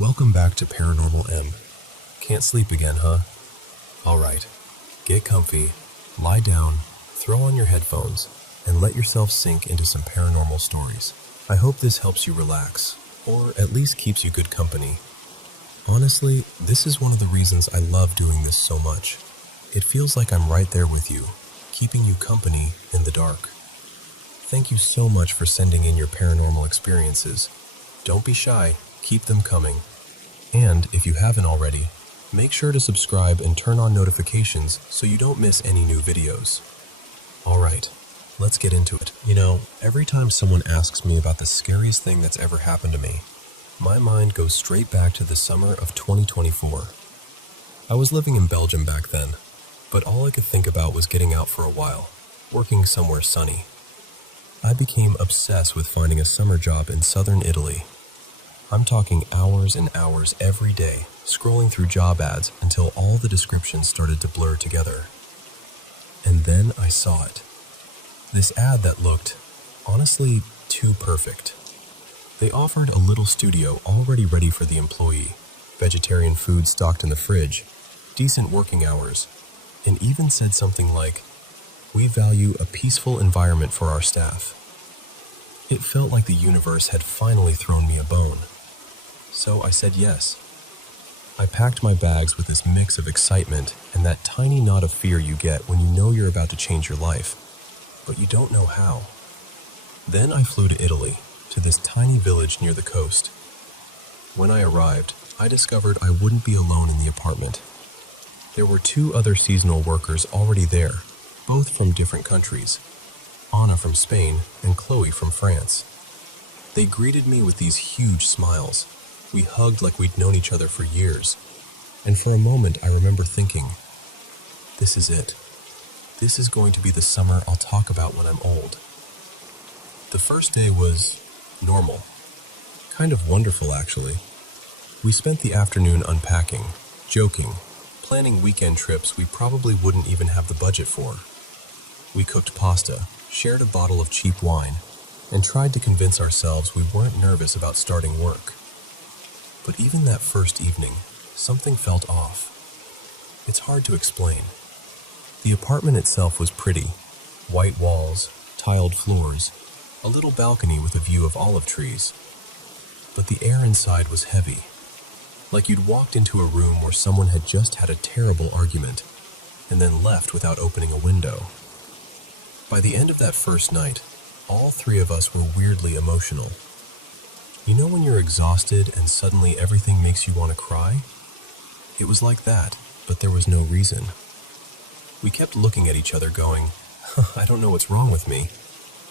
Welcome back to Paranormal M. Can't sleep again, huh? Alright, get comfy, lie down, throw on your headphones, and let yourself sink into some paranormal stories. I hope this helps you relax, or at least keeps you good company. Honestly, this is one of the reasons I love doing this so much. It feels like I'm right there with you, keeping you company in the dark. Thank you so much for sending in your paranormal experiences. Don't be shy, keep them coming. And if you haven't already, make sure to subscribe and turn on notifications so you don't miss any new videos. Alright, let's get into it. Every time someone asks me about the scariest thing that's ever happened to me, my mind goes straight back to the summer of 2024. I was living in Belgium back then, but all I could think about was getting out for a while, working somewhere sunny. I became obsessed with finding a summer job in southern Italy. I'm talking hours and hours every day, scrolling through job ads until all the descriptions started to blur together. And then I saw it. This ad that looked, honestly, too perfect. They offered a little studio already ready for the employee, vegetarian food stocked in the fridge, decent working hours, and even said something like, "We value a peaceful environment for our staff." It felt like the universe had finally thrown me a bone. So I said yes. I packed my bags with this mix of excitement and that tiny knot of fear you get when you know you're about to change your life, but you don't know how. Then I flew to Italy, to this tiny village near the coast. When I arrived, I discovered I wouldn't be alone in the apartment. There were 2 other seasonal workers already there, both from different countries, Anna from Spain and Chloe from France. They greeted me with these huge smiles. We hugged like we'd known each other for years. And for a moment I remember thinking, this is it. This is going to be the summer I'll talk about when I'm old. The first day was normal. Kind of wonderful, actually. We spent the afternoon unpacking, joking, planning weekend trips we probably wouldn't even have the budget for. We cooked pasta, shared a bottle of cheap wine, and tried to convince ourselves we weren't nervous about starting work. But even that first evening, something felt off. It's hard to explain. The apartment itself was pretty. White walls, tiled floors, a little balcony with a view of olive trees. But the air inside was heavy, like you'd walked into a room where someone had just had a terrible argument and then left without opening a window. By the end of that first night, all 3 of us were weirdly emotional. You know when you're exhausted and suddenly everything makes you want to cry? It was like that, but there was no reason. We kept looking at each other going, I don't know what's wrong with me,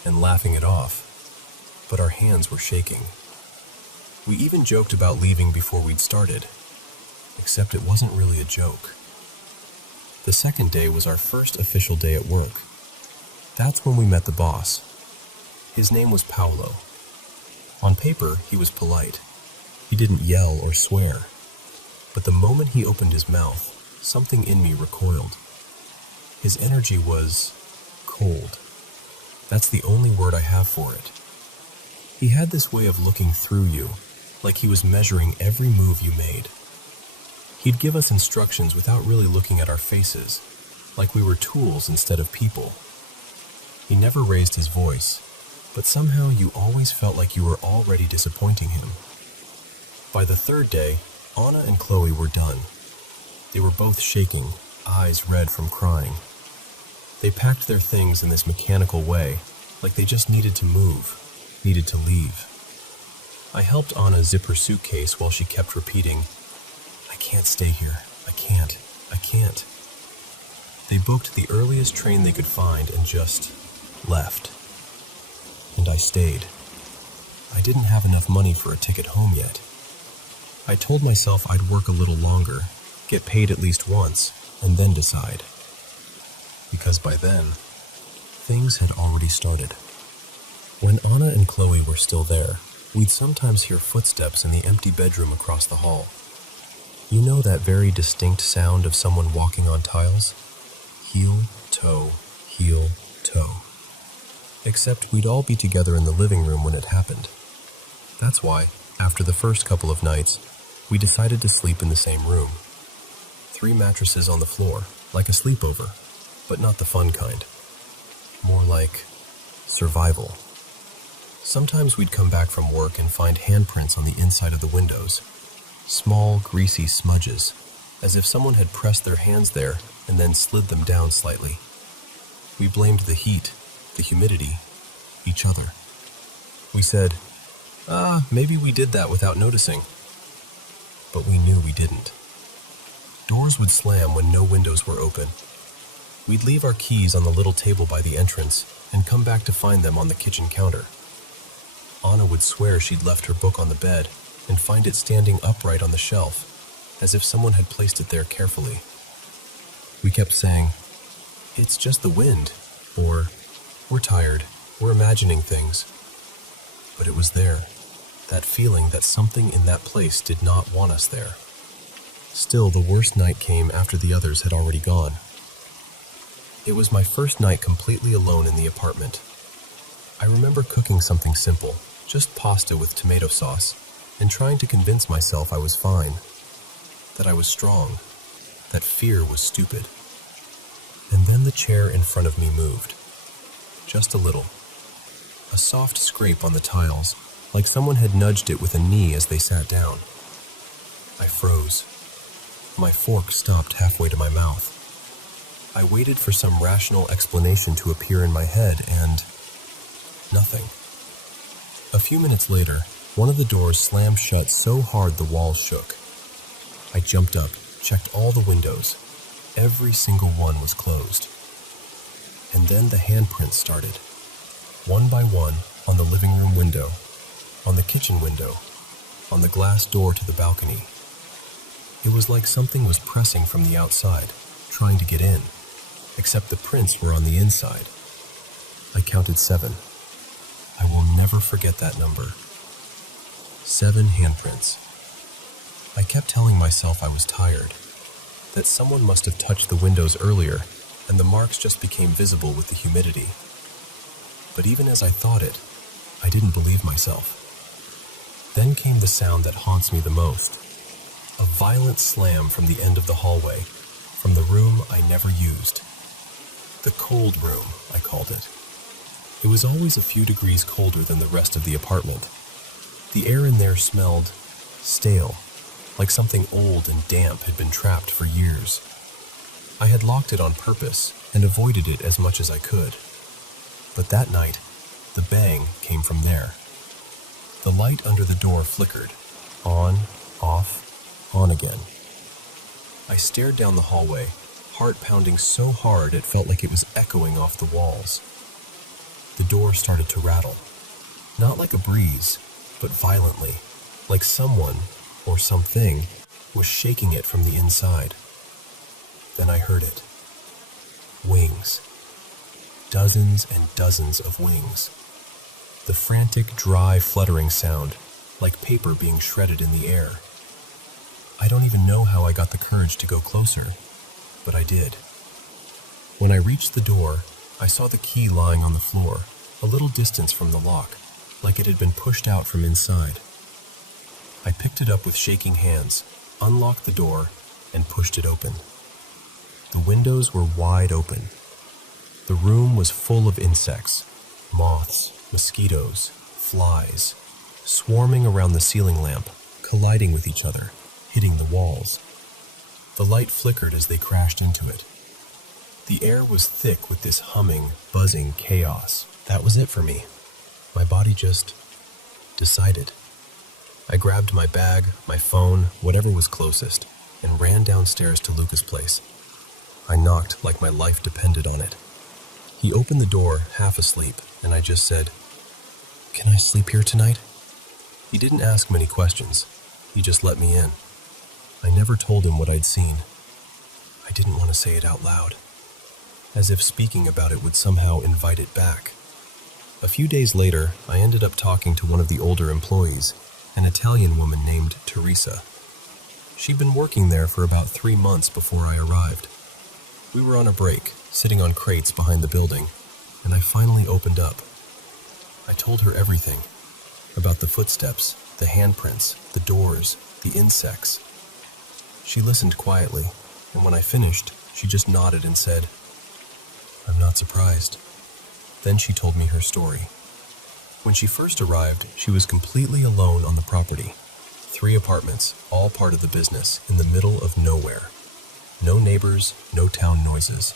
and laughing it off. But our hands were shaking. We even joked about leaving before we'd started, except it wasn't really a joke. The second day was our first official day at work. That's when we met the boss. His name was Paolo. On paper, he was polite. He didn't yell or swear. But the moment he opened his mouth, something in me recoiled. His energy was cold. That's the only word I have for it. He had this way of looking through you, like he was measuring every move you made. He'd give us instructions without really looking at our faces, like we were tools instead of people. He never raised his voice, but somehow you always felt like you were already disappointing him. By the third day, Anna and Chloe were done. They were both shaking, eyes red from crying. They packed their things in this mechanical way, like they just needed to move, needed to leave. I helped Anna zip her suitcase while she kept repeating, I can't stay here, I can't. They booked the earliest train they could find and just left. And I stayed. I didn't have enough money for a ticket home yet. I told myself I'd work a little longer, get paid at least once, and then decide. Because by then, things had already started. When Anna and Chloe were still there, we'd sometimes hear footsteps in the empty bedroom across the hall. You know that very distinct sound of someone walking on tiles? Heel, toe, heel, toe. Except we'd all be together in the living room when it happened. That's why, after the first couple of nights, We decided to sleep in the same room. 3 mattresses on the floor, like a sleepover, but not the fun kind. More like survival. Sometimes we'd come back from work and find handprints on the inside of the windows. Small, greasy smudges, as if someone had pressed their hands there and then slid them down slightly. We blamed the heat, the humidity, each other. We said, maybe we did that without noticing. But we knew we didn't. Doors would slam when no windows were open. We'd leave our keys on the little table by the entrance and come back to find them on the kitchen counter. Anna would swear she'd left her book on the bed and find it standing upright on the shelf, as if someone had placed it there carefully. We kept saying, "It's just the wind," or "We're tired, we're imagining things." But it was there, that feeling that something in that place did not want us there. Still, the worst night came after the others had already gone. It was my first night completely alone in the apartment. I remember cooking something simple, just pasta with tomato sauce, and trying to convince myself I was fine, that I was strong, that fear was stupid. And then the chair in front of me moved. Just a little. A soft scrape on the tiles, like someone had nudged it with a knee as they sat down. I froze. My fork stopped halfway to my mouth. I waited for some rational explanation to appear in my head, and nothing. A few minutes later, one of the doors slammed shut so hard the walls shook. I jumped up, checked all the windows. Every single one was closed. And then the handprints started. One by one, on the living room window, on the kitchen window, on the glass door to the balcony. It was like something was pressing from the outside, trying to get in, except the prints were on the inside. I counted 7. I will never forget that number. 7 handprints. I kept telling myself I was tired, that someone must have touched the windows earlier, and the marks just became visible with the humidity. But even as I thought it, I didn't believe myself. Then came the sound that haunts me the most. A violent slam from the end of the hallway, from the room I never used. The cold room, I called it. It was always a few degrees colder than the rest of the apartment. The air in there smelled stale, like something old and damp had been trapped for years. I had locked it on purpose and avoided it as much as I could. But that night, the bang came from there. The light under the door flickered, on, off, on again. I stared down the hallway, heart pounding so hard it felt like it was echoing off the walls. The door started to rattle, not like a breeze, but violently, like someone, or something, was shaking it from the inside. Then I heard it. Wings. Dozens and dozens of wings. The frantic, dry, fluttering sound, like paper being shredded in the air. I don't even know how I got the courage to go closer, but I did. When I reached the door, I saw the key lying on the floor, a little distance from the lock, like it had been pushed out from inside. I picked it up with shaking hands, unlocked the door, and pushed it open. The windows were wide open. The room was full of insects, moths, mosquitoes, flies, swarming around the ceiling lamp, colliding with each other, hitting the walls. The light flickered as they crashed into it. The air was thick with this humming, buzzing chaos. That was it for me. My body just decided. I grabbed my bag, my phone, whatever was closest, and ran downstairs to Luca's place. I knocked like my life depended on it. He opened the door, half asleep, and I just said, "Can I sleep here tonight?" He didn't ask many questions. He just let me in. I never told him what I'd seen. I didn't want to say it out loud, as if speaking about it would somehow invite it back. A few days later, I ended up talking to one of the older employees, an Italian woman named Teresa. She'd been working there for about 3 months before I arrived. We were on a break, sitting on crates behind the building, and I finally opened up. I told her everything, about the footsteps, the handprints, the doors, The insects. She listened quietly, and when I finished, she just nodded and said, "I'm not surprised." Then she told me her story. When she first arrived, she was completely alone on the property. 3 apartments, all part of the business, in the middle of nowhere. No neighbors, no town noises.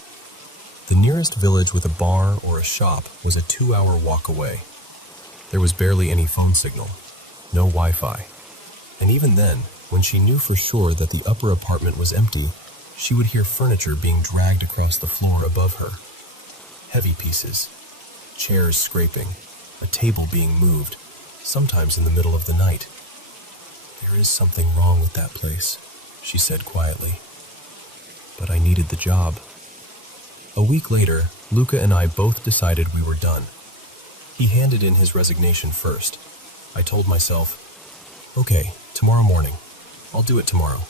The nearest village with a bar or a shop was a 2-hour walk away. There was barely any phone signal, no Wi-Fi. And even then, when she knew for sure that the upper apartment was empty, she would hear furniture being dragged across the floor above her. Heavy pieces, chairs scraping, a table being moved, sometimes in the middle of the night. "There is something wrong with that place," she said quietly. But I needed the job. A week later, Luca and I both decided we were done. He handed in his resignation first. I told myself, "Okay, tomorrow morning. I'll do it tomorrow.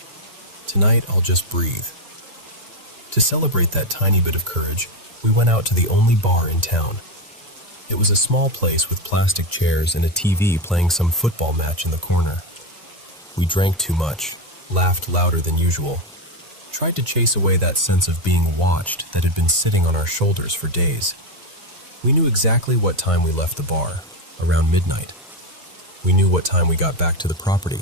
Tonight, I'll just breathe." To celebrate that tiny bit of courage, we went out to the only bar in town. It was a small place with plastic chairs and a TV playing some football match in the corner. We drank too much, laughed louder than usual, tried to chase away that sense of being watched that had been sitting on our shoulders for days. We knew exactly what time we left the bar, around midnight. We knew what time we got back to the property.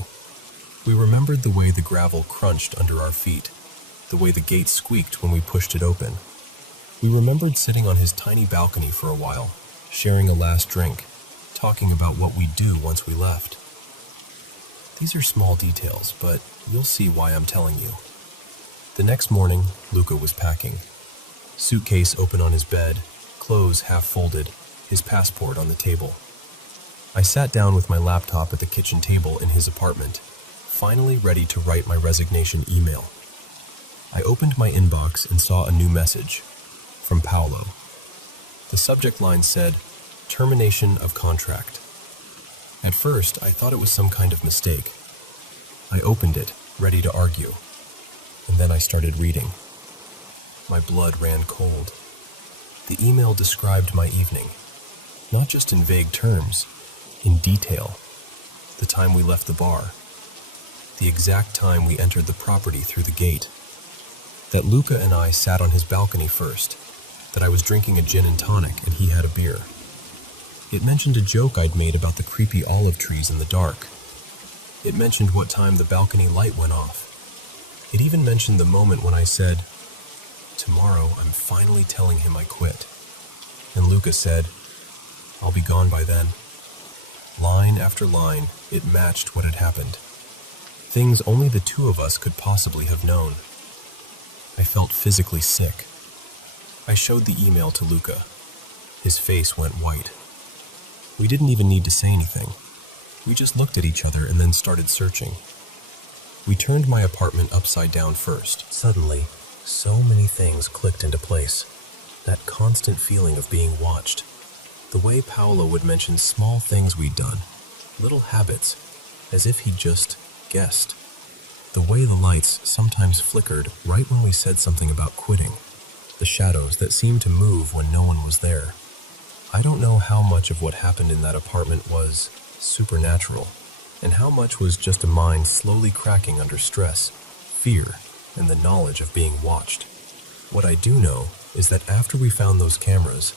We remembered the way the gravel crunched under our feet, the way the gate squeaked when we pushed it open. We remembered sitting on his tiny balcony for a while, sharing a last drink, talking about what we'd do once we left. These are small details, but you'll see why I'm telling you. The next morning, Luca was packing. Suitcase open on his bed, clothes half folded, his passport on the table. I sat down with my laptop at the kitchen table in his apartment, finally ready to write my resignation email. I opened my inbox and saw a new message from Paolo. The subject line said, "Termination of contract." At first, I thought it was some kind of mistake. I opened it, ready to argue, and then I started reading. My blood ran cold. The email described my evening, not just in vague terms, in detail. The time we left the bar, the exact time we entered the property through the gate, that Luca and I sat on his balcony first, that I was drinking a gin and tonic and he had a beer. It mentioned a joke I'd made about the creepy olive trees in the dark. It mentioned what time the balcony light went off. It even mentioned the moment when I said, "Tomorrow I'm finally telling him I quit." And Luca said, "I'll be gone by then." Line after line, it matched what had happened. Things only the 2 of us could possibly have known. I felt physically sick. I showed the email to Luca. His face went white. We didn't even need to say anything. We just looked at each other and then started searching. We turned my apartment upside down first. Suddenly, so many things clicked into place. That constant feeling of being watched. The way Paolo would mention small things we'd done, little habits, as if he'd just guessed. The way the lights sometimes flickered right when we said something about quitting. The shadows that seemed to move when no one was there. I don't know how much of what happened in that apartment was supernatural, and how much was just a mind slowly cracking under stress, fear, and the knowledge of being watched. What I do know is that after we found those cameras,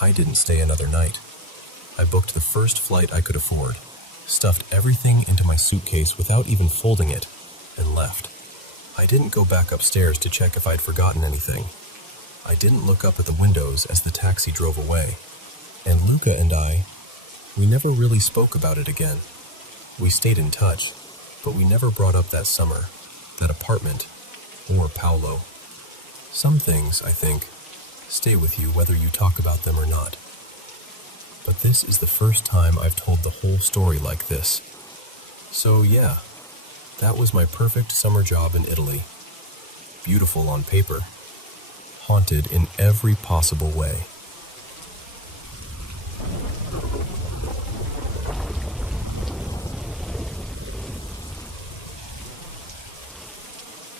I didn't stay another night. I booked the first flight I could afford, stuffed everything into my suitcase without even folding it, and left. I didn't go back upstairs to check if I'd forgotten anything. I didn't look up at the windows as the taxi drove away. And Luca and I, we never really spoke about it again. We stayed in touch, but we never brought up that summer, that apartment, or Paolo. Some things, I think, stay with you whether you talk about them or not. But this is the first time I've told the whole story like this. So yeah, that was my perfect summer job in Italy. Beautiful on paper, haunted in every possible way.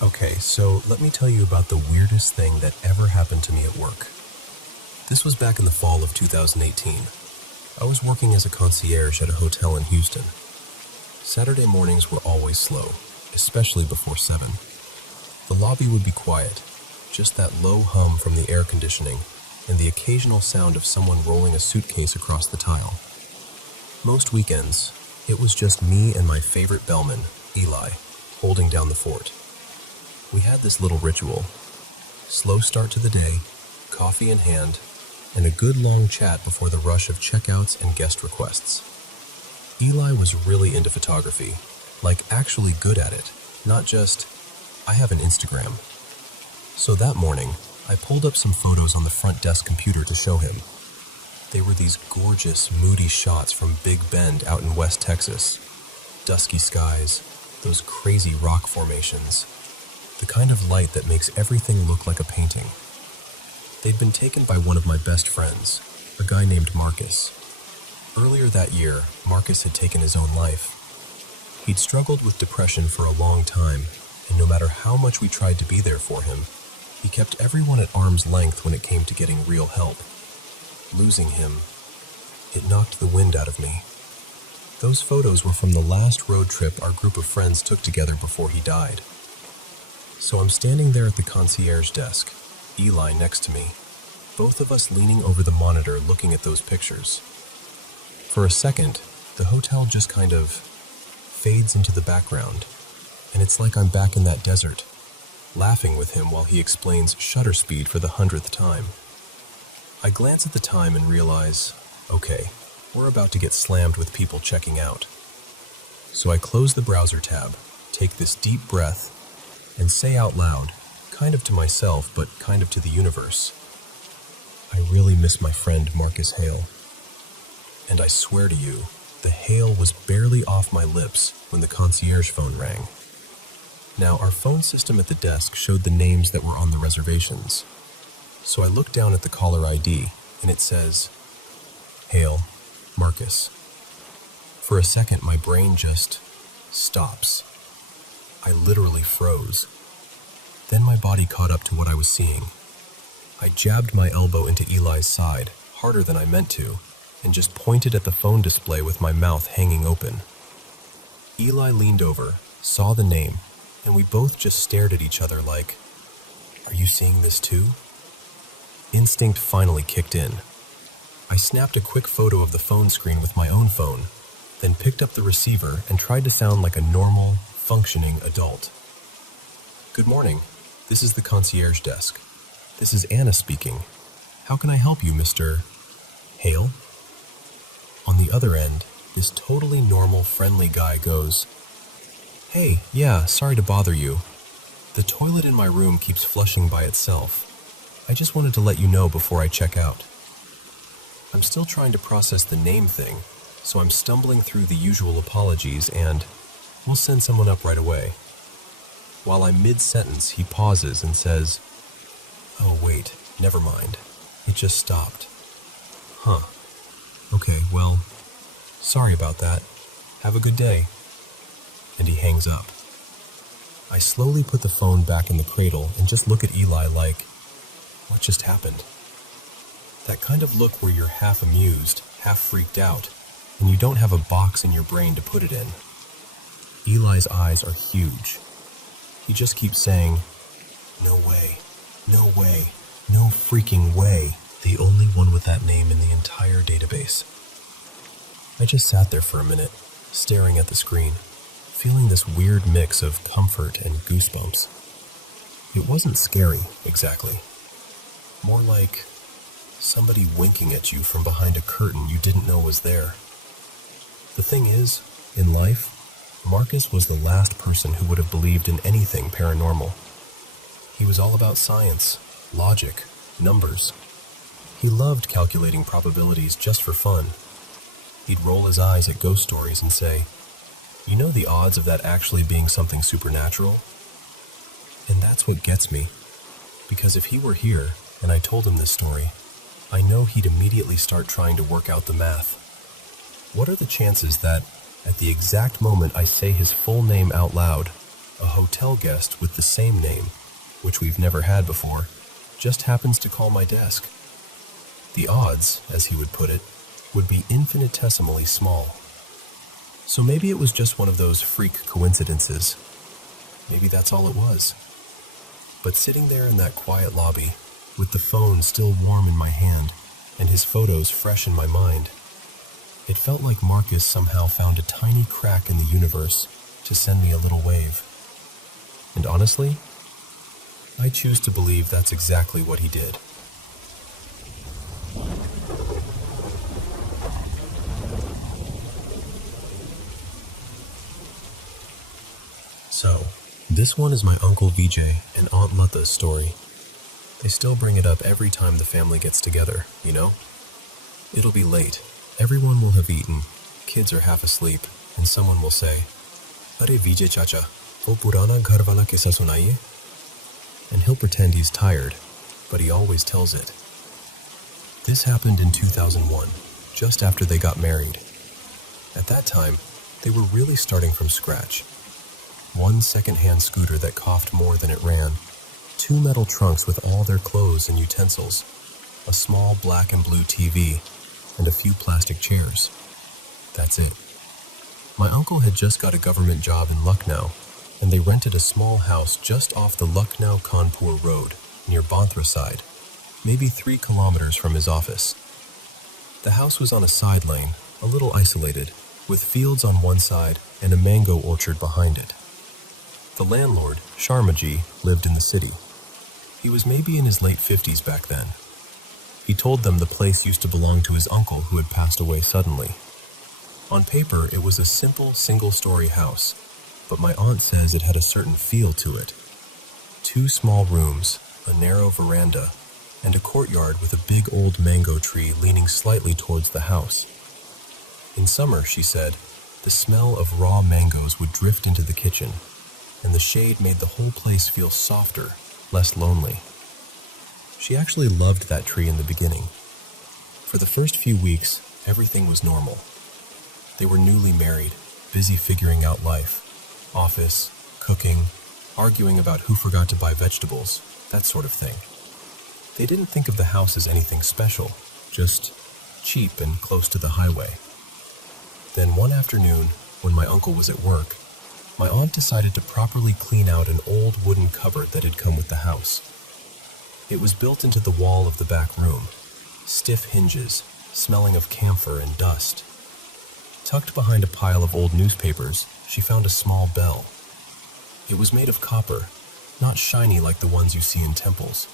Okay, so let me tell you about the weirdest thing that ever happened to me at work. This was back in the fall of 2018. I was working as a concierge at a hotel in Houston. Saturday mornings were always slow, especially before 7. The lobby would be quiet, just that low hum from the air conditioning and the occasional sound of someone rolling a suitcase across the tile. Most weekends, it was just me and my favorite bellman, Eli, holding down the fort. We had this little ritual: slow start to the day, coffee in hand, and a good long chat before the rush of checkouts and guest requests. Eli was really into photography, like actually good at it, not just, I have an Instagram. So that morning, I pulled up some photos on the front desk computer to show him. They were these gorgeous, moody shots from Big Bend out in West Texas. Dusky skies, those crazy rock formations, the kind of light that makes everything look like a painting. They'd been taken by one of my best friends, a guy named Marcus. Earlier that year, Marcus had taken his own life. He'd struggled with depression for a long time, and no matter how much we tried to be there for him, he kept everyone at arm's length when it came to getting real help. Losing him, it knocked the wind out of me. Those photos were from the last road trip our group of friends took together before he died. So I'm standing there at the concierge desk, Eli next to me, both of us leaning over the monitor looking at those pictures. For a second, the hotel just kind of fades into the background, and it's like I'm back in that desert, laughing with him while he explains shutter speed for the 100th time. I glance at the time and realize, okay, we're about to get slammed with people checking out. So I close the browser tab, take this deep breath, and say out loud, kind of to myself, but kind of to the universe, I really miss my friend Marcus Hale. And I swear to you, the hail was barely off my lips when the concierge phone rang. Now, our phone system at the desk showed the names that were on the reservations. So I look down at the caller ID, and it says, Hale, Marcus. For a second, my brain just stops. I literally froze. Then my body caught up to what I was seeing. I jabbed my elbow into Eli's side, harder than I meant to, and just pointed at the phone display with my mouth hanging open. Eli leaned over, saw the name, and we both just stared at each other like, are you seeing this too? Instinct finally kicked in. I snapped a quick photo of the phone screen with my own phone, then picked up the receiver and tried to sound like a normal, functioning adult. Good morning. This is the concierge desk. This is Anna speaking. How can I help you, Mr. Hale? On the other end, this totally normal, friendly guy goes, Hey, yeah, sorry to bother you. The toilet in my room keeps flushing by itself. I just wanted to let you know before I check out. I'm still trying to process the name thing, so I'm stumbling through the usual apologies and we'll send someone up right away. While I'm mid-sentence, he pauses and says, Oh, wait, never mind. It just stopped. Huh. Okay, well, sorry about that. Have a good day. And he hangs up. I slowly put the phone back in the cradle and just look at Eli like, what just happened? That kind of look where you're half amused, half freaked out, and you don't have a box in your brain to put it in. Eli's eyes are huge. He just keeps saying, no way, no way, no freaking way. The only one with that name in the entire database. I just sat there for a minute, staring at the screen, feeling this weird mix of comfort and goosebumps. It wasn't scary, exactly. More like somebody winking at you from behind a curtain you didn't know was there. The thing is, in life, Marcus was the last person who would have believed in anything paranormal. He was all about science, logic, numbers. He loved calculating probabilities just for fun. He'd roll his eyes at ghost stories and say, you know the odds of that actually being something supernatural? And that's what gets me. Because if he were here, and I told him this story, I know he'd immediately start trying to work out the math. What are the chances that, at the exact moment I say his full name out loud, a hotel guest with the same name, which we've never had before, just happens to call my desk? The odds, as he would put it, would be infinitesimally small. So maybe it was just one of those freak coincidences. Maybe that's all it was. But sitting there in that quiet lobby, with the phone still warm in my hand and his photos fresh in my mind, it felt like Marcus somehow found a tiny crack in the universe to send me a little wave. And honestly, I choose to believe that's exactly what he did. So, this one is my Uncle Vijay and Aunt Lata's story. They still bring it up every time the family gets together, you know? It'll be late. Everyone will have eaten, kids are half asleep, and someone will say, "Are Vijay chacha, wo purana ghar wala kissa sunaiye?" And he'll pretend he's tired, but he always tells it. This happened in 2001, just after they got married. At that time, they were really starting from scratch. One second-hand scooter that coughed more than it ran, 2 metal trunks with all their clothes and utensils, a small black and blue TV, and a few plastic chairs. That's it. My uncle had just got a government job in Lucknow, and they rented a small house just off the Lucknow-Kanpur road, near Banthra side, maybe 3 kilometers from his office. The house was on a side lane, a little isolated, with fields on one side and a mango orchard behind it. The landlord, Sharmaji, lived in the city. He was maybe in his late 50s back then. He told them the place used to belong to his uncle who had passed away suddenly. On paper, it was a simple single-story house, but my aunt says it had a certain feel to it. 2 small rooms, a narrow veranda, and a courtyard with a big old mango tree leaning slightly towards the house. In summer, she said, the smell of raw mangoes would drift into the kitchen, and the shade made the whole place feel softer, less lonely. She actually loved that tree in the beginning. For the first few weeks, everything was normal. They were newly married, busy figuring out life. Office, cooking, arguing about who forgot to buy vegetables, that sort of thing. They didn't think of the house as anything special, just cheap and close to the highway. Then one afternoon, when my uncle was at work, my aunt decided to properly clean out an old wooden cupboard that had come with the house. It was built into the wall of the back room, stiff hinges, smelling of camphor and dust. Tucked behind a pile of old newspapers, she found a small bell. It was made of copper, not shiny like the ones you see in temples,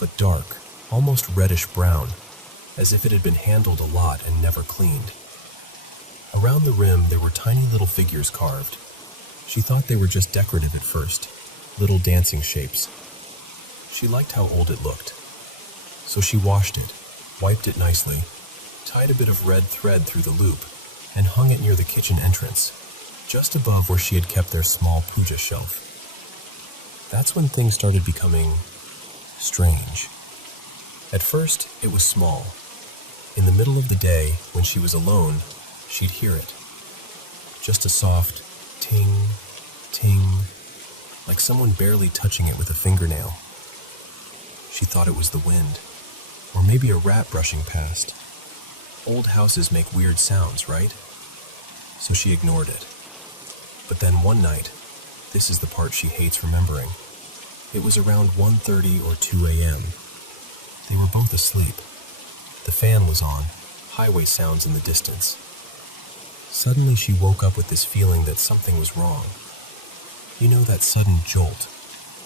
but dark, almost reddish-brown, as if it had been handled a lot and never cleaned. Around the rim there were tiny little figures carved. She thought they were just decorative at first, little dancing shapes. She liked how old it looked. So she washed it, wiped it nicely, tied a bit of red thread through the loop, and hung it near the kitchen entrance, just above where she had kept their small puja shelf. That's when things started becoming strange. At first, it was small. In the middle of the day, when she was alone, she'd hear it. Just a soft ting, ting, like someone barely touching it with a fingernail. She thought it was the wind, or maybe a rat brushing past. Old houses make weird sounds, right? So she ignored it. But then one night, this is the part she hates remembering. It was around 1:30 or 2 a.m. They were both asleep. The fan was on, highway sounds in the distance. Suddenly she woke up with this feeling that something was wrong. You know, that sudden jolt,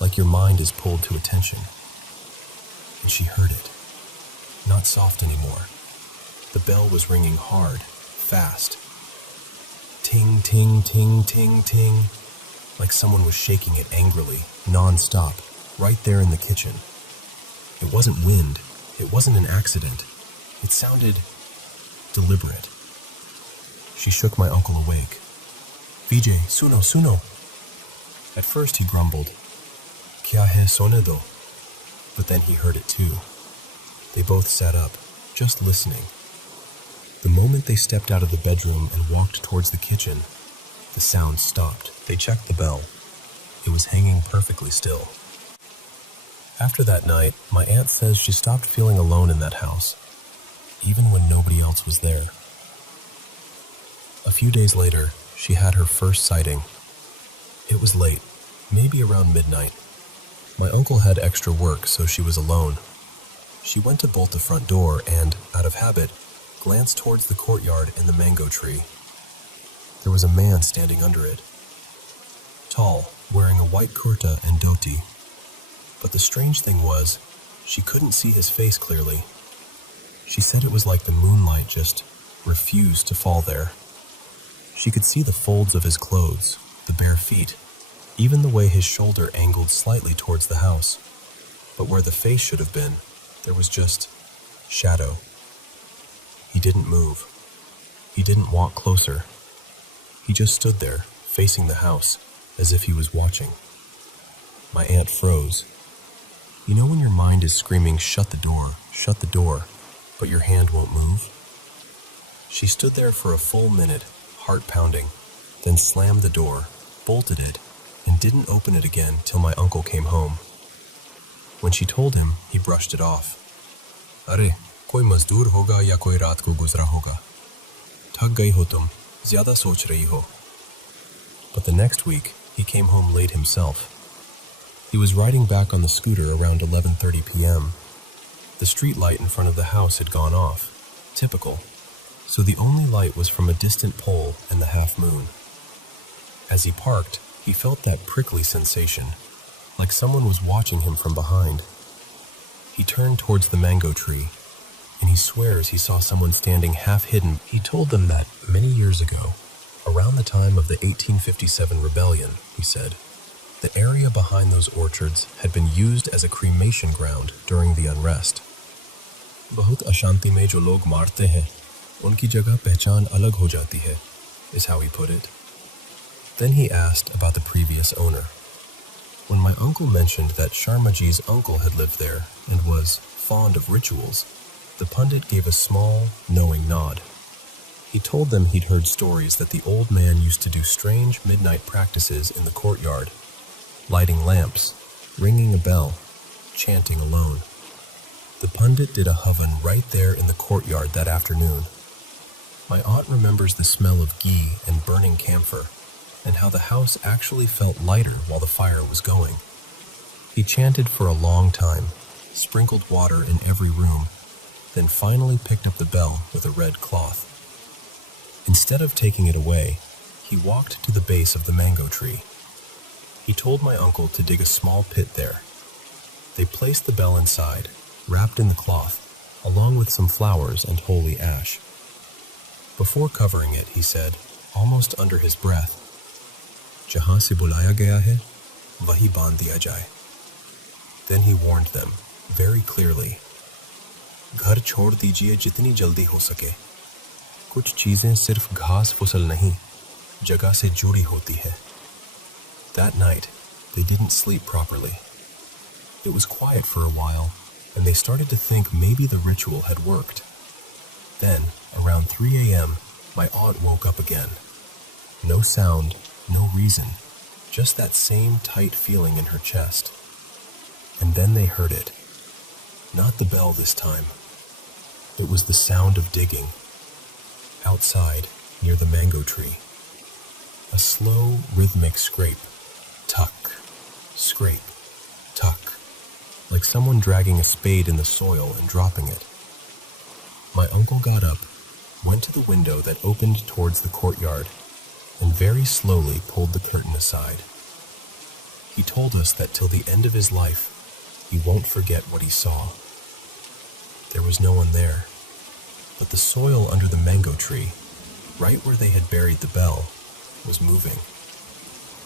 like your mind is pulled to attention. And she heard it. Not soft anymore. The bell was ringing hard, fast. Ting, ting, ting, ting, ting. Like someone was shaking it angrily, non-stop, right there in the kitchen. It wasn't wind. It wasn't an accident. It sounded deliberate. She shook my uncle awake. "Vijay, suno, suno." At first he grumbled, "Kya hai sone do?" But then he heard it too. They both sat up, just listening. The moment they stepped out of the bedroom and walked towards the kitchen, the sound stopped. They checked the bell. It was hanging perfectly still. After that night, my aunt says she stopped feeling alone in that house, even when nobody else was there. A few days later, she had her first sighting. It was late, maybe around midnight. My uncle had extra work, so she was alone. She went to bolt the front door and, out of habit, glanced towards the courtyard and the mango tree. There was a man standing under it. Tall, wearing a white kurta and dhoti. But the strange thing was, she couldn't see his face clearly. She said it was like the moonlight just refused to fall there. She could see the folds of his clothes, the bare feet, even the way his shoulder angled slightly towards the house. But where the face should have been, there was just shadow. He didn't move. He didn't walk closer. He just stood there, facing the house, as if he was watching. My aunt froze. You know when your mind is screaming, shut the door, but your hand won't move? She stood there for a full minute, heart pounding, then slammed the door, bolted it, and didn't open it again till my uncle came home. When she told him, he brushed it off. अरे, कोई मजदूर होगा या कोई रात को गुजरा होगा. थक गई हो तुम, ज़्यादा सोच रही हो. But the next week, he came home late himself. He was riding back on the scooter around 11:30 p.m. The street light in front of the house had gone off. Typical. So the only light was from a distant pole and the half moon. As he parked, he felt that prickly sensation, like someone was watching him from behind. He turned towards the mango tree, and he swears he saw someone standing half hidden. He told them that many years ago, around the time of the 1857 rebellion, he said, the area behind those orchards had been used as a cremation ground during the unrest. बहुत अशांति में जो लोग मारते हैं, उनकी जगह पहचान अलग हो जाती है, is how he put it. Then he asked about the previous owner. When my uncle mentioned that Sharmaji's uncle had lived there and was fond of rituals, the pundit gave a small, knowing nod. He told them he'd heard stories that the old man used to do strange midnight practices in the courtyard, lighting lamps, ringing a bell, chanting alone. The pundit did a havan right there in the courtyard that afternoon. My aunt remembers the smell of ghee and burning camphor, and how the house actually felt lighter while the fire was going. He chanted for a long time, sprinkled water in every room, then finally picked up the bell with a red cloth. Instead of taking it away, he walked to the base of the mango tree. He told my uncle to dig a small pit there. They placed the bell inside, wrapped in the cloth, along with some flowers and holy ash. Before covering it, he said, almost under his breath, "Jahan se bulaya gaya hai, wahi bandh diya jaye." Then he warned them, very clearly, "Ghar chhod dijiye jitni jaldi ho sake. कुछ चीजें सिर्फ घास फुसल नहीं, जगह से जुड़ी होती है." That night, they didn't sleep properly. It was quiet for a while, and they started to think maybe the ritual had worked. Then, around 3 a.m., my aunt woke up again. No sound, no reason, just that same tight feeling in her chest. And then they heard it. Not the bell this time. It was the sound of digging. Outside, near the mango tree. A slow, rhythmic scrape. Tuck, scrape, tuck. Like someone dragging a spade in the soil and dropping it. My uncle got up, went to the window that opened towards the courtyard, and very slowly pulled the curtain aside. He told us that till the end of his life, he won't forget what he saw. There was no one there, but the soil under the mango tree, right where they had buried the bell, was moving,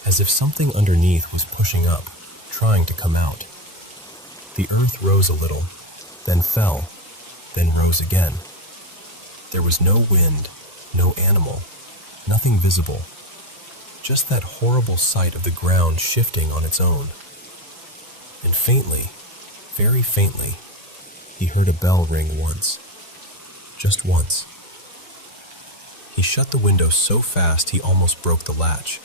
as if something underneath was pushing up, trying to come out. The earth rose a little, then fell, then rose again. There was no wind, no animal, nothing visible, just that horrible sight of the ground shifting on its own. And faintly, very faintly, he heard a bell ring once. Just once. He shut the window so fast he almost broke the latch.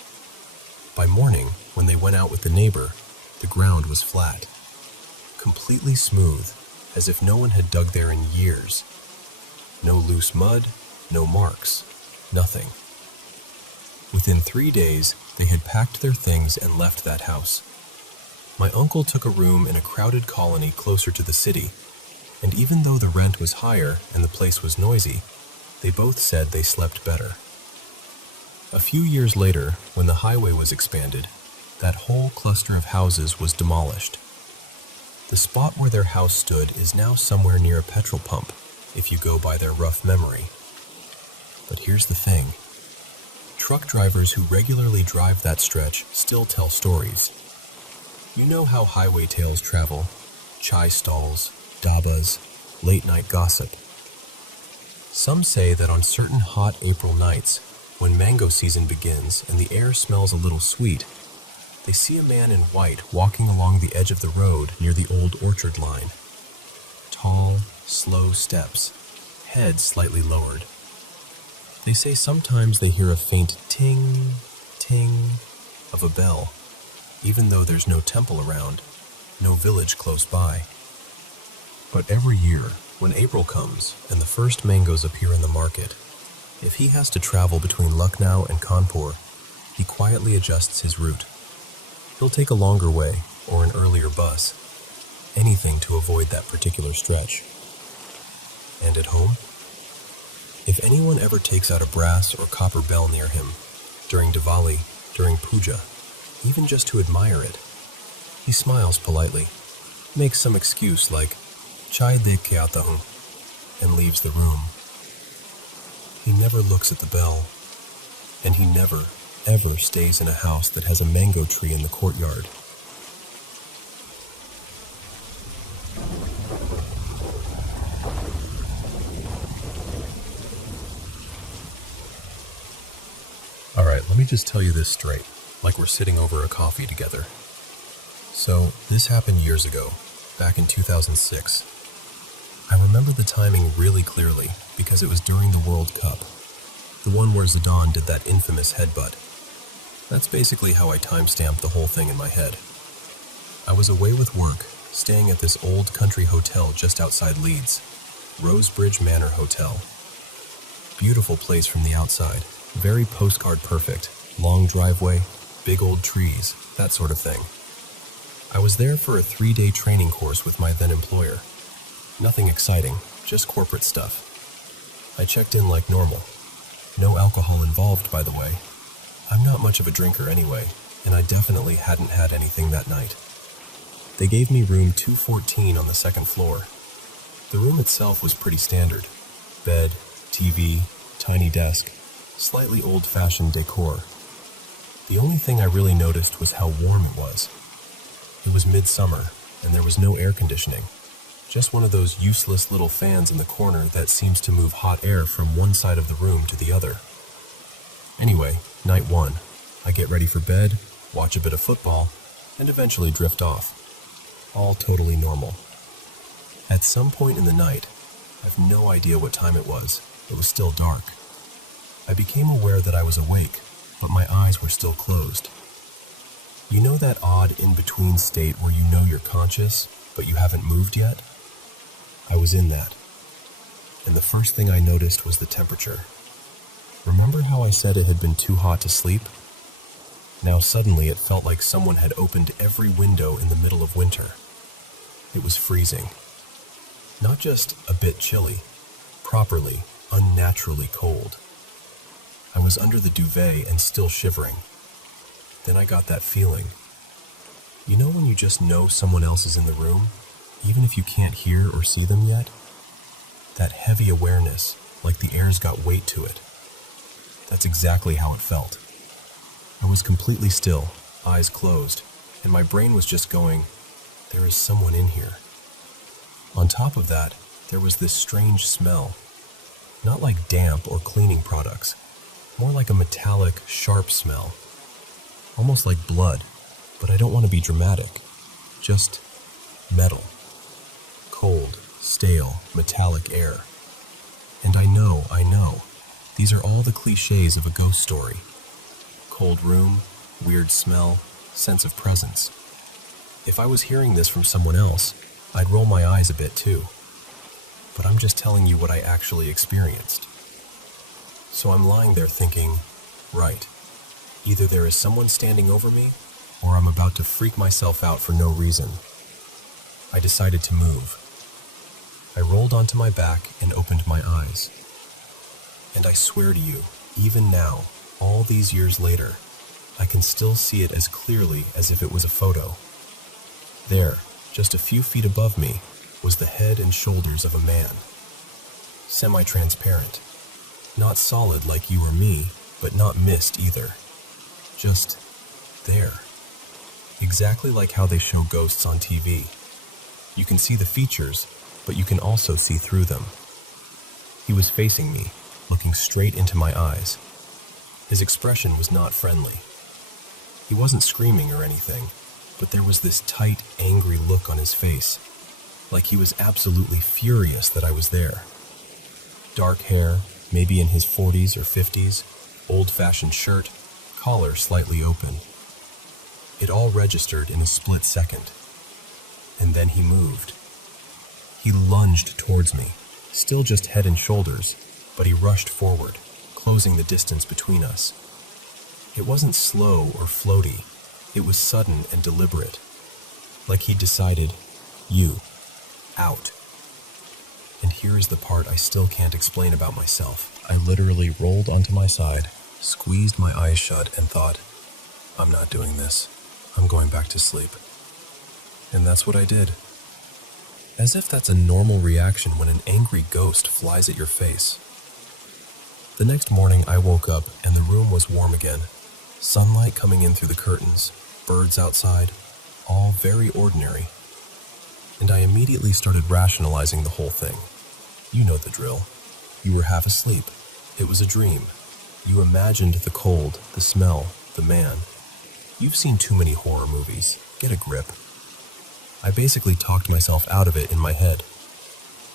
By morning, when they went out with the neighbor, the ground was flat. Completely smooth, as if no one had dug there in years. No loose mud, no marks, nothing. Within 3 days, they had packed their things and left that house. My uncle took a room in a crowded colony closer to the city, and even though the rent was higher and the place was noisy, they both said they slept better. A few years later, when the highway was expanded, that whole cluster of houses was demolished. The spot where their house stood is now somewhere near a petrol pump, if you go by their rough memory. But here's the thing. Truck drivers who regularly drive that stretch still tell stories. You know how highway tales travel: chai stalls, dabas, late-night gossip. Some say that on certain hot April nights, when mango season begins and the air smells a little sweet, they see a man in white walking along the edge of the road near the old orchard line. Tall, slow steps, head slightly lowered. They say sometimes they hear a faint ting, ting of a bell, even though there's no temple around, no village close by. But every year, when April comes and the first mangoes appear in the market, if he has to travel between Lucknow and Kanpur, he quietly adjusts his route. He'll take a longer way or an earlier bus, anything to avoid that particular stretch. And at home? If anyone ever takes out a brass or copper bell near him, during Diwali, during puja, even just to admire it, he smiles politely, makes some excuse like, "Chai dekh ke aata hoon," and leaves the room. He never looks at the bell, and he never, ever stays in a house that has a mango tree in the courtyard. Alright, let me just tell you this straight, like we're sitting over a coffee together. So, this happened years ago, back in 2006. I remember the timing really clearly because it was during the World Cup, the one where Zidane did that infamous headbutt. That's basically how I timestamped the whole thing in my head. I was away with work, staying at this old country hotel just outside Leeds, Rosebridge Manor Hotel. Beautiful place from the outside, very postcard perfect, long driveway, big old trees, that sort of thing. I was there for a 3-day training course with my then employer. Nothing exciting, just corporate stuff. I checked in like normal. No alcohol involved, by the way. I'm not much of a drinker anyway, and I definitely hadn't had anything that night. They gave me room 214 on the second floor. The room itself was pretty standard. Bed, TV, tiny desk, slightly old-fashioned decor. The only thing I really noticed was how warm it was. It was midsummer, and there was no air conditioning. Just one of those useless little fans in the corner that seems to move hot air from one side of the room to the other. Anyway, night 1. I get ready for bed, watch a bit of football, and eventually drift off. All totally normal. At some point in the night, I've no idea what time it was still dark. I became aware that I was awake, but my eyes were still closed. You know that odd in-between state where you know you're conscious, but you haven't moved yet? I was in that. And the first thing I noticed was the temperature. Remember how I said it had been too hot to sleep? Now suddenly it felt like someone had opened every window in the middle of winter. It was freezing. Not just a bit chilly, properly, unnaturally cold. I was under the duvet and still shivering. Then I got that feeling. You know when you just know someone else is in the room, even if you can't hear or see them yet? That heavy awareness, like the air's got weight to it. That's exactly how it felt. I was completely still, eyes closed, and my brain was just going, there is someone in here. On top of that, there was this strange smell. Not like damp or cleaning products, more like a metallic, sharp smell. Almost like blood, but I don't want to be dramatic. Just metal. Cold, stale, metallic air. And I know, these are all the cliches of a ghost story. Cold room, weird smell, sense of presence. If I was hearing this from someone else, I'd roll my eyes a bit too. But I'm just telling you what I actually experienced. So I'm lying there thinking, right, Either there is someone standing over me, or I'm about to freak myself out for no reason. I decided to move. I rolled onto my back and opened my eyes. And I swear to you, even now, all these years later, I can still see it as clearly as if it was a photo. There, just a few feet above me, was the head and shoulders of a man. Semi-transparent. Not solid like you or me, but not mist either. Just there. Exactly like how they show ghosts on TV. You can see the features, but you can also see through them. He was facing me, looking straight into my eyes. His expression was not friendly. He wasn't screaming or anything, but there was this tight, angry look on his face, like he was absolutely furious that I was there. Dark hair, maybe in his 40s or 50s, old-fashioned shirt, collar slightly open. It all registered in a split second. And then he moved. He lunged towards me, still just head and shoulders, but he rushed forward, closing the distance between us. It wasn't slow or floaty. It was sudden and deliberate. Like he decided, you, out. And here is the part I still can't explain about myself. I literally rolled onto my side, squeezed my eyes shut, and thought, I'm not doing this. I'm going back to sleep. And that's what I did. As if that's a normal reaction when an angry ghost flies at your face. The next morning I woke up and the room was warm again. Sunlight coming in through the curtains, birds outside, all very ordinary. And I immediately started rationalizing the whole thing. You know the drill. You were half asleep. It was a dream. You imagined the cold, the smell, the man. You've seen too many horror movies. Get a grip. I basically talked myself out of it in my head.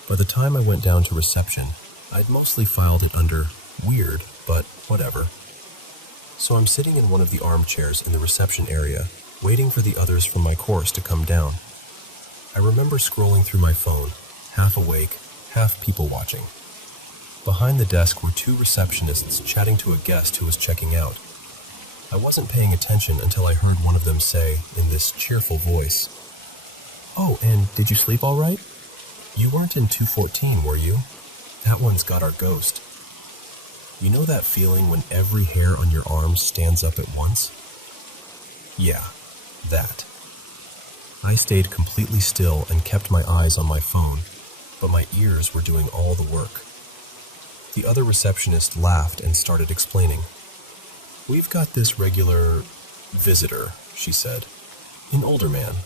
By the time I went down to reception, I'd mostly filed it under weird, but whatever. So I'm sitting in one of the armchairs in the reception area, waiting for the others from my course to come down. I remember scrolling through my phone, half awake, half people watching. Behind the desk were two receptionists chatting to a guest who was checking out. I wasn't paying attention until I heard one of them say, in this cheerful voice, "Oh, and did you sleep all right? You weren't in 214, were you? That one's got our ghost." You know that feeling when every hair on your arm stands up at once? Yeah, that. I stayed completely still and kept my eyes on my phone, but my ears were doing all the work. The other receptionist laughed and started explaining. "We've got this regular visitor," she said. "An older man.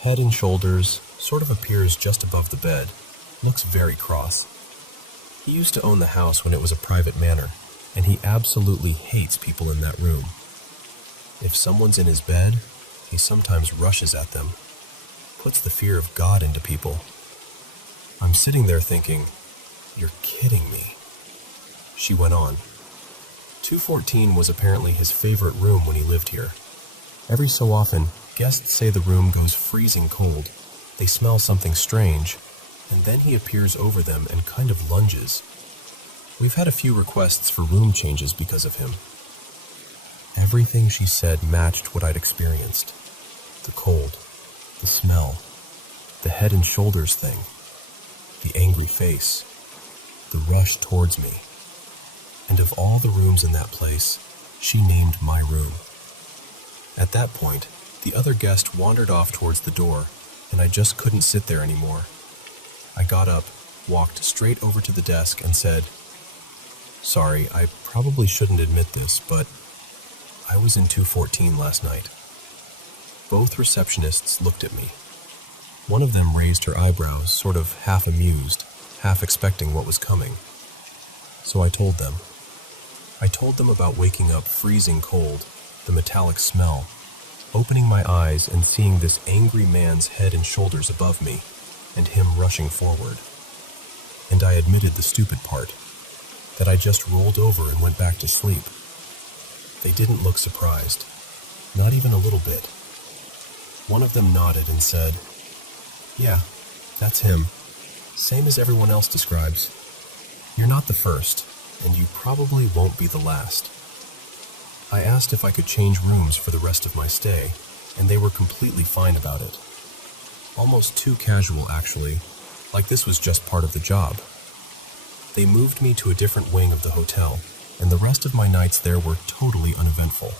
Head and shoulders, sort of appears just above the bed, looks very cross. He used to own the house when it was a private manor, and he absolutely hates people in that room. If someone's in his bed, he sometimes rushes at them, puts the fear of God into people." I'm sitting there thinking, "You're kidding me." She went on. 214 was apparently his favorite room when he lived here. Every so often, guests say the room goes freezing cold. They smell something strange, and then he appears over them and kind of lunges. We've had a few requests for room changes because of him. Everything she said matched what I'd experienced. The cold, the smell, the head and shoulders thing, the angry face, the rush towards me. And of all the rooms in that place, she named my room. At that point, the other guest wandered off towards the door, and I just couldn't sit there anymore. I got up, walked straight over to the desk, and said, "Sorry, I probably shouldn't admit this, but I was in 214 last night." Both receptionists looked at me. One of them raised her eyebrows, sort of half amused, half expecting what was coming. So I told them. I told them about waking up freezing cold, the metallic smell, opening my eyes and seeing this angry man's head and shoulders above me, and him rushing forward. And I admitted the stupid part, that I just rolled over and went back to sleep. They didn't look surprised, not even a little bit. One of them nodded and said, "Yeah, that's him. Same as everyone else describes. You're not the first, and you probably won't be the last." I asked if I could change rooms for the rest of my stay, and they were completely fine about it. Almost too casual, actually, like this was just part of the job. They moved me to a different wing of the hotel, and the rest of my nights there were totally uneventful.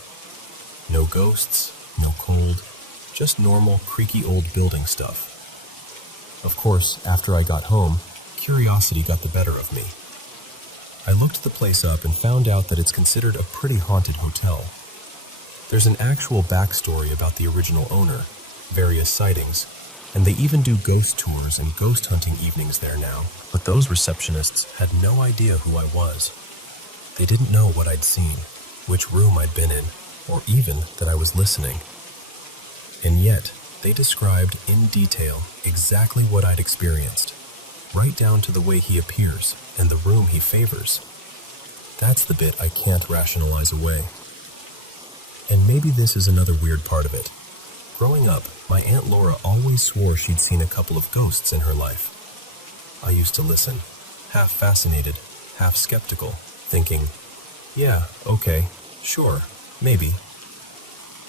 No ghosts, no cold, just normal, creaky old building stuff. Of course, after I got home, curiosity got the better of me. I looked the place up and found out that it's considered a pretty haunted hotel. There's an actual backstory about the original owner, various sightings, and they even do ghost tours and ghost hunting evenings there now. But those receptionists had no idea who I was. They didn't know what I'd seen, which room I'd been in, or even that I was listening. And yet, they described in detail exactly what I'd experienced, right down to the way he appears and the room he favors. That's the bit I can't rationalize away. And maybe this is another weird part of it. Growing up, my Aunt Laura always swore she'd seen a couple of ghosts in her life. I used to listen, half fascinated, half skeptical, thinking, yeah, okay, sure, maybe.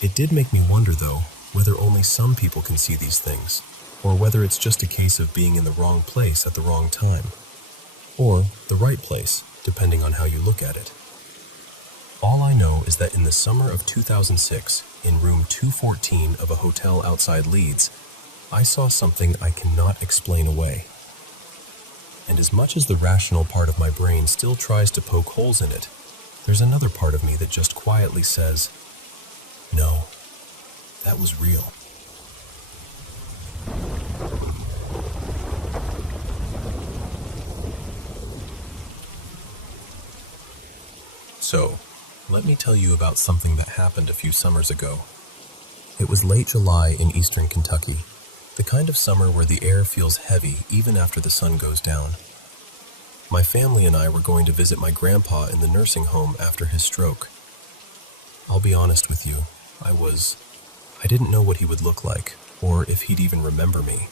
It did make me wonder, though, whether only some people can see these things, or whether it's just a case of being in the wrong place at the wrong time. Or the right place, depending on how you look at it. All I know is that in the summer of 2006, in room 214 of a hotel outside Leeds, I saw something I cannot explain away. And as much as the rational part of my brain still tries to poke holes in it, there's another part of me that just quietly says, no, that was real. So, let me tell you about something that happened a few summers ago. It was late July in eastern Kentucky, the kind of summer where the air feels heavy even after the sun goes down. My family and I were going to visit my grandpa in the nursing home after his stroke. I'll be honest with you, I didn't know what he would look like, or if he'd even remember me.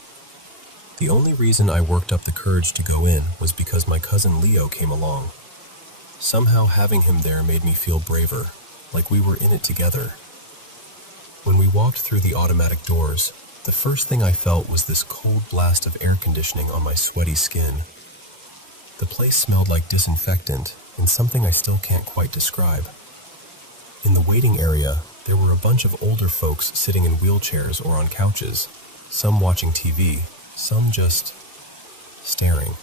The only reason I worked up the courage to go in was because my cousin Leo came along. Somehow having him there made me feel braver, like we were in it together. When we walked through the automatic doors, the first thing I felt was this cold blast of air conditioning on my sweaty skin. The place smelled like disinfectant and something I still can't quite describe. In the waiting area, there were a bunch of older folks sitting in wheelchairs or on couches, some watching TV, some just staring.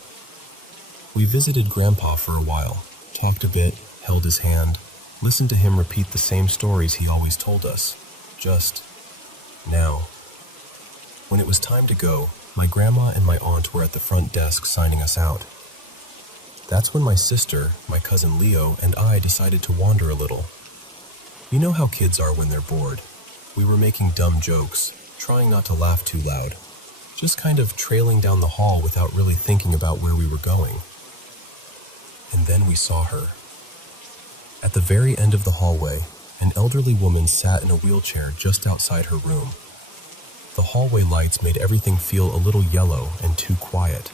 We visited Grandpa for a while, talked a bit, held his hand, listened to him repeat the same stories he always told us, just now. When it was time to go, my grandma and my aunt were at the front desk signing us out. That's when my sister, my cousin Leo, and I decided to wander a little. You know how kids are when they're bored. We were making dumb jokes, trying not to laugh too loud, just kind of trailing down the hall without really thinking about where we were going. And then we saw her. At the very end of the hallway, an elderly woman sat in a wheelchair just outside her room. The hallway lights made everything feel a little yellow and too quiet.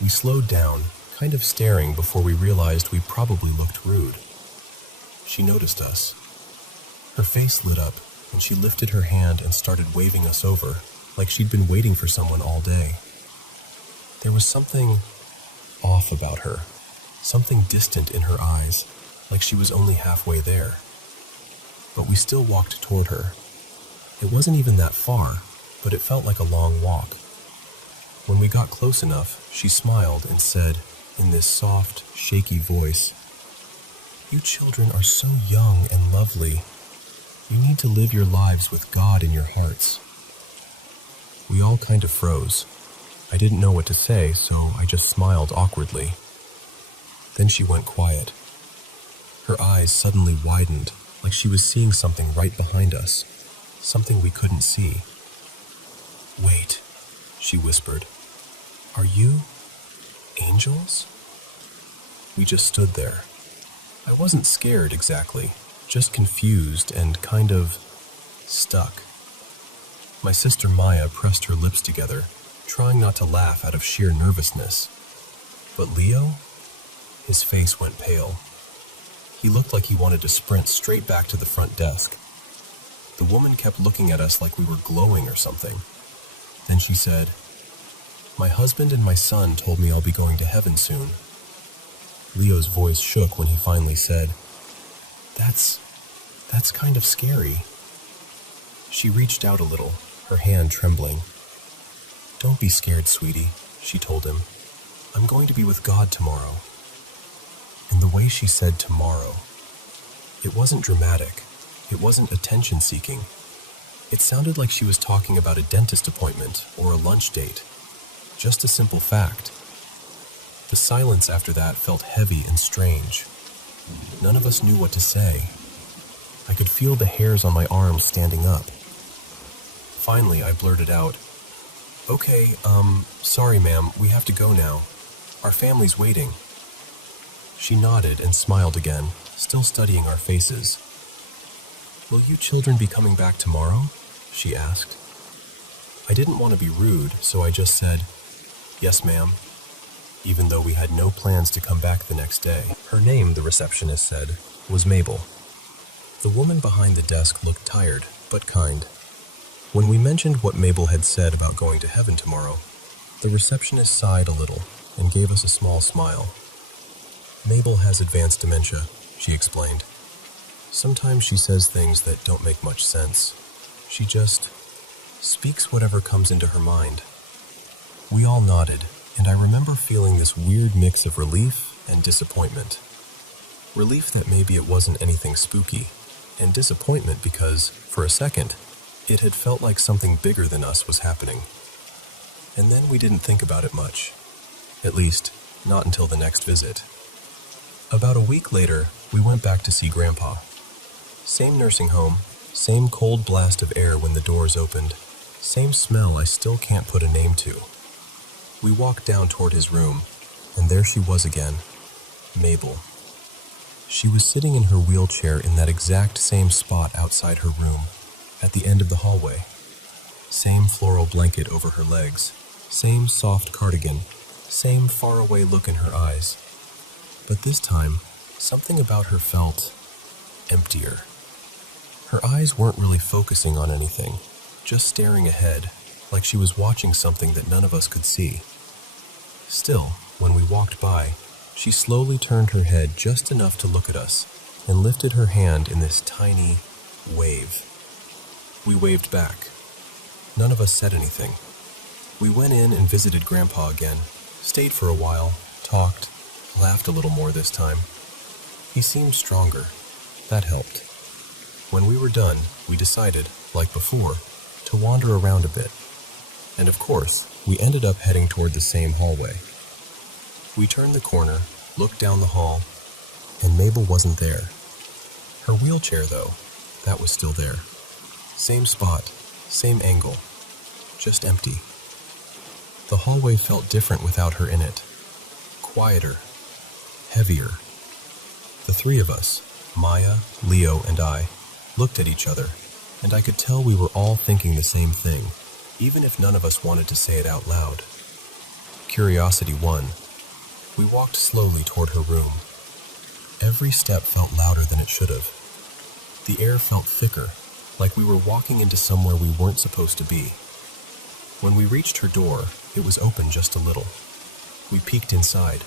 We slowed down, kind of staring before we realized we probably looked rude. She noticed us. Her face lit up, and she lifted her hand and started waving us over, like she'd been waiting for someone all day. There was something off about her, something distant in her eyes, like she was only halfway there. But we still walked toward her. It wasn't even that far, but it felt like a long walk. When we got close enough, she smiled and said, in this soft, shaky voice, "You children are so young and lovely. You need to live your lives with God in your hearts." We all kind of froze. I didn't know what to say, so I just smiled awkwardly. Then she went quiet. Her eyes suddenly widened, like she was seeing something right behind us, something we couldn't see. "Wait," she whispered. "Are you angels?" We just stood there. I wasn't scared exactly, just confused and kind of stuck. My sister Maya pressed her lips together, trying not to laugh out of sheer nervousness. But Leo? His face went pale. He looked like he wanted to sprint straight back to the front desk. The woman kept looking at us like we were glowing or something. Then she said, "My husband and my son told me I'll be going to heaven soon." Leo's voice shook when he finally said, That's kind of scary." She reached out a little, her hand trembling. "Don't be scared, sweetie," she told him. "I'm going to be with God tomorrow." And the way she said tomorrow, it wasn't dramatic. It wasn't attention-seeking. It sounded like she was talking about a dentist appointment or a lunch date. Just a simple fact. The silence after that felt heavy and strange. None of us knew what to say. I could feel the hairs on my arms standing up. Finally, I blurted out, "Okay, sorry ma'am, we have to go now. Our family's waiting." She nodded and smiled again, still studying our faces. "Will you children be coming back tomorrow?" she asked. I didn't want to be rude, so I just said, "Yes, ma'am," even though we had no plans to come back the next day. Her name, the receptionist said, was Mabel. The woman behind the desk looked tired, but kind. When we mentioned what Mabel had said about going to heaven tomorrow, the receptionist sighed a little and gave us a small smile. "Mabel has advanced dementia," she explained. "Sometimes she says things that don't make much sense. She just speaks whatever comes into her mind." We all nodded, and I remember feeling this weird mix of relief and disappointment. Relief that maybe it wasn't anything spooky, and disappointment because, for a second, it had felt like something bigger than us was happening. And then we didn't think about it much. At least, not until the next visit. About a week later, we went back to see Grandpa. Same nursing home, same cold blast of air when the doors opened, same smell I still can't put a name to. We walked down toward his room, and there she was again, Mabel. She was sitting in her wheelchair in that exact same spot outside her room, at the end of the hallway. Same floral blanket over her legs, same soft cardigan, same faraway look in her eyes. But this time, something about her felt emptier. Her eyes weren't really focusing on anything, just staring ahead, like she was watching something that none of us could see. Still, when we walked by, she slowly turned her head just enough to look at us and lifted her hand in this tiny wave. We waved back. None of us said anything. We went in and visited Grandpa again, stayed for a while, talked, laughed a little more this time. He seemed stronger. That helped. When we were done, we decided, like before, to wander around a bit. And of course, we ended up heading toward the same hallway. We turned the corner, looked down the hall, and Mabel wasn't there. Her wheelchair, though, that was still there. Same spot, same angle, just empty. The hallway felt different without her in it. Quieter, heavier. The three of us, Maya, Leo, and I, looked at each other, and I could tell we were all thinking the same thing, even if none of us wanted to say it out loud. Curiosity won. We walked slowly toward her room. Every step felt louder than it should have. The air felt thicker, like we were walking into somewhere we weren't supposed to be. When we reached her door, it was open just a little. We peeked inside.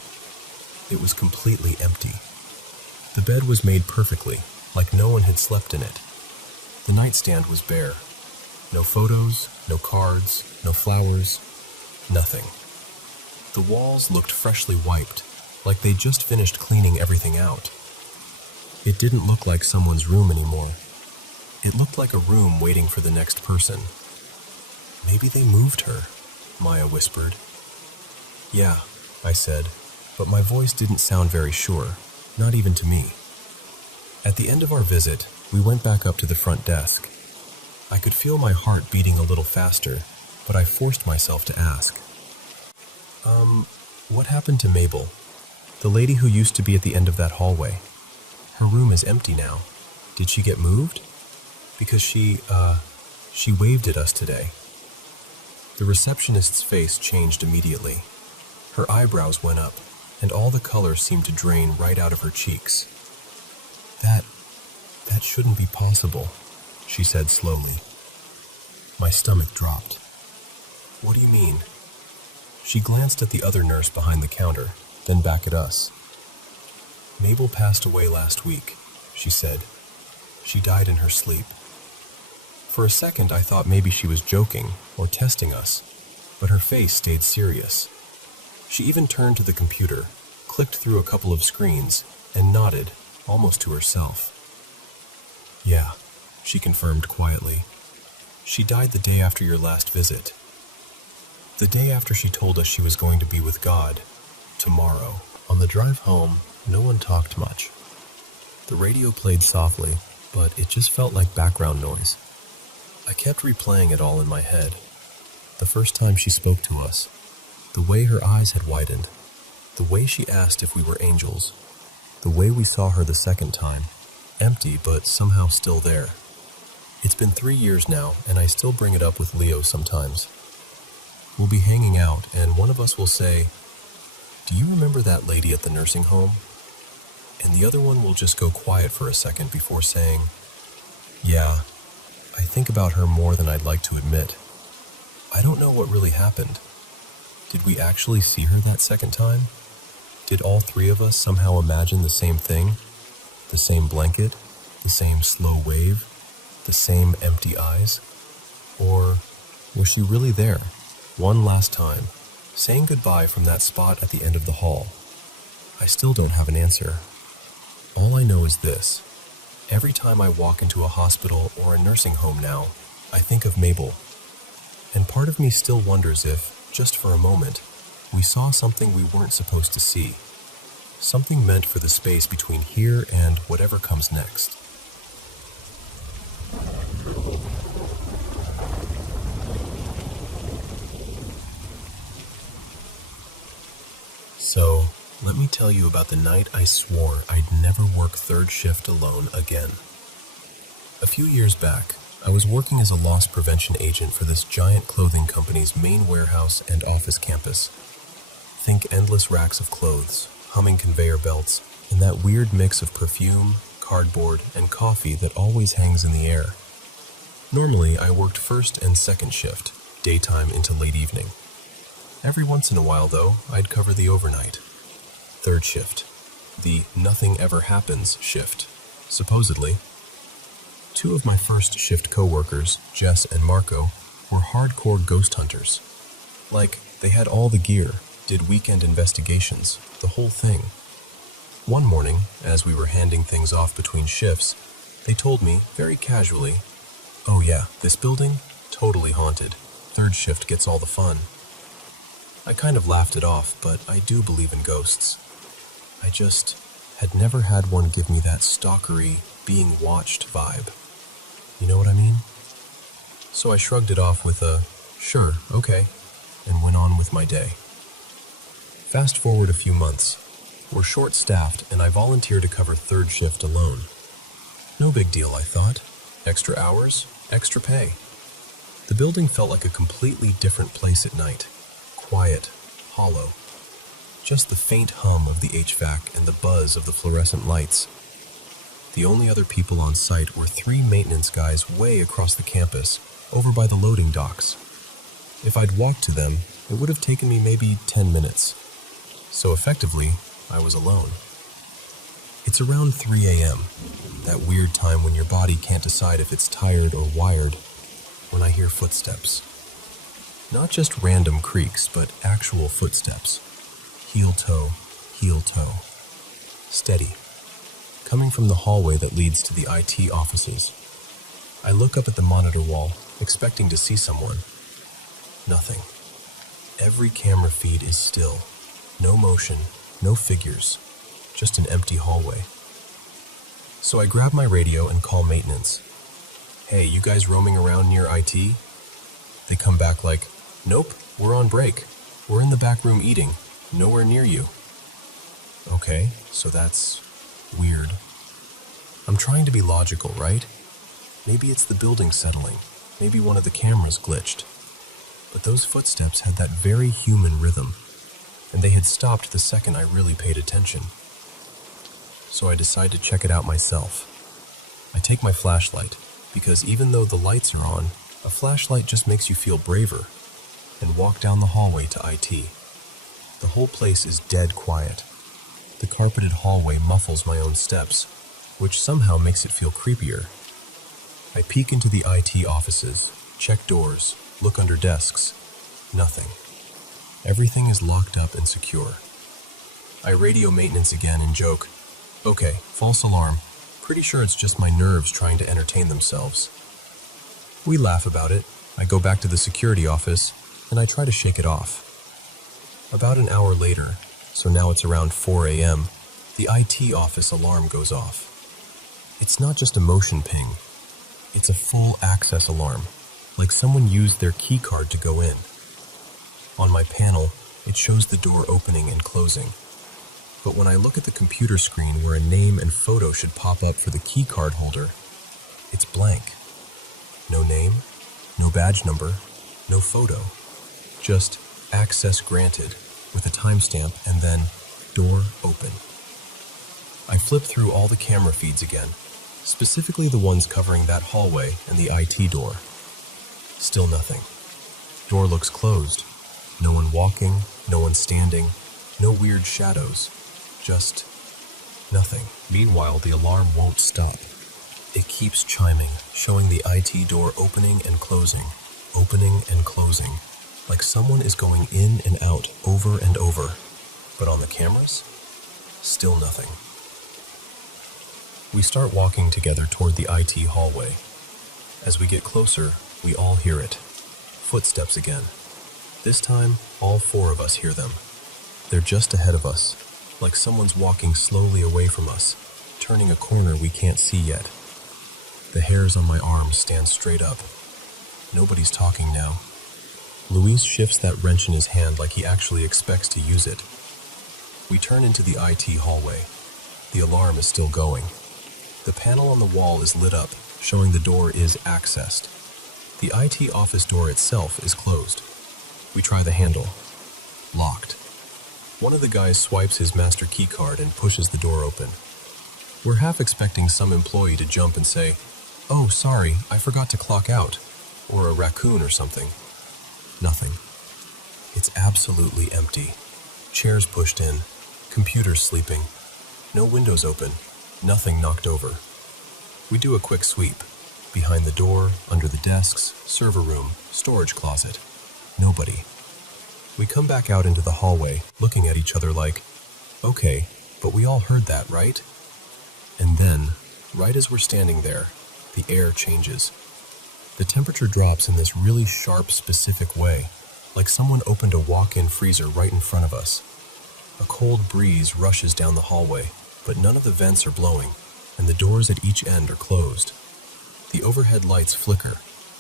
It was completely empty. The bed was made perfectly, like no one had slept in it. The nightstand was bare. No photos, no cards, no flowers, nothing. The walls looked freshly wiped, like they just finished cleaning everything out. It didn't look like someone's room anymore. It looked like a room waiting for the next person. "Maybe they moved her," Maya whispered. "Yeah," I said, but my voice didn't sound very sure, not even to me. At the end of our visit, we went back up to the front desk. I could feel my heart beating a little faster, but I forced myself to ask. What happened to Mabel? The lady who used to be at the end of that hallway. Her room is empty now. Did she get moved? Because she waved at us today." The receptionist's face changed immediately. Her eyebrows went up, and all the color seemed to drain right out of her cheeks. That shouldn't be possible, she said slowly. My stomach dropped. What do you mean? She glanced at the other nurse behind the counter, then back at us. Mabel passed away last week, she said. She died in her sleep. For a second, I thought maybe she was joking or testing us, but her face stayed serious. She even turned to the computer, clicked through a couple of screens, and nodded, almost to herself. Yeah, she confirmed quietly. She died the day after your last visit. The day after she told us she was going to be with God, tomorrow. On the drive home, no one talked much. The radio played softly, but it just felt like background noise. I kept replaying it all in my head. The first time she spoke to us, the way her eyes had widened, the way she asked if we were angels, the way we saw her the second time, empty but somehow still there. It's been 3 years now, and I still bring it up with Leo sometimes. We'll be hanging out, and one of us will say, "Do you remember that lady at the nursing home?" And the other one will just go quiet for a second before saying, "Yeah, I think about her more than I'd like to admit. I don't know what really happened. Did we actually see her that second time? Did all three of us somehow imagine the same thing? The same blanket? The same slow wave? The same empty eyes? Or was she really there, one last time, saying goodbye from that spot at the end of the hall? I still don't have an answer. All I know is this. Every time I walk into a hospital or a nursing home now, I think of Mabel. And part of me still wonders if, just for a moment, we saw something we weren't supposed to see. Something meant for the space between here and whatever comes next. So, let me tell you about the night I swore I'd never work third shift alone again. A few years back, I was working as a loss prevention agent for this giant clothing company's main warehouse and office campus. Think endless racks of clothes, humming conveyor belts, and that weird mix of perfume, cardboard, and coffee that always hangs in the air. Normally, I worked first and second shift, daytime into late evening. Every once in a while, though, I'd cover the overnight. Third shift, the nothing ever happens shift, supposedly. Two of my first shift co-workers, Jess and Marco, were hardcore ghost hunters. Like, they had all the gear, did weekend investigations, the whole thing. One morning, as we were handing things off between shifts, they told me, very casually, "Oh yeah, this building? Totally haunted. Third shift gets all the fun." I kind of laughed it off, but I do believe in ghosts. I just had never had one give me that stalkery, being watched vibe. You know what I mean? So I shrugged it off with a, "Sure, okay," and went on with my day. Fast forward a few months. We're short-staffed, and I volunteer to cover third shift alone. No big deal, I thought. Extra hours, extra pay. The building felt like a completely different place at night. Quiet, hollow. Just the faint hum of the HVAC and the buzz of the fluorescent lights. The only other people on site were 3 maintenance guys way across the campus, over by the loading docks. If I'd walked to them, it would have taken me maybe 10 minutes. So effectively, I was alone. It's around 3 a.m., that weird time when your body can't decide if it's tired or wired, when I hear footsteps. Not just random creaks, but actual footsteps. Heel-toe, heel-toe. Steady. Coming from the hallway that leads to the IT offices. I look up at the monitor wall, expecting to see someone. Nothing. Every camera feed is still. No motion, no figures. Just an empty hallway. So I grab my radio and call maintenance. "Hey, you guys roaming around near IT?" They come back like, "Nope, we're on break. We're in the back room eating. Nowhere near you." Okay, so that's weird. I'm trying to be logical, right? Maybe it's the building settling. Maybe one of the cameras glitched. But those footsteps had that very human rhythm, and they had stopped the second I really paid attention. so I decide to check it out myself. I take my flashlight, because even though the lights are on, a flashlight just makes you feel braver, and walk down the hallway to IT. The whole place is dead quiet. The carpeted hallway muffles my own steps, which somehow makes it feel creepier. I peek into the IT offices, check doors, look under desks. Nothing. Everything is locked up and secure. I radio maintenance again and joke, "Okay, false alarm. Pretty sure it's just my nerves trying to entertain themselves." We laugh about it. I go back to the security office, and I try to shake it off. About an hour later, so now it's around 4 a.m., the IT office alarm goes off. It's not just a motion ping. It's a full access alarm, like someone used their key card to go in. On my panel, it shows the door opening and closing. But when I look at the computer screen where a name and photo should pop up for the key card holder, it's blank. No name, no badge number, no photo. Just access granted with a timestamp and then door open. I flip through all the camera feeds again, specifically the ones covering that hallway and the IT door. Still nothing. Door looks closed. No one walking, no one standing, no weird shadows. Just nothing. Meanwhile, the alarm won't stop. It keeps chiming, showing the IT door opening and closing, like someone is going in and out over and over. But on the cameras, still nothing. We start walking together toward the IT hallway. As we get closer, we all hear it. Footsteps again. This time, all four of us hear them. They're just ahead of us, like someone's walking slowly away from us, turning a corner we can't see yet. The hairs on my arms stand straight up. Nobody's talking now. Luis shifts that wrench in his hand like he actually expects to use it. We turn into the IT hallway. The alarm is still going. The panel on the wall is lit up, showing the door is accessed. The IT office door itself is closed. We try the handle. Locked. One of the guys swipes his master key card and pushes the door open. We're half expecting some employee to jump and say, "Oh, sorry, I forgot to clock out," or a raccoon or something. Nothing. It's absolutely empty. Chairs pushed in, computers sleeping, no windows open, nothing knocked over. We do a quick sweep. Behind the door, under the desks, server room, storage closet. Nobody. We come back out into the hallway, looking at each other like, "Okay, but we all heard that, right?" And then, right as we're standing there, the air changes. The temperature drops in this really sharp, specific way, like someone opened a walk-in freezer right in front of us. A cold breeze rushes down the hallway, but none of the vents are blowing, and the doors at each end are closed. The overhead lights flicker,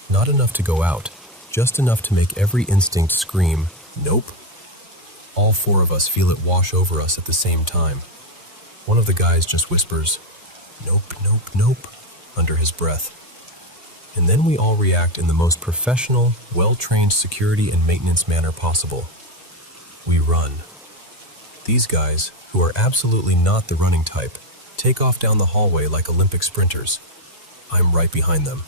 not enough to go out, just enough to make every instinct scream, "Nope." All four of us feel it wash over us at the same time. One of the guys just whispers, "Nope, nope, nope," under his breath. And then we all react in the most professional, well-trained security and maintenance manner possible. We run. These guys, who are absolutely not the running type, take off down the hallway like Olympic sprinters. I'm right behind them.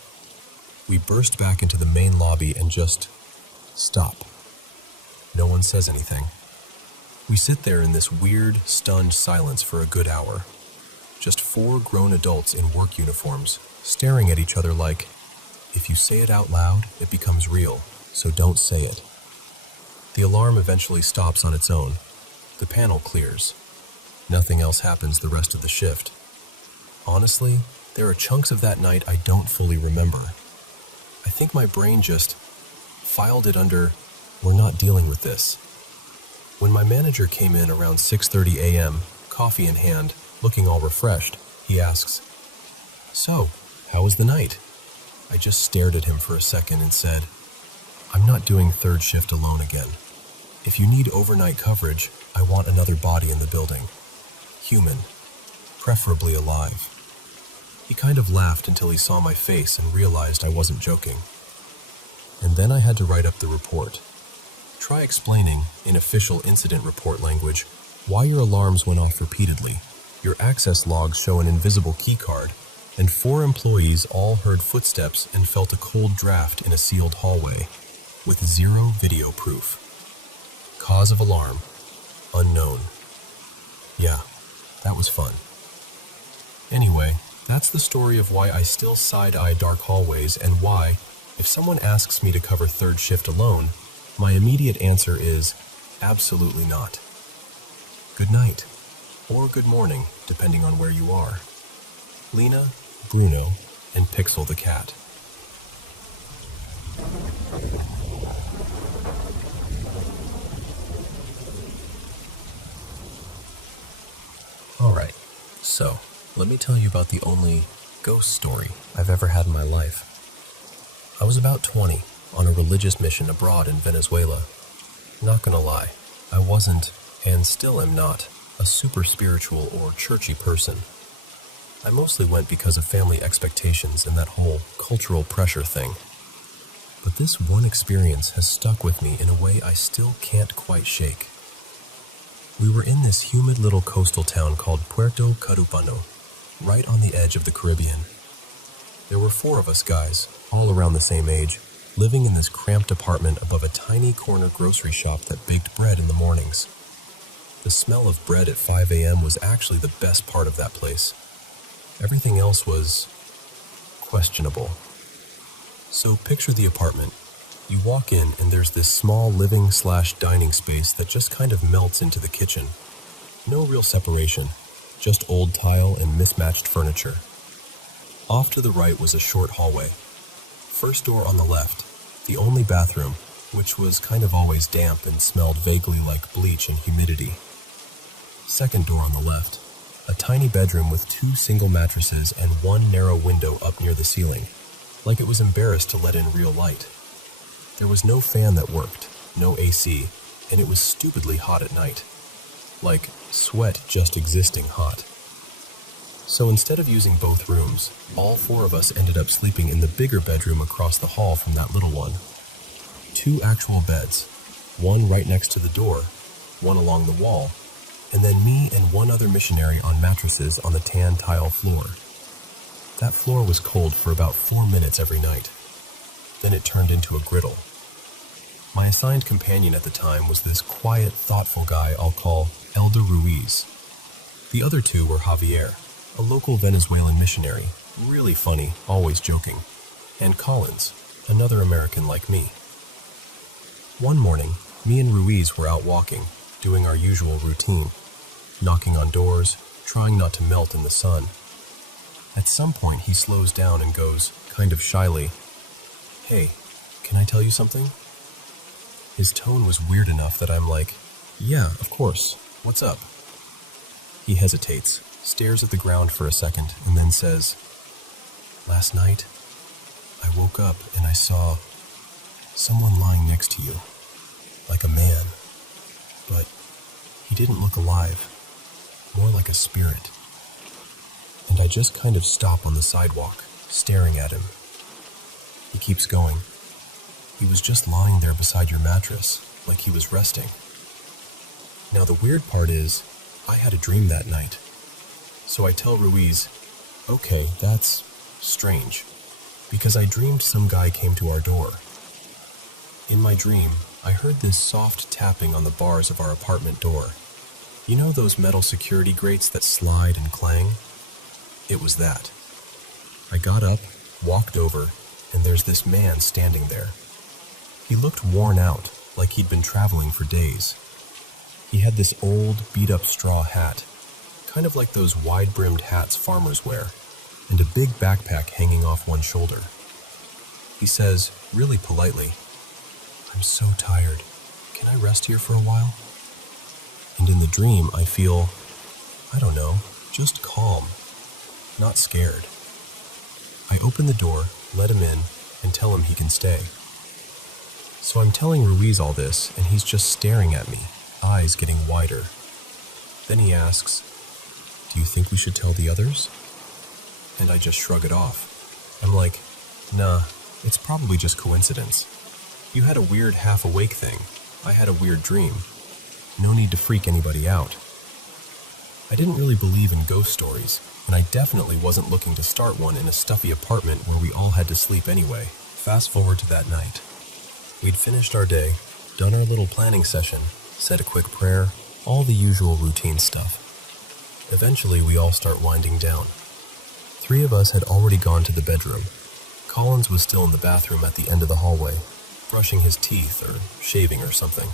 We burst back into the main lobby and just stop. No one says anything. We sit there in this weird, stunned silence for a good hour. Just four grown adults in work uniforms, staring at each other like, if you say it out loud, it becomes real, so don't say it. The alarm eventually stops on its own. The panel clears. Nothing else happens the rest of the shift. Honestly, there are chunks of that night I don't fully remember. I think my brain just filed it under, "We're not dealing with this." When my manager came in around 6:30 a.m., coffee in hand, looking all refreshed, he asks, "So, how was the night?" I just stared at him for a second and said, "I'm not doing third shift alone again. If you need overnight coverage, I want another body in the building. Human, preferably alive." He kind of laughed until he saw my face and realized I wasn't joking. And then I had to write up the report. Try explaining, in official incident report language, why your alarms went off repeatedly, Your access logs show an invisible keycard, and 4 employees all heard footsteps and felt a cold draft in a sealed hallway, with 0 video proof. Cause of alarm, unknown. Yeah, that was fun. Anyway, that's the story of why I still side-eye dark hallways and why, if someone asks me to cover third shift alone, my immediate answer is absolutely not. Good night, or good morning, depending on where you are. Lena, Bruno, and Pixel the cat. Alright, so let me tell you about the only ghost story I've ever had in my life. I was about 20 on a religious mission abroad in Venezuela. Not gonna lie, I wasn't, and still am not, a super spiritual or churchy person. I mostly went because of family expectations and that whole cultural pressure thing. But this one experience has stuck with me in a way I still can't quite shake. We were in this humid little coastal town called Puerto Carupano, right on the edge of the Caribbean. There were 4 of us guys, all around the same age, living in this cramped apartment above a tiny corner grocery shop that baked bread in the mornings. The smell of bread at 5 a.m. was actually the best part of that place. Everything else was questionable. So picture the apartment. You walk in and there's this small living/dining space that just kind of melts into the kitchen. No real separation, just old tile and mismatched furniture. Off to the right was a short hallway. First door on the left, the only bathroom, which was kind of always damp and smelled vaguely like bleach and humidity. Second door on the left, a tiny bedroom with 2 single mattresses and 1 narrow window up near the ceiling, like it was embarrassed to let in real light. There was no fan that worked, no AC, and it was stupidly hot at night. Like sweat just existing hot. So instead of using both rooms, all 4 of us ended up sleeping in the bigger bedroom across the hall from that little one. 2 actual beds, one right next to the door, one along the wall, and then me and 1 other missionary on mattresses on the tan tile floor. That floor was cold for about 4 minutes every night. Then it turned into a griddle. My assigned companion at the time was this quiet, thoughtful guy I'll call Elder Ruiz. The other 2 were Javier, a local Venezuelan missionary, really funny, always joking, and Collins, another American like me. One morning, me and Ruiz were out walking, doing our usual routine, knocking on doors, trying not to melt in the sun. At some point, he slows down and goes, kind of shyly, "Hey, can I tell you something?" His tone was weird enough that I'm like, "Yeah, of course. What's up?" He hesitates, stares at the ground for a second, and then says, "Last night, I woke up and I saw someone lying next to you, like a man, but he didn't look alive, more like a spirit." And I just kind of stop on the sidewalk, staring at him. He keeps going. "He was just lying there beside your mattress, like he was resting." Now the weird part is, I had a dream that night. So I tell Ruiz, "Okay, that's strange, because I dreamed some guy came to our door. In my dream, I heard this soft tapping on the bars of our apartment door. You know those metal security grates that slide and clang? It was that. I got up, walked over, and there's this man standing there. He looked worn out, like he'd been traveling for days. He had this old, beat-up straw hat, kind of like those wide-brimmed hats farmers wear, and a big backpack hanging off one shoulder. He says, really politely, "I'm so tired. Can I rest here for a while?" And in the dream, I feel, I don't know, just calm, not scared. I open the door, let him in, and tell him he can stay. So I'm telling Ruiz all this, and he's just staring at me, eyes getting wider. Then he asks, "Do you think we should tell the others?" And I just shrug it off. I'm like, "Nah, it's probably just coincidence. You had a weird half-awake thing. I had a weird dream. No need to freak anybody out." I didn't really believe in ghost stories, and I definitely wasn't looking to start one in a stuffy apartment where we all had to sleep anyway. Fast forward to that night. We'd finished our day, done our little planning session, said a quick prayer, all the usual routine stuff. Eventually, we all start winding down. 3 of us had already gone to the bedroom. Collins was still in the bathroom at the end of the hallway, brushing his teeth or shaving or something.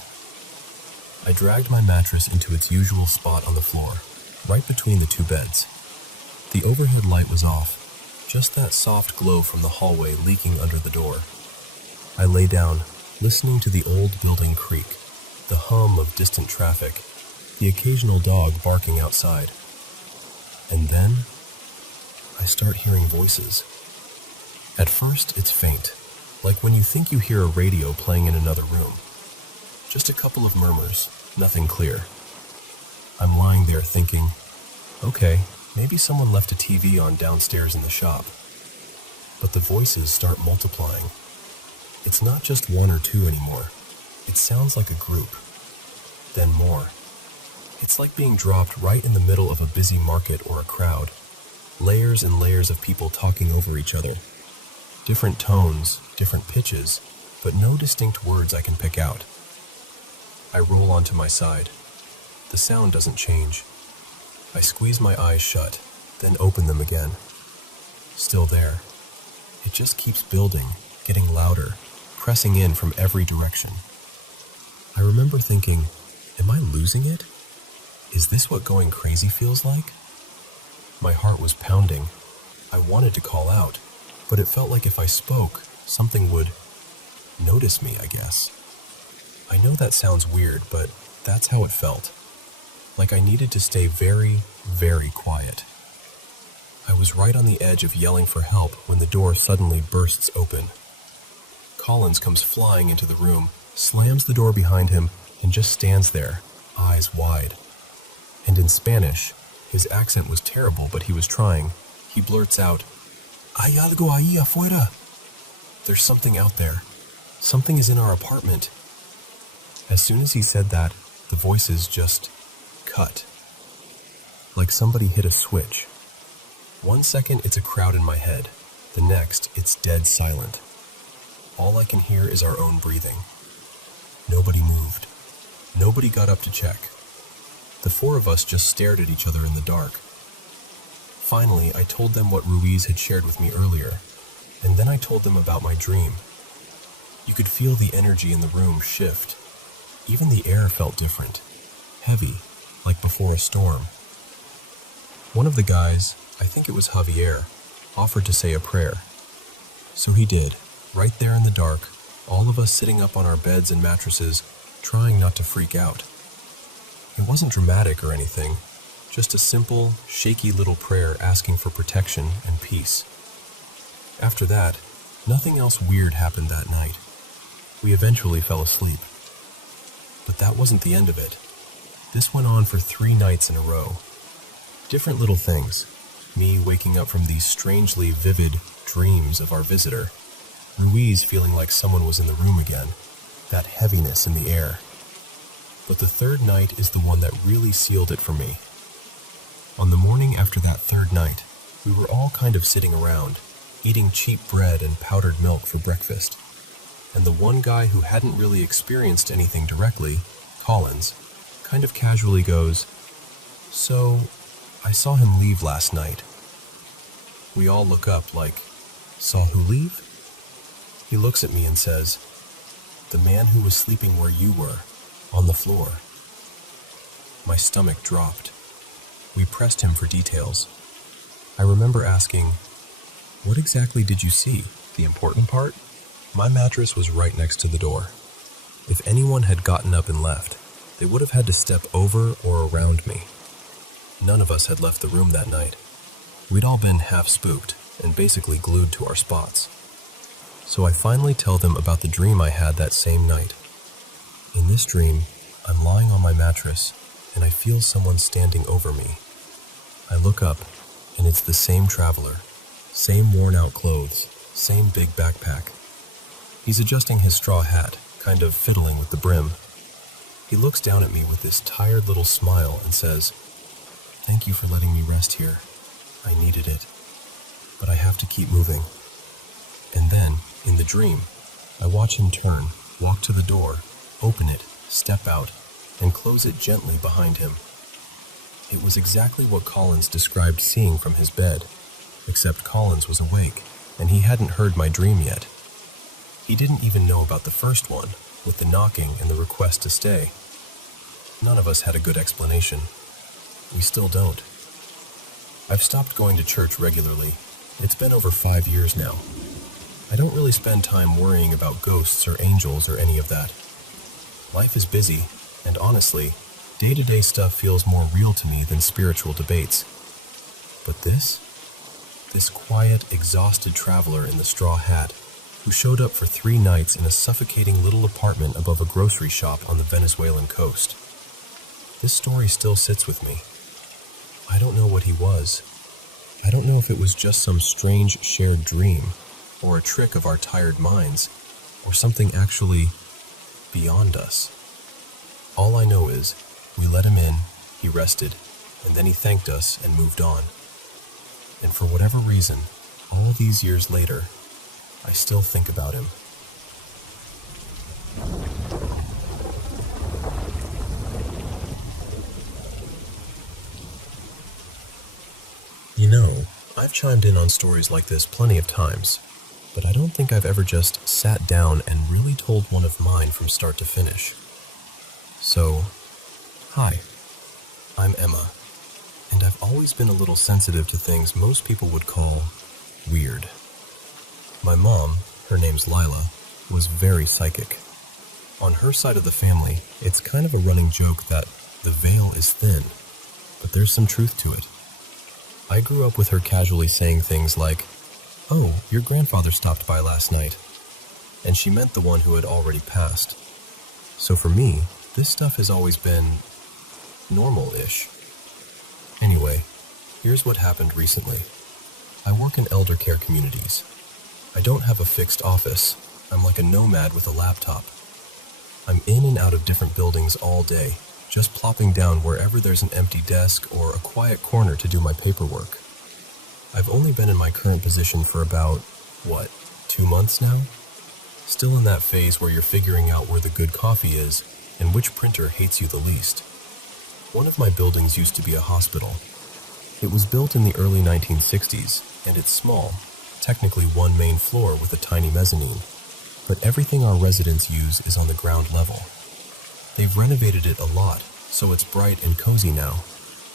I dragged my mattress into its usual spot on the floor, right between the 2 beds. The overhead light was off, just that soft glow from the hallway leaking under the door. I lay down, listening to the old building creak, the hum of distant traffic, the occasional dog barking outside. And then, I start hearing voices. At first, it's faint, like when you think you hear a radio playing in another room. Just a couple of murmurs, nothing clear. I'm lying there thinking, okay, maybe someone left a TV on downstairs in the shop. But the voices start multiplying. It's not just 1 or 2 anymore. It sounds like a group. Then more. It's like being dropped right in the middle of a busy market or a crowd. Layers and layers of people talking over each other. Different tones, different pitches, but no distinct words I can pick out. I roll onto my side. The sound doesn't change. I squeeze my eyes shut, then open them again. Still there. It just keeps building, getting louder, pressing in from every direction. I remember thinking, am I losing it? Is this what going crazy feels like? My heart was pounding. I wanted to call out, but it felt like if I spoke, something would notice me, I guess. I know that sounds weird, but that's how it felt. Like I needed to stay very, very quiet. I was right on the edge of yelling for help when the door suddenly bursts open. Collins comes flying into the room, slams the door behind him, and just stands there, eyes wide. And in Spanish, his accent was terrible, but he was trying. He blurts out, "Hay algo ahí afuera." There's something out there. Something is in our apartment. As soon as he said that, the voices just cut. Like somebody hit a switch. 1 second, it's a crowd in my head. The next, it's dead silent. All I can hear is our own breathing. Nobody moved. Nobody got up to check. The 4 of us just stared at each other in the dark. Finally, I told them what Ruiz had shared with me earlier, and then I told them about my dream. You could feel the energy in the room shift. Even the air felt different, heavy, like before a storm. One of the guys, I think it was Javier, offered to say a prayer. So he did, right there in the dark, all of us sitting up on our beds and mattresses, trying not to freak out. It wasn't dramatic or anything, just a simple, shaky little prayer asking for protection and peace. After that, nothing else weird happened that night. We eventually fell asleep. But that wasn't the end of it. This went on for 3 nights in a row. Different little things. Me waking up from these strangely vivid dreams of our visitor. Ruiz feeling like someone was in the room again. That heaviness in the air. But the 3rd night is the one that really sealed it for me. On the morning after that 3rd night, we were all kind of sitting around, eating cheap bread and powdered milk for breakfast. And the one guy who hadn't really experienced anything directly, Collins, kind of casually goes, "So, I saw him leave last night." We all look up like, "Saw who leave?" He looks at me and says, "The man who was sleeping where you were, on the floor." My stomach dropped. We pressed him for details. I remember asking, "What exactly did you see? The important part?" My mattress was right next to the door. If anyone had gotten up and left, they would have had to step over or around me. None of us had left the room that night. We'd all been half spooked and basically glued to our spots. So I finally tell them about the dream I had that same night. In this dream, I'm lying on my mattress and I feel someone standing over me. I look up and it's the same traveler, same worn out clothes, same big backpack. He's adjusting his straw hat, kind of fiddling with the brim. He looks down at me with this tired little smile and says, Thank you for letting me rest here. I needed it. But I have to keep moving. And then, in the dream, I watch him turn, walk to the door, open it, step out, and close it gently behind him. It was exactly what Collins described seeing from his bed, except Collins was awake, and he hadn't heard my dream yet. He didn't even know about the first one, with the knocking and the request to stay. None of us had a good explanation. We still don't. I've stopped going to church regularly. It's been over 5 years now. I don't really spend time worrying about ghosts or angels or any of that. Life is busy, and honestly, day-to-day stuff feels more real to me than spiritual debates. But this quiet, exhausted traveler in the straw hat who showed up for 3 nights in a suffocating little apartment above a grocery shop on the Venezuelan coast. This story still sits with me. I don't know what he was. I don't know if it was just some strange shared dream, or a trick of our tired minds, or something actually beyond us. All I know is, we let him in, he rested, and then he thanked us and moved on. And for whatever reason, all these years later, I still think about him. You know, I've chimed in on stories like this plenty of times, but I don't think I've ever just sat down and really told one of mine from start to finish. So, hi, I'm Emma, and I've always been a little sensitive to things most people would call weird. My mom, her name's Lila, was very psychic. On her side of the family, it's kind of a running joke that the veil is thin, but there's some truth to it. I grew up with her casually saying things like, "Oh, your grandfather stopped by last night," and she meant the one who had already passed. So for me, this stuff has always been normal-ish. Anyway, here's what happened recently. I work in elder care communities. I don't have a fixed office. I'm like a nomad with a laptop. I'm in and out of different buildings all day, just plopping down wherever there's an empty desk or a quiet corner to do my paperwork. I've only been in my current position for about, 2 months now? Still in that phase where you're figuring out where the good coffee is and which printer hates you the least. One of my buildings used to be a hospital. It was built in the early 1960s, and it's small, technically one main floor with a tiny mezzanine, but everything our residents use is on the ground level. They've renovated it a lot, so it's bright and cozy now,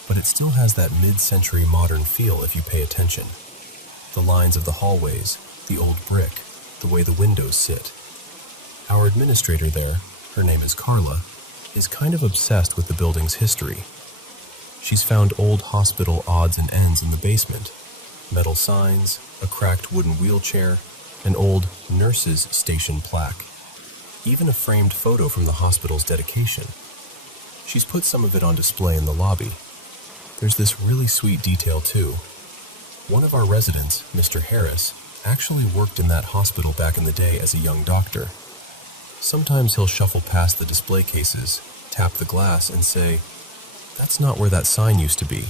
but it still has that mid-century modern feel if you pay attention. The lines of the hallways, the old brick, the way the windows sit. Our administrator there, her name is Carla, is kind of obsessed with the building's history. She's found old hospital odds and ends in the basement. Metal signs, a cracked wooden wheelchair, an old nurses station plaque. Even a framed photo from the hospital's dedication. She's put some of it on display in the lobby. There's this really sweet detail too. One of our residents, Mr. Harris, actually worked in that hospital back in the day as a young doctor. Sometimes he'll shuffle past the display cases, tap the glass and say, "That's not where that sign used to be,"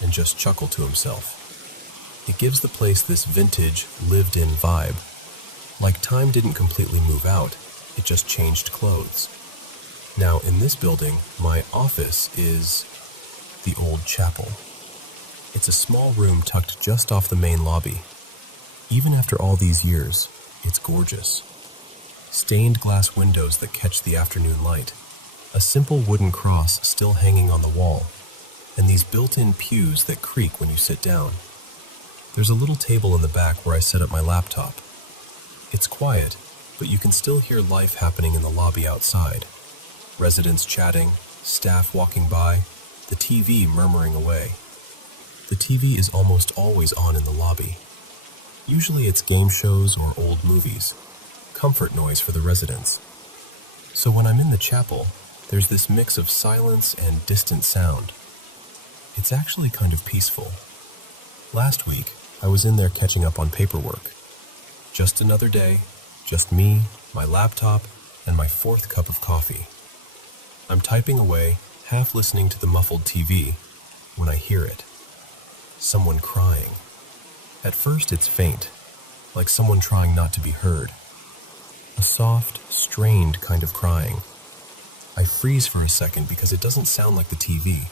and just chuckle to himself. It gives the place this vintage, lived-in vibe. Like time didn't completely move out, it just changed clothes. Now, in this building, my office is the old chapel. It's a small room tucked just off the main lobby. Even after all these years, it's gorgeous. Stained glass windows that catch the afternoon light, a simple wooden cross still hanging on the wall, and these built-in pews that creak when you sit down. There's a little table in the back where I set up my laptop. It's quiet, but you can still hear life happening in the lobby outside. Residents chatting, staff walking by, the TV murmuring away. The TV is almost always on in the lobby. Usually it's game shows or old movies, comfort noise for the residents. So when I'm in the chapel, there's this mix of silence and distant sound. It's actually kind of peaceful. Last week, I was in there catching up on paperwork. Just another day, just me, my laptop, and my 4th cup of coffee. I'm typing away, half listening to the muffled TV, when I hear it. Someone crying. At first it's faint, like someone trying not to be heard. A soft, strained kind of crying. I freeze for a second because it doesn't sound like the TV.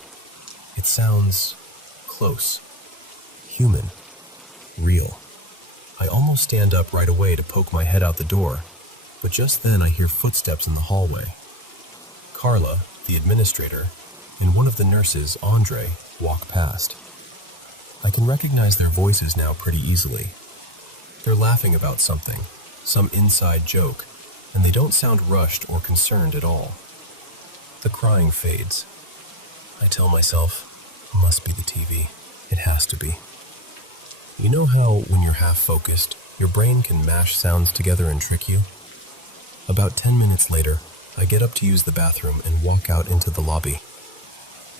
It sounds close, human, real. I almost stand up right away to poke my head out the door, but just then I hear footsteps in the hallway. Carla, the administrator, and one of the nurses, Andre, walk past. I can recognize their voices now pretty easily. They're laughing about something, some inside joke, and they don't sound rushed or concerned at all. The crying fades. I tell myself, it must be the TV. It has to be. You know how, when you're half-focused, your brain can mash sounds together and trick you? About 10 minutes later, I get up to use the bathroom and walk out into the lobby.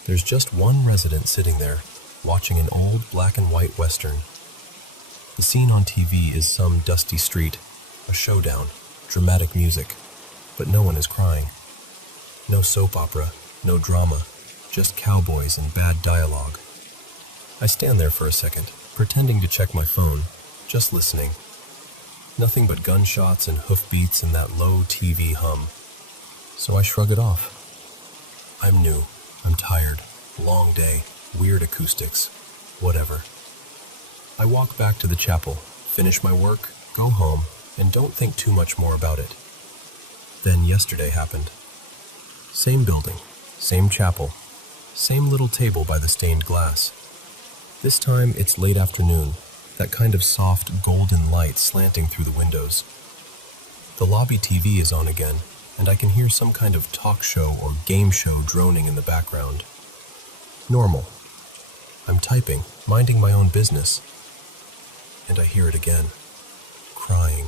There's just one resident sitting there, watching an old black and white western. The scene on TV is some dusty street, a showdown, dramatic music, but no one is crying. No soap opera, no drama, just cowboys and bad dialogue. I stand there for a second, pretending to check my phone, just listening. Nothing but gunshots and hoofbeats and that low TV hum. So I shrug it off. I'm new, I'm tired, long day, weird acoustics, whatever. I walk back to the chapel, finish my work, go home, and don't think too much more about it. Then yesterday happened. Same building, same chapel, same little table by the stained glass. This time it's late afternoon, that kind of soft golden light slanting through the windows. The lobby TV is on again, and I can hear some kind of talk show or game show droning in the background. Normal. I'm typing, minding my own business, and I hear it again, crying.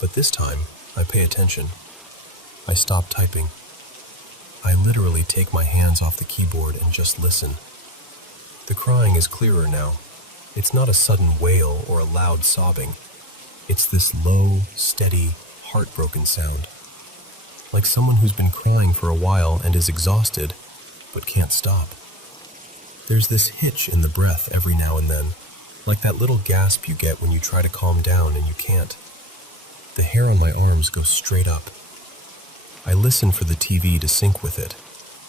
But this time, I pay attention. I stop typing. I literally take my hands off the keyboard and just listen. The crying is clearer now. It's not a sudden wail or a loud sobbing. It's this low, steady, heartbroken sound. Like someone who's been crying for a while and is exhausted, but can't stop. There's this hitch in the breath every now and then, like that little gasp you get when you try to calm down and you can't. The hair on my arms goes straight up. I listen for the TV to sync with it,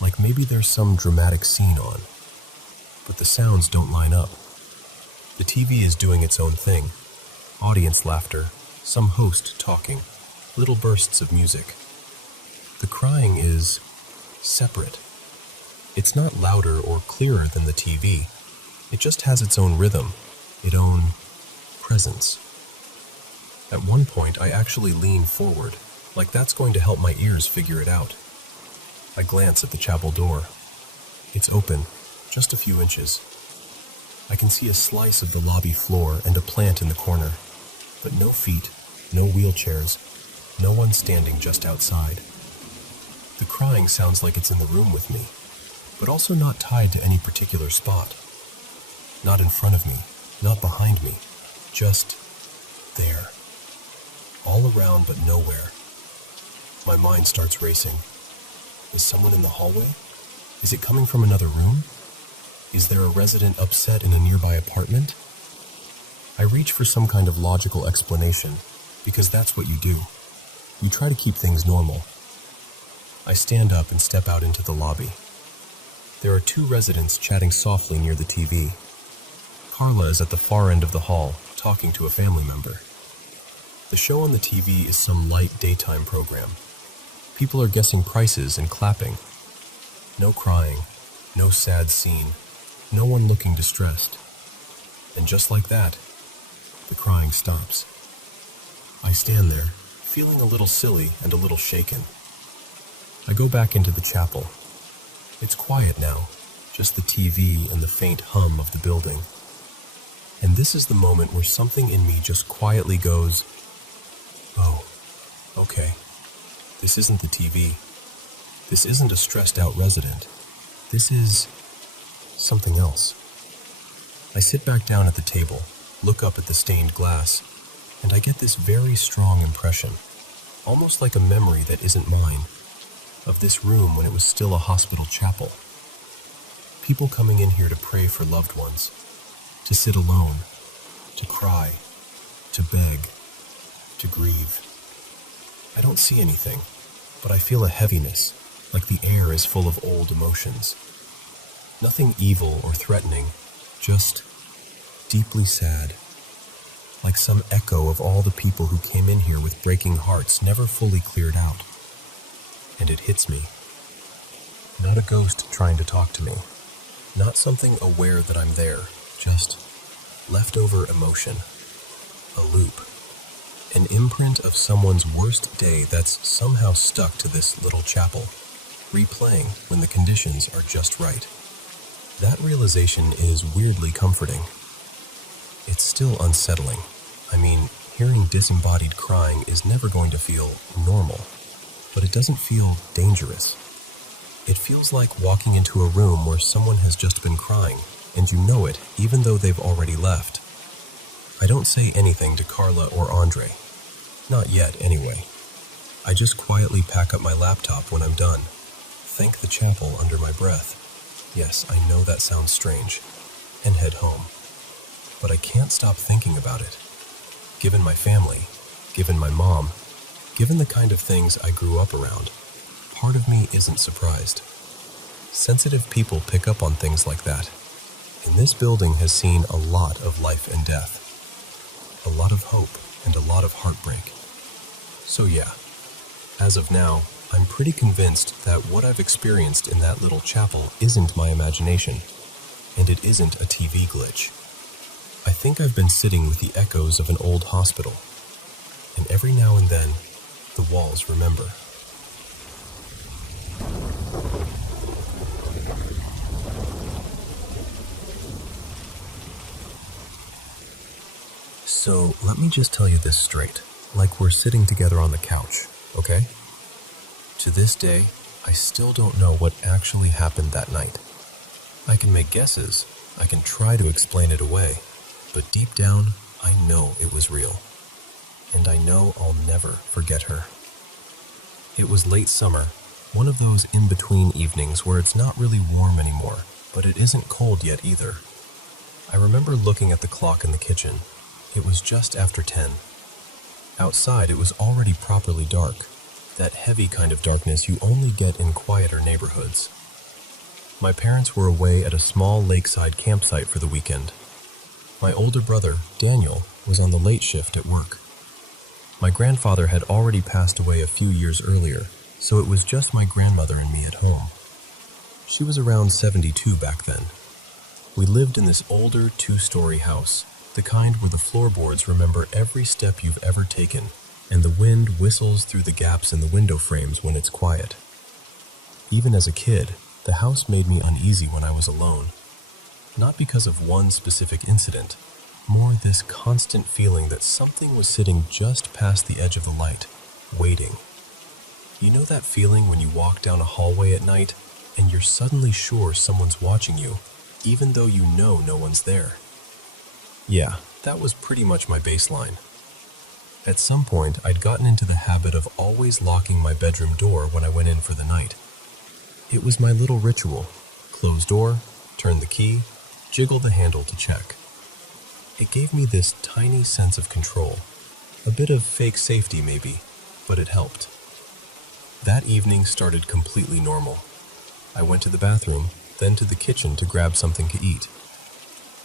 like maybe there's some dramatic scene on. But the sounds don't line up. The TV is doing its own thing. Audience laughter, some host talking, little bursts of music. The crying is separate. It's not louder or clearer than the TV. It just has its own rhythm, its own presence. At one point, I actually lean forward, like that's going to help my ears figure it out. I glance at the chapel door. It's open, just a few inches. I can see a slice of the lobby floor and a plant in the corner, but no feet, no wheelchairs, no one standing just outside. The crying sounds like it's in the room with me, but also not tied to any particular spot. Not in front of me, not behind me, just there. All around but nowhere. My mind starts racing. Is someone in the hallway? Is it coming from another room? Is there a resident upset in a nearby apartment? I reach for some kind of logical explanation, because that's what you do. You try to keep things normal. I stand up and step out into the lobby. There are two residents chatting softly near the TV. Carla is at the far end of the hall, talking to a family member. The show on the TV is some light daytime program. People are guessing prices and clapping. No crying, no sad scene, no one looking distressed. And just like that, the crying stops. I stand there, feeling a little silly and a little shaken. I go back into the chapel. It's quiet now, just the TV and the faint hum of the building. And this is the moment where something in me just quietly goes, oh, okay. This isn't the TV. This isn't a stressed out resident. This is something else. I sit back down at the table, look up at the stained glass, and I get this very strong impression, almost like a memory that isn't mine, of this room when it was still a hospital chapel. People coming in here to pray for loved ones, to sit alone, to cry, to beg, to grieve. I don't see anything, but I feel a heaviness, like the air is full of old emotions. Nothing evil or threatening, just deeply sad, like some echo of all the people who came in here with breaking hearts never fully cleared out. And it hits me. Not a ghost trying to talk to me, not something aware that I'm there, just leftover emotion, a loop, an imprint of someone's worst day that's somehow stuck to this little chapel, replaying when the conditions are just right. That realization is weirdly comforting. It's still unsettling. I mean, hearing disembodied crying is never going to feel normal, but it doesn't feel dangerous. It feels like walking into a room where someone has just been crying, and you know it even though they've already left. I don't say anything to Carla or Andre. Not yet, anyway. I just quietly pack up my laptop when I'm done. Thank the chapel under my breath. Yes, I know that sounds strange. And head home. But I can't stop thinking about it. Given my family, given my mom, given the kind of things I grew up around, part of me isn't surprised. Sensitive people pick up on things like that. And this building has seen a lot of life and death. A lot of hope and a lot of heartbreak. So yeah, as of now, I'm pretty convinced that what I've experienced in that little chapel isn't my imagination, and it isn't a TV glitch. I think I've been sitting with the echoes of an old hospital, and every now and then, the walls remember. So, let me just tell you this straight, like we're sitting together on the couch, okay? To this day, I still don't know what actually happened that night. I can make guesses, I can try to explain it away, but deep down, I know it was real. And I know I'll never forget her. It was late summer, one of those in-between evenings where it's not really warm anymore, but it isn't cold yet either. I remember looking at the clock in the kitchen. It was just after 10. Outside, it was already properly dark, that heavy kind of darkness you only get in quieter neighborhoods. My parents were away at a small lakeside campsite for the weekend. My older brother, Daniel, was on the late shift at work. My grandfather had already passed away a few years earlier, so it was just my grandmother and me at home. She was around 72 back then. We lived in this older 2-story house, the kind where the floorboards remember every step you've ever taken, and the wind whistles through the gaps in the window frames when it's quiet. Even as a kid, the house made me uneasy when I was alone. Not because of one specific incident, more this constant feeling that something was sitting just past the edge of the light, waiting. You know that feeling when you walk down a hallway at night, and you're suddenly sure someone's watching you, even though you know no one's there? Yeah, that was pretty much my baseline. At some point, I'd gotten into the habit of always locking my bedroom door when I went in for the night. It was my little ritual. Close door, turn the key, jiggle the handle to check. It gave me this tiny sense of control. A bit of fake safety maybe, but it helped. That evening started completely normal. I went to the bathroom, then to the kitchen to grab something to eat.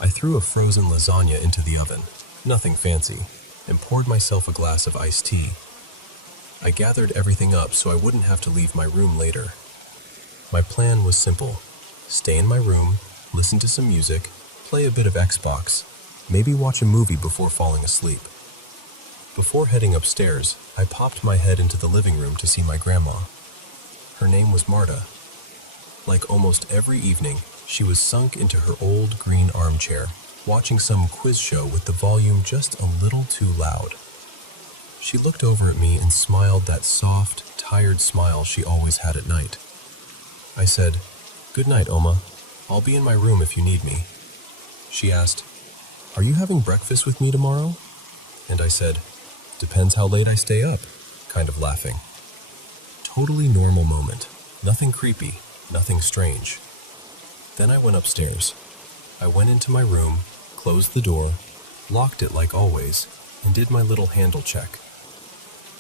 I threw a frozen lasagna into the oven, nothing fancy, and poured myself a glass of iced tea. I gathered everything up so I wouldn't have to leave my room later. My plan was simple. Stay in my room, listen to some music, play a bit of Xbox, maybe watch a movie before falling asleep. Before heading upstairs, I popped my head into the living room to see my grandma. Her name was Marta. Like almost every evening, she was sunk into her old green armchair, watching some quiz show with the volume just a little too loud. She looked over at me and smiled that soft, tired smile she always had at night. I said, "Good night, Oma. I'll be in my room if you need me." She asked, "Are you having breakfast with me tomorrow?" And I said, "Depends how late I stay up," kind of laughing. Totally normal moment. Nothing creepy, nothing strange. Then I went upstairs. I went into my room, closed the door, locked it like always, and did my little handle check.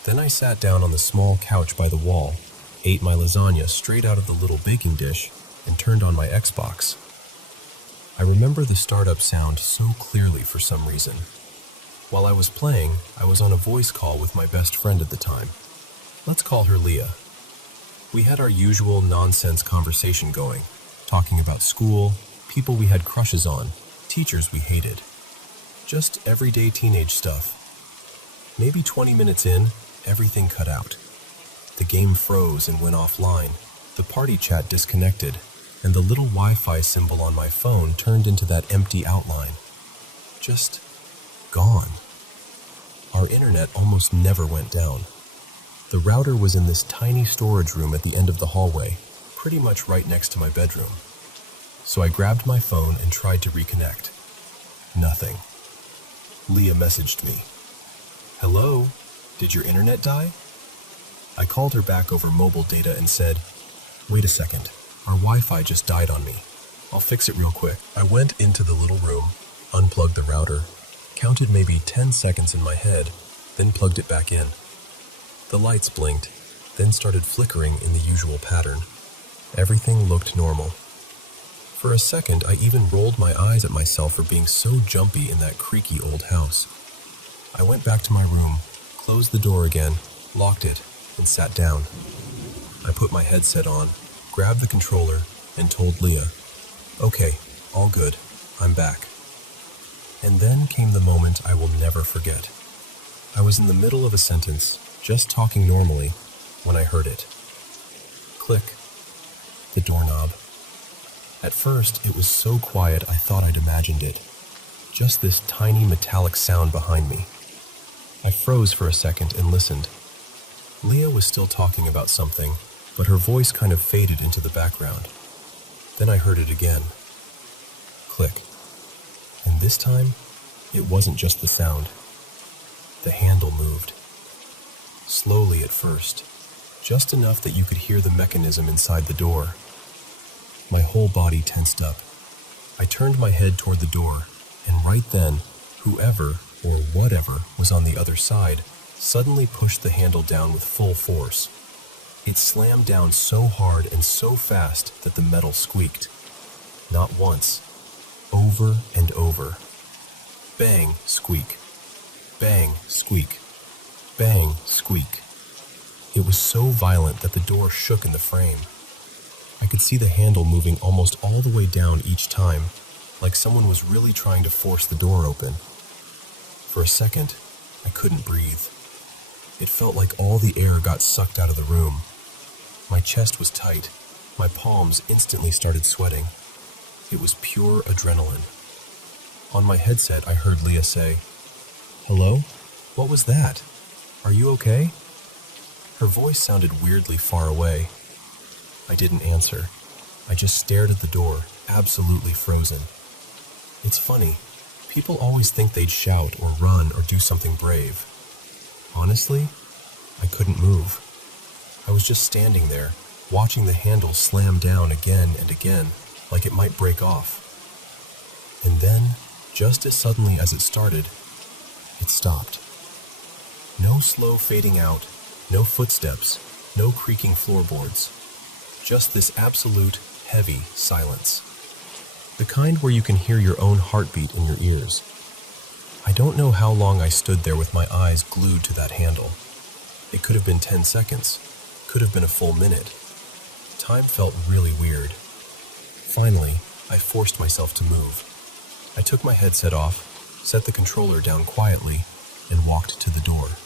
Then I sat down on the small couch by the wall, ate my lasagna straight out of the little baking dish, and turned on my Xbox. I remember the startup sound so clearly for some reason. While I was playing, I was on a voice call with my best friend at the time. Let's call her Leah. We had our usual nonsense conversation going, talking about school, people we had crushes on, teachers we hated. Just everyday teenage stuff. Maybe 20 minutes in, everything cut out. The game froze and went offline, the party chat disconnected, and the little Wi-Fi symbol on my phone turned into that empty outline. Just gone. Our internet almost never went down. The router was in this tiny storage room at the end of the hallway, pretty much right next to my bedroom. So I grabbed my phone and tried to reconnect. Nothing. Leah messaged me. "Hello? Did your internet die?" I called her back over mobile data and said, "Wait a second, our Wi-Fi just died on me. I'll fix it real quick." I went into the little room, unplugged the router, counted maybe 10 seconds in my head, then plugged it back in. The lights blinked, then started flickering in the usual pattern. Everything looked normal. For a second, I even rolled my eyes at myself for being so jumpy in that creaky old house. I went back to my room, closed the door again, locked it, and sat down. I put my headset on, grabbed the controller, and told Leah, "Okay, all good, I'm back." And then came the moment I will never forget. I was in the middle of a sentence, just talking normally, when I heard it. Click. The doorknob. At first, it was so quiet I thought I'd imagined it. Just this tiny metallic sound behind me. I froze for a second and listened. Leah was still talking about something, but her voice kind of faded into the background. Then I heard it again. Click. And this time, it wasn't just the sound. The handle moved. Slowly at first, just enough that you could hear the mechanism inside the door. My whole body tensed up. I turned my head toward the door, and right then, whoever or whatever was on the other side suddenly pushed the handle down with full force. It slammed down so hard and so fast that the metal squeaked. Not once, over and over. Bang, squeak. Bang, squeak. Bang, squeak. It was so violent that the door shook in the frame. I could see the handle moving almost all the way down each time, like someone was really trying to force the door open. For a second, I couldn't breathe. It felt like all the air got sucked out of the room. My chest was tight. My palms instantly started sweating. It was pure adrenaline. On my headset, I heard Leah say, "Hello? What was that? Are you okay?" Her voice sounded weirdly far away. I didn't answer. I just stared at the door, absolutely frozen. It's funny. People always think they'd shout or run or do something brave. Honestly, I couldn't move. I was just standing there, watching the handle slam down again and again, like it might break off. And then, just as suddenly as it started, it stopped. No slow fading out, no footsteps, no creaking floorboards. Just this absolute, heavy silence. The kind where you can hear your own heartbeat in your ears. I don't know how long I stood there with my eyes glued to that handle. It could have been 10 seconds, could have been a full minute. Time felt really weird. Finally, I forced myself to move. I took my headset off, set the controller down quietly, and walked to the door.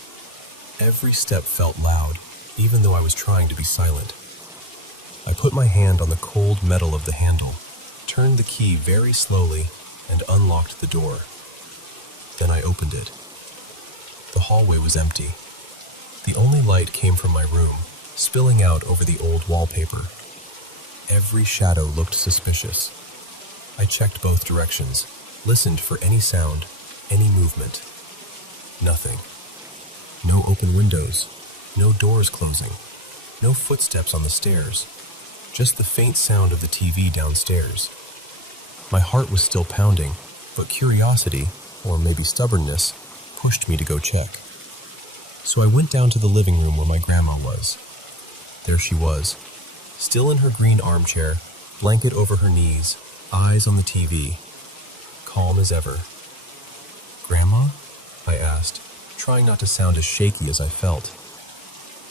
Every step felt loud, even though I was trying to be silent. I put my hand on the cold metal of the handle, turned the key very slowly, and unlocked the door. Then I opened it. The hallway was empty. The only light came from my room, spilling out over the old wallpaper. Every shadow looked suspicious. I checked both directions, listened for any sound, any movement. Nothing. No open windows, no doors closing, no footsteps on the stairs, just the faint sound of the TV downstairs. My heart was still pounding, but curiosity, or maybe stubbornness, pushed me to go check. So I went down to the living room where my grandma was. There she was, still in her green armchair, blanket over her knees, eyes on the TV, calm as ever. "Grandma?" I asked, trying not to sound as shaky as I felt.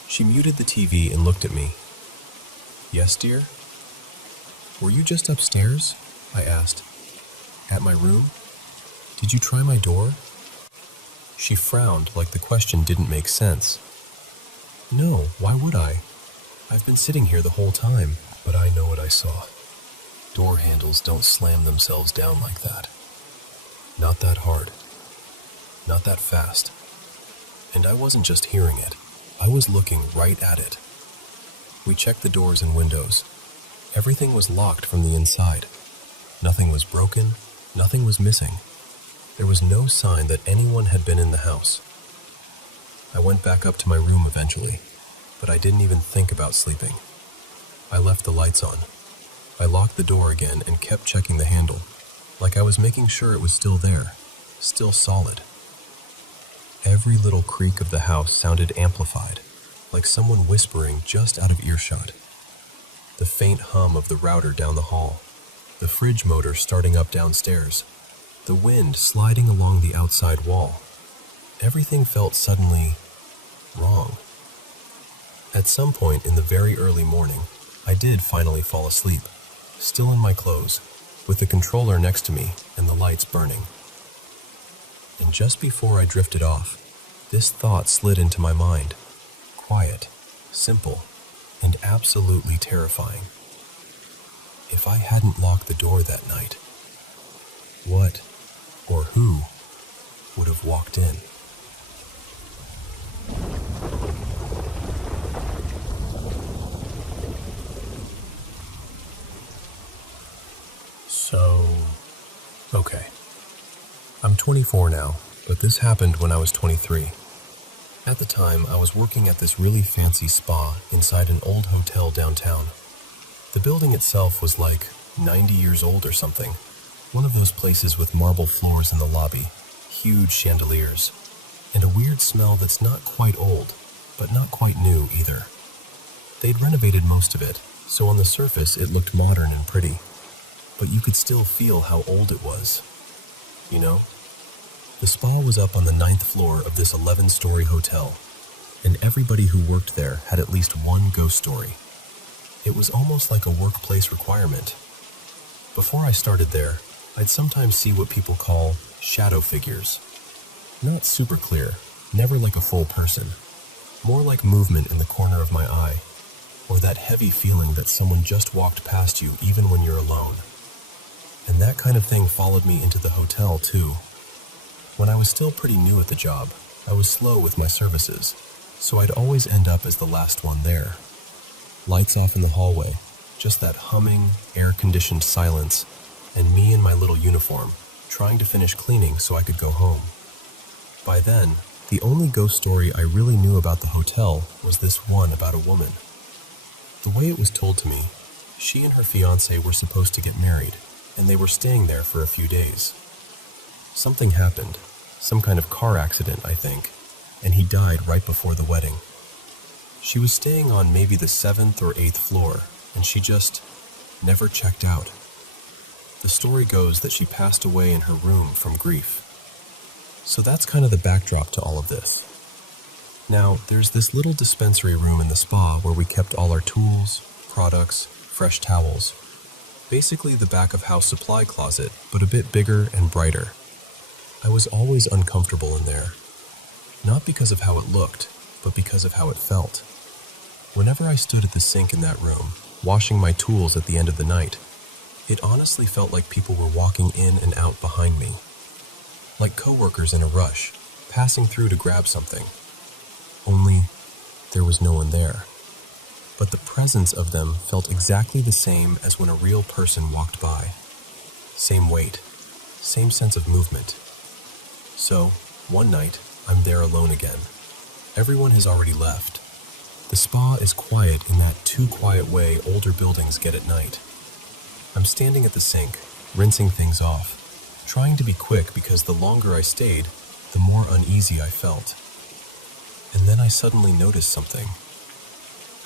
She muted the TV and looked at me. "Yes, dear?" "Were you just upstairs?" I asked. "At my room? Did you try my door?" She frowned like the question didn't make sense. "No, why would I? I've been sitting here the whole time." "But I know what I saw. Door handles don't slam themselves down like that. Not that hard. Not that fast. And I wasn't just hearing it. I was looking right at it. We checked the doors and windows. Everything was locked from the inside. Nothing was broken. Nothing was missing. There was no sign that anyone had been in the house. I went back up to my room eventually, but I didn't even think about sleeping. I left the lights on. I locked the door again and kept checking the handle, like I was making sure it was still there, still solid. Every little creak of the house sounded amplified, like someone whispering just out of earshot. The faint hum of the router down the hall, the fridge motor starting up downstairs, the wind sliding along the outside wall. Everything felt suddenly wrong. At some point in the very early morning, I did finally fall asleep, still in my clothes, with the controller next to me and the lights burning. And just before I drifted off, this thought slid into my mind, quiet, simple, and absolutely terrifying. If I hadn't locked the door that night, what or who would have walked in? Okay. I'm 24 now, but this happened when I was 23. At the time, I was working at this really fancy spa inside an old hotel downtown. The building itself was like 90 years old or something. One of those places with marble floors in the lobby, huge chandeliers, and a weird smell that's not quite old, but not quite new either. They'd renovated most of it, so on the surface it looked modern and pretty. But you could still feel how old it was. You know? The spa was up on the 9th floor of this 11-story hotel, and everybody who worked there had at least one ghost story. It was almost like a workplace requirement. Before I started there, I'd sometimes see what people call shadow figures. Not super clear, never like a full person. More like movement in the corner of my eye, or that heavy feeling that someone just walked past you even when you're alone. And that kind of thing followed me into the hotel, too. When I was still pretty new at the job, I was slow with my services, so I'd always end up as the last one there. Lights off in the hallway, just that humming, air-conditioned silence, and me in my little uniform, trying to finish cleaning so I could go home. By then, the only ghost story I really knew about the hotel was this one about a woman. The way it was told to me, she and her fiancé were supposed to get married, and they were staying there for a few days. Something happened, some kind of car accident, I think, and he died right before the wedding. She was staying on maybe the 7th or 8th floor, and she just never checked out. The story goes that she passed away in her room from grief. So that's kind of the backdrop to all of this. Now, there's this little dispensary room in the spa where we kept all our tools, products, fresh towels. Basically the back of house supply closet, but a bit bigger and brighter. I was always uncomfortable in there. Not because of how it looked, but because of how it felt. Whenever I stood at the sink in that room, washing my tools at the end of the night, it honestly felt like people were walking in and out behind me. Like coworkers in a rush, passing through to grab something. Only, there was no one there. But the presence of them felt exactly the same as when a real person walked by. Same weight, same sense of movement. So, one night, I'm there alone again. Everyone has already left. The spa is quiet in that too quiet way older buildings get at night. I'm standing at the sink, rinsing things off, trying to be quick because the longer I stayed, the more uneasy I felt. And then I suddenly noticed something.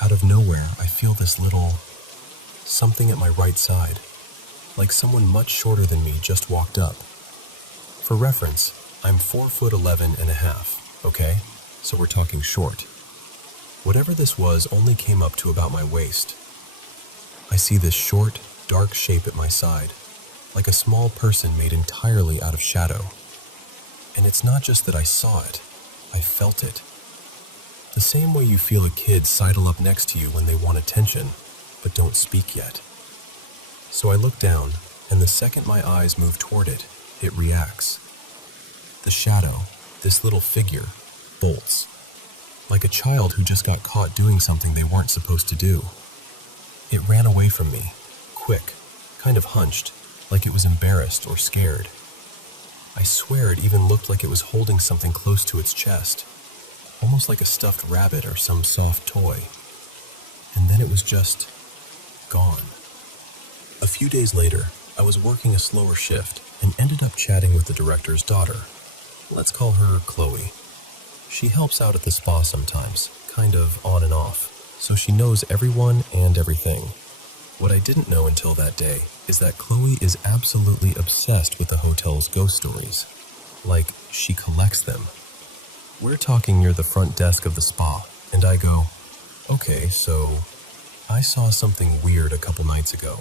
Out of nowhere, I feel this little something at my right side, like someone much shorter than me just walked up. For reference, I'm 4'11" and a half, okay? So we're talking short. Whatever this was only came up to about my waist. I see this short, dark shape at my side, like a small person made entirely out of shadow. And it's not just that I saw it, I felt it. The same way you feel a kid sidle up next to you when they want attention, but don't speak yet. So I look down, and the second my eyes move toward it, it reacts. The shadow, this little figure, bolts. Like a child who just got caught doing something they weren't supposed to do. It ran away from me, quick, kind of hunched, like it was embarrassed or scared. I swear it even looked like it was holding something close to its chest, almost like a stuffed rabbit or some soft toy. And then it was just gone. A few days later, I was working a slower shift and ended up chatting with the director's daughter. Let's call her Chloe. She helps out at the spa sometimes, kind of on and off, so she knows everyone and everything. What I didn't know until that day is that Chloe is absolutely obsessed with the hotel's ghost stories. Like, she collects them. We're talking near the front desk of the spa, and I go, okay, so I saw something weird a couple nights ago.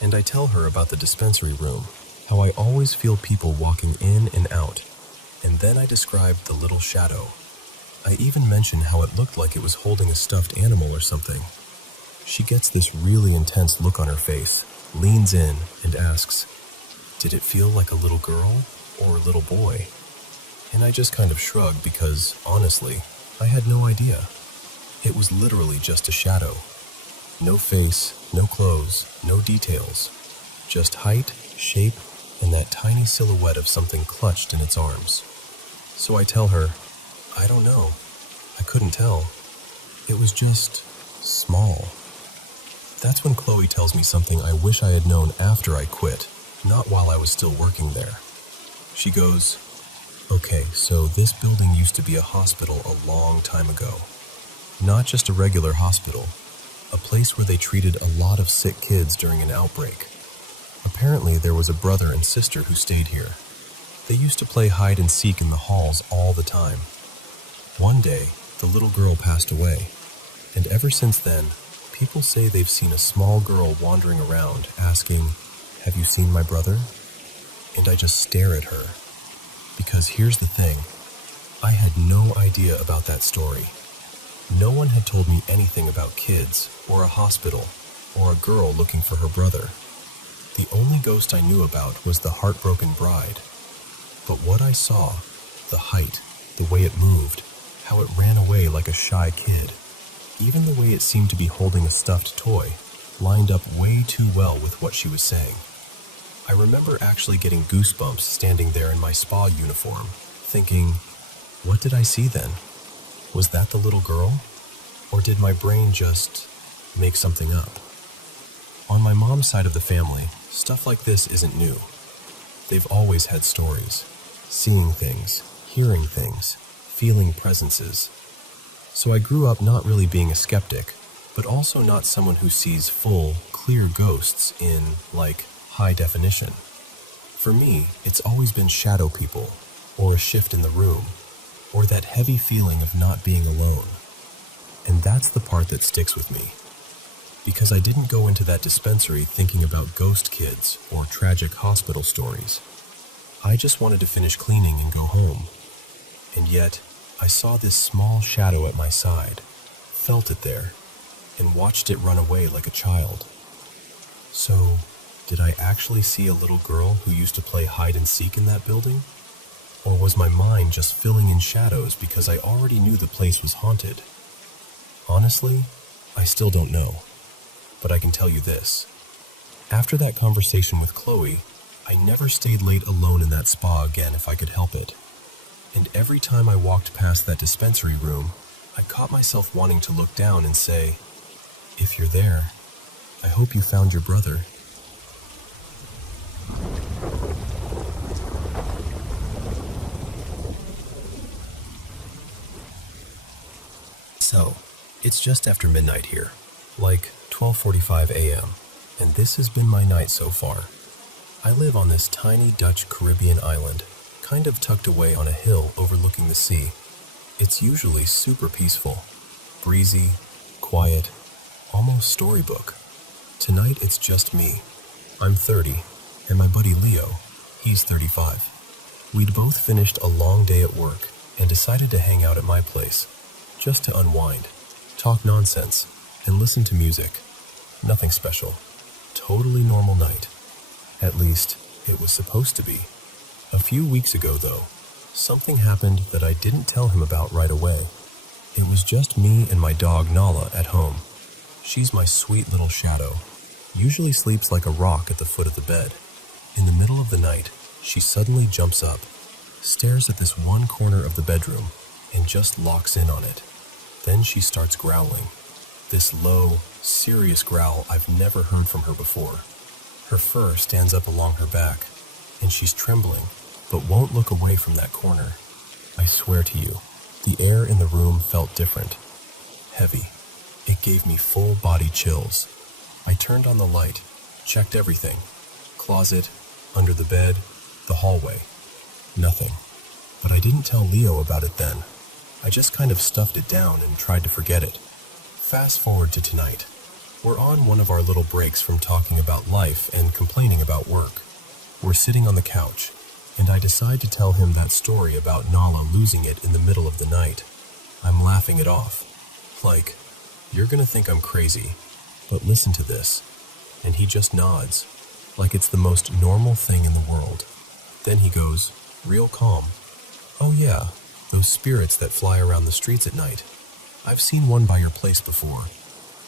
And I tell her about the dispensary room, how I always feel people walking in and out. And then I describe the little shadow. I even mention how it looked like it was holding a stuffed animal or something. She gets this really intense look on her face, leans in, and asks, did it feel like a little girl or a little boy? And I just kind of shrug because, honestly, I had no idea. It was literally just a shadow. No face, no clothes, no details. Just height, shape, and that tiny silhouette of something clutched in its arms. So I tell her, I don't know. I couldn't tell. It was just small. That's when Chloe tells me something I wish I had known after I quit, not while I was still working there. She goes, okay, so this building used to be a hospital a long time ago. Not just a regular hospital, a place where they treated a lot of sick kids during an outbreak. Apparently there was a brother and sister who stayed here. They used to play hide and seek in the halls all the time. One day, the little girl passed away, and ever since then, people say they've seen a small girl wandering around asking, have you seen my brother? And I just stare at her. Because here's the thing, I had no idea about that story. No one had told me anything about kids, or a hospital, or a girl looking for her brother. The only ghost I knew about was the heartbroken bride. But what I saw, the height, the way it moved, how it ran away like a shy kid, even the way it seemed to be holding a stuffed toy, lined up way too well with what she was saying. I remember actually getting goosebumps standing there in my spa uniform, thinking, what did I see then? Was that the little girl? Or did my brain just make something up? On my mom's side of the family, stuff like this isn't new. They've always had stories, seeing things, hearing things, feeling presences. So I grew up not really being a skeptic, but also not someone who sees full, clear ghosts in, like, high definition. For me, it's always been shadow people, or a shift in the room, or that heavy feeling of not being alone. And that's the part that sticks with me. Because I didn't go into that dispensary thinking about ghost kids or tragic hospital stories. I just wanted to finish cleaning and go home. And yet, I saw this small shadow at my side, felt it there, and watched it run away like a child. So, did I actually see a little girl who used to play hide and seek in that building? Or was my mind just filling in shadows because I already knew the place was haunted? Honestly, I still don't know. But I can tell you this. After that conversation with Chloe, I never stayed late alone in that spa again if I could help it. And every time I walked past that dispensary room, I caught myself wanting to look down and say, if you're there, I hope you found your brother. So, it's just after midnight here, like 12:45 a.m., and this has been my night so far. I live on this tiny Dutch Caribbean island, kind of tucked away on a hill overlooking the sea. It's usually super peaceful, breezy, quiet, almost storybook. Tonight it's just me. I'm 30, and my buddy Leo, he's 35. We'd both finished a long day at work and decided to hang out at my place, just to unwind, talk nonsense, and listen to music. Nothing special. Totally normal night. At least, it was supposed to be. A few weeks ago, though, something happened that I didn't tell him about right away. It was just me and my dog Nala at home. She's my sweet little shadow. Usually sleeps like a rock at the foot of the bed. In the middle of the night, she suddenly jumps up, stares at this one corner of the bedroom, and just locks in on it. Then she starts growling. This low, serious growl I've never heard from her before. Her fur stands up along her back, and she's trembling, but won't look away from that corner. I swear to you, the air in the room felt different. Heavy. It gave me full body chills. I turned on the light, checked everything. Closet, under the bed, the hallway. Nothing. But I didn't tell Leo about it then. I just kind of stuffed it down and tried to forget it. Fast forward to tonight. We're on one of our little breaks from talking about life and complaining about work. We're sitting on the couch, and I decide to tell him that story about Nala losing it in the middle of the night. I'm laughing it off. Like, you're gonna think I'm crazy, but listen to this. And he just nods, like it's the most normal thing in the world. Then he goes, real calm. Oh yeah, those spirits that fly around the streets at night. I've seen one by your place before.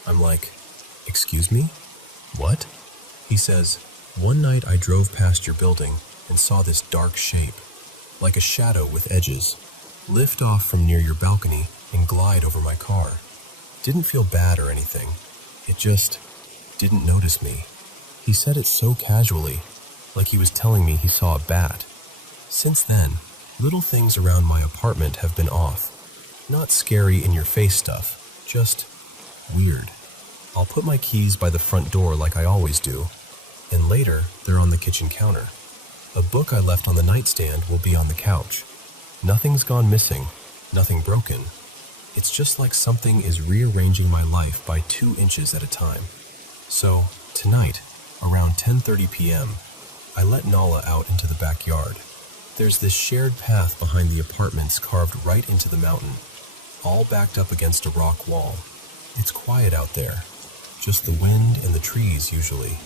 I'm like, excuse me? What? He says, one night I drove past your building and saw this dark shape, like a shadow with edges, lift off from near your balcony and glide over my car. Didn't feel bad or anything. It just didn't notice me. He said it so casually, like he was telling me he saw a bat. Since then, little things around my apartment have been off. Not scary in-your-face stuff, just weird. I'll put my keys by the front door like I always do, and later they're on the kitchen counter. A book I left on the nightstand will be on the couch. Nothing's gone missing, nothing broken. It's just like something is rearranging my life by 2 inches at a time. So, tonight, around 10:30 p.m., I let Nala out into the backyard. There's this shared path behind the apartments carved right into the mountain, all backed up against a rock wall. It's quiet out there, just the wind and the trees usually.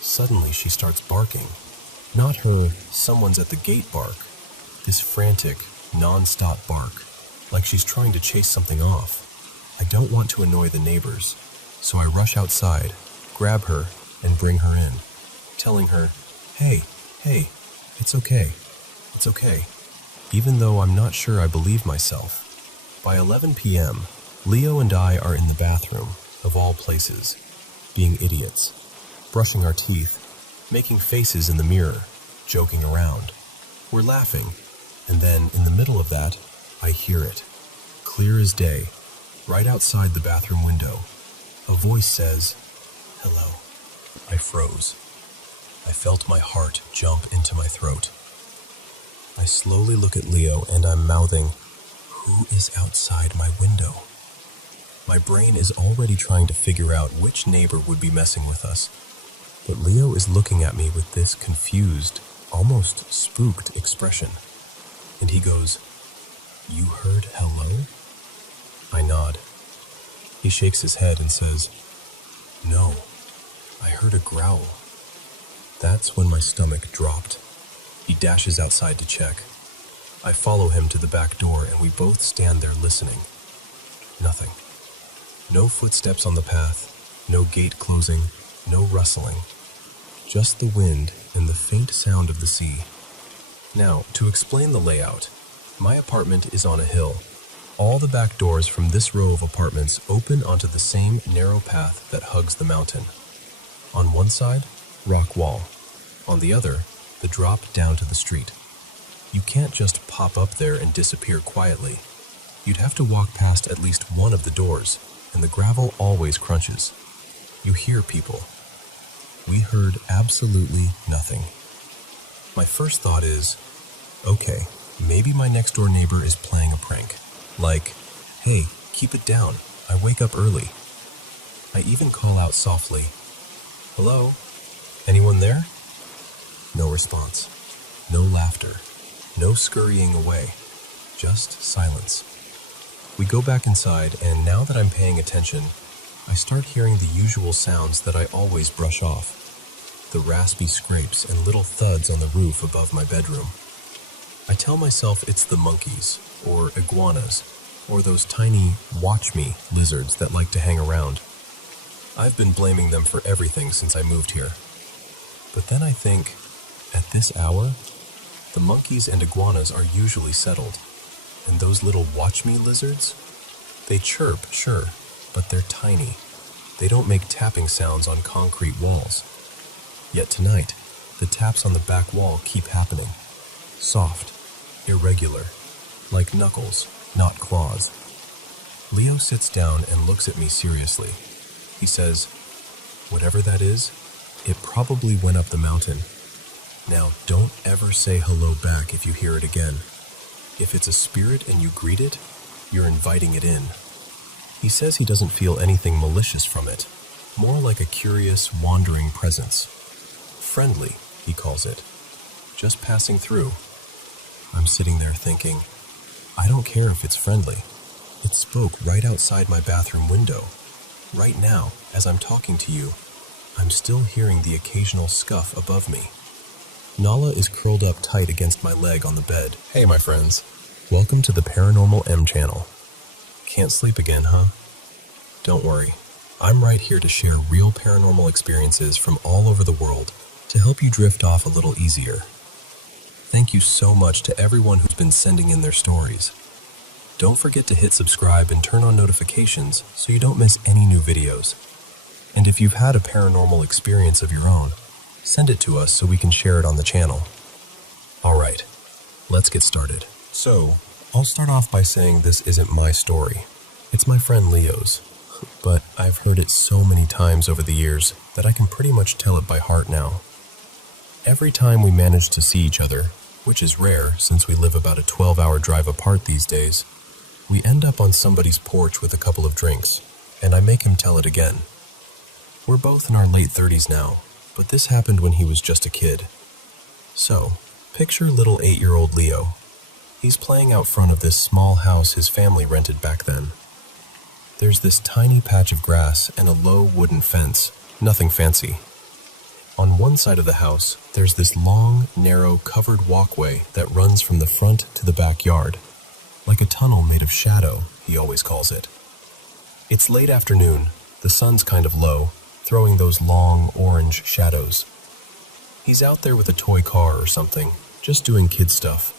Suddenly she starts barking. Not her someone's at the gate bark. This frantic, non-stop bark, like she's trying to chase something off. I don't want to annoy the neighbors, so I rush outside, grab her, and bring her in, telling her, hey, it's okay, even though I'm not sure I believe myself. By 11 p.m., Leo and I are in the bathroom, of all places, being idiots, brushing our teeth, making faces in the mirror, joking around. We're laughing, and then in the middle of that, I hear it, clear as day, right outside the bathroom window. A voice says, hello. I froze. I felt my heart jump into my throat. I slowly look at Leo and I'm mouthing, who is outside my window? My brain is already trying to figure out which neighbor would be messing with us. But Leo is looking at me with this confused, almost spooked expression. And he goes, you heard hello? I nod. He shakes his head and says, no, I heard a growl. That's when my stomach dropped. He dashes outside to check. I follow him to the back door and we both stand there listening. Nothing. No footsteps on the path, no gate closing, no rustling. Just the wind and the faint sound of the sea. Now, to explain the layout, my apartment is on a hill. All the back doors from this row of apartments open onto the same narrow path that hugs the mountain. On one side, rock wall. On the other, the drop down to the street. You can't just pop up there and disappear quietly. You'd have to walk past at least one of the doors, and the gravel always crunches. You hear people. We heard absolutely nothing. My first thought is, okay, maybe my next door neighbor is playing a prank. Like, hey, keep it down, I wake up early. I even call out softly, hello? Anyone there? No response. No laughter. No scurrying away. Just silence. We go back inside, and now that I'm paying attention, I start hearing the usual sounds that I always brush off. The raspy scrapes and little thuds on the roof above my bedroom. I tell myself it's the monkeys, or iguanas, or those tiny watch-me lizards that like to hang around. I've been blaming them for everything since I moved here. But then I think, at this hour, the monkeys and iguanas are usually settled. And those little watch-me lizards? They chirp, sure, but they're tiny. They don't make tapping sounds on concrete walls. Yet tonight, the taps on the back wall keep happening. Soft, irregular, like knuckles, not claws. Leo sits down and looks at me seriously. He says, whatever that is, it probably went up the mountain. Now, don't ever say hello back if you hear it again. If it's a spirit and you greet it, you're inviting it in. He says he doesn't feel anything malicious from it, more like a curious, wandering presence. Friendly, he calls it. Just passing through. I'm sitting there thinking, I don't care if it's friendly. It spoke right outside my bathroom window. Right now, as I'm talking to you, I'm still hearing the occasional scuff above me. Nala is curled up tight against my leg on the bed. Hey, my friends. Welcome to the Paranormal M channel. Can't sleep again, huh? Don't worry. I'm right here to share real paranormal experiences from all over the world to help you drift off a little easier. Thank you so much to everyone who's been sending in their stories. Don't forget to hit subscribe and turn on notifications so you don't miss any new videos. And if you've had a paranormal experience of your own, send it to us so we can share it on the channel. Alright, let's get started. So, I'll start off by saying this isn't my story. It's my friend Leo's. But I've heard it so many times over the years that I can pretty much tell it by heart now. Every time we manage to see each other, which is rare since we live about a 12-hour drive apart these days, we end up on somebody's porch with a couple of drinks, and I make him tell it again. We're both in our late 30s now, but this happened when he was just a kid. So, picture little 8-year-old Leo. He's playing out front of this small house his family rented back then. There's this tiny patch of grass and a low wooden fence, nothing fancy. On one side of the house, there's this long, narrow, covered walkway that runs from the front to the backyard, like a tunnel made of shadow, he always calls it. It's late afternoon, the sun's kind of low, throwing those long, orange shadows. He's out there with a toy car or something, just doing kid stuff.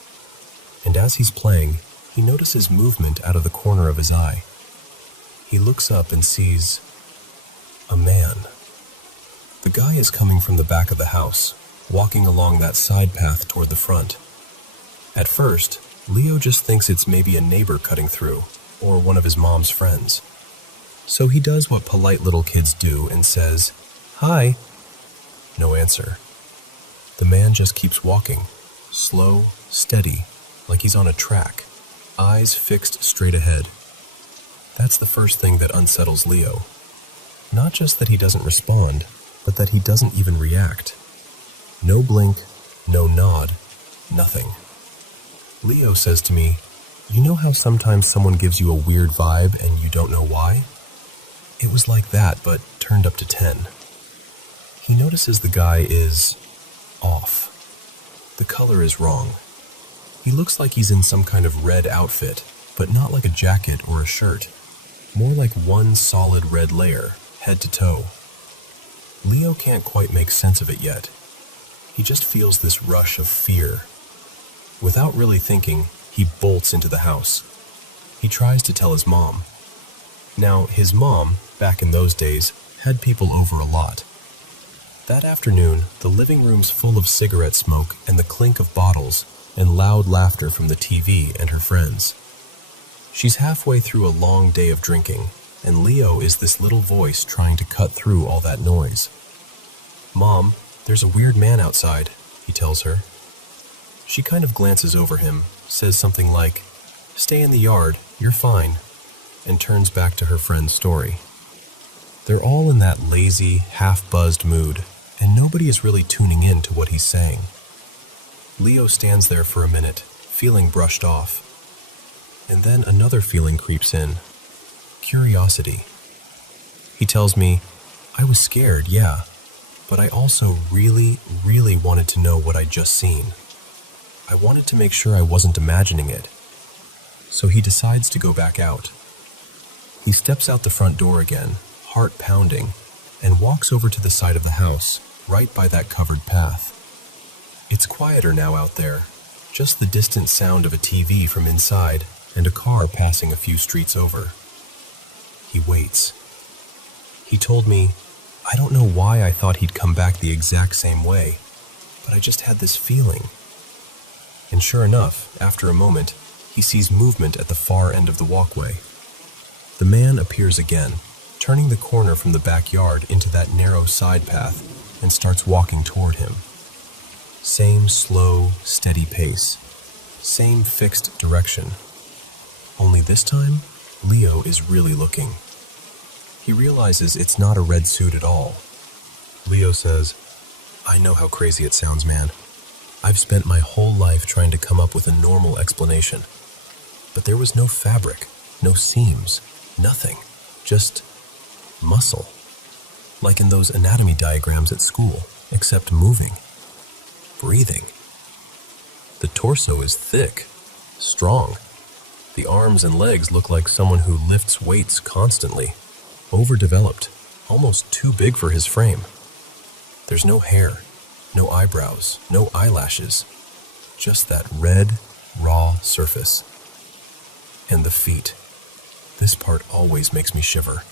And as he's playing, he notices movement out of the corner of his eye. He looks up and sees a man. The guy is coming from the back of the house, walking along that side path toward the front. At first, Leo just thinks it's maybe a neighbor cutting through, or one of his mom's friends. So he does what polite little kids do and says, "Hi." No answer. The man just keeps walking, slow, steady, like he's on a track, eyes fixed straight ahead. That's the first thing that unsettles Leo. Not just that he doesn't respond, but that he doesn't even react. No blink, no nod, nothing. Leo says to me, "You know how sometimes someone gives you a weird vibe and you don't know why?" It was like that, but turned up to 10. He notices the guy is off. The color is wrong. He looks like he's in some kind of red outfit, but not like a jacket or a shirt. More like one solid red layer, head to toe. Leo can't quite make sense of it yet. He just feels this rush of fear. Without really thinking, he bolts into the house. He tries to tell his mom. Now, his mom, back in those days, had people over a lot. That afternoon, the living room's full of cigarette smoke and the clink of bottles and loud laughter from the TV and her friends. She's halfway through a long day of drinking, and Leo is this little voice trying to cut through all that noise. "Mom, there's a weird man outside," he tells her. She kind of glances over him, says something like, "Stay in the yard, you're fine," and turns back to her friend's story. They're all in that lazy, half-buzzed mood, and nobody is really tuning in to what he's saying. Leo stands there for a minute, feeling brushed off. And then another feeling creeps in. Curiosity. He tells me, "I was scared, yeah, but I also really, really wanted to know what I'd just seen. I wanted to make sure I wasn't imagining it." So he decides to go back out. He steps out the front door again, heart pounding, and walks over to the side of the house, right by that covered path. It's quieter now out there, just the distant sound of a TV from inside and a car passing a few streets over. He waits. He told me, "I don't know why I thought he'd come back the exact same way, but I just had this feeling." And sure enough, after a moment, he sees movement at the far end of the walkway. The man appears again, turning the corner from the backyard into that narrow side path, and starts walking toward him. Same slow, steady pace. Same fixed direction. Only this time, Leo is really looking. He realizes it's not a red suit at all. Leo says, "I know how crazy it sounds, man. I've spent my whole life trying to come up with a normal explanation. But there was no fabric, no seams, nothing. Just muscle. Like in those anatomy diagrams at school, except moving. Breathing. The torso is thick, strong. The arms and legs look like someone who lifts weights constantly. Overdeveloped, almost too big for his frame. There's no hair, no eyebrows, no eyelashes. Just that red, raw surface. And the feet. This part always makes me shiver.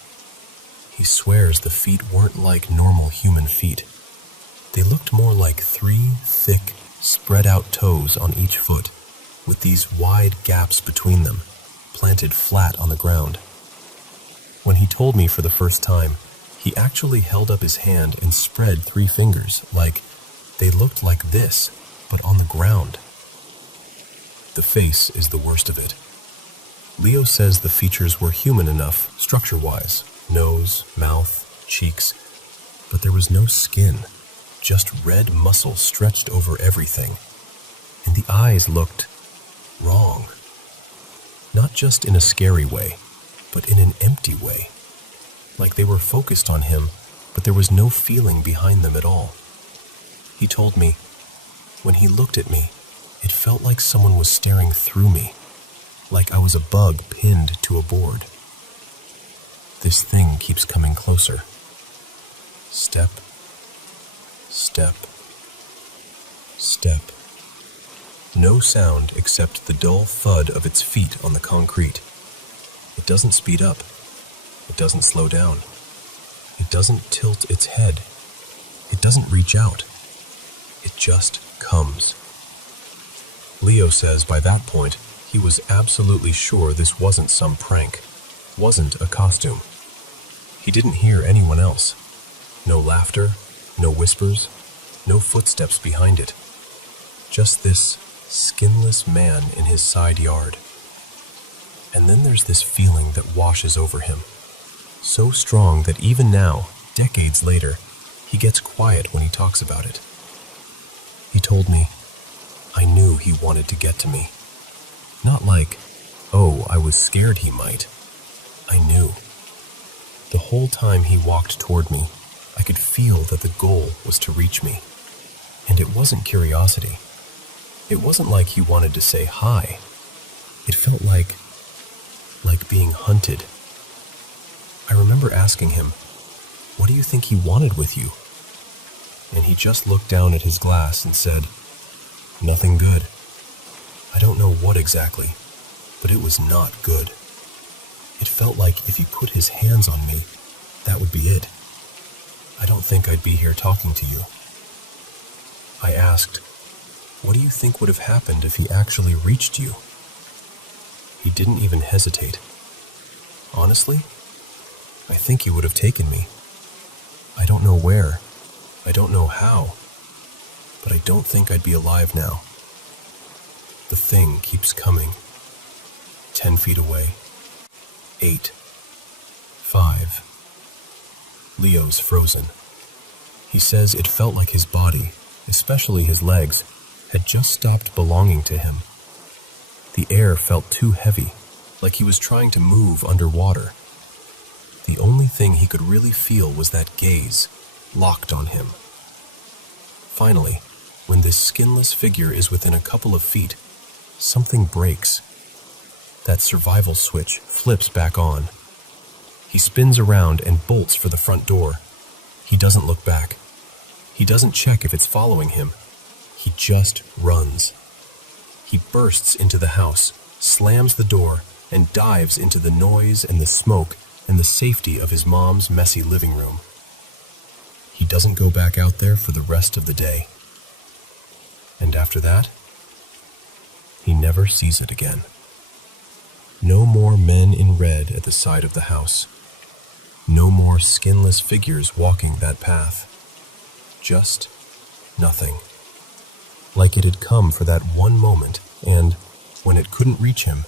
He swears the feet weren't like normal human feet. They looked more like 3 thick, spread-out toes on each foot, with these wide gaps between them, planted flat on the ground. When he told me for the first time, he actually held up his hand and spread 3 fingers, like they looked like this, but on the ground. The face is the worst of it. Leo says the features were human enough, structure-wise, nose, mouth, cheeks, but there was no skin, just red muscle stretched over everything. And the eyes looked wrong. Not just in a scary way, but in an empty way. Like they were focused on him, but there was no feeling behind them at all. He told me, when he looked at me, it felt like someone was staring through me, like I was a bug pinned to a board. This thing keeps coming closer. Step, step, step. No sound except the dull thud of its feet on the concrete. It doesn't speed up. It doesn't slow down. It doesn't tilt its head. It doesn't reach out. It just comes. Leo says by that point, he was absolutely sure this wasn't some prank, wasn't a costume. He didn't hear anyone else. No laughter, no whispers, no footsteps behind it. Just this skinless man in his side yard. And then there's this feeling that washes over him. So strong that even now, decades later, he gets quiet when he talks about it. He told me, I knew he wanted to get to me. Not like, oh, I was scared he might. I knew. The whole time he walked toward me, I could feel that the goal was to reach me. And it wasn't curiosity. It wasn't like he wanted to say hi. It felt like being hunted. I remember asking him, what do you think he wanted with you? And he just looked down at his glass and said, nothing good. I don't know what exactly, but it was not good. It felt like if he put his hands on me, that would be it. I don't think I'd be here talking to you. I asked, what do you think would have happened if he actually reached you? He didn't even hesitate. Honestly, I think he would have taken me. I don't know where. I don't know how. But I don't think I'd be alive now. The thing keeps coming. 10 feet away. 8. 5. Leo's frozen. He says it felt like his body, especially his legs, had just stopped belonging to him. The air felt too heavy, like he was trying to move underwater. The only thing he could really feel was that gaze, locked on him. Finally, when this skinless figure is within a couple of feet, something breaks. That survival switch flips back on. He spins around and bolts for the front door. He doesn't look back. He doesn't check if it's following him. He just runs. He bursts into the house, slams the door, and dives into the noise and the smoke and the safety of his mom's messy living room. He doesn't go back out there for the rest of the day. And after that, he never sees it again. No more men in red at the side of the house. No more skinless figures walking that path. Just nothing. Like it had come for that one moment, and when it couldn't reach him,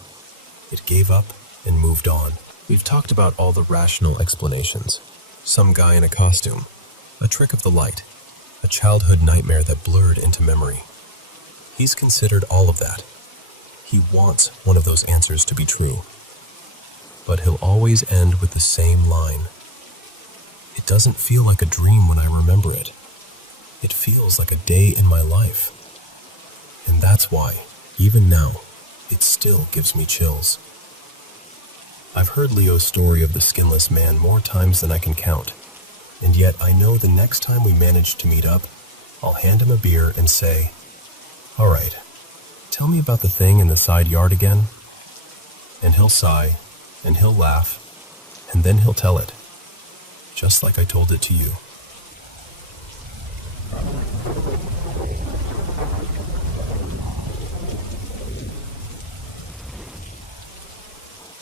it gave up and moved on. We've talked about all the rational explanations. Some guy in a costume, a trick of the light, a childhood nightmare that blurred into memory. He's considered all of that. He wants one of those answers to be true. But he'll always end with the same line. It doesn't feel like a dream when I remember it. It feels like a day in my life. And that's why, even now, it still gives me chills. I've heard Leo's story of the skinless man more times than I can count, and yet I know the next time we manage to meet up, I'll hand him a beer and say, "All right, tell me about the thing in the side yard again." And he'll sigh, and he'll laugh, and then he'll tell it, just like I told it to you.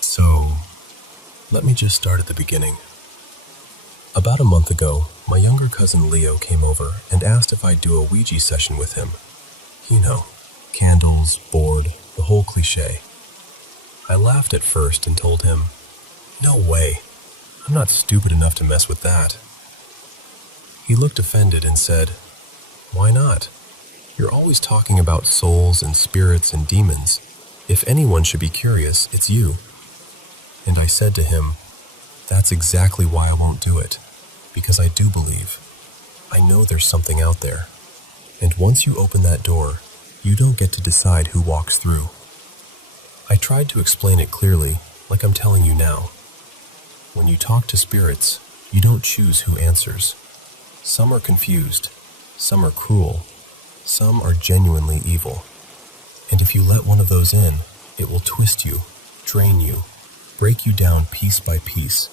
So, let me just start at the beginning. About a month ago, my younger cousin Leo came over and asked if I'd do a Ouija session with him. You know, candles, board, the whole cliché. I laughed at first and told him, "No way, I'm not stupid enough to mess with that." He looked offended and said, "Why not? You're always talking about souls and spirits and demons. If anyone should be curious, it's you." And I said to him, "That's exactly why I won't do it, because I do believe. I know there's something out there. And once you open that door, you don't get to decide who walks through." I tried to explain it clearly, like I'm telling you now. When you talk to spirits, you don't choose who answers. Some are confused, some are cruel, some are genuinely evil. And if you let one of those in, it will twist you, drain you, break you down piece by piece,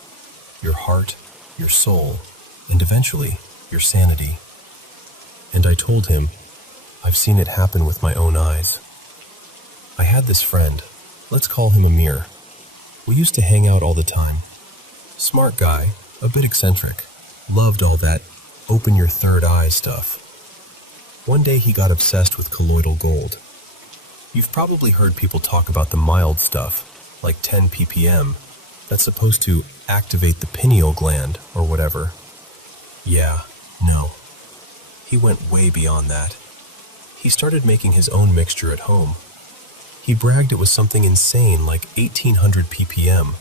your heart, your soul, and eventually your sanity. And I told him, I've seen it happen with my own eyes. I had this friend, let's call him Amir. We used to hang out all the time. Smart guy, a bit eccentric, loved all that open your third eye stuff. One day he got obsessed with colloidal gold. You've probably heard people talk about the mild stuff, like 10 ppm, that's supposed to activate the pineal gland or whatever. Yeah, no. He went way beyond that. He started making his own mixture at home. He bragged it was something insane like 1800 ppm.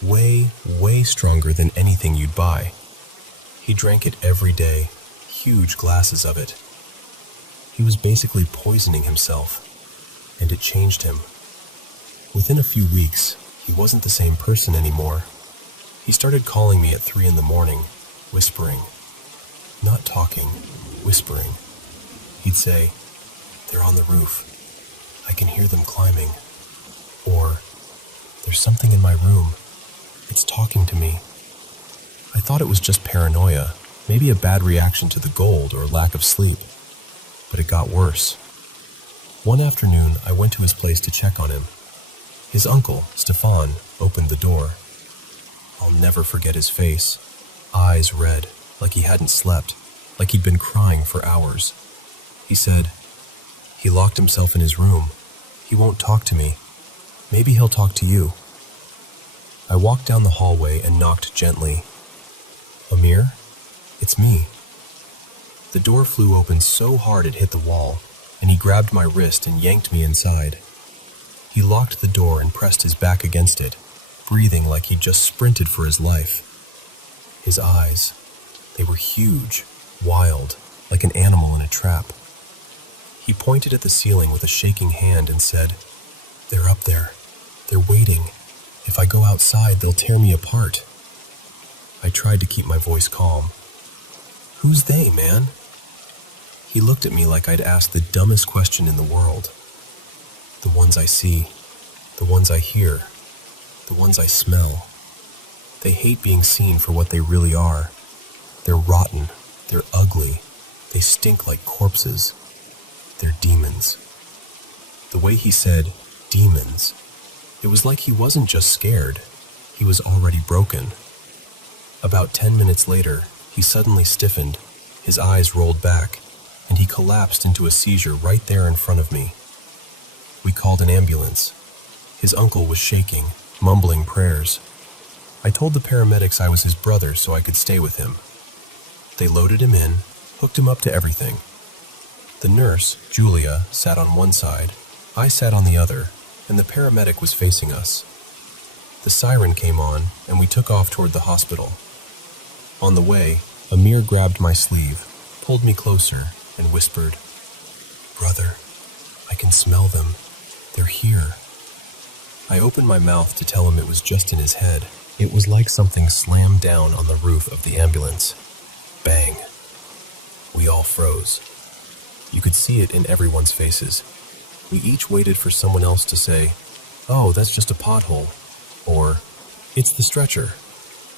Way, way stronger than anything you'd buy. He drank it every day, huge glasses of it. He was basically poisoning himself, and it changed him. Within a few weeks, he wasn't the same person anymore. He started calling me at 3 in the morning, whispering. Not talking, whispering. He'd say, "They're on the roof. I can hear them climbing." Or, "There's something in my room. It's talking to me." I thought it was just paranoia, maybe a bad reaction to the gold or lack of sleep. But it got worse. One afternoon, I went to his place to check on him. His uncle, Stefan, opened the door. I'll never forget his face. Eyes red, like he hadn't slept, like he'd been crying for hours. He said, "He locked himself in his room. He won't talk to me. Maybe he'll talk to you." I walked down the hallway and knocked gently. "Amir? It's me." The door flew open so hard it hit the wall, and he grabbed my wrist and yanked me inside. He locked the door and pressed his back against it, breathing like he'd just sprinted for his life. His eyes, they were huge, wild, like an animal in a trap. He pointed at the ceiling with a shaking hand and said, "They're up there. They're waiting. If I go outside, they'll tear me apart." I tried to keep my voice calm. "Who's they, man?" He looked at me like I'd asked the dumbest question in the world. "The ones I see, the ones I hear, the ones I smell. They hate being seen for what they really are. They're rotten, they're ugly, they stink like corpses. They're demons." The way he said, "demons," it was like he wasn't just scared, he was already broken. About 10 minutes later, he suddenly stiffened, his eyes rolled back, and he collapsed into a seizure right there in front of me. We called an ambulance. His uncle was shaking, mumbling prayers. I told the paramedics I was his brother so I could stay with him. They loaded him in, hooked him up to everything. The nurse, Julia, sat on one side, I sat on the other, and the paramedic was facing us. The siren came on, and we took off toward the hospital. On the way, Amir grabbed my sleeve, pulled me closer, and whispered, "Brother, I can smell them. They're here." I opened my mouth to tell him it was just in his head. It was like something slammed down on the roof of the ambulance. Bang. We all froze. You could see it in everyone's faces. We each waited for someone else to say, "Oh, that's just a pothole," or "It's the stretcher,"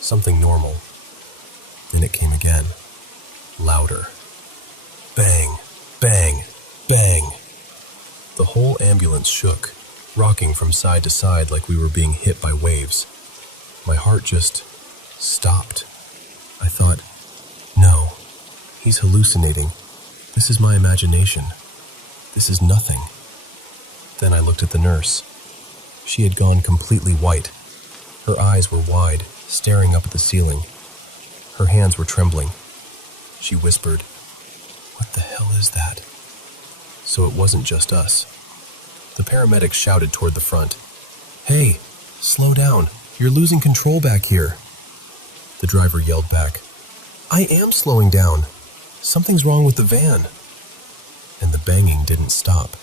something normal. And it came again, louder. Bang, bang, bang. The whole ambulance shook, rocking from side to side like we were being hit by waves. My heart just stopped. I thought, no, he's hallucinating. This is my imagination. This is nothing. Then I looked at the nurse. She had gone completely white. Her eyes were wide, staring up at the ceiling. Her hands were trembling. She whispered, "What the hell is that?" So it wasn't just us. The paramedics shouted toward the front, "Hey, slow down. You're losing control back here." The driver yelled back, "I am slowing down. Something's wrong with the van." And the banging didn't stop.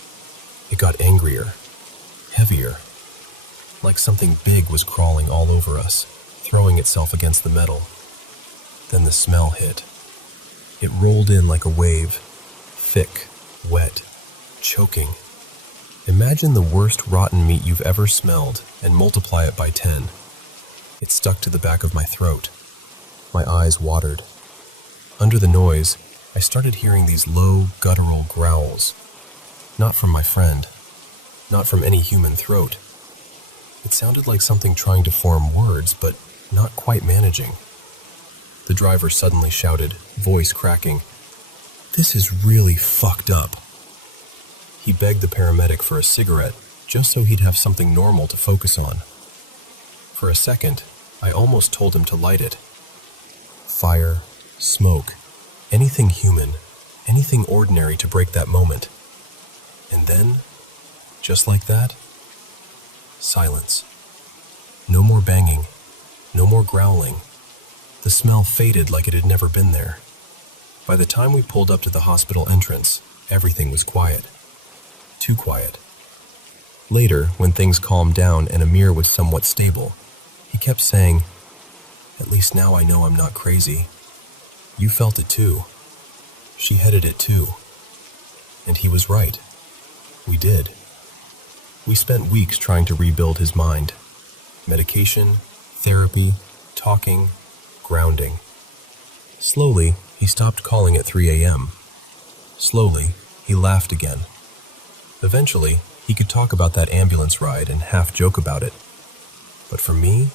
It got angrier, heavier, like something big was crawling all over us, throwing itself against the metal. Then the smell hit. It rolled in like a wave, thick, wet, choking. Imagine the worst rotten meat you've ever smelled and multiply it by 10. It stuck to the back of my throat. My eyes watered. Under the noise, I started hearing these low, guttural growls. Not from my friend. Not from any human throat. It sounded like something trying to form words, but not quite managing. The driver suddenly shouted, voice cracking, "This is really fucked up." He begged the paramedic for a cigarette, just so he'd have something normal to focus on. For a second, I almost told him to light it. Fire, smoke, anything human, anything ordinary to break that moment. And then, just like that, silence. No more banging, no more growling. The smell faded like it had never been there. By the time we pulled up to the hospital entrance, everything was quiet. Too quiet. Later, when things calmed down and Amir was somewhat stable, he kept saying, "At least now I know I'm not crazy. You felt it too. She headed it too." And he was right. We did. We spent weeks trying to rebuild his mind. Medication, therapy, talking, grounding. Slowly, he stopped calling at 3 a.m. Slowly, he laughed again. Eventually, He could talk about that ambulance ride and half joke about it. But for me,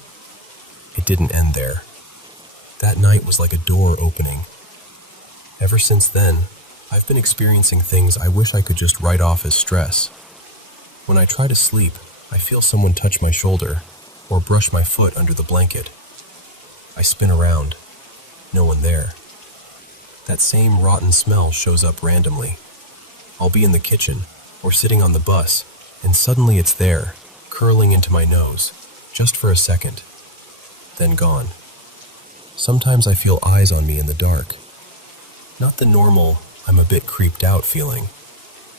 it didn't end there. That night was like a door opening. Ever since then, I've been experiencing things I wish I could just write off as stress. When I try to sleep, I feel someone touch my shoulder or brush my foot under the blanket. I spin around. No one there. That same rotten smell shows up randomly. I'll be in the kitchen or sitting on the bus, and suddenly it's there, curling into my nose, just for a second, then gone. Sometimes I feel eyes on me in the dark. Not the normal, I'm a bit creeped out feeling.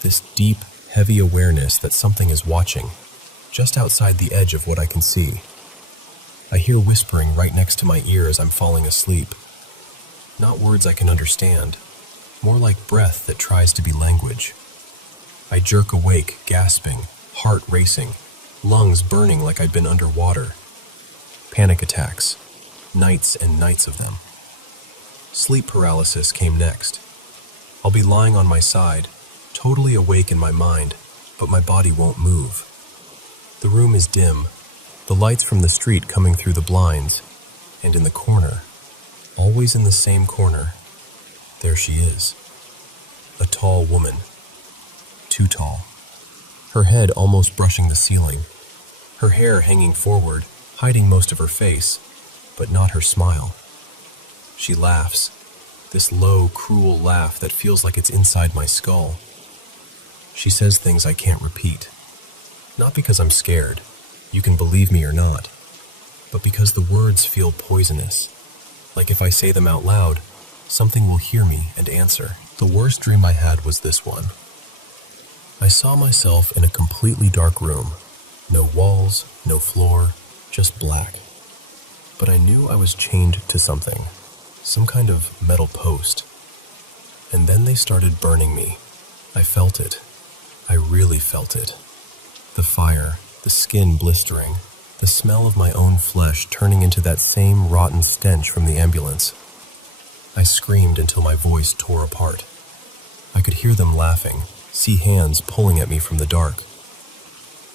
This deep, heavy awareness that something is watching, just outside the edge of what I can see. I hear whispering right next to my ear as I'm falling asleep. Not words I can understand, more like breath that tries to be language. I jerk awake, gasping, heart racing, lungs burning like I'd been underwater. Panic attacks, nights and nights of them. Sleep paralysis came next. I'll be lying on my side, totally awake in my mind, but my body won't move. The room is dim, the lights from the street coming through the blinds, and in the corner, always in the same corner, there she is. A tall woman. Too tall. Her head almost brushing the ceiling. Her hair hanging forward, hiding most of her face, but not her smile. She laughs, this low, cruel laugh that feels like it's inside my skull. She says things I can't repeat. Not because I'm scared, you can believe me or not, but because the words feel poisonous. Like if I say them out loud, something will hear me and answer. The worst dream I had was this one. I saw myself in a completely dark room. No walls, no floor, just black. But I knew I was chained to something, some kind of metal post. And then they started burning me. I felt it. I really felt it. The fire, the skin blistering, the smell of my own flesh turning into that same rotten stench from the ambulance. I screamed until my voice tore apart. I could hear them laughing, see hands pulling at me from the dark.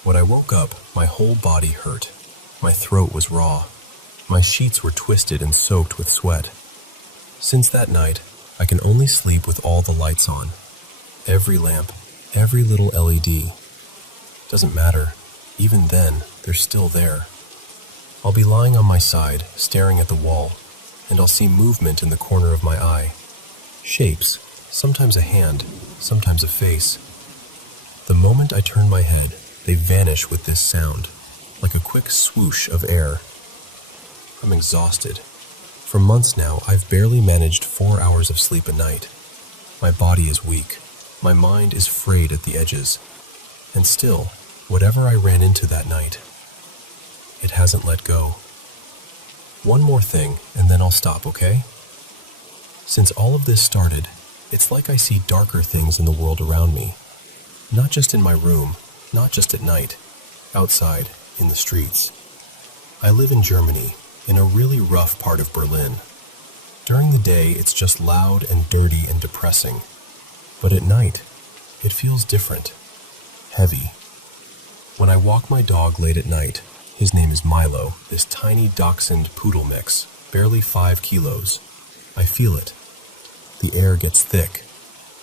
When I woke up, my whole body hurt. My throat was raw. My sheets were twisted and soaked with sweat. Since that night, I can only sleep with all the lights on. Every lamp, every little LED. Doesn't matter. Even then, they're still there. I'll be lying on my side, staring at the wall, and I'll see movement in the corner of my eye. Shapes, sometimes a hand, sometimes a face. The moment I turn my head, they vanish with this sound, like a quick swoosh of air. I'm exhausted. For months now, I've barely managed 4 hours of sleep a night. My body is weak. My mind is frayed at the edges. And still, whatever I ran into that night, it hasn't let go. One more thing, and then I'll stop, okay? Since all of this started, it's like I see darker things in the world around me. Not just in my room, not just at night, outside, in the streets. I live in Germany, in a really rough part of Berlin. During the day, it's just loud and dirty and depressing. But at night, it feels different, heavy. When I walk my dog late at night, his name is Milo, this tiny dachshund poodle mix, barely 5 kilos. I feel it. The air gets thick.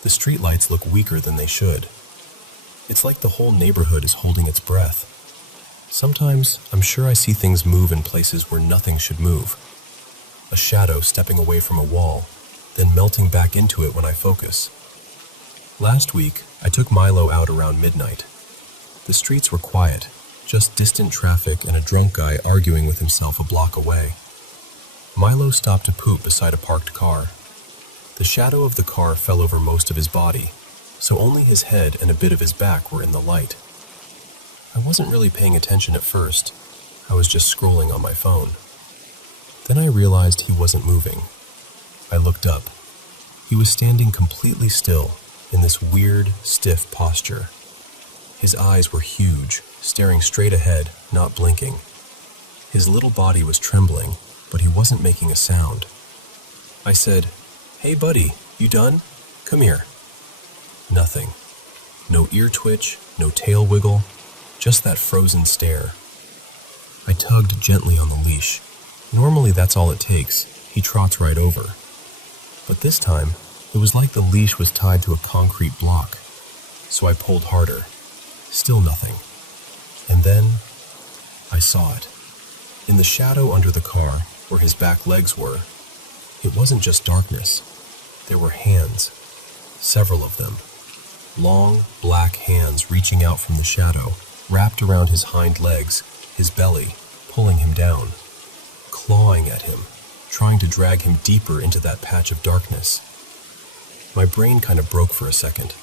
The streetlights look weaker than they should. It's like the whole neighborhood is holding its breath. Sometimes, I'm sure I see things move in places where nothing should move. A shadow stepping away from a wall, then melting back into it when I focus. Last week, I took Milo out around midnight. The streets were quiet, just distant traffic and a drunk guy arguing with himself a block away. Milo stopped to poop beside a parked car. The shadow of the car fell over most of his body, so only his head and a bit of his back were in the light. I wasn't really paying attention at first. I was just scrolling on my phone. Then I realized he wasn't moving. I looked up. He was standing completely still, in this weird, stiff posture. His eyes were huge, staring straight ahead, not blinking. His little body was trembling, but he wasn't making a sound. I said, "Hey buddy, you done? Come here." Nothing. No ear twitch, no tail wiggle, just that frozen stare. I tugged gently on the leash. Normally that's all it takes. He trots right over. But this time, it was like the leash was tied to a concrete block. So I pulled harder. Still nothing. And then, I saw it. In the shadow under the car, where his back legs were, it wasn't just darkness. There were hands. Several of them. Long, black hands reaching out from the shadow, wrapped around his hind legs, his belly, pulling him down, clawing at him, trying to drag him deeper into that patch of darkness. My brain kind of broke for a second.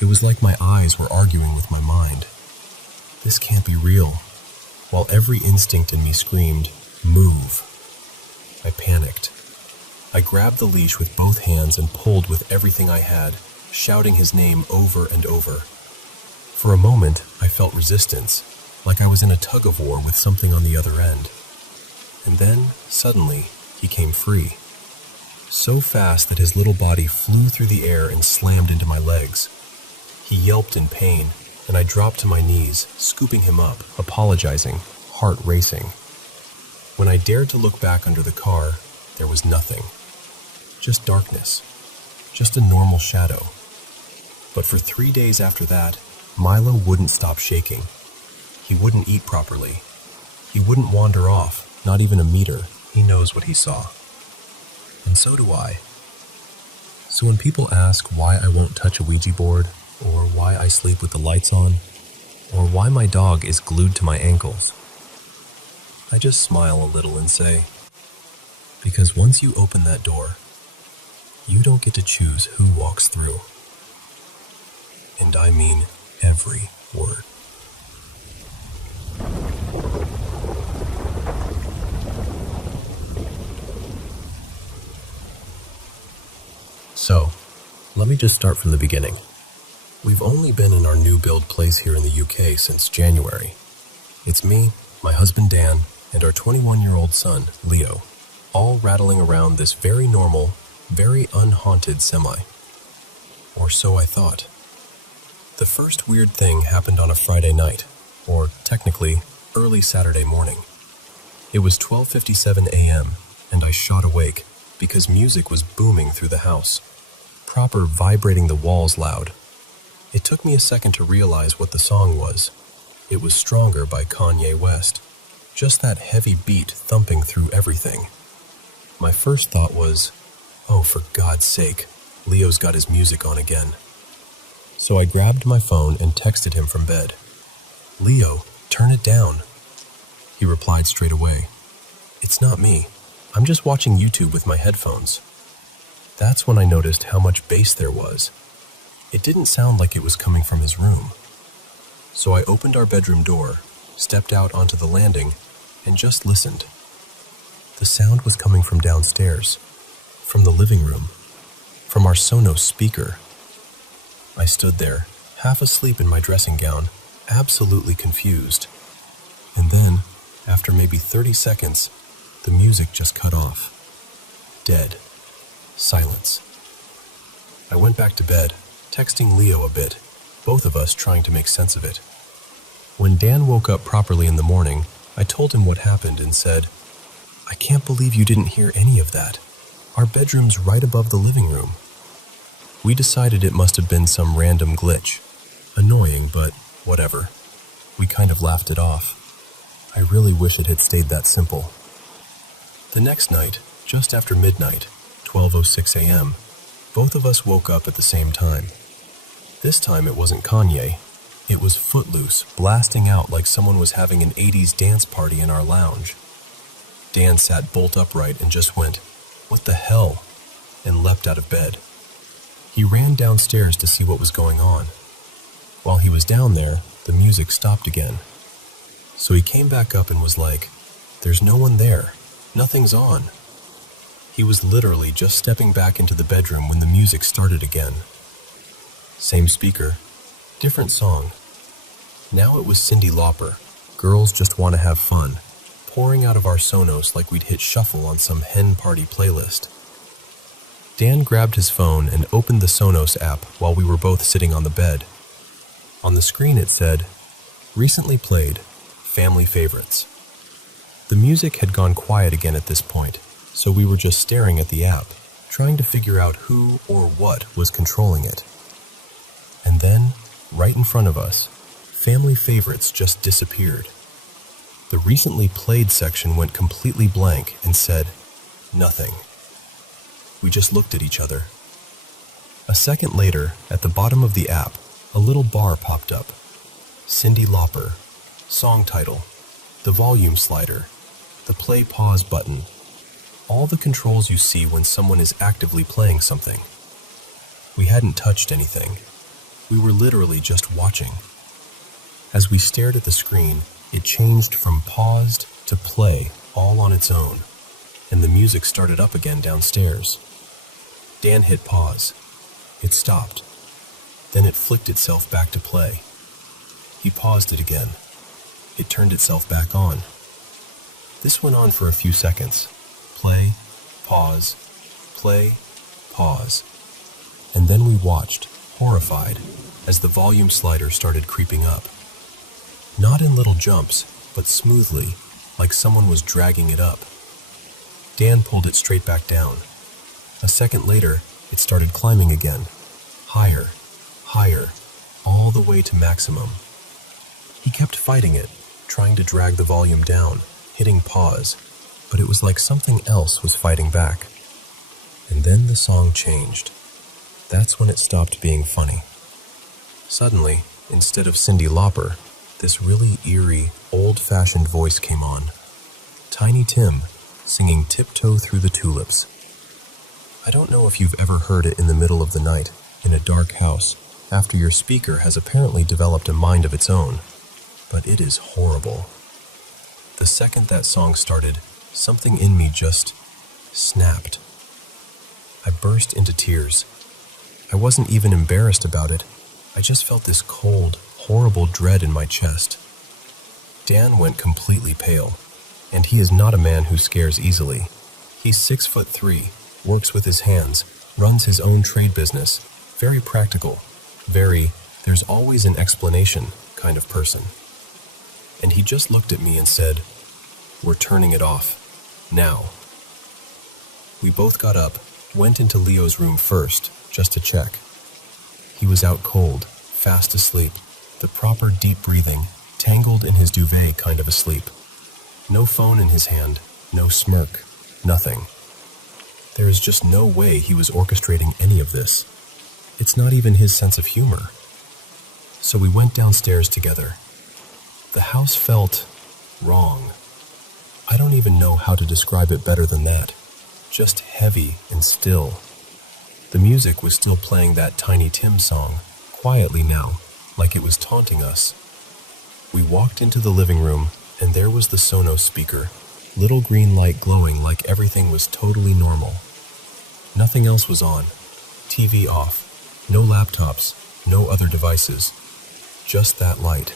It was like my eyes were arguing with my mind. This can't be real. While every instinct in me screamed, "Move." I panicked. I grabbed the leash with both hands and pulled with everything I had, shouting his name over and over. For a moment, I felt resistance, like I was in a tug-of-war with something on the other end. And then, suddenly, he came free. So fast that his little body flew through the air and slammed into my legs. He yelped in pain, and I dropped to my knees, scooping him up, apologizing, heart racing. When I dared to look back under the car, there was nothing. Just darkness. Just a normal shadow. But for 3 days after that, Milo wouldn't stop shaking. He wouldn't eat properly. He wouldn't wander off, not even a meter. He knows what he saw. And so do I. So when people ask why I won't touch a Ouija board, or why I sleep with the lights on, or why my dog is glued to my ankles, I just smile a little and say, because once you open that door, you don't get to choose who walks through. And I mean every word. So, let me just start from the beginning. We've only been in our new build place here in the UK since January. It's me, my husband Dan, and our 21-year-old son, Leo, all rattling around this very normal, very unhaunted semi. Or so I thought. The first weird thing happened on a Friday night, or technically, early Saturday morning. It was 12:57 a.m., and I shot awake because music was booming through the house, proper vibrating the walls loud. It took me a second to realize what the song was. It was Stronger by Kanye West. Just that heavy beat thumping through everything. My first thought was, oh, for God's sake, Leo's got his music on again. So I grabbed my phone and texted him from bed. Leo, turn it down. He replied straight away. It's not me. I'm just watching YouTube with my headphones. That's when I noticed how much bass there was. It didn't sound like it was coming from his room. So I opened our bedroom door, stepped out onto the landing, and just listened. The sound was coming from downstairs, from the living room, from our Sonos speaker. I stood there, half asleep in my dressing gown, absolutely confused. And then, after maybe 30 seconds, the music just cut off. Dead. Silence. I went back to bed, texting Leo a bit, both of us trying to make sense of it. When Dan woke up properly in the morning, I told him what happened and said, I can't believe you didn't hear any of that. Our bedroom's right above the living room. We decided it must have been some random glitch. Annoying, but whatever. We kind of laughed it off. I really wish it had stayed that simple. The next night, just after midnight, 12:06 a.m., both of us woke up at the same time. This time it wasn't Kanye. It was Footloose, blasting out like someone was having an 80s dance party in our lounge. Dan sat bolt upright and just went, "What the hell?" and leapt out of bed. He ran downstairs to see what was going on. While he was down there, the music stopped again. So he came back up and was like, "There's no one there. Nothing's on." He was literally just stepping back into the bedroom when the music started again. Same speaker, different song. Now it was Cyndi Lauper, Girls Just Want to Have Fun, pouring out of our Sonos like we'd hit shuffle on some hen party playlist. Dan grabbed his phone and opened the Sonos app while we were both sitting on the bed. On the screen it said, "Recently played, family favorites." The music had gone quiet again at this point, so we were just staring at the app, trying to figure out who or what was controlling it. And then, right in front of us, family favorites just disappeared. The recently played section went completely blank and said, nothing. We just looked at each other. A second later, at the bottom of the app, a little bar popped up. Cyndi Lauper, song title, the volume slider, the play-pause button, all the controls you see when someone is actively playing something. We hadn't touched anything. We were literally just watching. As we stared at the screen, it changed from paused to play all on its own, and the music started up again downstairs. Dan hit pause. It stopped. Then it flicked itself back to play. He paused it again. It turned itself back on. This went on for a few seconds. Play, pause, and then we watched, horrified, as the volume slider started creeping up. Not in little jumps, but smoothly, like someone was dragging it up. Dan pulled it straight back down. A second later, it started climbing again, higher, higher, all the way to maximum. He kept fighting it, trying to drag the volume down, hitting pause, but it was like something else was fighting back. And then the song changed. That's when it stopped being funny. Suddenly, instead of Cyndi Lauper, this really eerie, old-fashioned voice came on. Tiny Tim, singing Tiptoe Through the Tulips. I don't know if you've ever heard it in the middle of the night, in a dark house, after your speaker has apparently developed a mind of its own, but it is horrible. The second that song started, something in me just snapped. I burst into tears. I wasn't even embarrassed about it. I just felt this cold, horrible dread in my chest. Dan went completely pale, and he is not a man who scares easily. He's 6'3", works with his hands, runs his own trade business, very practical, very there's always an explanation kind of person. And he just looked at me and said, "We're turning it off. Now." We both got up, went into Leo's room first, just to check. He was out cold, fast asleep, the proper deep breathing, tangled in his duvet kind of asleep. No phone in his hand, no smirk, nothing. There is just no way he was orchestrating any of this. It's not even his sense of humor. So we went downstairs together. The house felt wrong. I don't even know how to describe it better than that. Just heavy and still. The music was still playing that Tiny Tim song, quietly now, like it was taunting us. We walked into the living room, and there was the Sonos speaker, little green light glowing like everything was totally normal. Nothing else was on. TV off. No laptops, no other devices. Just that light.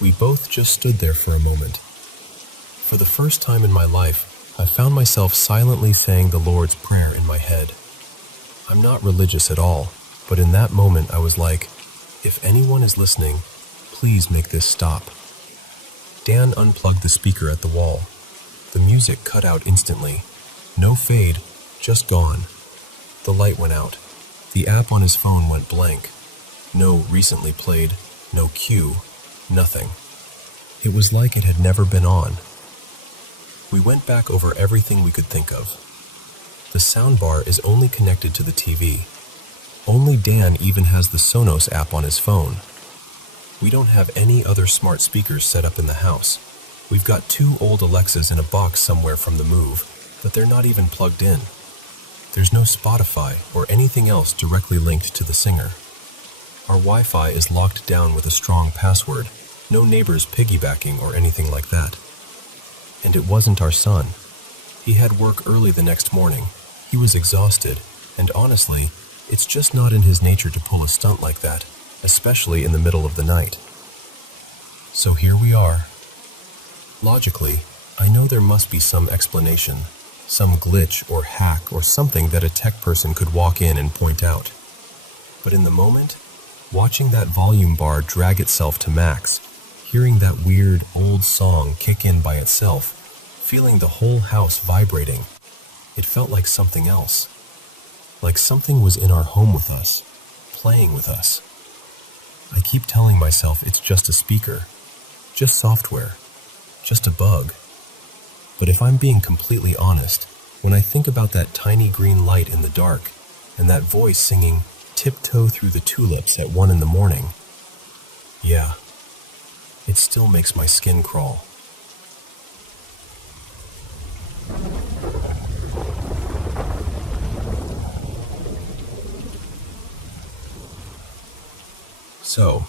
We both just stood there for a moment. For the first time in my life, I found myself silently saying the Lord's Prayer in my head. I'm not religious at all, but in that moment I was like, if anyone is listening, please make this stop. Dan unplugged the speaker at the wall. The music cut out instantly. No fade, just gone. The light went out. The app on his phone went blank. No recently played, no cue, nothing. It was like it had never been on. We went back over everything we could think of. The soundbar is only connected to the TV. Only Dan even has the Sonos app on his phone. We don't have any other smart speakers set up in the house. We've got 2 old Alexas in a box somewhere from the move, but they're not even plugged in. There's no Spotify or anything else directly linked to the singer. Our Wi-Fi is locked down with a strong password, no neighbors piggybacking or anything like that. And it wasn't our son. He had work early the next morning. He was exhausted, and honestly, it's just not in his nature to pull a stunt like that, especially in the middle of the night. So here we are. Logically, I know there must be some explanation, some glitch or hack or something that a tech person could walk in and point out. But in the moment, Watching that volume bar drag itself to max, hearing that weird old song kick in by itself, feeling the whole house vibrating. It felt like something else. Like something was in our home with us, playing with us. I keep telling myself it's just a speaker, just software, just a bug. But if I'm being completely honest, when I think about that tiny green light in the dark and that voice singing "Tiptoe Through the Tulips" at 1 a.m, yeah, it still makes my skin crawl. So,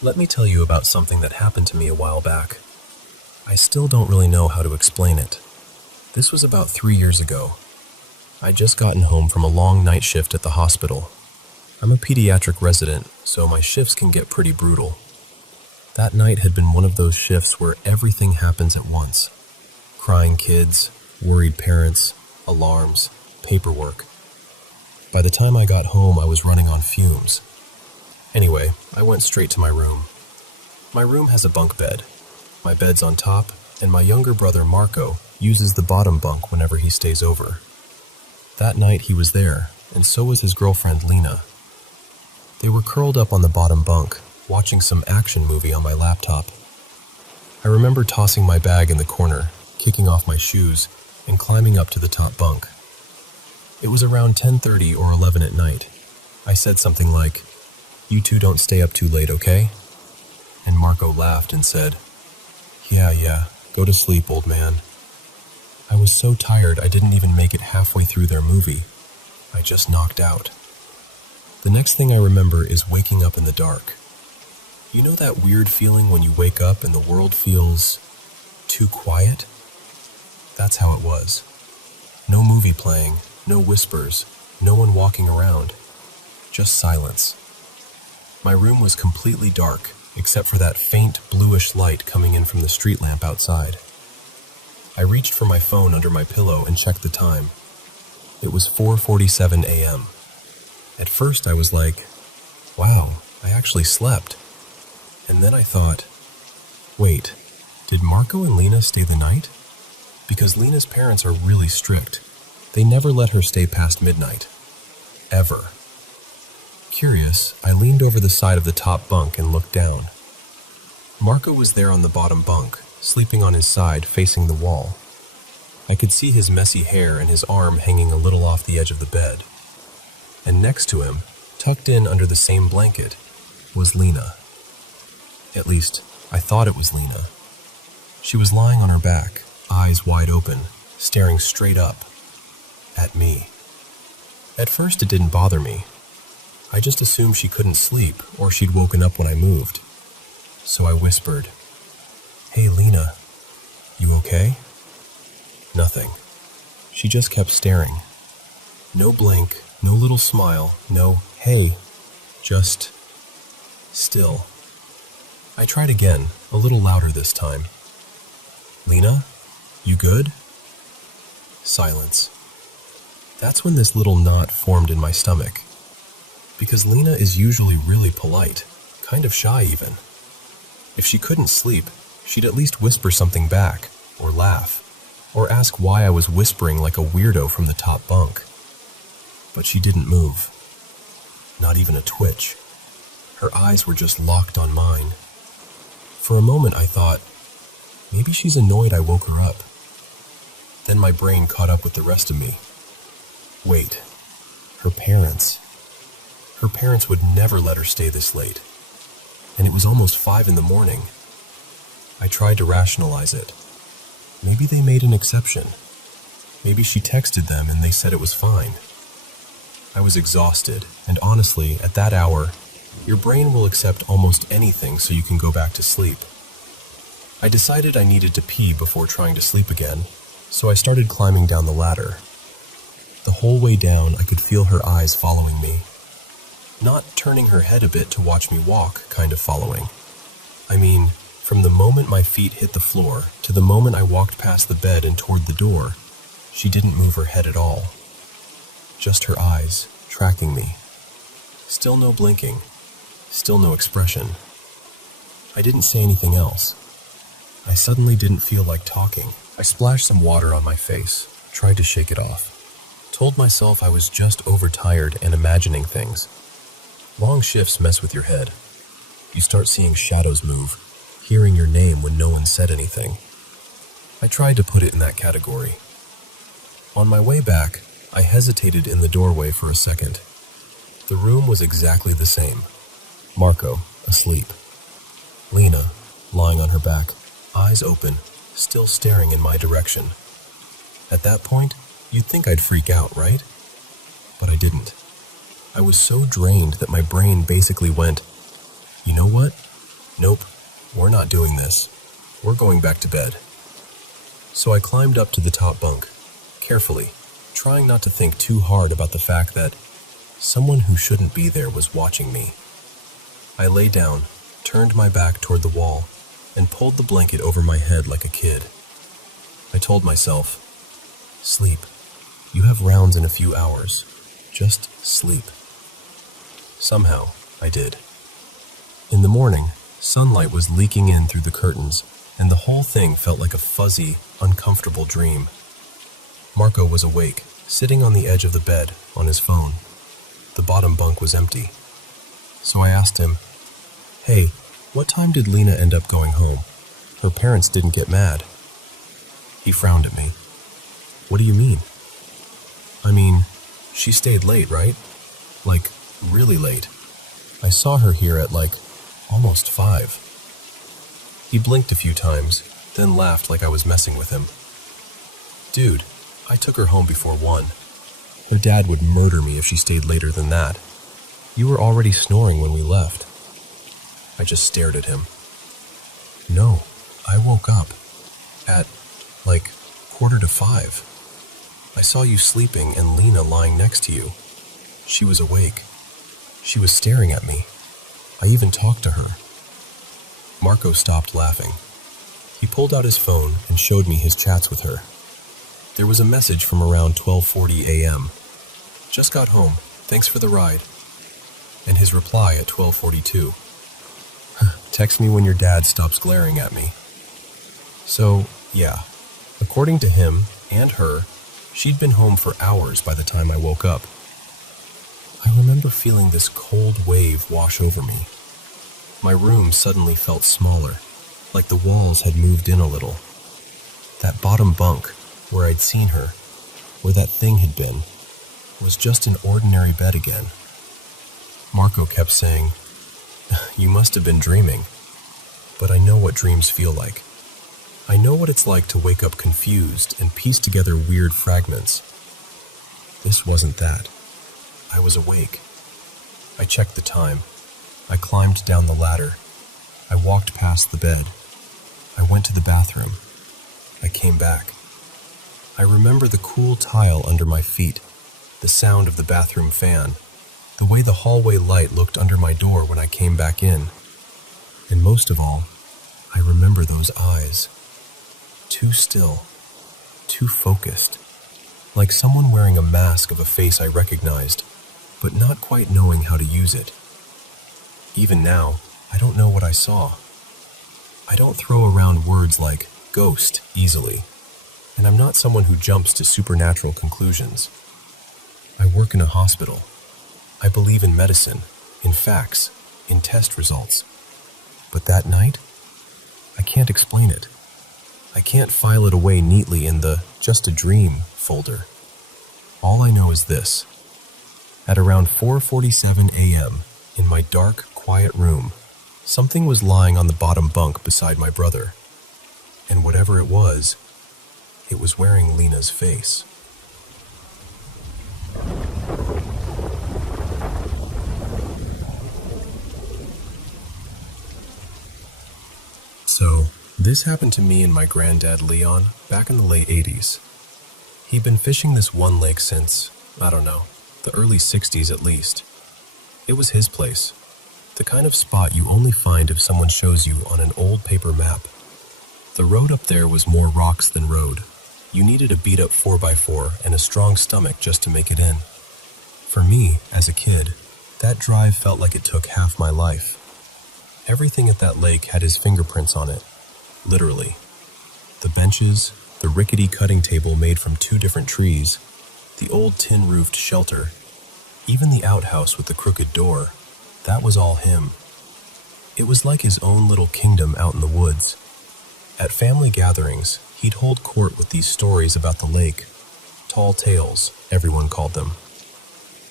let me tell you about something that happened to me a while back. I still don't really know how to explain it. This was about 3 years ago. I'd just gotten home from a long night shift at the hospital. I'm a pediatric resident, so my shifts can get pretty brutal. That night had been one of those shifts where everything happens at once. Crying kids, worried parents, alarms, paperwork. By the time I got home, I was running on fumes. Anyway, I went straight to my room. My room has a bunk bed. My bed's on top, and my younger brother Marco uses the bottom bunk whenever he stays over. That night he was there, and so was his girlfriend Lena. They were curled up on the bottom bunk, watching some action movie on my laptop. I remember tossing my bag in the corner, kicking off my shoes, and climbing up to the top bunk. It was around 10:30 or 11 at night. I said something like, "You two don't stay up too late, okay?" And Marco laughed and said, Yeah, go to sleep, old man." I was so tired I didn't even make it halfway through their movie. I just knocked out. The next thing I remember is waking up in the dark. You know that weird feeling when you wake up and the world feels too quiet? That's how it was. No movie playing, no whispers, no one walking around. Just silence. My room was completely dark, except for that faint bluish light coming in from the street lamp outside. I reached for my phone under my pillow and checked the time. It was 4:47 a.m. At first I was like, wow, I actually slept. And then I thought, wait, did Marco and Lena stay the night? Because Lena's parents are really strict. They never let her stay past midnight. Ever. Curious, I leaned over the side of the top bunk and looked down. Marco was there on the bottom bunk, sleeping on his side facing the wall. I could see his messy hair and his arm hanging a little off the edge of the bed. And next to him, tucked in under the same blanket, was Lena. At least, I thought it was Lena. She was lying on her back, eyes wide open, staring straight up at me. At first it didn't bother me. I just assumed she couldn't sleep or she'd woken up when I moved. So I whispered, "Hey Lena, you okay?" Nothing. She just kept staring. No blink, no little smile, no "hey," just still. I tried again, a little louder this time. "Lena, you good?" Silence. That's when this little knot formed in my stomach. Because Lena is usually really polite, kind of shy even. If she couldn't sleep, she'd at least whisper something back, or laugh, or ask why I was whispering like a weirdo from the top bunk. But she didn't move. Not even a twitch. Her eyes were just locked on mine. For a moment I thought, maybe she's annoyed I woke her up. Then my brain caught up with the rest of me. Wait, her parents. Her parents would never let her stay this late. And it was almost 5 a.m. I tried to rationalize it. Maybe they made an exception. Maybe she texted them and they said it was fine. I was exhausted, and honestly, at that hour, your brain will accept almost anything so you can go back to sleep. I decided I needed to pee before trying to sleep again, so I started climbing down the ladder. The whole way down, I could feel her eyes following me. Not turning her head a bit to watch me walk, kind of following. I mean, from the moment my feet hit the floor to the moment I walked past the bed and toward the door, she didn't move her head at all. Just her eyes, tracking me. Still no blinking, Still no expression. I didn't say anything else. I suddenly didn't feel like talking. I splashed some water on my face, tried to shake it off. Told myself I was just overtired and imagining things. Long shifts mess with your head. You start seeing shadows move, hearing your name when no one said anything. I tried to put it in that category. On my way back, I hesitated in the doorway for a second. The room was exactly the same. Marco, asleep. Lena, lying on her back, eyes open, still staring in my direction. At that point, you'd think I'd freak out, right? But I didn't. I was so drained that my brain basically went, you know what? Nope, we're not doing this. We're going back to bed. So I climbed up to the top bunk, carefully, trying not to think too hard about the fact that someone who shouldn't be there was watching me. I lay down, turned my back toward the wall, and pulled the blanket over my head like a kid. I told myself, sleep. You have rounds in a few hours. Just sleep. Somehow, I did. In the morning, sunlight was leaking in through the curtains, and the whole thing felt like a fuzzy, uncomfortable dream. Marco was awake, sitting on the edge of the bed, on his phone. The bottom bunk was empty. So I asked him, hey, what time did Lena end up going home? Her parents didn't get mad. He frowned at me. What do you mean? I mean, she stayed late, right? Like, really late. I saw her here at almost 5. He blinked a few times, then laughed like I was messing with him. Dude, I took her home before 1. Her dad would murder me if she stayed later than that. You were already snoring when we left. I just stared at him. No, I woke up at 4:45. I saw you sleeping and Lena lying next to you. She was awake. She was staring at me. I even talked to her. Marco stopped laughing. He pulled out his phone and showed me his chats with her. There was a message from around 12:40 a.m. Just got home. Thanks for the ride. And his reply at 12:42. Text me when your dad stops glaring at me. So, yeah, according to him and her, she'd been home for hours by the time I woke up. I remember feeling this cold wave wash over me. My room suddenly felt smaller, like the walls had moved in a little. That bottom bunk, where I'd seen her, where that thing had been, was just an ordinary bed again. Marco kept saying, you must have been dreaming, but I know what dreams feel like. I know what it's like to wake up confused and piece together weird fragments. This wasn't that. I was awake. I checked the time. I climbed down the ladder. I walked past the bed. I went to the bathroom. I came back. I remember the cool tile under my feet, the sound of the bathroom fan, the way the hallway light looked under my door when I came back in. And most of all, I remember those eyes. Too still, too focused, like someone wearing a mask of a face I recognized, but not quite knowing how to use it. Even now, I don't know what I saw. I don't throw around words like ghost easily, and I'm not someone who jumps to supernatural conclusions. I work in a hospital. I believe in medicine, in facts, in test results. But that night, I can't explain it. I can't file it away neatly in the just a dream folder. All I know is this. At around 4:47 a.m., in my dark, quiet room, something was lying on the bottom bunk beside my brother. And whatever it was wearing Lena's face. So, this happened to me and my granddad Leon back in the late 80s. He'd been fishing this one lake since, I don't know, the early 60s at least. It was his place, the kind of spot you only find if someone shows you on an old paper map. The road up there was more rocks than road. You needed a beat-up 4x4 and a strong stomach just to make it in. For me, as a kid, That drive felt like it took half my life. Everything at that lake had his fingerprints on it, literally. The benches, the rickety cutting table made from 2 different trees, the old tin-roofed shelter, even the outhouse with the crooked door, that was all him. It was like his own little kingdom out in the woods. At family gatherings, he'd hold court with these stories about the lake. Tall tales, everyone called them.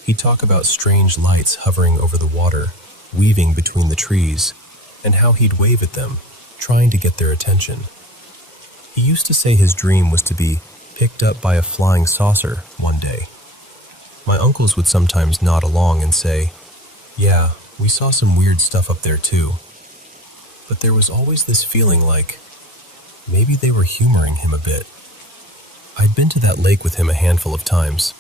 He'd talk about strange lights hovering over the water, weaving between the trees, and how he'd wave at them, trying to get their attention. He used to say his dream was to be picked up by a flying saucer one day. My uncles would sometimes nod along and say, "Yeah, we saw some weird stuff up there too." But there was always this feeling like maybe they were humoring him a bit. I'd been to that lake with him a handful of times.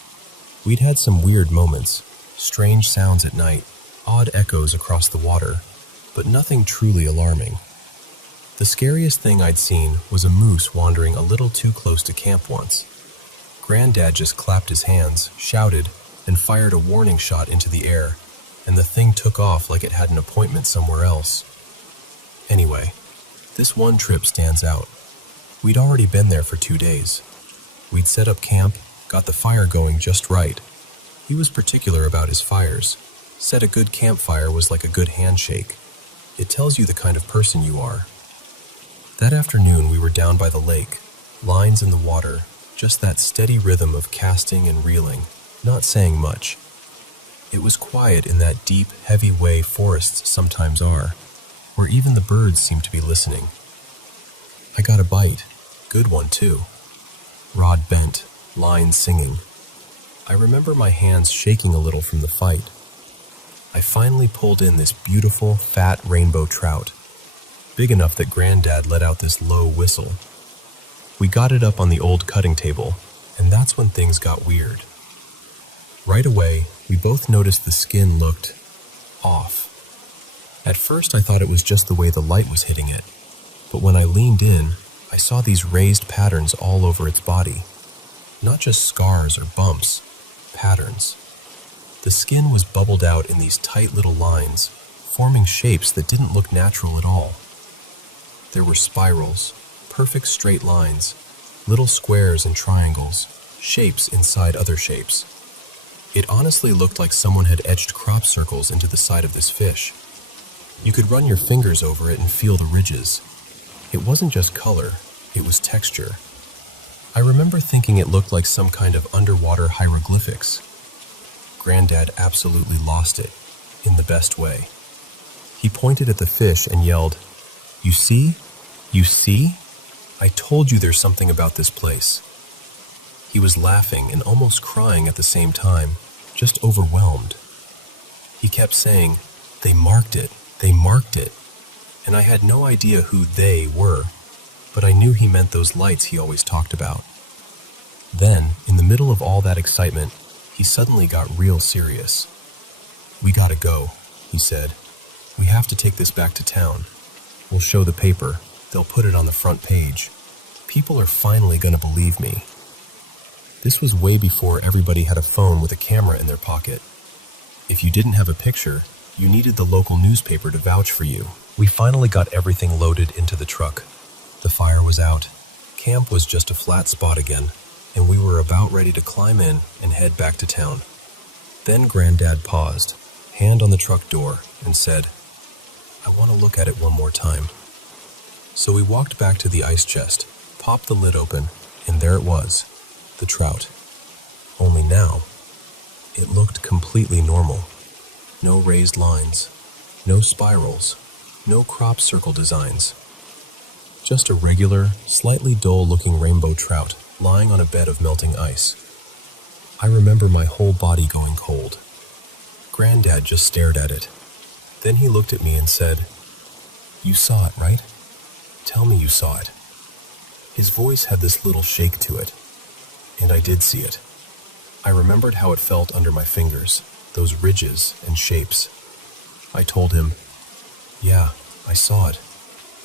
We'd had some weird moments, strange sounds at night, odd echoes across the water, but nothing truly alarming. The scariest thing I'd seen was a moose wandering a little too close to camp once. Granddad just clapped his hands, shouted, and fired a warning shot into the air, and the thing took off like it had an appointment somewhere else. Anyway, this one trip stands out. We'd already been there for 2 days. We'd set up camp, got the fire going just right. He was particular about his fires, said a good campfire was like a good handshake. It tells you the kind of person you are. That afternoon we were down by the lake, lines in the water, just that steady rhythm of casting and reeling, not saying much. It was quiet in that deep, heavy way forests sometimes are, where even the birds seemed to be listening. I got a bite, good one too. Rod bent, line singing. I remember my hands shaking a little from the fight. I finally pulled in this beautiful, fat rainbow trout, big enough that Granddad let out this low whistle. We got it up on the old cutting table, and that's when things got weird. Right away, we both noticed the skin looked off. At first I thought it was just the way the light was hitting it, but when I leaned in, I saw these raised patterns all over its body. Not just scars or bumps, patterns. The skin was bubbled out in these tight little lines, forming shapes that didn't look natural at all. There were spirals, perfect straight lines, little squares and triangles, shapes inside other shapes. It honestly looked like someone had etched crop circles into the side of this fish. You could run your fingers over it and feel the ridges. It wasn't just color, it was texture. I remember thinking it looked like some kind of underwater hieroglyphics. Granddad absolutely lost it, in the best way. He pointed at the fish and yelled, "You see? You see? I told you there's something about this place." He was laughing and almost crying at the same time, just overwhelmed. He kept saying, "They marked it, they marked it." And I had no idea who they were, but I knew he meant those lights he always talked about. Then, in the middle of all that excitement, he suddenly got real serious. "We gotta go," he said. "We have to take this back to town. We'll show the paper. They'll put it on the front page. People are finally gonna believe me." This was way before everybody had a phone with a camera in their pocket. If you didn't have a picture, you needed the local newspaper to vouch for you. We finally got everything loaded into the truck. The fire was out. Camp was just a flat spot again, and we were about ready to climb in and head back to town. Then Granddad paused, hand on the truck door, and said, "I want to look at it one more time." So we walked back to the ice chest, popped the lid open, and there it was, the trout. Only now, it looked completely normal. No raised lines, no spirals, no crop circle designs. Just a regular, slightly dull-looking rainbow trout lying on a bed of melting ice. I remember my whole body going cold. Granddad just stared at it. Then he looked at me and said, "You saw it, right? Tell me you saw it." His voice had this little shake to it, and I did see it. I remembered how it felt under my fingers, those ridges and shapes. I told him, "Yeah, I saw it.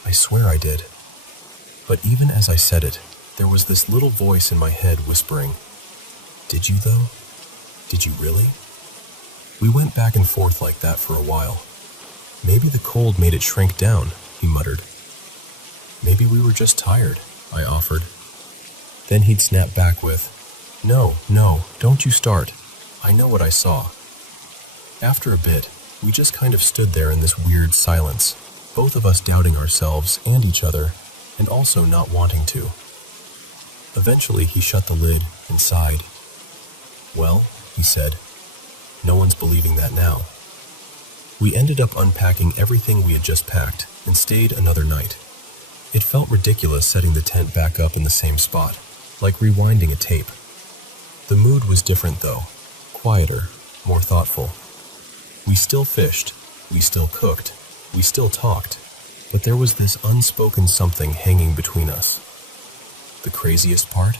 I swear I did." But even as I said it, there was this little voice in my head whispering, "Did you though? Did you really?" We went back and forth like that for a while. Maybe the cold made it shrink down, he muttered. Maybe we were just tired, I offered. Then he'd snap back with, No, don't you start. I know what I saw. After a bit, we just kind of stood there in this weird silence, both of us doubting ourselves and each other, and also not wanting to. Eventually, he shut the lid and sighed. Well, he said, no one's believing that now. We ended up unpacking everything we had just packed and stayed another night. It felt ridiculous setting the tent back up in the same spot, like rewinding a tape. The mood was different though, quieter, more thoughtful. We still fished, we still cooked, we still talked, but there was this unspoken something hanging between us. The craziest part?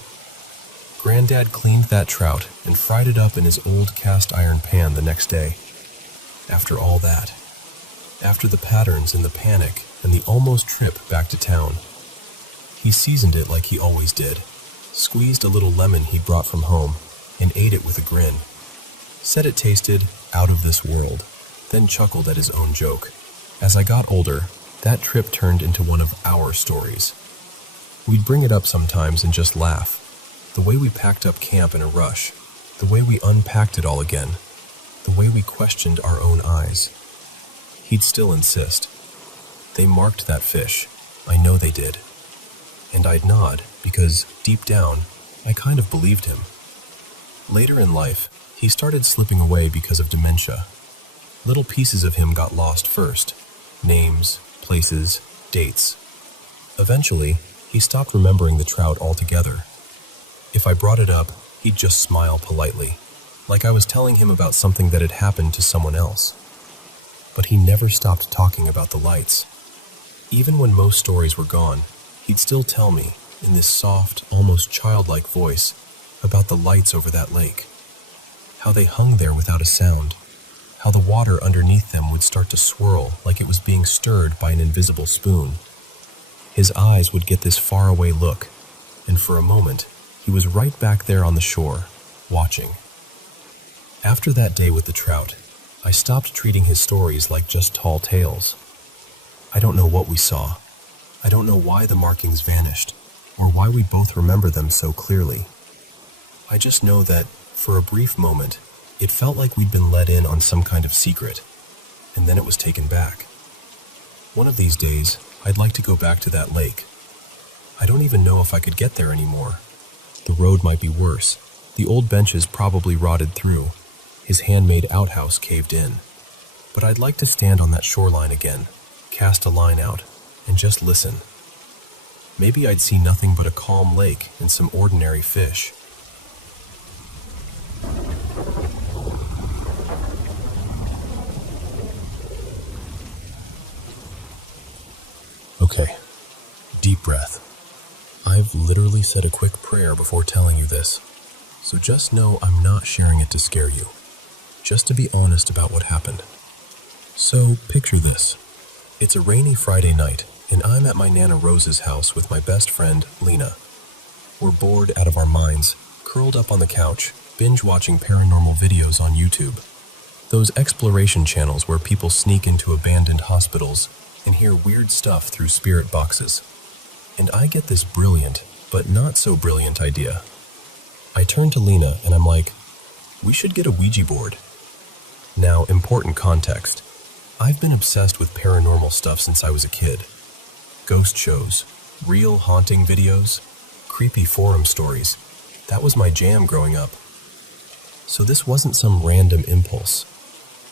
Granddad cleaned that trout and fried it up in his old cast iron pan the next day. After all that, after the patterns and the panic and the almost trip back to town, he seasoned it like he always did, squeezed a little lemon he brought from home, and ate it with a grin. Said it tasted out of this world, then chuckled at his own joke. As I got older, that trip turned into one of our stories. We'd bring it up sometimes and just laugh. The way we packed up camp in a rush, the way we unpacked it all again, the way we questioned our own eyes. He'd still insist. They marked that fish. I know they did. And I'd nod because, deep down, I kind of believed him. Later in life, he started slipping away because of dementia. Little pieces of him got lost first. Names, places, dates. Eventually, he stopped remembering the trout altogether. If I brought it up, he'd just smile politely, like I was telling him about something that had happened to someone else. But he never stopped talking about the lights. Even when most stories were gone, he'd still tell me, in this soft, almost childlike voice, about the lights over that lake. How they hung there without a sound. How the water underneath them would start to swirl like it was being stirred by an invisible spoon. His eyes would get this faraway look, and for a moment, he was right back there on the shore, watching. After that day with the trout, I stopped treating his stories like just tall tales. I don't know what we saw. I don't know why the markings vanished, or why we both remember them so clearly. I just know that, for a brief moment, it felt like we'd been let in on some kind of secret, and then it was taken back. One of these days, I'd like to go back to that lake. I don't even know if I could get there anymore. The road might be worse. The old benches probably rotted through. His handmade outhouse caved in. But I'd like to stand on that shoreline again, cast a line out, and just listen. Maybe I'd see nothing but a calm lake and some ordinary fish. Okay, deep breath. I've literally said a quick prayer before telling you this, so just know I'm not sharing it to scare you, just to be honest about what happened. So picture this. It's a rainy Friday night, and I'm at my Nana Rose's house with my best friend, Lena. We're bored out of our minds, curled up on the couch, binge-watching paranormal videos on YouTube. Those exploration channels where people sneak into abandoned hospitals and hear weird stuff through spirit boxes. And I get this brilliant, but not so brilliant idea. I turn to Lena and I'm like, we should get a Ouija board. Now, important context. I've been obsessed with paranormal stuff since I was a kid. Ghost shows, real haunting videos, creepy forum stories. That was my jam growing up. So this wasn't some random impulse.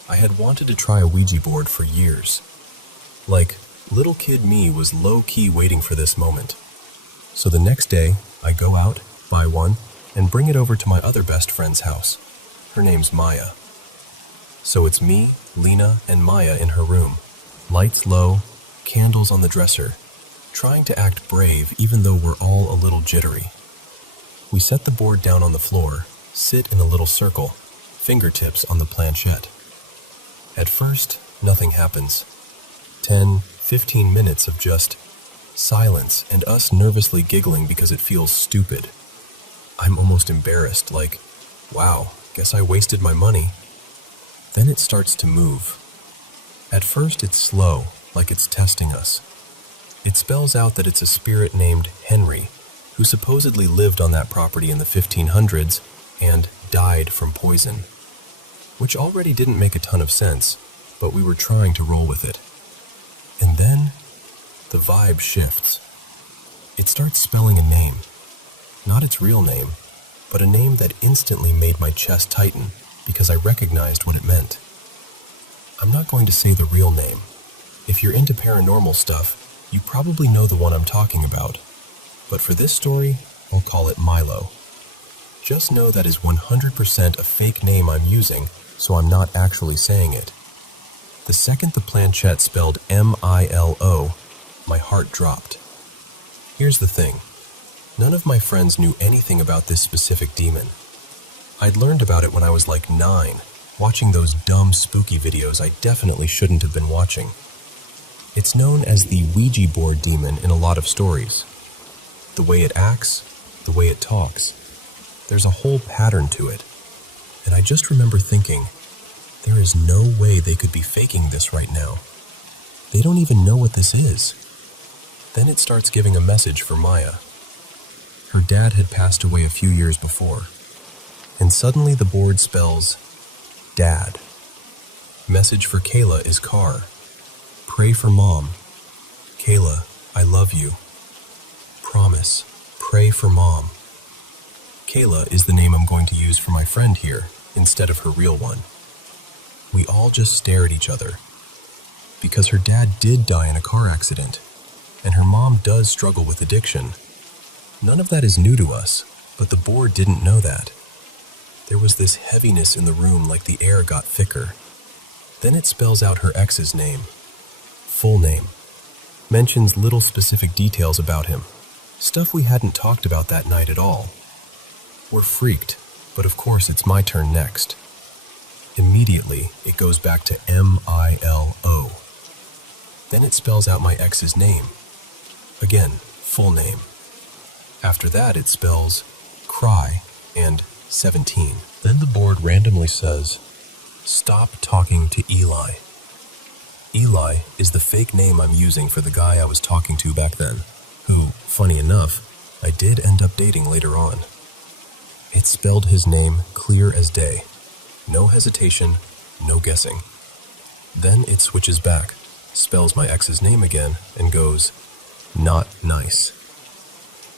I had wanted to try a Ouija board for years. Like, little kid me was low-key waiting for this moment. So the next day, I go out, buy one, and bring it over to my other best friend's house. Her name's Maya. So it's me, Lena, and Maya in her room. Lights low, candles on the dresser, trying to act brave even though we're all a little jittery. We set the board down on the floor, sit in a little circle, fingertips on the planchette. At first, nothing happens. 10, 15 minutes of just silence and us nervously giggling because it feels stupid. I'm almost embarrassed, like, wow, guess I wasted my money. Then it starts to move. At first it's slow, like it's testing us. It spells out that it's a spirit named Henry, who supposedly lived on that property in the 1500s and died from poison, which already didn't make a ton of sense, but we were trying to roll with it. And then the vibe shifts. It starts spelling a name, not its real name, but a name that instantly made my chest tighten because I recognized what it meant. I'm not going to say the real name. If you're into paranormal stuff, you probably know the one I'm talking about. But for this story, I'll call it Milo. Just know that is 100% a fake name I'm using, so I'm not actually saying it. The second the planchette spelled M-I-L-O, my heart dropped. Here's the thing. None of my friends knew anything about this specific demon. I'd learned about it when I was like 9, watching those dumb spooky videos I definitely shouldn't have been watching. It's known as the Ouija board demon in a lot of stories. The way it acts, the way it talks. There's a whole pattern to it. And I just remember thinking, there is no way they could be faking this right now. They don't even know what this is. Then it starts giving a message for Maya. Her dad had passed away a few years before. And suddenly the board spells, Dad. Message for Kayla is car. Pray for Mom. Kayla, I love you. Promise, pray for Mom. Kayla is the name I'm going to use for my friend here, instead of her real one. We all just stare at each other. Because her dad did die in a car accident, and her mom does struggle with addiction. None of that is new to us, but the board didn't know that. There was this heaviness in the room like the air got thicker. Then it spells out her ex's name. Full name. Mentions little specific details about him. Stuff we hadn't talked about that night at all. We're freaked, but of course it's my turn next. Immediately, it goes back to M-I-L-O. Then it spells out my ex's name. Again, full name. After that, it spells cry and 17. Then the board randomly says, stop talking to Eli. Eli is the fake name I'm using for the guy I was talking to back then, who, funny enough, I did end up dating later on. It spelled his name clear as day. No hesitation, no guessing. Then it switches back, spells my ex's name again, and goes, not nice.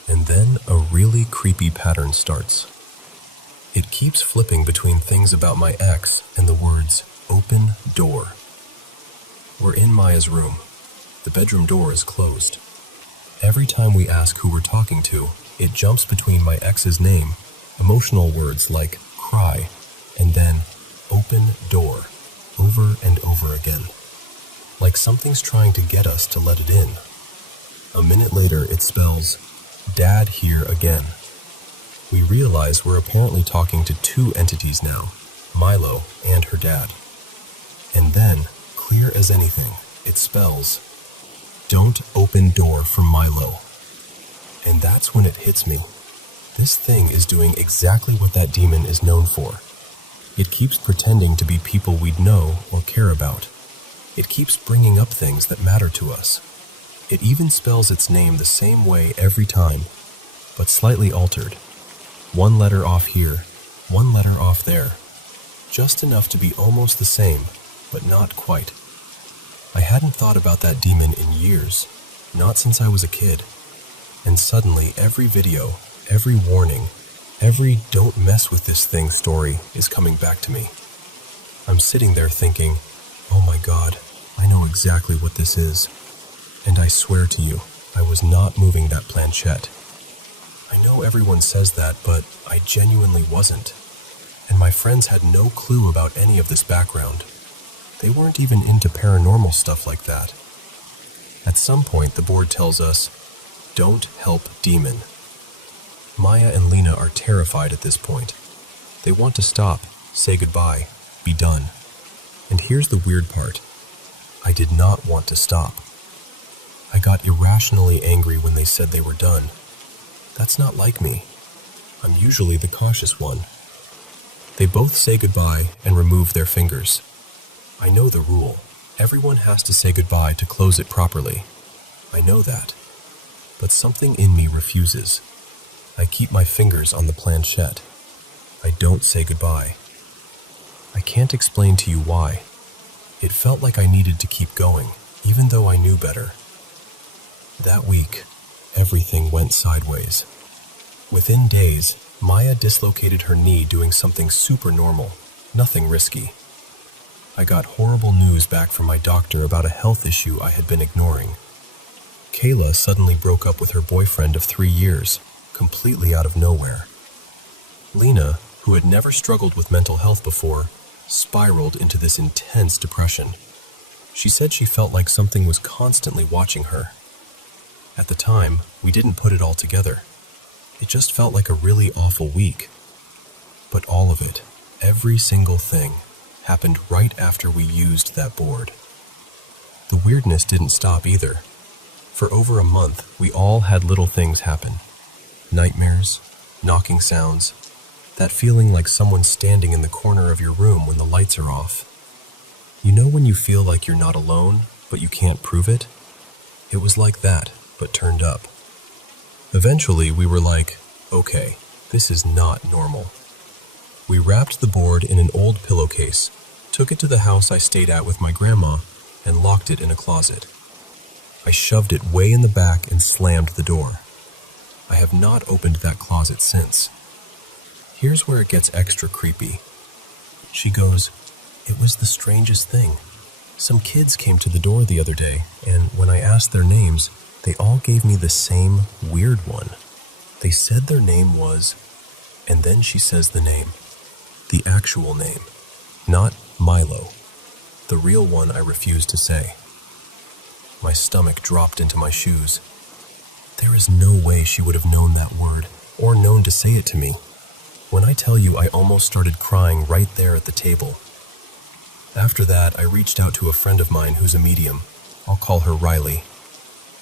And then a really creepy pattern starts. It keeps flipping between things about my ex and the words, open door. We're in Maya's room. The bedroom door is closed. Every time we ask who we're talking to, it jumps between my ex's name, emotional words like cry, and then open door, over and over again. Like something's trying to get us to let it in. A minute later, it spells, Dad here again. We realize we're apparently talking to two entities now, Milo and her dad. And then, clear as anything, it spells, don't open door for Milo. And that's when it hits me. This thing is doing exactly what that demon is known for. It keeps pretending to be people we'd know or care about. It keeps bringing up things that matter to us. It even spells its name the same way every time, but slightly altered. One letter off here, one letter off there. Just enough to be almost the same, but not quite. I hadn't thought about that demon in years, not since I was a kid. And suddenly every video, every warning, every don't mess with this thing story is coming back to me. I'm sitting there thinking, oh my God, I know exactly what this is. And I swear to you, I was not moving that planchette. I know everyone says that, but I genuinely wasn't. And my friends had no clue about any of this background. They weren't even into paranormal stuff like that. At some point, the board tells us, don't help demon. Maya and Lena are terrified at this point. They want to stop, say goodbye, be done. And here's the weird part. I did not want to stop. I got irrationally angry when they said they were done. That's not like me. I'm usually the cautious one. They both say goodbye and remove their fingers. I know the rule. Everyone has to say goodbye to close it properly. I know that. But something in me refuses. I keep my fingers on the planchette. I don't say goodbye. I can't explain to you why. It felt like I needed to keep going, even though I knew better. That week, everything went sideways. Within days, Maya dislocated her knee doing something super normal, nothing risky. I got horrible news back from my doctor about a health issue I had been ignoring. Kayla suddenly broke up with her boyfriend of 3 years, completely out of nowhere. Lena, who had never struggled with mental health before, spiraled into this intense depression. She said she felt like something was constantly watching her. At the time, we didn't put it all together. It just felt like a really awful week. But all of it, every single thing, happened right after we used that board. The weirdness didn't stop either. For over a month, we all had little things happen. Nightmares, knocking sounds, that feeling like someone's standing in the corner of your room when the lights are off. You know when you feel like you're not alone, but you can't prove it? It was like that, but turned up. Eventually, we were like, okay, this is not normal. We wrapped the board in an old pillowcase, took it to the house I stayed at with my grandma, and locked it in a closet. I shoved it way in the back and slammed the door. I have not opened that closet since. Here's where it gets extra creepy. She goes, "It was the strangest thing. Some kids came to the door the other day, and when I asked their names, they all gave me the same weird one. They said their name was..." And then she says the name. The actual name. Not Milo. The real one I refuse to say. My stomach dropped into my shoes. There is no way she would have known that word, or known to say it to me. When I tell you I almost started crying right there at the table. After that, I reached out to a friend of mine who's a medium. I'll call her Riley.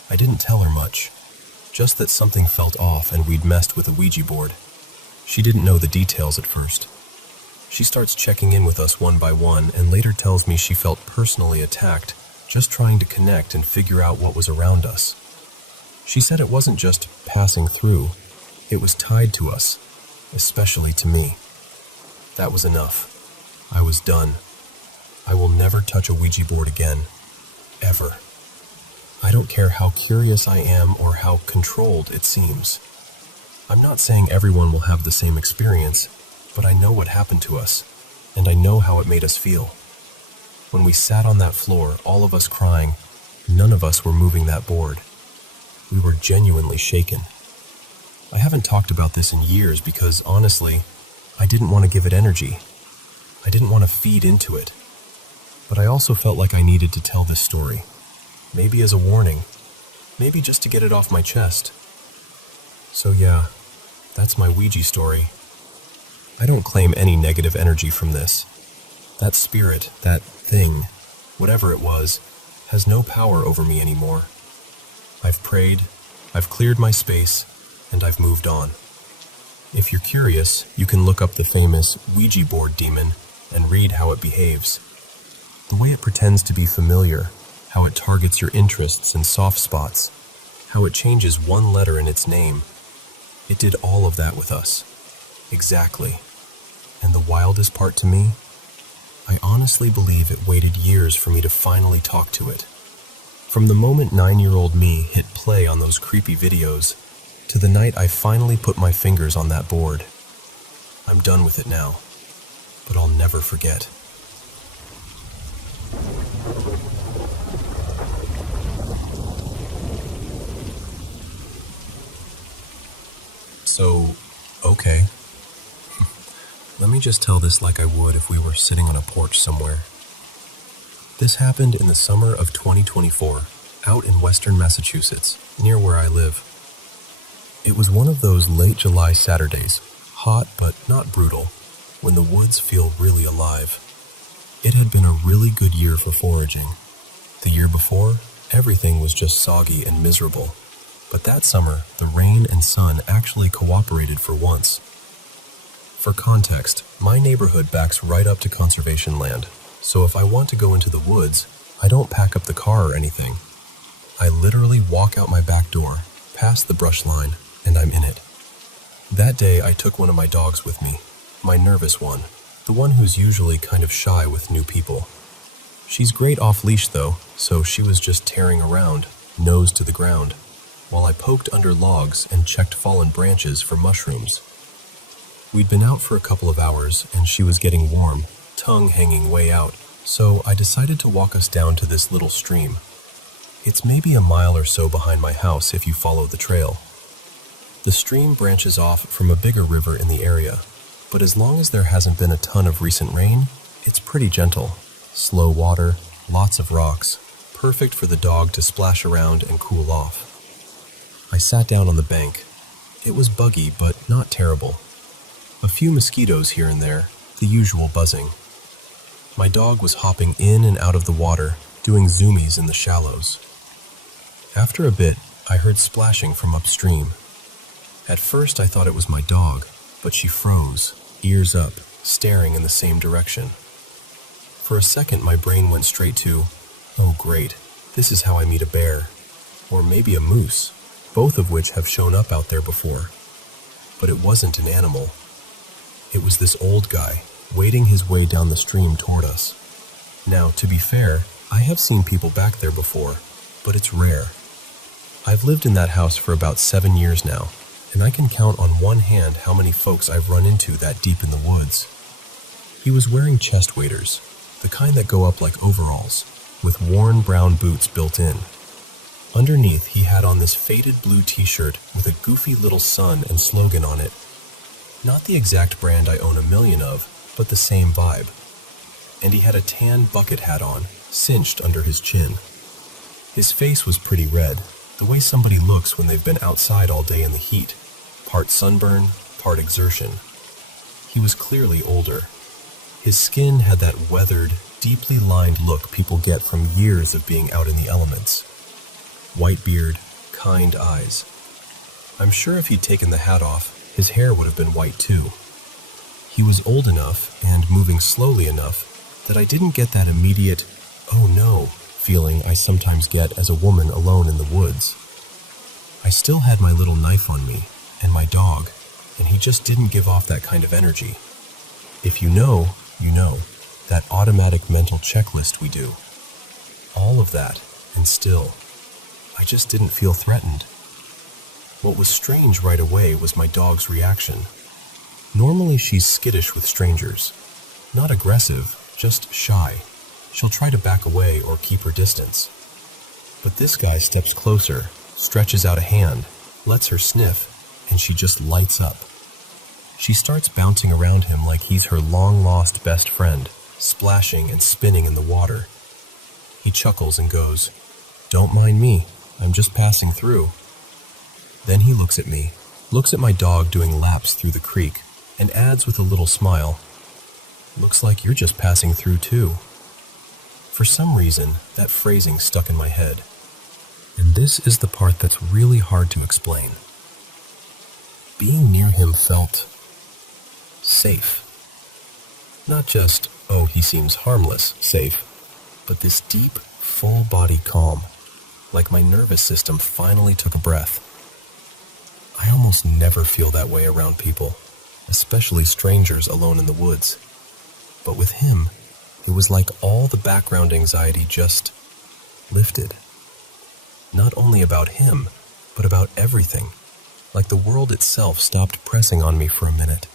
I didn't tell her much, just that something felt off and we'd messed with a Ouija board. She didn't know the details at first. She starts checking in with us one by one and later tells me she felt personally attacked, just trying to connect and figure out what was around us. She said it wasn't just passing through, it was tied to us, especially to me. That was enough. I was done. I will never touch a Ouija board again. Ever. I don't care how curious I am or how controlled it seems. I'm not saying everyone will have the same experience, but I know what happened to us, and I know how it made us feel. When we sat on that floor, all of us crying, none of us were moving that board. We were genuinely shaken. I haven't talked about this in years because, honestly, I didn't want to give it energy. I didn't want to feed into it. But I also felt like I needed to tell this story. Maybe as a warning. Maybe just to get it off my chest. So yeah, that's my Ouija story. I don't claim any negative energy from this. That spirit, that thing, whatever it was, has no power over me anymore. I've prayed, I've cleared my space, and I've moved on. If you're curious, you can look up the famous Ouija board demon and read how it behaves. The way it pretends to be familiar, how it targets your interests and soft spots, how it changes one letter in its name. It did all of that with us. Exactly. And the wildest part to me, I honestly believe it waited years for me to finally talk to it. From the moment 9-year-old me hit play on those creepy videos, to the night I finally put my fingers on that board. I'm done with it now, but I'll never forget. So, okay. Let me just tell this like I would if we were sitting on a porch somewhere. This happened in the summer of 2024, out in western Massachusetts, near where I live. It was one of those late July Saturdays, hot but not brutal, when the woods feel really alive. It had been a really good year for foraging. The year before, everything was just soggy and miserable. But that summer, the rain and sun actually cooperated for once. For context, my neighborhood backs right up to conservation land, so if I want to go into the woods, I don't pack up the car or anything. I literally walk out my back door, past the brush line, and I'm in it. That day, I took one of my dogs with me, my nervous one, the one who's usually kind of shy with new people. She's great off-leash though, so she was just tearing around, nose to the ground, while I poked under logs and checked fallen branches for mushrooms. We'd been out for a couple of hours, and she was getting warm, tongue hanging way out, so I decided to walk us down to this little stream. It's maybe a mile or so behind my house if you follow the trail. The stream branches off from a bigger river in the area, but as long as there hasn't been a ton of recent rain, it's pretty gentle. Slow water, lots of rocks, perfect for the dog to splash around and cool off. I sat down on the bank. It was buggy, but not terrible. A few mosquitoes here and there, the usual buzzing. My dog was hopping in and out of the water, doing zoomies in the shallows. After a bit, I heard splashing from upstream. At first I thought it was my dog, but she froze, ears up, staring in the same direction. For a second my brain went straight to, oh great, this is how I meet a bear. Or maybe a moose, both of which have shown up out there before. But it wasn't an animal. It was this old guy, wading his way down the stream toward us. Now, to be fair, I have seen people back there before, but it's rare. I've lived in that house for about 7 years now, and I can count on one hand how many folks I've run into that deep in the woods. He was wearing chest waders, the kind that go up like overalls, with worn brown boots built in. Underneath, he had on this faded blue t-shirt with a goofy little sun and slogan on it. Not the exact brand I own a million of, but the same vibe. And he had a tan bucket hat on, cinched under his chin. His face was pretty red, the way somebody looks when they've been outside all day in the heat. Part sunburn, part exertion. He was clearly older. His skin had that weathered, deeply lined look people get from years of being out in the elements. White beard, kind eyes. I'm sure if he'd taken the hat off, his hair would have been white too. He was old enough and moving slowly enough that I didn't get that immediate, oh no, feeling I sometimes get as a woman alone in the woods. I still had my little knife on me, and my dog, and he just didn't give off that kind of energy. If you know, you know, that automatic mental checklist we do. All of that, and still, I just didn't feel threatened. What was strange right away was my dog's reaction. Normally she's skittish with strangers. Not aggressive, just shy. She'll try to back away or keep her distance. But this guy steps closer, stretches out a hand, lets her sniff, and she just lights up. She starts bouncing around him like he's her long-lost best friend, splashing and spinning in the water. He chuckles and goes, "Don't mind me, I'm just passing through." Then he looks at me, looks at my dog doing laps through the creek, and adds with a little smile, "Looks like you're just passing through too." For some reason, that phrasing stuck in my head. And this is the part that's really hard to explain. Being near him felt safe. Not just, oh, he seems harmless, safe, but this deep, full-body calm, like my nervous system finally took a breath. I almost never feel that way around people, especially strangers alone in the woods. But with him, it was like all the background anxiety just lifted. Not only about him, but about everything, like the world itself stopped pressing on me for a minute.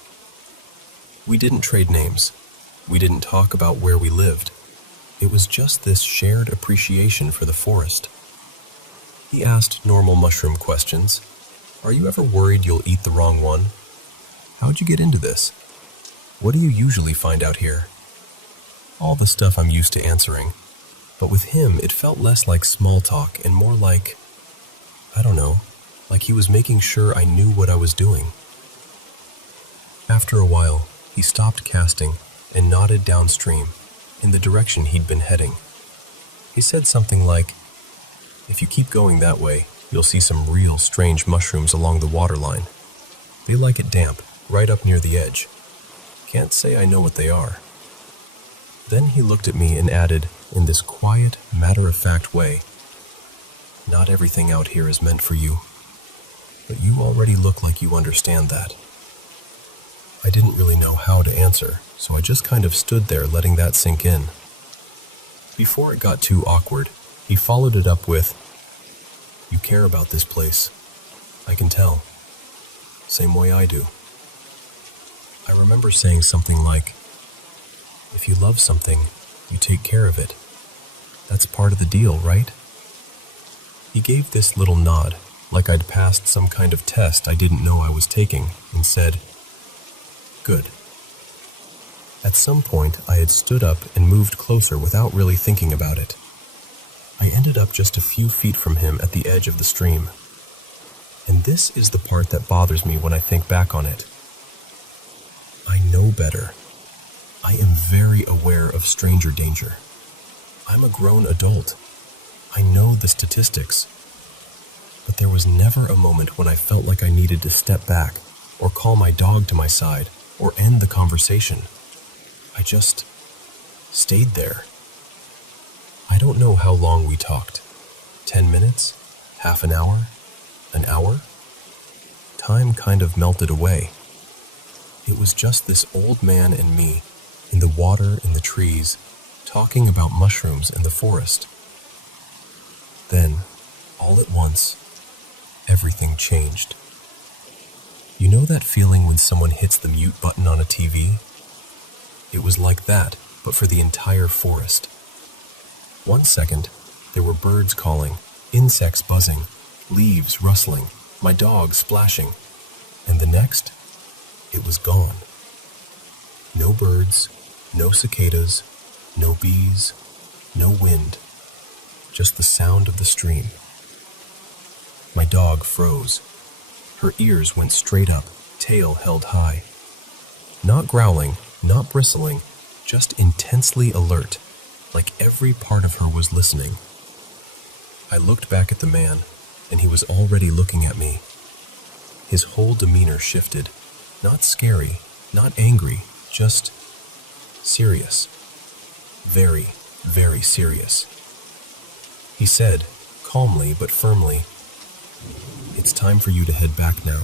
We didn't trade names. We didn't talk about where we lived. It was just this shared appreciation for the forest. He asked normal mushroom questions. Are you ever worried you'll eat the wrong one? How'd you get into this? What do you usually find out here? All the stuff I'm used to answering. But with him, it felt less like small talk and more like, I don't know, like he was making sure I knew what I was doing. After a while, he stopped casting and nodded downstream in the direction he'd been heading. He said something like, "If you keep going that way, you'll see some real strange mushrooms along the waterline. They like it damp, right up near the edge. Can't say I know what they are." Then he looked at me and added, in this quiet, matter-of-fact way, "Not everything out here is meant for you, but you already look like you understand that." I didn't really know how to answer, so I just kind of stood there letting that sink in. Before it got too awkward, he followed it up with, "You care about this place. I can tell. Same way I do." I remember saying something like, "If you love something, you take care of it. That's part of the deal, right?" He gave this little nod, like I'd passed some kind of test I didn't know I was taking, and said, "Good." At some point, I had stood up and moved closer without really thinking about it. I ended up just a few feet from him at the edge of the stream. And this is the part that bothers me when I think back on it. I know better. I am very aware of stranger danger. I'm a grown adult. I know the statistics. But there was never a moment when I felt like I needed to step back, or call my dog to my side, or end the conversation. I just stayed there. I don't know how long we talked. 10 minutes? Half an hour? An hour? Time kind of melted away. It was just this old man and me, in the water, in the trees, talking about mushrooms and the forest. Then, all at once, everything changed. You know that feeling when someone hits the mute button on a TV? It was like that, but for the entire forest. 1 second, there were birds calling, insects buzzing, leaves rustling, my dog splashing, and the next, it was gone. No birds, no cicadas, no bees, no wind, just the sound of the stream. My dog froze. Her ears went straight up, tail held high. Not growling, not bristling, just intensely alert, like every part of her was listening. I looked back at the man, and he was already looking at me. His whole demeanor shifted, not scary, not angry, just serious. Very, very serious. He said, calmly but firmly, "It's time for you to head back now."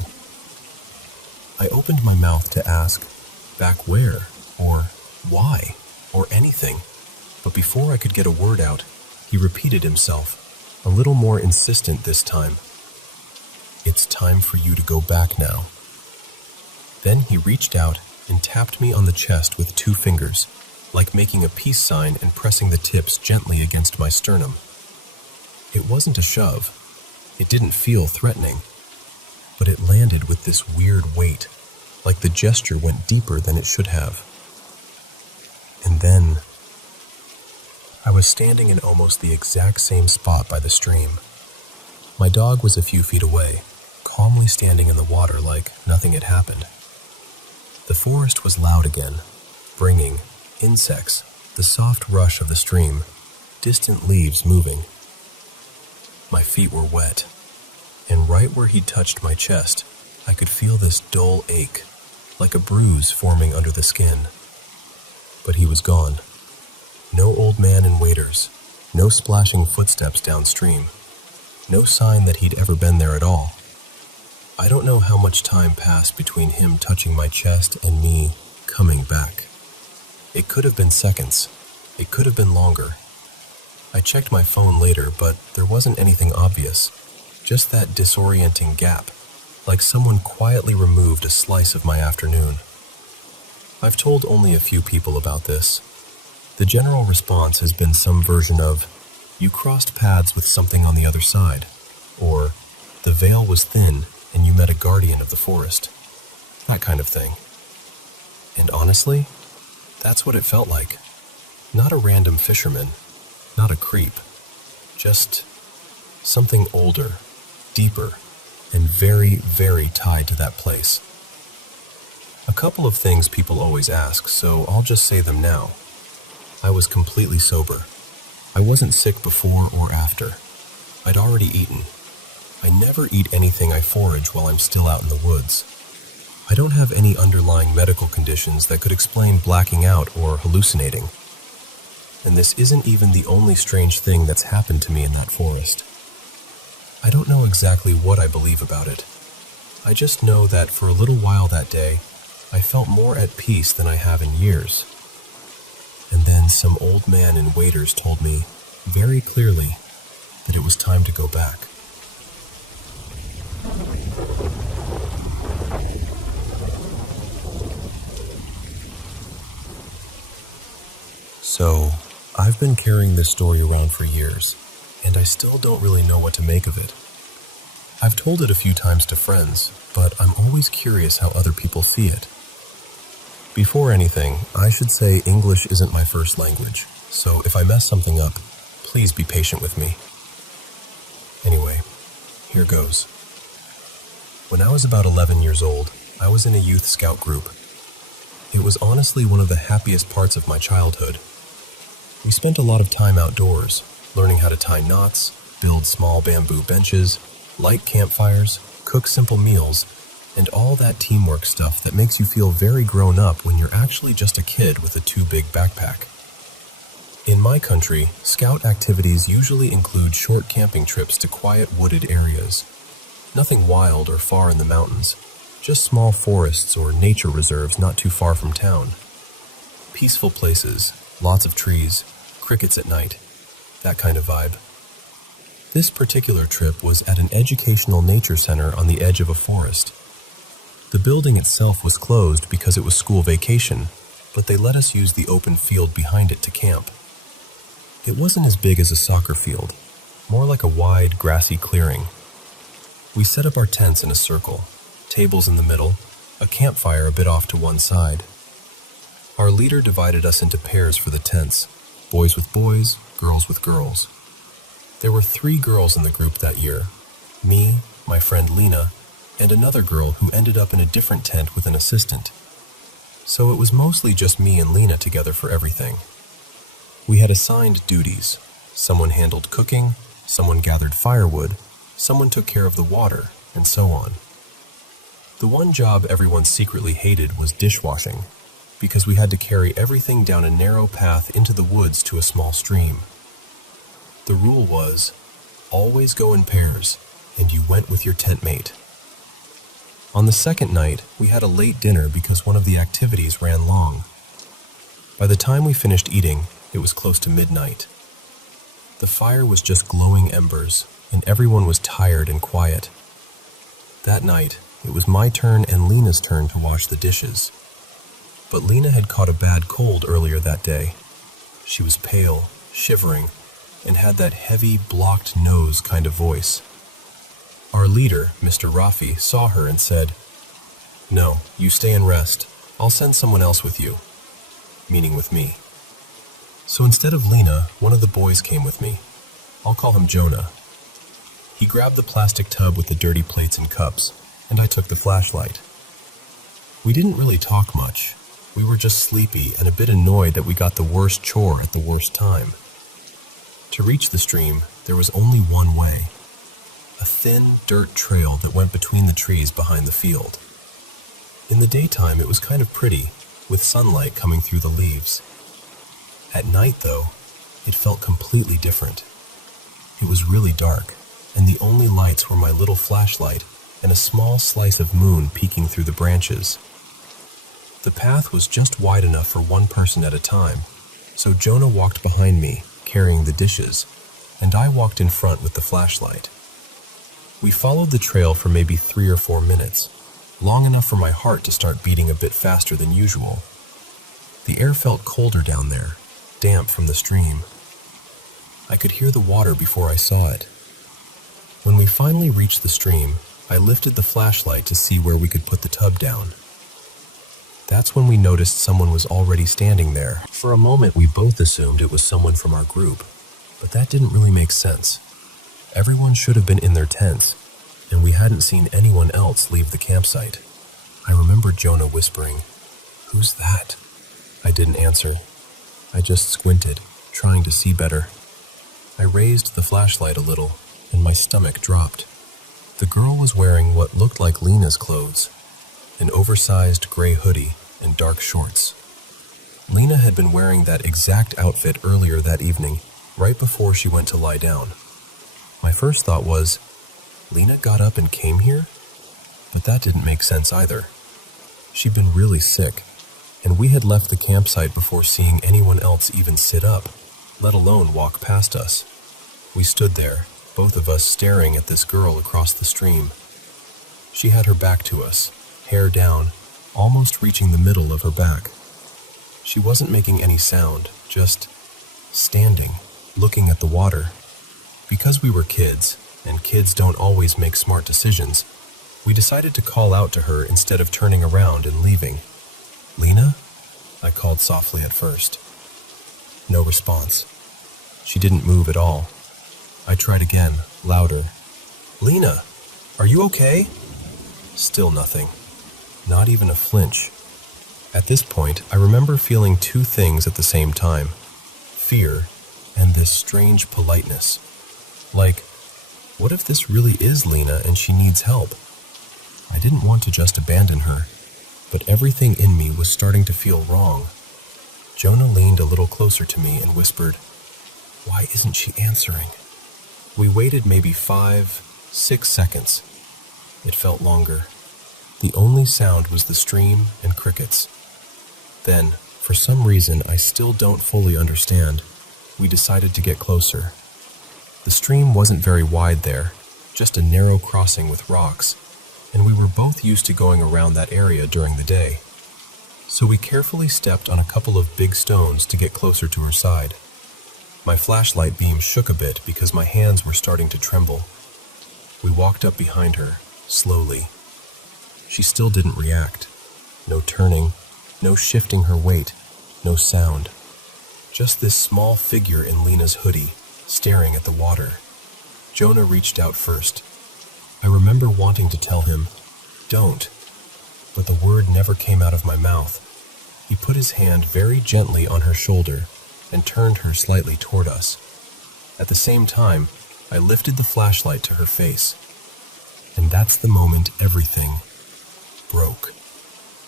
I opened my mouth to ask, back where, or why, or anything, but before I could get a word out, he repeated himself, a little more insistent this time. "It's time for you to go back now." Then he reached out and tapped me on the chest with 2 fingers, like making a peace sign and pressing the tips gently against my sternum. It wasn't a shove. It didn't feel threatening, but it landed with this weird weight, like the gesture went deeper than it should have. And then, I was standing in almost the exact same spot by the stream. My dog was a few feet away, calmly standing in the water like nothing had happened. The forest was loud again, bringing insects, the soft rush of the stream, distant leaves moving. My feet were wet, and right where he touched my chest, I could feel this dull ache, like a bruise forming under the skin. But he was gone. No old man in waders, no splashing footsteps downstream, no sign that he'd ever been there at all. I don't know how much time passed between him touching my chest and me coming back. It could have been seconds. It could have been longer. I checked my phone later, but there wasn't anything obvious, just that disorienting gap, like someone quietly removed a slice of my afternoon. I've told only a few people about this. The general response has been some version of, "You crossed paths with something on the other side," or "The veil was thin and you met a guardian of the forest." That kind of thing. And honestly, that's what it felt like. Not a random fisherman, not a creep, just something older, deeper, and very, very tied to that place. A couple of things people always ask, so I'll just say them now. I was completely sober. I wasn't sick before or after. I'd already eaten. I never eat anything I forage while I'm still out in the woods. I don't have any underlying medical conditions that could explain blacking out or hallucinating. And this isn't even the only strange thing that's happened to me in that forest. I don't know exactly what I believe about it. I just know that for a little while that day, I felt more at peace than I have in years. And then some old man in waders told me, very clearly, that it was time to go back. So, I've been carrying this story around for years, and I still don't really know what to make of it. I've told it a few times to friends, but I'm always curious how other people see it. Before anything, I should say English isn't my first language, so if I mess something up, please be patient with me. Anyway, here goes. When I was about 11 years old, I was in a youth scout group. It was honestly one of the happiest parts of my childhood. We spent a lot of time outdoors, learning how to tie knots, build small bamboo benches, light campfires, cook simple meals, and all that teamwork stuff that makes you feel very grown up when you're actually just a kid with a too big backpack. In my country, scout activities usually include short camping trips to quiet wooded areas. Nothing wild or far in the mountains, just small forests or nature reserves not too far from town. Peaceful places, lots of trees, crickets at night, that kind of vibe. This particular trip was at an educational nature center on the edge of a forest. The building itself was closed because it was school vacation, but they let us use the open field behind it to camp. It wasn't as big as a soccer field, more like a wide, grassy clearing. We set up our tents in a circle, tables in the middle, a campfire a bit off to one side. Our leader divided us into pairs for the tents, boys with boys, girls with girls. There were 3 girls in the group that year, me, my friend Lena, and another girl who ended up in a different tent with an assistant. So it was mostly just me and Lena together for everything. We had assigned duties. Someone handled cooking, someone gathered firewood, someone took care of the water, and so on. The one job everyone secretly hated was dishwashing, because we had to carry everything down a narrow path into the woods to a small stream. The rule was, always go in pairs, and you went with your tent mate. On the second night, we had a late dinner because one of the activities ran long. By the time we finished eating, it was close to midnight. The fire was just glowing embers, and everyone was tired and quiet. That night, it was my turn and Lena's turn to wash the dishes. But Lena had caught a bad cold earlier that day. She was pale, shivering, and had that heavy, blocked nose kind of voice. Our leader, Mr. Rafi, saw her and said, "No, you stay and rest. I'll send someone else with you," meaning with me. So instead of Lena, one of the boys came with me. I'll call him Jonah. He grabbed the plastic tub with the dirty plates and cups, and I took the flashlight. We didn't really talk much. We were just sleepy and a bit annoyed that we got the worst chore at the worst time. To reach the stream, there was only one way. A thin dirt trail that went between the trees behind the field. In the daytime, it was kind of pretty, with sunlight coming through the leaves. At night, though, it felt completely different. It was really dark, and the only lights were my little flashlight and a small slice of moon peeking through the branches. The path was just wide enough for one person at a time, so Jonah walked behind me, carrying the dishes, and I walked in front with the flashlight. We followed the trail for maybe 3 or 4 minutes, long enough for my heart to start beating a bit faster than usual. The air felt colder down there, damp from the stream. I could hear the water before I saw it. When we finally reached the stream, I lifted the flashlight to see where we could put the tub down. That's when we noticed someone was already standing there. For a moment, we both assumed it was someone from our group, but that didn't really make sense. Everyone should have been in their tents, and we hadn't seen anyone else leave the campsite. I remember Jonah whispering, "Who's that?" I didn't answer. I just squinted, trying to see better. I raised the flashlight a little, and my stomach dropped. The girl was wearing what looked like Lena's clothes. an oversized gray hoodie and dark shorts. Lena had been wearing that exact outfit earlier that evening, right before she went to lie down. My first thought was, Lena got up and came here? But that didn't make sense either. She'd been really sick, and we had left the campsite before seeing anyone else even sit up, let alone walk past us. We stood there, both of us staring at this girl across the stream. She had her back to us, hair down, almost reaching the middle of her back. She wasn't making any sound, just standing, looking at the water. Because we were kids, and kids don't always make smart decisions, we decided to call out to her instead of turning around and leaving. "Lena?" I called softly at first. No response. She didn't move at all. I tried again, louder. "Lena, are you okay?" Still nothing. Not even a flinch. At this point, I remember feeling two things at the same time: fear and this strange politeness. Like, what if this really is Lena and she needs help? I didn't want to just abandon her, but everything in me was starting to feel wrong. Jonah leaned a little closer to me and whispered, "Why isn't she answering?" We waited maybe 5, 6 seconds. It felt longer. The only sound was the stream and crickets. Then, for some reason I still don't fully understand, we decided to get closer. The stream wasn't very wide there, just a narrow crossing with rocks, and we were both used to going around that area during the day. So we carefully stepped on a couple of big stones to get closer to her side. My flashlight beam shook a bit because my hands were starting to tremble. We walked up behind her, slowly. She still didn't react. No turning, no shifting her weight, no sound. Just this small figure in Lena's hoodie, staring at the water. Jonah reached out first. I remember wanting to tell him, "Don't," but the word never came out of my mouth. He put his hand very gently on her shoulder and turned her slightly toward us. At the same time, I lifted the flashlight to her face. And that's the moment everything broke.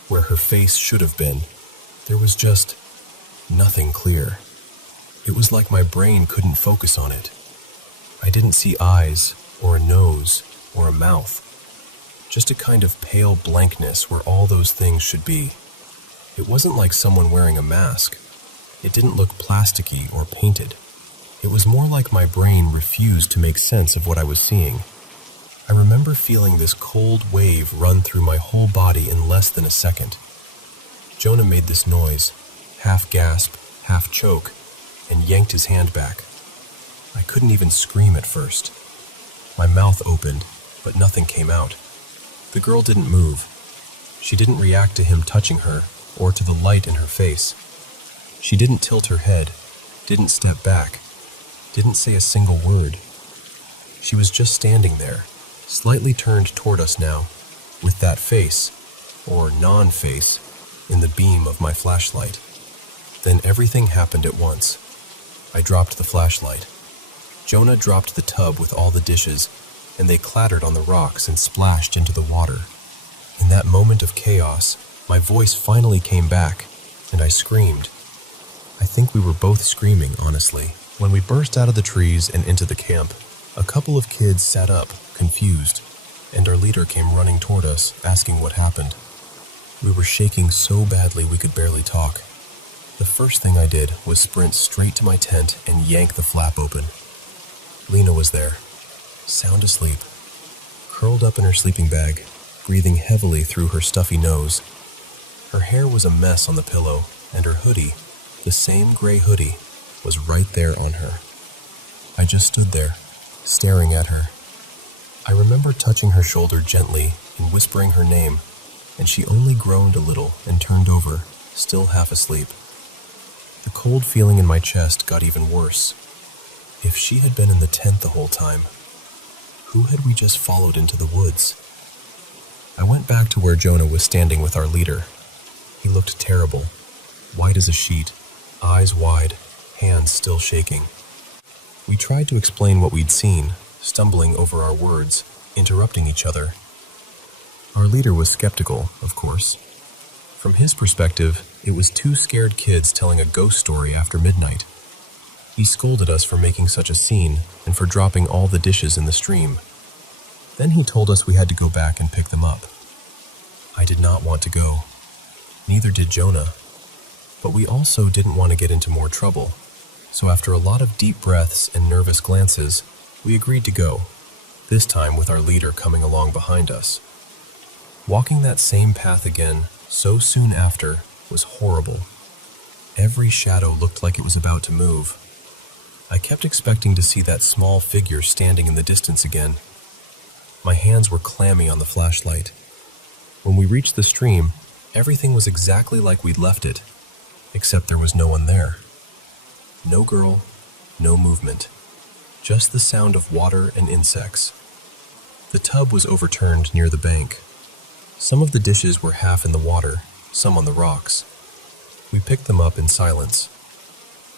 Where her face should have been, there was just nothing clear. It was like my brain couldn't focus on it. I didn't see eyes, or a nose, or a mouth. Just a kind of pale blankness where all those things should be. It wasn't like someone wearing a mask. It didn't look plasticky or painted. It was more like my brain refused to make sense of what I was seeing. I remember feeling this cold wave run through my whole body in less than a second. Jonah made this noise, half gasp, half choke, and yanked his hand back. I couldn't even scream at first. My mouth opened, but nothing came out. The girl didn't move. She didn't react to him touching her or to the light in her face. She didn't tilt her head, didn't step back, didn't say a single word. She was just standing there, slightly turned toward us now, with that face, or non-face, in the beam of my flashlight. Then everything happened at once. I dropped the flashlight. Jonah dropped the tub with all the dishes, and they clattered on the rocks and splashed into the water. In that moment of chaos, my voice finally came back, and I screamed. I think we were both screaming, honestly. When we burst out of the trees and into the camp, a couple of kids sat up, confused, and our leader came running toward us, asking what happened. We were shaking so badly we could barely talk. The first thing I did was sprint straight to my tent and yank the flap open. Lena was there, sound asleep, curled up in her sleeping bag, breathing heavily through her stuffy nose. Her hair was a mess on the pillow, and her hoodie, the same gray hoodie, was right there on her. I just stood there, staring at her. I remember touching her shoulder gently and whispering her name, and she only groaned a little and turned over, still half asleep. The cold feeling in my chest got even worse. If she had been in the tent the whole time, who had we just followed into the woods? I went back to where Jonah was standing with our leader. He looked terrible, white as a sheet, eyes wide, hands still shaking. We tried to explain what we'd seen, stumbling over our words, interrupting each other. Our leader was skeptical, of course. From his perspective, it was two scared kids telling a ghost story after midnight. He scolded us for making such a scene and for dropping all the dishes in the stream. Then he told us we had to go back and pick them up. I did not want to go. Neither did Jonah. But we also didn't want to get into more trouble. So after a lot of deep breaths and nervous glances, we agreed to go, this time with our leader coming along behind us. Walking that same path again, so soon after, was horrible. Every shadow looked like it was about to move. I kept expecting to see that small figure standing in the distance again. My hands were clammy on the flashlight. When we reached the stream, everything was exactly like we'd left it, except there was no one there. No girl, no movement, just the sound of water and insects. The tub was overturned near the bank. Some of the dishes were half in the water, some on the rocks. We picked them up in silence.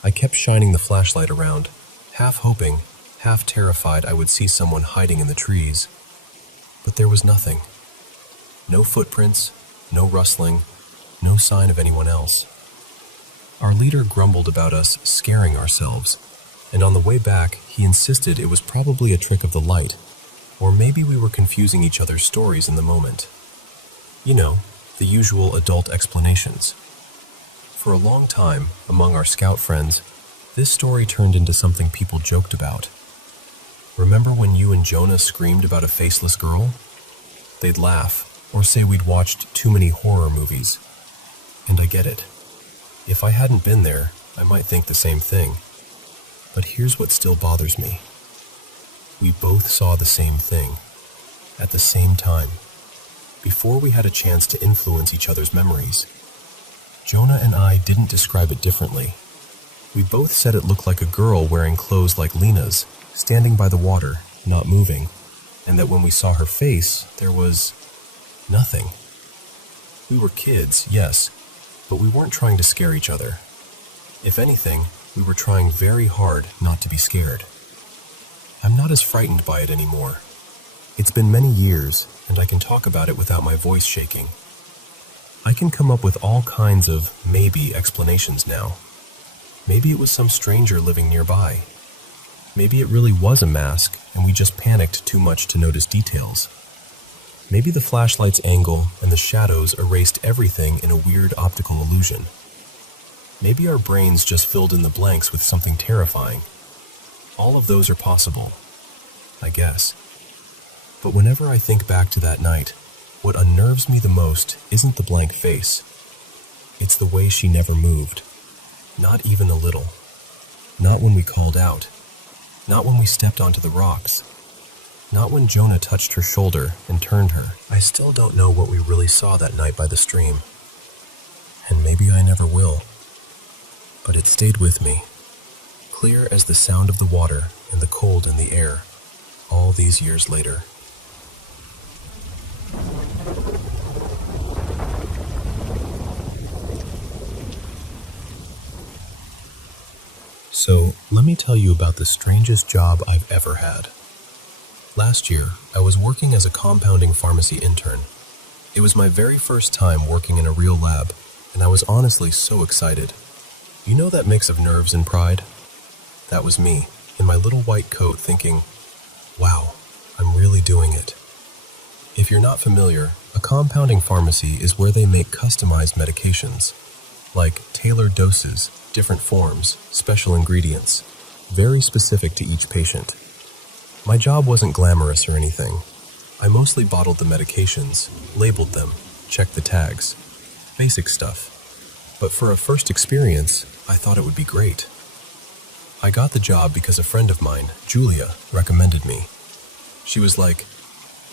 I kept shining the flashlight around, half hoping, half terrified I would see someone hiding in the trees. But there was nothing. No footprints, no rustling, no sign of anyone else. Our leader grumbled about us scaring ourselves, and on the way back, he insisted it was probably a trick of the light, or maybe we were confusing each other's stories in the moment. You know, the usual adult explanations. For a long time, among our scout friends, this story turned into something people joked about. Remember when you and Jonah screamed about a faceless girl? They'd laugh, or say we'd watched too many horror movies. And I get it. If I hadn't been there, I might think the same thing. But here's what still bothers me. We both saw the same thing, at the same time, before we had a chance to influence each other's memories. Jonah and I didn't describe it differently. We both said it looked like a girl wearing clothes like Lena's, standing by the water, not moving, and that when we saw her face, there was nothing. We were kids, yes, but we weren't trying to scare each other. If anything, we were trying very hard not to be scared. I'm not as frightened by it anymore. It's been many years, and I can talk about it without my voice shaking. I can come up with all kinds of maybe explanations now. Maybe it was some stranger living nearby. Maybe it really was a mask, and we just panicked too much to notice details. Maybe the flashlight's angle and the shadows erased everything in a weird optical illusion. Maybe our brains just filled in the blanks with something terrifying. All of those are possible, I guess. But whenever I think back to that night, what unnerves me the most isn't the blank face. It's the way she never moved. Not even a little. Not when we called out. Not when we stepped onto the rocks. Not when Jonah touched her shoulder and turned her. I still don't know what we really saw that night by the stream. And maybe I never will. But it stayed with me, clear as the sound of the water and the cold in the air, all these years later. So, let me tell you about the strangest job I've ever had. Last year, I was working as a compounding pharmacy intern. It was my very first time working in a real lab, and I was honestly so excited. You know that mix of nerves and pride? That was me, in my little white coat, thinking, wow, I'm really doing it. If you're not familiar, a compounding pharmacy is where they make customized medications, like tailored doses, different forms, special ingredients, very specific to each patient. My job wasn't glamorous or anything. I mostly bottled the medications, labeled them, checked the tags, basic stuff. But for a first experience, I thought it would be great. I got the job because a friend of mine, Julia, recommended me. She was like,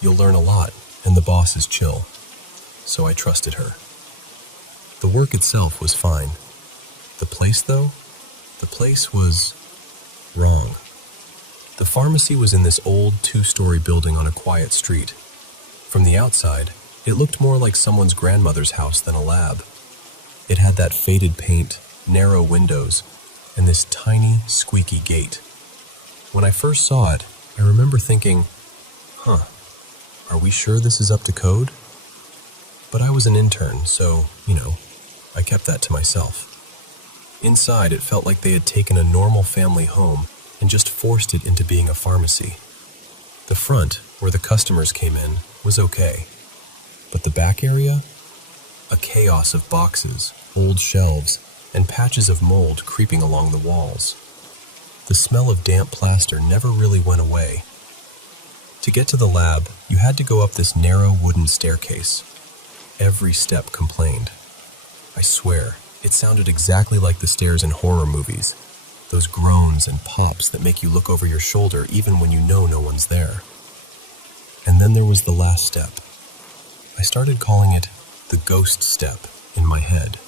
"You'll learn a lot, and the boss is chill." So I trusted her. The work itself was fine. The place, though? The place was wrong. The pharmacy was in this old 2-story building on a quiet street. From the outside, it looked more like someone's grandmother's house than a lab. It had that faded paint, narrow windows, and this tiny, squeaky gate. When I first saw it, I remember thinking, are we sure this is up to code? But I was an intern, so, I kept that to myself. Inside, it felt like they had taken a normal family home and just forced it into being a pharmacy. The front, where the customers came in, was okay. But the back area? A chaos of boxes, old shelves, and patches of mold creeping along the walls. The smell of damp plaster never really went away. To get to the lab, you had to go up this narrow wooden staircase. Every step complained. I swear, it sounded exactly like the stairs in horror movies. Those groans and pops that make you look over your shoulder even when you know no one's there. And then there was the last step. I started calling it the ghost step in my head.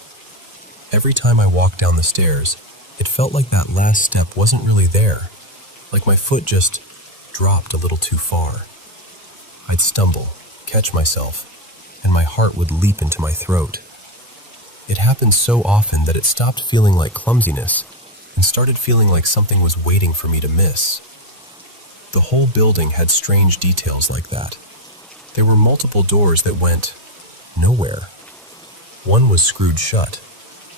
Every time I walked down the stairs, it felt like that last step wasn't really there, like my foot just dropped a little too far. I'd stumble, catch myself, and my heart would leap into my throat. It happened so often that it stopped feeling like clumsiness and started feeling like something was waiting for me to miss. The whole building had strange details like that. There were multiple doors that went nowhere. One was screwed shut.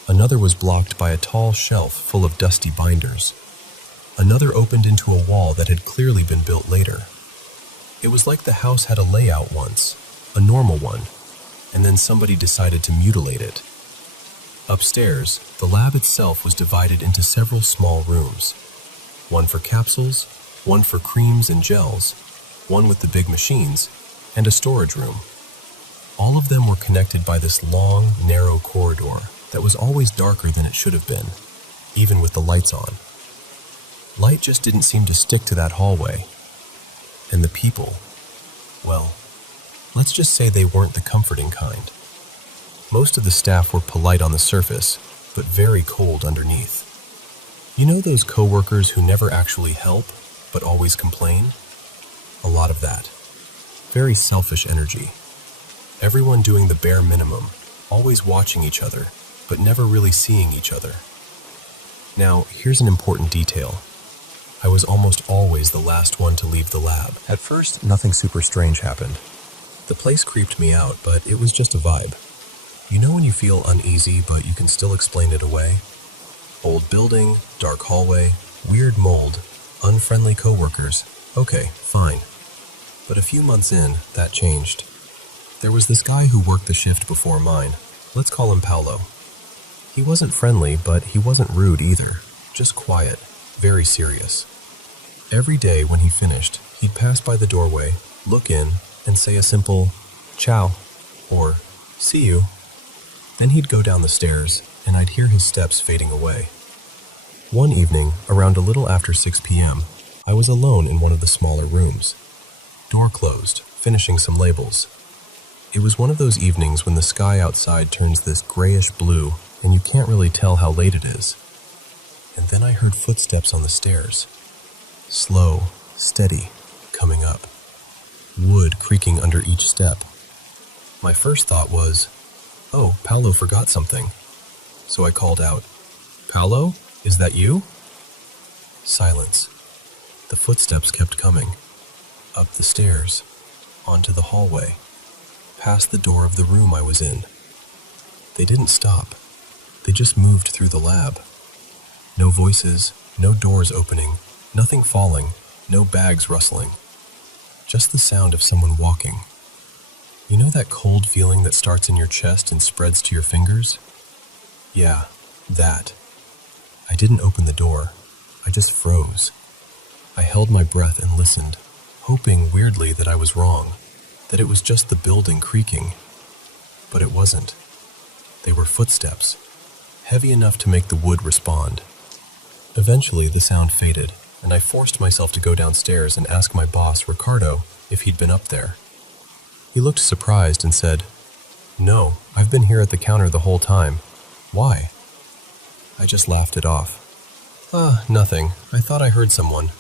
Another was blocked by a tall shelf full of dusty binders. Another opened into a wall that had clearly been built later. It was like the house had a layout once, a normal one, and then somebody decided to mutilate it. Upstairs, the lab itself was divided into several small rooms. One for capsules, one for creams and gels, one with the big machines, and a storage room. All of them were connected by this long, narrow corridor that was always darker than it should have been, even with the lights on. Light just didn't seem to stick to that hallway. And the people, well, let's just say they weren't the comforting kind. Most of the staff were polite on the surface, but very cold underneath. You know those coworkers who never actually help, but always complain? A lot of that. Very selfish energy. Everyone doing the bare minimum, always watching each other, but never really seeing each other. Now, here's an important detail. I was almost always the last one to leave the lab. At first, nothing super strange happened. The place creeped me out, but it was just a vibe. You know when you feel uneasy, but you can still explain it away? Old building, dark hallway, weird mold, unfriendly coworkers. Okay, fine. But a few months in, that changed. There was this guy who worked the shift before mine. Let's call him Paolo. He wasn't friendly, but he wasn't rude either. Just quiet, very serious. Every day when he finished, he'd pass by the doorway, look in, and say a simple, "Ciao," or "See you." Then he'd go down the stairs, and I'd hear his steps fading away. One evening, around a little after 6 p.m., I was alone in one of the smaller rooms. Door closed, finishing some labels. It was one of those evenings when the sky outside turns this grayish blue, and you can't really tell how late it is. And then I heard footsteps on the stairs. Slow, steady, coming up. Wood creaking under each step. My first thought was, oh, Paolo forgot something. So I called out, "Paolo, is that you?" Silence. The footsteps kept coming. Up the stairs, onto the hallway, past the door of the room I was in. They didn't stop. They just moved through the lab. No voices, no doors opening, nothing falling, no bags rustling. Just the sound of someone walking. You know that cold feeling that starts in your chest and spreads to your fingers? Yeah, that. I didn't open the door. I just froze. I held my breath and listened, hoping weirdly that I was wrong, that it was just the building creaking. But it wasn't. They were footsteps, heavy enough to make the wood respond. Eventually, the sound faded, and I forced myself to go downstairs and ask my boss, Ricardo, if he'd been up there. He looked surprised and said, "No, I've been here at the counter the whole time. Why?" I just laughed it off. Nothing. I thought I heard someone."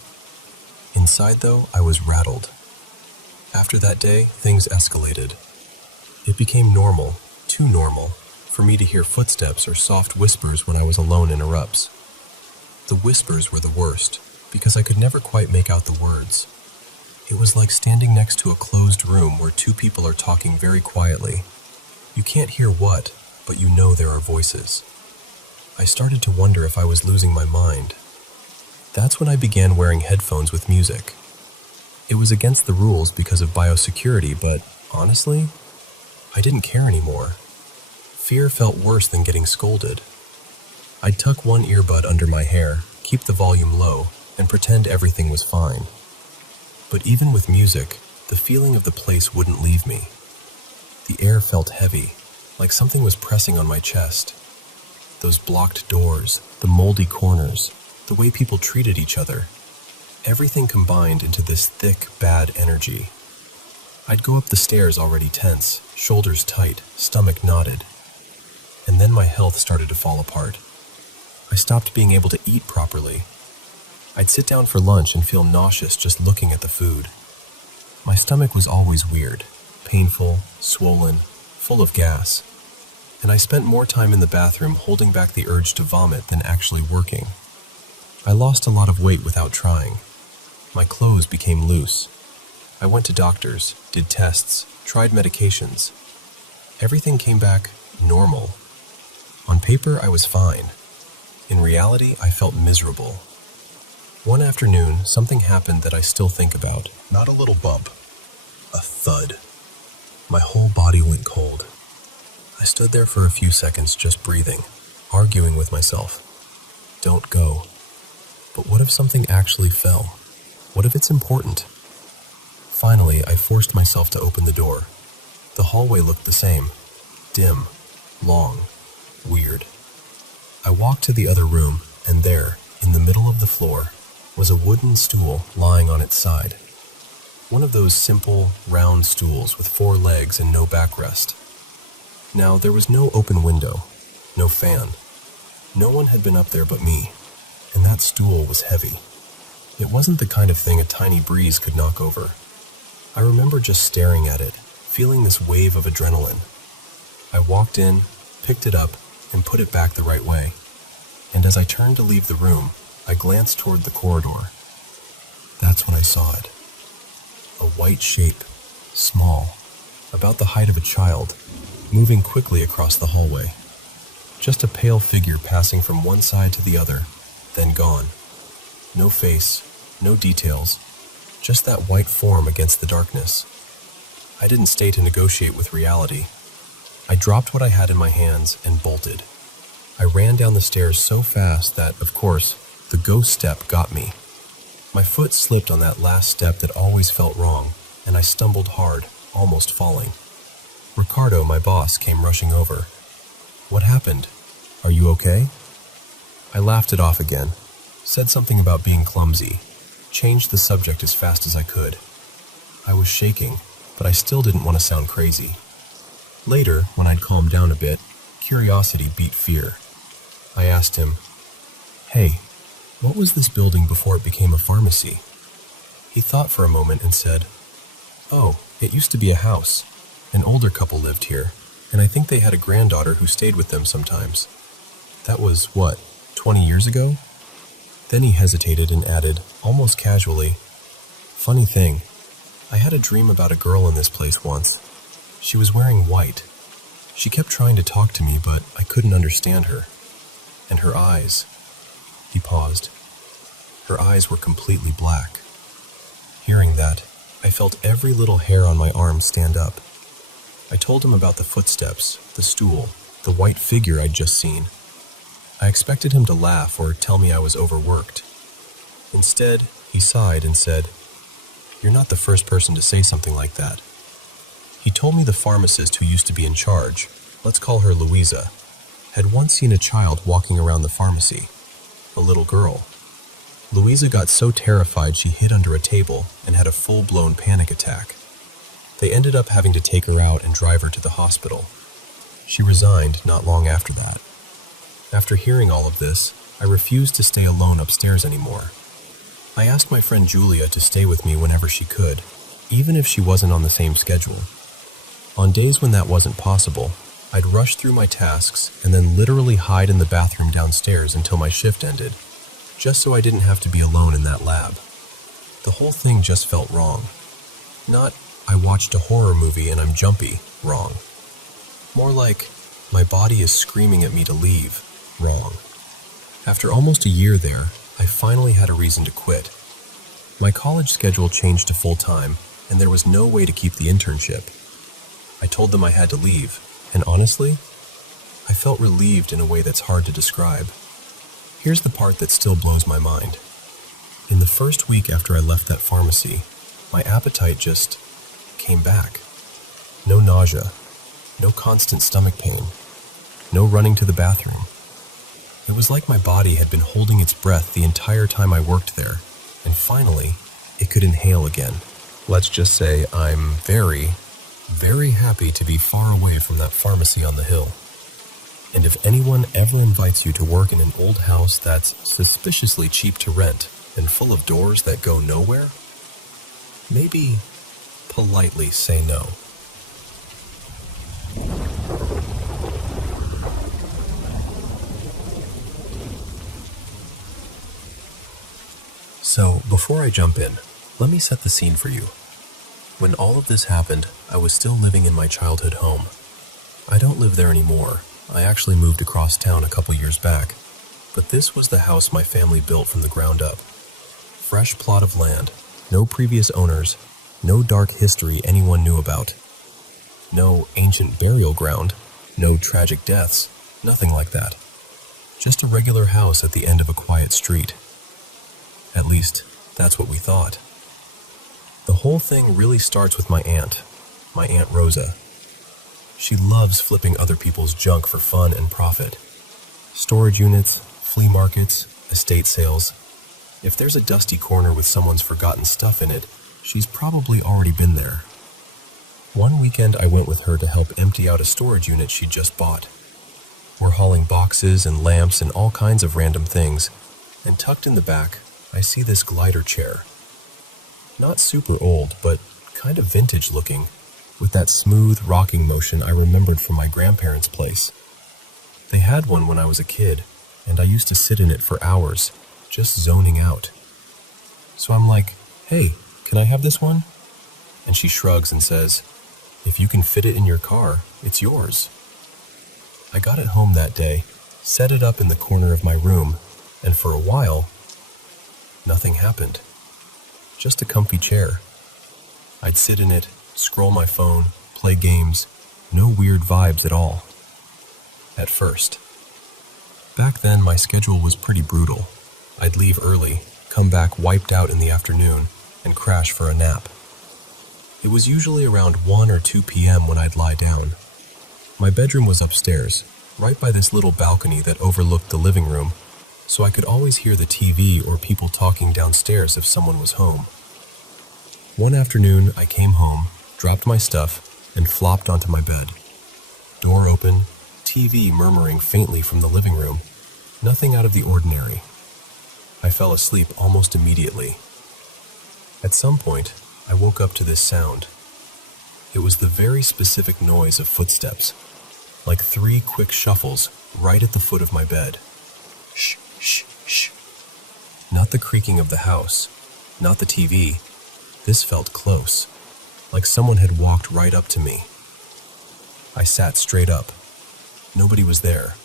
Inside, though, I was rattled. After that day, things escalated. It became normal, too normal, for me to hear footsteps or soft whispers when I was alone in erupts. The whispers were the worst, because I could never quite make out the words. It was like standing next to a closed room where two people are talking very quietly. You can't hear what, but you know there are voices. I started to wonder if I was losing my mind. That's when I began wearing headphones with music. It was against the rules because of biosecurity, but honestly, I didn't care anymore. Fear felt worse than getting scolded. I'd tuck one earbud under my hair, keep the volume low, and pretend everything was fine. But even with music, the feeling of the place wouldn't leave me. The air felt heavy, like something was pressing on my chest. Those blocked doors, the moldy corners, the way people treated each other, everything combined into this thick, bad energy. I'd go up the stairs already tense, shoulders tight, stomach knotted. And then my health started to fall apart. I stopped being able to eat properly. I'd sit down for lunch and feel nauseous just looking at the food. My stomach was always weird, painful, swollen, full of gas. And I spent more time in the bathroom holding back the urge to vomit than actually working. I lost a lot of weight without trying. My clothes became loose. I went to doctors, did tests, tried medications. Everything came back normal. On paper, I was fine. In reality, I felt miserable. One afternoon, something happened that I still think about. Not a little bump. A thud. My whole body went cold. I stood there for a few seconds just breathing, arguing with myself. Don't go. But what if something actually fell? What if it's important? Finally, I forced myself to open the door. The hallway looked the same. Dim, long, weird. I walked to the other room, and there, in the middle of the floor, was a wooden stool lying on its side. One of those simple, round stools with 4 legs and no backrest. Now, there was no open window, no fan. No one had been up there but me, and that stool was heavy. It wasn't the kind of thing a tiny breeze could knock over. I remember just staring at it, feeling this wave of adrenaline. I walked in, picked it up, and put it back the right way. And as I turned to leave the room, I glanced toward the corridor. That's when I saw it. A white shape, small, about the height of a child, moving quickly across the hallway. Just a pale figure passing from one side to the other, then gone. No face, no details, just that white form against the darkness. I didn't stay to negotiate with reality. I dropped what I had in my hands and bolted. I ran down the stairs so fast that, of course, the ghost step got me. My foot slipped on that last step that always felt wrong, and I stumbled hard, almost falling. Ricardo, my boss, came rushing over. What happened? Are you okay? I laughed it off again, said something about being clumsy, changed the subject as fast as I could. I was shaking, but I still didn't want to sound crazy. Later, when I'd calmed down a bit, curiosity beat fear. I asked him, "Hey, what was this building before it became a pharmacy?" He thought for a moment and said, "Oh, it used to be a house. An older couple lived here, and I think they had a granddaughter who stayed with them sometimes. That was, 20 years ago?" Then he hesitated and added, almost casually, "Funny thing, I had a dream about a girl in this place once. She was wearing white. She kept trying to talk to me, but I couldn't understand her. And her eyes..." He paused. Her eyes were completely black. Hearing that, I felt every little hair on my arm stand up. I told him about the footsteps, the stool, the white figure I'd just seen. I expected him to laugh or tell me I was overworked. Instead, he sighed and said, "You're not the first person to say something like that." He told me the pharmacist who used to be in charge, let's call her Louisa, had once seen a child walking around the pharmacy, a little girl. Louisa got so terrified she hid under a table and had a full-blown panic attack. They ended up having to take her out and drive her to the hospital. She resigned not long after that. After hearing all of this, I refused to stay alone upstairs anymore. I asked my friend Julia to stay with me whenever she could, even if she wasn't on the same schedule. On days when that wasn't possible, I'd rush through my tasks and then literally hide in the bathroom downstairs until my shift ended, just so I didn't have to be alone in that lab. The whole thing just felt wrong. Not, I watched a horror movie and I'm jumpy, wrong. More like my body is screaming at me to leave. Wrong. After almost a year there, I finally had a reason to quit. My college schedule changed to full-time, and there was no way to keep the internship. I told them I had to leave, and honestly, I felt relieved in a way that's hard to describe. Here's the part that still blows my mind. In the first week after I left that pharmacy, my appetite just came back. No nausea, no constant stomach pain, no running to the bathroom. It was like my body had been holding its breath the entire time I worked there, and finally, it could inhale again. Let's just say I'm very, very happy to be far away from that pharmacy on the hill. And if anyone ever invites you to work in an old house that's suspiciously cheap to rent and full of doors that go nowhere, maybe politely say no. So, before I jump in, let me set the scene for you. When all of this happened, I was still living in my childhood home. I don't live there anymore. I actually moved across town a couple years back. But this was the house my family built from the ground up. Fresh plot of land, no previous owners, no dark history anyone knew about. No ancient burial ground, no tragic deaths, nothing like that. Just a regular house at the end of a quiet street. At least, that's what we thought. The whole thing really starts with my Aunt Rosa. She loves flipping other people's junk for fun and profit. Storage units, flea markets, estate sales. If there's a dusty corner with someone's forgotten stuff in it, she's probably already been there. One weekend I went with her to help empty out a storage unit she'd just bought. We're hauling boxes and lamps and all kinds of random things, and tucked in the back, I see this glider chair. Not super old, but kind of vintage looking, with that smooth rocking motion I remembered from my grandparents' place. They had one when I was a kid, and I used to sit in it for hours, just zoning out. So I'm like, "Hey, can I have this one?" And she shrugs and says, "If you can fit it in your car, it's yours." I got it home that day, set it up in the corner of my room, and for a while, nothing happened. Just a comfy chair. I'd sit in it, scroll my phone, play games, no weird vibes at all. At first. Back then, my schedule was pretty brutal. I'd leave early, come back wiped out in the afternoon, and crash for a nap. It was usually around 1 or 2 p.m. when I'd lie down. My bedroom was upstairs, right by this little balcony that overlooked the living room, so I could always hear the TV or people talking downstairs if someone was home. One afternoon, I came home, dropped my stuff, and flopped onto my bed. Door open, TV murmuring faintly from the living room. Nothing out of the ordinary. I fell asleep almost immediately. At some point, I woke up to this sound. It was the very specific noise of footsteps, like 3 quick shuffles right at the foot of my bed. Shh, shh, shh. Not the creaking of the house, not the TV. This felt close, like someone had walked right up to me. I sat straight up. Nobody was there.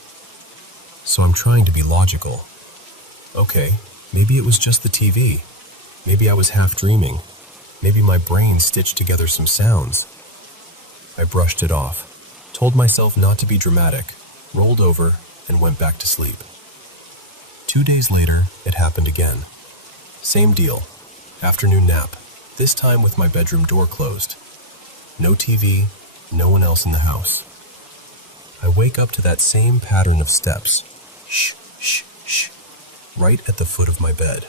So I'm trying to be logical. Okay, maybe it was just the TV. Maybe I was half dreaming. Maybe my brain stitched together some sounds. I brushed it off, told myself not to be dramatic, rolled over, and went back to sleep. 2 days later, it happened again. Same deal. Afternoon nap, this time with my bedroom door closed. No TV, no one else in the house. I wake up to that same pattern of steps. Shh, shh, shh. Right at the foot of my bed.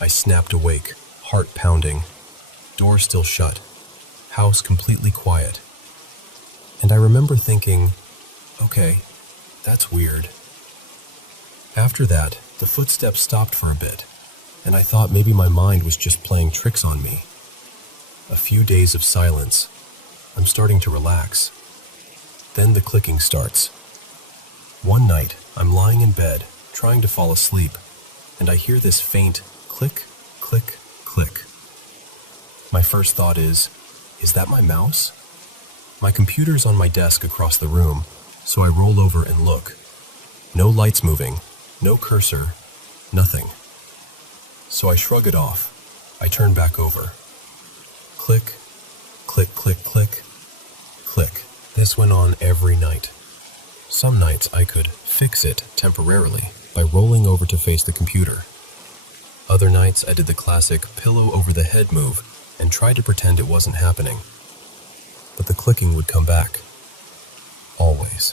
I snapped awake, heart pounding. Door still shut. House completely quiet. And I remember thinking, okay, that's weird. After that, the footsteps stopped for a bit, and I thought maybe my mind was just playing tricks on me. A few days of silence. I'm starting to relax. Then the clicking starts. One night, I'm lying in bed, trying to fall asleep, and I hear this faint click, click, click. My first thought is that my mouse? My computer's on my desk across the room, so I roll over and look. No lights moving, no cursor, nothing. So I shrug it off. I turn back over. Click, click, click, click, click. This went on every night. Some nights I could fix it temporarily by rolling over to face the computer. Other nights I did the classic pillow over the head move and tried to pretend it wasn't happening. But the clicking would come back. Always.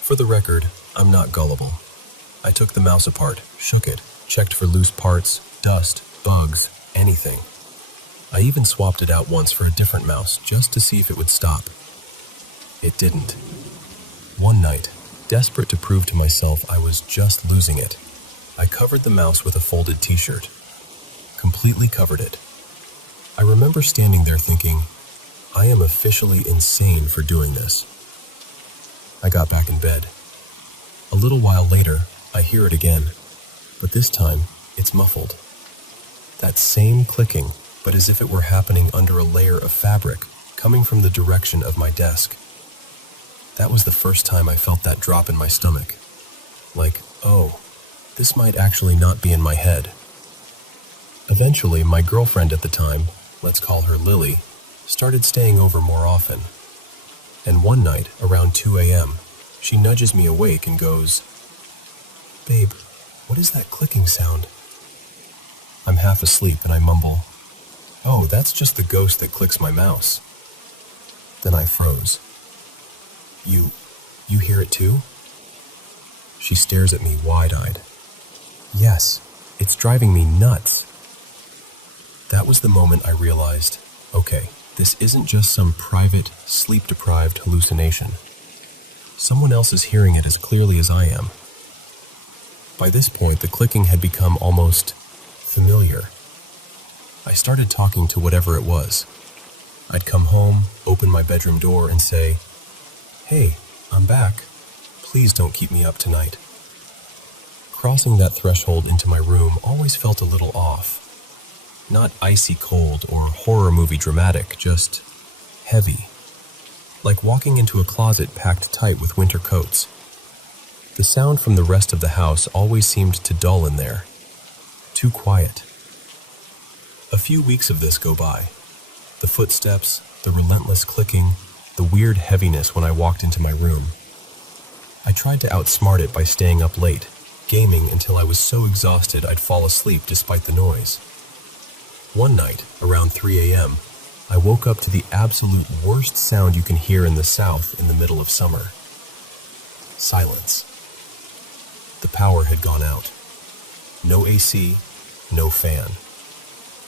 For the record, I'm not gullible. I took the mouse apart, shook it, checked for loose parts, dust, bugs, anything. I even swapped it out once for a different mouse just to see if it would stop. It didn't. One night, desperate to prove to myself I was just losing it, I covered the mouse with a folded t-shirt. Completely covered it. I remember standing there thinking, I am officially insane for doing this. I got back in bed. A little while later, I hear it again, but this time, it's muffled. That same clicking, but as if it were happening under a layer of fabric, coming from the direction of my desk. That was the first time I felt that drop in my stomach. Like, oh, this might actually not be in my head. Eventually, my girlfriend at the time, let's call her Lily, started staying over more often. And one night, around 2 a.m., she nudges me awake and goes, "Babe, what is that clicking sound?" I'm half asleep and I mumble, "Oh, that's just the ghost that clicks my mouse." Then I froze. You hear it too?" She stares at me wide-eyed. "Yes, it's driving me nuts." That was the moment I realized, okay, this isn't just some private, sleep-deprived hallucination. Someone else is hearing it as clearly as I am. By this point, the clicking had become almost familiar. I started talking to whatever it was. I'd come home, open my bedroom door, and say, "Hey, I'm back. Please don't keep me up tonight." Crossing that threshold into my room always felt a little off. Not icy cold or horror movie dramatic, just heavy. Like walking into a closet packed tight with winter coats. The sound from the rest of the house always seemed to dull in there. Too quiet. A few weeks of this go by. The footsteps, the relentless clicking, the weird heaviness when I walked into my room. I tried to outsmart it by staying up late, gaming until I was so exhausted I'd fall asleep despite the noise. One night, around 3 a.m., I woke up to the absolute worst sound you can hear in the South in the middle of summer. Silence. The power had gone out. No AC, no fan.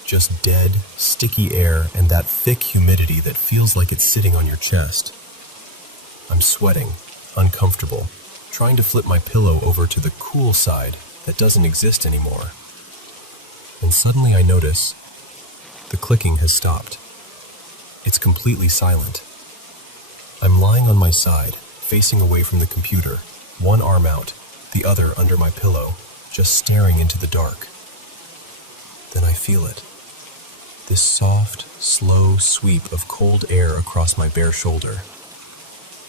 Just dead, sticky air and that thick humidity that feels like it's sitting on your chest. I'm sweating, uncomfortable, trying to flip my pillow over to the cool side that doesn't exist anymore. And suddenly I notice the clicking has stopped. It's completely silent. I'm lying on my side, facing away from the computer, one arm out, the other under my pillow, just staring into the dark. Then I feel it. This soft, slow sweep of cold air across my bare shoulder.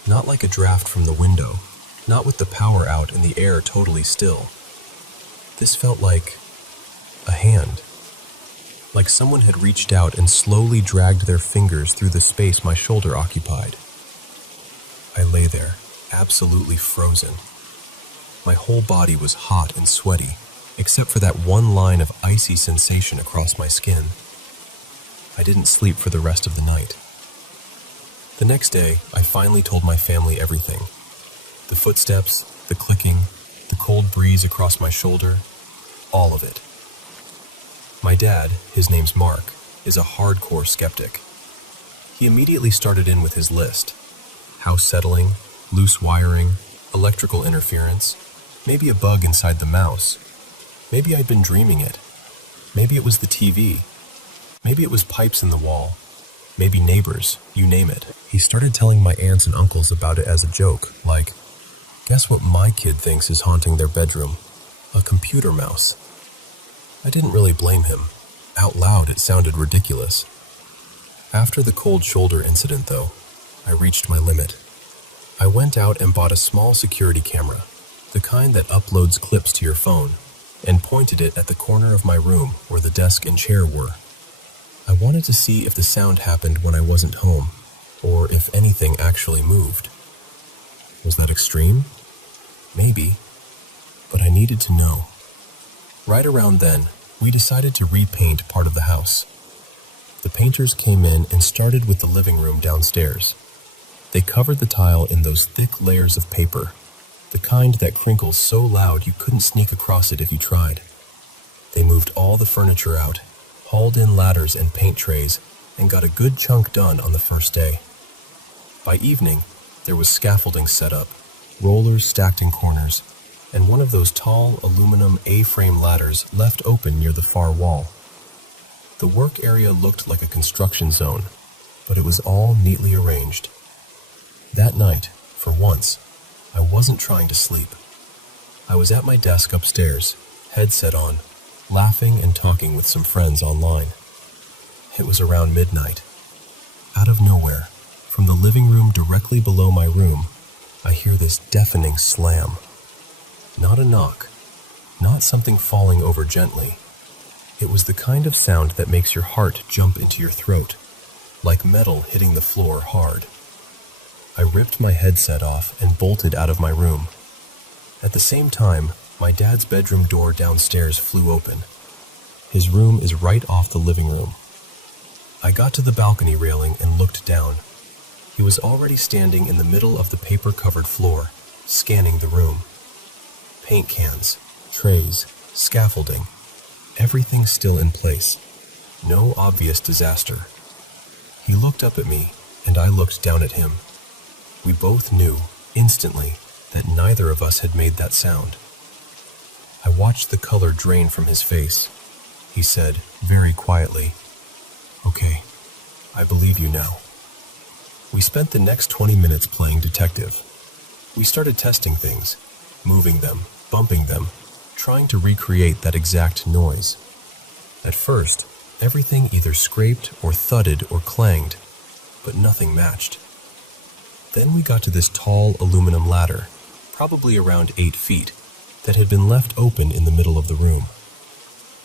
Not like a draft from the window, not with the power out and the air totally still. This felt like a hand. Like someone had reached out and slowly dragged their fingers through the space my shoulder occupied. I lay there, absolutely frozen. My whole body was hot and sweaty, except for that one line of icy sensation across my skin. I didn't sleep for the rest of the night. The next day, I finally told my family everything. The footsteps, the clicking, the cold breeze across my shoulder, all of it. My dad, his name's Mark, is a hardcore skeptic. He immediately started in with his list. House settling, loose wiring, electrical interference, maybe a bug inside the mouse. Maybe I'd been dreaming it. Maybe it was the TV. Maybe it was pipes in the wall. Maybe neighbors, you name it. He started telling my aunts and uncles about it as a joke, like, "Guess what my kid thinks is haunting their bedroom? A computer mouse." I didn't really blame him. Out loud, it sounded ridiculous. After the cold shoulder incident, though, I reached my limit. I went out and bought a small security camera, the kind that uploads clips to your phone, and pointed it at the corner of my room where the desk and chair were. I wanted to see if the sound happened when I wasn't home, or if anything actually moved. Was that extreme? Maybe, but I needed to know. Right around then, we decided to repaint part of the house. The painters came in and started with the living room downstairs. They covered the tile in those thick layers of paper, the kind that crinkles so loud you couldn't sneak across it if you tried. They moved all the furniture out, hauled in ladders and paint trays, and got a good chunk done on the first day. By evening, there was scaffolding set up, rollers stacked in corners, and one of those tall aluminum A-frame ladders left open near the far wall. The work area looked like a construction zone, but it was all neatly arranged. That night, for once, I wasn't trying to sleep. I was at my desk upstairs, headset on, laughing and talking with some friends online. It was around midnight. Out of nowhere, from the living room directly below my room, I hear this deafening slam. Not a knock, not something falling over gently. It was the kind of sound that makes your heart jump into your throat, like metal hitting the floor hard. I ripped my headset off and bolted out of my room. At the same time, my dad's bedroom door downstairs flew open. His room is right off the living room. I got to the balcony railing and looked down. He was already standing in the middle of the paper-covered floor, scanning the room. Paint cans, trays, scaffolding, everything still in place. No obvious disaster. He looked up at me, and I looked down at him. We both knew, instantly, that neither of us had made that sound. I watched the color drain from his face. He said, very quietly, "Okay, I believe you now." We spent the next 20 minutes playing detective. We started testing things, moving them, bumping them, trying to recreate that exact noise. At first, everything either scraped or thudded or clanged, but nothing matched. Then we got to this tall aluminum ladder, probably around 8 feet, that had been left open in the middle of the room.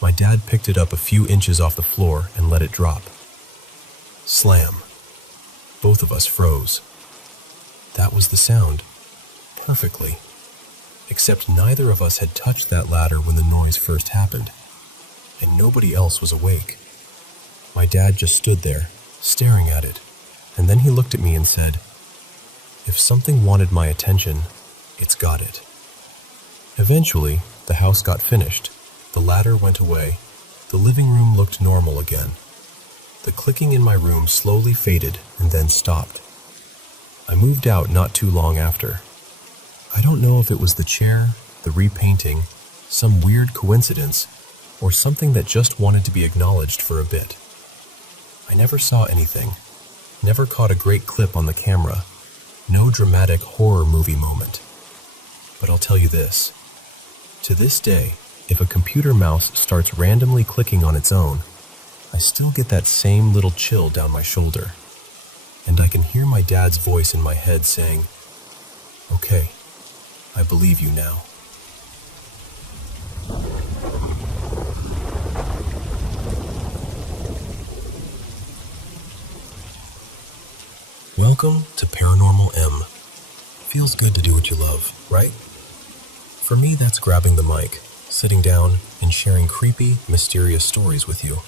My dad picked it up a few inches off the floor and let it drop. Slam. Both of us froze. That was the sound. Perfectly. Except neither of us had touched that ladder when the noise first happened, and nobody else was awake. My dad just stood there, staring at it, and then he looked at me and said, "If something wanted my attention, it's got it." Eventually, the house got finished. The ladder went away. The living room looked normal again. The clicking in my room slowly faded and then stopped. I moved out not too long after. I don't know if it was the chair, the repainting, some weird coincidence, or something that just wanted to be acknowledged for a bit. I never saw anything, never caught a great clip on the camera, no dramatic horror movie moment. But I'll tell you this. To this day, if a computer mouse starts randomly clicking on its own, I still get that same little chill down my shoulder. And I can hear my dad's voice in my head saying, "Okay, I believe you now." Welcome to Paranormal M. Feels good to do what you love, right? For me, that's grabbing the mic, sitting down, and sharing creepy, mysterious stories with you.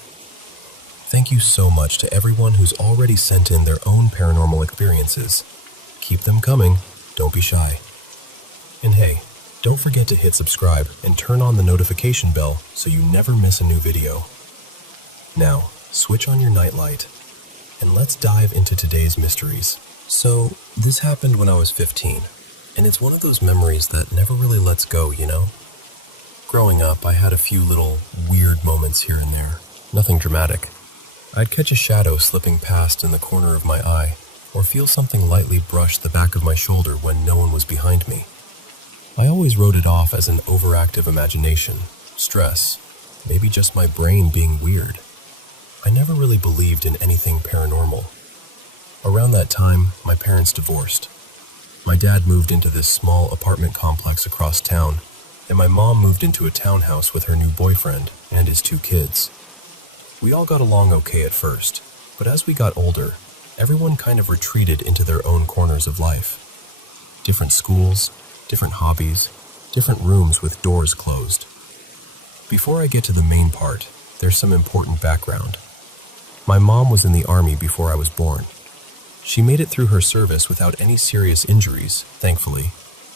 Thank you so much to everyone who's already sent in their own paranormal experiences. Keep them coming, don't be shy. And hey, don't forget to hit subscribe and turn on the notification bell so you never miss a new video. Now, switch on your nightlight, and let's dive into today's mysteries. So, this happened when I was 15, and it's one of those memories that never really lets go, you know? Growing up, I had a few little weird moments here and there, nothing dramatic. I'd catch a shadow slipping past in the corner of my eye, or feel something lightly brush the back of my shoulder when no one was behind me. I always wrote it off as an overactive imagination, stress, maybe just my brain being weird. I never really believed in anything paranormal. Around that time, my parents divorced. My dad moved into this small apartment complex across town, and my mom moved into a townhouse with her new boyfriend and his 2 kids. We all got along okay at first, but as we got older, everyone kind of retreated into their own corners of life. Different schools, different hobbies, different rooms with doors closed. Before I get to the main part, there's some important background. My mom was in the Army before I was born. She made it through her service without any serious injuries, thankfully,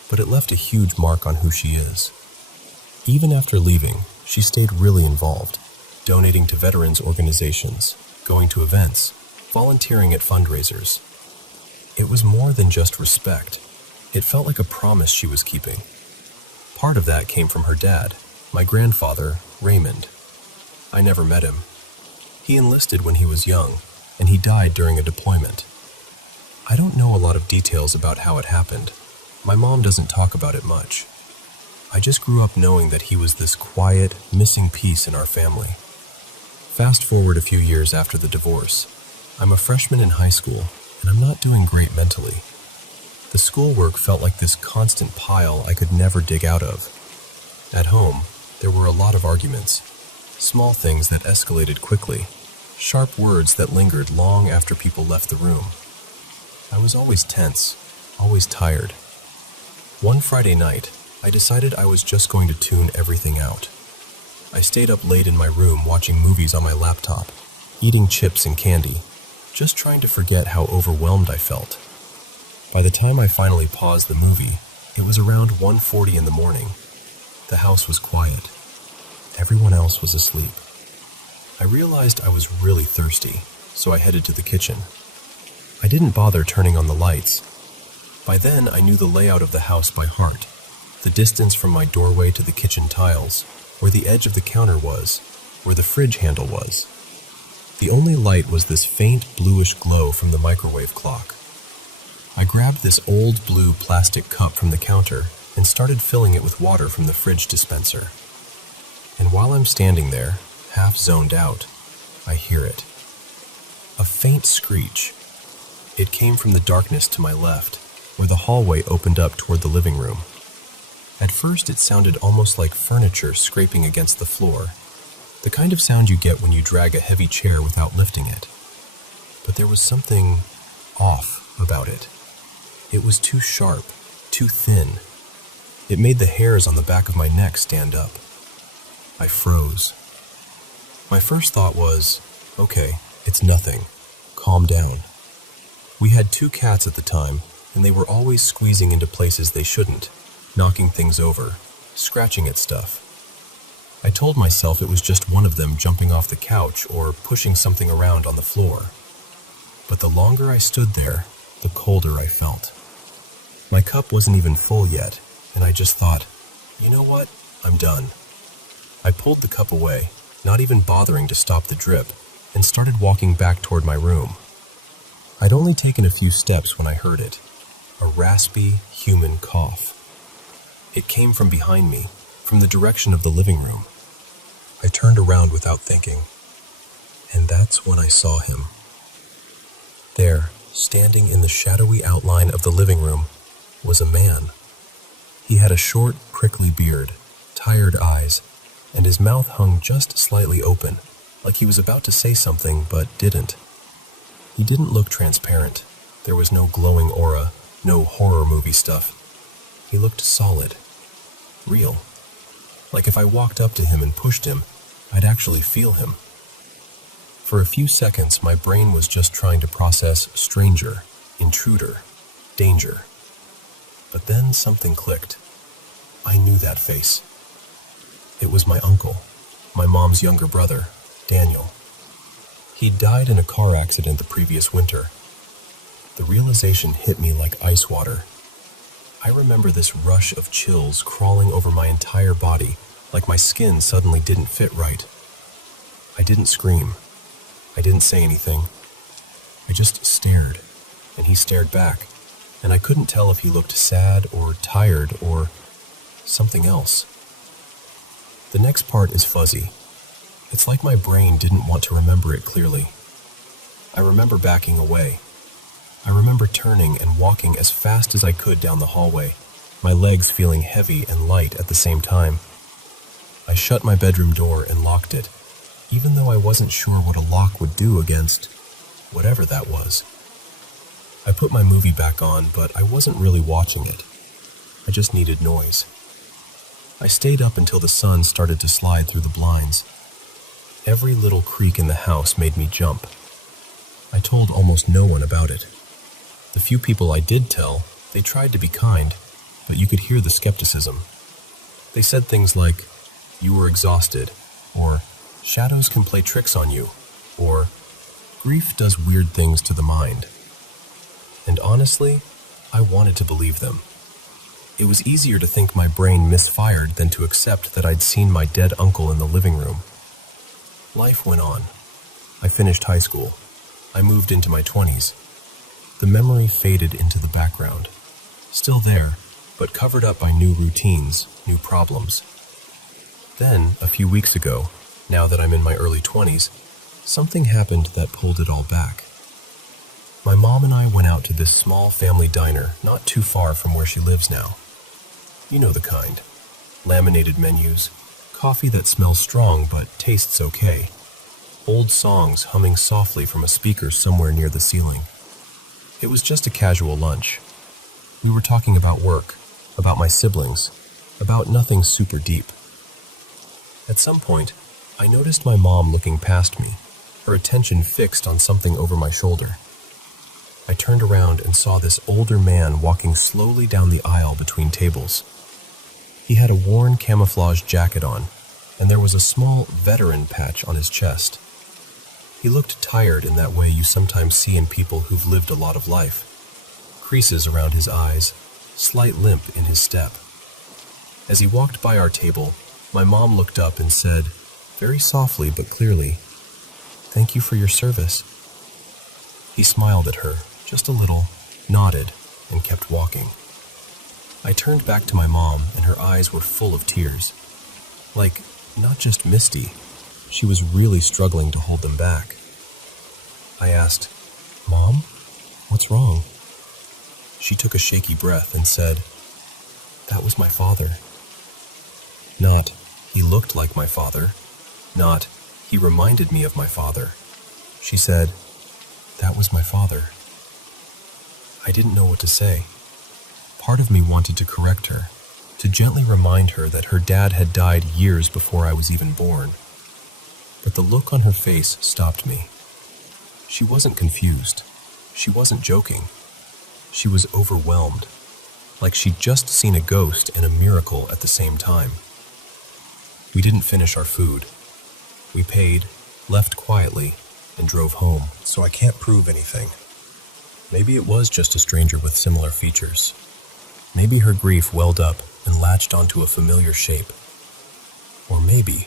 but it left a huge mark on who she is. Even after leaving, she stayed really involved, donating to veterans organizations, going to events, volunteering at fundraisers. It was more than just respect. It felt like a promise she was keeping. Part of that came from her dad, my grandfather, Raymond. I never met him. He enlisted when he was young, and he died during a deployment. I don't know a lot of details about how it happened. My mom doesn't talk about it much. I just grew up knowing that he was this quiet, missing piece in our family. Fast forward a few years after the divorce. I'm a freshman in high school, and I'm not doing great mentally. The schoolwork felt like this constant pile I could never dig out of. At home, there were a lot of arguments. Small things that escalated quickly. Sharp words that lingered long after people left the room. I was always tense, always tired. One Friday night, I decided I was just going to tune everything out. I stayed up late in my room watching movies on my laptop, eating chips and candy, just trying to forget how overwhelmed I felt. By the time I finally paused the movie, it was around 1:40 in the morning. The house was quiet. Everyone else was asleep. I realized I was really thirsty, so I headed to the kitchen. I didn't bother turning on the lights. By then, I knew the layout of the house by heart, the distance from my doorway to the kitchen tiles, where the edge of the counter was, where the fridge handle was. The only light was this faint bluish glow from the microwave clock. I grabbed this old blue plastic cup from the counter and started filling it with water from the fridge dispenser. And while I'm standing there, half zoned out, I hear it. A faint screech. It came from the darkness to my left, where the hallway opened up toward the living room. At first, it sounded almost like furniture scraping against the floor, the kind of sound you get when you drag a heavy chair without lifting it. But there was something off about it. It was too sharp, too thin. It made the hairs on the back of my neck stand up. I froze. My first thought was, okay, it's nothing. Calm down. We had 2 cats at the time, and they were always squeezing into places they shouldn't, knocking things over, scratching at stuff. I told myself it was just one of them jumping off the couch or pushing something around on the floor. But the longer I stood there, the colder I felt. My cup wasn't even full yet, and I just thought, you know what? I'm done. I pulled the cup away, not even bothering to stop the drip, and started walking back toward my room. I'd only taken a few steps when I heard it, a raspy, human cough. It came from behind me, from the direction of the living room. I turned around without thinking, and that's when I saw him. There, standing in the shadowy outline of the living room, was a man. He had a short, prickly beard, tired eyes, and his mouth hung just slightly open, like he was about to say something but didn't. He didn't look transparent. There was no glowing aura, no horror movie stuff. He looked solid, real. Like if I walked up to him and pushed him, I'd actually feel him. For a few seconds, my brain was just trying to process stranger, intruder, danger. But then something clicked. I knew that face. It was my uncle, my mom's younger brother, Daniel. He'd died in a car accident the previous winter. The realization hit me like ice water. I remember this rush of chills crawling over my entire body, like my skin suddenly didn't fit right. I didn't scream. I didn't say anything. I just stared, and he stared back, and I couldn't tell if he looked sad or tired or something else. The next part is fuzzy. It's like my brain didn't want to remember it clearly. I remember backing away, I remember turning and walking as fast as I could down the hallway, my legs feeling heavy and light at the same time. I shut my bedroom door and locked it, even though I wasn't sure what a lock would do against whatever that was. I put my movie back on, but I wasn't really watching it. I just needed noise. I stayed up until the sun started to slide through the blinds. Every little creak in the house made me jump. I told almost no one about it. The few people I did tell, they tried to be kind, but you could hear the skepticism. They said things like, "You were exhausted," or "Shadows can play tricks on you," or "Grief does weird things to the mind." And honestly, I wanted to believe them. It was easier to think my brain misfired than to accept that I'd seen my dead uncle in the living room. Life went on. I finished high school. I moved into my 20s. The memory faded into the background. Still there, but covered up by new routines, new problems. Then, a few weeks ago, now that I'm in my early 20s, something happened that pulled it all back. My mom and I went out to this small family diner not too far from where she lives now. You know the kind. Laminated menus, coffee that smells strong but tastes okay, old songs humming softly from a speaker somewhere near the ceiling. It was just a casual lunch. We were talking about work, about my siblings, about nothing super deep. At some point, I noticed my mom looking past me, her attention fixed on something over my shoulder. I turned around and saw this older man walking slowly down the aisle between tables. He had a worn camouflage jacket on, and there was a small veteran patch on his chest. He looked tired in that way you sometimes see in people who've lived a lot of life. Creases around his eyes, slight limp in his step. As he walked by our table, my mom looked up and said, very softly but clearly, "Thank you for your service." He smiled at her, just a little, nodded, and kept walking. I turned back to my mom, and her eyes were full of tears. Like, not just misty, she was really struggling to hold them back. I asked, "Mom, what's wrong?" She took a shaky breath and said, "That was my father." Not, "He looked like my father." Not, "He reminded me of my father." She said, "That was my father." I didn't know what to say. Part of me wanted to correct her, to gently remind her that her dad had died years before I was even born. But the look on her face stopped me. She wasn't confused. She wasn't joking. She was overwhelmed, like she'd just seen a ghost and a miracle at the same time. We didn't finish our food. We paid, left quietly, and drove home, so I can't prove anything. Maybe it was just a stranger with similar features. Maybe her grief welled up and latched onto a familiar shape. Or maybe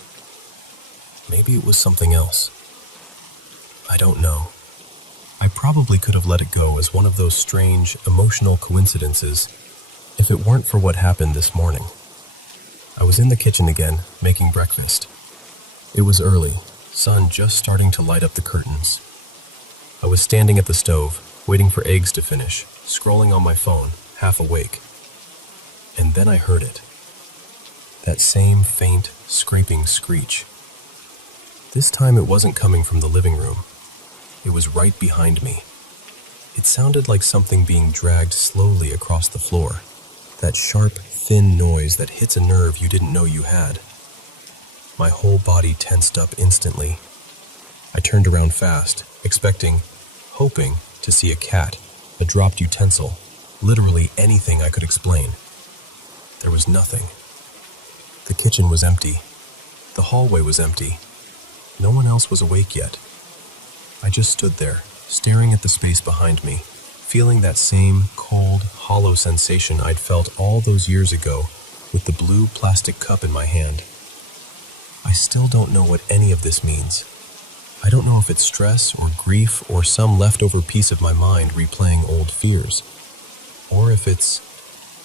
it was something else. I don't know. I probably could have let it go as one of those strange, emotional coincidences if it weren't for what happened this morning. I was in the kitchen again, making breakfast. It was early, sun just starting to light up the curtains. I was standing at the stove, waiting for eggs to finish, scrolling on my phone, half awake. And then I heard it. That same faint, scraping screech. This time it wasn't coming from the living room. It was right behind me. It sounded like something being dragged slowly across the floor. That sharp, thin noise that hits a nerve you didn't know you had. My whole body tensed up instantly. I turned around fast, hoping to see a cat, a dropped utensil, literally anything I could explain. There was nothing. The kitchen was empty. The hallway was empty. No one else was awake yet. I just stood there, staring at the space behind me, feeling that same cold, hollow sensation I'd felt all those years ago with the blue plastic cup in my hand. I still don't know what any of this means. I don't know if it's stress or grief or some leftover piece of my mind replaying old fears, or if it's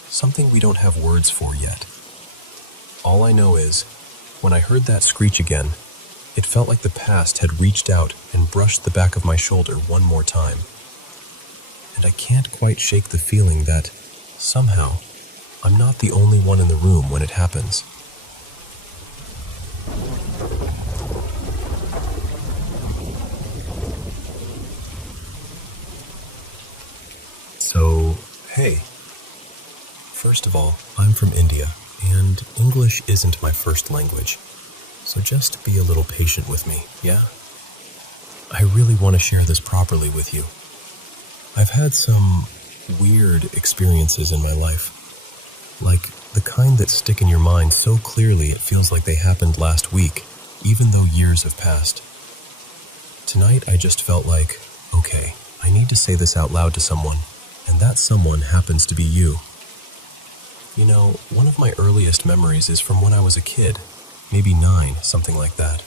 something we don't have words for yet. All I know is, when I heard that screech again, it felt like the past had reached out and brushed the back of my shoulder one more time. and I can't quite shake the feeling that, somehow, I'm not the only one in the room when it happens. So, hey. First of all, I'm from India, and English isn't my first language, so just be a little patient with me, yeah? I really want to share this properly with you. I've had some weird experiences in my life, like the kind that stick in your mind so clearly it feels like they happened last week, even though years have passed. Tonight I just felt like, okay, I need to say this out loud to someone, and that someone happens to be you. You know, one of my earliest memories is from when I was a kid, maybe 9, something like that.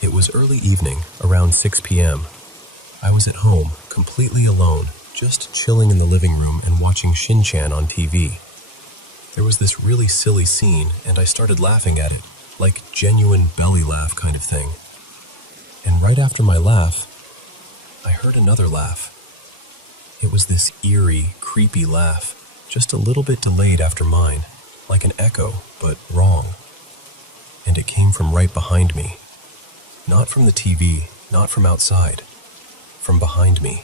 It was early evening, around 6 p.m. I was at home, completely alone, just chilling in the living room and watching Shin-chan on TV. There was this really silly scene, and I started laughing at it, like genuine belly laugh kind of thing. And right after my laugh, I heard another laugh. It was this eerie, creepy laugh, just a little bit delayed after mine, like an echo, but wrong. And it came from right behind me. Not from the TV, not from outside. From behind me.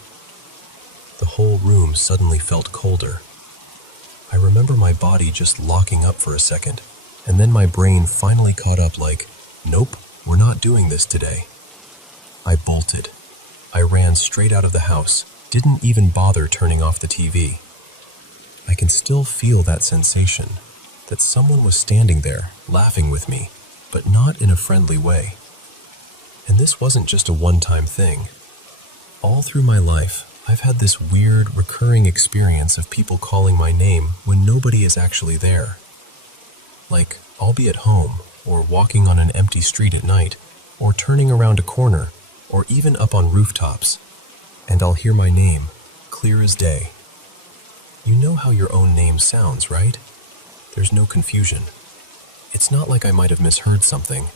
The whole room suddenly felt colder. I remember my body just locking up for a second, and then my brain finally caught up like, nope, we're not doing this today. I bolted. I ran straight out of the house, didn't even bother turning off the TV. I can still feel that sensation, that someone was standing there, laughing with me, but not in a friendly way. And this wasn't just a one-time thing. All through my life, I've had this weird, recurring experience of people calling my name when nobody is actually there. Like, I'll be at home, or walking on an empty street at night, or turning around a corner, or even up on rooftops, and I'll hear my name, clear as day. You know how your own name sounds, right? There's no confusion. It's not like I might have misheard something.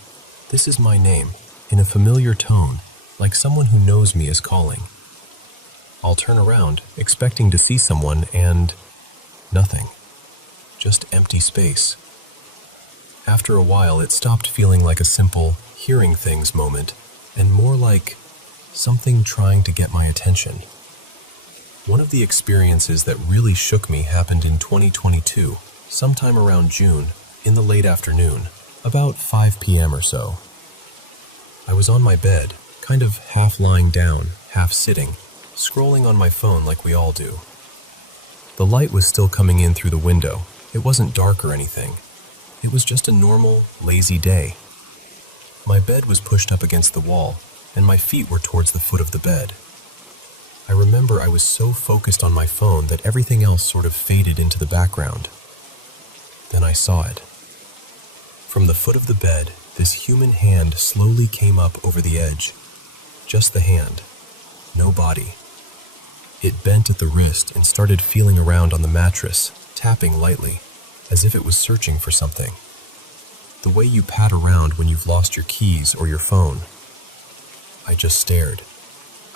This is my name, in a familiar tone, like someone who knows me is calling. I'll turn around, expecting to see someone, and nothing. Just empty space. After a while, it stopped feeling like a simple hearing things moment, and more like something trying to get my attention. One of the experiences that really shook me happened in 2022, sometime around June, in the late afternoon, about 5 p.m. or so. I was on my bed, kind of half lying down, half sitting, scrolling on my phone like we all do. The light was still coming in through the window. It wasn't dark or anything. It was just a normal, lazy day. My bed was pushed up against the wall, and my feet were towards the foot of the bed. I remember I was so focused on my phone that everything else sort of faded into the background. Then I saw it. From the foot of the bed, this human hand slowly came up over the edge. Just the hand. No body. It bent at the wrist and started feeling around on the mattress, tapping lightly, as if it was searching for something. The way you pat around when you've lost your keys or your phone. I just stared.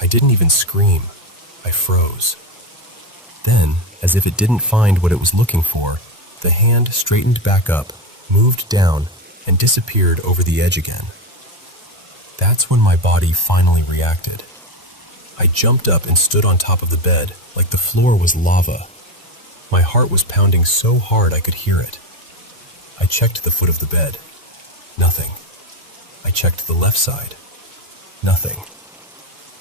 I didn't even scream. I froze. Then, as if it didn't find what it was looking for, the hand straightened back up, moved down, and disappeared over the edge again. That's when my body finally reacted. I jumped up and stood on top of the bed, like the floor was lava. My heart was pounding so hard I could hear it. I checked the foot of the bed. Nothing. I checked the left side. Nothing.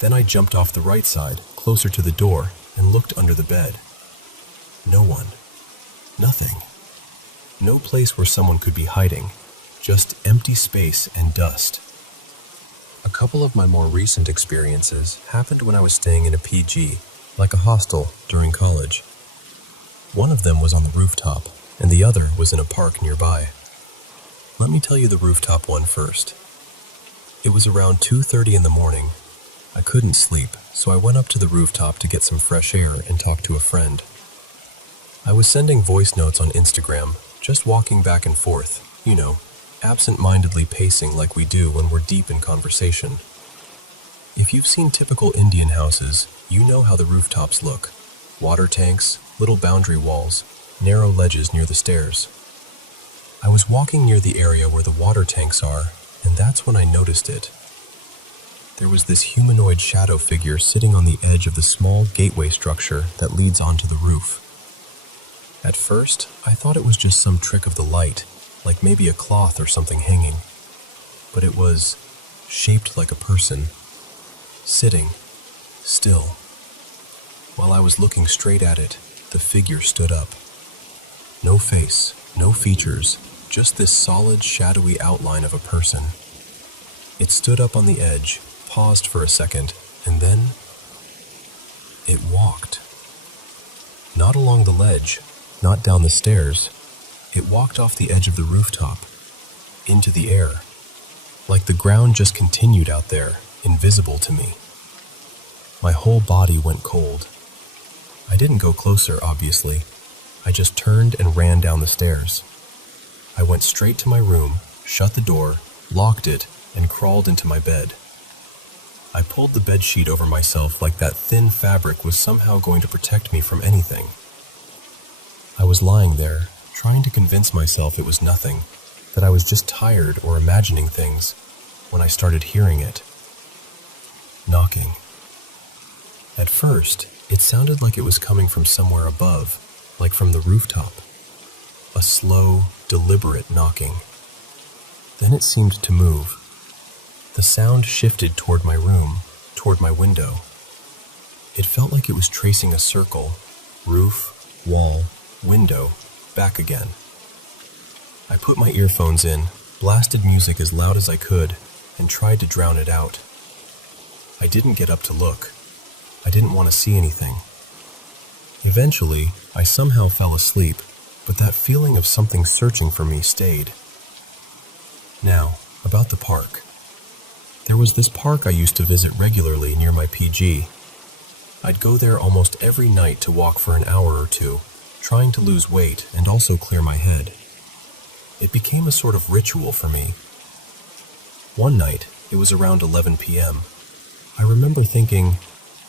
Then I jumped off the right side, closer to the door, and looked under the bed. No one. Nothing. No place where someone could be hiding. Just empty space and dust. A couple of my more recent experiences happened when I was staying in a PG, like a hostel, during college. One of them was on the rooftop, and the other was in a park nearby. Let me tell you the rooftop one first. It was around 2:30 in the morning. I couldn't sleep, so I went up to the rooftop to get some fresh air and talk to a friend. I was sending voice notes on Instagram, just walking back and forth, absent-mindedly pacing like we do when we're deep in conversation. If you've seen typical Indian houses, you know how the rooftops look. Water tanks, little boundary walls, narrow ledges near the stairs. I was walking near the area where the water tanks are, and that's when I noticed it. There was this humanoid shadow figure sitting on the edge of the small gateway structure that leads onto the roof. At first, I thought it was just some trick of the light, like maybe a cloth or something hanging. But it was shaped like a person, sitting, still. While I was looking straight at it, the figure stood up. No face, no features, just this solid, shadowy outline of a person. It stood up on the edge, paused for a second, and then it walked. Not along the ledge, not down the stairs. It walked off the edge of the rooftop, into the air, like the ground just continued out there, invisible to me. My whole body went cold. I didn't go closer, obviously. I just turned and ran down the stairs. I went straight to my room, shut the door, locked it, and crawled into my bed. I pulled the bedsheet over myself like that thin fabric was somehow going to protect me from anything. I was lying there, trying to convince myself it was nothing, that I was just tired or imagining things, when I started hearing it. Knocking. At first, it sounded like it was coming from somewhere above, like from the rooftop. A slow, deliberate knocking. Then it seemed to move. The sound shifted toward my room, toward my window. It felt like it was tracing a circle, roof, wall, window, back again. I put my earphones in, blasted music as loud as I could, and tried to drown it out. I didn't get up to look. I didn't want to see anything. Eventually, I somehow fell asleep, but that feeling of something searching for me stayed. Now, about the park. There was this park I used to visit regularly near my PG. I'd go there almost every night to walk for an hour or two, trying to lose weight and also clear my head. It became a sort of ritual for me. One night, it was around 11 p.m. I remember thinking,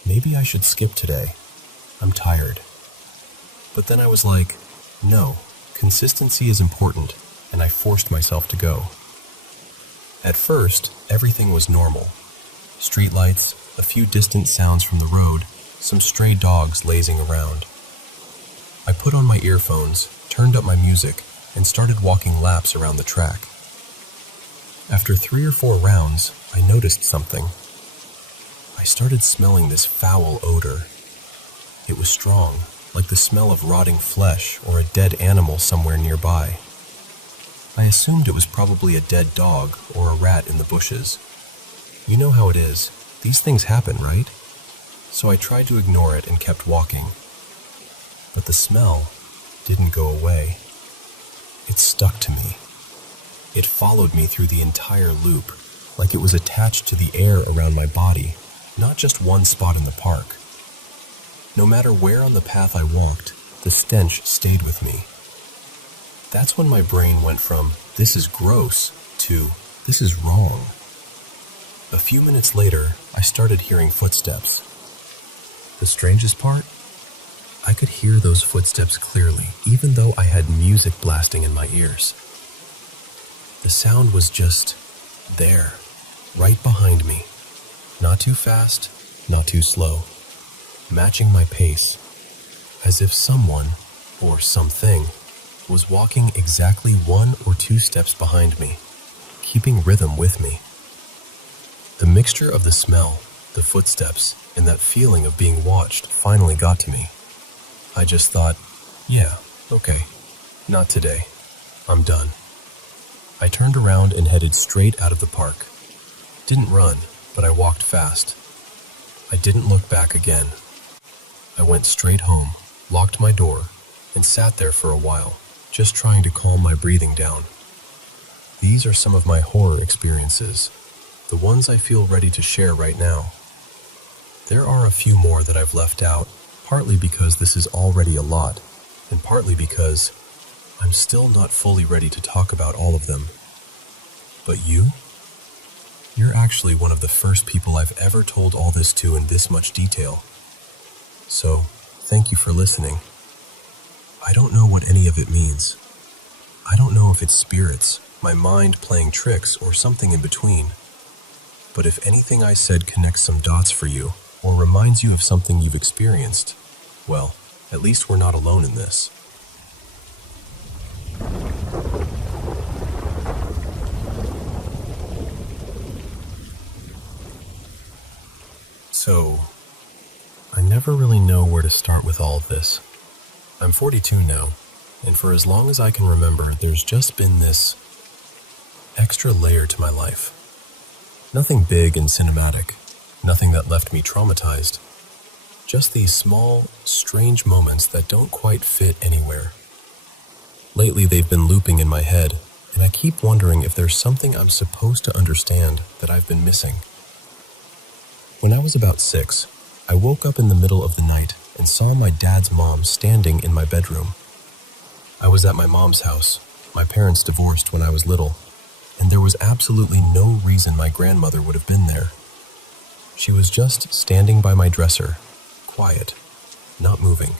maybe I should skip today. I'm tired. But then I was like, no, consistency is important, and I forced myself to go. At first, everything was normal. Streetlights, a few distant sounds from the road, some stray dogs lazing around. I put on my earphones, turned up my music, and started walking laps around the track. After 3 or 4 rounds, I noticed something. I started smelling this foul odor. It was strong, like the smell of rotting flesh or a dead animal somewhere nearby. I assumed it was probably a dead dog or a rat in the bushes. You know how it is. These things happen, right? So I tried to ignore it and kept walking. But the smell didn't go away. It stuck to me. It followed me through the entire loop, like it was attached to the air around my body, not just one spot in the park. No matter where on the path I walked, the stench stayed with me. That's when my brain went from, this is gross, to, this is wrong. A few minutes later, I started hearing footsteps. The strangest part? I could hear those footsteps clearly, even though I had music blasting in my ears. The sound was just there, right behind me. Not too fast, not too slow. Matching my pace, as if someone, or something, was walking exactly 1 or 2 steps behind me, keeping rhythm with me. The mixture of the smell, the footsteps, and that feeling of being watched finally got to me. I just thought, yeah, okay, not today. I'm done. I turned around and headed straight out of the park. Didn't run, but I walked fast. I didn't look back again. I went straight home, locked my door, and sat there for a while, just trying to calm my breathing down. These are some of my horror experiences, the ones I feel ready to share right now. There are a few more that I've left out, partly because this is already a lot, and partly because I'm still not fully ready to talk about all of them. But you? You're actually one of the first people I've ever told all this to in this much detail. So, thank you for listening. I don't know what any of it means. I don't know if it's spirits, my mind playing tricks, or something in between. But if anything I said connects some dots for you, or reminds you of something you've experienced, well, at least we're not alone in this. So, I never really know where to start with all of this. I'm 42 now, and for as long as I can remember, there's just been this extra layer to my life. Nothing big and cinematic, nothing that left me traumatized. Just these small, strange moments that don't quite fit anywhere. Lately they've been looping in my head, and I keep wondering if there's something I'm supposed to understand that I've been missing. When I was about 6, I woke up in the middle of the night and saw my dad's mom standing in my bedroom. I was at my mom's house. My parents divorced when I was little, and there was absolutely no reason my grandmother would have been there. She was just standing by my dresser, quiet, not moving.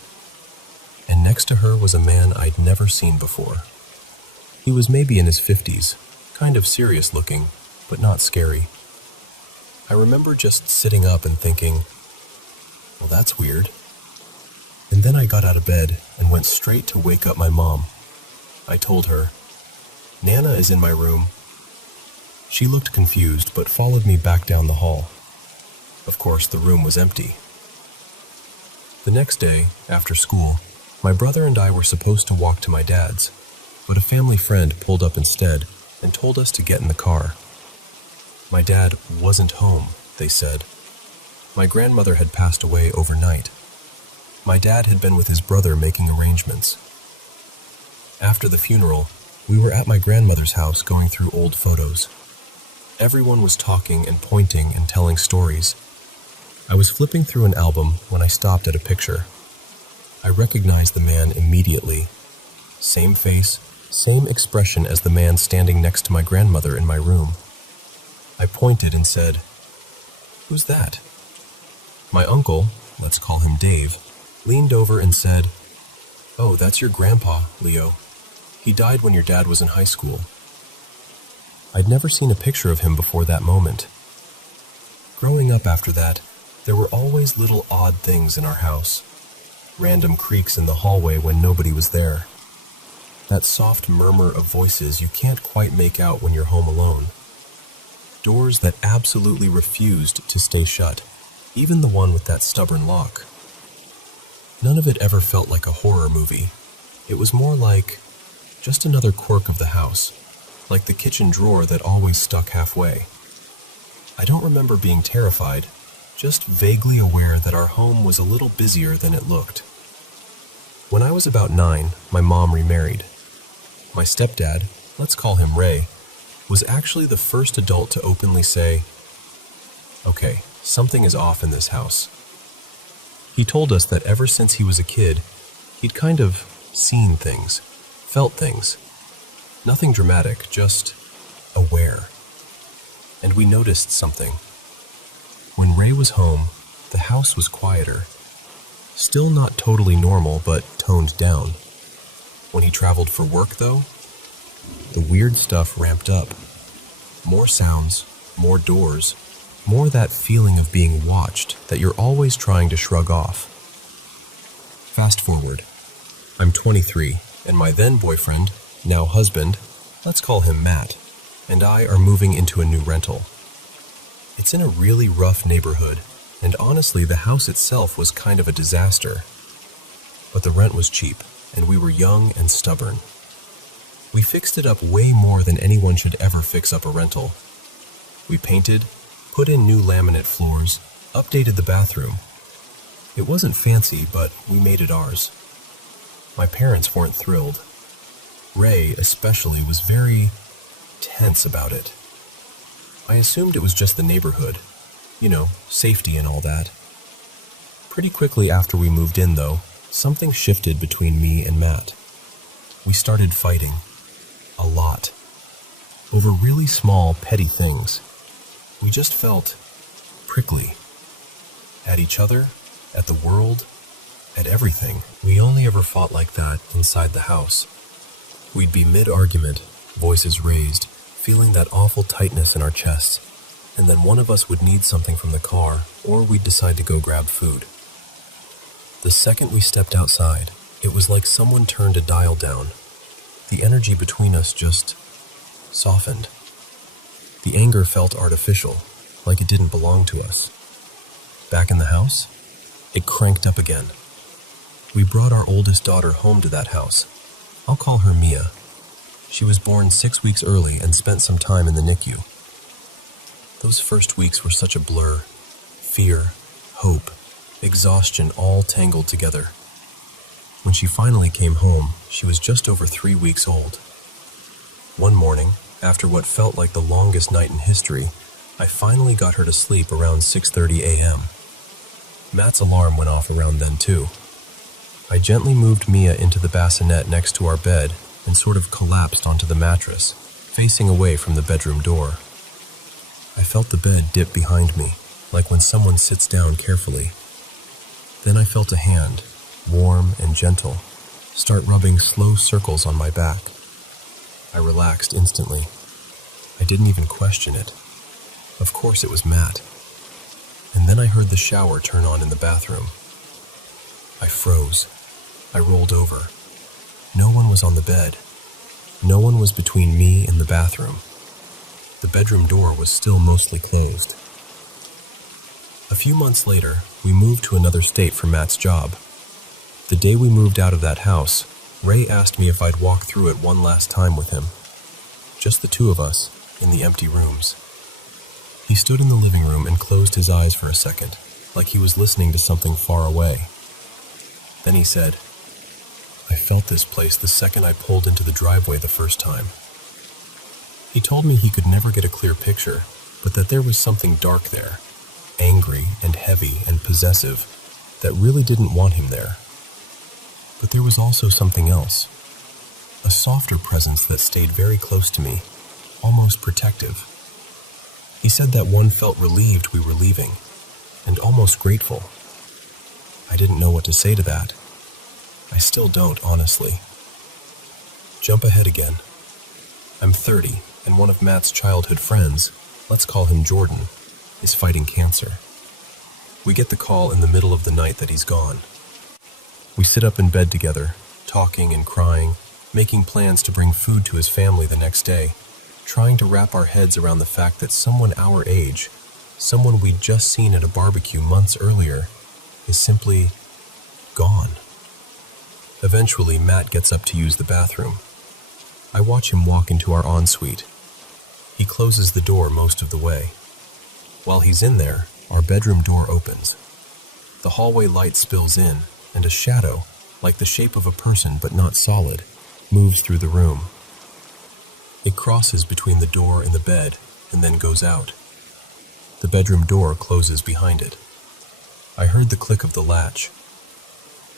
And next to her was a man I'd never seen before. He was maybe in his 50s, kind of serious looking, but not scary. I remember just sitting up and thinking, well, that's weird. And then I got out of bed and went straight to wake up my mom. I told her, "Nana is in my room." She looked confused, but followed me back down the hall. Of course, the room was empty. The next day, after school, my brother and I were supposed to walk to my dad's, but a family friend pulled up instead and told us to get in the car. My dad wasn't home, they said. My grandmother had passed away overnight. My dad had been with his brother making arrangements. After the funeral, we were at my grandmother's house going through old photos. Everyone was talking and pointing and telling stories. I was flipping through an album when I stopped at a picture. I recognized the man immediately. Same face, same expression as the man standing next to my grandmother in my room. I pointed and said, "Who's that?" My uncle, let's call him Dave, leaned over and said, "Oh, that's your grandpa, Leo. He died when your dad was in high school." I'd never seen a picture of him before that moment. Growing up after that, there were always little odd things in our house. Random creaks in the hallway when nobody was there. That soft murmur of voices you can't quite make out when you're home alone. Doors that absolutely refused to stay shut, even the one with that stubborn lock. None of it ever felt like a horror movie. It was more like just another quirk of the house, like the kitchen drawer that always stuck halfway. I don't remember being terrified, just vaguely aware that our home was a little busier than it looked. When I was about 9, my mom remarried. My stepdad, let's call him Ray, was actually the first adult to openly say, "Okay, something is off in this house." He told us that ever since he was a kid, he'd kind of seen things, felt things. Nothing dramatic, just aware. And we noticed something. When Ray was home, the house was quieter. Still not totally normal, but toned down. When he traveled for work, though, the weird stuff ramped up. More sounds, more doors, more that feeling of being watched that you're always trying to shrug off. Fast forward. I'm 23, and my then boyfriend, now husband, let's call him Matt, and I are moving into a new rental. It's in a really rough neighborhood, and honestly, the house itself was kind of a disaster. But the rent was cheap, and we were young and stubborn. We fixed it up way more than anyone should ever fix up a rental. We painted, put in new laminate floors, updated the bathroom. It wasn't fancy, but we made it ours. My parents weren't thrilled. Ray, especially, was very tense about it. I assumed it was just the neighborhood. You know, safety and all that. Pretty quickly after we moved in, though, something shifted between me and Matt. We started fighting. A lot. Over really small, petty things. We just felt prickly. At each other, at the world, at everything. We only ever fought like that inside the house. We'd be mid-argument, voices raised, feeling that awful tightness in our chests, and then one of us would need something from the car, or we'd decide to go grab food. The second we stepped outside, it was like someone turned a dial down. The energy between us just softened. The anger felt artificial, like it didn't belong to us. Back in the house, it cranked up again. We brought our oldest daughter home to that house. I'll call her Mia. She was born 6 weeks early and spent some time in the NICU. Those first weeks were such a blur. Fear, hope, exhaustion all tangled together. When she finally came home, she was just over 3 weeks old. One morning, after what felt like the longest night in history, I finally got her to sleep around 6:30 a.m. Matt's alarm went off around then too. I gently moved Mia into the bassinet next to our bed and sort of collapsed onto the mattress, facing away from the bedroom door. I felt the bed dip behind me, like when someone sits down carefully. Then I felt a hand, warm and gentle, start rubbing slow circles on my back. I relaxed instantly. I didn't even question it. Of course it was Matt. And then I heard the shower turn on in the bathroom. I froze. I rolled over. No one was on the bed. No one was between me and the bathroom. The bedroom door was still mostly closed. A few months later, we moved to another state for Matt's job. The day we moved out of that house, Ray asked me if I'd walk through it one last time with him. Just the two of us, in the empty rooms. He stood in the living room and closed his eyes for a second, like he was listening to something far away. Then he said, "I felt this place the second I pulled into the driveway the first time." He told me he could never get a clear picture, but that there was something dark there, angry and heavy and possessive, that really didn't want him there. But there was also something else, a softer presence that stayed very close to me, almost protective. He said that one felt relieved we were leaving, and almost grateful. I didn't know what to say to that. I still don't, honestly. Jump ahead again. I'm 30, and one of Matt's childhood friends, let's call him Jordan, is fighting cancer. We get the call in the middle of the night that he's gone. We sit up in bed together, talking and crying, making plans to bring food to his family the next day, trying to wrap our heads around the fact that someone our age, someone we'd just seen at a barbecue months earlier, is simply gone. Eventually, Matt gets up to use the bathroom. I watch him walk into our ensuite. He closes the door most of the way. While he's in there, our bedroom door opens. The hallway light spills in, and a shadow, like the shape of a person but not solid, moves through the room. It crosses between the door and the bed, and then goes out. The bedroom door closes behind it. I heard the click of the latch.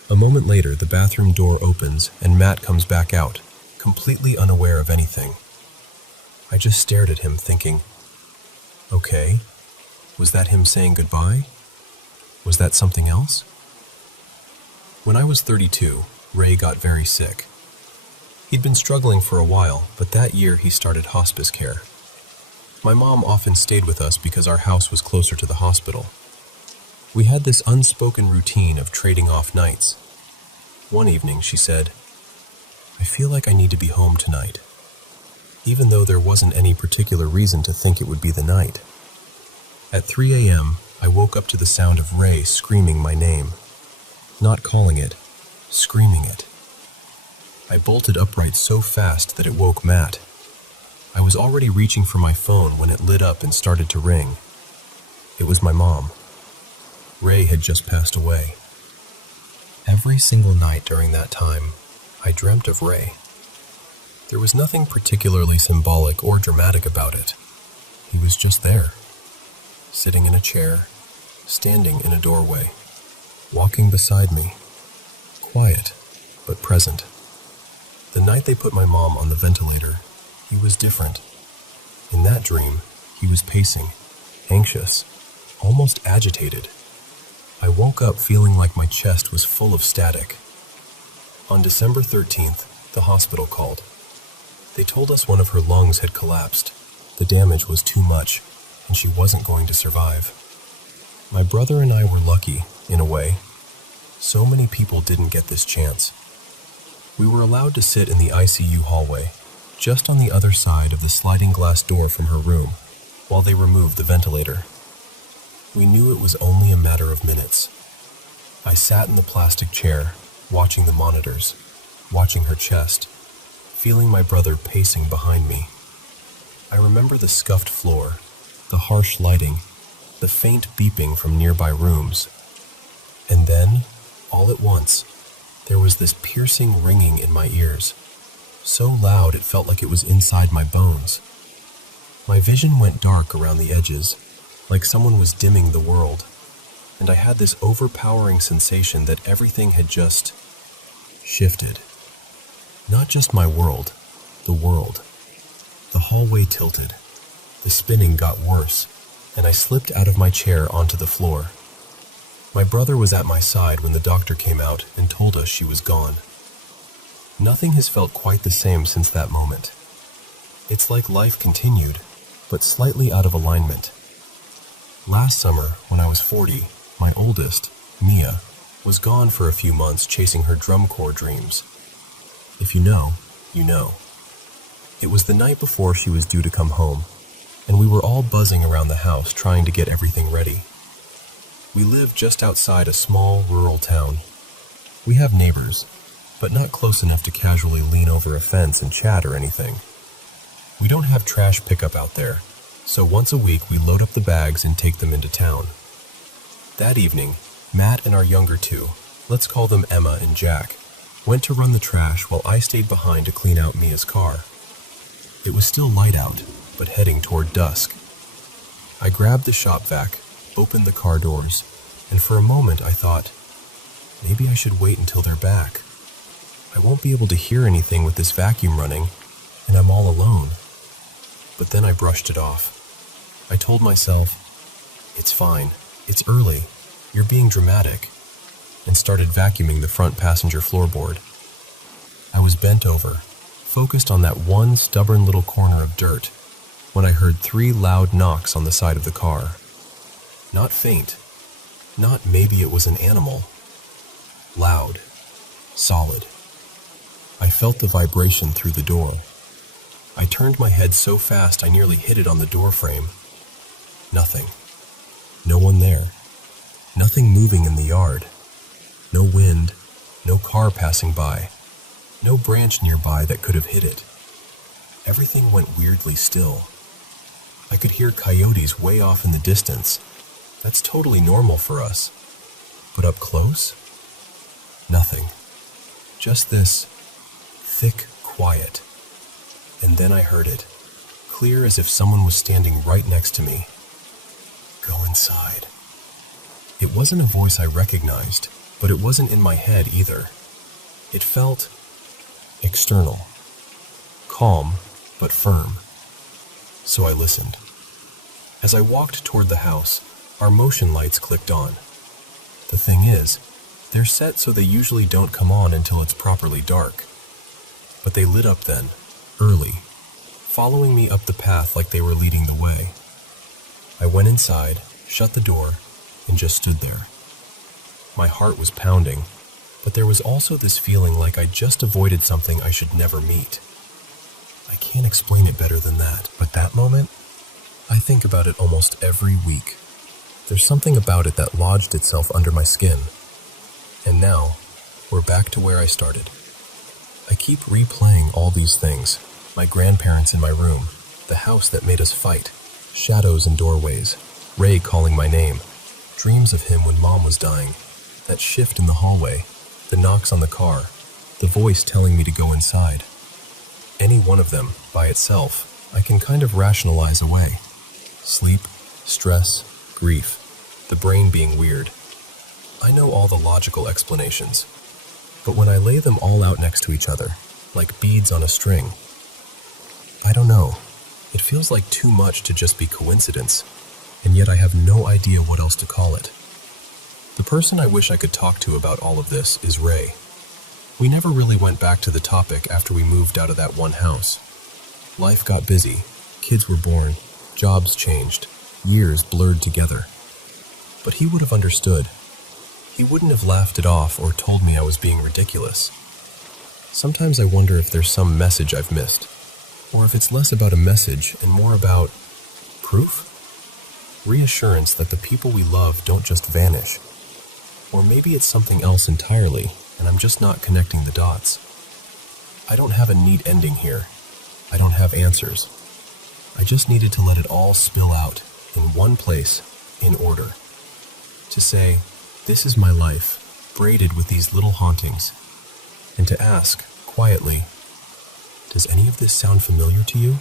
A moment later, the bathroom door opens, and Matt comes back out, completely unaware of anything. I just stared at him, thinking, okay, was that him saying goodbye? Was that something else? When I was 32, Ray got very sick. He'd been struggling for a while, but that year he started hospice care. My mom often stayed with us because our house was closer to the hospital. We had this unspoken routine of trading off nights. One evening she said, "I feel like I need to be home tonight," even though there wasn't any particular reason to think it would be the night. At 3 a.m., I woke up to the sound of Ray screaming my name. Not calling it, screaming it. I bolted upright so fast that it woke Matt. I was already reaching for my phone when it lit up and started to ring. It was my mom. Ray had just passed away. Every single night during that time, I dreamt of Ray. There was nothing particularly symbolic or dramatic about it. He was just there, sitting in a chair, standing in a doorway, walking beside me, quiet but present. The night they put my mom on the ventilator, he was different. In that dream, he was pacing, anxious, almost agitated. I woke up feeling like my chest was full of static. On December 13th, the hospital called. They told us one of her lungs had collapsed. The damage was too much, and she wasn't going to survive. My brother and I were lucky, in a way. So many people didn't get this chance. We were allowed to sit in the ICU hallway, just on the other side of the sliding glass door from her room, while they removed the ventilator. We knew it was only a matter of minutes. I sat in the plastic chair, watching the monitors, watching her chest, feeling my brother pacing behind me. I remember the scuffed floor, the harsh lighting, the faint beeping from nearby rooms. And then, all at once, there was this piercing ringing in my ears, so loud it felt like it was inside my bones. My vision went dark around the edges, like someone was dimming the world, and I had this overpowering sensation that everything had just shifted. Not just my world, the world. The hallway tilted. The spinning got worse, and I slipped out of my chair onto the floor. My brother was at my side when the doctor came out and told us she was gone. Nothing has felt quite the same since that moment. It's like life continued, but slightly out of alignment. Last summer, when I was 40, my oldest, Mia, was gone for a few months chasing her drum corps dreams. If you know, you know. It was the night before she was due to come home, and we were all buzzing around the house trying to get everything ready. We live just outside a small, rural town. We have neighbors, but not close enough to casually lean over a fence and chat or anything. We don't have trash pickup out there, so once a week we load up the bags and take them into town. That evening, Matt and our younger two, let's call them Emma and Jack, went to run the trash while I stayed behind to clean out Mia's car. It was still light out, but heading toward dusk. I grabbed the shop vac, opened the car doors, and for a moment I thought, maybe I should wait until they're back. I won't be able to hear anything with this vacuum running, and I'm all alone. But then I brushed it off. I told myself, it's fine, it's early, you're being dramatic, and started vacuuming the front passenger floorboard. I was bent over, focused on that one stubborn little corner of dirt, when I heard 3 loud knocks on the side of the car. Not faint, not maybe it was an animal. Loud, solid. I felt the vibration through the door. I turned my head so fast I nearly hit it on the door frame. Nothing. No one there. Nothing moving in the yard. No wind, no car passing by, no branch nearby that could have hit it. Everything went weirdly still. I could hear coyotes way off in the distance. That's totally normal for us. But up close? Nothing. Just this thick quiet. And then I heard it, clear as if someone was standing right next to me. Go inside. It wasn't a voice I recognized, but it wasn't in my head either. It felt external, calm but firm. So I listened. As I walked toward the house, our motion lights clicked on. The thing is, they're set so they usually don't come on until it's properly dark. But they lit up then, early, following me up the path like they were leading the way. I went inside, shut the door, and just stood there. My heart was pounding, but there was also this feeling like I just avoided something I should never meet. I can't explain it better than that, but that moment, I think about it almost every week. There's something about it that lodged itself under my skin. And now, we're back to where I started. I keep replaying all these things. My grandparents in my room, the house that made us fight, shadows in doorways, Ray calling my name, dreams of him when Mom was dying, that shift in the hallway, the knocks on the car, the voice telling me to go inside. Any one of them, by itself, I can kind of rationalize away. Sleep, stress, grief, the brain being weird. I know all the logical explanations, but when I lay them all out next to each other, like beads on a string, I don't know. It feels like too much to just be coincidence. and yet I have no idea what else to call it. The person I wish I could talk to about all of this is Ray. We never really went back to the topic after we moved out of that one house. Life got busy, kids were born, jobs changed, years blurred together. But he would have understood. He wouldn't have laughed it off or told me I was being ridiculous. Sometimes I wonder if there's some message I've missed, or if it's less about a message and more about proof? Reassurance that the people we love don't just vanish. Or maybe it's something else entirely, and I'm just not connecting the dots. I don't have a neat ending here. I don't have answers. I just needed to let it all spill out, in one place, in order. To say, this is my life, braided with these little hauntings. And to ask, quietly, does any of this sound familiar to you?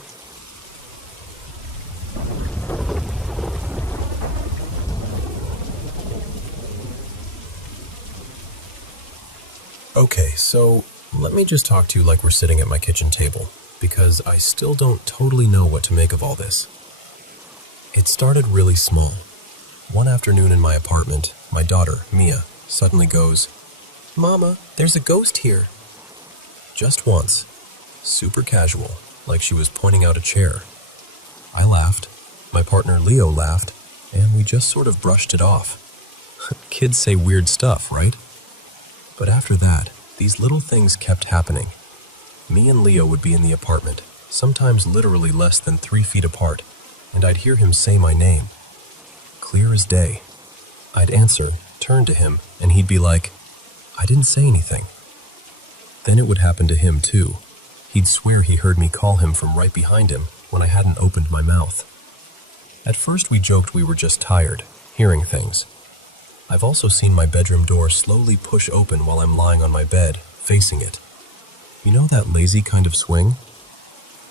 Okay, so let me just talk to you like we're sitting at my kitchen table, because I still don't totally know what to make of all this. It started really small. One afternoon in my apartment, my daughter, Mia, suddenly goes, "Mama, there's a ghost here." Just once. Super casual, like she was pointing out a chair. I laughed, my partner Leo laughed, and we just sort of brushed it off. Kids say weird stuff, right? But after that, these little things kept happening. Me and Leo would be in the apartment, sometimes literally less than 3 feet apart, and I'd hear him say my name. Clear as day. I'd answer, turn to him, and he'd be like, "I didn't say anything." Then it would happen to him too. He'd swear he heard me call him from right behind him when I hadn't opened my mouth. At first we joked we were just tired, hearing things. I've also seen my bedroom door slowly push open while I'm lying on my bed, facing it. You know that lazy kind of swing?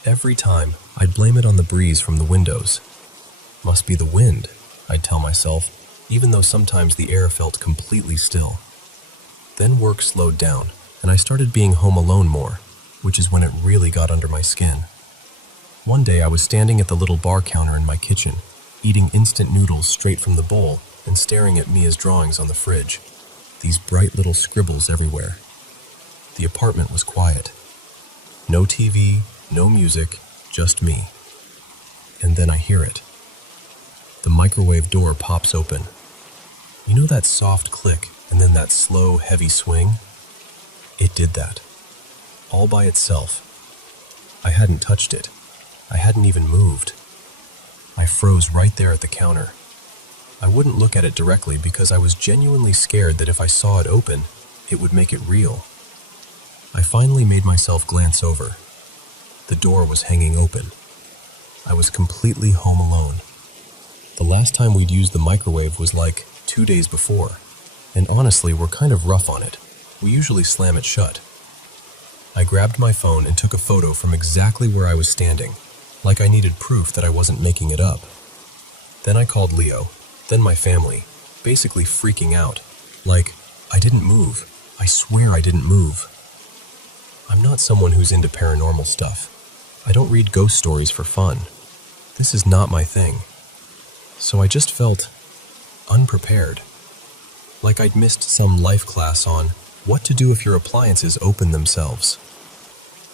Every time, I'd blame it on the breeze from the windows. Must be the wind, I'd tell myself, even though sometimes the air felt completely still. Then work slowed down, and I started being home alone more, which is when it really got under my skin. One day I was standing at the little bar counter in my kitchen, eating instant noodles straight from the bowl and staring at Mia's drawings on the fridge. These bright little scribbles everywhere. The apartment was quiet. No TV, no music, just me. And then I hear it. The microwave door pops open. You know that soft click and then that slow, heavy swing? It did that. All by itself. I hadn't touched it. I hadn't even moved. I froze right there at the counter. I wouldn't look at it directly because I was genuinely scared that if I saw it open, it would make it real. I finally made myself glance over. The door was hanging open. I was completely home alone. The last time we'd used the microwave was like 2 days before, and honestly, we're kind of rough on it. We usually slam it shut. I grabbed my phone and took a photo from exactly where I was standing, like I needed proof that I wasn't making it up. Then I called Leo, then my family, basically freaking out, like, I didn't move. I swear I didn't move. I'm not someone who's into paranormal stuff. I don't read ghost stories for fun. This is not my thing. So I just felt unprepared. Like I'd missed some life class on what to do if your appliances open themselves.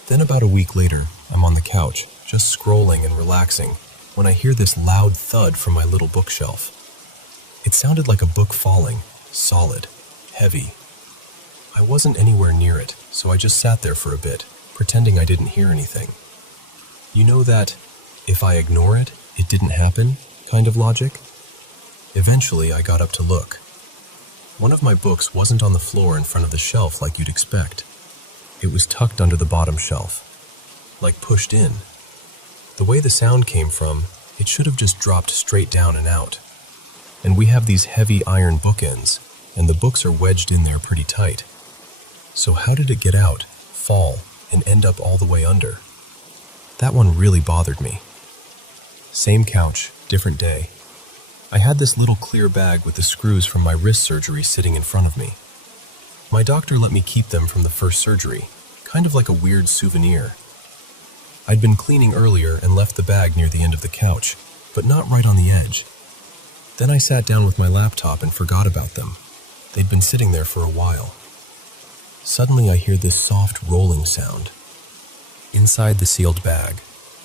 Then about a week later, I'm on the couch, just scrolling and relaxing, when I hear this loud thud from my little bookshelf. It sounded like a book falling, solid, heavy. I wasn't anywhere near it, so I just sat there for a bit, pretending I didn't hear anything. You know that, if I ignore it, it didn't happen, kind of logic? Eventually, I got up to look. One of my books wasn't on the floor in front of the shelf like you'd expect. It was tucked under the bottom shelf, like pushed in. The way the sound came from, it should have just dropped straight down and out. And we have these heavy iron bookends, and the books are wedged in there pretty tight. So how did it get out, fall, and end up all the way under? That one really bothered me. Same couch, different day. I had this little clear bag with the screws from my wrist surgery sitting in front of me. My doctor let me keep them from the first surgery, kind of like a weird souvenir. I'd been cleaning earlier and left the bag near the end of the couch, but not right on the edge. Then I sat down with my laptop and forgot about them. They'd been sitting there for a while. Suddenly I hear this soft rolling sound. Inside the sealed bag,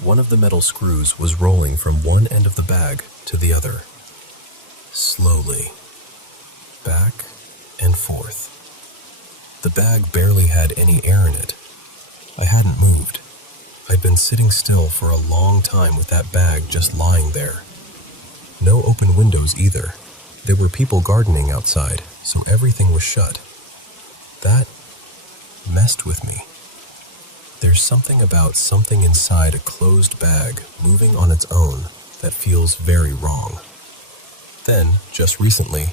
one of the metal screws was rolling from one end of the bag to the other. Slowly. Back and forth. The bag barely had any air in it. I hadn't moved. I'd been sitting still for a long time with that bag just lying there. No open windows either. There were people gardening outside, so everything was shut. That messed with me. There's something about something inside a closed bag moving on its own that feels very wrong. Then, just recently,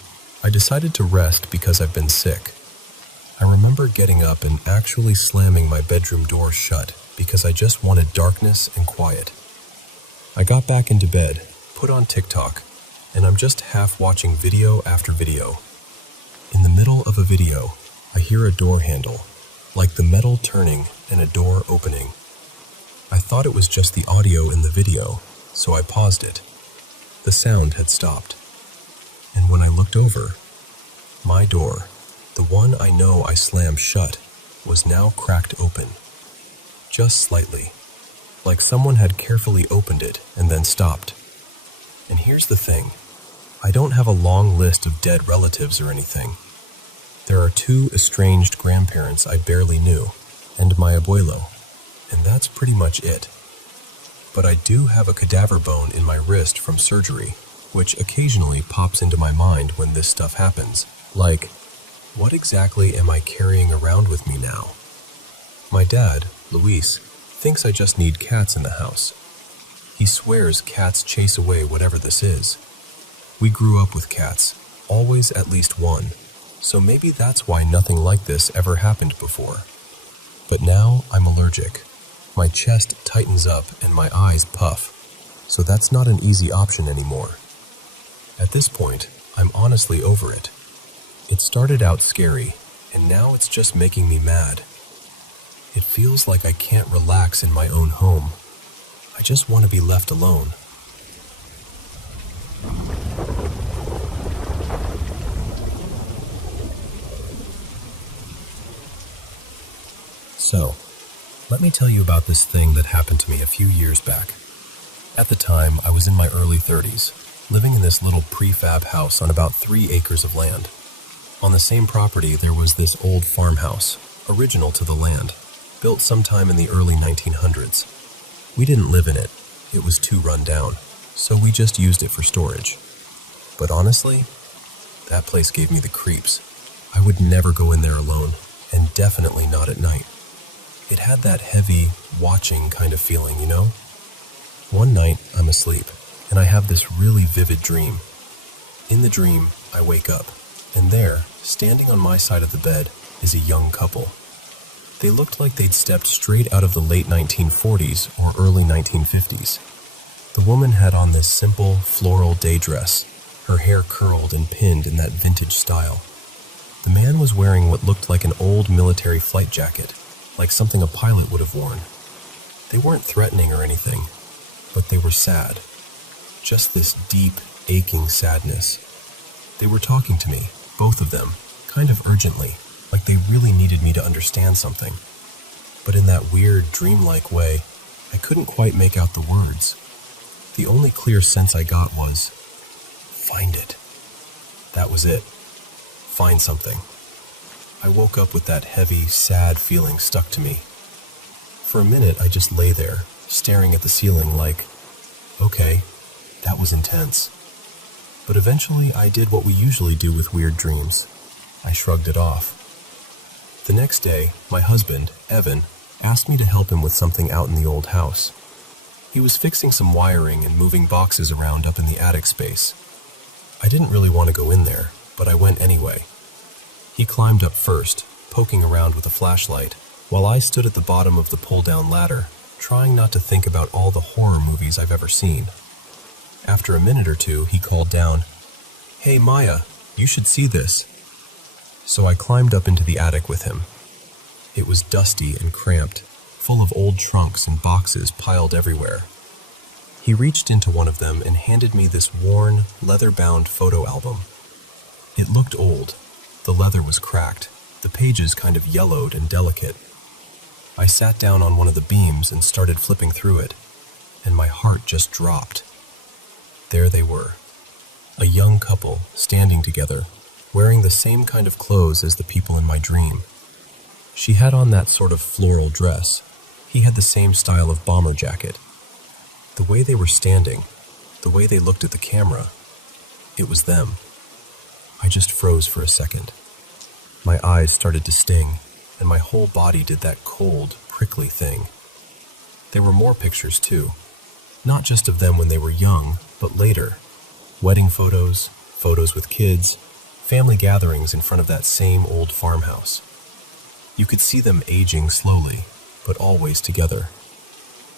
I decided to rest because I've been sick. I remember getting up and actually slamming my bedroom door shut because I just wanted darkness and quiet. I got back into bed, put on TikTok, and I'm just half watching video after video. In the middle of a video, I hear a door handle, like the metal turning and a door opening. I thought it was just the audio in the video, so I paused it. The sound had stopped. And when I looked over, my door, the one I know I slammed shut, was now cracked open. Just slightly, like someone had carefully opened it and then stopped. And here's the thing, I don't have a long list of dead relatives or anything. There are 2 estranged grandparents I barely knew, and my abuelo, and that's pretty much it. But I do have a cadaver bone in my wrist from surgery, which occasionally pops into my mind when this stuff happens. Like, what exactly am I carrying around with me now? My dad, Luis, thinks I just need cats in the house. He swears cats chase away whatever this is. We grew up with cats, always at least one, so maybe that's why nothing like this ever happened before. But now I'm allergic. My chest tightens up and my eyes puff, so that's not an easy option anymore. At this point, I'm honestly over it. It started out scary, and now it's just making me mad. It feels like I can't relax in my own home. I just want to be left alone. So, let me tell you about this thing that happened to me a few years back. At the time, I was in my early 30s, living in this little prefab house on about 3 acres of land. On the same property, there was this old farmhouse, original to the land, built sometime in the early 1900s. We didn't live in it. It was too run down, so we just used it for storage. But honestly, that place gave me the creeps. I would never go in there alone, and definitely not at night. It had that heavy, watching kind of feeling, you know? One night, I'm asleep, and I have this really vivid dream. In the dream, I wake up, and there, standing on my side of the bed, is a young couple. They looked like they'd stepped straight out of the late 1940s or early 1950s. The woman had on this simple, floral day dress, her hair curled and pinned in that vintage style. The man was wearing what looked like an old military flight jacket, like something a pilot would have worn. They weren't threatening or anything, but they were sad. Just this deep, aching sadness. They were talking to me, both of them, kind of urgently, like they really needed me to understand something. But in that weird, dreamlike way, I couldn't quite make out the words. The only clear sense I got was, find it. That was it. Find something. I woke up with that heavy, sad feeling stuck to me. For a minute, I just lay there, staring at the ceiling like, okay, that was intense. But eventually, I did what we usually do with weird dreams. I shrugged it off. The next day, my husband, Evan, asked me to help him with something out in the old house. He was fixing some wiring and moving boxes around up in the attic space. I didn't really want to go in there, but I went anyway. He climbed up first, poking around with a flashlight, while I stood at the bottom of the pull-down ladder, trying not to think about all the horror movies I've ever seen. After a minute or two, he called down, "Hey Maya, you should see this." So I climbed up into the attic with him. It was dusty and cramped, full of old trunks and boxes piled everywhere. He reached into one of them and handed me this worn, leather-bound photo album. It looked old. The leather was cracked, the pages kind of yellowed and delicate. I sat down on one of the beams and started flipping through it, and my heart just dropped. There they were, a young couple standing together, wearing the same kind of clothes as the people in my dream. She had on that sort of floral dress. He had the same style of bomber jacket. The way they were standing, the way they looked at the camera, it was them. I just froze for a second. My eyes started to sting, and my whole body did that cold, prickly thing. There were more pictures too, not just of them when they were young, but later. Wedding photos, photos with kids, family gatherings in front of that same old farmhouse. You could see them aging slowly, but always together.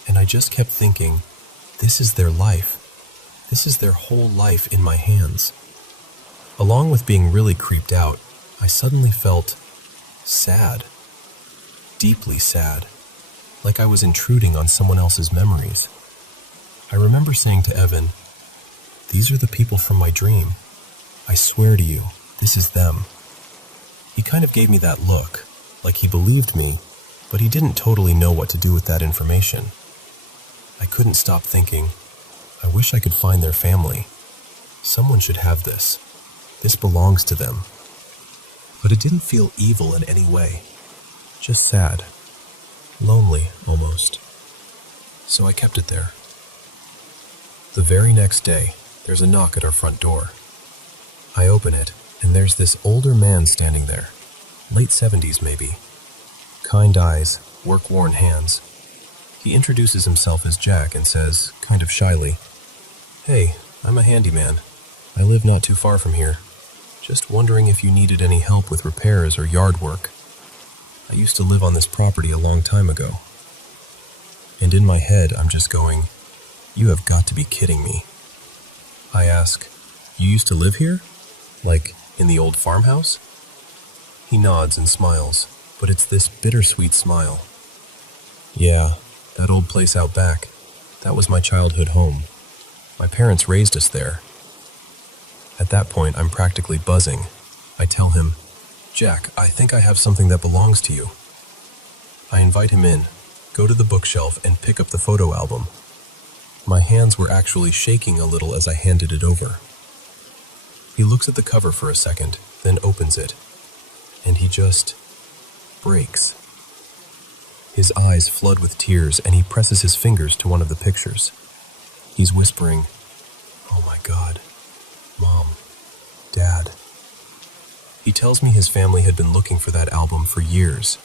And I just kept thinking, this is their life. This is their whole life in my hands. Along with being really creeped out, I suddenly felt sad. Deeply sad. Like I was intruding on someone else's memories. I remember saying to Evan, "These are the people from my dream. I swear to you, this is them." He kind of gave me that look, like he believed me, but he didn't totally know what to do with that information. I couldn't stop thinking, I wish I could find their family. Someone should have this. This belongs to them. But it didn't feel evil in any way. Just sad. Lonely, almost. So I kept it there. The very next day, there's a knock at our front door. I open it, and there's this older man standing there. Late 70s, maybe. Kind eyes, work-worn hands. He introduces himself as Jack and says, kind of shyly, "Hey, I'm a handyman. I live not too far from here. Just wondering if you needed any help with repairs or yard work. I used to live on this property a long time ago." And in my head, I'm just going, you have got to be kidding me. I ask, "You used to live here? Like, in the old farmhouse?" He nods and smiles, but it's this bittersweet smile. "Yeah, that old place out back, that was my childhood home. My parents raised us there." At that point, I'm practically buzzing. I tell him, "Jack, I think I have something that belongs to you." I invite him in, go to the bookshelf, and pick up the photo album. My hands were actually shaking a little as I handed it over. He looks at the cover for a second, then opens it, and he just breaks. His eyes flood with tears, and he presses his fingers to one of the pictures. He's whispering, "Oh my God, Mom, Dad." He tells me his family had been looking for that album for years.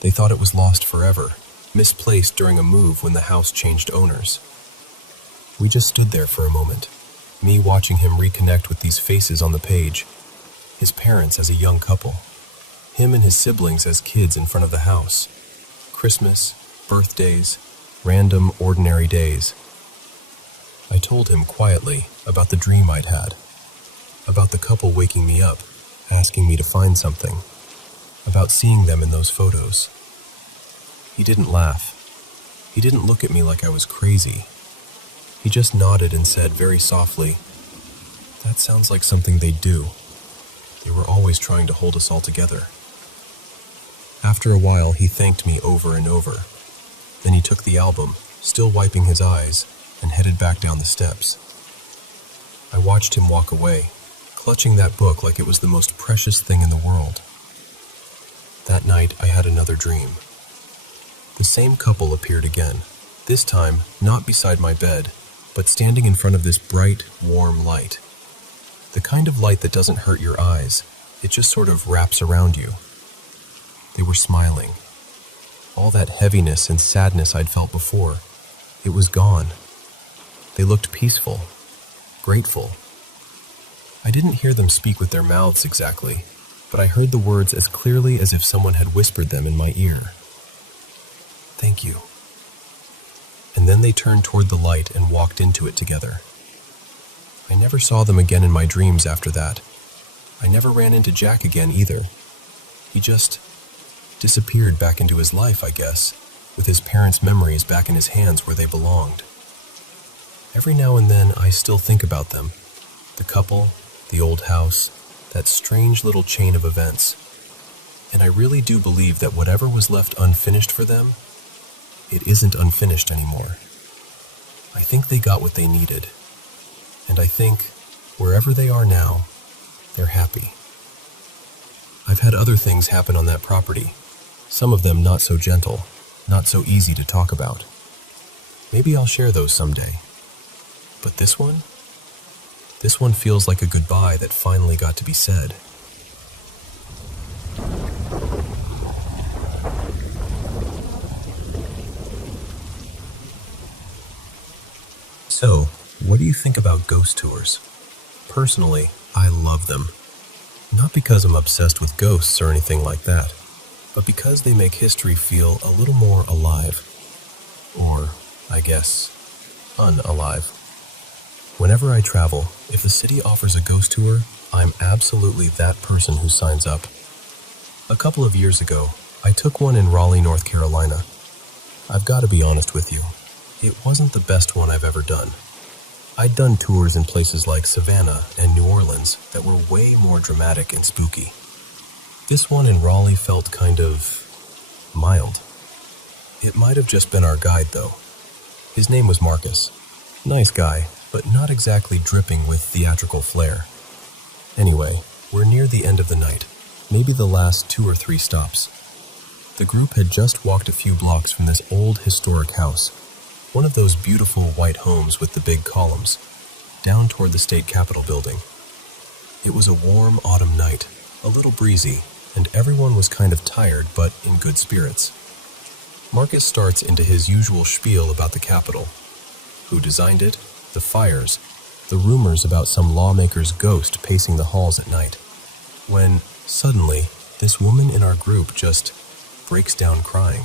They thought it was lost forever, misplaced during a move when the house changed owners. We just stood there for a moment, me watching him reconnect with these faces on the page, his parents as a young couple, him and his siblings as kids in front of the house, Christmas, birthdays, random, ordinary days. I told him quietly about the dream I'd had, about the couple waking me up, asking me to find something, about seeing them in those photos. He didn't laugh. He didn't look at me like I was crazy. He just nodded and said very softly, "That sounds like something they'd do. They were always trying to hold us all together." After a while, he thanked me over and over. Then he took the album, still wiping his eyes, and headed back down the steps. I watched him walk away, clutching that book like it was the most precious thing in the world. That night, I had another dream. The same couple appeared again, this time not beside my bed, but standing in front of this bright, warm light. The kind of light that doesn't hurt your eyes, it just sort of wraps around you. They were smiling. All that heaviness and sadness I'd felt before, it was gone. They looked peaceful, grateful. I didn't hear them speak with their mouths exactly, but I heard the words as clearly as if someone had whispered them in my ear. "Thank you." And then they turned toward the light and walked into it together. I never saw them again in my dreams after that. I never ran into Jack again either. He just disappeared back into his life, I guess, with his parents' memories back in his hands where they belonged. Every now and then I still think about them. The couple, the old house, that strange little chain of events. And I really do believe that whatever was left unfinished for them, it isn't unfinished anymore. I think they got what they needed. And I think, wherever they are now, they're happy. I've had other things happen on that property. Some of them not so gentle, not so easy to talk about. Maybe I'll share those someday. But this one feels like a goodbye that finally got to be said. So, what do you think about ghost tours? Personally, I love them. Not because I'm obsessed with ghosts or anything like that, but because they make history feel a little more alive. Or, I guess, unalive. Whenever I travel, if a city offers a ghost tour, I'm absolutely that person who signs up. A couple of years ago, I took one in Raleigh, North Carolina. I've got to be honest with you, it wasn't the best one I've ever done. I'd done tours in places like Savannah and New Orleans that were way more dramatic and spooky. This one in Raleigh felt kind of mild. It might have just been our guide, though. His name was Marcus. Nice guy, but not exactly dripping with theatrical flair. Anyway, we're near the end of the night, maybe the last 2 or 3 stops. The group had just walked a few blocks from this old historic house, one of those beautiful white homes with the big columns, down toward the state capitol building. It was a warm autumn night, a little breezy, and everyone was kind of tired but in good spirits. Marcus starts into his usual spiel about the Capitol. Who designed it, the fires, the rumors about some lawmaker's ghost pacing the halls at night. When, suddenly, this woman in our group just breaks down crying.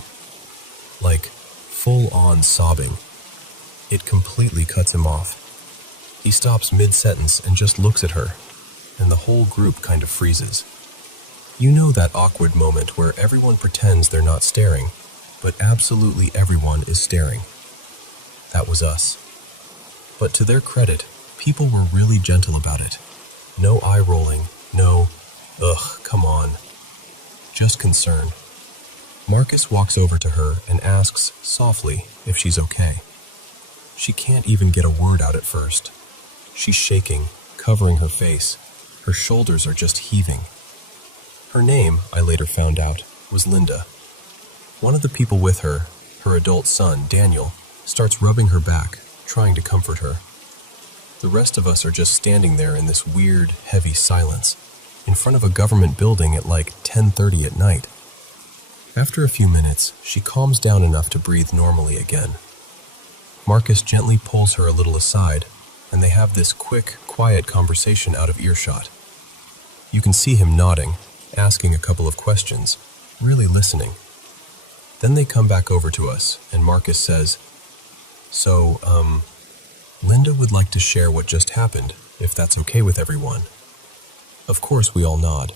Like, full-on sobbing. It completely cuts him off. He stops mid-sentence and just looks at her, and the whole group kind of freezes. You know that awkward moment where everyone pretends they're not staring, but absolutely everyone is staring. That was us. But to their credit, people were really gentle about it. No eye-rolling, no, ugh, come on. Just concern. Marcus walks over to her and asks, softly, if she's okay. She can't even get a word out at first. She's shaking, covering her face. Her shoulders are just heaving. Her name, I later found out, was Linda. One of the people with her, her adult son, Daniel, starts rubbing her back, trying to comfort her. The rest of us are just standing there in this weird, heavy silence, in front of a government building at like 10:30 at night. After a few minutes, she calms down enough to breathe normally again. Marcus gently pulls her a little aside, and they have this quick, quiet conversation out of earshot. You can see him nodding, asking a couple of questions, really listening. Then they come back over to us, and Marcus says, So, Linda would like to share what just happened, if that's okay with everyone. Of course we all nod.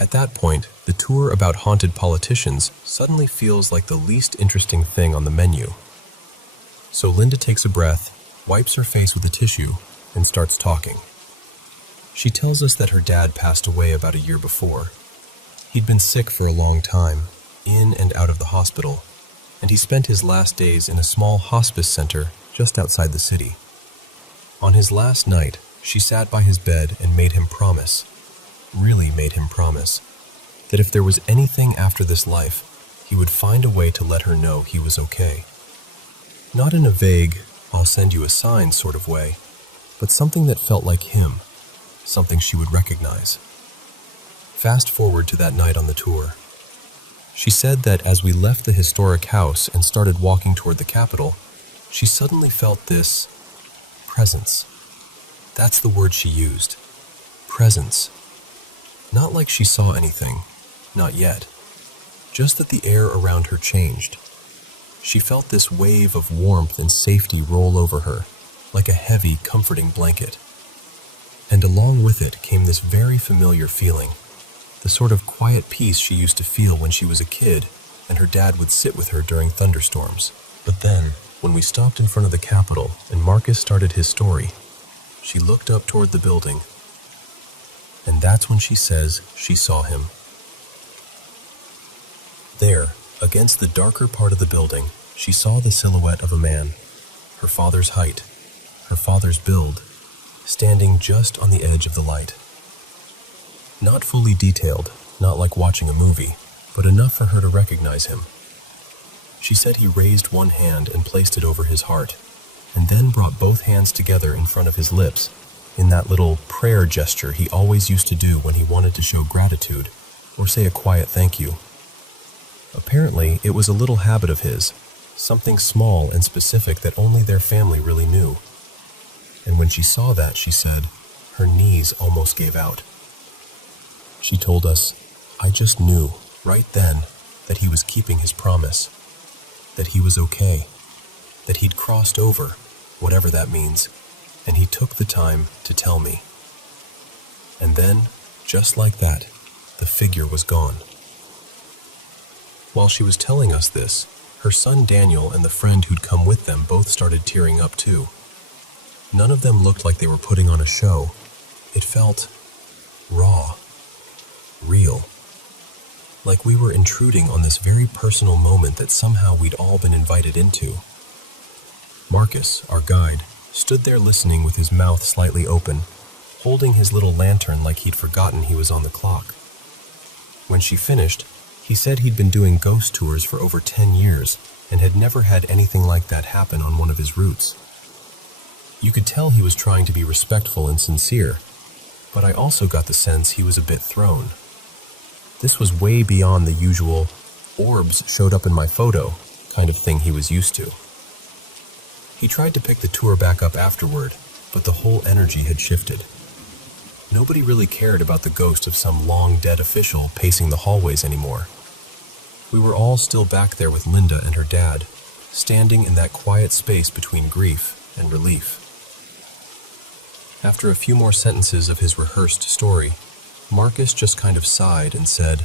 At that point, the tour about haunted politicians suddenly feels like the least interesting thing on the menu. So Linda takes a breath, wipes her face with a tissue, and starts talking. She tells us that her dad passed away about a year before. He'd been sick for a long time, in and out of the hospital, and he spent his last days in a small hospice center just outside the city. On his last night, she sat by his bed and made him promise, really made him promise, that if there was anything after this life, he would find a way to let her know he was okay. Not in a vague, I'll send you a sign sort of way, but something that felt like him, something she would recognize. Fast forward to that night on the tour. She said that as we left the historic house and started walking toward the Capitol, she suddenly felt this presence. That's the word she used. Presence. Not like she saw anything. Not yet. Just that the air around her changed. She felt this wave of warmth and safety roll over her, like a heavy, comforting blanket. And along with it came this very familiar feeling, the sort of quiet peace she used to feel when she was a kid and her dad would sit with her during thunderstorms. But then, when we stopped in front of the Capitol and Marcus started his story, she looked up toward the building, and that's when she says she saw him. There, against the darker part of the building, she saw the silhouette of a man, her father's height, her father's build, standing just on the edge of the light. Not fully detailed, not like watching a movie, but enough for her to recognize him. She said he raised one hand and placed it over his heart, and then brought both hands together in front of his lips, in that little prayer gesture he always used to do when he wanted to show gratitude or say a quiet thank you. Apparently, it was a little habit of his, something small and specific that only their family really knew. And when she saw that, she said, her knees almost gave out. She told us, I just knew, right then, that he was keeping his promise, that he was okay, that he'd crossed over, whatever that means, and he took the time to tell me. And then, just like that, the figure was gone. While she was telling us this, her son Daniel and the friend who'd come with them both started tearing up too. None of them looked like they were putting on a show. It felt raw, real, like we were intruding on this very personal moment that somehow we'd all been invited into. Marcus, our guide, stood there listening with his mouth slightly open, holding his little lantern like he'd forgotten he was on the clock. When she finished, he said he'd been doing ghost tours for over 10 years and had never had anything like that happen on one of his routes. You could tell he was trying to be respectful and sincere, but I also got the sense he was a bit thrown. This was way beyond the usual orbs showed up in my photo kind of thing he was used to. He tried to pick the tour back up afterward, but the whole energy had shifted. Nobody really cared about the ghost of some long-dead official pacing the hallways anymore. We were all still back there with Linda and her dad, standing in that quiet space between grief and relief. After a few more sentences of his rehearsed story, Marcus just kind of sighed and said,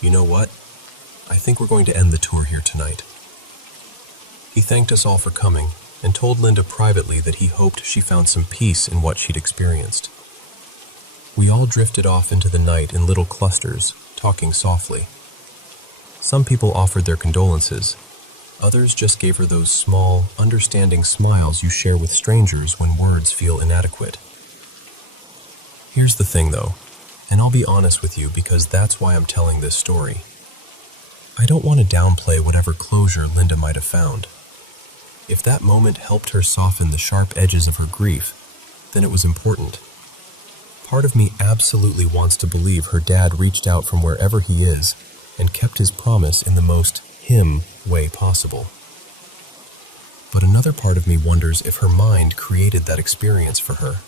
"You know what? I think we're going to end the tour here tonight." He thanked us all for coming and told Linda privately that he hoped she found some peace in what she'd experienced. We all drifted off into the night in little clusters, talking softly. Some people offered their condolences. Others just gave her those small, understanding smiles you share with strangers when words feel inadequate. Here's the thing, though, and I'll be honest with you because that's why I'm telling this story. I don't want to downplay whatever closure Linda might have found. If that moment helped her soften the sharp edges of her grief, then it was important. Part of me absolutely wants to believe her dad reached out from wherever he is and kept his promise in the most him way possible. But another part of me wonders if her mind created that experience for her.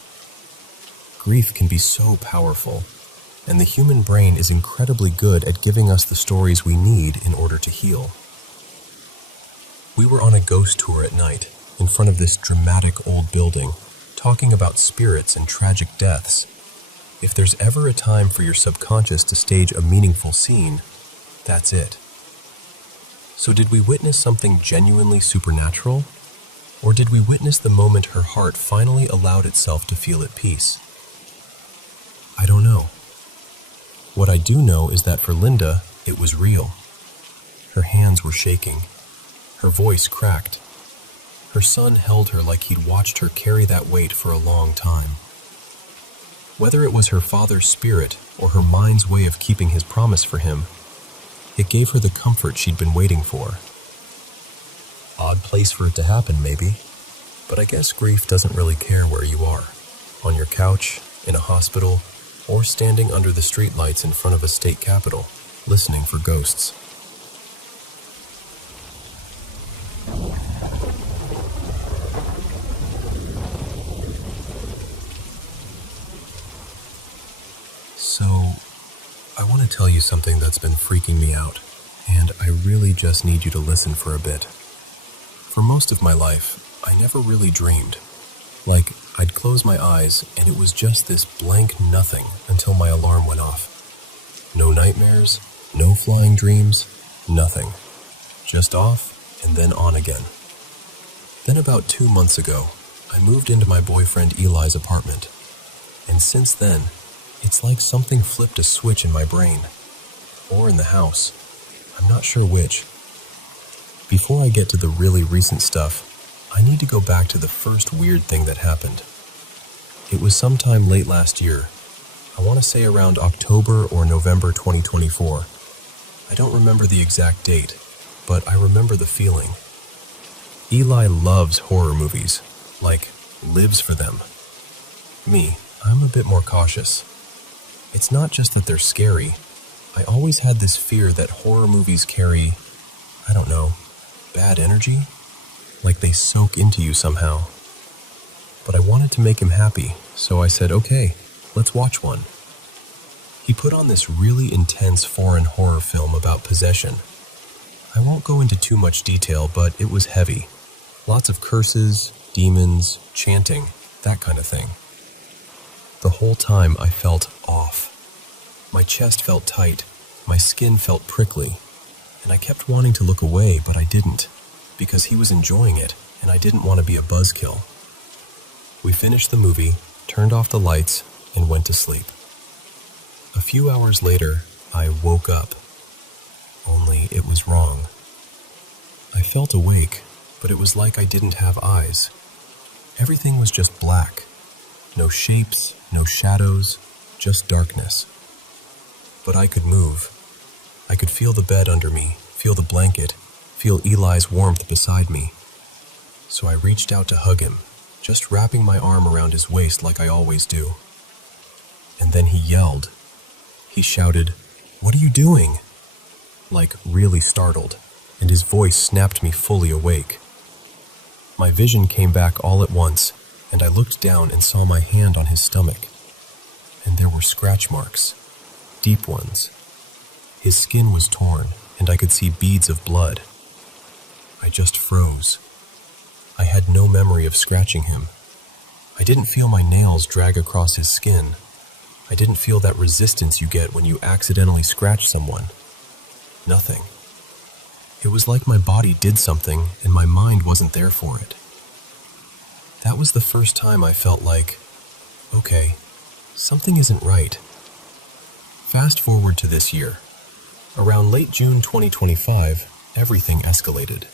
Grief can be so powerful, and the human brain is incredibly good at giving us the stories we need in order to heal. We were on a ghost tour at night, in front of this dramatic old building, talking about spirits and tragic deaths. If there's ever a time for your subconscious to stage a meaningful scene, that's it. So did we witness something genuinely supernatural? Or did we witness the moment her heart finally allowed itself to feel at peace? I don't know. What I do know is that for Linda, it was real. Her hands were shaking. Her voice cracked. Her son held her like he'd watched her carry that weight for a long time. Whether it was her father's spirit or her mind's way of keeping his promise for him, it gave her the comfort she'd been waiting for. Odd place for it to happen, maybe. But I guess grief doesn't really care where you are. On your couch, in a hospital, or standing under the streetlights in front of a state capitol, listening for ghosts. So, I want to tell you something that's been freaking me out, and I really just need you to listen for a bit. For most of my life, I never really dreamed. Like, I'd close my eyes, and it was just this blank nothing until my alarm went off. No nightmares, no flying dreams, nothing. Just off, and then on again. Then about 2 months ago, I moved into my boyfriend Eli's apartment. And since then, it's like something flipped a switch in my brain. Or in the house. I'm not sure which. Before I get to the really recent stuff, I need to go back to the first weird thing that happened. It was sometime late last year. I want to say around October or November 2024. I don't remember the exact date, but I remember the feeling. Eli loves horror movies, like, lives for them. Me, I'm a bit more cautious. It's not just that they're scary. I always had this fear that horror movies carry, I don't know, bad energy? Like they soak into you somehow. But I wanted to make him happy, so I said, okay, let's watch one. He put on this really intense foreign horror film about possession. I won't go into too much detail, but it was heavy. Lots of curses, demons, chanting, that kind of thing. The whole time I felt off. My chest felt tight, my skin felt prickly, and I kept wanting to look away, but I didn't, because he was enjoying it, and I didn't want to be a buzzkill. We finished the movie, turned off the lights, and went to sleep. A few hours later, I woke up. Only it was wrong. I felt awake, but it was like I didn't have eyes. Everything was just black. No shapes, no shadows, just darkness. But I could move. I could feel the bed under me, feel the blanket, feel Eli's warmth beside me. So I reached out to hug him, just wrapping my arm around his waist like I always do. And then he yelled. He shouted, "What are you doing?" Like really startled, and his voice snapped me fully awake. My vision came back all at once, and I looked down and saw my hand on his stomach. And there were scratch marks, deep ones. His skin was torn, and I could see beads of blood. I just froze. I had no memory of scratching him. I didn't feel my nails drag across his skin. I didn't feel that resistance you get when you accidentally scratch someone. Nothing. It was like my body did something and my mind wasn't there for it. That was the first time I felt like, okay, something isn't right. Fast forward to this year. Around late June 2025, everything escalated.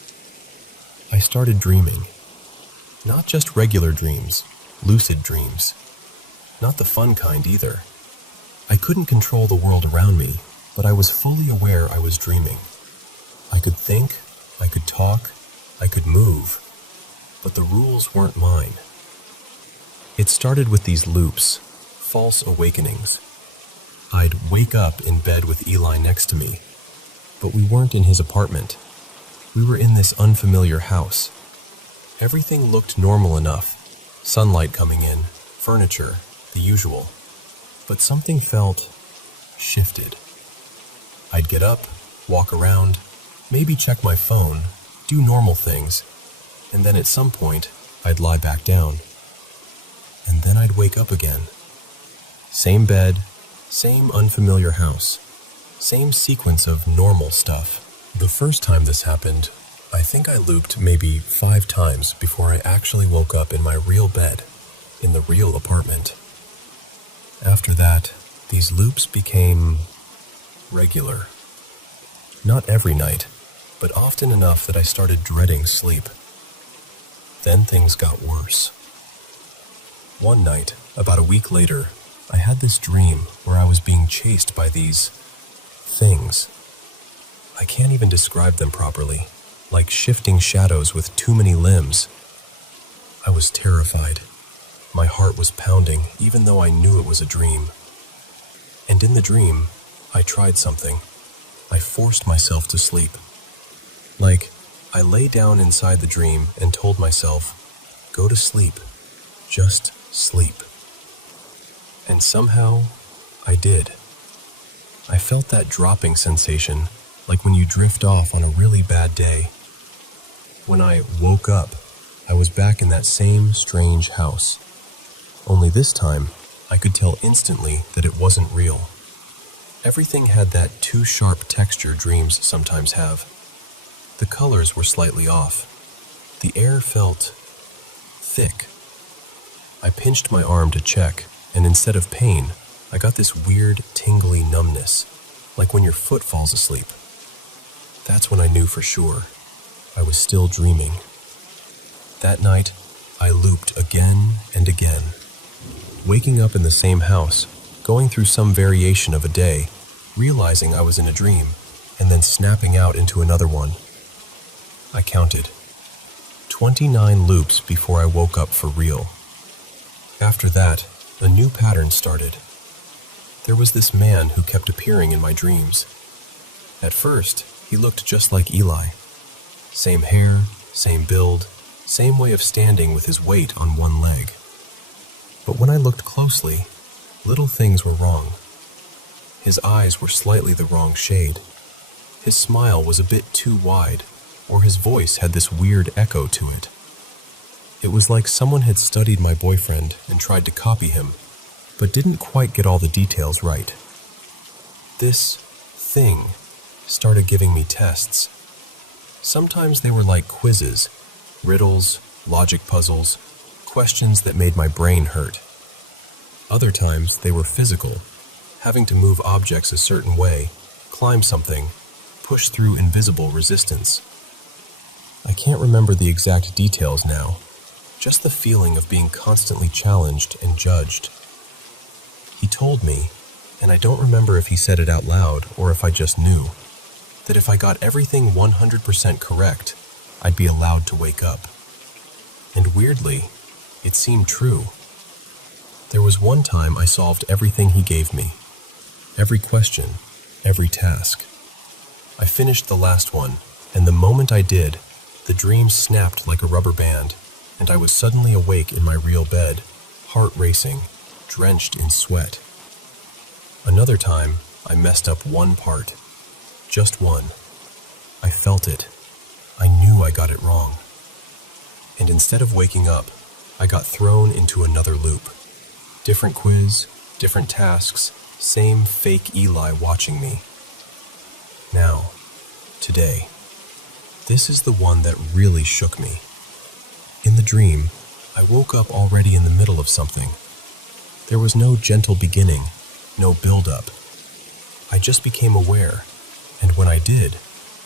I started dreaming. Not just regular dreams, lucid dreams. Not the fun kind either. I couldn't control the world around me, but I was fully aware I was dreaming. I could think, I could talk, I could move, but the rules weren't mine. It started with these loops, false awakenings. I'd wake up in bed with Eli next to me, but we weren't in his apartment. We were in this unfamiliar house. Everything looked normal enough. Sunlight coming in, furniture, the usual. But something felt shifted. I'd get up, walk around, maybe check my phone, do normal things, and then at some point, I'd lie back down. And then I'd wake up again. Same bed, same unfamiliar house, same sequence of normal stuff. The first time this happened, I think I looped maybe 5 times before I actually woke up in my real bed, in the real apartment. After that, these loops became regular. Not every night, but often enough that I started dreading sleep. Then things got worse. One night, about a week later, I had this dream where I was being chased by these things. I can't even describe them properly, like shifting shadows with too many limbs. I was terrified. My heart was pounding, even though I knew it was a dream. And in the dream, I tried something. I forced myself to sleep. Like, I lay down inside the dream and told myself, go to sleep. Just sleep. And somehow, I did. I felt that dropping sensation, like when you drift off on a really bad day. When I woke up, I was back in that same strange house. Only this time, I could tell instantly that it wasn't real. Everything had that too sharp texture dreams sometimes have. The colors were slightly off. The air felt thick. I pinched my arm to check, and instead of pain, I got this weird, tingly numbness, like when your foot falls asleep. That's when I knew for sure. I was still dreaming. That night, I looped again and again, waking up in the same house, going through some variation of a day, realizing I was in a dream, and then snapping out into another one. I counted 29 loops before I woke up for real. After that, a new pattern started. There was this man who kept appearing in my dreams. At first, he looked just like Eli. Same hair, same build, same way of standing with his weight on one leg. But when I looked closely, little things were wrong. His eyes were slightly the wrong shade. His smile was a bit too wide, or his voice had this weird echo to it. It was like someone had studied my boyfriend and tried to copy him, but didn't quite get all the details right. This thing started giving me tests. Sometimes they were like quizzes, riddles, logic puzzles, questions that made my brain hurt. Other times they were physical, having to move objects a certain way, climb something, push through invisible resistance. I can't remember the exact details now, just the feeling of being constantly challenged and judged. He told me, and I don't remember if he said it out loud or if I just knew, that if I got everything 100% correct, I'd be allowed to wake up. And weirdly, it seemed true. There was one time I solved everything he gave me. Every question, every task. I finished the last one, and the moment I did, the dream snapped like a rubber band, and I was suddenly awake in my real bed, heart racing, drenched in sweat. Another time, I messed up one part. Just one. I felt it. I knew I got it wrong. And instead of waking up, I got thrown into another loop. Different quiz, different tasks, same fake Eli watching me. Now, today, this is the one that really shook me. In the dream, I woke up already in the middle of something. There was no gentle beginning, no build-up. I just became aware, and when I did,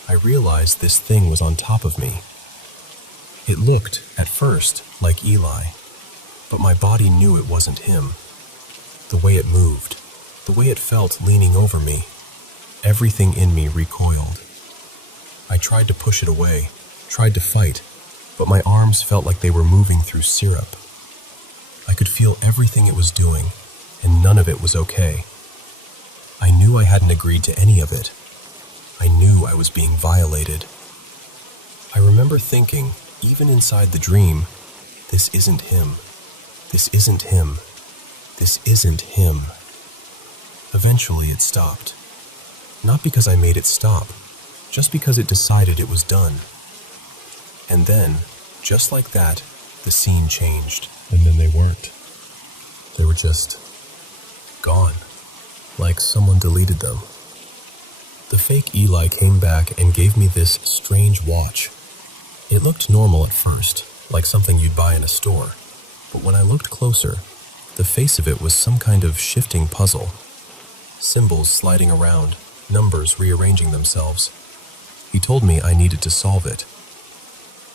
I realized this thing was on top of me. It looked, at first, like Eli, but my body knew it wasn't him. The way it moved, the way it felt leaning over me, everything in me recoiled. I tried to push it away, tried to fight, but my arms felt like they were moving through syrup. I could feel everything it was doing, and none of it was okay. I knew I hadn't agreed to any of it. I knew I was being violated. I remember thinking, even inside the dream, this isn't him. This isn't him. This isn't him. Eventually it stopped. Not because I made it stop, just because it decided it was done. And then, just like that, the scene changed. And then they weren't. They were just gone. Like someone deleted them. The fake Eli came back and gave me this strange watch. It looked normal at first, like something you'd buy in a store. But when I looked closer, the face of it was some kind of shifting puzzle. Symbols sliding around, numbers rearranging themselves. He told me I needed to solve it.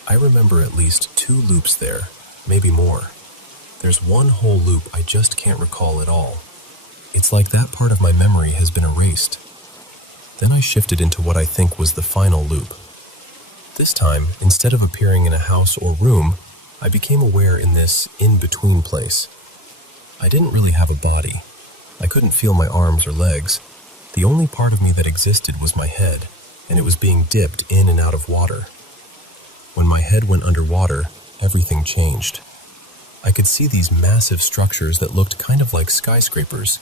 I remember at least 2 loops there, maybe more. There's one whole loop I just can't recall at all. It's like that part of my memory has been erased. Then I shifted into what I think was the final loop. This time, instead of appearing in a house or room, I became aware in this in-between place. I didn't really have a body. I couldn't feel my arms or legs. The only part of me that existed was my head, and it was being dipped in and out of water. When my head went underwater, everything changed. I could see these massive structures that looked kind of like skyscrapers,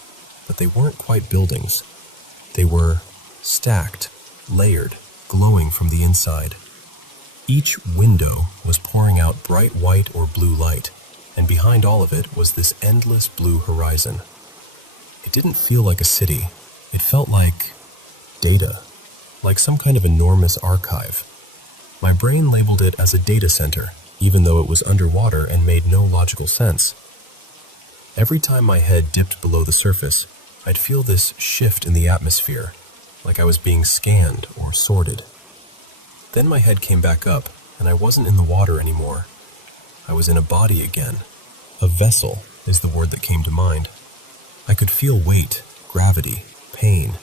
but they weren't quite buildings. They were stacked, layered, glowing from the inside. Each window was pouring out bright white or blue light, and behind all of it was this endless blue horizon. It didn't feel like a city. It felt like data, like some kind of enormous archive. My brain labeled it as a data center, even though it was underwater and made no logical sense. Every time my head dipped below the surface, I'd feel this shift in the atmosphere, like I was being scanned or sorted. Then my head came back up, and I wasn't in the water anymore. I was in a body again. A vessel is the word that came to mind. I could feel weight, gravity, pain,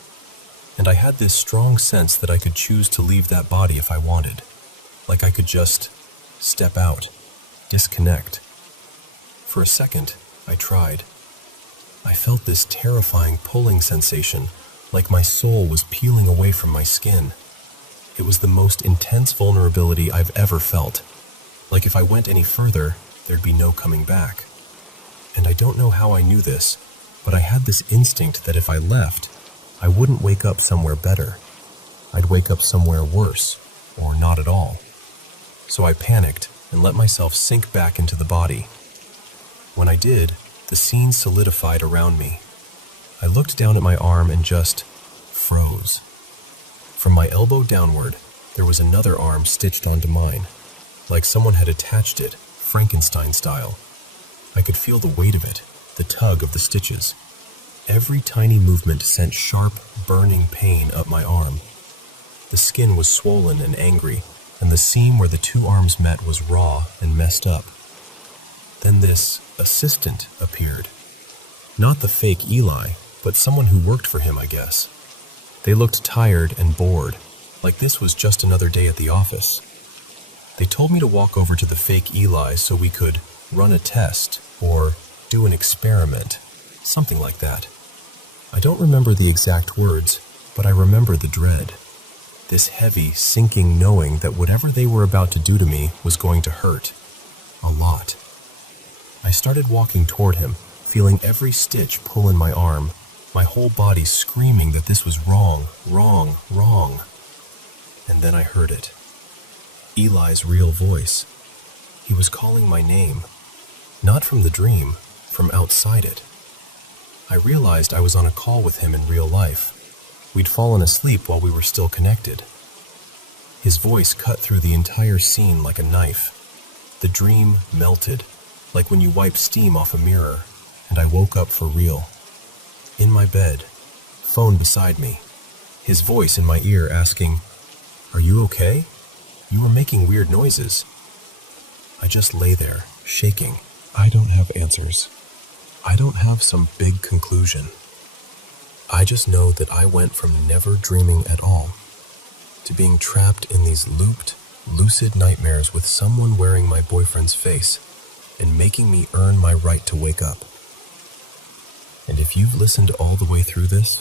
and I had this strong sense that I could choose to leave that body if I wanted. Like I could just step out, disconnect. For a second, I tried. I felt this terrifying pulling sensation, like my soul was peeling away from my skin. It was the most intense vulnerability I've ever felt. Like if I went any further, there'd be no coming back. And I don't know how I knew this, but I had this instinct that if I left, I wouldn't wake up somewhere better. I'd wake up somewhere worse, or not at all. So I panicked and let myself sink back into the body. When I did, the scene solidified around me. I looked down at my arm and just froze. From my elbow downward, there was another arm stitched onto mine, like someone had attached it, Frankenstein style. I could feel the weight of it, the tug of the stitches. Every tiny movement sent sharp, burning pain up my arm. The skin was swollen and angry, and the seam where the two arms met was raw and messed up. Then this assistant appeared. Not the fake Eli, but someone who worked for him, I guess. They looked tired and bored, like this was just another day at the office. They told me to walk over to the fake Eli so we could run a test or do an experiment, something like that. I don't remember the exact words, but I remember the dread. This heavy, sinking knowing that whatever they were about to do to me was going to hurt. A lot. I started walking toward him, feeling every stitch pull in my arm, my whole body screaming that this was wrong, wrong, wrong. And then I heard it. Eli's real voice. He was calling my name. Not from the dream, from outside it. I realized I was on a call with him in real life. We'd fallen asleep while we were still connected. His voice cut through the entire scene like a knife. The dream melted, like when you wipe steam off a mirror, and I woke up for real. In my bed, phone beside me, his voice in my ear asking, "Are you okay? You were making weird noises." I just lay there, shaking. I don't have answers. I don't have some big conclusion. I just know that I went from never dreaming at all to being trapped in these looped, lucid nightmares with someone wearing my boyfriend's face and making me earn my right to wake up. And if you've listened all the way through this,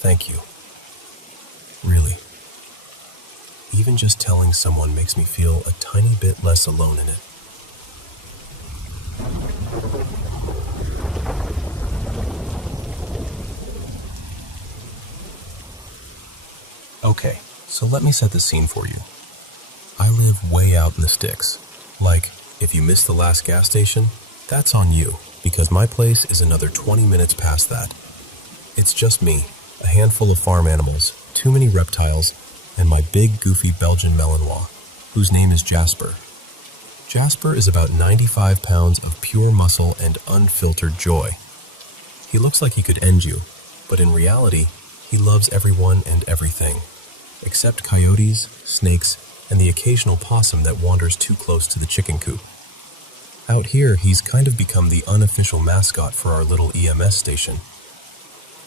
thank you. Really. Even just telling someone makes me feel a tiny bit less alone in it. Okay, so let me set the scene for you. I live way out in the sticks. Like, if you missed the last gas station, that's on you, because my place is another 20 minutes past that. It's just me, a handful of farm animals, too many reptiles, and my big, goofy Belgian Malinois, whose name is Jasper. Jasper is about 95 pounds of pure muscle and unfiltered joy. He looks like he could end you, but in reality, he loves everyone and everything, except coyotes, snakes, and the occasional possum that wanders too close to the chicken coop. Out here, he's kind of become the unofficial mascot for our little EMS station.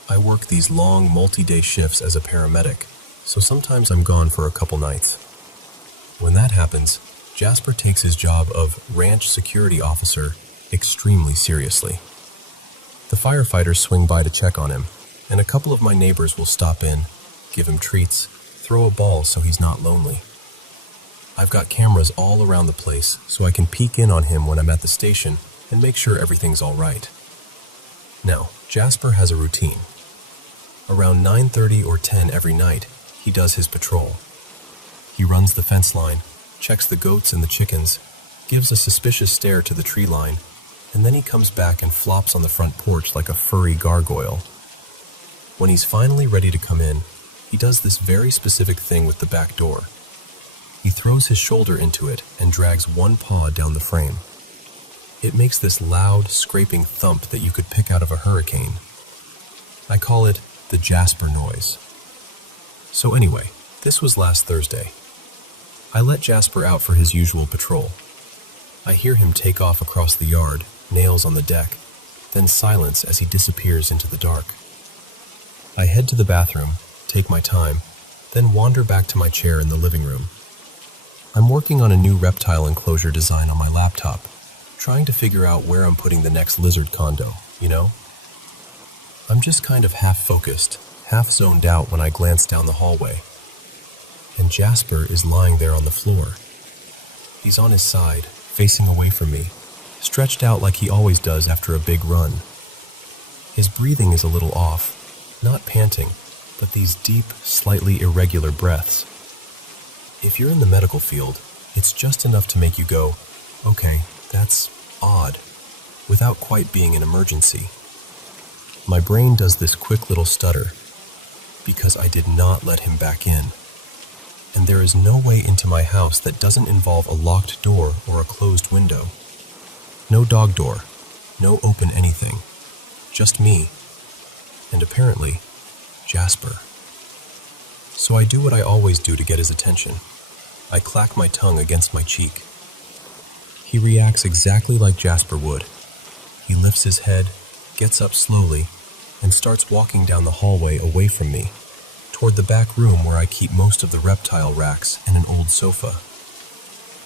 I work these long, multi-day shifts as a paramedic, so sometimes I'm gone for a couple nights. When that happens, Jasper takes his job of ranch security officer extremely seriously. The firefighters swing by to check on him, and a couple of my neighbors will stop in, give him treats, throw a ball so he's not lonely. I've got cameras all around the place so I can peek in on him when I'm at the station and make sure everything's all right. Now, Jasper has a routine. Around 9:30 or 10 every night, he does his patrol. He runs the fence line, checks the goats and the chickens, gives a suspicious stare to the tree line, and then he comes back and flops on the front porch like a furry gargoyle. When he's finally ready to come in, he does this very specific thing with the back door. He throws his shoulder into it and drags one paw down the frame. It makes this loud, scraping thump that you could pick out of a hurricane. I call it the Jasper noise. So anyway, this was last Thursday. I let Jasper out for his usual patrol. I hear him take off across the yard, nails on the deck, then silence as he disappears into the dark. I head to the bathroom, take my time, then wander back to my chair in the living room. I'm working on a new reptile enclosure design on my laptop, trying to figure out where I'm putting the next lizard condo, you know? I'm just kind of half-focused, half-zoned out when I glance down the hallway. And Jasper is lying there on the floor. He's on his side, facing away from me, stretched out like he always does after a big run. His breathing is a little off, not panting, but these deep, slightly irregular breaths. If you're in the medical field, it's just enough to make you go, okay, that's odd, without quite being an emergency. My brain does this quick little stutter, because I did not let him back in. And there is no way into my house that doesn't involve a locked door or a closed window. No dog door, no open anything, just me, and apparently, Jasper. So I do what I always do to get his attention. I clack my tongue against my cheek. He reacts exactly like Jasper would. He lifts his head, gets up slowly, and starts walking down the hallway away from me, toward the back room where I keep most of the reptile racks and an old sofa.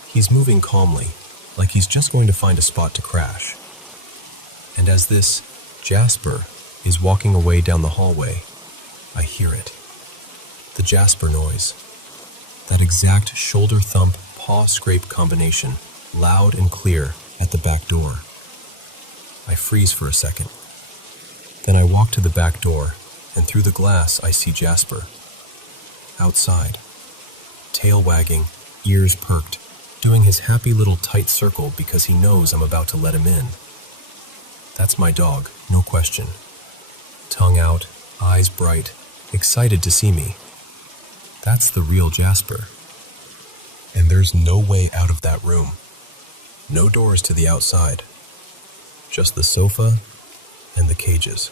He's moving calmly, like he's just going to find a spot to crash. And as this Jasper is walking away down the hallway, I hear it. The Jasper noise. That exact shoulder thump, paw scrape combination, loud and clear at the back door. I freeze for a second. Then I walk to the back door, and through the glass I see Jasper. Outside. Tail wagging, ears perked, doing his happy little tight circle because he knows I'm about to let him in. That's my dog, no question. Tongue out, eyes bright, excited to see me. That's the real Jasper. And there's no way out of that room. No doors to the outside. Just the sofa and the cages.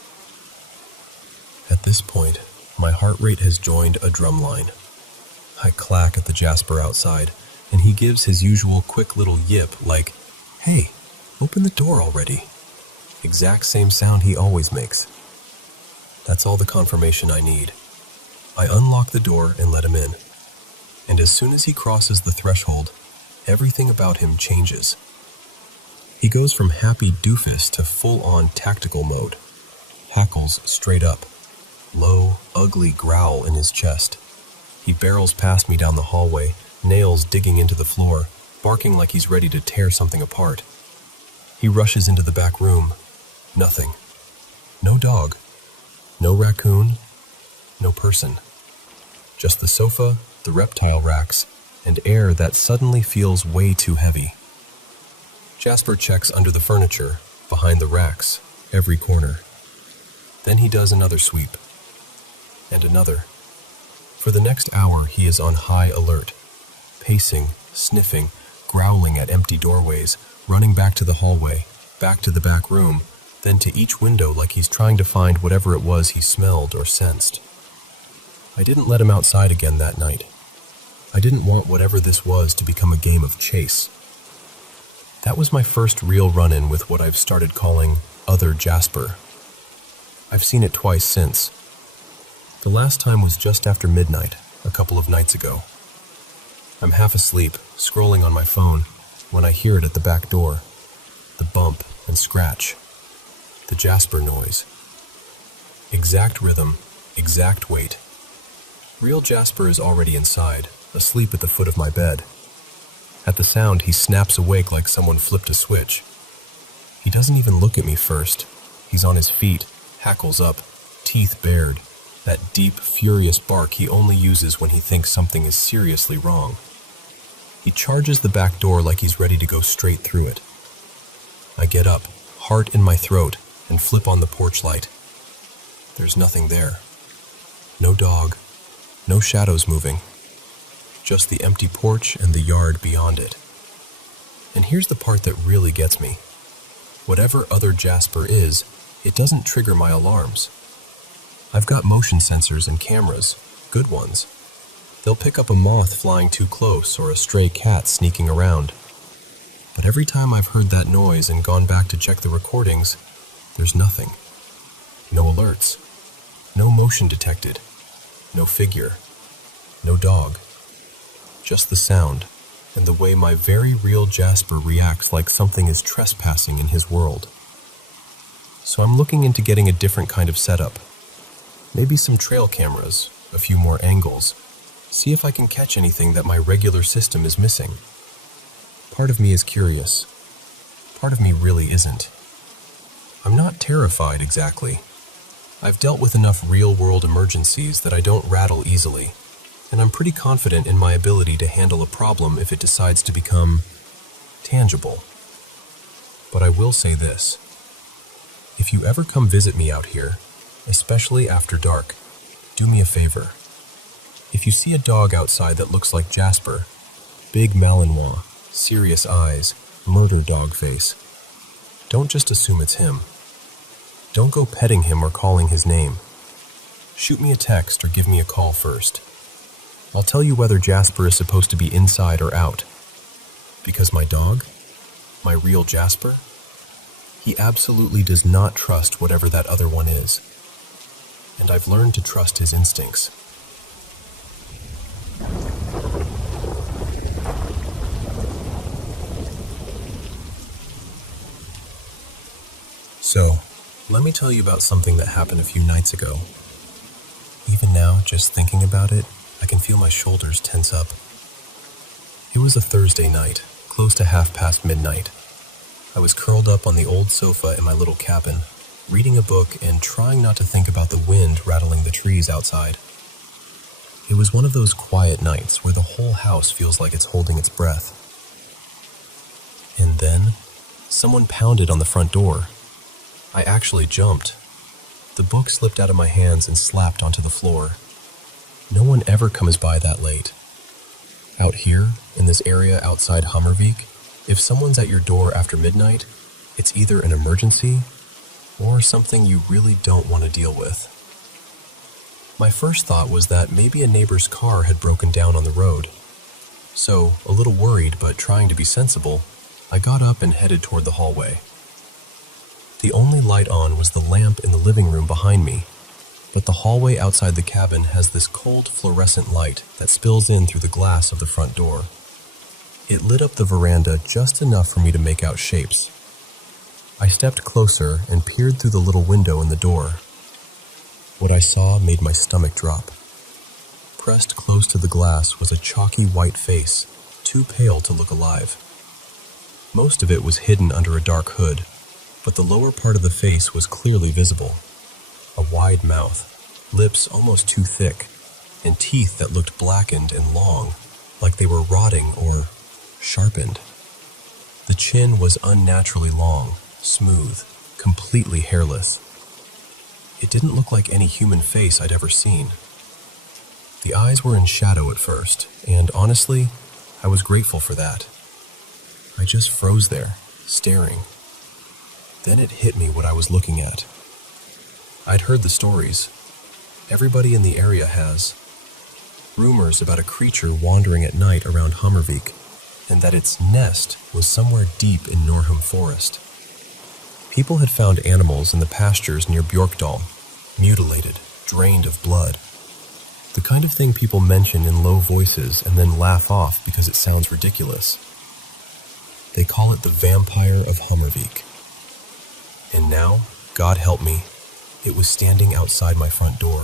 At this point, my heart rate has joined a drum line. I clack at the Jasper outside, and he gives his usual quick little yip like, "Hey, open the door already." Exact same sound he always makes. That's all the confirmation I need. I unlock the door and let him in. And as soon as he crosses the threshold, everything about him changes. He goes from happy doofus to full-on tactical mode. Hackles straight up. Low, ugly growl in his chest. He barrels past me down the hallway, nails digging into the floor, barking like he's ready to tear something apart. He rushes into the back room. Nothing. No dog. No raccoon. No person. Just the sofa, the reptile racks, and air that suddenly feels way too heavy. Jasper checks under the furniture, behind the racks, every corner. Then he does another sweep. And another. For the next hour, he is on high alert, pacing, sniffing, growling at empty doorways, running back to the hallway, back to the back room, then to each window like he's trying to find whatever it was he smelled or sensed. I didn't let him outside again that night. I didn't want whatever this was to become a game of chase. That was my first real run-in with what I've started calling Other Jasper. I've seen it twice since. The last time was just after midnight, a couple of nights ago. I'm half asleep, scrolling on my phone, when I hear it at the back door. The bump and scratch. The Jasper noise. Exact rhythm, exact weight. Real Jasper is already inside, asleep at the foot of my bed. At the sound, he snaps awake like someone flipped a switch. He doesn't even look at me first. He's on his feet, hackles up, teeth bared. That deep, furious bark he only uses when he thinks something is seriously wrong. He charges the back door like he's ready to go straight through it. I get up, heart in my throat, and flip on the porch light. There's nothing there. No dog. No shadows moving. just the empty porch and the yard beyond it. And here's the part that really gets me. Whatever other Jasper is, it doesn't trigger my alarms. I've got motion sensors and cameras, good ones. They'll pick up a moth flying too close or a stray cat sneaking around. But every time I've heard that noise and gone back to check the recordings, there's nothing. No alerts. No motion detected. No figure. No dog. Just the sound and the way my very real Jasper reacts like something is trespassing in his world. So I'm looking into getting a different kind of setup. Maybe some trail cameras, a few more angles. See if I can catch anything that my regular system is missing. Part of me is curious. Part of me really isn't. I'm not terrified exactly. I've dealt with enough real-world emergencies that I don't rattle easily, and I'm pretty confident in my ability to handle a problem if it decides to become tangible. But I will say this. If you ever come visit me out here, especially after dark, do me a favor. If you see a dog outside that looks like Jasper, big Malinois, serious eyes, murder dog face, don't just assume it's him. Don't go petting him or calling his name. Shoot me a text or give me a call first. I'll tell you whether Jasper is supposed to be inside or out. Because my dog, my real Jasper, he absolutely does not trust whatever that other one is. And I've learned to trust his instincts. So, let me tell you about something that happened a few nights ago. Even now, just thinking about it, I can feel my shoulders tense up. It was a Thursday night, close to midnight. I was curled up on the old sofa in my little cabin, reading a book and trying not to think about the wind rattling the trees outside. It was one of those quiet nights where the whole house feels like it's holding its breath. And then, someone pounded on the front door. I actually jumped. The book slipped out of my hands and slapped onto the floor. No one ever comes by that late. Out here, in this area outside Hummervik, if someone's at your door after midnight, it's either an emergency or something you really don't want to deal with. My first thought was that maybe a neighbor's car had broken down on the road. So, a little worried but trying to be sensible, I got up and headed toward the hallway. The only light on was the lamp in the living room behind me, but the hallway outside the cabin has this cold fluorescent light that spills in through the glass of the front door. It lit up the veranda just enough for me to make out shapes. I stepped closer and peered through the little window in the door. What I saw made my stomach drop. Pressed close to the glass was a chalky white face, too pale to look alive. Most of it was hidden under a dark hood, but the lower part of the face was clearly visible. A wide mouth, lips almost too thick, and teeth that looked blackened and long, like they were rotting or sharpened. The chin was unnaturally long, smooth, completely hairless. It didn't look like any human face I'd ever seen. The eyes were in shadow at first, and honestly, I was grateful for that. I just froze there, staring. Then it hit me what I was looking at. I'd heard the stories. Everybody in the area has. Rumors about a creature wandering at night around Hummervik, and that its nest was somewhere deep in Norham Forest. People had found animals in the pastures near Bjorkdal, mutilated, drained of blood. The kind of thing people mention in low voices and then laugh off because it sounds ridiculous. They call it the vampire of Hummervik. And now, God help me, it was standing outside my front door.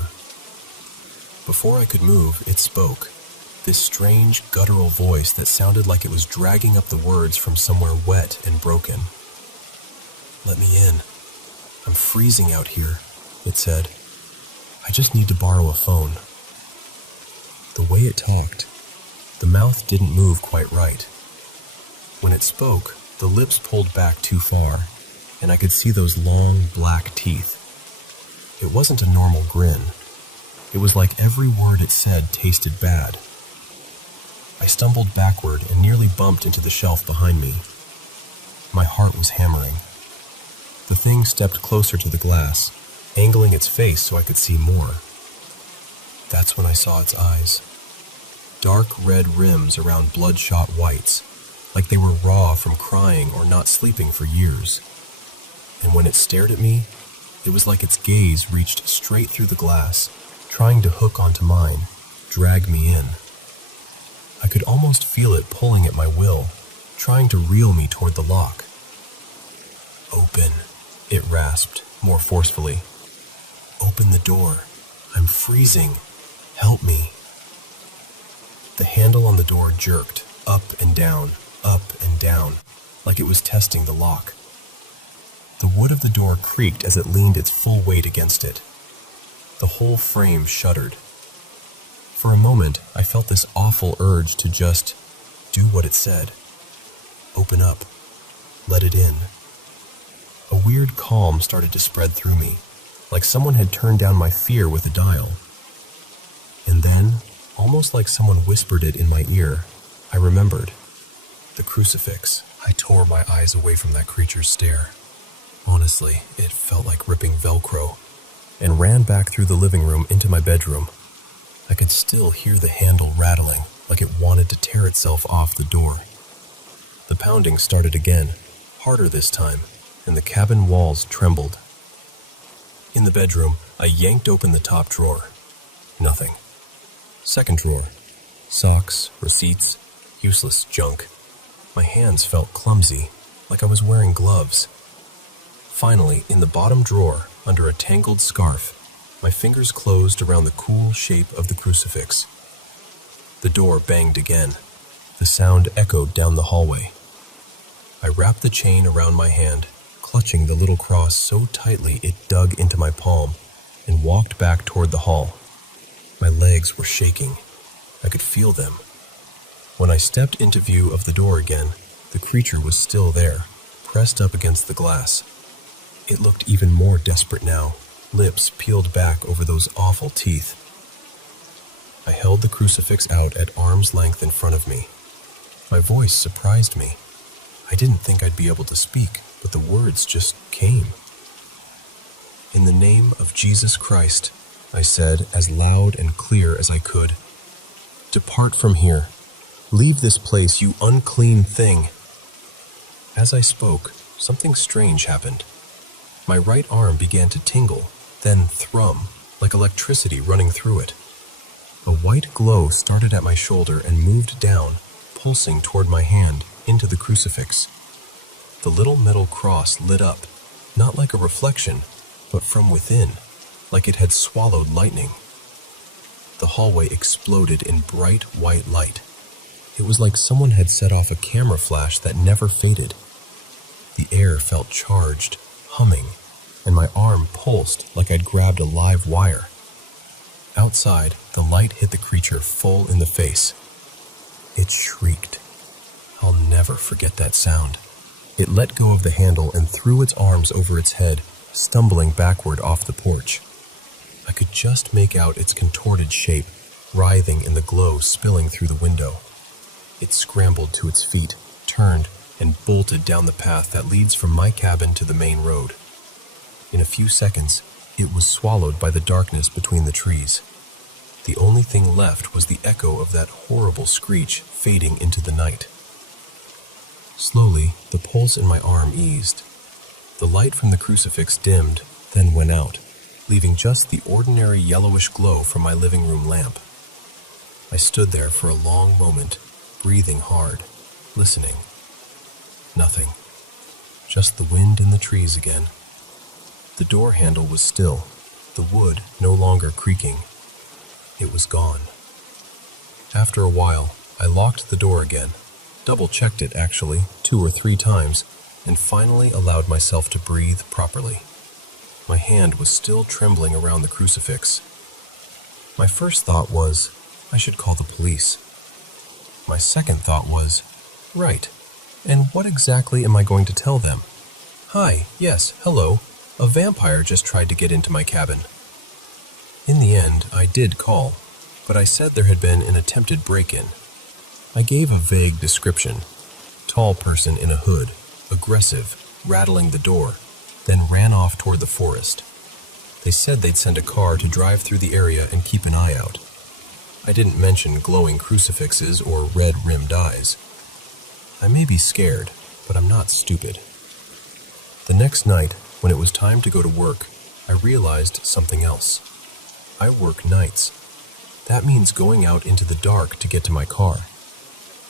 Before I could move, it spoke, this strange, guttural voice that sounded like it was dragging up the words from somewhere wet and broken. "Let me in. I'm freezing out here," it said. "I just need to borrow a phone." The way it talked, the mouth didn't move quite right. When it spoke, the lips pulled back too far, and I could see those long, black teeth. It wasn't a normal grin. It was like every word it said tasted bad. I stumbled backward and nearly bumped into the shelf behind me. My heart was hammering. The thing stepped closer to the glass, angling its face so I could see more. That's when I saw its eyes. Dark red rims around bloodshot whites, like they were raw from crying or not sleeping for years. And when it stared at me, it was like its gaze reached straight through the glass, trying to hook onto mine, drag me in. I could almost feel it pulling at my will, trying to reel me toward the lock. "Open," it rasped, more forcefully. "Open the door. I'm freezing. Help me." The handle on the door jerked, up and down, like it was testing the lock. The wood of the door creaked as it leaned its full weight against it. The whole frame shuddered. For a moment, I felt this awful urge to just do what it said. Open up. Let it in. A weird calm started to spread through me, like someone had turned down my fear with a dial. And then, almost like someone whispered it in my ear, I remembered. The crucifix. I tore my eyes away from that creature's stare. Honestly, it felt like ripping Velcro, and ran back through the living room into my bedroom. I could still hear the handle rattling, like it wanted to tear itself off the door. The pounding started again, harder this time, and the cabin walls trembled. In the bedroom, I yanked open the top drawer. Nothing. Second drawer. Socks, receipts, useless junk. My hands felt clumsy, like I was wearing gloves. Finally, in the bottom drawer, under a tangled scarf, my fingers closed around the cool shape of the crucifix. The door banged again. The sound echoed down the hallway. I wrapped the chain around my hand, clutching the little cross so tightly it dug into my palm, and walked back toward the hall. My legs were shaking. I could feel them. When I stepped into view of the door again, the creature was still there, pressed up against the glass. It looked even more desperate now, lips peeled back over those awful teeth. I held the crucifix out at arm's length in front of me. My voice surprised me. I didn't think I'd be able to speak, but the words just came. "In the name of Jesus Christ," I said as loud and clear as I could. "Depart from here. Leave this place, you unclean thing." As I spoke, something strange happened. My right arm began to tingle, then thrum, like electricity running through it. A white glow started at my shoulder and moved down, pulsing toward my hand, into the crucifix. The little metal cross lit up, not like a reflection, but from within, like it had swallowed lightning. The hallway exploded in bright white light. It was like someone had set off a camera flash that never faded. The air felt charged, humming, and my arm pulsed like I'd grabbed a live wire. Outside, the light hit the creature full in the face. It shrieked. I'll never forget that sound. It let go of the handle and threw its arms over its head, stumbling backward off the porch. I could just make out its contorted shape, writhing in the glow spilling through the window. It scrambled to its feet, turned, and bolted down the path that leads from my cabin to the main road. In a few seconds, it was swallowed by the darkness between the trees. The only thing left was the echo of that horrible screech fading into the night. Slowly, the pulse in my arm eased. The light from the crucifix dimmed, then went out, leaving just the ordinary yellowish glow from my living room lamp. I stood there for a long moment, breathing hard, listening. Nothing. Just the wind in the trees again. The door handle was still, the wood no longer creaking. It was gone. After a while, I locked the door again, double-checked it actually, 2 or 3 times, and finally allowed myself to breathe properly. My hand was still trembling around the crucifix. My first thought was, I should call the police. My second thought was, right, and what exactly am I going to tell them? Hi, yes, hello. A vampire just tried to get into my cabin. In the end, I did call, but I said there had been an attempted break-in. I gave a vague description. Tall person in a hood, aggressive, rattling the door, then ran off toward the forest. They said they'd send a car to drive through the area and keep an eye out. I didn't mention glowing crucifixes or red-rimmed eyes. I may be scared, but I'm not stupid. The next night, when it was time to go to work, I realized something else. I work nights. That means going out into the dark to get to my car.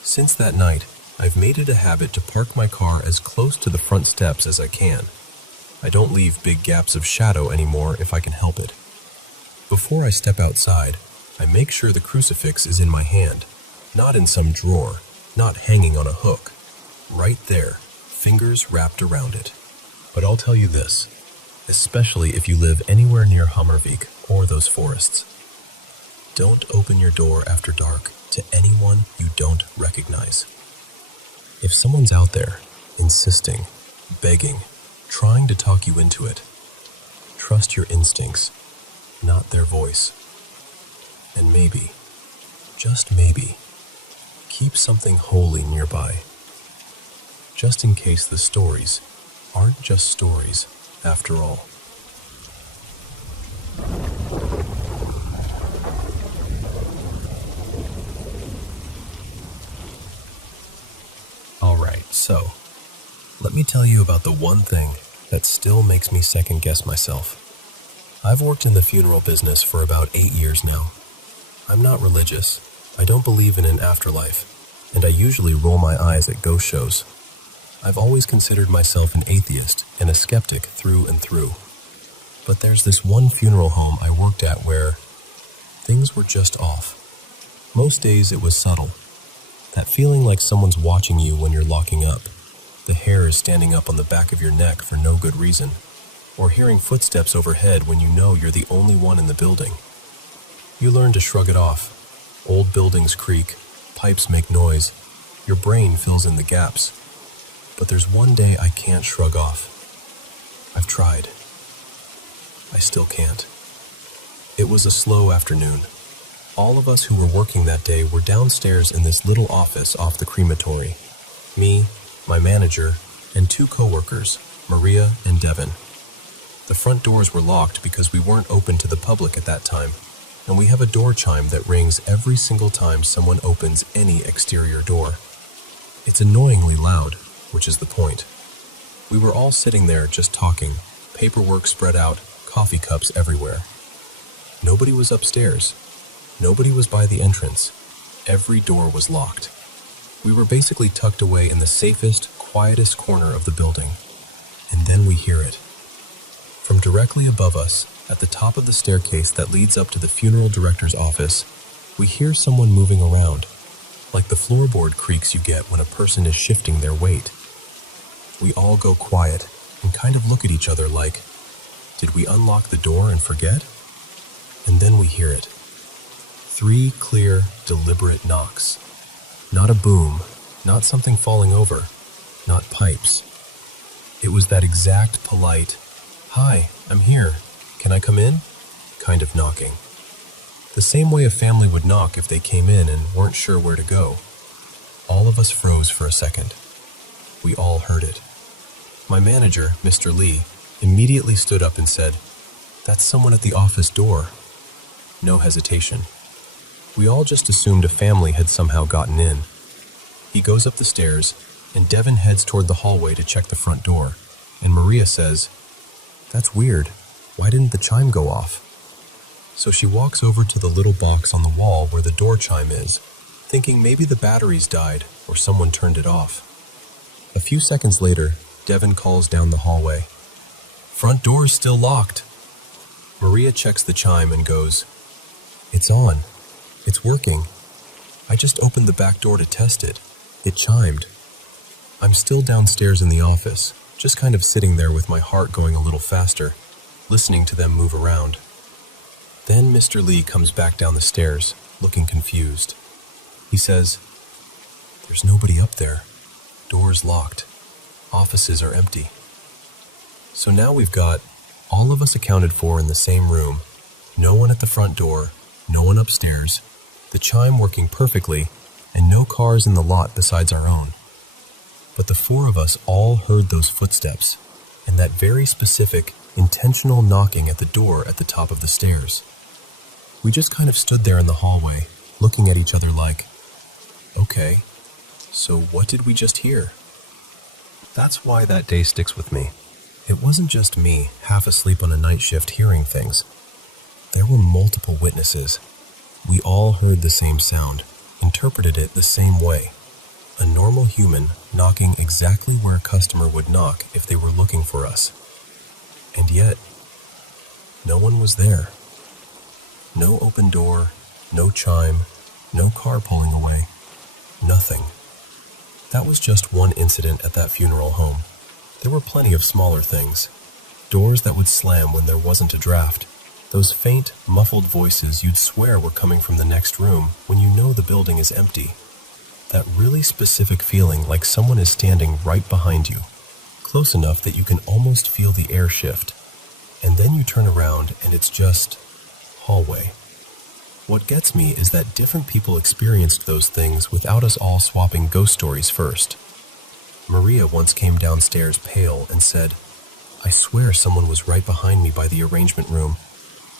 Since that night, I've made it a habit to park my car as close to the front steps as I can. I don't leave big gaps of shadow anymore if I can help it. Before I step outside, I make sure the crucifix is in my hand, not in some drawer, not hanging on a hook. Right there, fingers wrapped around it. But I'll tell you this, especially if you live anywhere near Hammervik or those forests. Don't open your door after dark to anyone you don't recognize. If someone's out there, insisting, begging, trying to talk you into it, trust your instincts, not their voice. And maybe, just maybe, keep something holy nearby, just in case the stories aren't just stories after all. Alright, so, let me tell you about the one thing that still makes me second-guess myself. I've worked in the funeral business for about 8 years now. I'm not religious, I don't believe in an afterlife, and I usually roll my eyes at ghost shows. I've always considered myself an atheist and a skeptic through and through. But there's this one funeral home I worked at where things were just off. Most days it was subtle. That feeling like someone's watching you when you're locking up. The hair is standing up on the back of your neck for no good reason. Or hearing footsteps overhead when you know you're the only one in the building. You learn to shrug it off. Old buildings creak, pipes make noise. Your brain fills in the gaps. But there's one day I can't shrug off. I've tried. I still can't. It was a slow afternoon. All of us who were working that day were downstairs in this little office off the crematory. Me, my manager, and 2 coworkers, Maria and Devin. The front doors were locked because we weren't open to the public at that time, and we have a door chime that rings every single time someone opens any exterior door. It's annoyingly loud, which is the point. We were all sitting there just talking, paperwork spread out, coffee cups everywhere. Nobody was upstairs. Nobody was by the entrance. Every door was locked. We were basically tucked away in the safest, quietest corner of the building. And then we hear it. From directly above us, at the top of the staircase that leads up to the funeral director's office, we hear someone moving around, like the floorboard creaks you get when a person is shifting their weight. We all go quiet and kind of look at each other like, did we unlock the door and forget? And then we hear it. 3 clear, deliberate knocks. Not a boom, not something falling over, not pipes. It was that exact polite, "Hi, I'm here. Can I come in?" kind of knocking. The same way a family would knock if they came in and weren't sure where to go. All of us froze for a second. We all heard it. My manager, Mr. Lee, immediately stood up and said, "That's someone at the office door." No hesitation. We all just assumed a family had somehow gotten in. He goes up the stairs, and Devin heads toward the hallway to check the front door, and Maria says, "That's weird. Why didn't the chime go off?" So she walks over to the little box on the wall where the door chime is, thinking maybe the batteries died or someone turned it off. A few seconds later, Devin calls down the hallway, "Front door's still locked." Maria checks the chime and goes, "It's on. It's working. I just opened the back door to test it. It chimed." I'm still downstairs in the office, just kind of sitting there with my heart going a little faster, listening to them move around. Then Mr. Lee comes back down the stairs, looking confused. He says, "There's nobody up there. Door's locked. Offices are empty." So now we've got all of us accounted for in the same room, no one at the front door, no one upstairs, the chime working perfectly, and no cars in the lot besides our own. But the four of us all heard those footsteps, and that very specific, intentional knocking at the door at the top of the stairs. We just kind of stood there in the hallway, looking at each other like, okay, so what did we just hear? That's why that day sticks with me. It wasn't just me, half asleep on a night shift, hearing things. There were multiple witnesses. We all heard the same sound, interpreted it the same way. A normal human knocking exactly where a customer would knock if they were looking for us. And yet, no one was there. No open door, no chime, no car pulling away. Nothing. That was just one incident at that funeral home. There were plenty of smaller things. Doors that would slam when there wasn't a draft. Those faint, muffled voices you'd swear were coming from the next room when you know the building is empty. That really specific feeling like someone is standing right behind you, close enough that you can almost feel the air shift. And then you turn around and it's just hallway. What gets me is that different people experienced those things without us all swapping ghost stories first. Maria once came downstairs pale and said, "I swear someone was right behind me by the arrangement room,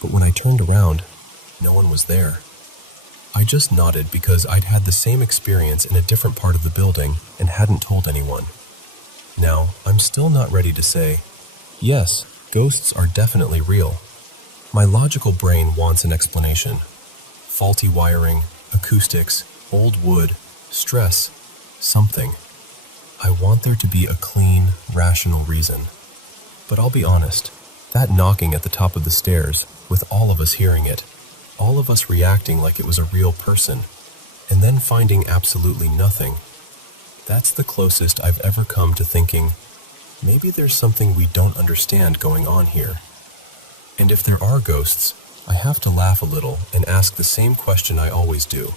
but when I turned around, no one was there." I just nodded because I'd had the same experience in a different part of the building and hadn't told anyone. Now, I'm still not ready to say, yes, ghosts are definitely real. My logical brain wants an explanation. Faulty wiring, acoustics, old wood, stress, something. I want there to be a clean, rational reason. But I'll be honest, that knocking at the top of the stairs, with all of us hearing it, all of us reacting like it was a real person, and then finding absolutely nothing, that's the closest I've ever come to thinking, maybe there's something we don't understand going on here. And if there are ghosts, I have to laugh a little and ask the same question I always do.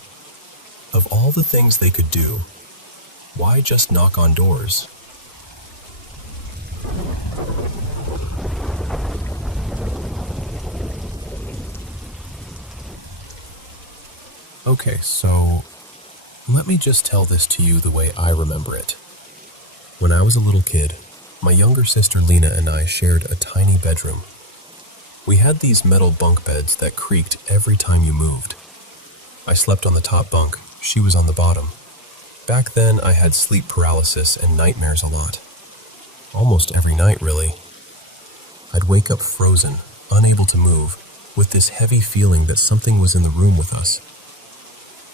Of all the things they could do, why just knock on doors? Okay, so let me just tell this to you the way I remember it. When I was a little kid, my younger sister Lena and I shared a tiny bedroom. We had these metal bunk beds that creaked every time you moved. I slept on the top bunk, she was on the bottom. Back then, I had sleep paralysis and nightmares a lot. Almost every night, really. I'd wake up frozen, unable to move, with this heavy feeling that something was in the room with us.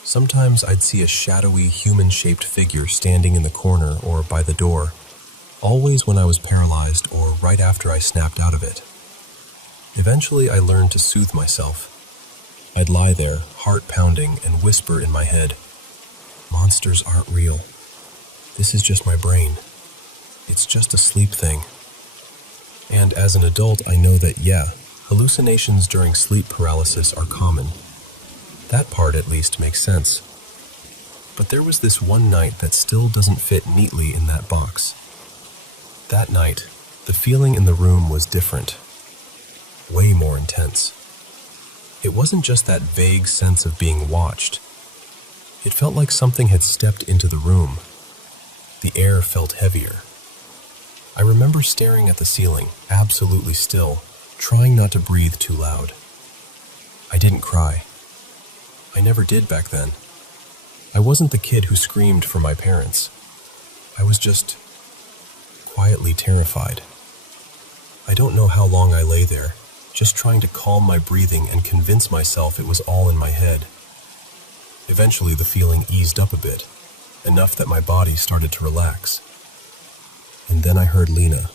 Sometimes I'd see a shadowy, human-shaped figure standing in the corner or by the door, always when I was paralyzed or right after I snapped out of it. Eventually, I learned to soothe myself. I'd lie there, heart pounding, and whisper in my head, "Monsters aren't real. This is just my brain. It's just a sleep thing." And as an adult, I know that, yeah, hallucinations during sleep paralysis are common. That part at least makes sense. But there was this one night that still doesn't fit neatly in that box. That night, the feeling in the room was different. Way more intense. It wasn't just that vague sense of being watched. It felt like something had stepped into the room. The air felt heavier. I remember staring at the ceiling, absolutely still, trying not to breathe too loud. I didn't cry. I never did back then. I wasn't the kid who screamed for my parents. I was just quietly terrified. I don't know how long I lay there, just trying to calm my breathing and convince myself it was all in my head. Eventually, the feeling eased up a bit, enough that my body started to relax. And then I heard Lena.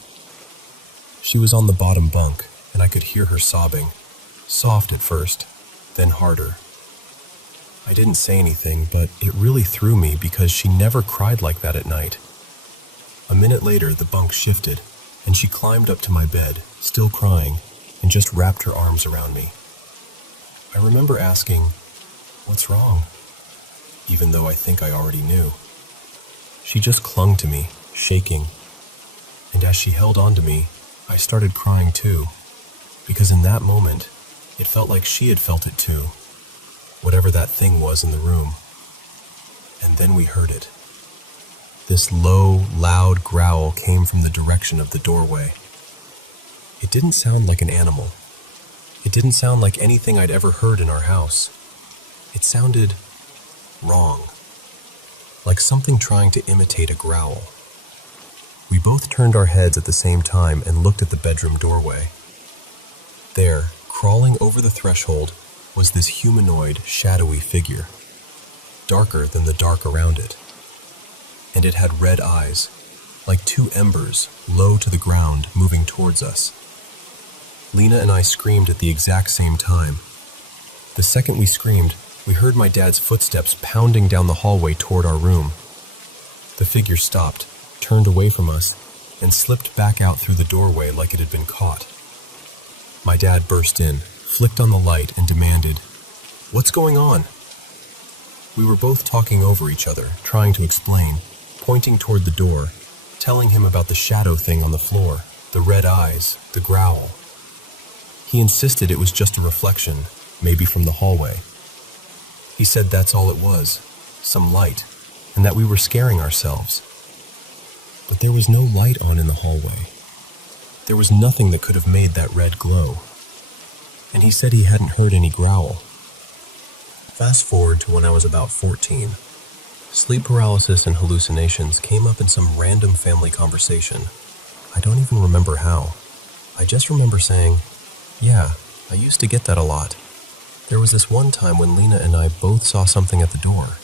She was on the bottom bunk, and I could hear her sobbing, soft at first, then harder. I didn't say anything, but it really threw me because she never cried like that at night. A minute later, the bunk shifted, and she climbed up to my bed, still crying, and just wrapped her arms around me. I remember asking, "What's wrong?" even though I think I already knew. She just clung to me, shaking, and as she held on to me, I started crying too, because in that moment, it felt like she had felt it too. Whatever that thing was in the room. And then we heard it. This low, loud growl came from the direction of the doorway. It didn't sound like an animal. It didn't sound like anything I'd ever heard in our house. It sounded wrong, like something trying to imitate a growl. We both turned our heads at the same time and looked at the bedroom doorway. There, crawling over the threshold, was this humanoid, shadowy figure, darker than the dark around it. And it had red eyes, like two embers, low to the ground, moving towards us. Lena and I screamed at the exact same time. The second we screamed, we heard my dad's footsteps pounding down the hallway toward our room. The figure stopped, turned away from us, and slipped back out through the doorway like it had been caught. My dad burst in, flicked on the light, and demanded, "What's going on?" We were both talking over each other, trying to explain, pointing toward the door, telling him about the shadow thing on the floor, the red eyes, the growl. He insisted it was just a reflection, maybe from the hallway. He said that's all it was, some light, and that we were scaring ourselves. But there was no light on in the hallway. There was nothing that could have made that red glow. And he said he hadn't heard any growl. Fast forward to when I was about 14. Sleep paralysis and hallucinations came up in some random family conversation. I don't even remember how. I just remember saying, "Yeah, I used to get that a lot." There was this one time when Lena and I both saw something at the door.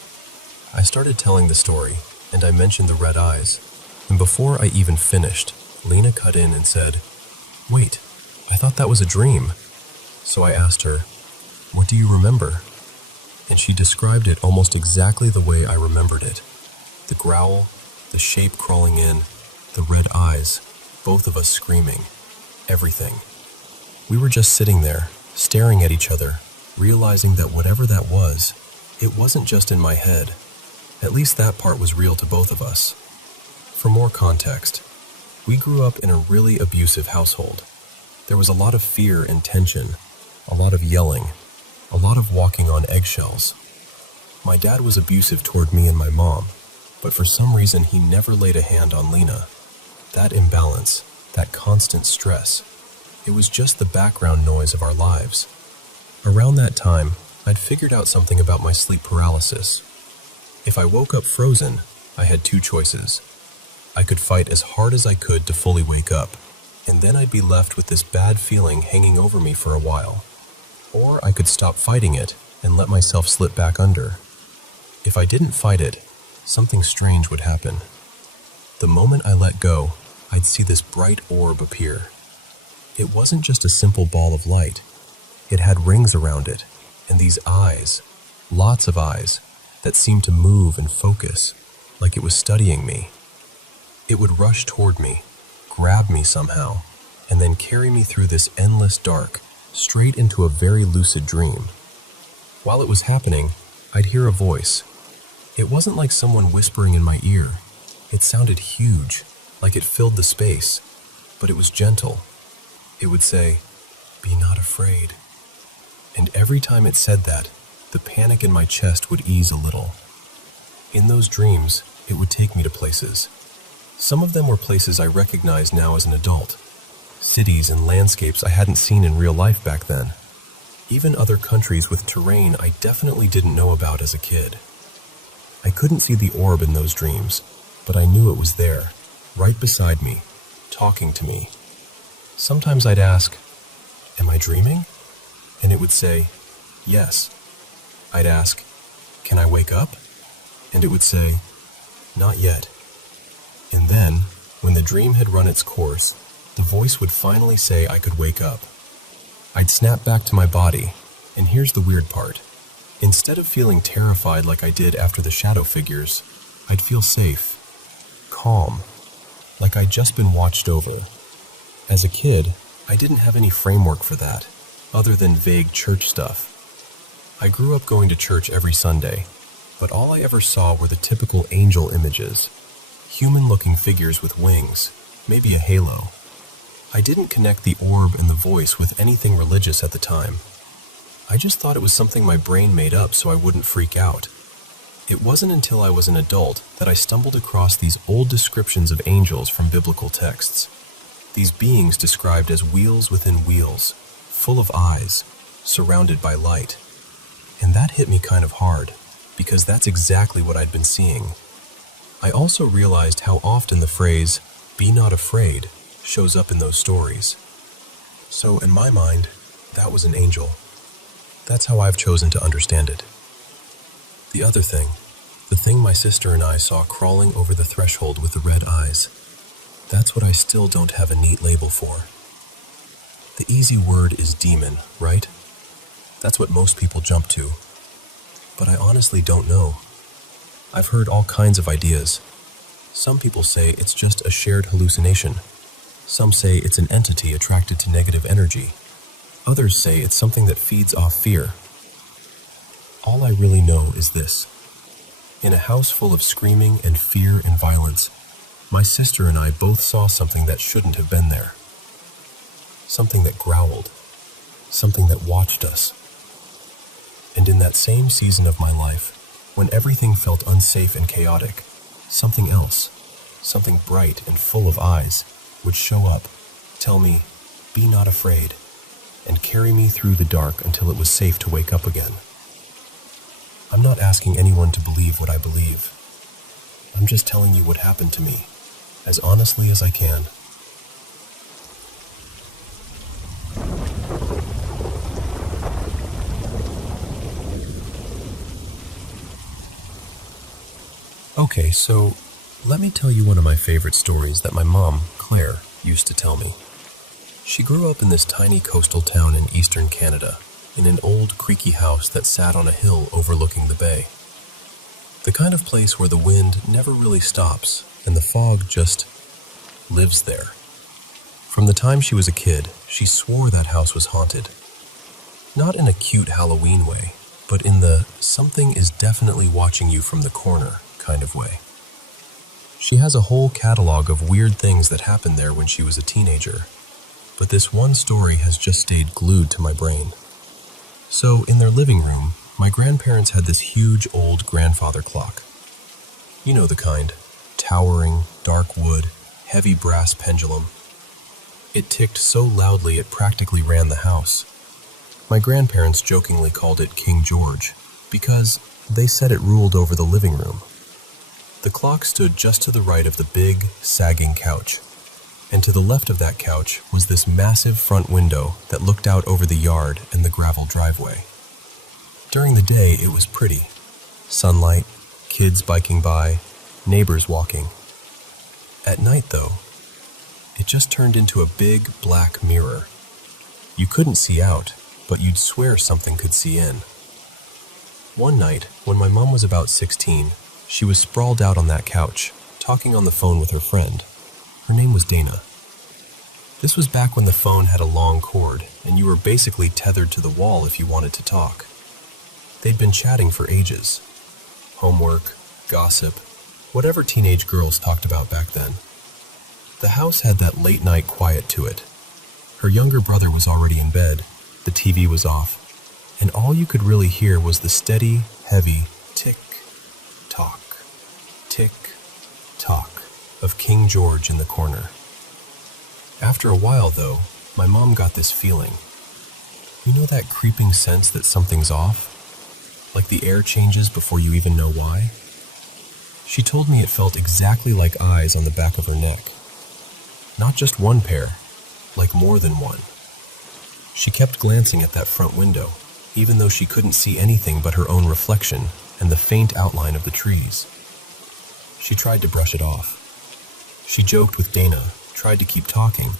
I started telling the story, and I mentioned the red eyes. And before I even finished, Lena cut in and said, "Wait, I thought that was a dream." So I asked her, "What do you remember?" And she described it almost exactly the way I remembered it. The growl, the shape crawling in, the red eyes, both of us screaming, everything. We were just sitting there, staring at each other, realizing that whatever that was, it wasn't just in my head. At least that part was real to both of us. For more context, we grew up in a really abusive household. There was a lot of fear and tension, a lot of yelling, a lot of walking on eggshells. My dad was abusive toward me and my mom, but for some reason he never laid a hand on Lena. That imbalance, that constant stress, it was just the background noise of our lives. Around that time, I'd figured out something about my sleep paralysis. If I woke up frozen, I had two choices. I could fight as hard as I could to fully wake up, and then I'd be left with this bad feeling hanging over me for a while. Or I could stop fighting it and let myself slip back under. If I didn't fight it, something strange would happen. The moment I let go, I'd see this bright orb appear. It wasn't just a simple ball of light. It had rings around it, and these eyes, lots of eyes, that seemed to move and focus, like it was studying me. It would rush toward me, grab me somehow, and then carry me through this endless dark, straight into a very lucid dream. While it was happening, I'd hear a voice. It wasn't like someone whispering in my ear. It sounded huge, like it filled the space, but it was gentle. It would say, "Be not afraid." And every time it said that, the panic in my chest would ease a little. In those dreams, it would take me to places. Some of them were places I recognize now as an adult. Cities and landscapes I hadn't seen in real life back then. Even other countries with terrain I definitely didn't know about as a kid. I couldn't see the orb in those dreams, but I knew it was there, right beside me, talking to me. Sometimes I'd ask, "Am I dreaming?" And it would say, "Yes." I'd ask, "Can I wake up?" And it would say, "Not yet." And then, when the dream had run its course, the voice would finally say I could wake up. I'd snap back to my body, and here's the weird part. Instead of feeling terrified like I did after the shadow figures, I'd feel safe, calm, like I'd just been watched over. As a kid, I didn't have any framework for that, other than vague church stuff. I grew up going to church every Sunday, but all I ever saw were the typical angel images, human-looking figures with wings, maybe a halo. I didn't connect the orb and the voice with anything religious at the time. I just thought it was something my brain made up so I wouldn't freak out. It wasn't until I was an adult that I stumbled across these old descriptions of angels from biblical texts. These beings described as wheels within wheels, full of eyes, surrounded by light. And that hit me kind of hard, because that's exactly what I'd been seeing. I also realized how often the phrase, "be not afraid," shows up in those stories. So in my mind, that was an angel. That's how I've chosen to understand it. The other thing, the thing my sister and I saw crawling over the threshold with the red eyes, that's what I still don't have a neat label for. The easy word is demon, right? That's what most people jump to. But I honestly don't know. I've heard all kinds of ideas. Some people say it's just a shared hallucination. Some say it's an entity attracted to negative energy. Others say it's something that feeds off fear. All I really know is this. In a house full of screaming and fear and violence, my sister and I both saw something that shouldn't have been there. Something that growled. Something that watched us. And in that same season of my life, when everything felt unsafe and chaotic, something else, something bright and full of eyes, would show up, tell me, "Be not afraid," and carry me through the dark until it was safe to wake up again. I'm not asking anyone to believe what I believe. I'm just telling you what happened to me, as honestly as I can. Okay, so let me tell you one of my favorite stories that my mom, Claire, used to tell me. She grew up in this tiny coastal town in eastern Canada, in an old creaky house that sat on a hill overlooking the bay. The kind of place where the wind never really stops and the fog just lives there. From the time she was a kid, she swore that house was haunted. Not in a cute Halloween way, but in the "something is definitely watching you from the corner" kind of way. She has a whole catalog of weird things that happened there when she was a teenager, but this one story has just stayed glued to my brain. So, in their living room, my grandparents had this huge old grandfather clock. You know the kind, towering, dark wood, heavy brass pendulum. It ticked so loudly it practically ran the house. My grandparents jokingly called it King George, because they said it ruled over the living room. The clock stood just to the right of the big, sagging couch, and to the left of that couch was this massive front window that looked out over the yard and the gravel driveway. During the day, it was pretty. Sunlight, kids biking by, neighbors walking. At night, though, it just turned into a big, black mirror. You couldn't see out, but you'd swear something could see in. One night, when my mom was about 16, she was sprawled out on that couch, talking on the phone with her friend. Her name was Dana. This was back when the phone had a long cord, and you were basically tethered to the wall if you wanted to talk. They'd been chatting for ages. Homework, gossip, whatever teenage girls talked about back then. The house had that late-night quiet to it. Her younger brother was already in bed, the TV was off, and all you could really hear was the steady, heavy tick-tock, tick-tock of King George in the corner. After a while, though, my mom got this feeling. You know that creeping sense that something's off? Like the air changes before you even know why? She told me it felt exactly like eyes on the back of her neck. Not just one pair, like more than one. She kept glancing at that front window, even though she couldn't see anything but her own reflection and the faint outline of the trees. She tried to brush it off. She joked with Dana, tried to keep talking,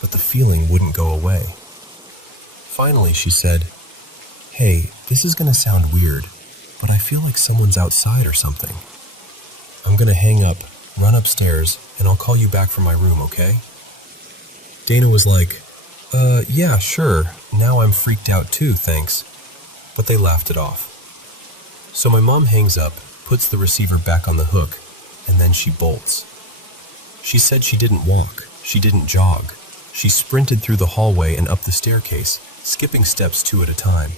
but the feeling wouldn't go away. Finally, she said, "Hey, this is gonna sound weird, but I feel like someone's outside or something. I'm gonna hang up, run upstairs, and I'll call you back from my room, okay?" Dana was like, yeah, sure, now I'm freaked out too, thanks. But they laughed it off. So my mom hangs up, puts the receiver back on the hook, and then she bolts. She said she didn't walk, she didn't jog. She sprinted through the hallway and up the staircase, skipping steps 2 at a time.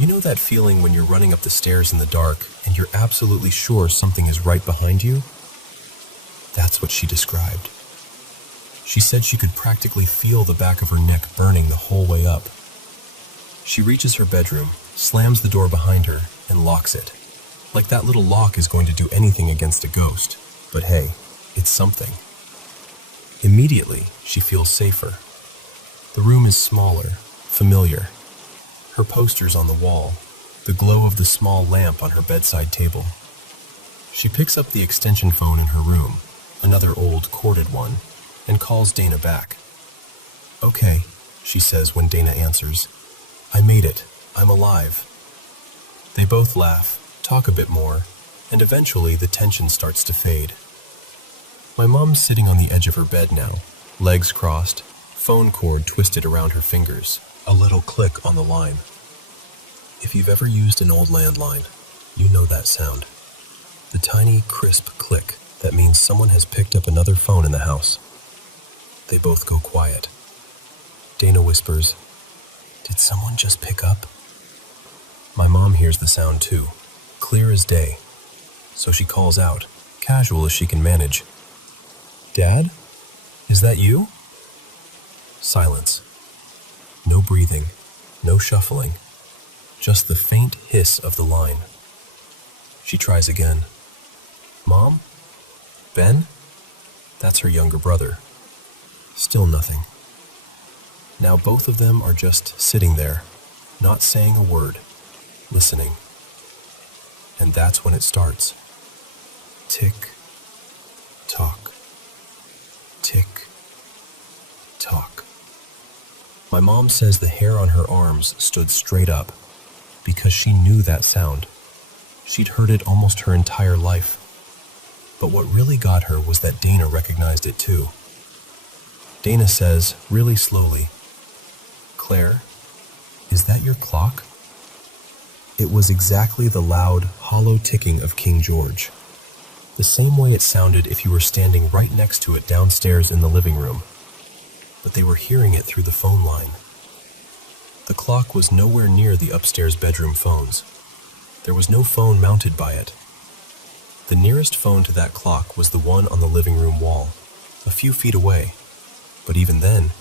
You know that feeling when you're running up the stairs in the dark and you're absolutely sure something is right behind you? That's what she described. She said she could practically feel the back of her neck burning the whole way up. She reaches her bedroom, slams the door behind her, and locks it. Like that little lock is going to do anything against a ghost. But hey, it's something. Immediately, she feels safer. The room is smaller, familiar. Her posters on the wall, the glow of the small lamp on her bedside table. She picks up the extension phone in her room, another old corded one, and calls Dana back. "Okay," she says when Dana answers. "I made it. I'm alive." They both laugh, talk a bit more, and eventually the tension starts to fade. My mom's sitting on the edge of her bed now, legs crossed, phone cord twisted around her fingers, a little click on the line. If you've ever used an old landline, you know that sound. The tiny, crisp click that means someone has picked up another phone in the house. They both go quiet. Dana whispers, "Did someone just pick up?" My mom hears the sound too, clear as day. So she calls out, casual as she can manage. "Dad? Is that you?" Silence. No breathing, no shuffling, just the faint hiss of the line. She tries again. "Mom? Ben?" That's her younger brother. Still nothing. Now both of them are just sitting there, not saying a word, listening. And that's when it starts. Tick, tock, tick, tock. My mom says the hair on her arms stood straight up because she knew that sound. She'd heard it almost her entire life. But what really got her was that Dana recognized it too. Dana says, really slowly, "Claire, is that your clock?" It was exactly the loud, hollow ticking of King George. The same way it sounded if you were standing right next to it downstairs in the living room. But they were hearing it through the phone line. The clock was nowhere near the upstairs bedroom phones. There was no phone mounted by it. The nearest phone to that clock was the one on the living room wall, a few feet away. But even then,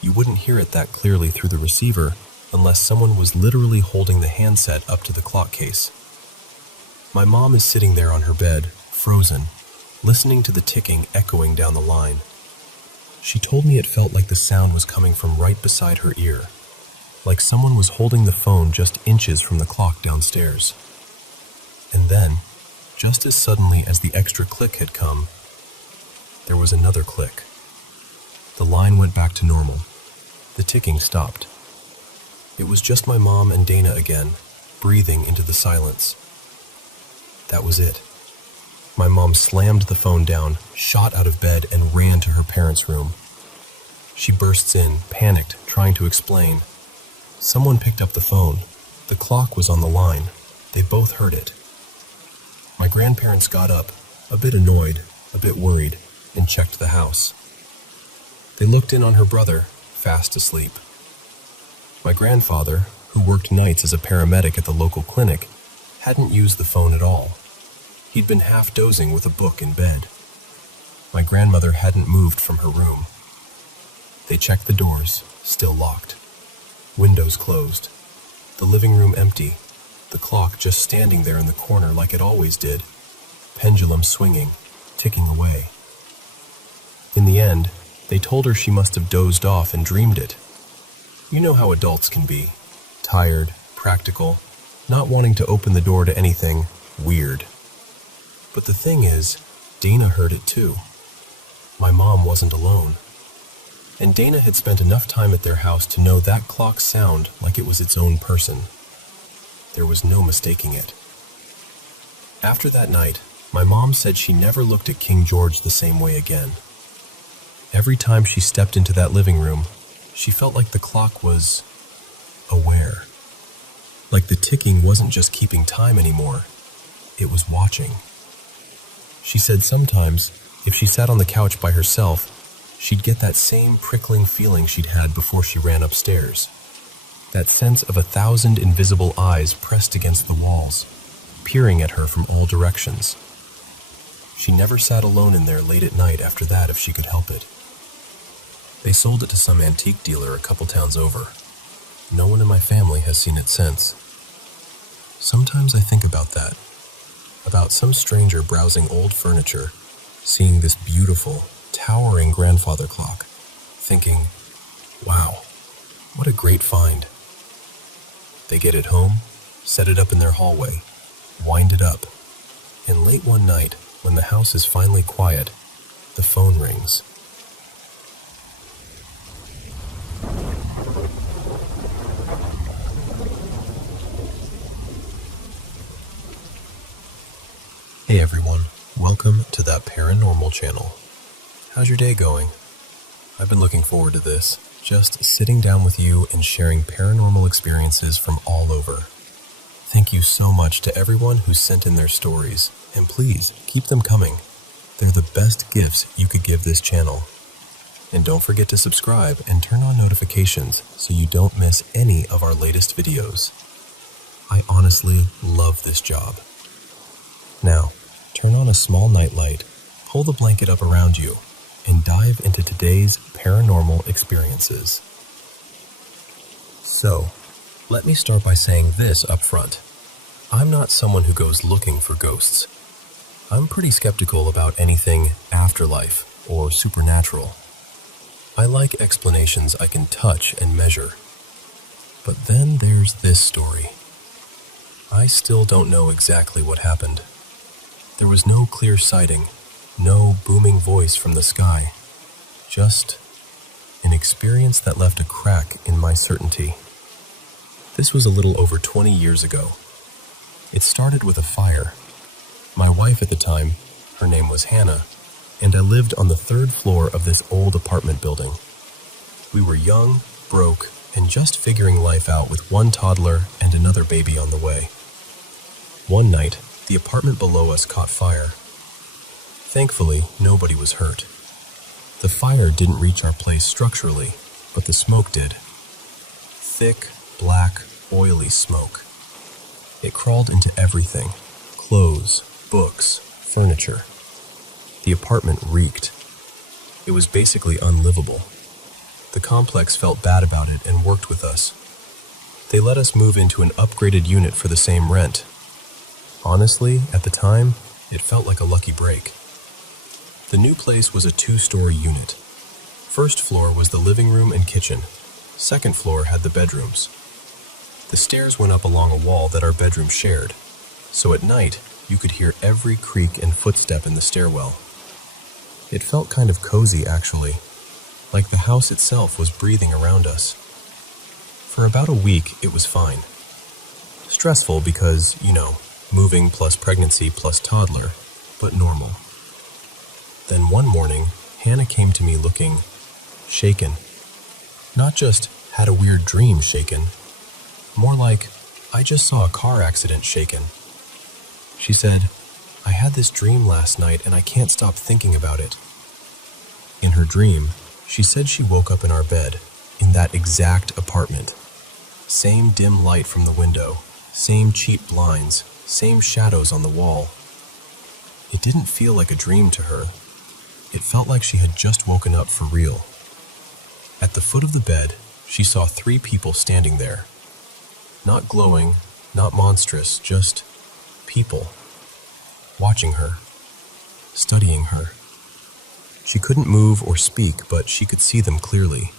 you wouldn't hear it that clearly through the receiver unless someone was literally holding the handset up to the clock case. My mom is sitting there on her bed, frozen, listening to the ticking echoing down the line. She told me it felt like the sound was coming from right beside her ear, like someone was holding the phone just inches from the clock downstairs. And then, just as suddenly as the extra click had come, there was another click. The line went back to normal. The ticking stopped. It was just my mom and Dana again, breathing into the silence. That was it. My mom slammed the phone down, shot out of bed, and ran to her parents' room. She bursts in, panicked, trying to explain. Someone picked up the phone. The clock was on the line. They both heard it. My grandparents got up, a bit annoyed, a bit worried, and checked the house. They looked in on her brother, fast asleep. My grandfather, who worked nights as a paramedic at the local clinic, hadn't used the phone at all. He'd been half dozing with a book in bed. My grandmother hadn't moved from her room. They checked the doors, still locked. Windows closed. The living room empty. The clock just standing there in the corner like it always did. Pendulum swinging, ticking away. In the end, they told her she must have dozed off and dreamed it. You know how adults can be. Tired, practical, not wanting to open the door to anything weird. But the thing is, Dana heard it too. My mom wasn't alone. And Dana had spent enough time at their house to know that clock sound like it was its own person. There was no mistaking it. After that night, my mom said she never looked at King George the same way again. Every time she stepped into that living room, she felt like the clock was aware. Like the ticking wasn't just keeping time anymore, it was watching. She said sometimes, if she sat on the couch by herself, she'd get that same prickling feeling she'd had before she ran upstairs. That sense of 1,000 invisible eyes pressed against the walls, peering at her from all directions. She never sat alone in there late at night after that if she could help it. They sold it to some antique dealer a couple towns over. No one in my family has seen it since. Sometimes I think about that, about some stranger browsing old furniture, seeing this beautiful, towering grandfather clock, thinking, wow, what a great find. They get it home, set it up in their hallway, wind it up, and late one night, when the house is finally quiet, the phone rings. Hey everyone, welcome to That Paranormal channel. How's your day going? I've been looking forward to this, just sitting down with you and sharing paranormal experiences from all over. Thank you so much to everyone who sent in their stories, and please keep them coming. They're the best gifts you could give this channel. And don't forget to subscribe and turn on notifications so you don't miss any of our latest videos. I honestly love this job. Now, turn on a small nightlight, pull the blanket up around you, and dive into today's paranormal experiences. So, let me start by saying this up front. I'm not someone who goes looking for ghosts. I'm pretty skeptical about anything afterlife or supernatural. I like explanations I can touch and measure. But then there's this story. I still don't know exactly what happened. There was no clear sighting, no booming voice from the sky, just an experience that left a crack in my certainty. This was a little over 20 years ago. It started with a fire. My wife at the time, her name was Hannah, and I lived on the 3rd floor of this old apartment building. We were young, broke, and just figuring life out with one toddler and another baby on the way. One night, the apartment below us caught fire. Thankfully, nobody was hurt. The fire didn't reach our place structurally, but the smoke did. Thick, black, oily smoke. It crawled into everything: clothes, books, furniture. The apartment reeked. It was basically unlivable. The complex felt bad about it and worked with us. They let us move into an upgraded unit for the same rent. Honestly, at the time, it felt like a lucky break. The new place was a 2-story unit. First floor was the living room and kitchen. Second floor had the bedrooms. The stairs went up along a wall that our bedroom shared, so at night, you could hear every creak and footstep in the stairwell. It felt kind of cozy, actually, like the house itself was breathing around us. For about a week, it was fine. Stressful because, moving plus pregnancy plus toddler, but normal. Then one morning, Hannah came to me looking shaken. Not just had a weird dream shaken, more like I just saw a car accident shaken. She said, I had this dream last night and I can't stop thinking about it. In her dream, she said she woke up in our bed, in that exact apartment. Same dim light from the window, same cheap blinds, same shadows on the wall. It didn't feel like a dream to her. It felt like she had just woken up for real. At the foot of the bed, she saw 3 people standing there. Not glowing, not monstrous, just people. Watching her. Studying her. She couldn't move or speak, but she could see them clearly.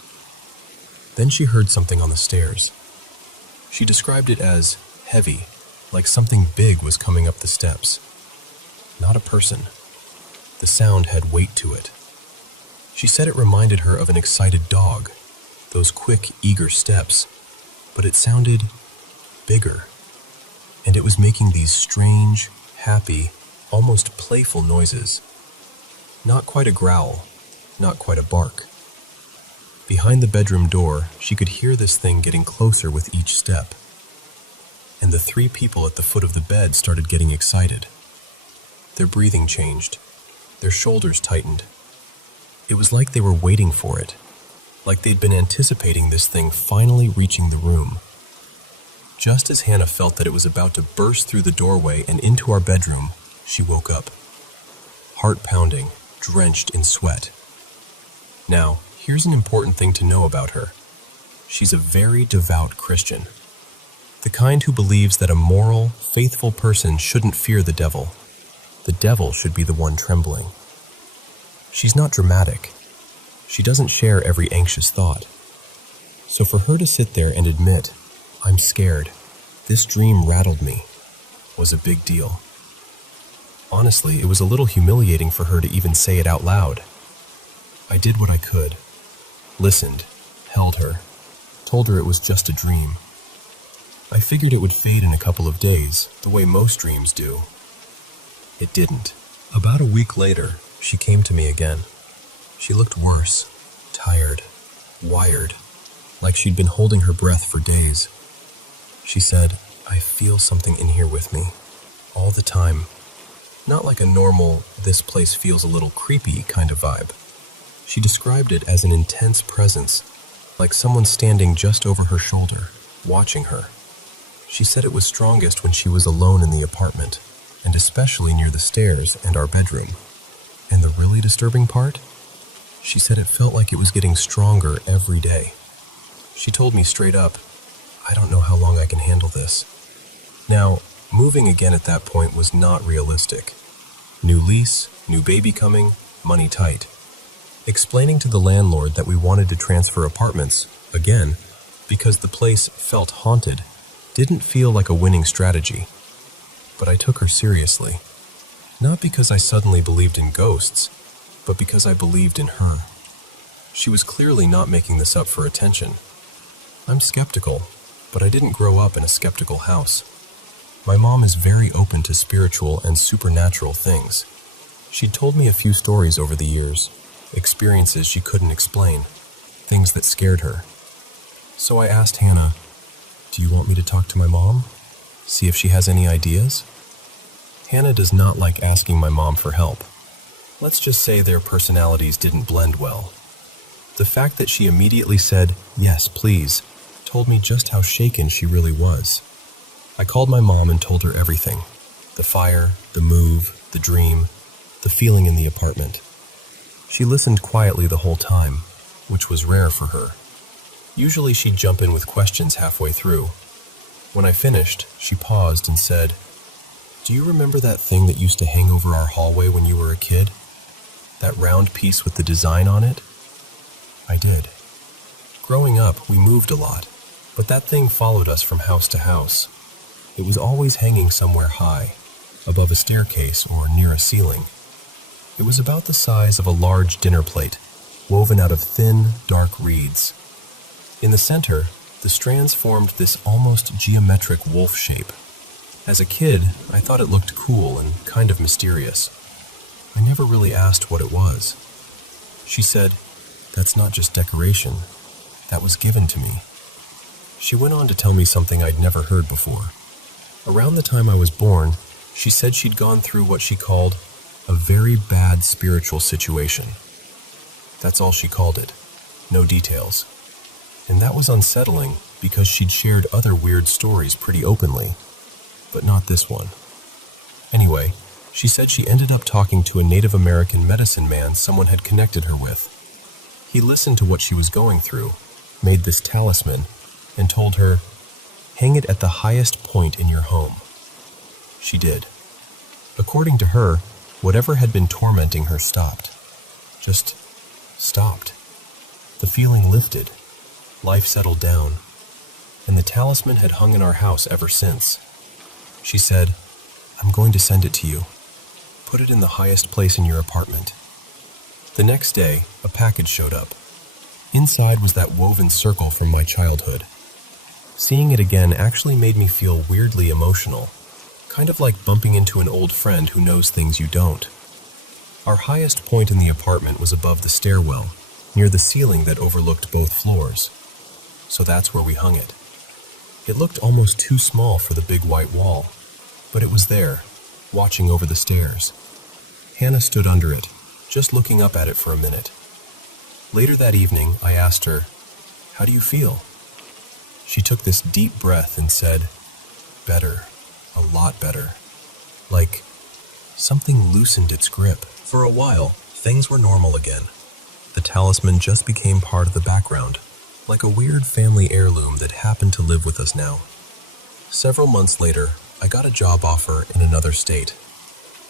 Then she heard something on the stairs. She described it as heavy, like something big was coming up the steps. Not a person. The sound had weight to it. She said it reminded her of an excited dog, those quick, eager steps, but it sounded bigger, and it was making these strange, happy, almost playful noises. Not quite a growl, not quite a bark. Behind the bedroom door, she could hear this thing getting closer with each step. And the 3 people at the foot of the bed started getting excited. Their breathing changed. Their shoulders tightened. It was like they were waiting for it. like they'd been anticipating this thing finally reaching the room. Just as Hannah felt that it was about to burst through the doorway and into our bedroom, she woke up. Heart pounding, drenched in sweat. Now, here's an important thing to know about her. She's a very devout Christian. The kind who believes that a moral, faithful person shouldn't fear the devil. The devil should be the one trembling. She's not dramatic. She doesn't share every anxious thought. So for her to sit there and admit, "I'm scared, this dream rattled me," was a big deal. Honestly, it was a little humiliating for her to even say it out loud. I did what I could. Listened, held her, told her it was just a dream. I figured it would fade in a couple of days, the way most dreams do. It didn't. About a week later, she came to me again. She looked worse, tired, wired, like she'd been holding her breath for days. She said, "I feel something in here with me, all the time. Not like a normal, this place feels a little creepy kind of vibe." She described it as an intense presence, like someone standing just over her shoulder, watching her. She said it was strongest when she was alone in the apartment, and especially near the stairs and our bedroom. And the really disturbing part? She said it felt like it was getting stronger every day. She told me straight up, "I don't know how long I can handle this." Now, moving again at that point was not realistic. New lease, new baby coming, money tight. Explaining to the landlord that we wanted to transfer apartments, again, because the place felt haunted, didn't feel like a winning strategy. But I took her seriously. Not because I suddenly believed in ghosts, but because I believed in her. She was clearly not making this up for attention. I'm skeptical, but I didn't grow up in a skeptical house. My mom is very open to spiritual and supernatural things. She'd told me a few stories over the years, experiences she couldn't explain, things that scared her. So I asked Hannah, "Do you want me to talk to my mom? See if she has any ideas?" Hannah does not like asking my mom for help. Let's just say their personalities didn't blend well. The fact that she immediately said, "Yes, please," told me just how shaken she really was. I called my mom and told her everything. The fire, the move, the dream, the feeling in the apartment. She listened quietly the whole time, which was rare for her. Usually she'd jump in with questions halfway through. When I finished, she paused and said, "Do you remember that thing that used to hang over our hallway when you were a kid? That round piece with the design on it?" I did. Growing up, we moved a lot, but that thing followed us from house to house. It was always hanging somewhere high, above a staircase or near a ceiling. It was about the size of a large dinner plate, woven out of thin, dark reeds. In the center, the strands formed this almost geometric wolf shape. As a kid, I thought it looked cool and kind of mysterious. I never really asked what it was. She said, "That's not just decoration. That was given to me." She went on to tell me something I'd never heard before. Around the time I was born, she said she'd gone through what she called a very bad spiritual situation. That's all she called it. No details. And that was unsettling because she'd shared other weird stories pretty openly, but not this one. Anyway, she said she ended up talking to a Native American medicine man someone had connected her with. He listened to what she was going through, made this talisman, and told her, "Hang it at the highest point in your home." She did. According to her, whatever had been tormenting her stopped. Just stopped. The feeling lifted. Life settled down. And the talisman had hung in our house ever since. She said, "I'm going to send it to you. Put it in the highest place in your apartment." The next day, a package showed up. Inside was that woven circle from my childhood. Seeing it again actually made me feel weirdly emotional, kind of like bumping into an old friend who knows things you don't. Our highest point in the apartment was above the stairwell, near the ceiling that overlooked both floors. So that's where we hung it. It looked almost too small for the big white wall, but it was there, watching over the stairs. Hannah stood under it, just looking up at it for a minute. Later that evening, I asked her, "How do you feel?" She took this deep breath and said, "Better, a lot better." Like something loosened its grip. For a while, things were normal again. The talisman just became part of the background, like a weird family heirloom that happened to live with us now. Several months later, I got a job offer in another state.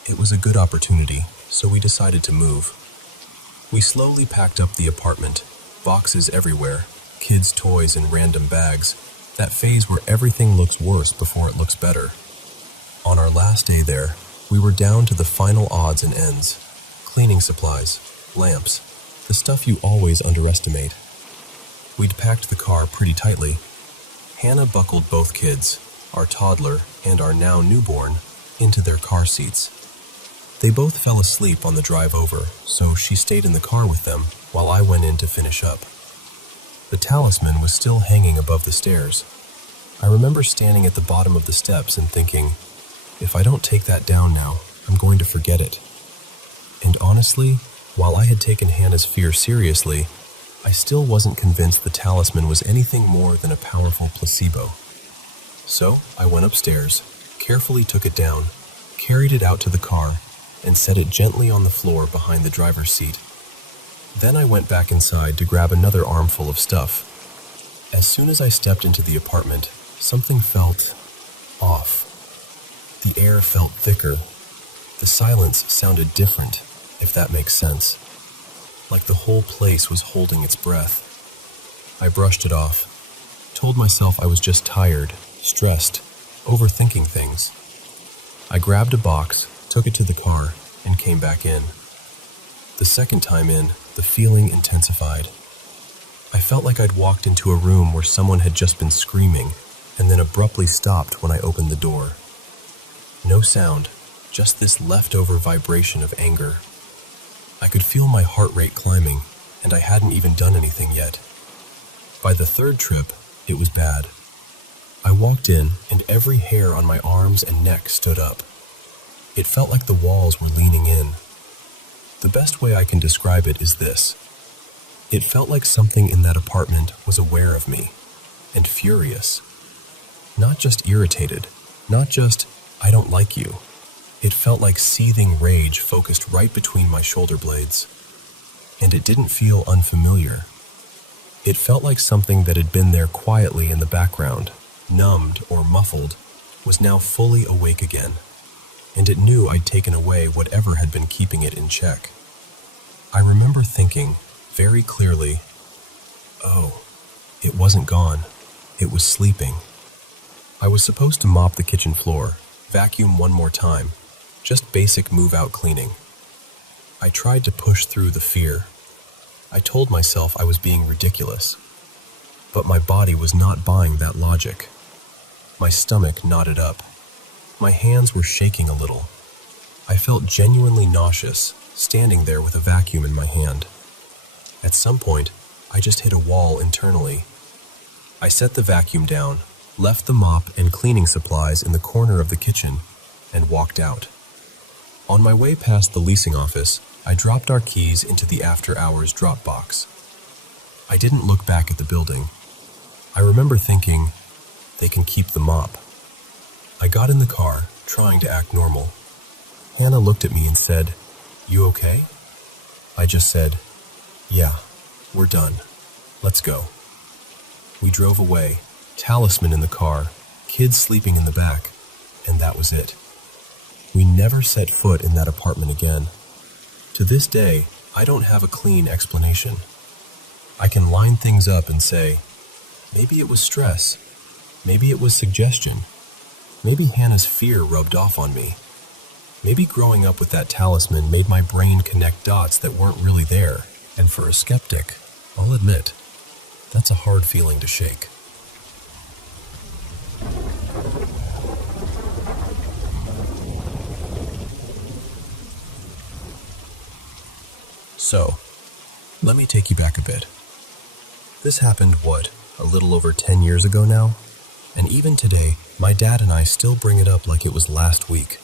It was a good opportunity, so we decided to move. We slowly packed up the apartment, boxes everywhere, kids' toys in random bags, that phase where everything looks worse before it looks better. On our last day there, we were down to the final odds and ends. Cleaning supplies, lamps, the stuff you always underestimate. We'd packed the car pretty tightly. Hannah buckled both kids, our toddler and our now newborn, into their car seats. They both fell asleep on the drive over, so she stayed in the car with them while I went in to finish up. The talisman was still hanging above the stairs. I remember standing at the bottom of the steps and thinking, if I don't take that down now, I'm going to forget it. And honestly, while I had taken Hannah's fear seriously, I still wasn't convinced the talisman was anything more than a powerful placebo. So I went upstairs, carefully took it down, carried it out to the car, and set it gently on the floor behind the driver's seat. Then I went back inside to grab another armful of stuff. As soon as I stepped into the apartment, something felt off. The air felt thicker. The silence sounded different, if that makes sense. Like the whole place was holding its breath. I brushed it off, told myself I was just tired, stressed, overthinking things. I grabbed a box, took it to the car, and came back in. The second time in, the feeling intensified. I felt like I'd walked into a room where someone had just been screaming, and then abruptly stopped when I opened the door. No sound, just this leftover vibration of anger. I could feel my heart rate climbing, and I hadn't even done anything yet. By the third trip, it was bad. I walked in, and every hair on my arms and neck stood up. It felt like the walls were leaning in. The best way I can describe it is this. It felt like something in that apartment was aware of me, and furious. Not just irritated, not just, "I don't like you." It felt like seething rage focused right between my shoulder blades. And it didn't feel unfamiliar. It felt like something that had been there quietly in the background, numbed or muffled, was now fully awake again. And it knew I'd taken away whatever had been keeping it in check. I remember thinking, very clearly, oh, it wasn't gone. It was sleeping. I was supposed to mop the kitchen floor, vacuum one more time, just basic move-out cleaning. I tried to push through the fear. I told myself I was being ridiculous. But my body was not buying that logic. My stomach knotted up. My hands were shaking a little. I felt genuinely nauseous, standing there with a vacuum in my hand. At some point, I just hit a wall internally. I set the vacuum down, left the mop and cleaning supplies in the corner of the kitchen, and walked out. On my way past the leasing office, I dropped our keys into the after-hours drop box. I didn't look back at the building. I remember thinking, they can keep the mop. I got in the car, trying to act normal. Hannah looked at me and said, "You okay?" I just said, "Yeah, we're done. Let's go." We drove away, talisman in the car, kids sleeping in the back, and that was it. We never set foot in that apartment again. To this day, I don't have a clean explanation. I can line things up and say, maybe it was stress, maybe it was suggestion, maybe Hannah's fear rubbed off on me. Maybe growing up with that talisman made my brain connect dots that weren't really there, and for a skeptic, I'll admit, that's a hard feeling to shake. So, let me take you back a bit. This happened, a little over 10 years ago now? And even today, my dad and I still bring it up like it was last week.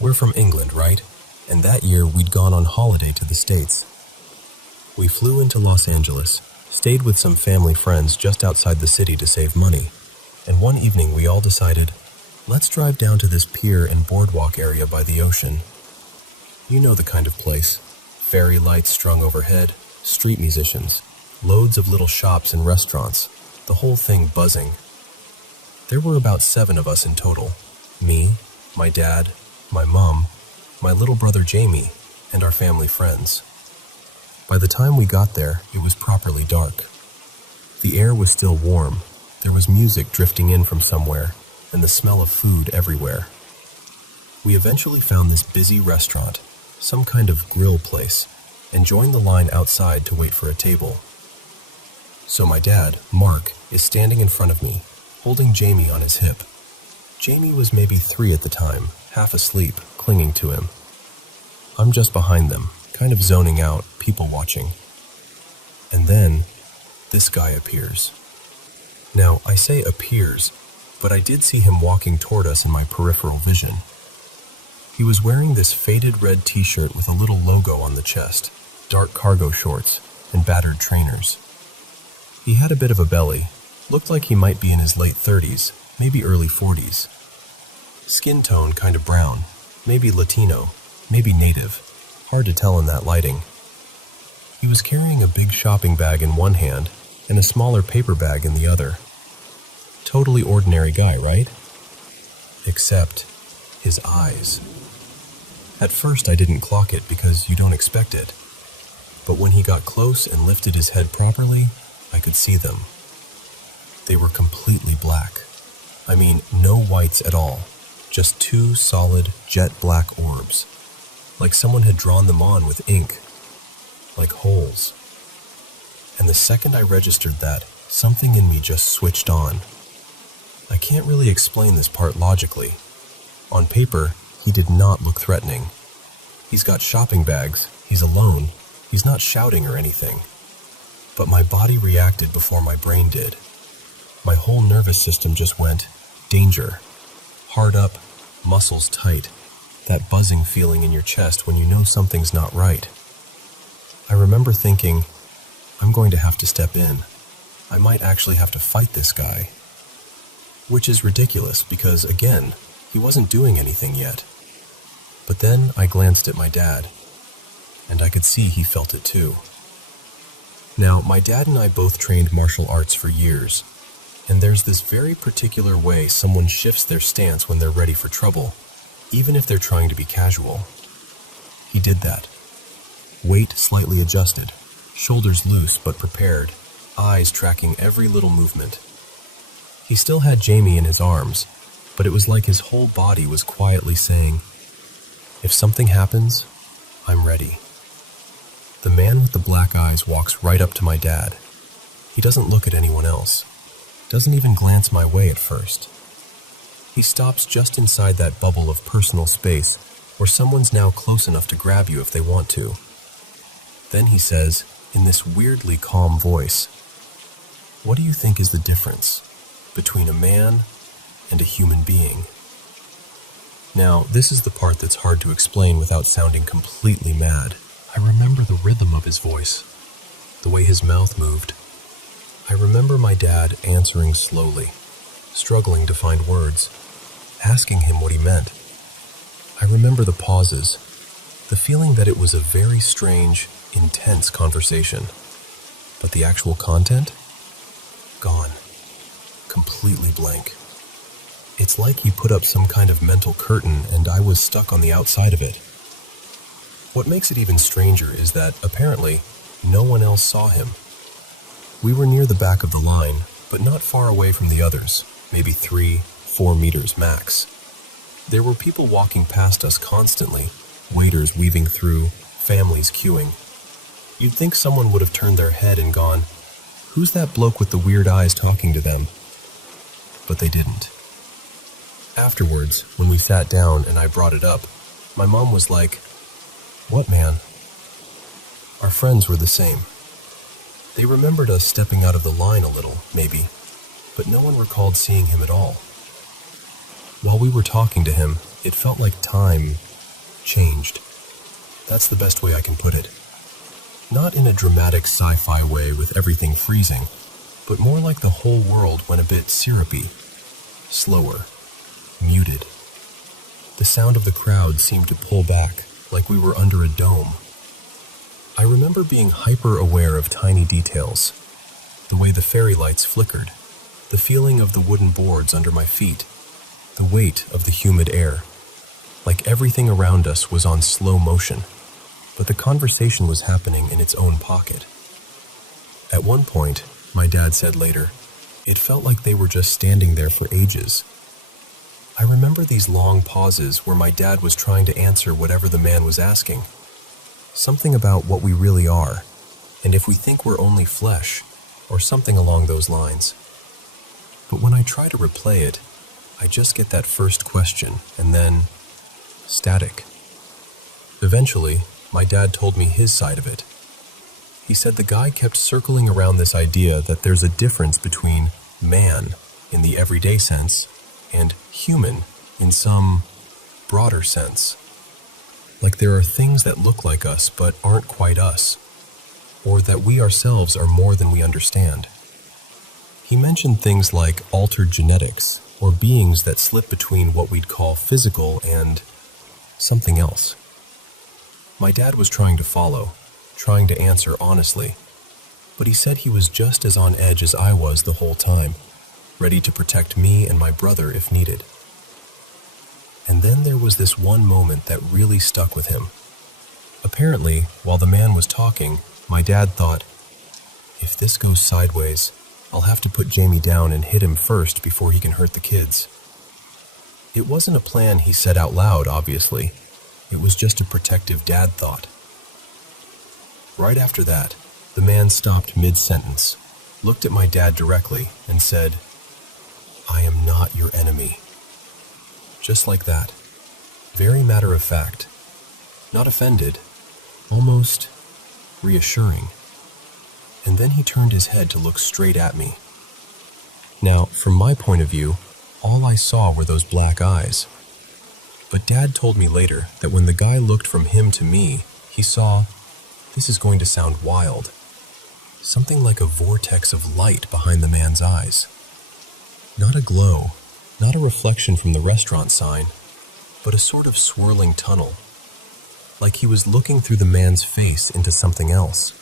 We're from England, right? And that year we'd gone on holiday to the States. We flew into Los Angeles, stayed with some family friends just outside the city to save money, and one evening we all decided, let's drive down to this pier and boardwalk area by the ocean. You know the kind of place. Fairy lights strung overhead, street musicians, loads of little shops and restaurants, the whole thing buzzing. There were about 7 of us in total. Me, my dad, my mom, my little brother Jamie, and our family friends. By the time we got there, it was properly dark. The air was still warm, there was music drifting in from somewhere, and the smell of food everywhere. We eventually found this busy restaurant, some kind of grill place, and joined the line outside to wait for a table. So my dad, Mark, is standing in front of me, holding Jamie on his hip. Jamie was maybe 3 at the time, half asleep, clinging to him. I'm just behind them, kind of zoning out, people watching. And then, this guy appears. Now, I say appears, but I did see him walking toward us in my peripheral vision. He was wearing this faded red t-shirt with a little logo on the chest, dark cargo shorts, and battered trainers. He had a bit of a belly, looked like he might be in his late 30s, maybe early 40s. Skin tone kind of brown, maybe Latino, maybe native, hard to tell in that lighting. He was carrying a big shopping bag in one hand and a smaller paper bag in the other. Totally ordinary guy, right? Except his eyes. At first I didn't clock it because you don't expect it. But when he got close and lifted his head properly, I could see them. They were completely black. I mean, no whites at all. Just 2 solid, jet black orbs. Like someone had drawn them on with ink. Like holes. And the second I registered that, something in me just switched on. I can't really explain this part logically. On paper, he did not look threatening. He's got shopping bags, he's alone, he's not shouting or anything. But my body reacted before my brain did. My whole nervous system just went, danger. Hard up, muscles tight. That buzzing feeling in your chest when you know something's not right. I remember thinking, I'm going to have to step in. I might actually have to fight this guy. Which is ridiculous because, again, he wasn't doing anything yet. But then I glanced at my dad, and I could see he felt it too. Now, my dad and I both trained martial arts for years, and there's this very particular way someone shifts their stance when they're ready for trouble, even if they're trying to be casual. He did that. Weight slightly adjusted, shoulders loose but prepared, eyes tracking every little movement. He still had Jamie in his arms, but it was like his whole body was quietly saying, if something happens, I'm ready. The man with the black eyes walks right up to my dad. He doesn't look at anyone else. Doesn't even glance my way at first. He stops just inside that bubble of personal space where someone's now close enough to grab you if they want to. Then he says, in this weirdly calm voice, what do you think is the difference between a man and a human being? Now, this is the part that's hard to explain without sounding completely mad. I remember the rhythm of his voice, the way his mouth moved. I remember my dad answering slowly, struggling to find words, asking him what he meant. I remember the pauses, the feeling that it was a very strange, intense conversation. But the actual content? Gone. Completely blank. It's like he put up some kind of mental curtain and I was stuck on the outside of it. What makes it even stranger is that, apparently, no one else saw him. We were near the back of the line, but not far away from the others, maybe 3-4 meters max. There were people walking past us constantly, waiters weaving through, families queuing. You'd think someone would have turned their head and gone, who's that bloke with the weird eyes talking to them? But they didn't. Afterwards, when we sat down and I brought it up, my mom was like, what, man? Our friends were the same. They remembered us stepping out of the line a little, maybe, but no one recalled seeing him at all. While we were talking to him, it felt like time changed. That's the best way I can put it. Not in a dramatic sci-fi way with everything freezing, but more like the whole world went a bit syrupy, slower, muted. The sound of the crowd seemed to pull back, like we were under a dome. I remember being hyper-aware of tiny details, the way the fairy lights flickered, the feeling of the wooden boards under my feet, the weight of the humid air. Like everything around us was on slow motion, but the conversation was happening in its own pocket. At one point, my dad said later, it felt like they were just standing there for ages. I remember these long pauses where my dad was trying to answer whatever the man was asking. Something about what we really are, and if we think we're only flesh, or something along those lines. But when I try to replay it, I just get that first question, and then static. Eventually, my dad told me his side of it. He said the guy kept circling around this idea that there's a difference between man, in the everyday sense, and human, in some broader sense. Like there are things that look like us but aren't quite us, or that we ourselves are more than we understand. He mentioned things like altered genetics, or beings that slip between what we'd call physical and something else. My dad was trying to follow, trying to answer honestly, but he said he was just as on edge as I was the whole time, ready to protect me and my brother if needed. And then there was this one moment that really stuck with him. Apparently, while the man was talking, my dad thought, if this goes sideways, I'll have to put Jamie down and hit him first before he can hurt the kids. It wasn't a plan he said out loud, obviously. It was just a protective dad thought. Right after that, the man stopped mid-sentence, looked at my dad directly, and said, I am not your enemy. Just like that. Very matter of fact. Not offended. Almost reassuring. And then he turned his head to look straight at me. Now, from my point of view, all I saw were those black eyes. But Dad told me later that when the guy looked from him to me, he saw, this is going to sound wild, something like a vortex of light behind the man's eyes. Not a glow, not a reflection from the restaurant sign, but a sort of swirling tunnel, like he was looking through the man's face into something else.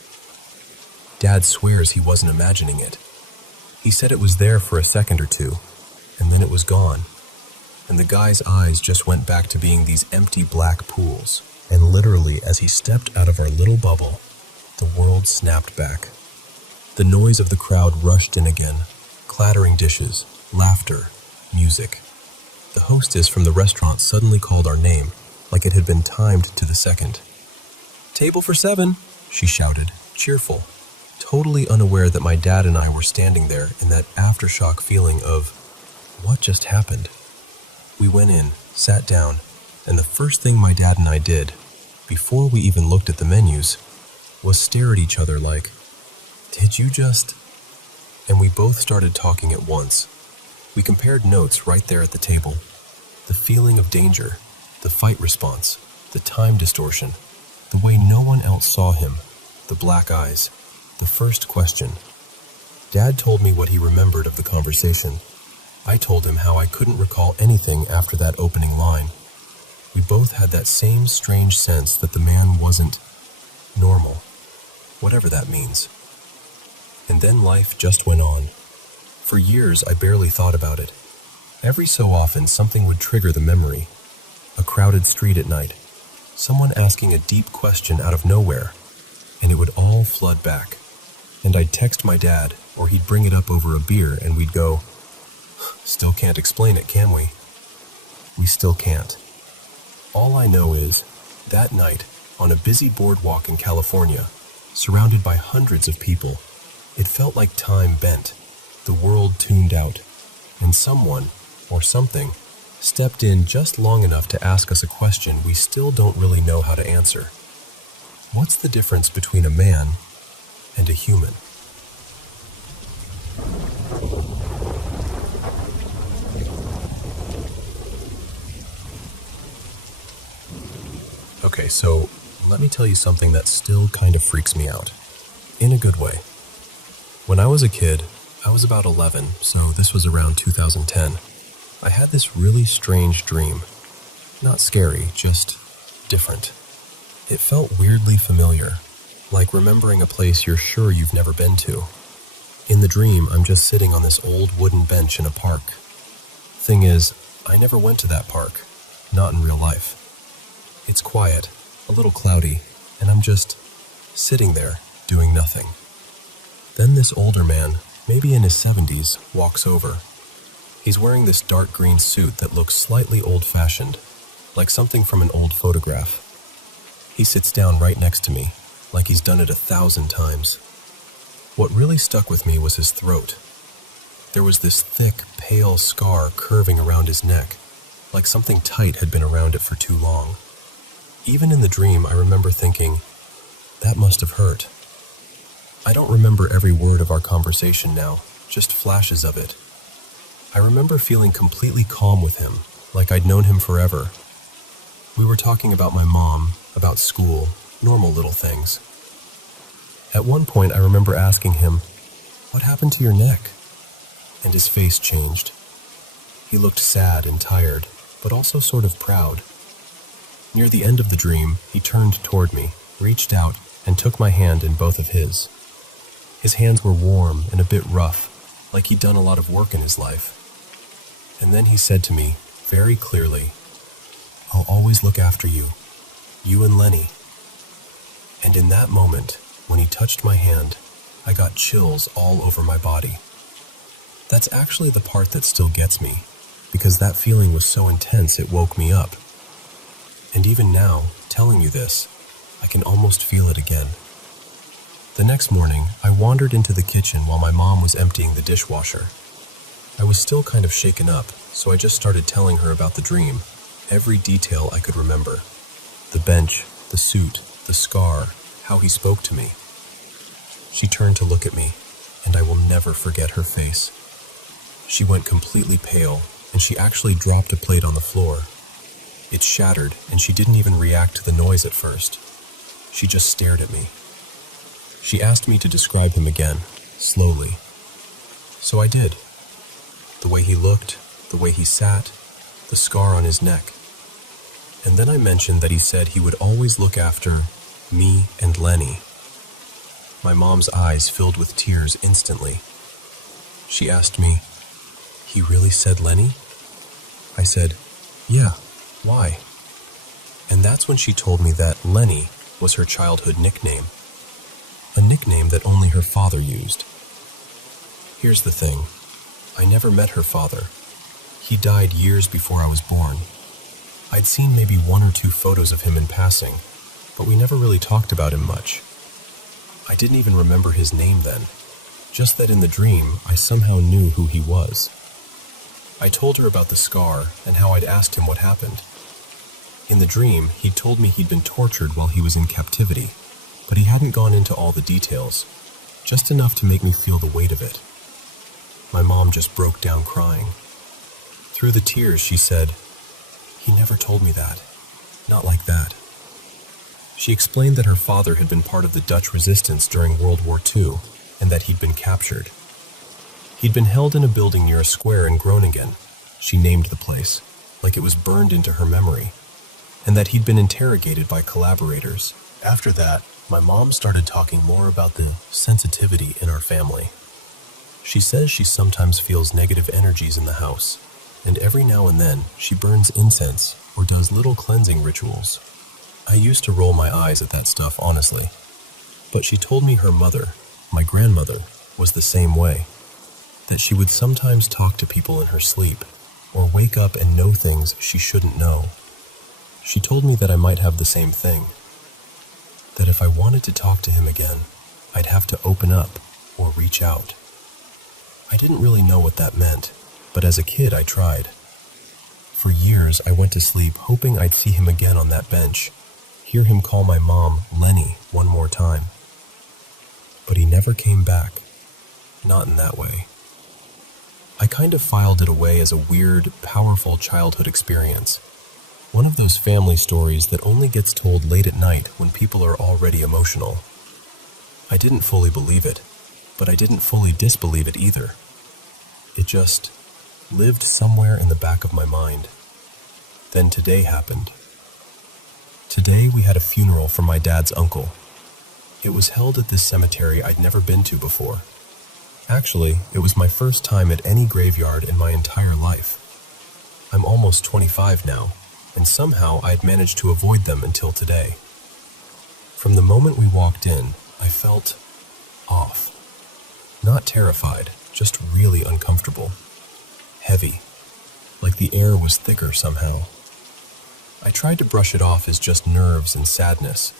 Dad swears he wasn't imagining it. He said it was there for a second or two, and then it was gone, and the guy's eyes just went back to being these empty black pools. And literally, as he stepped out of our little bubble, the world snapped back. The noise of the crowd rushed in again, clattering dishes, laughter, music. The hostess from the restaurant suddenly called our name, like it had been timed to the second. "Table for 7, she shouted, cheerful, totally unaware that my dad and I were standing there in that aftershock feeling of, what just happened? We went in, sat down, and the first thing my dad and I did, before we even looked at the menus, was stare at each other like, did you just... And we both started talking at once. We compared notes right there at the table. The feeling of danger, the fight response, the time distortion, the way no one else saw him, the black eyes, the first question. Dad told me what he remembered of the conversation. I told him how I couldn't recall anything after that opening line. We both had that same strange sense that the man wasn't normal, whatever that means. And then life just went on. For years, I barely thought about it. Every so often, something would trigger the memory. A crowded street at night, someone asking a deep question out of nowhere, and it would all flood back. And I'd text my dad, or he'd bring it up over a beer, and we'd go, still can't explain it, can we? We still can't. All I know is, that night, on a busy boardwalk in California, surrounded by hundreds of people, it felt like time bent, the world tuned out, and someone, or something, stepped in just long enough to ask us a question we still don't really know how to answer. What's the difference between a man and a human? Okay, so let me tell you something that still kind of freaks me out. In a good way. When I was a kid, I was about 11, so this was around 2010. I had this really strange dream. Not scary, just different. It felt weirdly familiar, like remembering a place you're sure you've never been to. In the dream, I'm just sitting on this old wooden bench in a park. Thing is, I never went to that park, not in real life. It's quiet, a little cloudy, and I'm just sitting there, doing nothing. Then this older man, maybe in his 70s, walks over. He's wearing this dark green suit that looks slightly old-fashioned, like something from an old photograph. He sits down right next to me, like he's done it 1,000 times. What really stuck with me was his throat. There was this thick, pale scar curving around his neck, like something tight had been around it for too long. Even in the dream, I remember thinking, that must have hurt. I don't remember every word of our conversation now, just flashes of it. I remember feeling completely calm with him, like I'd known him forever. We were talking about my mom, about school, normal little things. At one point, I remember asking him, "What happened to your neck?" And his face changed. He looked sad and tired, but also sort of proud. Near the end of the dream, he turned toward me, reached out, and took my hand in both of his. His hands were warm and a bit rough, like he'd done a lot of work in his life. And then he said to me, very clearly, "I'll always look after you, you and Lenny." And in that moment, when he touched my hand, I got chills all over my body. That's actually the part that still gets me, because that feeling was so intense it woke me up. And even now, telling you this, I can almost feel it again. The next morning, I wandered into the kitchen while my mom was emptying the dishwasher. I was still kind of shaken up, so I just started telling her about the dream, every detail I could remember. The bench, the suit, the scar, how he spoke to me. She turned to look at me, and I will never forget her face. She went completely pale, and she actually dropped a plate on the floor. It shattered, and she didn't even react to the noise at first. She just stared at me. She asked me to describe him again, slowly. So I did. The way he looked, the way he sat, the scar on his neck. And then I mentioned that he said he would always look after me and Lenny. My mom's eyes filled with tears instantly. She asked me, "He really said Lenny?" I said, "Yeah, why?" And that's when she told me that Lenny was her childhood nickname. A nickname that only her father used. Here's the thing. I never met her father. He died years before I was born. I'd seen maybe 1 or 2 photos of him in passing, but we never really talked about him much. I didn't even remember his name then, just that in the dream, I somehow knew who he was. I told her about the scar and how I'd asked him what happened. In the dream, he'd told me he'd been tortured while he was in captivity, but he hadn't gone into all the details, just enough to make me feel the weight of it. My mom just broke down crying. Through the tears, she said, "He never told me that. Not like that." She explained that her father had been part of the Dutch resistance during World War II, and that he'd been captured. He'd been held in a building near a square in Groningen. She named the place, like it was burned into her memory, and that he'd been interrogated by collaborators. After that, my mom started talking more about the sensitivity in our family. She says she sometimes feels negative energies in the house, and every now and then she burns incense or does little cleansing rituals. I used to roll my eyes at that stuff, honestly. But she told me her mother, my grandmother, was the same way. That she would sometimes talk to people in her sleep, or wake up and know things she shouldn't know. She told me that I might have the same thing. That if I wanted to talk to him again, I'd have to open up or reach out. I didn't really know what that meant, but as a kid I tried. For years I went to sleep hoping I'd see him again on that bench, hear him call my mom Lenny one more time. But he never came back, not in that way. I kind of filed it away as a weird, powerful childhood experience. One of those family stories that only gets told late at night when people are already emotional. I didn't fully believe it, but I didn't fully disbelieve it either. It just lived somewhere in the back of my mind. Then today happened. Today we had a funeral for my dad's uncle. It was held at this cemetery I'd never been to before. Actually, it was my first time at any graveyard in my entire life. I'm almost 25 now, and somehow I'd managed to avoid them until today. From the moment we walked in, I felt off. Not terrified, just really uncomfortable. Heavy, like the air was thicker somehow. I tried to brush it off as just nerves and sadness.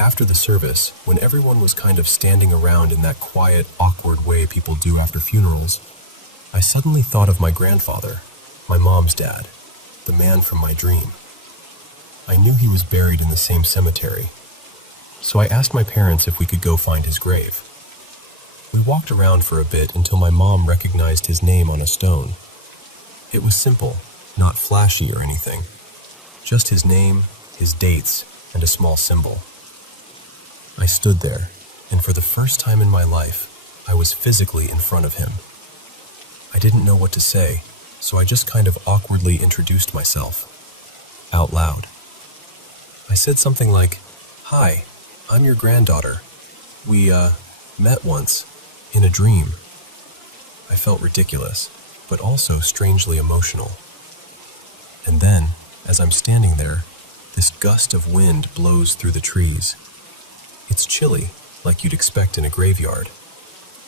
After the service, when everyone was kind of standing around in that quiet, awkward way people do after funerals, I suddenly thought of my grandfather, my mom's dad, the man from my dream. I knew he was buried in the same cemetery, so I asked my parents if we could go find his grave. We walked around for a bit until my mom recognized his name on a stone. It was simple, not flashy or anything. Just his name, his dates, and a small symbol. I stood there, and for the first time in my life, I was physically in front of him. I didn't know what to say, so I just kind of awkwardly introduced myself, out loud. I said something like, "Hi, I'm your granddaughter. We, met once, in a dream." I felt ridiculous, but also strangely emotional. And then, as I'm standing there, this gust of wind blows through the trees. It's chilly, like you'd expect in a graveyard.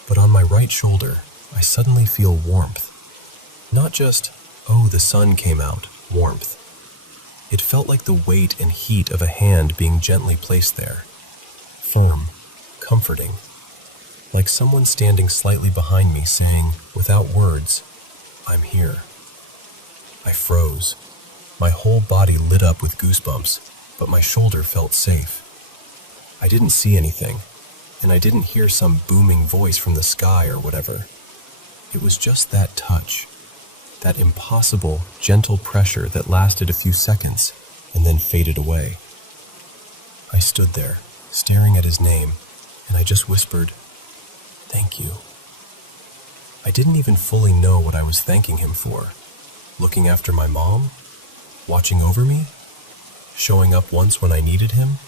But on my right shoulder, I suddenly feel warmth. Not just, oh, the sun came out, warmth. It felt like the weight and heat of a hand being gently placed there. Firm, comforting. Like someone standing slightly behind me saying, without words, "I'm here." I froze. My whole body lit up with goosebumps, but my shoulder felt safe. I didn't see anything, and I didn't hear some booming voice from the sky or whatever. It was just that touch, that impossible, gentle pressure that lasted a few seconds and then faded away. I stood there, staring at his name, and I just whispered, "Thank you." I didn't even fully know what I was thanking him for. Looking after my mom? Watching over me? Showing up once when I needed him?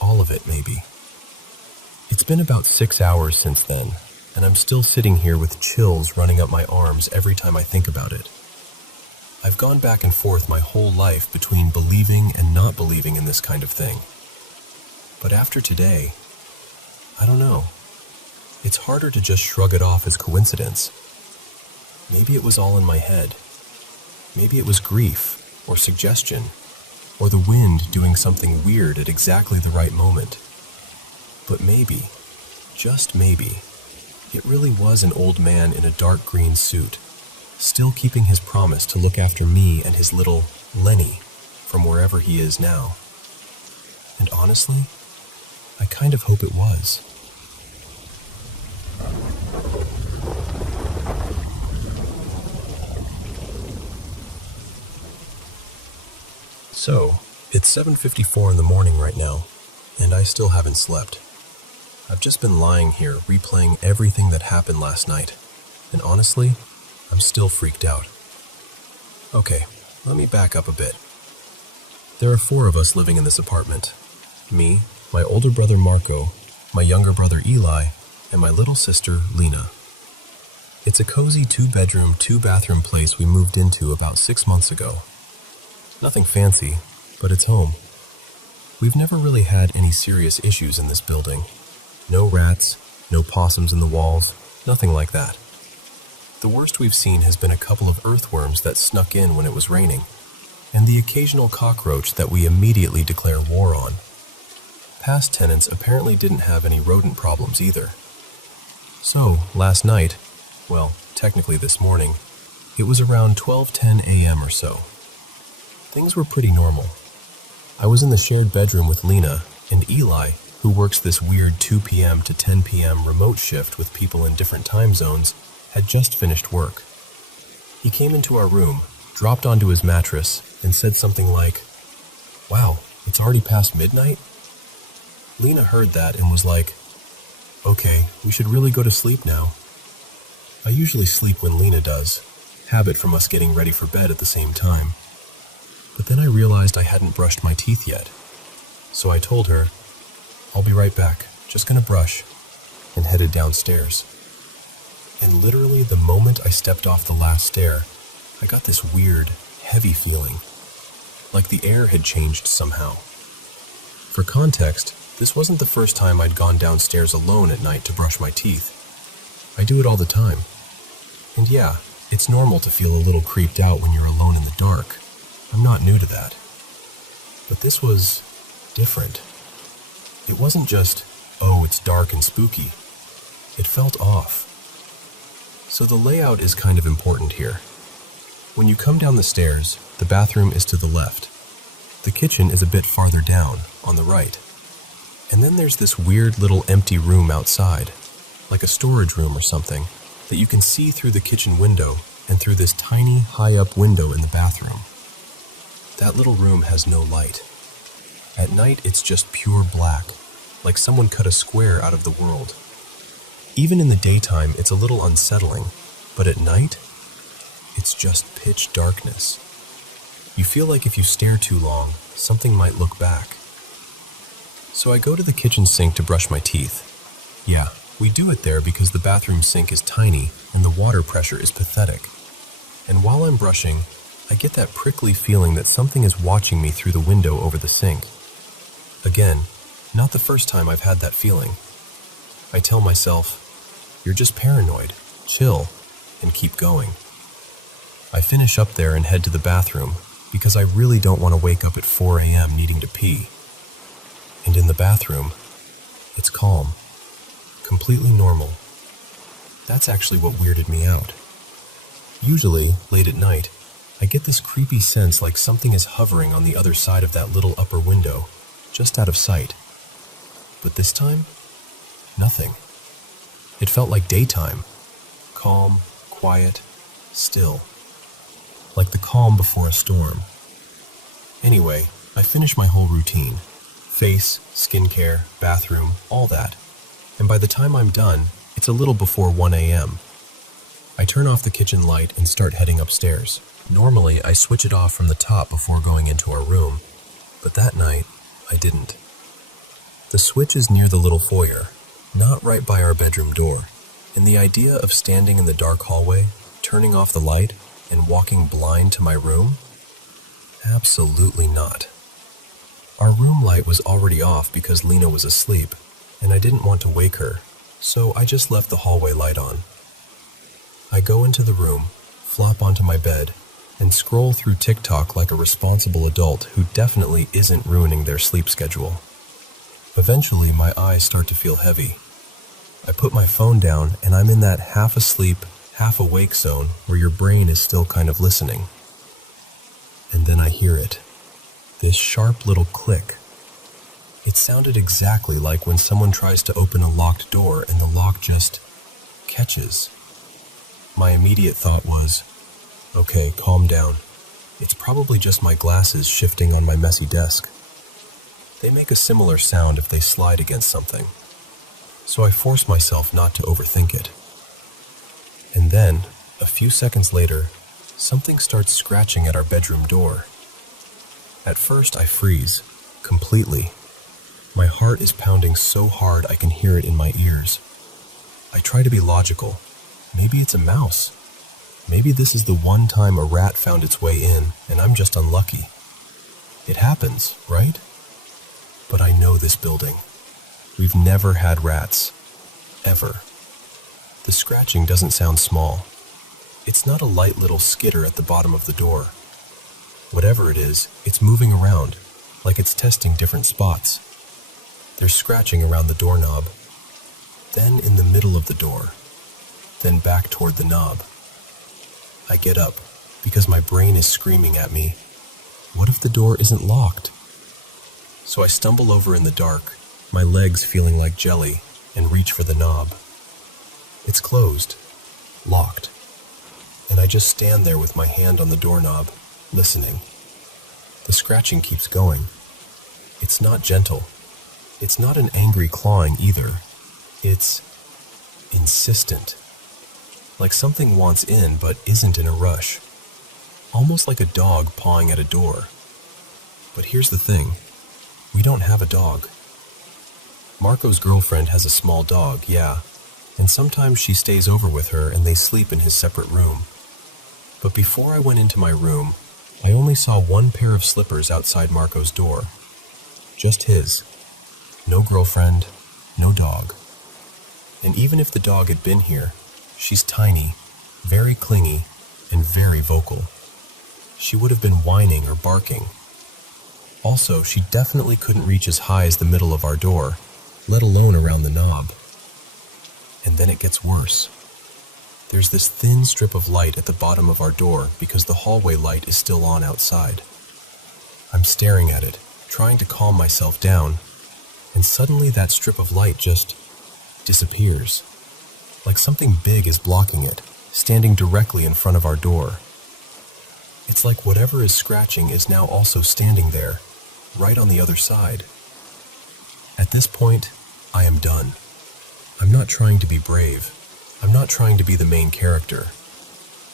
All of it, maybe. It's been about 6 hours since then, and I'm still sitting here with chills running up my arms every time I think about it. I've gone back and forth my whole life between believing and not believing in this kind of thing. But after today, I don't know. It's harder to just shrug it off as coincidence. Maybe it was all in my head. Maybe it was grief, or suggestion, or the wind doing something weird at exactly the right moment. But maybe, just maybe, it really was an old man in a dark green suit, still keeping his promise to look after me and his little Lenny from wherever he is now. And honestly, I kind of hope it was. So, it's 7:54 in the morning right now, and I still haven't slept. I've just been lying here replaying everything that happened last night, and honestly, I'm still freaked out. Okay, let me back up a bit. There are 4 of us living in this apartment. Me, my older brother Marco, my younger brother Eli, and my little sister Lena. It's a cozy 2-bedroom, 2-bathroom place we moved into about 6 months ago. Nothing fancy, but it's home. We've never really had any serious issues in this building. No rats, no possums in the walls, nothing like that. The worst we've seen has been a couple of earthworms that snuck in when it was raining, and the occasional cockroach that we immediately declare war on. Past tenants apparently didn't have any rodent problems either. So, last night, well, technically this morning, it was around 12:10 a.m. or so. Things were pretty normal. I was in the shared bedroom with Lena, and Eli, who works this weird 2 p.m. to 10 p.m. remote shift with people in different time zones, had just finished work. He came into our room, dropped onto his mattress, and said something like, "Wow, it's already past midnight?" Lena heard that and was like, "Okay, we should really go to sleep now." I usually sleep when Lena does, habit from us getting ready for bed at the same time. But then I realized I hadn't brushed my teeth yet. So I told her, "I'll be right back, just gonna brush," and headed downstairs. And literally the moment I stepped off the last stair, I got this weird, heavy feeling, like the air had changed somehow. For context, this wasn't the first time I'd gone downstairs alone at night to brush my teeth. I do it all the time. And yeah, it's normal to feel a little creeped out when you're alone in the dark. I'm not new to that. But this was different. It wasn't just, oh, it's dark and spooky. It felt off. So the layout is kind of important here. When you come down the stairs, the bathroom is to the left. The kitchen is a bit farther down, on the right. And then there's this weird little empty room outside, like a storage room or something, that you can see through the kitchen window and through this tiny, high-up window in the bathroom. That little room has no light. At night, it's just pure black, like someone cut a square out of the world. Even in the daytime, it's a little unsettling, but at night, it's just pitch darkness. You feel like if you stare too long, something might look back. So I go to the kitchen sink to brush my teeth. Yeah, we do it there because the bathroom sink is tiny and the water pressure is pathetic. And while I'm brushing, I get that prickly feeling that something is watching me through the window over the sink. Again, not the first time I've had that feeling. I tell myself, "You're just paranoid, chill, and keep going." I finish up there and head to the bathroom because I really don't want to wake up at 4 a.m. needing to pee. And in the bathroom, it's calm, completely normal. That's actually what weirded me out. Usually, late at night, I get this creepy sense like something is hovering on the other side of that little upper window, just out of sight. But this time, nothing. It felt like daytime, calm, quiet, still. Like the calm before a storm. Anyway, I finish my whole routine. Face, skincare, bathroom, all that. And by the time I'm done, it's a little before 1 a.m. I turn off the kitchen light and start heading upstairs. Normally, I switch it off from the top before going into our room, but that night, I didn't. The switch is near the little foyer, not right by our bedroom door, and the idea of standing in the dark hallway, turning off the light, and walking blind to my room? Absolutely not. Our room light was already off because Lena was asleep, and I didn't want to wake her, so I just left the hallway light on. I go into the room, flop onto my bed, and scroll through TikTok like a responsible adult who definitely isn't ruining their sleep schedule. Eventually, my eyes start to feel heavy. I put my phone down, and I'm in that half-asleep, half-awake zone where your brain is still kind of listening. And then I hear it. This sharp little click. It sounded exactly like when someone tries to open a locked door and the lock just catches. My immediate thought was, okay, calm down. It's probably just my glasses shifting on my messy desk. They make a similar sound if they slide against something. So I force myself not to overthink it. And then, a few seconds later, something starts scratching at our bedroom door. At first, I freeze, completely. My heart is pounding so hard I can hear it in my ears. I try to be logical. Maybe it's a mouse. Maybe this is the one time a rat found its way in, and I'm just unlucky. It happens, right? But I know this building. We've never had rats. Ever. The scratching doesn't sound small. It's not a light little skitter at the bottom of the door. Whatever it is, it's moving around, like it's testing different spots. There's scratching around the doorknob, then in the middle of the door, then back toward the knob. I get up, because my brain is screaming at me, what if the door isn't locked? So I stumble over in the dark, my legs feeling like jelly, and reach for the knob. It's closed, locked, and I just stand there with my hand on the doorknob, listening. The scratching keeps going. It's not gentle. It's not an angry clawing either. It's insistent. Like something wants in but isn't in a rush. Almost like a dog pawing at a door. But here's the thing. We don't have a dog. Marco's girlfriend has a small dog, yeah, and sometimes she stays over with her and they sleep in his separate room. But before I went into my room, I only saw one pair of slippers outside Marco's door. Just his. No girlfriend, no dog. And even if the dog had been here, she's tiny, very clingy, and very vocal. She would have been whining or barking. Also, she definitely couldn't reach as high as the middle of our door, let alone around the knob. And then it gets worse. There's this thin strip of light at the bottom of our door because the hallway light is still on outside. I'm staring at it, trying to calm myself down, and suddenly that strip of light just disappears. Like something big is blocking it, standing directly in front of our door. It's like whatever is scratching is now also standing there, right on the other side. At this point, I am done. I'm not trying to be brave. I'm not trying to be the main character.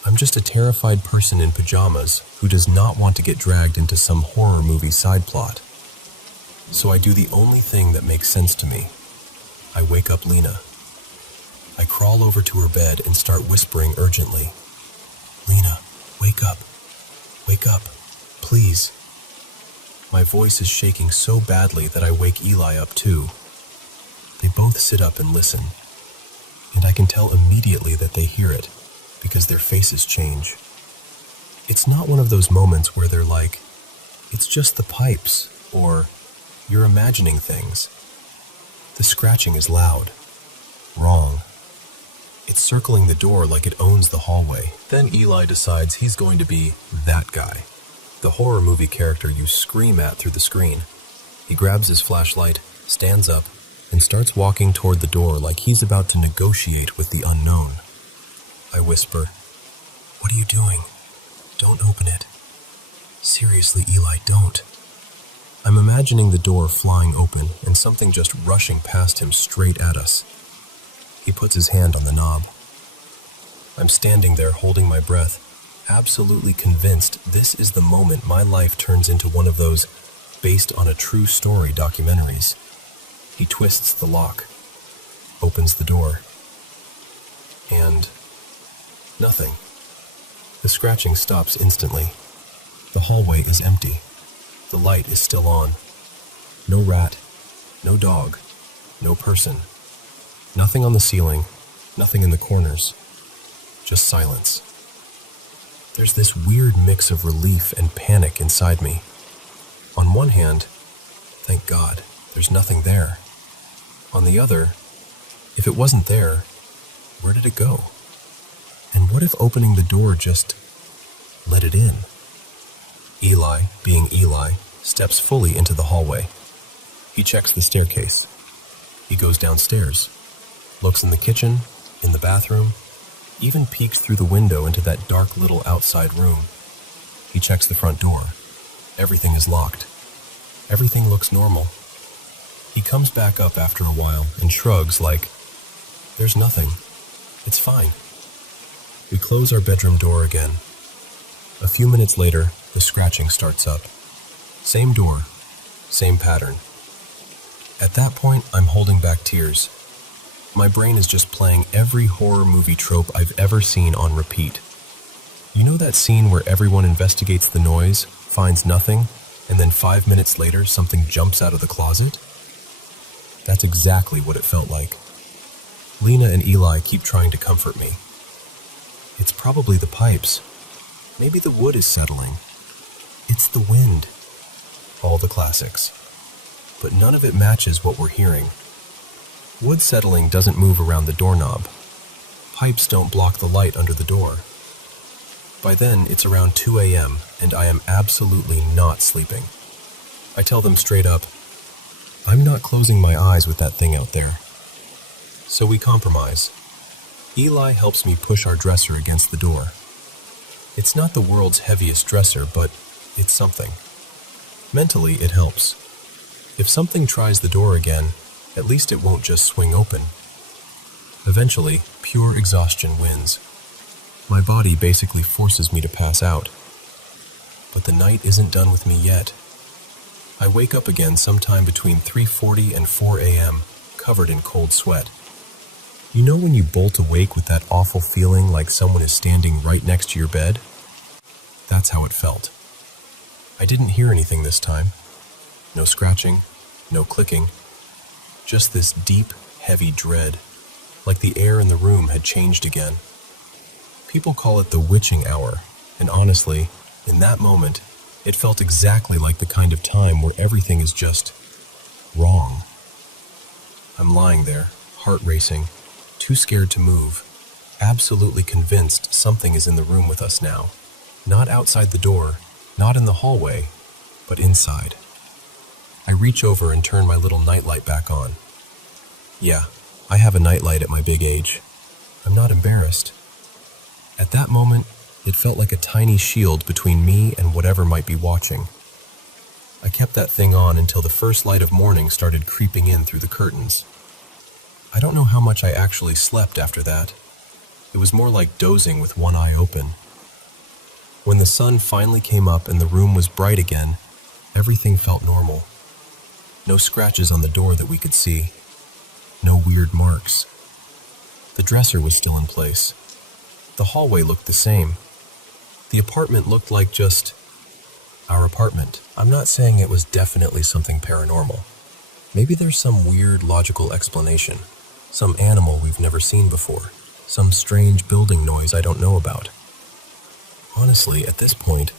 I'm just a terrified person in pajamas who does not want to get dragged into some horror movie side plot. So I do the only thing that makes sense to me. I wake up Lena. I crawl over to her bed and start whispering urgently. Lena, wake up. Wake up, please. My voice is shaking so badly that I wake Eli up too. They both sit up and listen, and I can tell immediately that they hear it because their faces change. It's not one of those moments where they're like, it's just the pipes, or you're imagining things. The scratching is loud. Wrong. It's circling the door like it owns the hallway. Then Eli decides he's going to be that guy, the horror movie character you scream at through the screen. He grabs his flashlight, stands up, and starts walking toward the door like he's about to negotiate with the unknown. I whisper, "What are you doing? Don't open it. Seriously, Eli, don't." I'm imagining the door flying open and something just rushing past him straight at us. He puts his hand on the knob. I'm standing there holding my breath, absolutely convinced this is the moment my life turns into one of those based on a true story documentaries. He twists the lock, opens the door, and nothing. The scratching stops instantly. The hallway is empty. The light is still on. No rat, no dog, no person. Nothing on the ceiling, nothing in the corners. Just silence. There's this weird mix of relief and panic inside me. On one hand, thank God, there's nothing there. On the other, if it wasn't there, where did it go? And what if opening the door just let it in? Eli, being Eli, steps fully into the hallway. He checks the staircase. He goes downstairs, looks in the kitchen, in the bathroom, even peeks through the window into that dark little outside room. He checks the front door. Everything is locked. Everything looks normal. He comes back up after a while and shrugs like, "There's nothing. It's fine." We close our bedroom door again. A few minutes later, the scratching starts up. Same door, same pattern. At that point, I'm holding back tears. My brain is just playing every horror movie trope I've ever seen on repeat. You know that scene where everyone investigates the noise, finds nothing, and then 5 minutes later something jumps out of the closet? That's exactly what it felt like. Lena and Eli keep trying to comfort me. It's probably the pipes. Maybe the wood is settling. It's the wind. All the classics. But none of it matches what we're hearing. Wood settling doesn't move around the doorknob. Pipes don't block the light under the door. By then, it's around 2 a.m., and I am absolutely not sleeping. I tell them straight up, I'm not closing my eyes with that thing out there. So we compromise. Eli helps me push our dresser against the door. It's not the world's heaviest dresser, but it's something. Mentally, it helps. If something tries the door again, at least it won't just swing open. Eventually, pure exhaustion wins. My body basically forces me to pass out. But the night isn't done with me yet. I wake up again sometime between 3:40 and 4 a.m., covered in cold sweat. You know when you bolt awake with that awful feeling like someone is standing right next to your bed? That's how it felt. I didn't hear anything this time. No scratching, no clicking. Just this deep, heavy dread, like the air in the room had changed again. People call it the witching hour, and honestly, in that moment, it felt exactly like the kind of time where everything is just wrong. I'm lying there, heart racing, too scared to move, absolutely convinced something is in the room with us now. Not outside the door, not in the hallway, but inside. I reach over and turn my little nightlight back on. Yeah, I have a nightlight at my big age. I'm not embarrassed. At that moment, it felt like a tiny shield between me and whatever might be watching. I kept that thing on until the first light of morning started creeping in through the curtains. I don't know how much I actually slept after that. It was more like dozing with one eye open. When the sun finally came up and the room was bright again, everything felt normal. No scratches on the door that we could see. No weird marks. The dresser was still in place. The hallway looked the same. The apartment looked like just our apartment. I'm not saying it was definitely something paranormal. Maybe there's some weird logical explanation. Some animal we've never seen before. Some strange building noise I don't know about. Honestly, at this point,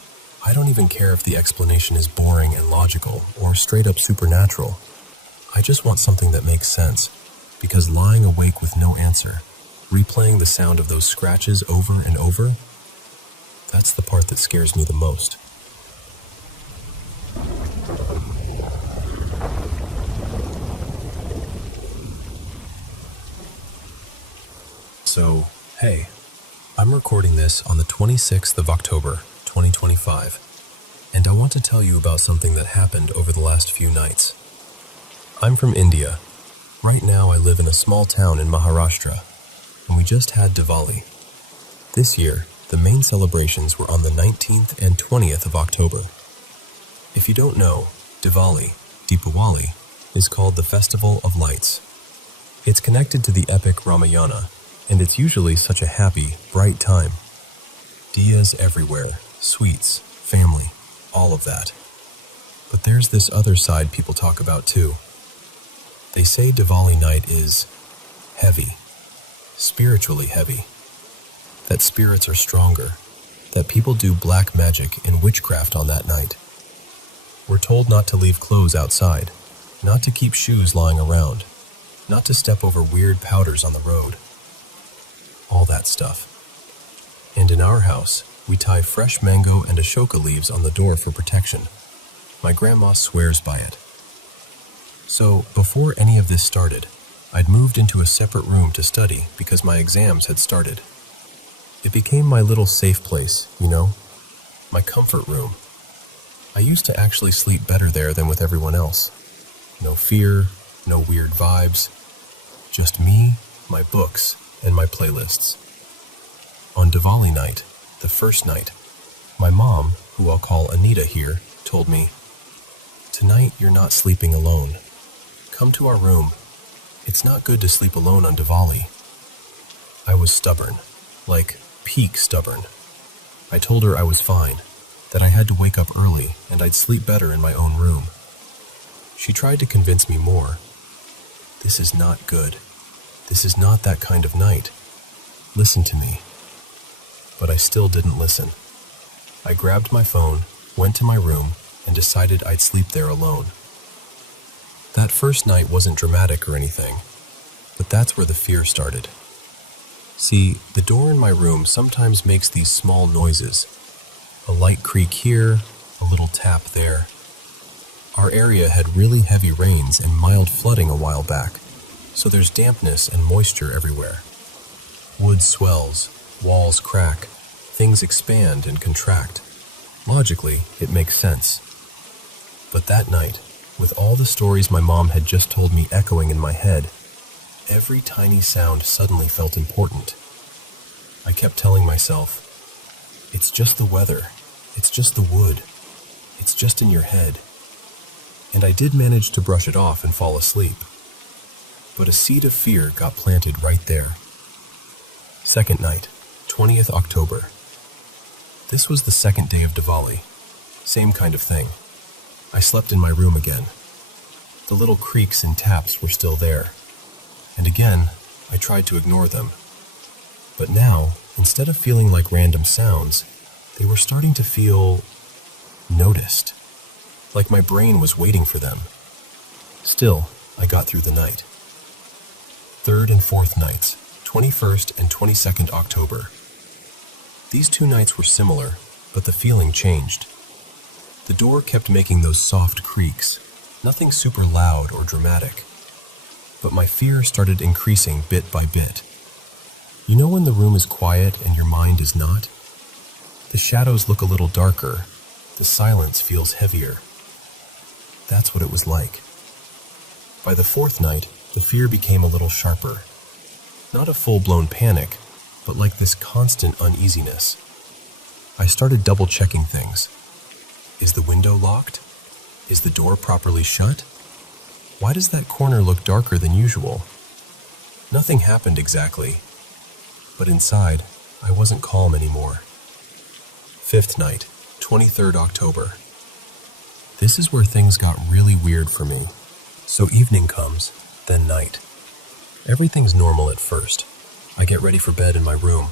I don't even care if the explanation is boring and logical or straight up supernatural. I just want something that makes sense, because lying awake with no answer, replaying the sound of those scratches over and over, that's the part that scares me the most. So, hey, I'm recording this on the 26th of October, 2025, and I want to tell you about something that happened over the last few nights. I'm from India. Right now I live in a small town in Maharashtra, and we just had Diwali. This year, the main celebrations were on the 19th and 20th of October. If you don't know, Diwali, Deepawali, is called the Festival of Lights. It's connected to the epic Ramayana, and it's usually such a happy, bright time. Diyas everywhere, sweets, family, all of that. But there's this other side people talk about too. They say Diwali night is heavy, spiritually heavy. That spirits are stronger, that people do black magic and witchcraft on that night. We're told not to leave clothes outside, not to keep shoes lying around, not to step over weird powders on the road. All that stuff. And in our house, we tie fresh mango and ashoka leaves on the door for protection. My grandma swears by it. So, before any of this started, I'd moved into a separate room to study because my exams had started. It became my little safe place, you know? My comfort room. I used to actually sleep better there than with everyone else. No fear, no weird vibes. Just me, my books, and my playlists. On Diwali night, the first night, my mom, who I'll call Anita here, told me, "Tonight you're not sleeping alone. Come to our room. It's not good to sleep alone on Diwali." I was stubborn, like peak stubborn. I told her I was fine, that I had to wake up early and I'd sleep better in my own room. She tried to convince me more. This is not good. This is not that kind of night. Listen to me. But I still didn't listen. I grabbed my phone, went to my room, and decided I'd sleep there alone. That first night wasn't dramatic or anything, but that's where the fear started. See, the door in my room sometimes makes these small noises. A light creak here, a little tap there. Our area had really heavy rains and mild flooding a while back, so there's dampness and moisture everywhere. Wood swells, walls crack, things expand and contract. Logically, it makes sense. But that night, with all the stories my mom had just told me echoing in my head, every tiny sound suddenly felt important. I kept telling myself, it's just the weather, it's just the wood, it's just in your head. And I did manage to brush it off and fall asleep. But a seed of fear got planted right there. Second night, 20th October. This was the second day of Diwali. Same kind of thing. I slept in my room again. The little creaks and taps were still there. And again, I tried to ignore them. But now, instead of feeling like random sounds, they were starting to feel noticed. Like my brain was waiting for them. Still, I got through the night. Third and fourth nights, 21st and 22nd October. These two nights were similar, but the feeling changed. The door kept making those soft creaks, nothing super loud or dramatic. But my fear started increasing bit by bit. You know when the room is quiet and your mind is not? The shadows look a little darker, the silence feels heavier. That's what it was like. By the fourth night, the fear became a little sharper. Not a full-blown panic, but like this constant uneasiness. I started double-checking things. Is the window locked? Is the door properly shut? Why does that corner look darker than usual? Nothing happened exactly, but inside, I wasn't calm anymore. Fifth night, 23rd October. This is where things got really weird for me. So evening comes, then night. Everything's normal at first. I get ready for bed in my room.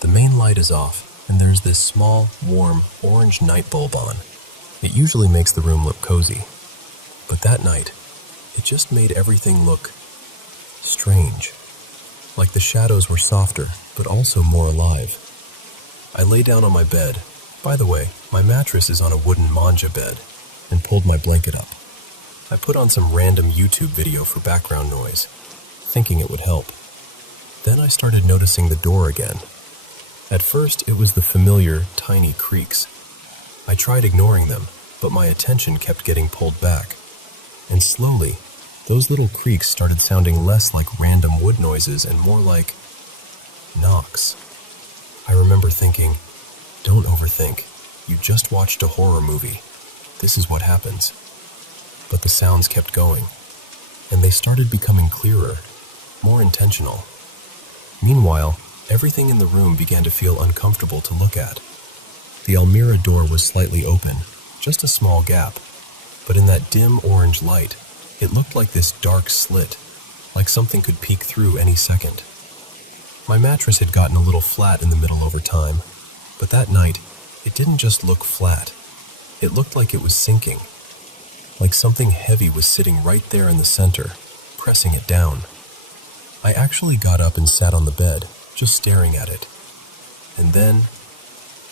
The main light is off, and there's this small, warm, orange night bulb on. It usually makes the room look cozy. But that night, it just made everything look strange. Like the shadows were softer, but also more alive. I lay down on my bed. By the way, my mattress is on a wooden manja bed, and pulled my blanket up. I put on some random YouTube video for background noise, thinking it would help. Then I started noticing the door again. At first, it was the familiar, tiny creaks. I tried ignoring them, but my attention kept getting pulled back. And slowly, those little creaks started sounding less like random wood noises and more like knocks. I remember thinking, don't overthink. You just watched a horror movie. This is what happens. But the sounds kept going, and they started becoming clearer, more intentional. Meanwhile, everything in the room began to feel uncomfortable to look at. The Almirah door was slightly open, just a small gap, but in that dim orange light, it looked like this dark slit, like something could peek through any second. My mattress had gotten a little flat in the middle over time, but that night, it didn't just look flat. It looked like it was sinking, like something heavy was sitting right there in the center, pressing it down. I actually got up and sat on the bed, just staring at it. And then,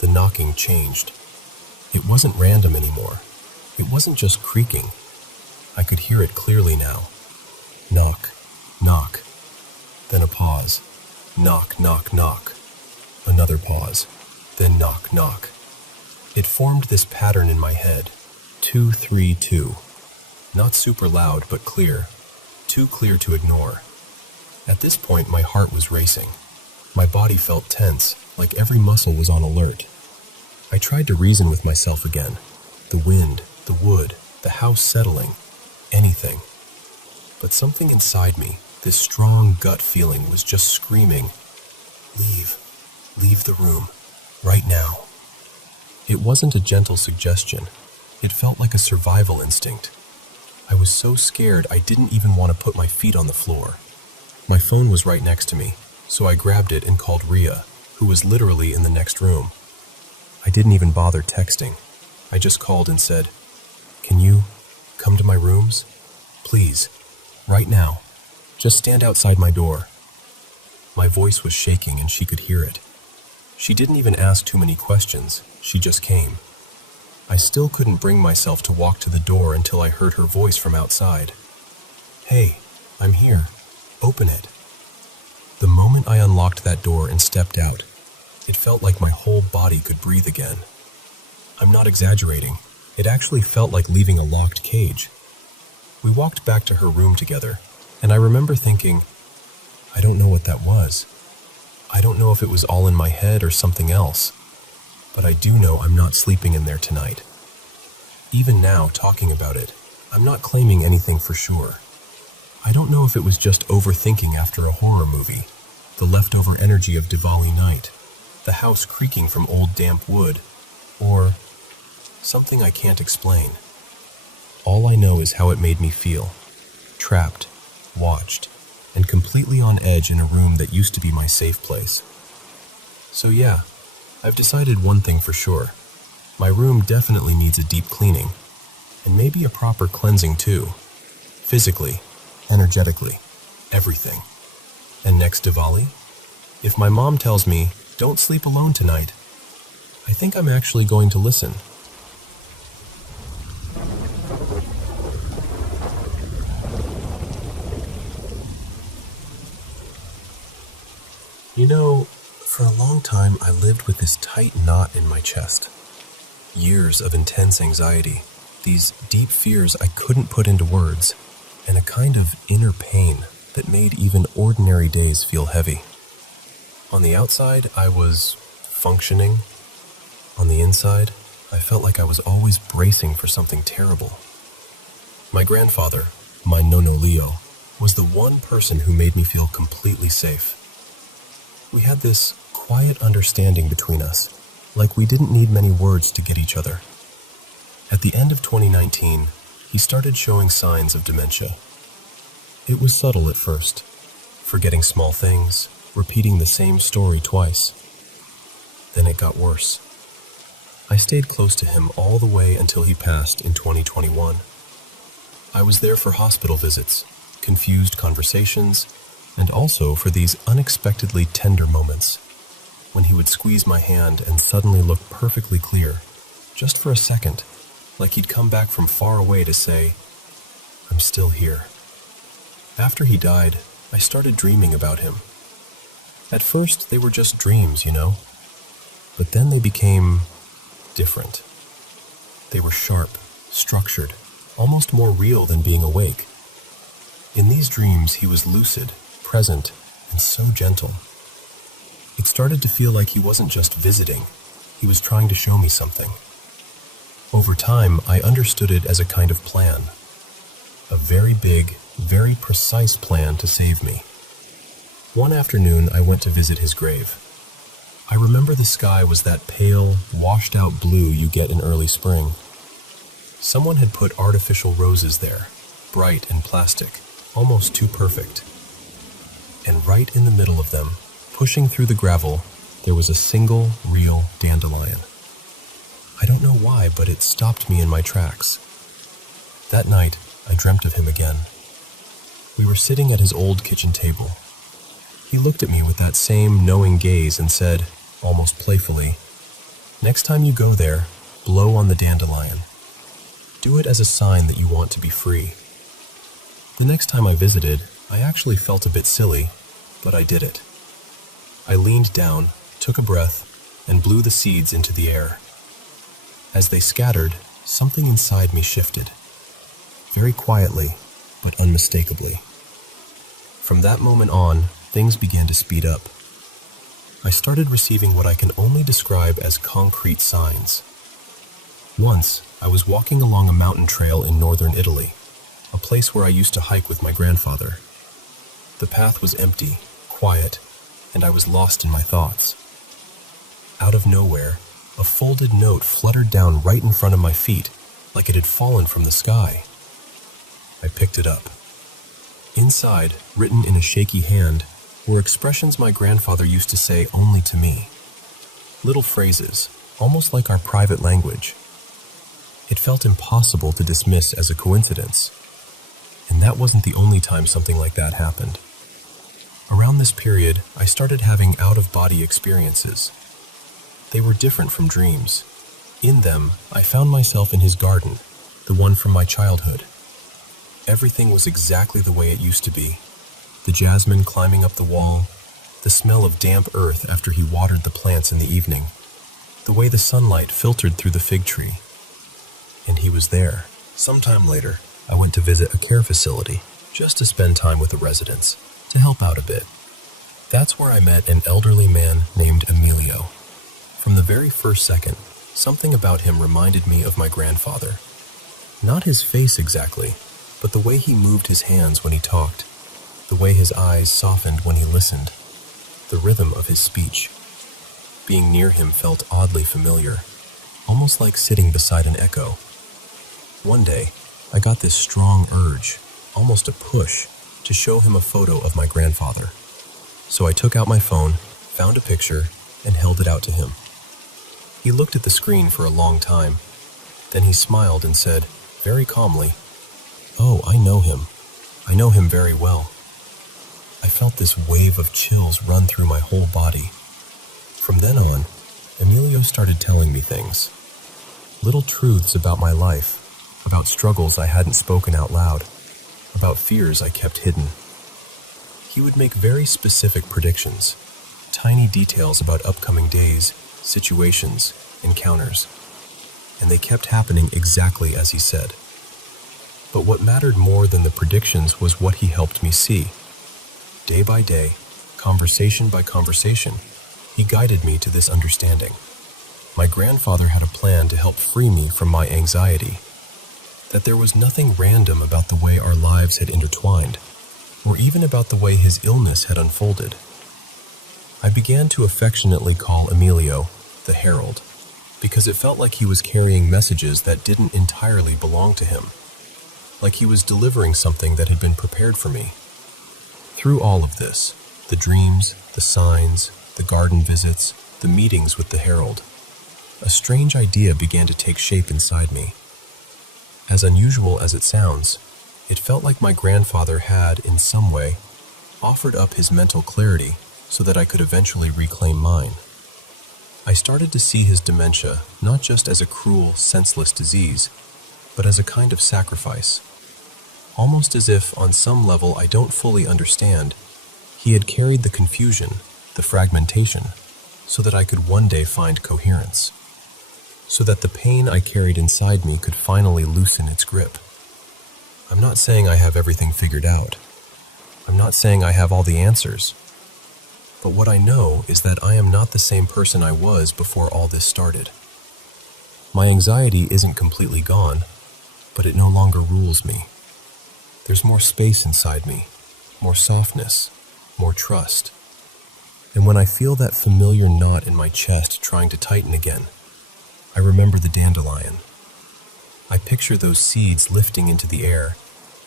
the knocking changed. It wasn't random anymore. It wasn't just creaking. I could hear it clearly now. Knock, knock. Then a pause. Knock, knock, knock. Another pause. Then knock, knock. It formed this pattern in my head. 2, 3, 2. Not super loud, but clear. Too clear to ignore. At this point, my heart was racing. My body felt tense, like every muscle was on alert. I tried to reason with myself again. The wind, the wood, the house settling, anything. But something inside me, this strong gut feeling, was just screaming, leave. Leave the room. Right now. It wasn't a gentle suggestion. It felt like a survival instinct. I was so scared I didn't even want to put my feet on the floor. My phone was right next to me, so I grabbed it and called Ria, who was literally in the next room. I didn't even bother texting. I just called and said, "Can you come to my rooms? Please, right now. Just stand outside my door." My voice was shaking and she could hear it. She didn't even ask too many questions. She just came. I still couldn't bring myself to walk to the door until I heard her voice from outside. "Hey, I'm here. Open it." The moment I unlocked that door and stepped out, it felt like my whole body could breathe again. I'm not exaggerating. It actually felt like leaving a locked cage. We walked back to her room together, and I remember thinking, I don't know what that was. I don't know if it was all in my head or something else, but I do know I'm not sleeping in there tonight. Even now, talking about it, I'm not claiming anything for sure. I don't know if it was just overthinking after a horror movie, the leftover energy of Diwali night, the house creaking from old damp wood, or something I can't explain. All I know is how it made me feel, trapped, watched, and completely on edge in a room that used to be my safe place. So yeah, I've decided one thing for sure. My room definitely needs a deep cleaning, and maybe a proper cleansing too. Physically, energetically, everything. And next Diwali, if my mom tells me, don't sleep alone tonight, I think I'm actually going to listen. You know, for a long time I lived with this tight knot in my chest. Years of intense anxiety, these deep fears I couldn't put into words, and a kind of inner pain that made even ordinary days feel heavy. On the outside, I was functioning. On the inside, I felt like I was always bracing for something terrible. My grandfather, my Nono Leo, was the one person who made me feel completely safe. We had this quiet understanding between us, like we didn't need many words to get each other. At the end of 2019, he started showing signs of dementia. It was subtle at first, forgetting small things, repeating the same story twice. Then it got worse. I stayed close to him all the way until he passed in 2021. I was there for hospital visits, confused conversations, and also for these unexpectedly tender moments, when he would squeeze my hand and suddenly look perfectly clear, just for a second, like he'd come back from far away to say, I'm still here. After he died, I started dreaming about him. At first, they were just dreams, you know, but then they became different. They were sharp, structured, almost more real than being awake. In these dreams, he was lucid, present, and so gentle. It started to feel like he wasn't just visiting, he was trying to show me something. Over time, I understood it as a kind of plan. A very big, very precise plan to save me. One afternoon, I went to visit his grave. I remember the sky was that pale, washed-out blue you get in early spring. Someone had put artificial roses there, bright and plastic, almost too perfect. And right in the middle of them, pushing through the gravel, there was a single, real dandelion. I don't know why, but it stopped me in my tracks. That night, I dreamt of him again. We were sitting at his old kitchen table. He looked at me with that same knowing gaze and said, almost playfully, next time you go there, blow on the dandelion. Do it as a sign that you want to be free. The next time I visited, I actually felt a bit silly, but I did it. I leaned down, took a breath, and blew the seeds into the air. As they scattered, something inside me shifted. Very quietly, but unmistakably. From that moment on, things began to speed up. I started receiving what I can only describe as concrete signs. Once, I was walking along a mountain trail in northern Italy, a place where I used to hike with my grandfather. The path was empty, quiet, and I was lost in my thoughts. Out of nowhere, a folded note fluttered down right in front of my feet, like it had fallen from the sky. I picked it up. Inside, written in a shaky hand, were expressions my grandfather used to say only to me. Little phrases, almost like our private language. It felt impossible to dismiss as a coincidence. And that wasn't the only time something like that happened. Around this period, I started having out-of-body experiences. They were different from dreams. In them, I found myself in his garden, the one from my childhood. Everything was exactly the way it used to be. The jasmine climbing up the wall, the smell of damp earth after he watered the plants in the evening, the way the sunlight filtered through the fig tree. and he was there. Sometime later, I went to visit a care facility just to spend time with the residents, to help out a bit. That's where I met an elderly man named Emilio. From the very first second, something about him reminded me of my grandfather. Not his face exactly, but the way he moved his hands when he talked, the way his eyes softened when he listened, the rhythm of his speech. Being near him felt oddly familiar, almost like sitting beside an echo. One day, I got this strong urge, almost a push, to show him a photo of my grandfather. So I took out my phone, found a picture, and held it out to him. He looked at the screen for a long time. Then he smiled and said, very calmly, "Oh, I know him. I know him very well." I felt this wave of chills run through my whole body. From then on, Emilio started telling me things. Little truths about my life, about struggles I hadn't spoken out loud, about fears I kept hidden. He would make very specific predictions, tiny details about upcoming days, situations, encounters, and they kept happening exactly as he said. But what mattered more than the predictions was what he helped me see. Day by day, conversation by conversation, he guided me to this understanding. My grandfather had a plan to help free me from my anxiety, that there was nothing random about the way our lives had intertwined, or even about the way his illness had unfolded. I began to affectionately call Emilio the Herald, because it felt like he was carrying messages that didn't entirely belong to him, like he was delivering something that had been prepared for me. Through all of this, the dreams, the signs, the garden visits, the meetings with the Herald, a strange idea began to take shape inside me. As unusual as it sounds, it felt like my grandfather had, in some way, offered up his mental clarity so that I could eventually reclaim mine. I started to see his dementia not just as a cruel, senseless disease, but as a kind of sacrifice. Almost as if, on some level I don't fully understand, he had carried the confusion, the fragmentation, so that I could one day find coherence. So that the pain I carried inside me could finally loosen its grip. I'm not saying I have everything figured out. I'm not saying I have all the answers. But what I know is that I am not the same person I was before all this started. My anxiety isn't completely gone, but it no longer rules me. There's more space inside me, more softness, more trust. And when I feel that familiar knot in my chest trying to tighten again, I remember the dandelion. I picture those seeds lifting into the air,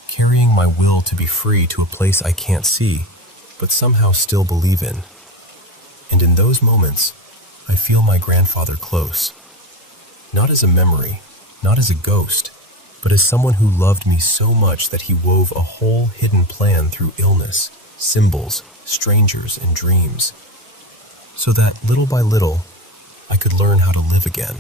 carrying my will to be free to a place I can't see, but somehow still believe in. And in those moments, I feel my grandfather close. Not as a memory, not as a ghost, but as someone who loved me so much that he wove a whole hidden plan through illness, symbols, strangers, and dreams, so that, little by little, I could learn how to live again.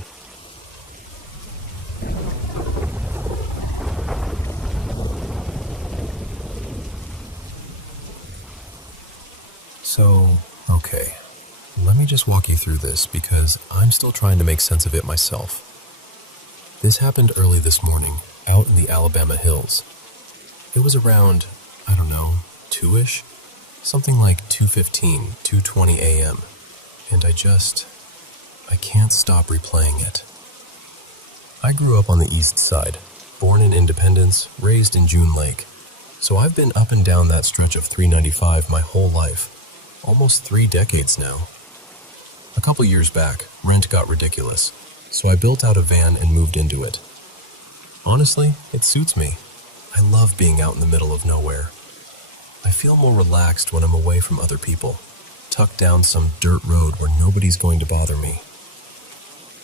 So, okay, let me just walk you through this because I'm still trying to make sense of it myself. This happened early this morning, out in the Alabama hills. It was around, 2-ish? Something like 2:15, 2:20 a.m. And I can't stop replaying it. I grew up on the east side, born in Independence, raised in June Lake. So I've been up and down that stretch of 395 my whole life, almost 3 decades now. A couple years back, rent got ridiculous, so I built out a van and moved into it. Honestly, it suits me. I love being out in the middle of nowhere. I feel more relaxed when I'm away from other people, tucked down some dirt road where nobody's going to bother me.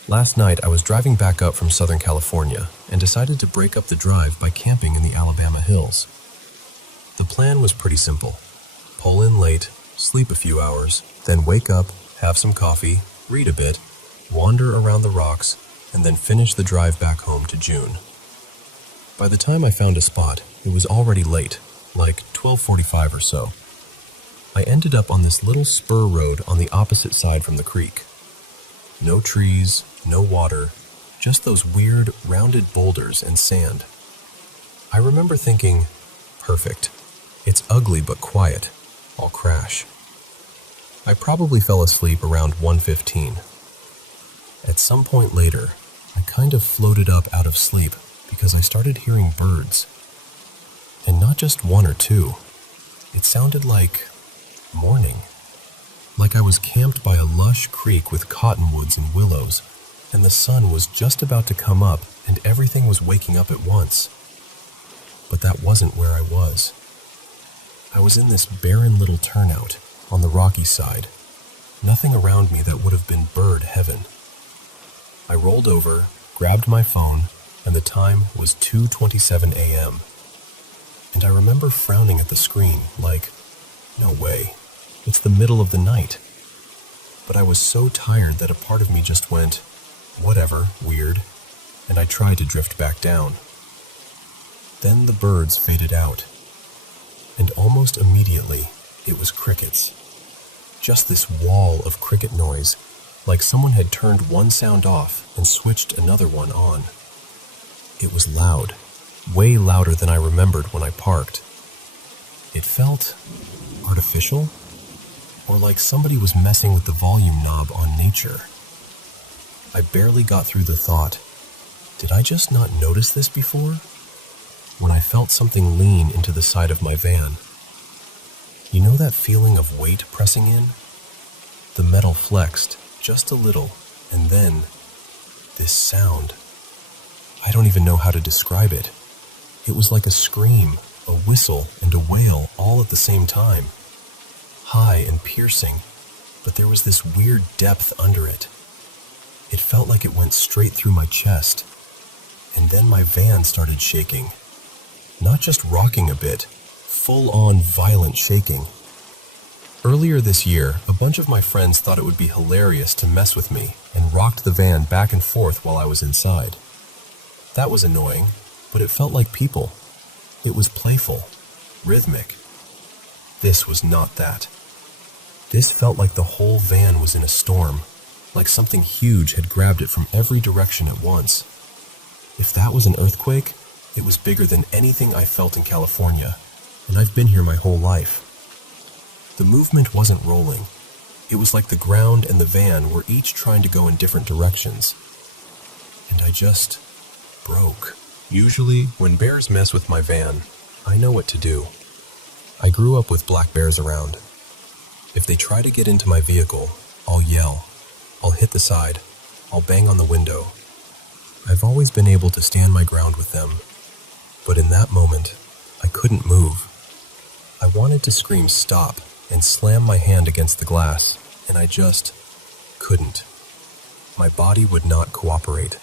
Last night, I was driving back up from Southern California and decided to break up the drive by camping in the Alabama hills. The plan was pretty simple. Pull in late, sleep a few hours, then wake up, have some coffee, read a bit, wander around the rocks, and then finish the drive back home to June. By the time I found a spot, it was already late, like 12:45 or so. I ended up on this little spur road on the opposite side from the creek. No trees, no water, just those weird, rounded boulders and sand. I remember thinking, perfect. It's ugly but quiet. I'll crash. I probably fell asleep around 1:15. At some point later, I kind of floated up out of sleep because I started hearing birds. And not just one or two. It sounded like morning. Like I was camped by a lush creek with cottonwoods and willows, and the sun was just about to come up and everything was waking up at once. But that wasn't where I was. I was in this barren little turnout on the rocky side, nothing around me that would have been bird heaven. I rolled over, grabbed my phone, and the time was 2:27 a.m. And I remember frowning at the screen like, no way, it's the middle of the night. But I was so tired that a part of me just went, whatever, weird, and I tried to drift back down. Then the birds faded out, and almost immediately it was crickets. Just this wall of cricket noise, like someone had turned one sound off and switched another one on. It was loud, way louder than I remembered when I parked. It felt artificial, or like somebody was messing with the volume knob on nature. I barely got through the thought, did I just not notice this before? When I felt something lean into the side of my van. You know that feeling of weight pressing in? The metal flexed just a little, and then this sound. I don't even know how to describe it. It was like a scream, a whistle, and a wail all at the same time. High and piercing, but there was this weird depth under it. It felt like it went straight through my chest. And then my van started shaking. Not just rocking a bit, full-on violent shaking. Earlier this year, a bunch of my friends thought it would be hilarious to mess with me and rocked the van back and forth while I was inside. That was annoying, but it felt like people. It was playful, rhythmic. This was not that. This felt like the whole van was in a storm, like something huge had grabbed it from every direction at once. If that was an earthquake, it was bigger than anything I felt in California, and I've been here my whole life. The movement wasn't rolling. It was like the ground and the van were each trying to go in different directions. And I just broke. Usually, when bears mess with my van, I know what to do. I grew up with black bears around. If they try to get into my vehicle, I'll yell. I'll hit the side. I'll bang on the window. I've always been able to stand my ground with them. But in that moment, I couldn't move. I wanted to scream stop and slam my hand against the glass, and I just couldn't. My body would not cooperate.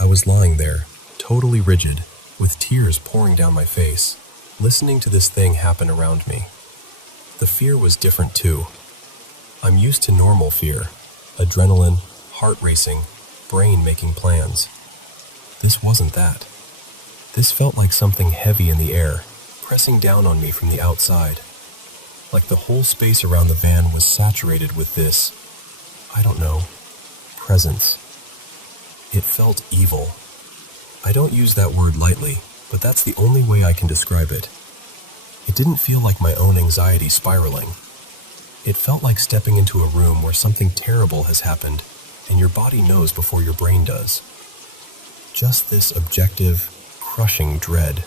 I was lying there, totally rigid, with tears pouring down my face, listening to this thing happen around me. The fear was different too. I'm used to normal fear, adrenaline, heart racing, brain making plans. This wasn't that. This felt like something heavy in the air, pressing down on me from the outside. Like the whole space around the van was saturated with this, I don't know, presence. It felt evil. I don't use that word lightly, but that's the only way I can describe it. It didn't feel like my own anxiety spiraling. It felt like stepping into a room where something terrible has happened, and your body knows before your brain does. Just this objective, crushing dread.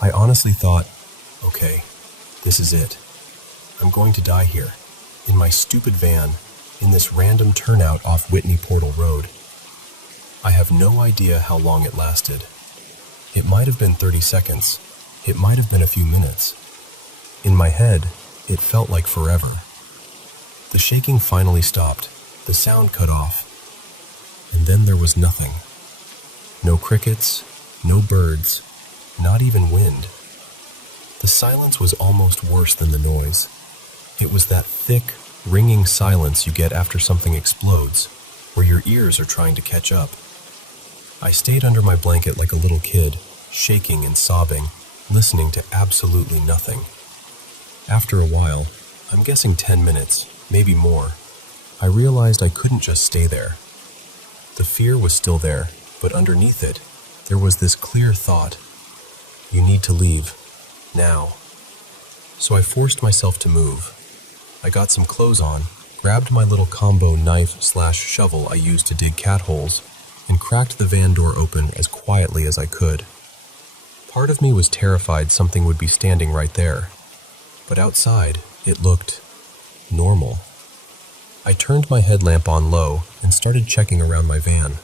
I honestly thought, okay, this is it. I'm going to die here, in my stupid van, in this random turnout off Whitney Portal Road. I have no idea how long it lasted. It might have been 30 seconds. It might have been a few minutes. In my head, it felt like forever. The shaking finally stopped. The sound cut off. And then there was nothing. No crickets, no birds, not even wind. The silence was almost worse than the noise. It was that thick, ringing silence you get after something explodes, where your ears are trying to catch up. I stayed under my blanket like a little kid, shaking and sobbing, listening to absolutely nothing. After a while, I'm guessing 10 minutes, maybe more, I realized I couldn't just stay there. The fear was still there, but underneath it, there was this clear thought. You need to leave. Now. So I forced myself to move. I got some clothes on, grabbed my little combo knife/shovel I used to dig cat holes, and cracked the van door open as quietly as I could. Part of me was terrified something would be standing right there, but outside, it looked normal. I turned my headlamp on low and started checking around my van.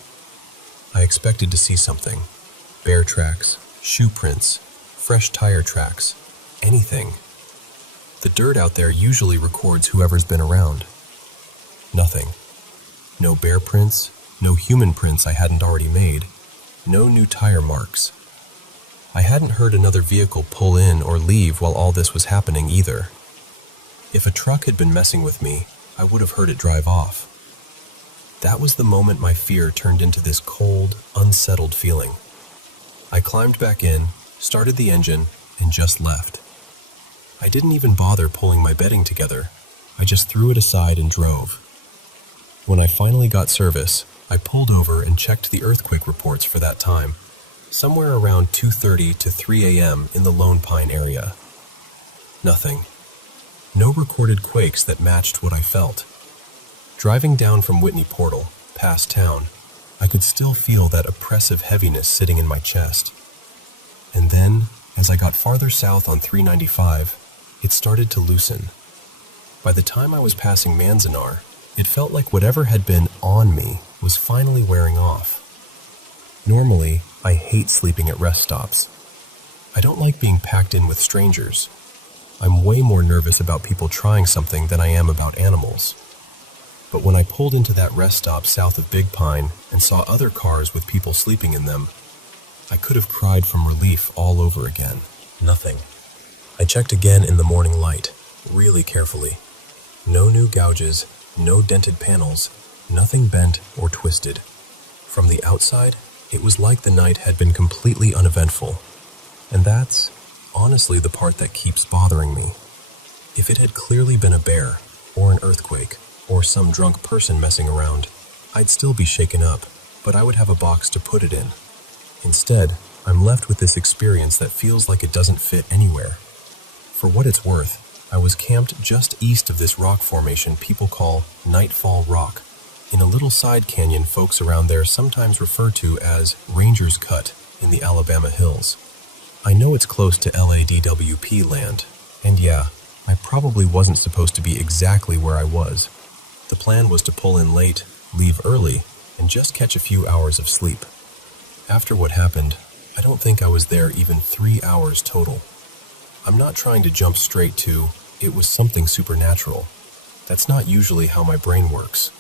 I expected to see something. Bear tracks, shoe prints, fresh tire tracks, anything. The dirt out there usually records whoever's been around. Nothing. No bear prints, no human prints I hadn't already made, no new tire marks. I hadn't heard another vehicle pull in or leave while all this was happening either. If a truck had been messing with me, I would have heard it drive off. That was the moment my fear turned into this cold, unsettled feeling. I climbed back in, started the engine, and just left. I didn't even bother pulling my bedding together. I just threw it aside and drove. When I finally got service, I pulled over and checked the earthquake reports for that time, somewhere around 2:30 to 3 a.m. in the Lone Pine area. Nothing. No recorded quakes that matched what I felt. Driving down from Whitney Portal, past town, I could still feel that oppressive heaviness sitting in my chest. And then, as I got farther south on 395, it started to loosen. By the time I was passing Manzanar, it felt like whatever had been on me was finally wearing off. Normally, I hate sleeping at rest stops. I don't like being packed in with strangers. I'm way more nervous about people trying something than I am about animals. But when I pulled into that rest stop south of Big Pine and saw other cars with people sleeping in them, I could have cried from relief all over again. Nothing. I checked again in the morning light, really carefully. No new gouges, no dented panels, nothing bent or twisted. From the outside, it was like the night had been completely uneventful. And that's, honestly, the part that keeps bothering me. If it had clearly been a bear, or an earthquake, or some drunk person messing around, I'd still be shaken up, but I would have a box to put it in. Instead, I'm left with this experience that feels like it doesn't fit anywhere. For what it's worth, I was camped just east of this rock formation people call Nightfall Rock, in a little side canyon folks around there sometimes refer to as Ranger's Cut in the Alabama hills. I know it's close to LADWP land, and yeah, I probably wasn't supposed to be exactly where I was. The plan was to pull in late, leave early, and just catch a few hours of sleep. After what happened, I don't think I was there even 3 hours total. I'm not trying to jump straight to, it was something supernatural. That's not usually how my brain works.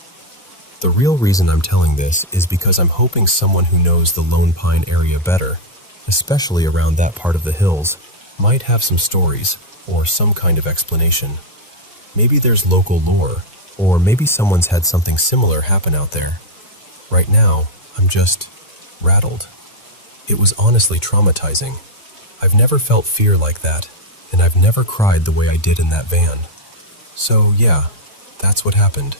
The real reason I'm telling this is because I'm hoping someone who knows the Lone Pine area better, especially around that part of the hills, might have some stories or some kind of explanation. Maybe there's local lore, or maybe someone's had something similar happen out there. Right now, I'm just rattled. It was honestly traumatizing. I've never felt fear like that, and I've never cried the way I did in that van. So yeah, that's what happened.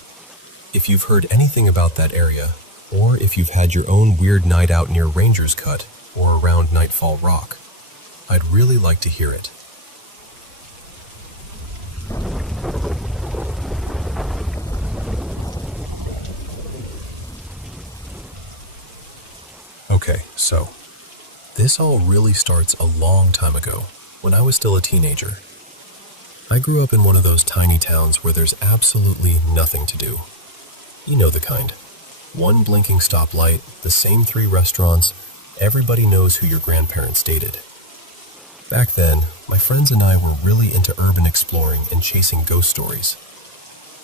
If you've heard anything about that area, or if you've had your own weird night out near Ranger's Cut or around Nightfall Rock, I'd really like to hear it. Okay, so this all really starts a long time ago, when I was still a teenager. I grew up in one of those tiny towns where there's absolutely nothing to do. You know the kind. One blinking stoplight, the same 3 restaurants, everybody knows who your grandparents dated. Back then, my friends and I were really into urban exploring and chasing ghost stories.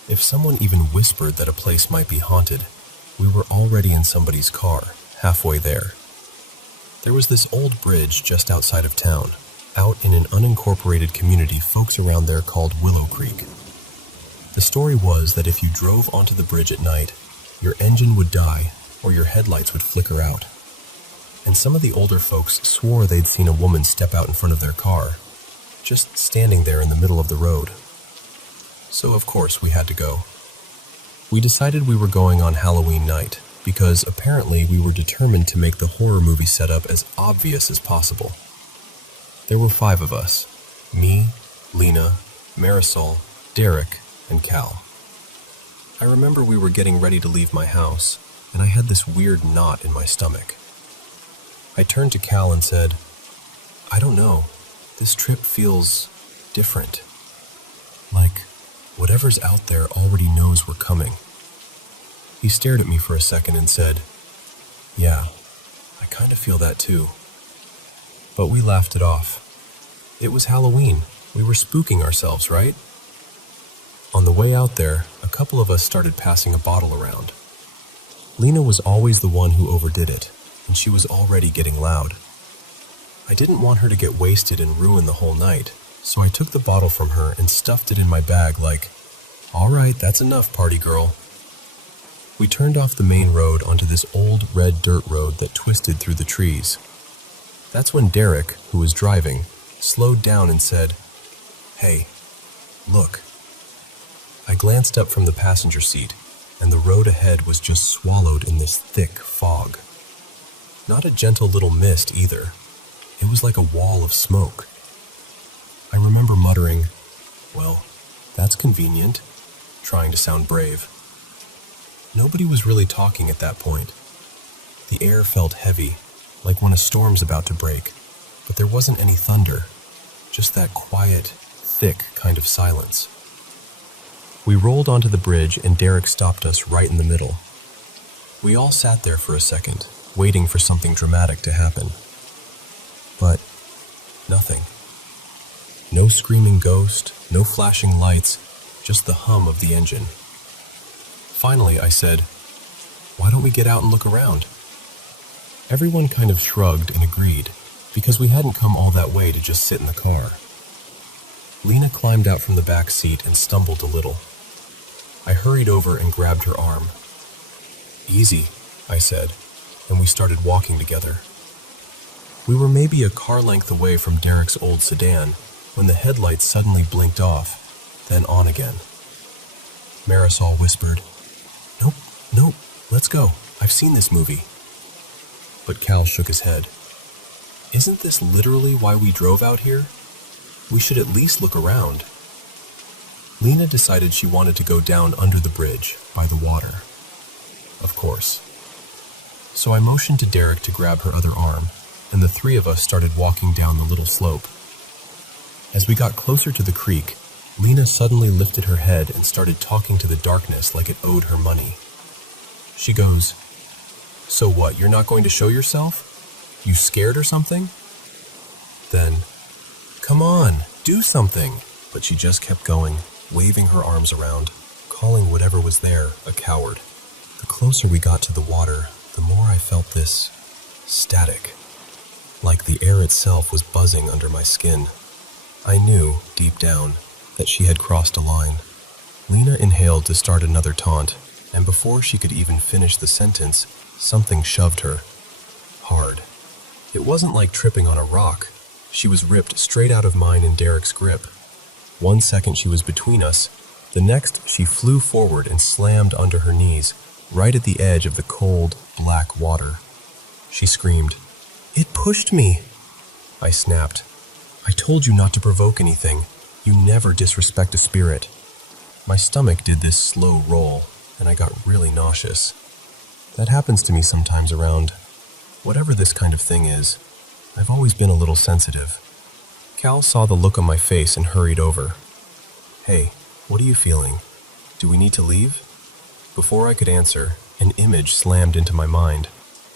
If someone even whispered that a place might be haunted, we were already in somebody's car, halfway there. There was this old bridge just outside of town, out in an unincorporated community folks around there called Willow Creek. The story was that if you drove onto the bridge at night, your engine would die or your headlights would flicker out. And some of the older folks swore they'd seen a woman step out in front of their car, just standing there in the middle of the road. So of course we had to go. We decided we were going on Halloween night, because apparently we were determined to make the horror movie setup as obvious as possible. There were 5 of us: me, Lena, Marisol, Derek, and Cal. I remember we were getting ready to leave my house, and I had this weird knot in my stomach. I turned to Cal and said, "I don't know, this trip feels different. Like, whatever's out there already knows we're coming." He stared at me for a second and said, "Yeah, I kind of feel that too." But we laughed it off. It was Halloween. We were spooking ourselves, right? On the way out there, a couple of us started passing a bottle around. Lena was always the one who overdid it, and she was already getting loud. I didn't want her to get wasted and ruin the whole night, so I took the bottle from her and stuffed it in my bag like, "All right, that's enough, party girl." We turned off the main road onto this old red dirt road that twisted through the trees. That's when Derek, who was driving, slowed down and said, "Hey, look." I glanced up from the passenger seat, and the road ahead was just swallowed in this thick fog. Not a gentle little mist either. It was like a wall of smoke. I remember muttering, "Well, that's convenient," trying to sound brave. Nobody was really talking at that point. The air felt heavy, like when a storm's about to break, but there wasn't any thunder, just that quiet, thick kind of silence. We rolled onto the bridge and Derek stopped us right in the middle. We all sat there for a second, waiting for something dramatic to happen. But nothing. No screaming ghost, no flashing lights, just the hum of the engine. Finally, I said, "Why don't we get out and look around?" Everyone kind of shrugged and agreed, because we hadn't come all that way to just sit in the car. Lena climbed out from the back seat and stumbled a little. I hurried over and grabbed her arm. "Easy," I said, and we started walking together. We were maybe a car length away from Derek's old sedan when the headlights suddenly blinked off, then on again. Marisol whispered, Nope, let's go. I've seen this movie." But Cal shook his head. "Isn't this literally why we drove out here? We should at least look around." Lena decided she wanted to go down under the bridge, by the water. Of course. So I motioned to Derek to grab her other arm, and the 3 of us started walking down the little slope. As we got closer to the creek, Lena suddenly lifted her head and started talking to the darkness like it owed her money. She goes, "So what, you're not going to show yourself? You scared or something?" Then, "Come on, do something." But she just kept going, waving her arms around, calling whatever was there a coward. The closer we got to the water, the more I felt this static, like the air itself was buzzing under my skin. I knew, deep down, that she had crossed a line. Lena inhaled to start another taunt, and before she could even finish the sentence, something shoved her. Hard. It wasn't like tripping on a rock. She was ripped straight out of mine and Derek's grip. 1 second she was between us, the next she flew forward and slammed onto her knees, right at the edge of the cold, black water. She screamed, "It pushed me!" I snapped, "I told you not to provoke anything. You never disrespect a spirit." My stomach did this slow roll, and I got really nauseous. That happens to me sometimes around whatever this kind of thing is. I've always been a little sensitive. Cal saw the look on my face and hurried over. "Hey, what are you feeling? Do we need to leave?" Before I could answer, an image slammed into my mind,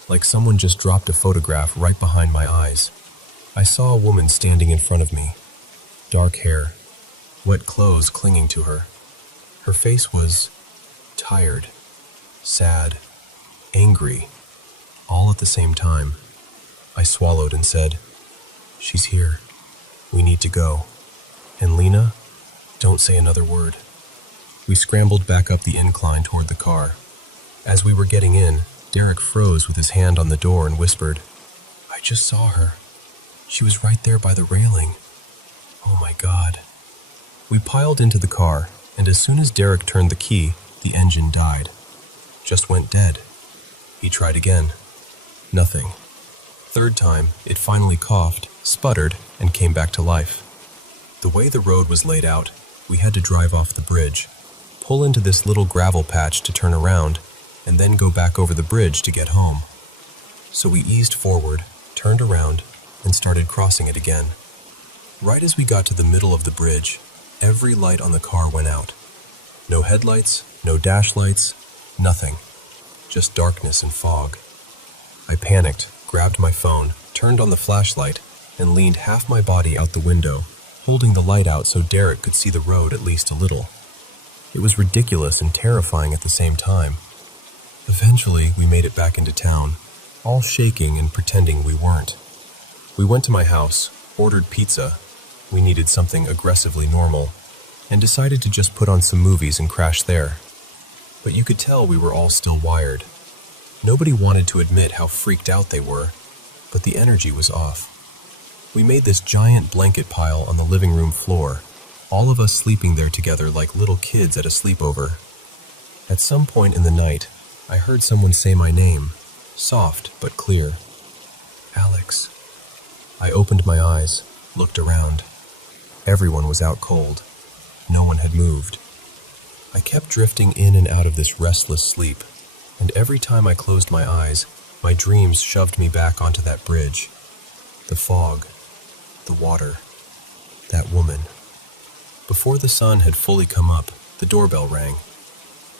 like someone just dropped a photograph right behind my eyes. I saw a woman standing in front of me. Dark hair, wet clothes clinging to her. Her face was tired, sad, angry, all at the same time. I swallowed and said, "She's here. We need to go. And Lena, don't say another word." We scrambled back up the incline toward the car. As we were getting in, Derek froze with his hand on the door and whispered, "I just saw her. She was right there by the railing. Oh my God." We piled into the car, and as soon as Derek turned the key, the engine died. Just went dead. He tried again. Nothing. Third time, it finally coughed, sputtered, and came back to life. The way the road was laid out, we had to drive off the bridge, pull into this little gravel patch to turn around, and then go back over the bridge to get home. So we eased forward, turned around, and started crossing it again. Right as we got to the middle of the bridge, every light on the car went out. No headlights, no dash lights, nothing. Just darkness and fog. I panicked, grabbed my phone, turned on the flashlight, and leaned half my body out the window, holding the light out so Derek could see the road at least a little. It was ridiculous and terrifying at the same time. Eventually, we made it back into town, all shaking and pretending we weren't. We went to my house, ordered pizza. We needed something aggressively normal, and decided to just put on some movies and crash there. But you could tell we were all still wired. Nobody wanted to admit how freaked out they were, but the energy was off. We made this giant blanket pile on the living room floor, all of us sleeping there together like little kids at a sleepover. At some point in the night, I heard someone say my name, soft but clear. Alex. I opened my eyes, looked around. Everyone was out cold. No one had moved. I kept drifting in and out of this restless sleep, and every time I closed my eyes, my dreams shoved me back onto that bridge. The fog, the water, that woman. Before the sun had fully come up, the doorbell rang.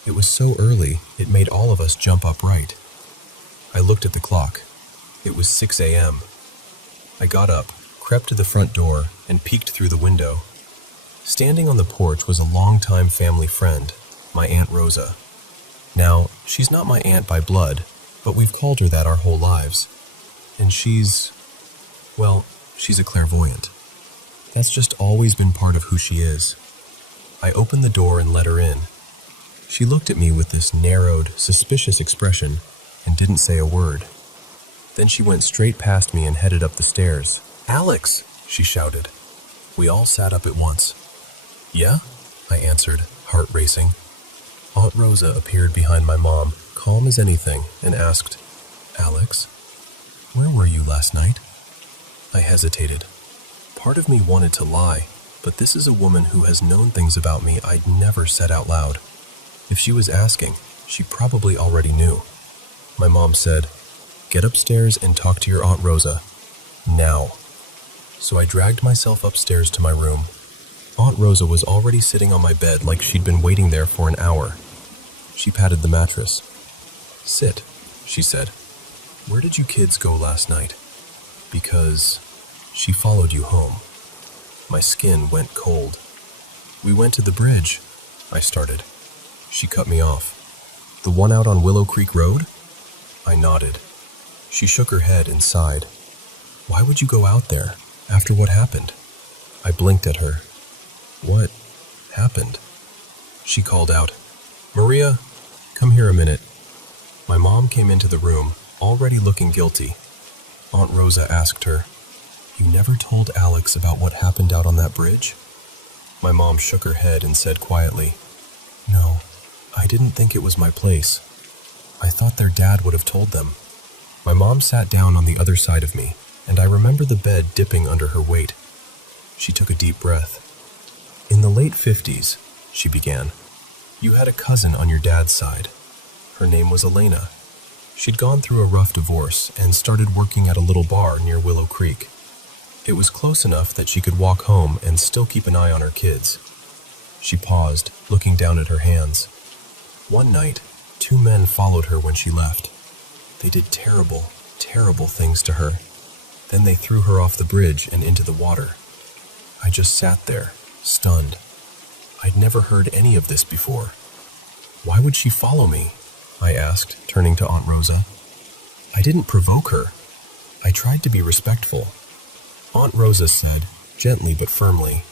It was so early, it made all of us jump upright. I looked at the clock. It was 6 a.m. I got up, crept to the front door, and peeked through the window. Standing on the porch was a longtime family friend, my Aunt Rosa. Now, she's not my aunt by blood, but we've called her that our whole lives. And she's a clairvoyant. That's just always been part of who she is. I opened the door and let her in. She looked at me with this narrowed, suspicious expression and didn't say a word. Then she went straight past me and headed up the stairs. "Alex!" she shouted. We all sat up at once. "Yeah?" I answered, heart racing. Aunt Rosa appeared behind my mom, calm as anything, and asked, "Alex, where were you last night?" I hesitated. Part of me wanted to lie, but this is a woman who has known things about me I'd never said out loud. If she was asking, she probably already knew. My mom said, "Get upstairs and talk to your Aunt Rosa. Now." So I dragged myself upstairs to my room. Aunt Rosa was already sitting on my bed like she'd been waiting there for an hour. She patted the mattress. "Sit," she said. "Where did you kids go last night?" Because she followed you home. My skin went cold. "We went to the bridge," I started. She cut me off. "The one out on Willow Creek Road?" I nodded. She shook her head and sighed. "Why would you go out there, after what happened?" I blinked at her. "What happened?" She called out, "Maria, come here a minute." My mom came into the room, already looking guilty. Aunt Rosa asked her, "You never told Alex about what happened out on that bridge?" My mom shook her head and said quietly, "No, I didn't think it was my place. I thought their dad would have told them." My mom sat down on the other side of me, and I remember the bed dipping under her weight. She took a deep breath. "In the late 50s, she began, "you had a cousin on your dad's side. Her name was Elena. She'd gone through a rough divorce and started working at a little bar near Willow Creek. It was close enough that she could walk home and still keep an eye on her kids." She paused, looking down at her hands. "One night, 2 men followed her when she left. They did terrible, terrible things to her. Then they threw her off the bridge and into the water. I just sat there, stunned. I'd never heard any of this before. Why would she follow me?" I asked, turning to Aunt Rosa. "I didn't provoke her. I tried to be respectful." Aunt Rosa said, gently but firmly,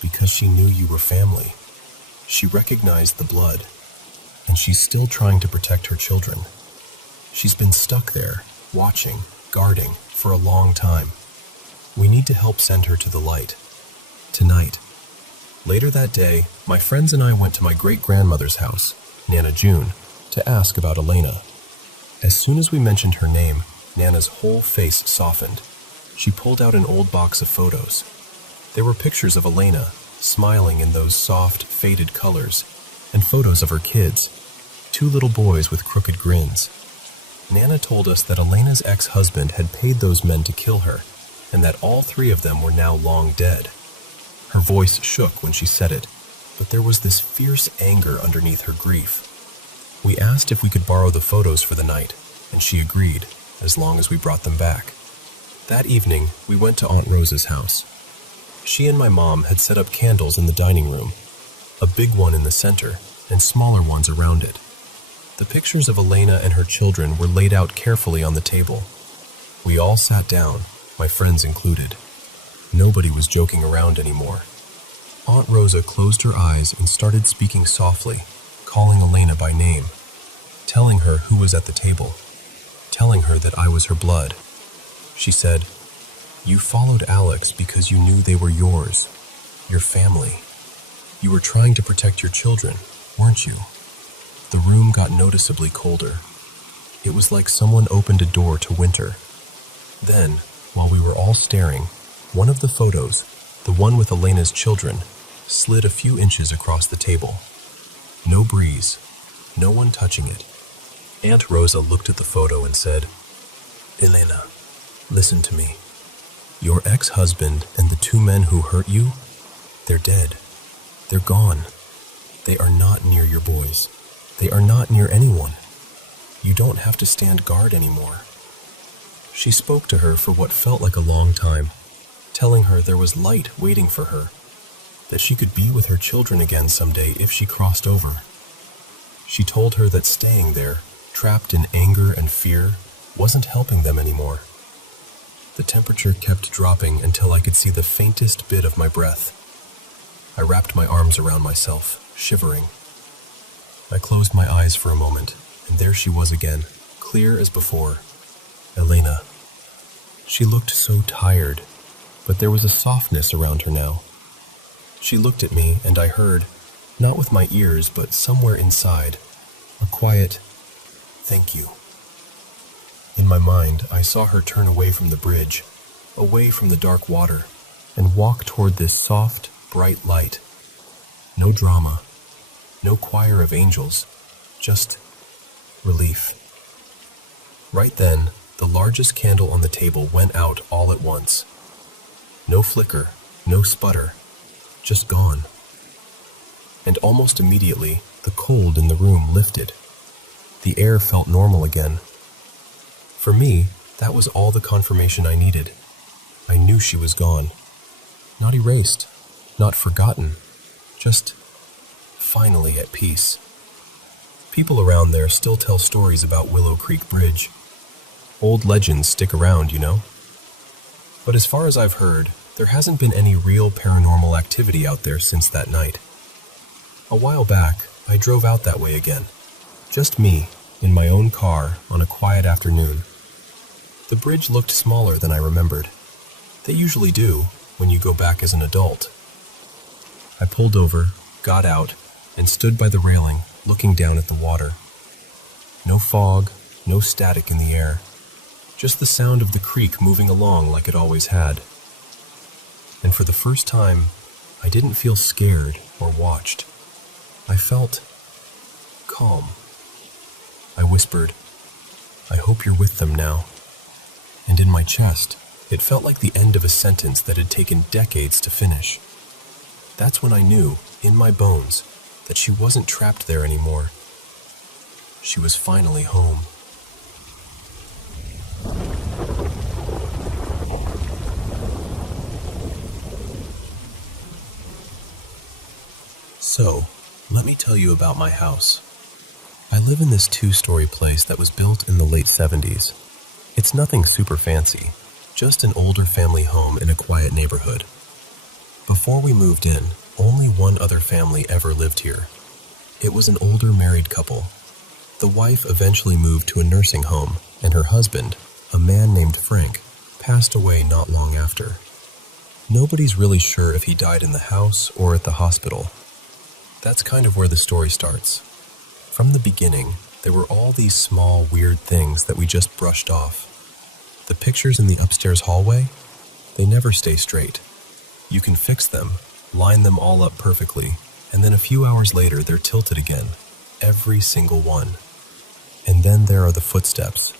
"Because she knew you were family. She recognized the blood, and she's still trying to protect her children. She's been stuck there, watching, guarding, for a long time. We need to help send her to the light. Tonight." Later that day, my friends and I went to my great-grandmother's house, Nana June, to ask about Elena. As soon as we mentioned her name, Nana's whole face softened. She pulled out an old box of photos. There were pictures of Elena, smiling in those soft, faded colors, and photos of her kids, 2 little boys with crooked grins. Nana told us that Elena's ex-husband had paid those men to kill her, and that all 3 of them were now long dead. Her voice shook when she said it, but there was this fierce anger underneath her grief. We asked if we could borrow the photos for the night, and she agreed, as long as we brought them back. That evening, we went to Aunt Rosa's house. She and my mom had set up candles in the dining room, a big one in the center, and smaller ones around it. The pictures of Elena and her children were laid out carefully on the table. We all sat down, my friends included. Nobody was joking around anymore. Aunt Rosa closed her eyes and started speaking softly, calling Elena by name, telling her who was at the table, telling her that I was her blood. She said, "You followed Alex because you knew they were yours, your family. You were trying to protect your children, weren't you?" The room got noticeably colder. It was like someone opened a door to winter. Then, while we were all staring, one of the photos, the one with Elena's children, slid a few inches across the table. No breeze, no one touching it. Aunt Rosa looked at the photo and said, "Elena, listen to me. Your ex-husband and the 2 men who hurt you, they're dead. They're gone. They are not near your boys. They are not near anyone. You don't have to stand guard anymore." She spoke to her for what felt like a long time, telling her there was light waiting for her, that she could be with her children again someday if she crossed over. She told her that staying there, trapped in anger and fear, wasn't helping them anymore. The temperature kept dropping until I could see the faintest bit of my breath. I wrapped my arms around myself, shivering. I closed my eyes for a moment, and there she was again, clear as before. Elena. She looked so tired, but there was a softness around her now. She looked at me, and I heard, not with my ears, but somewhere inside, a quiet, "Thank you." In my mind, I saw her turn away from the bridge, away from the dark water, and walk toward this soft, bright light. No drama, no choir of angels, just relief. Right then, the largest candle on the table went out all at once. No flicker, no sputter, just gone. And almost immediately, the cold in the room lifted. The air felt normal again. For me, that was all the confirmation I needed. I knew she was gone. Not erased, not forgotten, just finally at peace. People around there still tell stories about Willow Creek Bridge. Old legends stick around, you know. But as far as I've heard, there hasn't been any real paranormal activity out there since that night. A while back, I drove out that way again. Just me, in my own car, on a quiet afternoon. The bridge looked smaller than I remembered. They usually do, when you go back as an adult. I pulled over, got out, and stood by the railing, looking down at the water. No fog, no static in the air. Just the sound of the creek moving along like it always had. And for the first time, I didn't feel scared or watched. I felt calm. I whispered, "I hope you're with them now." And in my chest, it felt like the end of a sentence that had taken decades to finish. That's when I knew, in my bones, that she wasn't trapped there anymore. She was finally home. So, let me tell you about my house. I live in this 2-story place that was built in the late 70s. It's nothing super fancy, just an older family home in a quiet neighborhood. Before we moved in, only one other family ever lived here. It was an older married couple. The wife eventually moved to a nursing home, and her husband, a man named Frank, passed away not long after. Nobody's really sure if he died in the house or at the hospital. That's kind of where the story starts. From the beginning, There were all these small, weird things that we just brushed off. The pictures in the upstairs hallway, they never stay straight. You can fix them, line them all up perfectly, and then a few hours later they're tilted again. Every single one. And then there are the footsteps.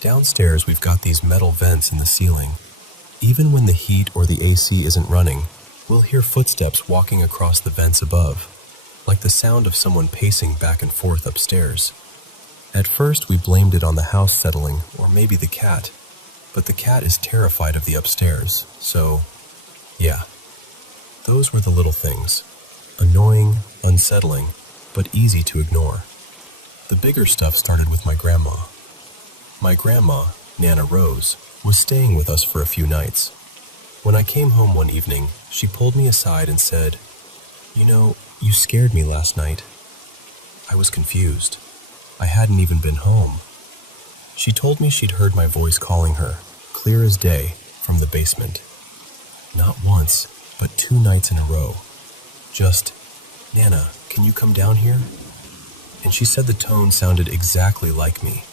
Downstairs we've got these metal vents in the ceiling. Even when the heat or the AC isn't running, we'll hear footsteps walking across the vents above, like the sound of someone pacing back and forth upstairs. At first we blamed it on the house settling, or maybe the cat, but the cat is terrified of the upstairs, so yeah. Those were the little things. Annoying, unsettling, but easy to ignore. The bigger stuff started with my grandma. My grandma, Nana Rose, was staying with us for a few nights. When I came home one evening, she pulled me aside and said, "You know, you scared me last night." I was confused. I hadn't even been home. She told me she'd heard my voice calling her, clear as day, from the basement. Not once, but 2 nights in a row. Just, "Nana, can you come down here?" And she said the tone sounded exactly like me.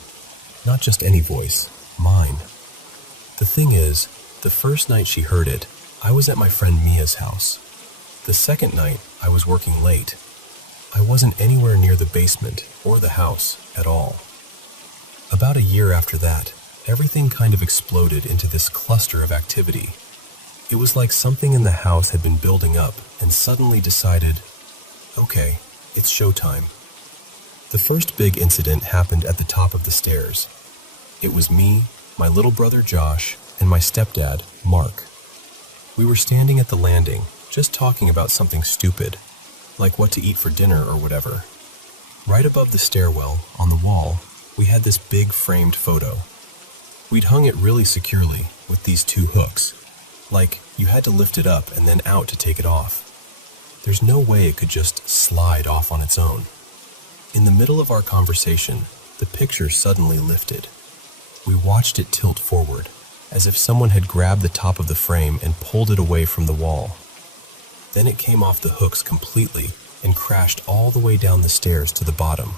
Not just any voice, mine. The thing is, the first night she heard it, I was at my friend Mia's house. The second night, I was working late. I wasn't anywhere near the basement or the house at all. About a year after that, everything kind of exploded into this cluster of activity. It was like something in the house had been building up and suddenly decided, okay, it's showtime. The first big incident happened at the top of the stairs. It was me, my little brother Josh, and my stepdad, Mark. We were standing at the landing, just talking about something stupid, like what to eat for dinner or whatever. Right above the stairwell, on the wall, we had this big framed photo. We'd hung it really securely with these 2 hooks, like you had to lift it up and then out to take it off. There's no way it could just slide off on its own. In the middle of our conversation, the picture suddenly lifted. We watched it tilt forward, as if someone had grabbed the top of the frame and pulled it away from the wall. Then it came off the hooks completely and crashed all the way down the stairs to the bottom.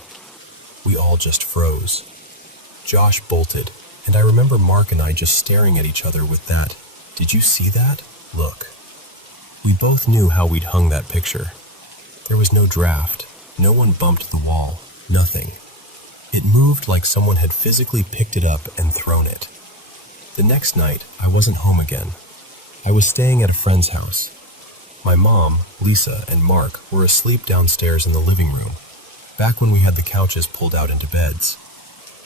We all just froze. Josh bolted, and I remember Mark and I just staring at each other with that, "Did you see that? Look." We both knew how we'd hung that picture. There was no draft, no one bumped the wall, nothing. It moved like someone had physically picked it up and thrown it. The next night, I wasn't home again. I was staying at a friend's house. My mom, Lisa, and Mark were asleep downstairs in the living room, back when we had the couches pulled out into beds.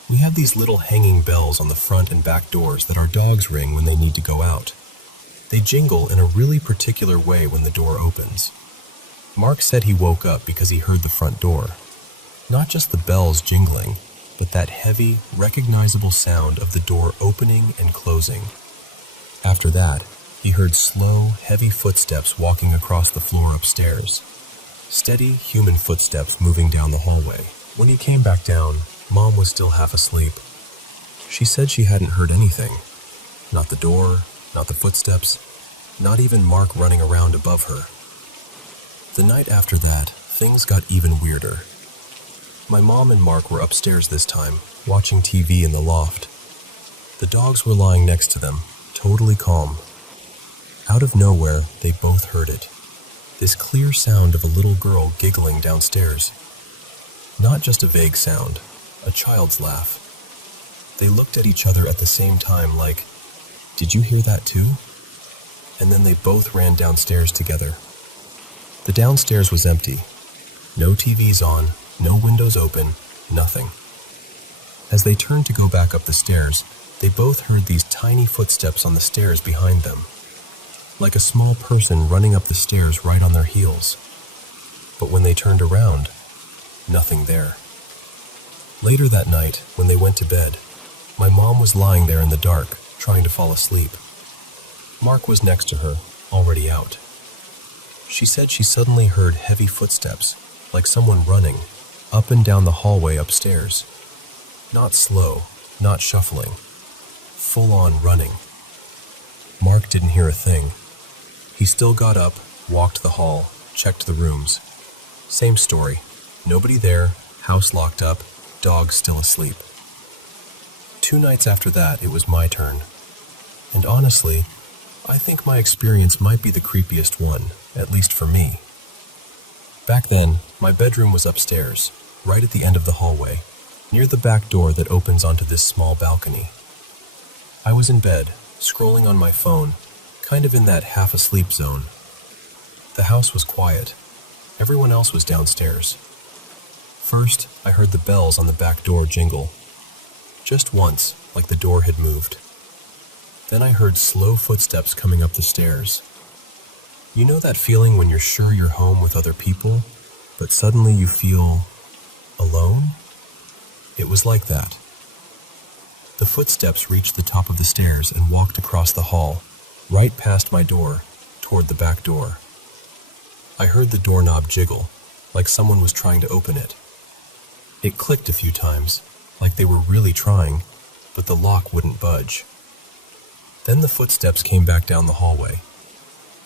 We have these little hanging bells on the front and back doors that our dogs ring when they need to go out. They jingle in a really particular way when the door opens. Mark said he woke up because he heard the front door. Not just the bells jingling, but that heavy, recognizable sound of the door opening and closing. After that, he heard slow, heavy footsteps walking across the floor upstairs. Steady, human footsteps moving down the hallway. When he came back down, Mom was still half asleep. She said she hadn't heard anything. Not the door, not the footsteps, not even Mark running around above her. The night after that, things got even weirder. My mom and Mark were upstairs this time, watching TV in the loft. The dogs were lying next to them, totally calm. Out of nowhere, they both heard it. This clear sound of a little girl giggling downstairs. Not just a vague sound, a child's laugh. They looked at each other at the same time like, "Did you hear that too?" And then they both ran downstairs together. The downstairs was empty. No TVs on, no windows open, nothing. As they turned to go back up the stairs, they both heard these tiny footsteps on the stairs behind them, like a small person running up the stairs right on their heels. But when they turned around, nothing there. Later that night, when they went to bed, my mom was lying there in the dark, trying to fall asleep. Mark was next to her, already out. She said she suddenly heard heavy footsteps, like someone running, up and down the hallway upstairs. Not slow, not shuffling. Full-on running. Mark didn't hear a thing. He still got up, walked the hall, checked the rooms. Same story. Nobody there, house locked up, dog still asleep. 2 nights after that, it was my turn. And honestly, I think my experience might be the creepiest one, at least for me. Back then, my bedroom was upstairs, right at the end of the hallway, near the back door that opens onto this small balcony. I was in bed, scrolling on my phone, kind of in that half-asleep zone. The house was quiet. Everyone else was downstairs. First, I heard the bells on the back door jingle. Just once, like the door had moved. Then I heard slow footsteps coming up the stairs. You know that feeling when you're sure you're home with other people, but suddenly you feel alone? It was like that. The footsteps reached the top of the stairs and walked across the hall, right past my door, toward the back door. I heard the doorknob jiggle, like someone was trying to open it. It clicked a few times, like they were really trying, but the lock wouldn't budge. Then the footsteps came back down the hallway.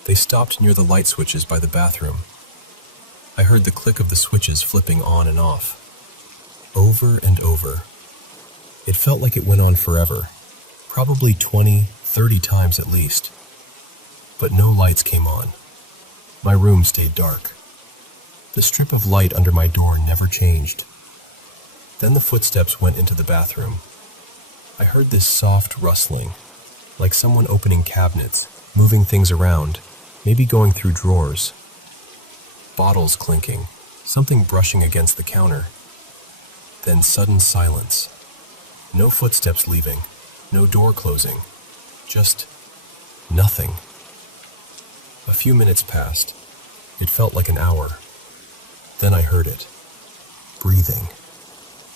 They stopped near the light switches by the bathroom. I heard the click of the switches flipping on and off. Over and over. It felt like it went on forever, probably 20, 30 times at least. But no lights came on. My room stayed dark. The strip of light under my door never changed. Then the footsteps went into the bathroom. I heard this soft rustling, like someone opening cabinets, moving things around, maybe going through drawers. Bottles clinking, something brushing against the counter. Then sudden silence. No footsteps leaving, no door closing, just nothing. A few minutes passed. It felt like an hour. Then I heard it. Breathing.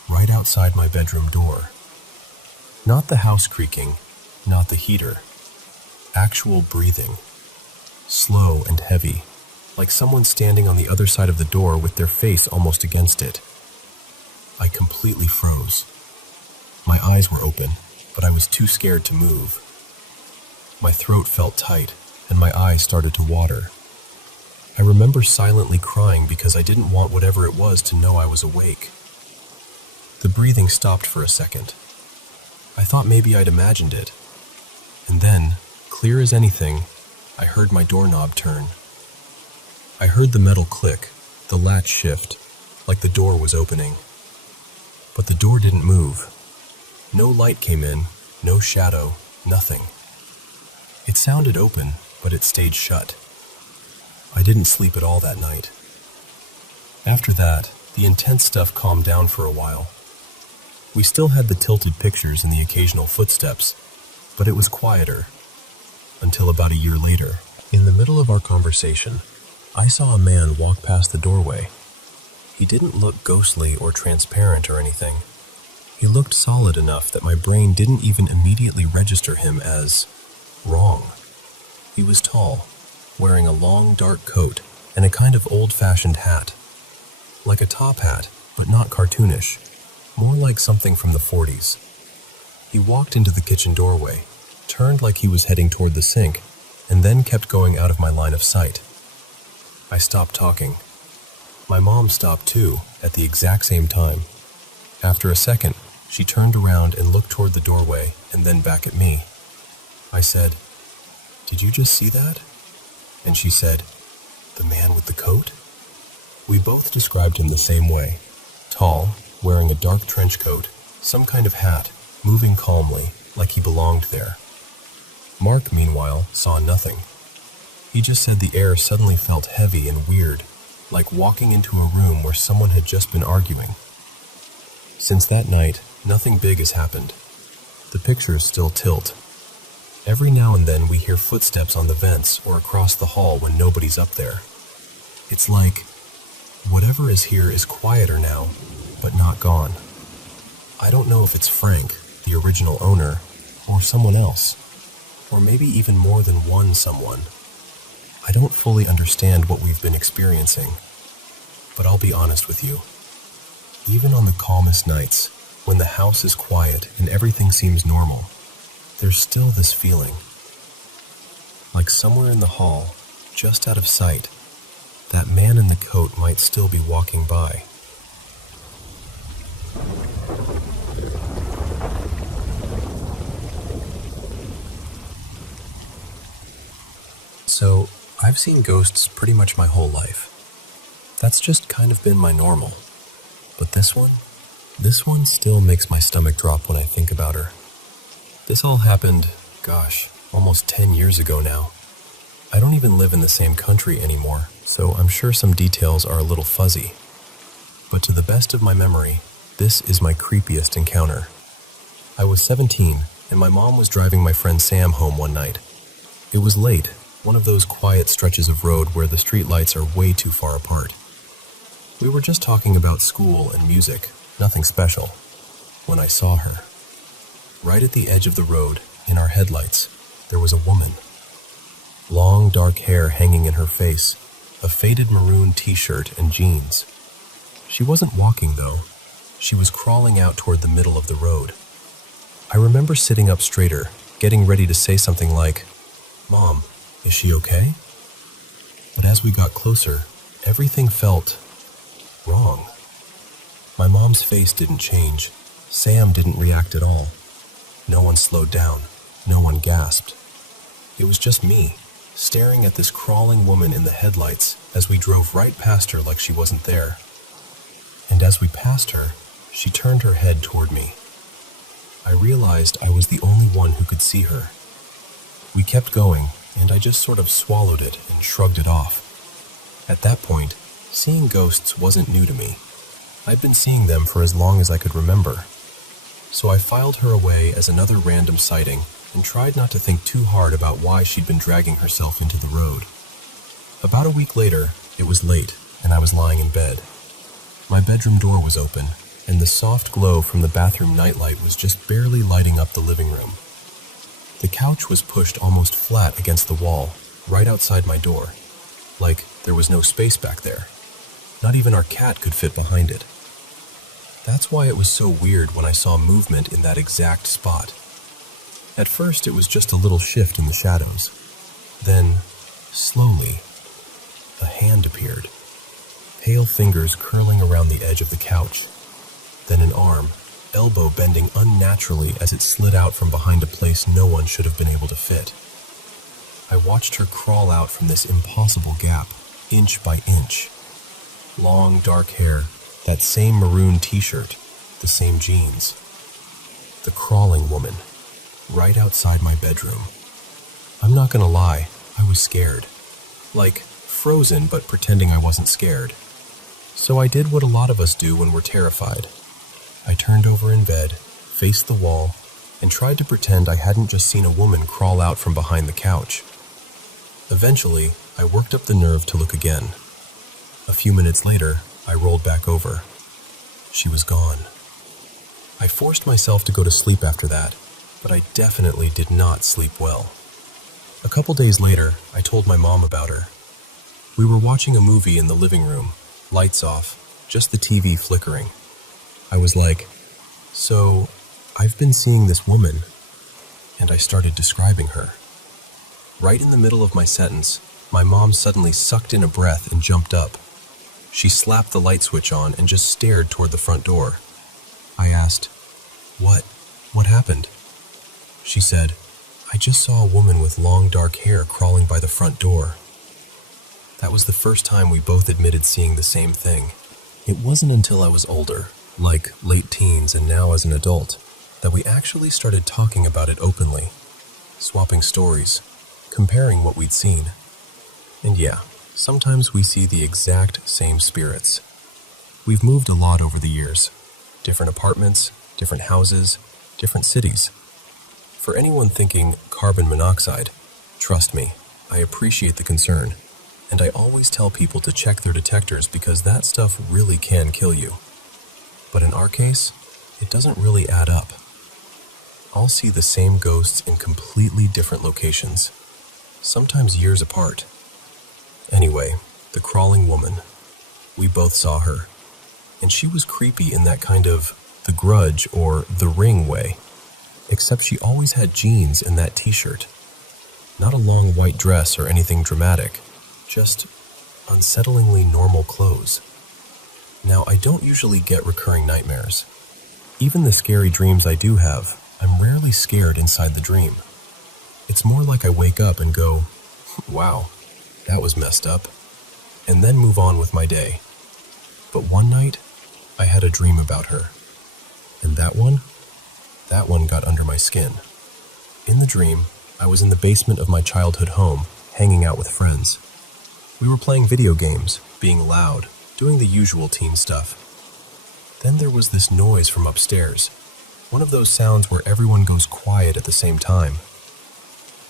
Right outside my bedroom door. Not the house creaking, not the heater. Actual breathing. Slow and heavy, like someone standing on the other side of the door with their face almost against it. I completely froze. My eyes were open, but I was too scared to move. My throat felt tight, and my eyes started to water. I remember silently crying because I didn't want whatever it was to know I was awake. The breathing stopped for a second. I thought maybe I'd imagined it. And then, clear as anything, I heard my doorknob turn. I heard the metal click, the latch shift, like the door was opening. But the door didn't move. No light came in, no shadow, nothing. It sounded open, but it stayed shut. I didn't sleep at all that night. After that, the intense stuff calmed down for a while. We still had the tilted pictures and the occasional footsteps, but it was quieter. Until about a year later, in the middle of our conversation, I saw a man walk past the doorway. He didn't look ghostly or transparent or anything. He looked solid enough that my brain didn't even immediately register him as wrong. He was tall, wearing a long dark coat and a kind of old-fashioned hat. Like a top hat, but not cartoonish, more like something from the 40s. He walked into the kitchen doorway, turned like he was heading toward the sink, and then kept going out of my line of sight. I stopped talking. My mom stopped too, at the exact same time. After a second, she turned around and looked toward the doorway and then back at me. I said, "Did you just see that?" And she said, "The man with the coat?" We both described him the same way. Tall, wearing a dark trench coat, some kind of hat, moving calmly, like he belonged there. Mark, meanwhile, saw nothing. He just said the air suddenly felt heavy and weird, like walking into a room where someone had just been arguing. Since that night, nothing big has happened. The pictures still tilt. Every now and then we hear footsteps on the vents or across the hall when nobody's up there. It's like whatever is here is quieter now, but not gone. I don't know if it's Frank, the original owner, or someone else, or maybe even more than one someone. I don't fully understand what we've been experiencing, but I'll be honest with you. Even on the calmest nights, when the house is quiet and everything seems normal, there's still this feeling. Like somewhere in the hall, just out of sight, that man in the coat might still be walking by. So, I've seen ghosts pretty much my whole life. That's just kind of been my normal. But this one still makes my stomach drop when I think about her. This all happened, almost 10 years ago now. I don't even live in the same country anymore, so I'm sure some details are a little fuzzy. But to the best of my memory, this is my creepiest encounter. I was 17, and my mom was driving my friend Sam home one night. It was late, one of those quiet stretches of road where the streetlights are way too far apart. We were just talking about school and music, nothing special, when I saw her. Right at the edge of the road, in our headlights, there was a woman. Long, dark hair hanging in her face, a faded maroon t-shirt and jeans. She wasn't walking, though. She was crawling out toward the middle of the road. I remember sitting up straighter, getting ready to say something like, "Mom, is she okay?" But as we got closer, everything felt wrong. My mom's face didn't change. Sam didn't react at all. No one slowed down. No one gasped. It was just me, staring at this crawling woman in the headlights as we drove right past her like she wasn't there. And as we passed her, she turned her head toward me. I realized I was the only one who could see her. We kept going, and I just sort of swallowed it and shrugged it off. At that point, seeing ghosts wasn't new to me. I'd been seeing them for as long as I could remember. So I filed her away as another random sighting and tried not to think too hard about why she'd been dragging herself into the road. About a week later, it was late, and I was lying in bed. My bedroom door was open, and the soft glow from the bathroom nightlight was just barely lighting up the living room. The couch was pushed almost flat against the wall, right outside my door, like there was no space back there. Not even our cat could fit behind it. That's why it was so weird when I saw movement in that exact spot. At first, it was just a little shift in the shadows. Then, slowly, a hand appeared. Pale fingers curling around the edge of the couch. Then an arm, elbow bending unnaturally as it slid out from behind a place no one should have been able to fit. I watched her crawl out from this impossible gap, inch by inch. Long, dark hair, that same maroon t-shirt, the same jeans. The crawling woman, right outside my bedroom. I'm not gonna lie, I was scared. Like, frozen but pretending I wasn't scared. So I did what a lot of us do when we're terrified. I turned over in bed, faced the wall, and tried to pretend I hadn't just seen a woman crawl out from behind the couch. Eventually, I worked up the nerve to look again. A few minutes later, I rolled back over. She was gone. I forced myself to go to sleep after that, but I definitely did not sleep well. A couple days later, I told my mom about her. We were watching a movie in the living room, lights off, just the TV flickering. I was like, "So, I've been seeing this woman," and I started describing her. Right in the middle of my sentence, my mom suddenly sucked in a breath and jumped up. She slapped the light switch on and just stared toward the front door. I asked, What happened?" She said, "I just saw a woman with long dark hair crawling by the front door." That was the first time we both admitted seeing the same thing. It wasn't until I was older, like late teens and now as an adult, that we actually started talking about it openly, swapping stories, comparing what we'd seen. And yeah, sometimes we see the exact same spirits. We've moved a lot over the years. Different apartments, different houses, different cities. For anyone thinking carbon monoxide, trust me, I appreciate the concern. And I always tell people to check their detectors because that stuff really can kill you. But in our case, it doesn't really add up. I'll see the same ghosts in completely different locations, sometimes years apart. Anyway, the crawling woman. We both saw her, and she was creepy in that kind of The Grudge or The Ring way, except she always had jeans and that t-shirt. Not a long white dress or anything dramatic, just unsettlingly normal clothes. Now, I don't usually get recurring nightmares. Even the scary dreams I do have, I'm rarely scared inside the dream. It's more like I wake up and go, Wow, that was messed up. And then move on with my day. But one night, I had a dream about her. And that one got under my skin. In the dream, I was in the basement of my childhood home, hanging out with friends. We were playing video games, being loud, doing the usual teen stuff. Then there was this noise from upstairs, one of those sounds where everyone goes quiet at the same time.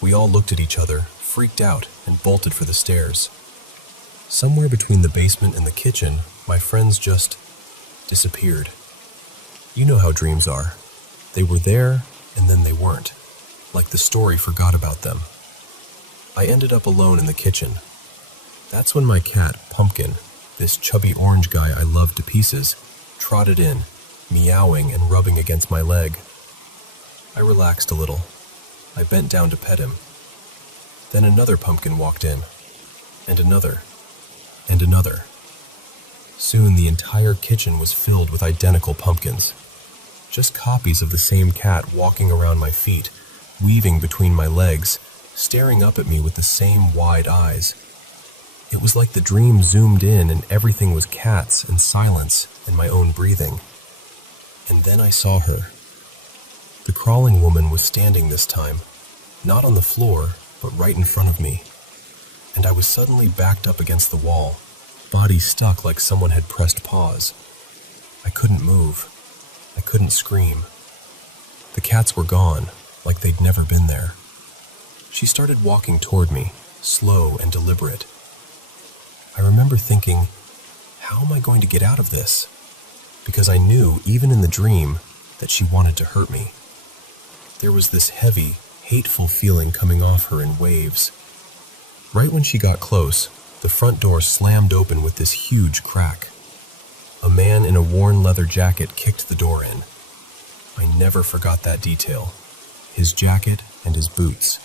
We all looked at each other, freaked out, and bolted for the stairs. Somewhere between the basement and the kitchen, my friends just disappeared. You know how dreams are. They were there, and then they weren't, like the story forgot about them. I ended up alone in the kitchen. That's when my cat, Pumpkin, this chubby orange guy I loved to pieces, trotted in, meowing and rubbing against my leg. I relaxed a little. I bent down to pet him. Then another pumpkin walked in, and another, and another. Soon the entire kitchen was filled with identical pumpkins, just copies of the same cat walking around my feet, weaving between my legs, staring up at me with the same wide eyes. It was like the dream zoomed in and everything was cats and silence and my own breathing. And then I saw her. The crawling woman was standing this time, not on the floor, but right in front of me. And I was suddenly backed up against the wall, body stuck like someone had pressed pause. I couldn't move. I couldn't scream. The cats were gone, like they'd never been there. She started walking toward me, slow and deliberate. I remember thinking, how am I going to get out of this? Because I knew, even in the dream, that she wanted to hurt me. There was this heavy, hateful feeling coming off her in waves. Right when she got close, the front door slammed open with this huge crack. A man in a worn leather jacket kicked the door in. I never forgot that detail. His jacket and his boots.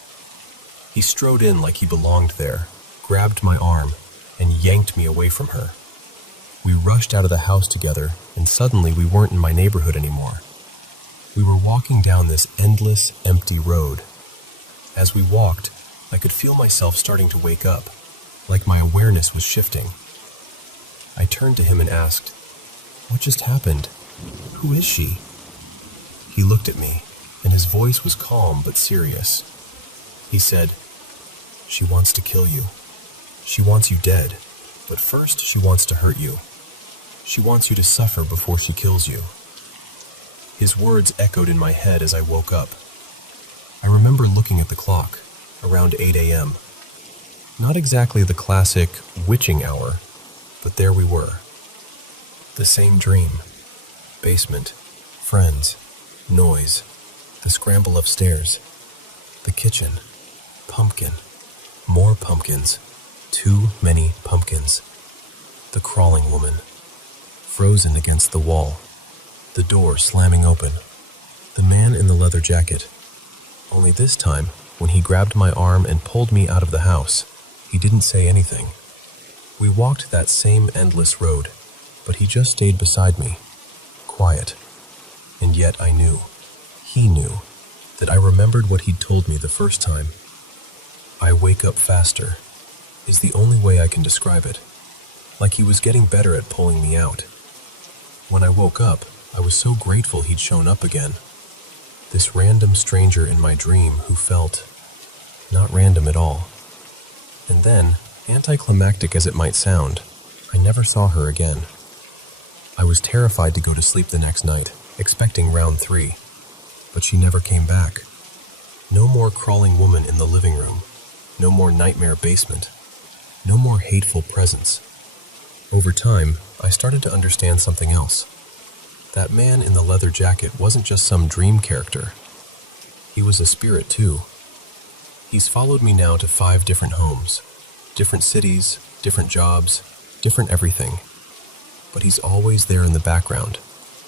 He strode in like he belonged there, grabbed my arm, and yanked me away from her. We rushed out of the house together, and suddenly we weren't in my neighborhood anymore. We were walking down this endless, empty road. As we walked, I could feel myself starting to wake up, like my awareness was shifting. I turned to him and asked, "What just happened? Who is she?" He looked at me, and his voice was calm but serious. He said, "She wants to kill you. She wants you dead, but first she wants to hurt you. She wants you to suffer before she kills you." His words echoed in my head as I woke up. I remember looking at the clock, around 8 a.m. Not exactly the classic witching hour, but there we were. The same dream. Basement, friends, noise, the scramble upstairs, the kitchen, pumpkin, more pumpkins, too many pumpkins. The crawling woman, frozen against the wall, the door slamming open, the man in the leather jacket. Only this time, when he grabbed my arm and pulled me out of the house, he didn't say anything. We walked that same endless road, but he just stayed beside me, quiet. And yet I knew, he knew, that I remembered what he'd told me the first time. I wake up faster, is the only way I can describe it. Like he was getting better at pulling me out. When I woke up, I was so grateful he'd shown up again. This random stranger in my dream who felt not random at all. And then, anticlimactic as it might sound, I never saw her again. I was terrified to go to sleep the next night, expecting round 3, but she never came back. No more crawling woman in the living room, no more nightmare basement, no more hateful presence. Over time, I started to understand something else. That man in the leather jacket wasn't just some dream character. He was a spirit too. He's followed me now to 5 different homes, different cities, different jobs, different everything. But he's always there in the background,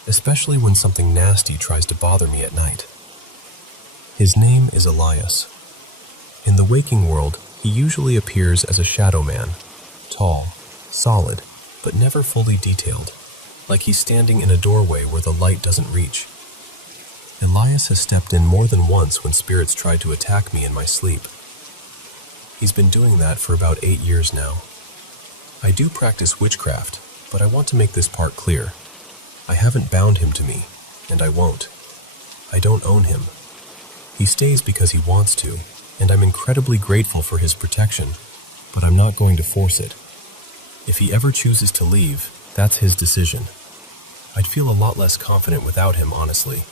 especially when something nasty tries to bother me at night. His name is Elias. In the waking world, he usually appears as a shadow man, tall, solid, but never fully detailed, like he's standing in a doorway where the light doesn't reach. Elias has stepped in more than once when spirits tried to attack me in my sleep. He's been doing that for about 8 years now. I do practice witchcraft, but I want to make this part clear. I haven't bound him to me, and I won't. I don't own him. He stays because he wants to, and I'm incredibly grateful for his protection, but I'm not going to force it. If he ever chooses to leave, that's his decision. I'd feel a lot less confident without him, honestly,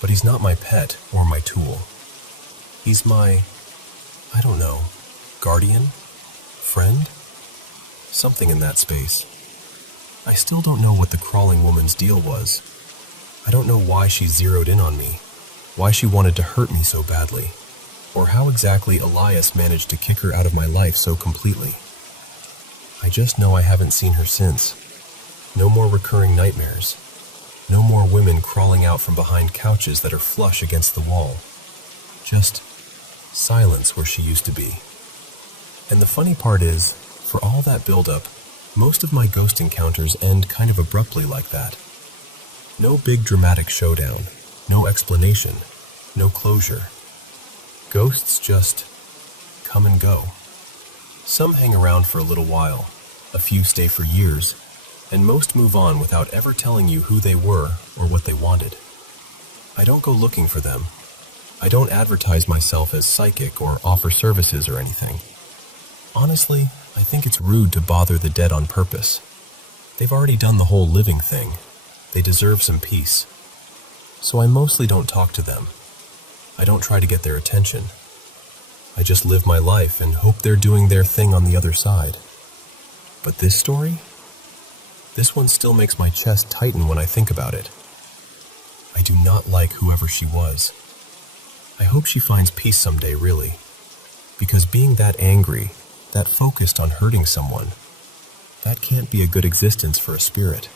but he's not my pet or my tool. He's my, I don't know, guardian? Friend? Something in that space. I still don't know what the crawling woman's deal was. I don't know why she zeroed in on me, why she wanted to hurt me so badly, or how exactly Elias managed to kick her out of my life so completely. I just know I haven't seen her since. No more recurring nightmares. No more women crawling out from behind couches that are flush against the wall. Just silence where she used to be. And the funny part is, for all that buildup, most of my ghost encounters end kind of abruptly like that. No big dramatic showdown, no explanation, no closure. Ghosts just come and go. Some hang around for a little while, a few stay for years, and most move on without ever telling you who they were or what they wanted. I don't go looking for them. I don't advertise myself as psychic or offer services or anything. Honestly, I think it's rude to bother the dead on purpose. They've already done the whole living thing. They deserve some peace. So I mostly don't talk to them. I don't try to get their attention. I just live my life and hope they're doing their thing on the other side. But this story? This one still makes my chest tighten when I think about it. I do not like whoever she was. I hope she finds peace someday, really. Because being that angry, that focused on hurting someone, that can't be a good existence for a spirit.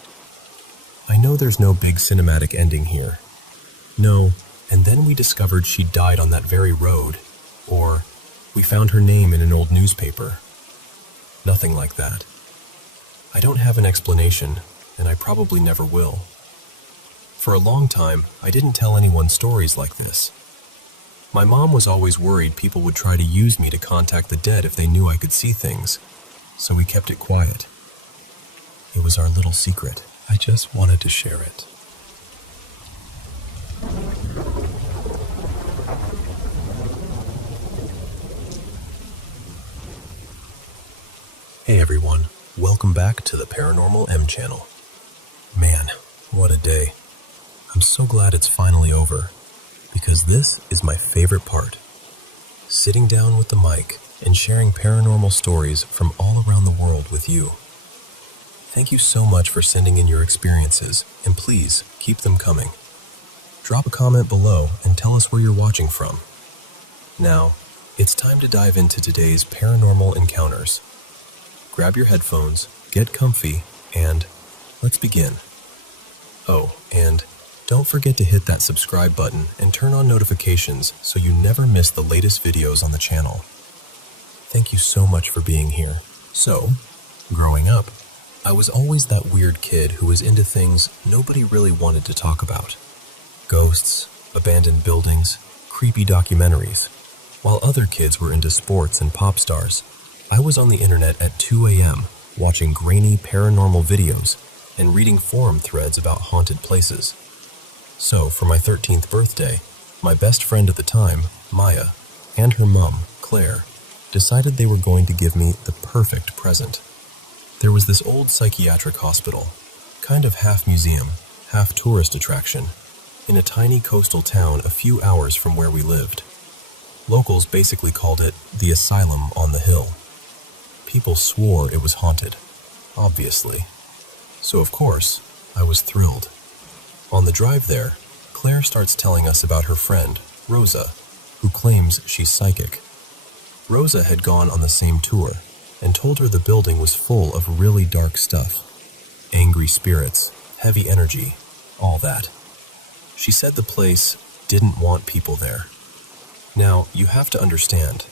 I know there's no big cinematic ending here. No, and then we discovered she died on that very road, or we found her name in an old newspaper. Nothing like that. I don't have an explanation, and I probably never will. For a long time, I didn't tell anyone stories like this. My mom was always worried people would try to use me to contact the dead if they knew I could see things, so we kept it quiet. It was our little secret. I just wanted to share it. Hey everyone, welcome back to the Paranormal M channel. Man, what a day. I'm so glad it's finally over, because this is my favorite part. Sitting down with the mic and sharing paranormal stories from all around the world with you. Thank you so much for sending in your experiences, and please keep them coming. Drop a comment below and tell us where you're watching from. Now, it's time to dive into today's paranormal encounters. Grab your headphones, get comfy, and let's begin. Oh, and don't forget to hit that subscribe button and turn on notifications so you never miss the latest videos on the channel. Thank you so much for being here. So, growing up, I was always that weird kid who was into things nobody really wanted to talk about. Ghosts, abandoned buildings, creepy documentaries. While other kids were into sports and pop stars, I was on the internet at 2 a.m. watching grainy paranormal videos and reading forum threads about haunted places. So, for my 13th birthday, my best friend at the time, Maya, and her mom, Claire, decided they were going to give me the perfect present. There was this old psychiatric hospital, kind of half museum, half tourist attraction, in a tiny coastal town a few hours from where we lived. Locals basically called it the Asylum on the Hill. People swore it was haunted, obviously. So of course, I was thrilled. On the drive there, Claire starts telling us about her friend, Rosa, who claims she's psychic. Rosa had gone on the same tour and told her the building was full of really dark stuff. Angry spirits, heavy energy, all that. She said the place didn't want people there. Now, you have to understand,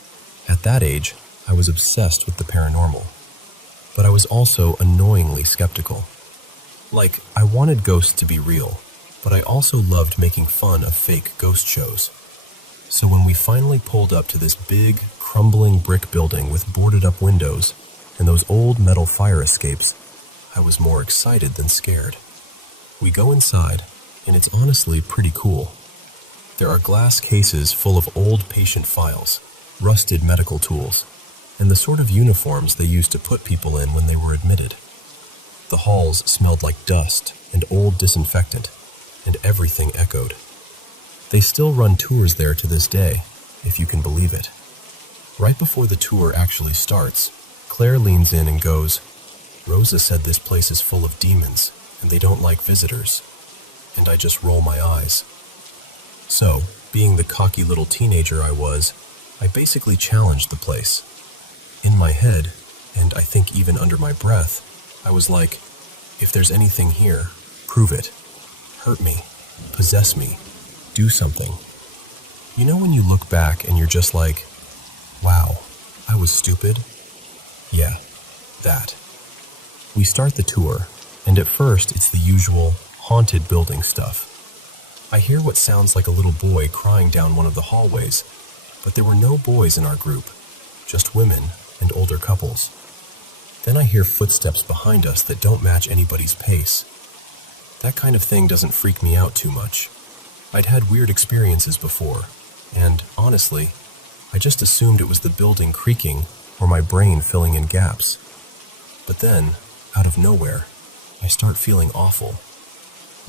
at that age, I was obsessed with the paranormal. But I was also annoyingly skeptical. Like, I wanted ghosts to be real, but I also loved making fun of fake ghost shows. So when we finally pulled up to this big, crumbling brick building with boarded-up windows and those old metal fire escapes, I was more excited than scared. We go inside, and it's honestly pretty cool. There are glass cases full of old patient files, rusted medical tools, and the sort of uniforms they used to put people in when they were admitted. The halls smelled like dust and old disinfectant, and everything echoed. They still run tours there to this day, if you can believe it. Right before the tour actually starts, Claire leans in and goes, "Rosa said this place is full of demons, and they don't like visitors." And I just roll my eyes. So, being the cocky little teenager I was, I basically challenged the place. In my head, and I think even under my breath, I was like, if there's anything here, prove it. Hurt me. Possess me. Do something. You know when you look back and you're just like, wow, I was stupid? Yeah, that. We start the tour, and at first it's the usual haunted building stuff. I hear what sounds like a little boy crying down one of the hallways, but there were no boys in our group, just women and older couples. Then I hear footsteps behind us that don't match anybody's pace. That kind of thing doesn't freak me out too much. I'd had weird experiences before, and honestly, I just assumed it was the building creaking or my brain filling in gaps. But then, out of nowhere, I start feeling awful.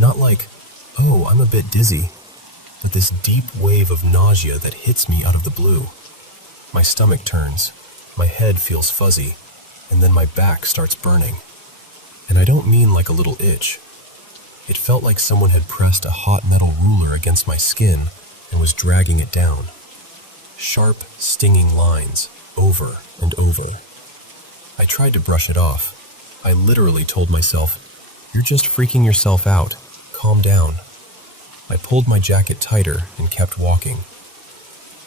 Not like, oh, I'm a bit dizzy, but this deep wave of nausea that hits me out of the blue. My stomach turns, my head feels fuzzy, and then my back starts burning. And I don't mean like a little itch. It felt like someone had pressed a hot metal ruler against my skin and was dragging it down. Sharp, stinging lines, over and over. I tried to brush it off. I literally told myself, "You're just freaking yourself out. Calm down." I pulled my jacket tighter and kept walking.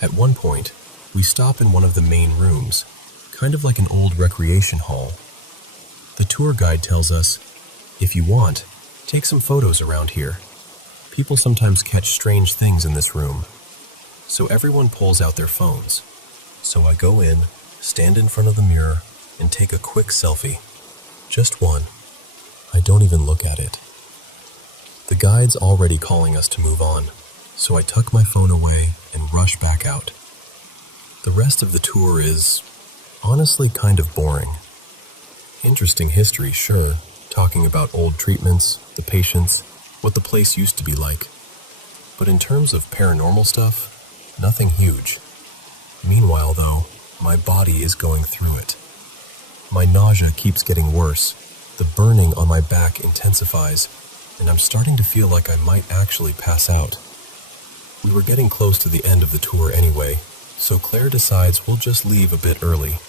At one point, we stop in one of the main rooms, kind of like an old recreation hall. The tour guide tells us, "If you want, take some photos around here. People sometimes catch strange things in this room." So everyone pulls out their phones. So I go in, stand in front of the mirror, and take a quick selfie. Just one. I don't even look at it. The guide's already calling us to move on, so I tuck my phone away and rush back out. The rest of the tour is, honestly, kind of boring. Interesting history, sure, talking about old treatments, the patients, what the place used to be like. But in terms of paranormal stuff, nothing huge. Meanwhile, though, my body is going through it. My nausea keeps getting worse, the burning on my back intensifies, and I'm starting to feel like I might actually pass out. We were getting close to the end of the tour anyway, so Claire decides we'll just leave a bit early.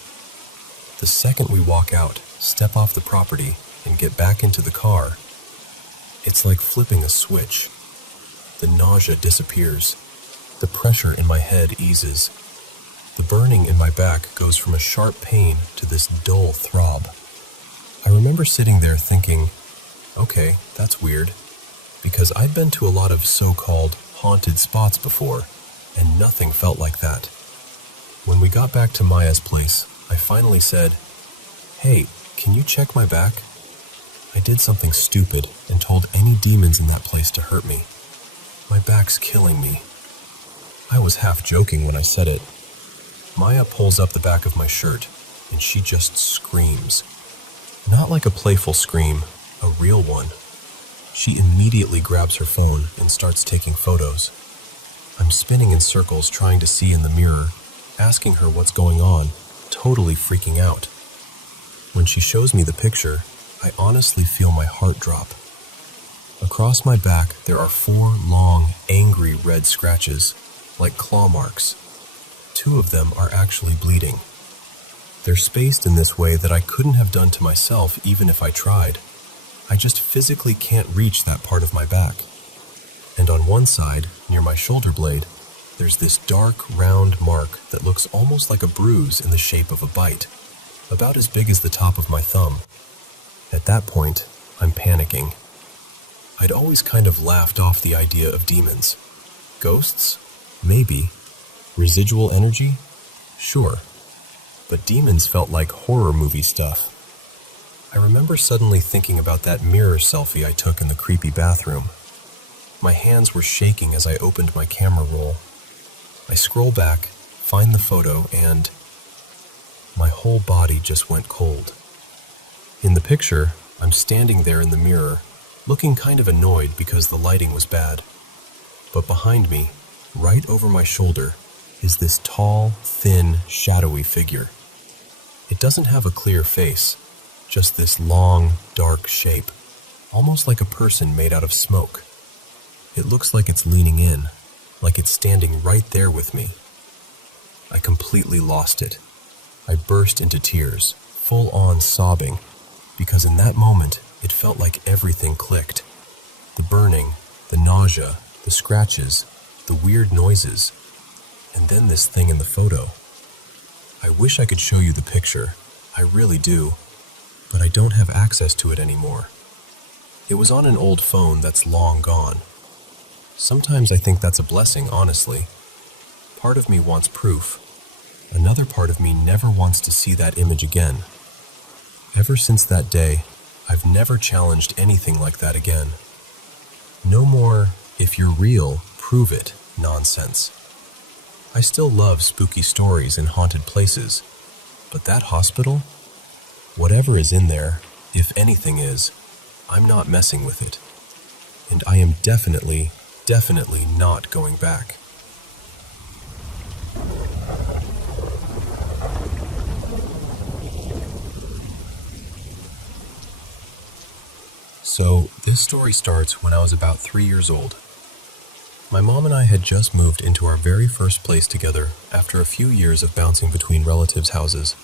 The second we walk out, step off the property, and get back into the car, it's like flipping a switch. The nausea disappears. The pressure in my head eases. The burning in my back goes from a sharp pain to this dull throb. I remember sitting there thinking, okay, that's weird, because I'd been to a lot of so-called haunted spots before, and nothing felt like that. When we got back to Maya's place, I finally said, "Hey, can you check my back?" I did something stupid and told any demons in that place to hurt me. My back's killing me. I was half joking when I said it. Maya pulls up the back of my shirt, and she just screams. Not like a playful scream, a real one. She immediately grabs her phone and starts taking photos. I'm spinning in circles trying to see in the mirror, asking her what's going on, totally freaking out. When she shows me the picture, I honestly feel my heart drop. Across my back, there are 4 long, angry red scratches, like claw marks. 2 of them are actually bleeding. They're spaced in this way that I couldn't have done to myself even if I tried. I just physically can't reach that part of my back. And on one side, near my shoulder blade, there's this dark, round mark that looks almost like a bruise in the shape of a bite, about as big as the top of my thumb. At that point, I'm panicking. I'd always kind of laughed off the idea of demons. Ghosts? Maybe. Residual energy? Sure, but demons felt like horror movie stuff. I remember suddenly thinking about that mirror selfie I took in the creepy bathroom. My hands were shaking as I opened my camera roll. I scroll back, find the photo, and my whole body just went cold. In the picture, I'm standing there in the mirror, looking kind of annoyed because the lighting was bad. But behind me, right over my shoulder, is this tall, thin, shadowy figure. It doesn't have a clear face, just this long, dark shape, almost like a person made out of smoke. It looks like it's leaning in, like it's standing right there with me. I completely lost it. I burst into tears, full-on sobbing, because in that moment, it felt like everything clicked. The burning, the nausea, the scratches, the weird noises, and then this thing in the photo. I wish I could show you the picture, I really do, but I don't have access to it anymore. It was on an old phone that's long gone. Sometimes I think that's a blessing, honestly. Part of me wants proof. Another part of me never wants to see that image again. Ever since that day, I've never challenged anything like that again. No more, if you're real, prove it, nonsense. I still love spooky stories and haunted places, but that hospital? Whatever is in there, if anything is, I'm not messing with it. And I am definitely not going back. So, this story starts when I was about 3 years old. My mom and I had just moved into our very first place together after a few years of bouncing between relatives' houses.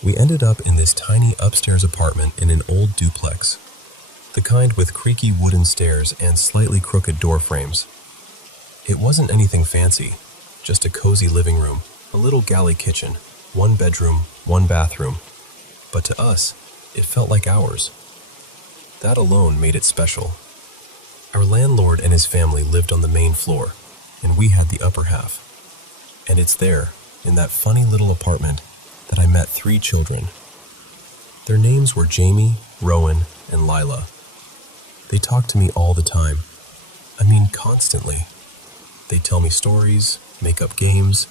We ended up in this tiny upstairs apartment in an old duplex, the kind with creaky wooden stairs and slightly crooked door frames. It wasn't anything fancy, just a cozy living room, a little galley kitchen, 1 bedroom, 1 bathroom. But to us, it felt like ours. That alone made it special. Our landlord and his family lived on the main floor, and we had the upper half. And it's there, in that funny little apartment, that I met 3 children. Their names were Jamie, Rowan, and Lila. They talked to me all the time. I mean, constantly. They'd tell me stories, make up games,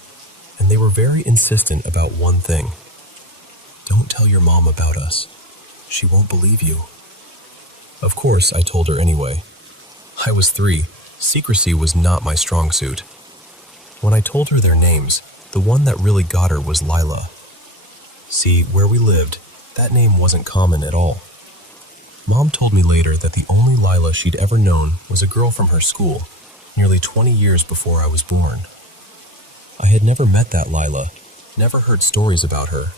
and they were very insistent about one thing. Don't tell your mom about us. She won't believe you. Of course, I told her anyway. I was 3. Secrecy was not my strong suit. When I told her their names, the one that really got her was Lila. See, where we lived, that name wasn't common at all. Mom told me later that the only Lila she'd ever known was a girl from her school, nearly 20 years before I was born. I had never met that Lila, never heard stories about her.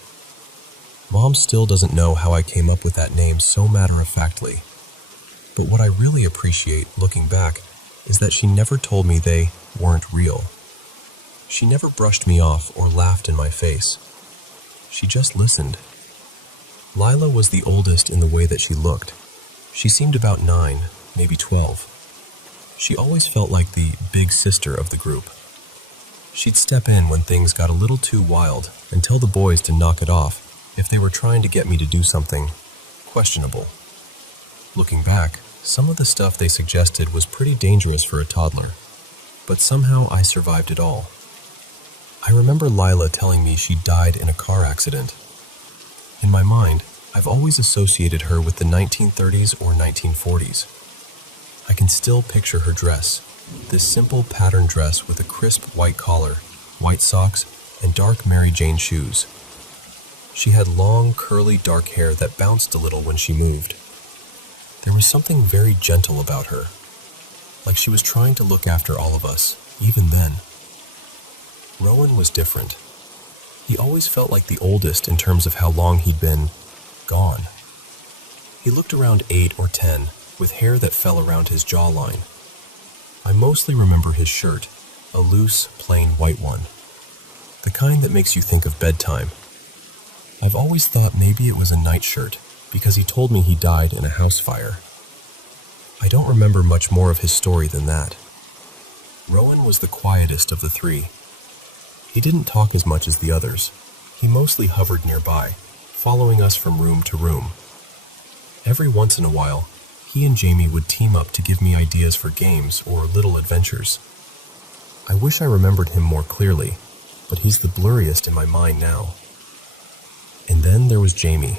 Mom still doesn't know how I came up with that name so matter-of-factly. But what I really appreciate, looking back, is that she never told me they weren't real. She never brushed me off or laughed in my face. She just listened. Lila was the oldest in the way that she looked. She seemed about 9, maybe 12. She always felt like the big sister of the group. She'd step in when things got a little too wild and tell the boys to knock it off if they were trying to get me to do something questionable. Looking back, some of the stuff they suggested was pretty dangerous for a toddler, but somehow I survived it all. I remember Lila telling me she died in a car accident. In my mind, I've always associated her with the 1930s or 1940s. I can still picture her dress, this simple patterned dress with a crisp white collar, white socks, and dark Mary Jane shoes. She had long, curly, dark hair that bounced a little when she moved. There was something very gentle about her, like she was trying to look after all of us, even then. Rowan was different. He always felt like the oldest in terms of how long he'd been gone. He looked around 8 or 10, with hair that fell around his jawline. I mostly remember his shirt, a loose, plain white one, the kind that makes you think of bedtime. I've always thought maybe it was a nightshirt, because he told me he died in a house fire. I don't remember much more of his story than that. Rowan was the quietest of the 3. He didn't talk as much as the others. He mostly hovered nearby, following us from room to room. Every once in a while, he and Jamie would team up to give me ideas for games or little adventures. I wish I remembered him more clearly, but he's the blurriest in my mind now. And then there was Jamie.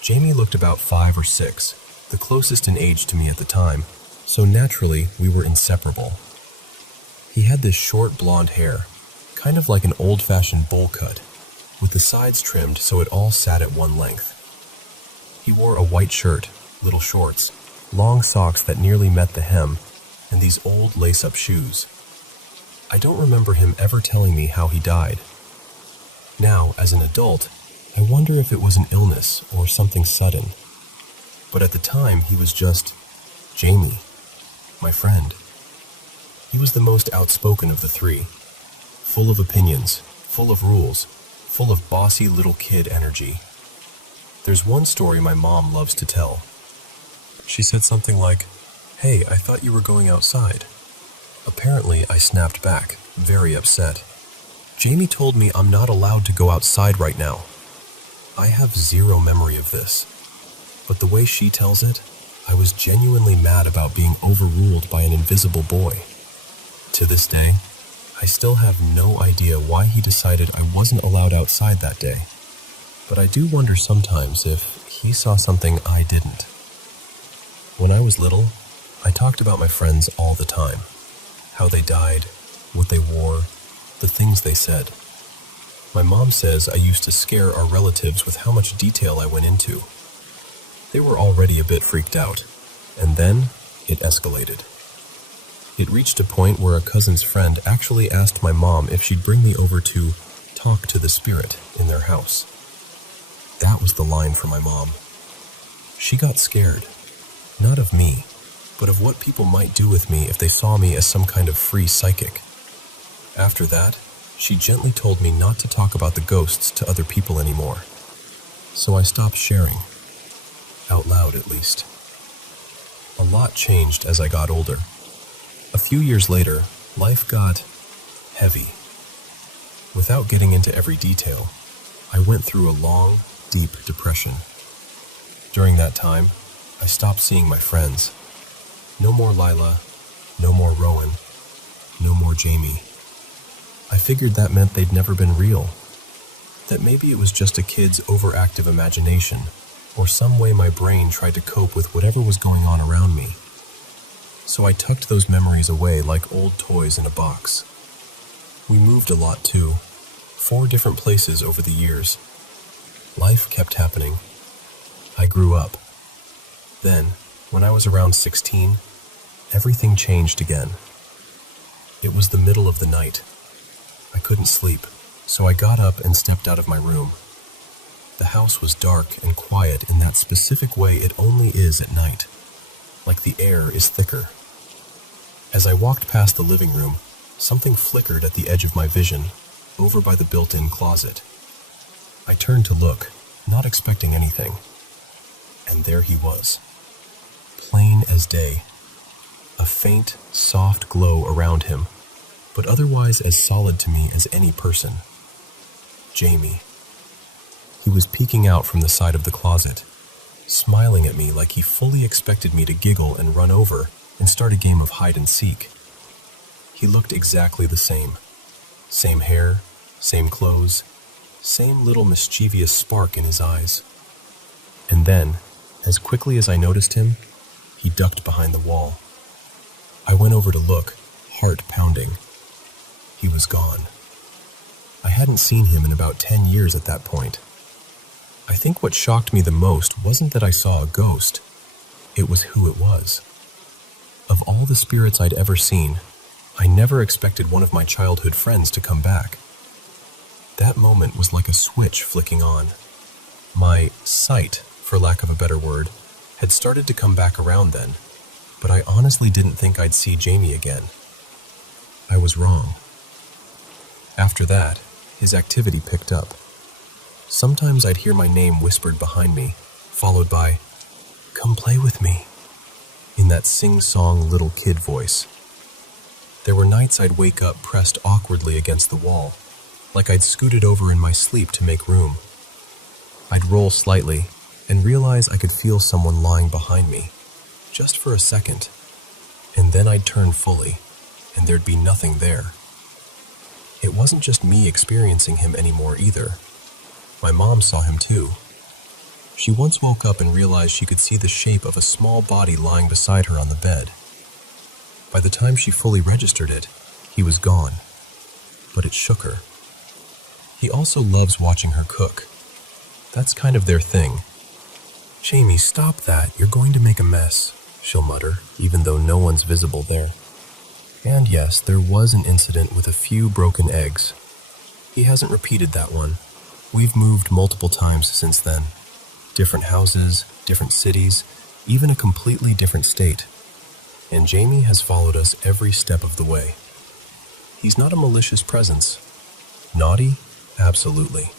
Jamie looked about 5 or 6, the closest in age to me at the time, so naturally we were inseparable. He had this short blonde hair, kind of like an old-fashioned bowl cut, with the sides trimmed so it all sat at one length. He wore a white shirt, little shorts, long socks that nearly met the hem, and these old lace-up shoes. I don't remember him ever telling me how he died. Now, as an adult, I wonder if it was an illness or something sudden. But at the time, he was just Jamie, my friend. He was the most outspoken of the three, full of opinions, full of rules, full of bossy little kid energy. There's one story my mom loves to tell. She said something like, "Hey, I thought you were going outside." Apparently, I snapped back, very upset. Jamie told me I'm not allowed to go outside right now. I have zero memory of this. But the way she tells it, I was genuinely mad about being overruled by an invisible boy. To this day, I still have no idea why he decided I wasn't allowed outside that day. But I do wonder sometimes if he saw something I didn't. When I was little, I talked about my friends all the time. How they died, what they wore, the things they said. My mom says I used to scare our relatives with how much detail I went into. They were already a bit freaked out, and then it escalated. It reached a point where a cousin's friend actually asked my mom if she'd bring me over to talk to the spirit in their house. That was the line for my mom. She got scared, not of me, but of what people might do with me if they saw me as some kind of free psychic. After that, she gently told me not to talk about the ghosts to other people anymore. So I stopped sharing. Out loud, at least. A lot changed as I got older. A few years later, life got heavy. Without getting into every detail, I went through a long, deep depression. During that time, I stopped seeing my friends. No more Lila, no more Rowan, no more Jamie. I figured that meant they'd never been real. That maybe it was just a kid's overactive imagination, or some way my brain tried to cope with whatever was going on around me. So I tucked those memories away like old toys in a box. We moved a lot too, 4 different places over the years. Life kept happening. I grew up. Then, when I was around 16, everything changed again. It was the middle of the night. I couldn't sleep, so I got up and stepped out of my room. The house was dark and quiet in that specific way it only is at night, like the air is thicker. As I walked past the living room, something flickered at the edge of my vision, over by the built-in closet. I turned to look, not expecting anything. And there he was, plain as day. A faint, soft glow around him, but otherwise as solid to me as any person. Jamie. He was peeking out from the side of the closet, smiling at me like he fully expected me to giggle and run over and start a game of hide and seek. He looked exactly the same. Same hair, same clothes, same little mischievous spark in his eyes. And then, as quickly as I noticed him, he ducked behind the wall. I went over to look, heart pounding. He was gone. I hadn't seen him in about 10 years at that point. I think what shocked me the most wasn't that I saw a ghost. It was who it was. Of all the spirits I'd ever seen, I never expected one of my childhood friends to come back. That moment was like a switch flicking on. My sight, for lack of a better word, had started to come back around then, but I honestly didn't think I'd see Jamie again. I was wrong. After that, his activity picked up. Sometimes I'd hear my name whispered behind me, followed by, "Come play with me," in that sing-song little kid voice. There were nights I'd wake up pressed awkwardly against the wall, like I'd scooted over in my sleep to make room. I'd roll slightly and realize I could feel someone lying behind me, just for a second, and then I'd turn fully, and there'd be nothing there. It wasn't just me experiencing him anymore either. My mom saw him too. She once woke up and realized she could see the shape of a small body lying beside her on the bed. By the time she fully registered it, he was gone, but it shook her. He also loves watching her cook. That's kind of their thing. "Jamie, stop that, you're going to make a mess," she'll mutter, even though no one's visible there. And yes, there was an incident with a few broken eggs. He hasn't repeated that one. We've moved multiple times since then. Different houses, different cities, even a completely different state. And Jamie has followed us every step of the way. He's not a malicious presence. Naughty? Absolutely.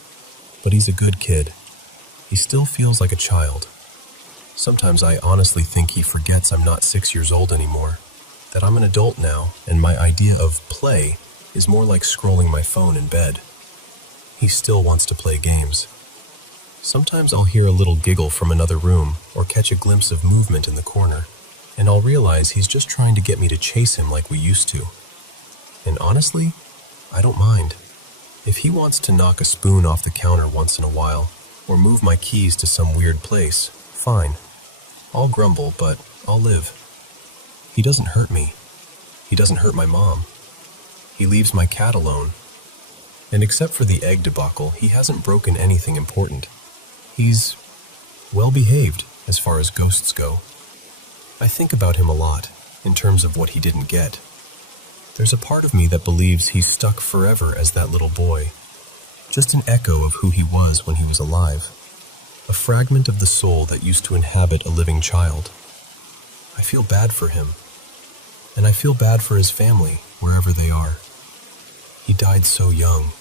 But he's a good kid. He still feels like a child. Sometimes I honestly think he forgets I'm not 6 years old anymore, that I'm an adult now, and my idea of play is more like scrolling my phone in bed. He still wants to play games. Sometimes I'll hear a little giggle from another room or catch a glimpse of movement in the corner, and I'll realize he's just trying to get me to chase him like we used to. And honestly, I don't mind. If he wants to knock a spoon off the counter once in a while, or move my keys to some weird place, fine. I'll grumble, but I'll live. He doesn't hurt me. He doesn't hurt my mom. He leaves my cat alone. And except for the egg debacle, he hasn't broken anything important. He's well behaved as far as ghosts go. I think about him a lot, in terms of what he didn't get. There's a part of me that believes he's stuck forever as that little boy, just an echo of who he was when he was alive, a fragment of the soul that used to inhabit a living child. I feel bad for him, and I feel bad for his family, wherever they are. He died so young.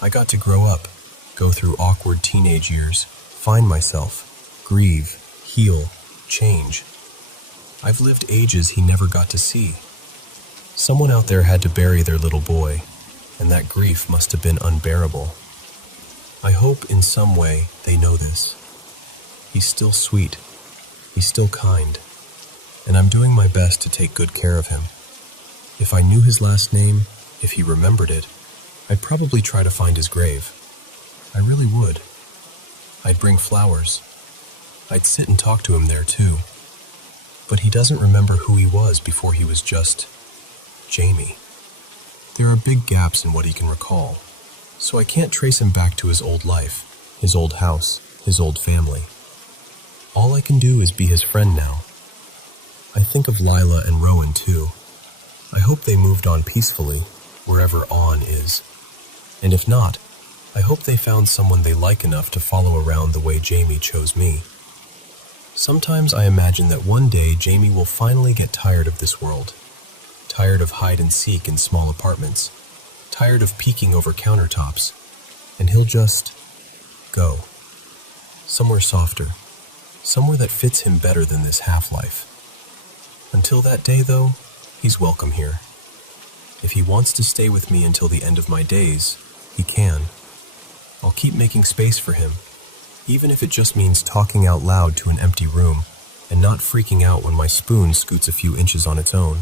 I got to grow up, go through awkward teenage years, find myself, grieve, heal, change. I've lived ages he never got to see. Someone out there had to bury their little boy, and that grief must have been unbearable. I hope in some way they know this. He's still sweet. He's still kind. And I'm doing my best to take good care of him. If I knew his last name, if he remembered it, I'd probably try to find his grave. I really would. I'd bring flowers. I'd sit and talk to him there too. But he doesn't remember who he was before he was just Jamie. There are big gaps in what he can recall, so I can't trace him back to his old life, his old house, his old family. All I can do is be his friend now. I think of Lila and Rowan too. I hope they moved on peacefully, wherever on is. And if not, I hope they found someone they like enough to follow around the way Jamie chose me. Sometimes I imagine that one day Jamie will finally get tired of this world, tired of hide and seek in small apartments, tired of peeking over countertops, and he'll just go. Somewhere softer, somewhere that fits him better than this half-life. Until that day, though, he's welcome here. If he wants to stay with me until the end of my days, he can. I'll keep making space for him, even if it just means talking out loud to an empty room and not freaking out when my spoon scoots a few inches on its own.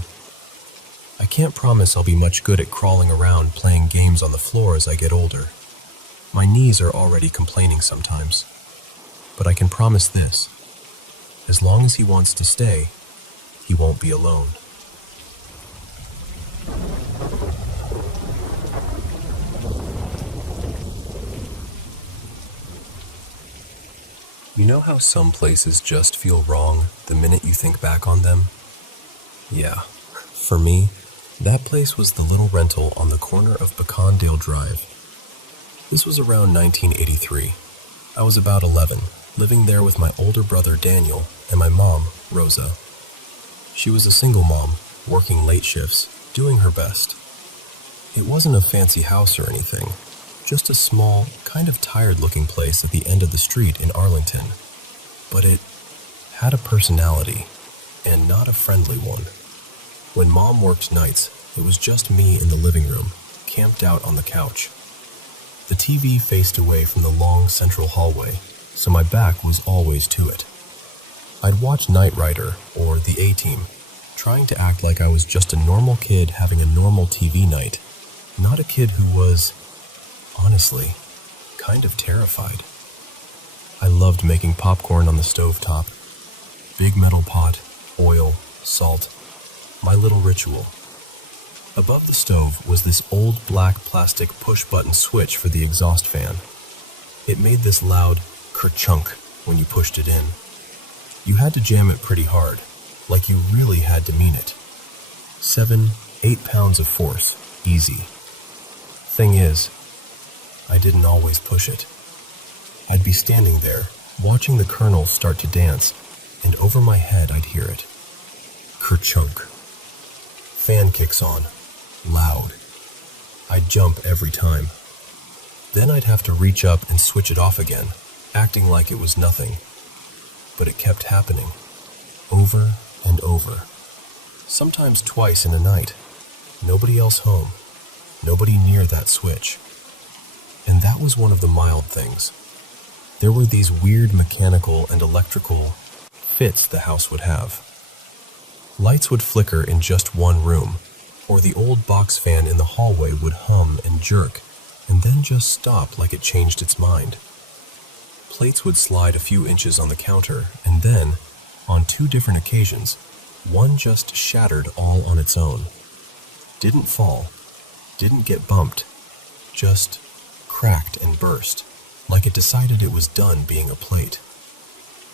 I can't promise I'll be much good at crawling around playing games on the floor as I get older. My knees are already complaining sometimes. But I can promise this: as long as he wants to stay, he won't be alone. You know how some places just feel wrong the minute you think back on them? Yeah, for me, that place was the little rental on the corner of Becondale Drive. This was around 1983. I was about 11, living there with my older brother Daniel and my mom, Rosa. She was a single mom, working late shifts, doing her best. It wasn't a fancy house or anything, just a small, kind of tired-looking place at the end of the street in Arlington. But it had a personality, and not a friendly one. When Mom worked nights, It was just me in the living room, camped out on the couch. The TV faced away from the long central hallway, so my back was always to it. I'd watch Knight Rider or The A-Team, trying to act like I was just a normal kid having a normal TV night, not a kid who was, honestly, kind of terrified. I loved making popcorn on the stovetop. Big metal pot, oil, salt, my little ritual. Above the stove was this old black plastic push-button switch for the exhaust fan. It made this loud ker-chunk when you pushed it in. You had to jam it pretty hard, like you really had to mean it. 7-8 pounds of force, easy. Thing is, I didn't always push it. I'd be standing there, watching the kernels start to dance, and over my head I'd hear it. Ker-chunk. Fan kicks on. Loud. I'd jump every time. Then I'd have to reach up and switch it off again, acting like it was nothing. But it kept happening. Over and over. Sometimes twice in a night. Nobody else home. Nobody near that switch. And that was one of the mild things. There were these weird mechanical and electrical fits the house would have. Lights would flicker in just one room, or the old box fan in the hallway would hum and jerk, and then just stop like it changed its mind. Plates would slide a few inches on the counter, and then, on 2 different occasions, one just shattered all on its own. Didn't fall, didn't get bumped, just cracked and burst, like it decided it was done being a plate.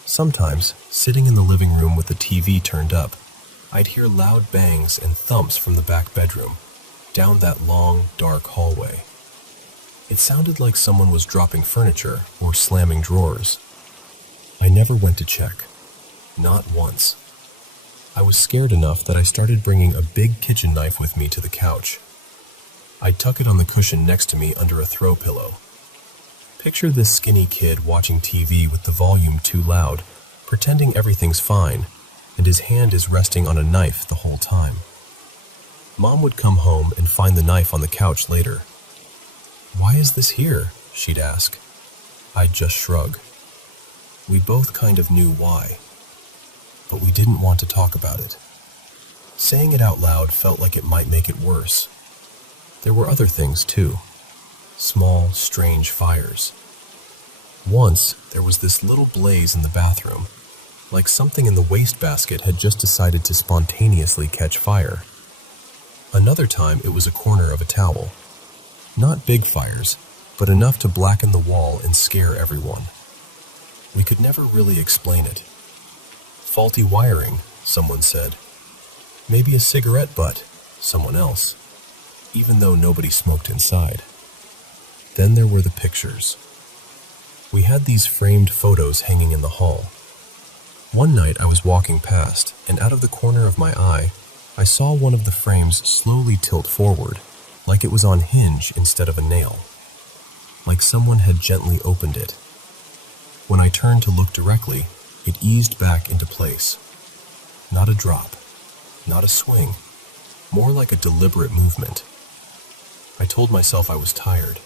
Sometimes, sitting in the living room with the TV turned up, I'd hear loud bangs and thumps from the back bedroom, down that long, dark hallway. It sounded like someone was dropping furniture or slamming drawers. I never went to check. Not once. I was scared enough that I started bringing a big kitchen knife with me to the couch. I'd tuck it on the cushion next to me under a throw pillow. Picture this skinny kid watching TV with the volume too loud, pretending everything's fine, and his hand is resting on a knife the whole time. Mom would come home and find the knife on the couch later. "Why is this here?" she'd ask. I'd just shrug. We both kind of knew why, but we didn't want to talk about it. Saying it out loud felt like it might make it worse. There were other things too. Small, strange fires. Once, there was this little blaze in the bathroom, like something in the wastebasket had just decided to spontaneously catch fire. Another time, it was a corner of a towel. Not big fires, but enough to blacken the wall and scare everyone. We could never really explain it. Faulty wiring, someone said. Maybe a cigarette butt, someone else, even though nobody smoked inside. Then there were the pictures. We had these framed photos hanging in the hall. One night I was walking past, and out of the corner of my eye, I saw one of the frames slowly tilt forward, like it was on hinge instead of a nail. Like someone had gently opened it. When I turned to look directly, it eased back into place. Not a drop, not a swing, more like a deliberate movement. I told myself I was tired.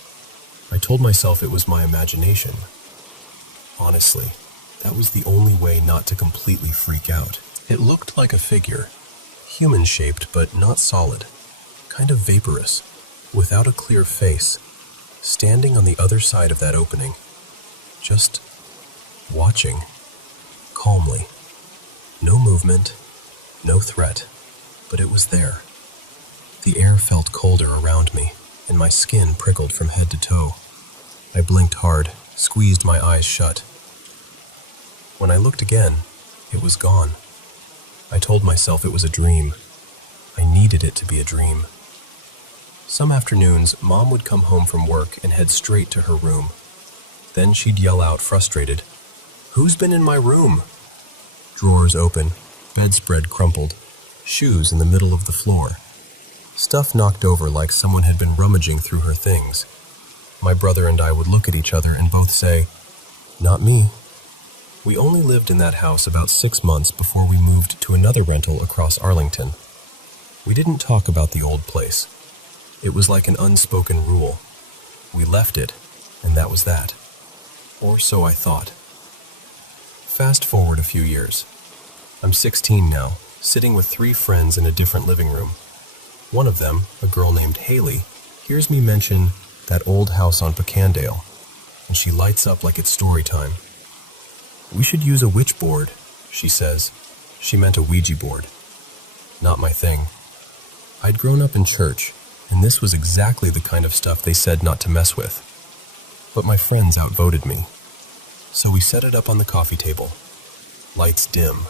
I told myself it was my imagination. Honestly, that was the only way not to completely freak out. It looked like a figure, human-shaped but not solid, kind of vaporous, without a clear face, standing on the other side of that opening, just watching, calmly. No movement, no threat, but it was there. The air felt colder around me, and my skin prickled from head to toe. I blinked hard, squeezed my eyes shut. When I looked again, it was gone. I told myself it was a dream. I needed it to be a dream. Some afternoons, Mom would come home from work and head straight to her room. Then she'd yell out, frustrated, "Who's been in my room?" Drawers open, bedspread crumpled, shoes in the middle of the floor. Stuff knocked over like someone had been rummaging through her things. My brother and I would look at each other and both say, "Not me." We only lived in that house about 6 months before we moved to another rental across Arlington. We didn't talk about the old place. It was like an unspoken rule. We left it, and that was that. Or so I thought. Fast forward a few years. I'm 16 now, sitting with 3 friends in a different living room. One of them, a girl named Haley, hears me mention that old house on Pecandale, and she lights up like it's story time. "We should use a witch board," she says. She meant a Ouija board. Not my thing. I'd grown up in church, and this was exactly the kind of stuff they said not to mess with. But my friends outvoted me. So we set it up on the coffee table. Lights dim.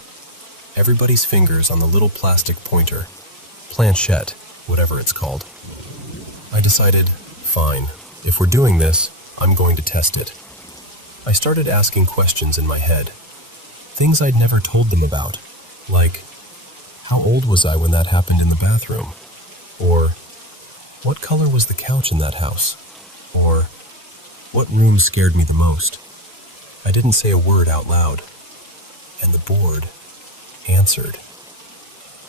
Everybody's fingers on the little plastic pointer. Planchette, whatever it's called. I decided, fine, if we're doing this, I'm going to test it. I started asking questions in my head. Things I'd never told them about, like, how old was I when that happened in the bathroom? Or, what color was the couch in that house? Or, what room scared me the most? I didn't say a word out loud, and the board answered.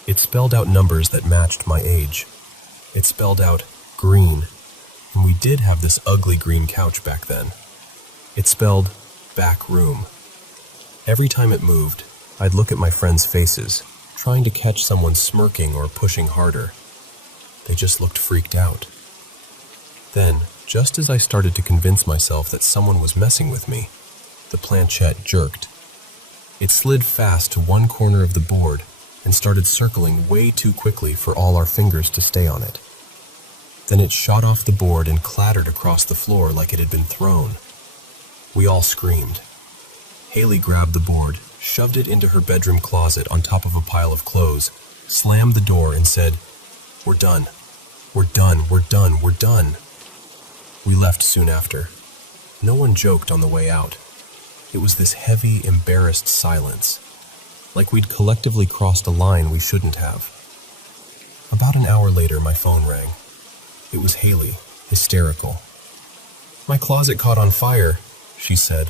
It spelled out numbers that matched my age. It spelled out green, and we did have this ugly green couch back then. It spelled back room. Every time it moved, I'd look at my friends' faces, trying to catch someone smirking or pushing harder. They just looked freaked out. Then, just as I started to convince myself that someone was messing with me, the planchette jerked. It slid fast to one corner of the board and started circling way too quickly for all our fingers to stay on it. Then it shot off the board and clattered across the floor like it had been thrown. We all screamed. Haley grabbed the board, shoved it into her bedroom closet on top of a pile of clothes, slammed the door and said, "We're done. We're done. We're done. We're done." We left soon after. No one joked on the way out. It was this heavy, embarrassed silence, like we'd collectively crossed a line we shouldn't have. About an hour later, my phone rang. It was Haley, hysterical. "My closet caught on fire," she said.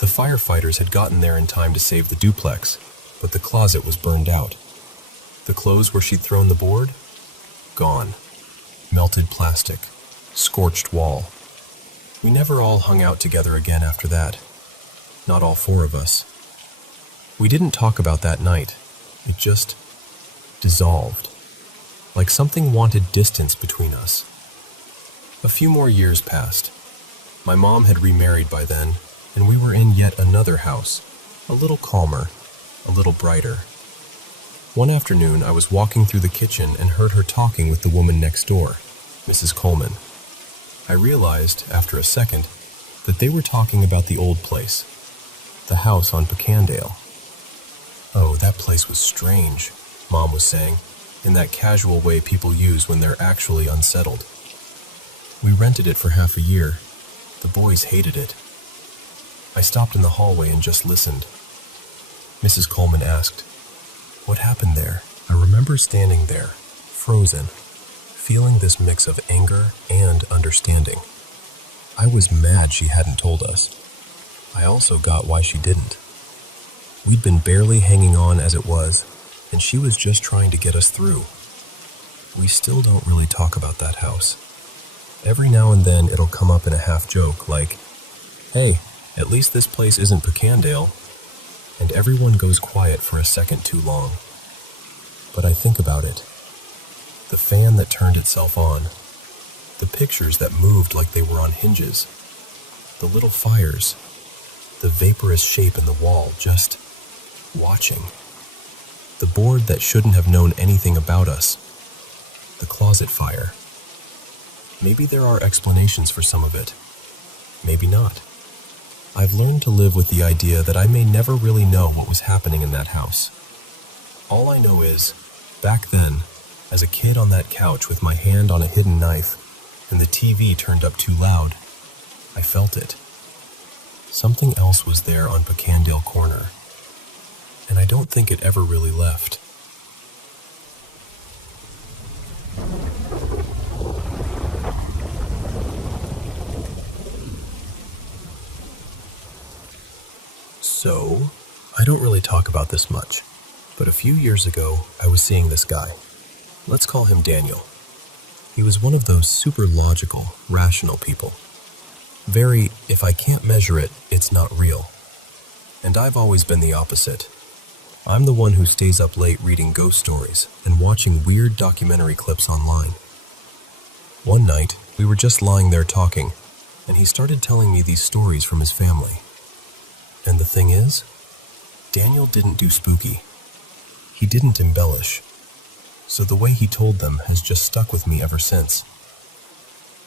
The firefighters had gotten there in time to save the duplex, but the closet was burned out. The clothes where she'd thrown the board? Gone. Melted plastic. Scorched wall. We never all hung out together again after that. Not all 4 of us. We didn't talk about that night. It just dissolved. Like something wanted distance between us. A few more years passed. My mom had remarried by then, and we were in yet another house, a little calmer, a little brighter. One afternoon, I was walking through the kitchen and heard her talking with the woman next door, Mrs. Coleman. I realized, after a second, that they were talking about the old place, the house on Pecandale. "Oh, that place was strange," Mom was saying, in that casual way people use when they're actually unsettled. "We rented it for half a year. The boys hated it." I stopped in the hallway and just listened. Mrs. Coleman asked, "What happened there?" I remember standing there, frozen, feeling this mix of anger and understanding. I was mad she hadn't told us. I also got why she didn't. We'd been barely hanging on as it was, and she was just trying to get us through. We still don't really talk about that house. Every now and then it'll come up in a half joke like, "Hey, at least this place isn't Pecandale," and everyone goes quiet for a second too long. But I think about it. The fan that turned itself on, the pictures that moved like they were on hinges, the little fires, the vaporous shape in the wall just watching, the board that shouldn't have known anything about us, the closet fire. Maybe there are explanations for some of it. Maybe not. I've learned to live with the idea that I may never really know what was happening in that house. All I know is, back then, as a kid on that couch with my hand on a hidden knife and the TV turned up too loud, I felt it. Something else was there on Pecandale Corner, and I don't think it ever really left. So, I don't really talk about this much, but a few years ago, I was seeing this guy. Let's call him Daniel. He was one of those super logical, rational people. Very, if I can't measure it, it's not real. And I've always been the opposite. I'm the one who stays up late reading ghost stories and watching weird documentary clips online. One night, we were just lying there talking, and he started telling me these stories from his family. And the thing is, Daniel didn't do spooky. He didn't embellish. So the way he told them has just stuck with me ever since.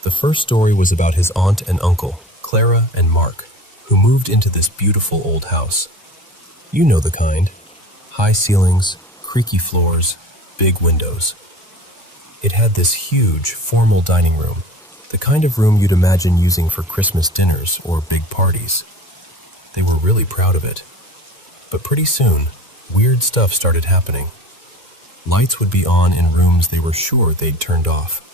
The first story was about his aunt and uncle, Clara and Mark, who moved into this beautiful old house. You know the kind. High ceilings, creaky floors, big windows. It had this huge, formal dining room, the kind of room you'd imagine using for Christmas dinners or big parties. They were really proud of it. But pretty soon, weird stuff started happening. Lights would be on in rooms they were sure they'd turned off.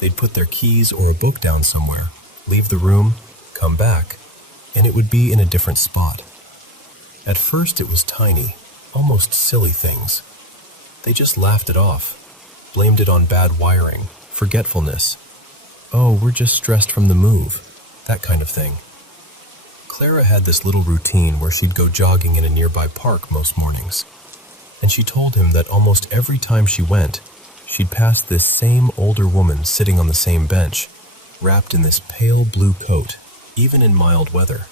They'd put their keys or a book down somewhere, leave the room, come back, and it would be in a different spot. At first it was tiny, almost silly things. They just laughed it off, blamed it on bad wiring, forgetfulness. Oh, we're just stressed from the move, that kind of thing. Clara had this little routine where she'd go jogging in a nearby park most mornings. And she told him that almost every time she went, she'd pass this same older woman sitting on the same bench, wrapped in this pale blue coat, even in mild weather.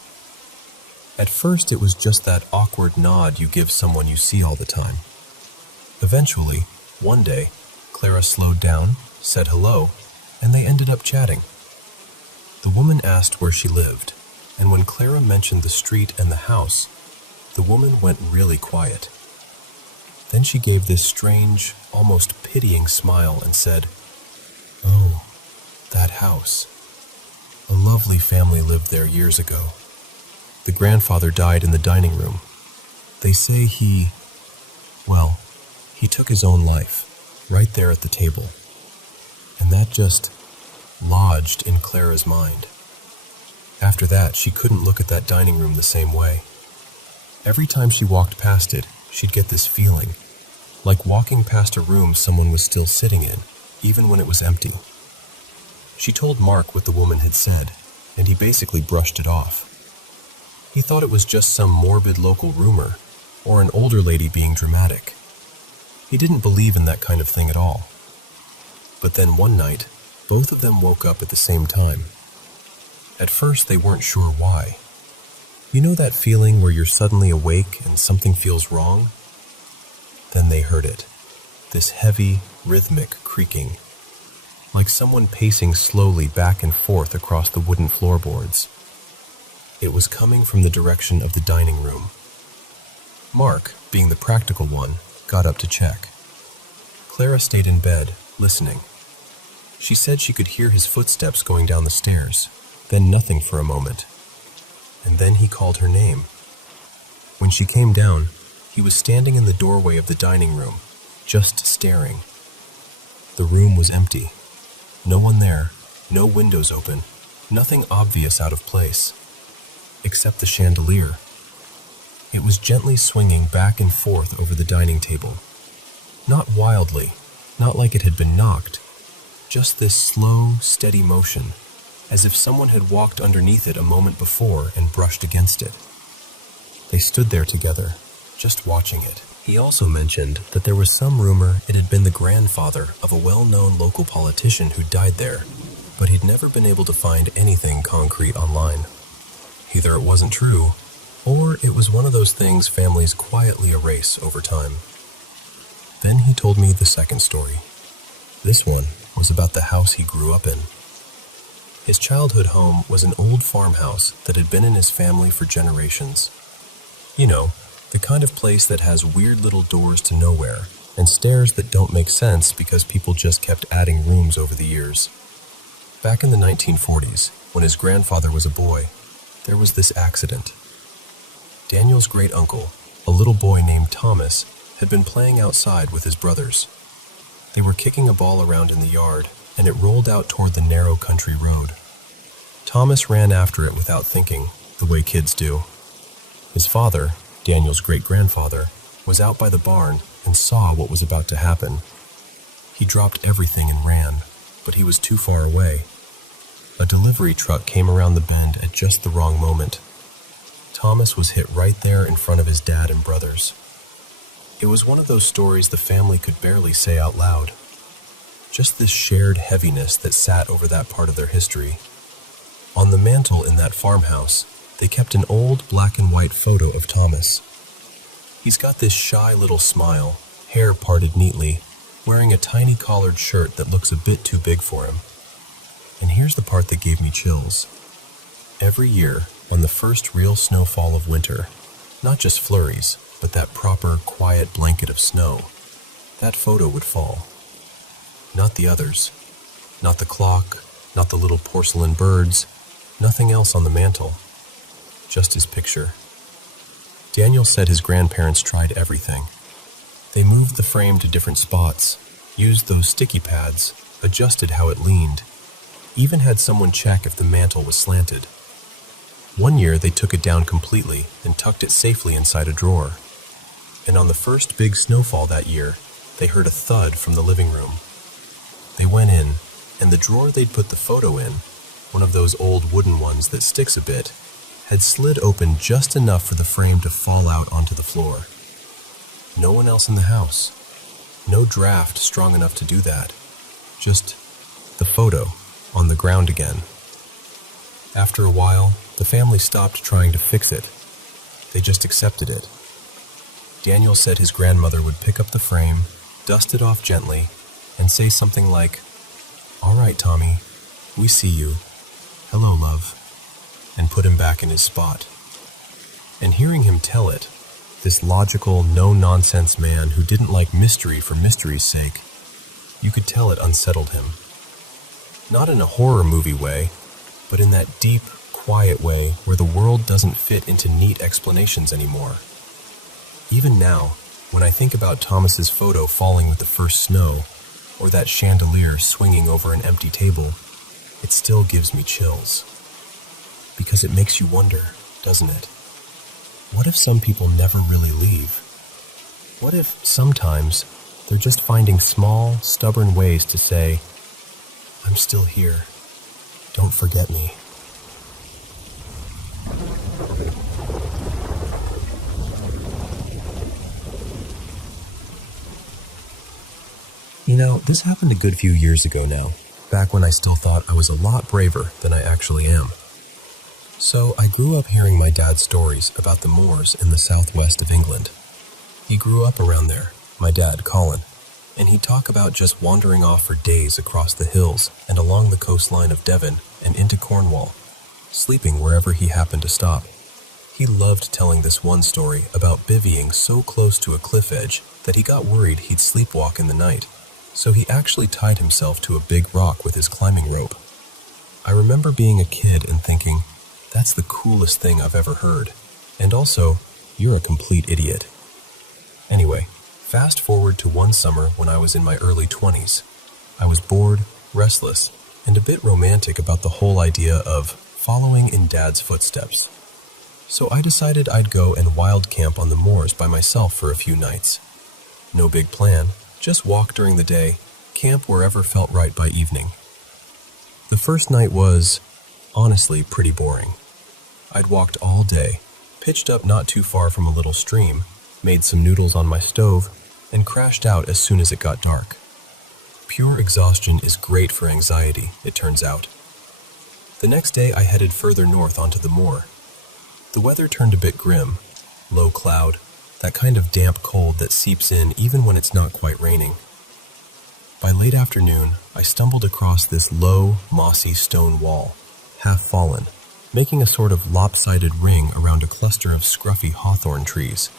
At first, it was just that awkward nod you give someone you see all the time. Eventually, one day, Clara slowed down, said hello, and they ended up chatting. The woman asked where she lived, and when Clara mentioned the street and the house, the woman went really quiet. Then she gave this strange, almost pitying smile and said, "Oh, that house. A lovely family lived there years ago. The grandfather died in the dining room. They say he took his own life, right there at the table." And that just lodged in Clara's mind. After that, she couldn't look at that dining room the same way. Every time she walked past it, she'd get this feeling, like walking past a room someone was still sitting in, even when it was empty. She told Mark what the woman had said, and he basically brushed it off. He thought it was just some morbid local rumor, or an older lady being dramatic. He didn't believe in that kind of thing at all. But then one night, both of them woke up at the same time. At first, they weren't sure why. You know that feeling where you're suddenly awake and something feels wrong? Then they heard it, this heavy, rhythmic creaking, like someone pacing slowly back and forth across the wooden floorboards. It was coming from the direction of the dining room. Mark, being the practical one, got up to check. Clara stayed in bed, listening. She said she could hear his footsteps going down the stairs, then nothing for a moment. And then he called her name. When she came down, he was standing in the doorway of the dining room, just staring. The room was empty. No one there, no windows open, nothing obvious out of place, except the chandelier. It was gently swinging back and forth over the dining table. Not wildly, not like it had been knocked, just this slow, steady motion, as if someone had walked underneath it a moment before and brushed against it. They stood there together, just watching it. He also mentioned that there was some rumor it had been the grandfather of a well-known local politician who died there, but he'd never been able to find anything concrete online. Either it wasn't true, or it was one of those things families quietly erase over time. Then he told me the second story. This one was about the house he grew up in. His childhood home was an old farmhouse that had been in his family for generations. You know, the kind of place that has weird little doors to nowhere and stairs that don't make sense because people just kept adding rooms over the years. Back in the 1940s, when his grandfather was a boy, there was this accident. Daniel's great uncle, a little boy named Thomas, had been playing outside with his brothers. They were kicking a ball around in the yard, and it rolled out toward the narrow country road. Thomas ran after it without thinking, the way kids do. His father, Daniel's great-grandfather, was out by the barn and saw what was about to happen. He dropped everything and ran, but he was too far away. A delivery truck came around the bend at just the wrong moment. Thomas was hit right there in front of his dad and brothers. It was one of those stories the family could barely say out loud. Just this shared heaviness that sat over that part of their history. On the mantel in that farmhouse, they kept an old black and white photo of Thomas. He's got this shy little smile, hair parted neatly, wearing a tiny collared shirt that looks a bit too big for him. And here's the part that gave me chills. Every year, on the first real snowfall of winter, not just flurries, but that proper, quiet blanket of snow, that photo would fall. Not the others. Not the clock, not the little porcelain birds, nothing else on the mantel. Just his picture. Daniel said his grandparents tried everything. They moved the frame to different spots, used those sticky pads, adjusted how it leaned, even had someone check if the mantel was slanted. One year they took it down completely and tucked it safely inside a drawer. And on the first big snowfall that year, they heard a thud from the living room. They went in, and the drawer they'd put the photo in, one of those old wooden ones that sticks a bit, had slid open just enough for the frame to fall out onto the floor. No one else in the house. No draft strong enough to do that. Just the photo on the ground again. After a while, the family stopped trying to fix it. They just accepted it. Daniel said his grandmother would pick up the frame, dust it off gently, and say something like, "All right, Tommy, we see you. Hello, love," and put him back in his spot. And hearing him tell it, this logical, no-nonsense man who didn't like mystery for mystery's sake, you could tell it unsettled him. Not in a horror movie way, but in that deep, quiet way where the world doesn't fit into neat explanations anymore. Even now, when I think about Thomas's photo falling with the first snow, or that chandelier swinging over an empty table, it still gives me chills. Because it makes you wonder, doesn't it? What if some people never really leave? What if sometimes they're just finding small, stubborn ways to say, "I'm still here. Don't forget me." You know, this happened a good few years ago now, back when I still thought I was a lot braver than I actually am. So I grew up hearing my dad's stories about the moors in the southwest of England. He grew up around there, my dad, Colin, and he'd talk about just wandering off for days across the hills and along the coastline of Devon and into Cornwall, sleeping wherever he happened to stop. He loved telling this one story about bivvying so close to a cliff edge that he got worried he'd sleepwalk in the night. So he actually tied himself to a big rock with his climbing rope. I remember being a kid and thinking, that's the coolest thing I've ever heard. And also, you're a complete idiot. Anyway, fast forward to one summer when I was in my early 20s. I was bored, restless, and a bit romantic about the whole idea of following in Dad's footsteps. So I decided I'd go and wild camp on the moors by myself for a few nights. No big plan. Just walk during the day, camp wherever felt right by evening. The first night was, honestly, pretty boring. I'd walked all day, pitched up not too far from a little stream, made some noodles on my stove, and crashed out as soon as it got dark. Pure exhaustion is great for anxiety, it turns out. The next day I headed further north onto the moor. The weather turned a bit grim, low cloud, that kind of damp cold that seeps in even when it's not quite raining. By late afternoon, I stumbled across this low, mossy stone wall, half fallen, making a sort of lopsided ring around a cluster of scruffy hawthorn trees.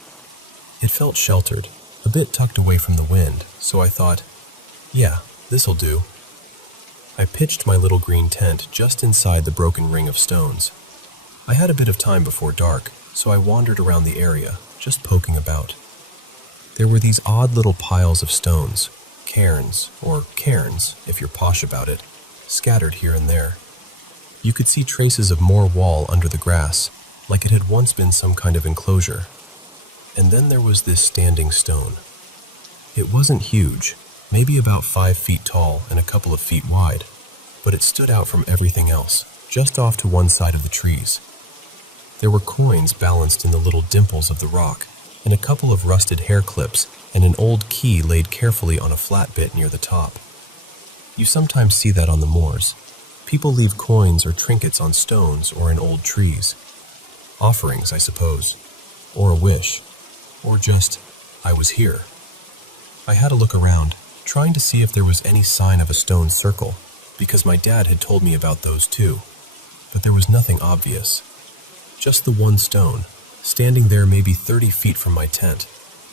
It felt sheltered, a bit tucked away from the wind, so I thought, yeah, this'll do. I pitched my little green tent just inside the broken ring of stones. I had a bit of time before dark, so I wandered around the area, just poking about. There were these odd little piles of stones, cairns, or cairns, if you're posh about it, scattered here and there. You could see traces of more wall under the grass, like it had once been some kind of enclosure. And then there was this standing stone. It wasn't huge, maybe about 5 feet tall and a couple of feet wide, but it stood out from everything else, just off to one side of the trees. There were coins balanced in the little dimples of the rock, and a couple of rusted hair clips and an old key laid carefully on a flat bit near the top. You sometimes see that on the moors. People leave coins or trinkets on stones or in old trees. Offerings, I suppose, or a wish, or just, I was here. I had a look around, trying to see if there was any sign of a stone circle, because my dad had told me about those too, but there was nothing obvious. Just the one stone, standing there maybe 30 feet from my tent,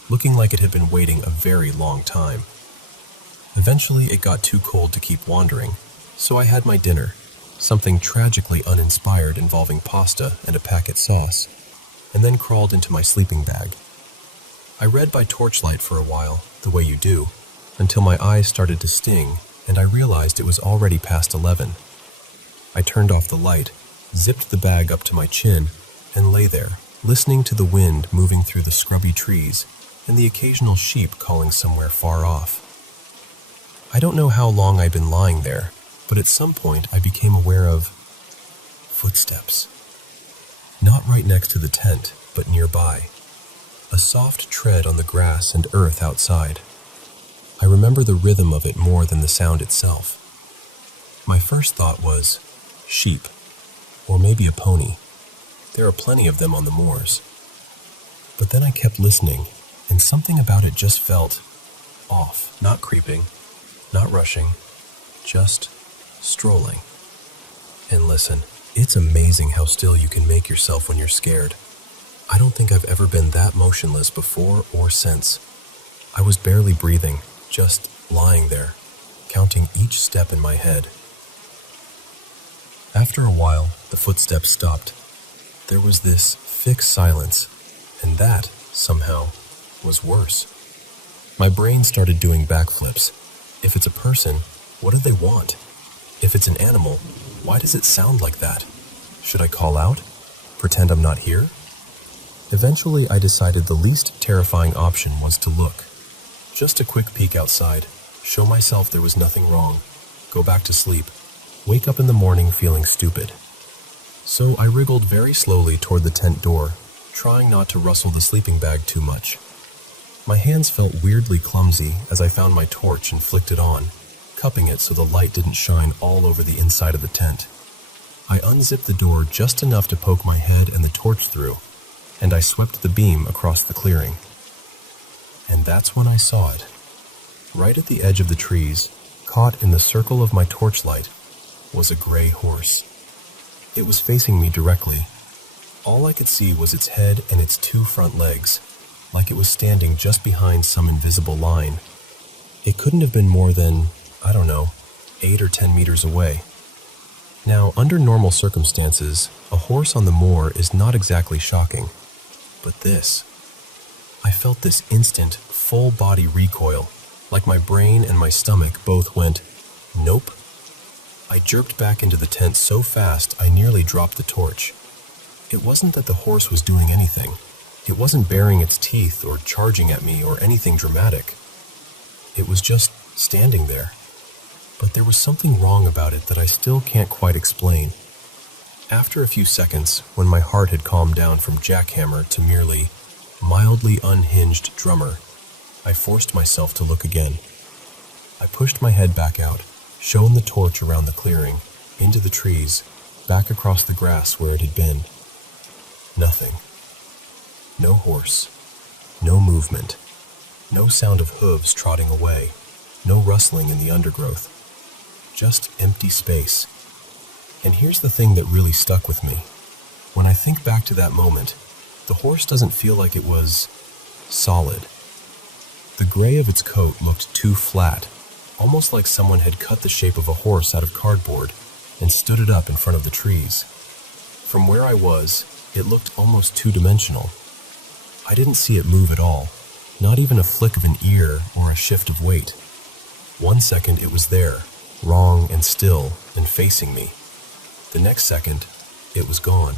looking like it had been waiting a very long time. Eventually it got too cold to keep wandering, so I had my dinner, something tragically uninspired involving pasta and a packet sauce, and then crawled into my sleeping bag. I read by torchlight for a while, the way you do, until my eyes started to sting and I realized it was already past 11. I turned off the light, zipped the bag up to my chin, and lay there, listening to the wind moving through the scrubby trees and the occasional sheep calling somewhere far off. I don't know how long I'd been lying there, but at some point I became aware of footsteps. Not right next to the tent, but nearby. A soft tread on the grass and earth outside. I remember the rhythm of it more than the sound itself. My first thought was, sheep, or maybe a pony. There are plenty of them on the moors. But then I kept listening, and something about it just felt off. Not creeping, not rushing, just strolling. And listen, it's amazing how still you can make yourself when you're scared. I don't think I've ever been that motionless before or since. I was barely breathing, just lying there, counting each step in my head. After a while, the footsteps stopped. There was this fixed silence, and that, somehow, was worse. My brain started doing backflips. If it's a person, what do they want? If it's an animal, why does it sound like that? Should I call out? Pretend I'm not here? Eventually, I decided the least terrifying option was to look. Just a quick peek outside, show myself there was nothing wrong, go back to sleep, wake up in the morning feeling stupid. So I wriggled very slowly toward the tent door, trying not to rustle the sleeping bag too much. My hands felt weirdly clumsy as I found my torch and flicked it on, cupping it so the light didn't shine all over the inside of the tent. I unzipped the door just enough to poke my head and the torch through, and I swept the beam across the clearing. And that's when I saw it. Right at the edge of the trees, caught in the circle of my torchlight, was a gray horse. It was facing me directly. All I could see was its head and its 2 front legs, like it was standing just behind some invisible line. It couldn't have been more than, 8 or 10 meters away. Now, under normal circumstances, a horse on the moor is not exactly shocking. But this, I felt this instant, full-body recoil, like my brain and my stomach both went, nope. I jerked back into the tent so fast I nearly dropped the torch. It wasn't that the horse was doing anything. It wasn't baring its teeth or charging at me or anything dramatic. It was just standing there. But there was something wrong about it that I still can't quite explain. After a few seconds, when my heart had calmed down from jackhammer to merely mildly unhinged drummer, I forced myself to look again. I pushed my head back out, shone the torch around the clearing, into the trees, back across the grass where it had been. Nothing. No horse. No movement. No sound of hooves trotting away. No rustling in the undergrowth. Just empty space. And here's the thing that really stuck with me. When I think back to that moment, the horse doesn't feel like it was solid. The gray of its coat looked too flat, almost like someone had cut the shape of a horse out of cardboard and stood it up in front of the trees. From where I was, it looked almost two-dimensional. I didn't see it move at all, not even a flick of an ear or a shift of weight. 1 second it was there, wrong and still and facing me. The next second, it was gone.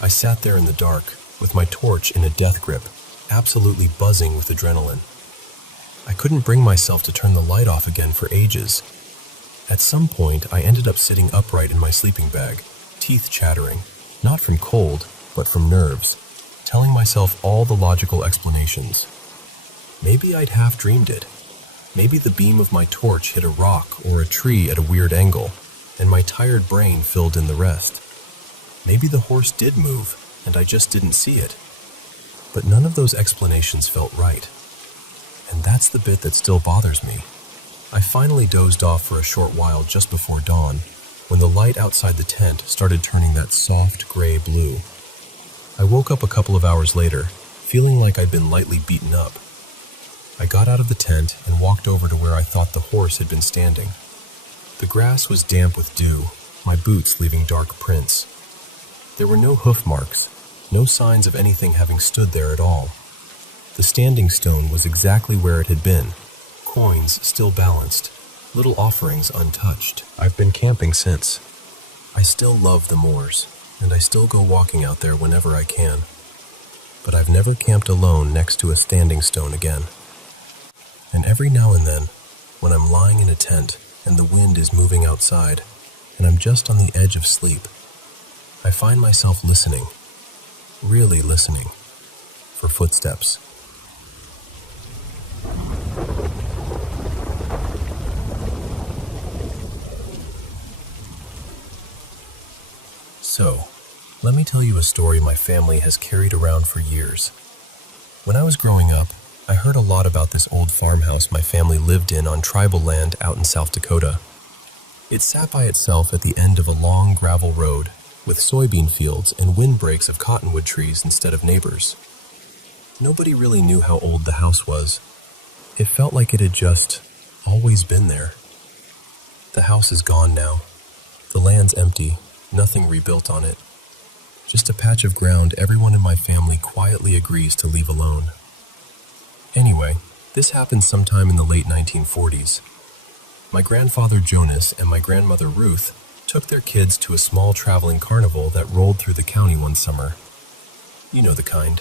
I sat there in the dark, with my torch in a death grip, absolutely buzzing with adrenaline. I couldn't bring myself to turn the light off again for ages. At some point, I ended up sitting upright in my sleeping bag, teeth chattering, not from cold, but from nerves, telling myself all the logical explanations. Maybe I'd half-dreamed it. Maybe the beam of my torch hit a rock or a tree at a weird angle, and my tired brain filled in the rest. Maybe the horse did move, and I just didn't see it. But none of those explanations felt right. And that's the bit that still bothers me. I finally dozed off for a short while just before dawn, when the light outside the tent started turning that soft gray blue. I woke up a couple of hours later, feeling like I'd been lightly beaten up. I got out of the tent and walked over to where I thought the horse had been standing. The grass was damp with dew, my boots leaving dark prints. There were no hoof marks, no signs of anything having stood there at all. The standing stone was exactly where it had been, coins still balanced, little offerings untouched. I've been camping since. I still love the moors, and I still go walking out there whenever I can. But I've never camped alone next to a standing stone again. And every now and then, when I'm lying in a tent and the wind is moving outside, and I'm just on the edge of sleep, I find myself listening, really listening, for footsteps. So, let me tell you a story my family has carried around for years. When I was growing up, I heard a lot about this old farmhouse my family lived in on tribal land out in South Dakota. It sat by itself at the end of a long gravel road, with soybean fields and windbreaks of cottonwood trees instead of neighbors. Nobody really knew how old the house was. It felt like it had just always been there. The house is gone now. The land's empty, nothing rebuilt on it. Just a patch of ground everyone in my family quietly agrees to leave alone. Anyway, this happened sometime in the late 1940s. My grandfather Jonas and my grandmother Ruth took their kids to a small traveling carnival that rolled through the county one summer. You know the kind.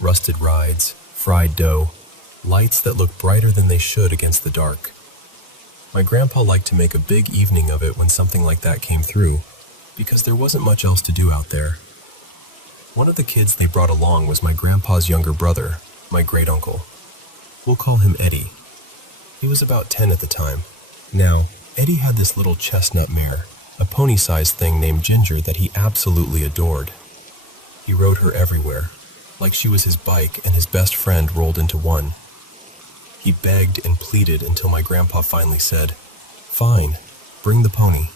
Rusted rides, fried dough, lights that look brighter than they should against the dark. My grandpa liked to make a big evening of it when something like that came through, because there wasn't much else to do out there. One of the kids they brought along was my grandpa's younger brother, my great-uncle. We'll call him Eddie. He was about 10 at the time. Now, Eddie had this little chestnut mare, a pony-sized thing named Ginger that he absolutely adored. He rode her everywhere, like she was his bike and his best friend rolled into one. He begged and pleaded until my grandpa finally said, "Fine, bring the pony,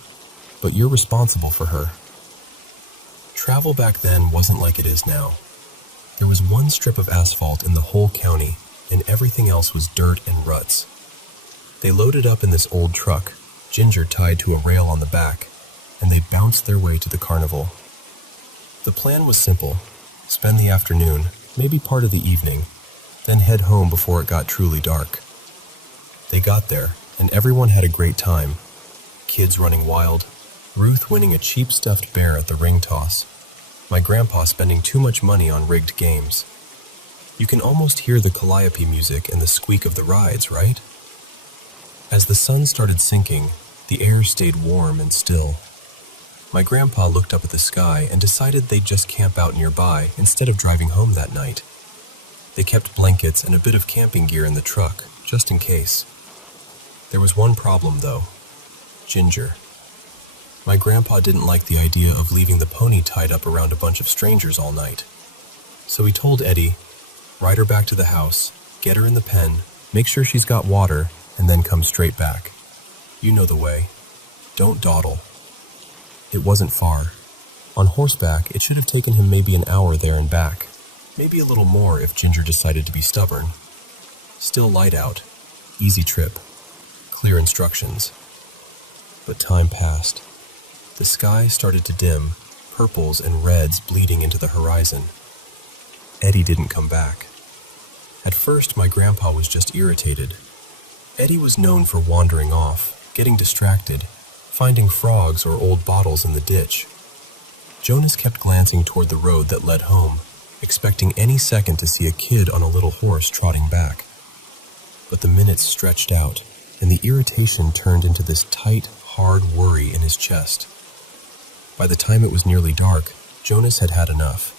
but you're responsible for her." Travel back then wasn't like it is now. There was one strip of asphalt in the whole county, and everything else was dirt and ruts. They loaded up in this old truck, Ginger tied to a rail on the back, and they bounced their way to the carnival. The plan was simple: spend the afternoon, maybe part of the evening, then head home before it got truly dark. They got there, and everyone had a great time. Kids running wild, Ruth winning a cheap stuffed bear at the ring toss, my grandpa spending too much money on rigged games. You can almost hear the calliope music and the squeak of the rides, right? As the sun started sinking, the air stayed warm and still. My grandpa looked up at the sky and decided they'd just camp out nearby instead of driving home that night. They kept blankets and a bit of camping gear in the truck, just in case. There was one problem, though: Ginger. My grandpa didn't like the idea of leaving the pony tied up around a bunch of strangers all night. So he told Eddie, "Ride her back to the house, get her in the pen, make sure she's got water, and then come straight back. You know the way. Don't dawdle." It wasn't far. On horseback, it should have taken him maybe an hour there and back. Maybe a little more if Ginger decided to be stubborn. Still light out. Easy trip. Clear instructions. But time passed. The sky started to dim, purples and reds bleeding into the horizon. Eddie didn't come back. At first, my grandpa was just irritated. Eddie was known for wandering off, getting distracted, finding frogs or old bottles in the ditch. Jonas kept glancing toward the road that led home, expecting any second to see a kid on a little horse trotting back. But the minutes stretched out, and the irritation turned into this tight, hard worry in his chest. By the time it was nearly dark, Jonas had had enough.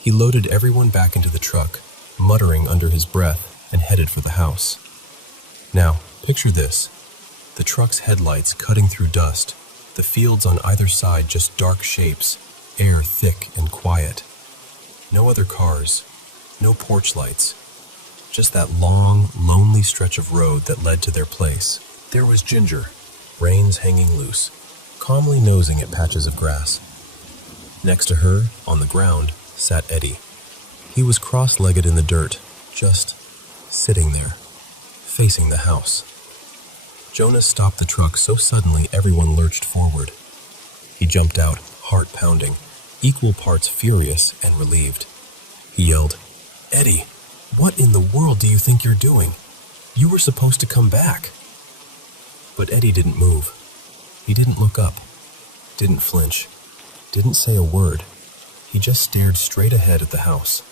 He loaded everyone back into the truck, muttering under his breath, and headed for the house. Now, picture this. The truck's headlights cutting through dust, the fields on either side just dark shapes, air thick and quiet. No other cars, no porch lights, just that long, lonely stretch of road that led to their place. There was Ginger, reins hanging loose, calmly nosing at patches of grass. Next to her, on the ground, sat Eddie. He was cross-legged in the dirt, just sitting there, facing the house. Jonas stopped the truck so suddenly everyone lurched forward. He jumped out, heart pounding, equal parts furious and relieved. He yelled, "Eddie, what in the world do you think you're doing? You were supposed to come back." But Eddie didn't move. He didn't look up, didn't flinch, didn't say a word. He just stared straight ahead at the house.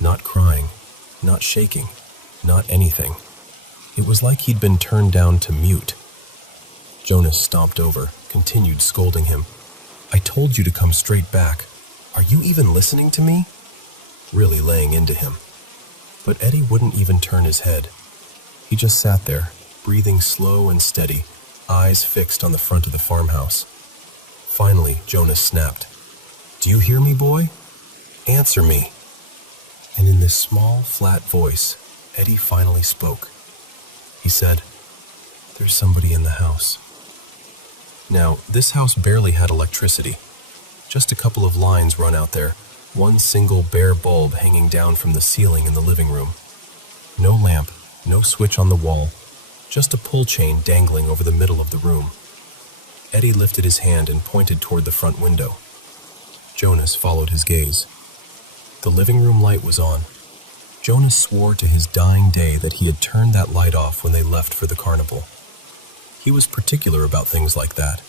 Not crying, not shaking, not anything. It was like he'd been turned down to mute. Jonas stomped over, continued scolding him. "I told you to come straight back. Are you even listening to me?" Really laying into him. But Eddie wouldn't even turn his head. He just sat there, breathing slow and steady, eyes fixed on the front of the farmhouse. Finally, Jonas snapped. "Do you hear me, boy? Answer me." And in this small, flat voice, Eddie finally spoke. He said, "There's somebody in the house." Now, this house barely had electricity. Just a couple of lines run out there, one single bare bulb hanging down from the ceiling in the living room. No lamp, no switch on the wall, just a pull chain dangling over the middle of the room. Eddie lifted his hand and pointed toward the front window. Jonas followed his gaze. The living room light was on. Jonas swore to his dying day that he had turned that light off when they left for the carnival. He was particular about things like that.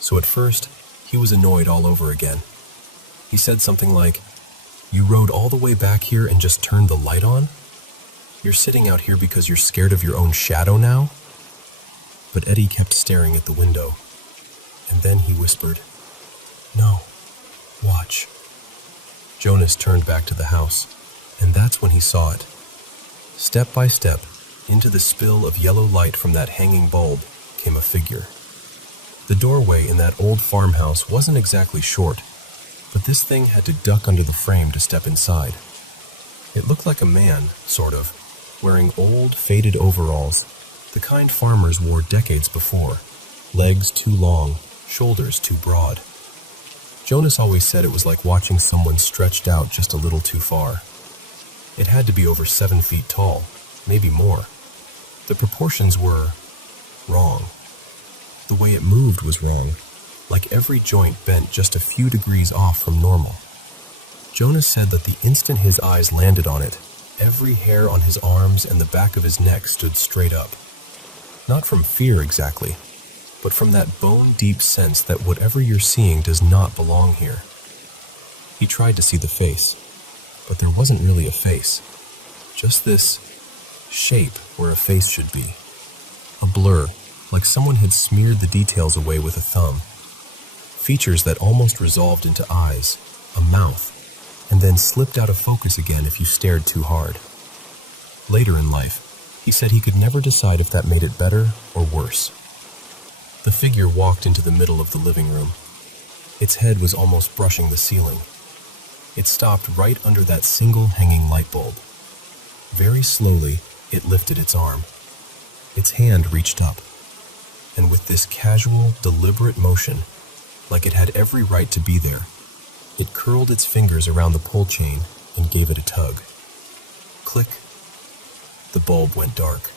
So at first, he was annoyed all over again. He said something like, "You rode all the way back here and just turned the light on? You're sitting out here because you're scared of your own shadow now?" But Eddie kept staring at the window. And then he whispered, "No, watch." Jonas turned back to the house, and that's when he saw it. Step by step, into the spill of yellow light from that hanging bulb, came a figure. The doorway in that old farmhouse wasn't exactly short, but this thing had to duck under the frame to step inside. It looked like a man, sort of, wearing old, faded overalls, the kind farmers wore decades before, legs too long, shoulders too broad. Jonas always said it was like watching someone stretched out just a little too far. It had to be over 7 feet tall, maybe more. The proportions were wrong. The way it moved was wrong, like every joint bent just a few degrees off from normal. Jonas said that the instant his eyes landed on it, every hair on his arms and the back of his neck stood straight up. Not from fear exactly, but from that bone-deep sense that whatever you're seeing does not belong here. He tried to see the face, but there wasn't really a face. Just this shape where a face should be. A blur, like someone had smeared the details away with a thumb. Features that almost resolved into eyes, a mouth, and then slipped out of focus again if you stared too hard. Later in life, he said he could never decide if that made it better or worse. The figure walked into the middle of the living room. Its head was almost brushing the ceiling. It stopped right under that single hanging light bulb. Very slowly, it lifted its arm. Its hand reached up, and with this casual, deliberate motion, like it had every right to be there, it curled its fingers around the pull chain and gave it a tug. Click. The bulb went dark.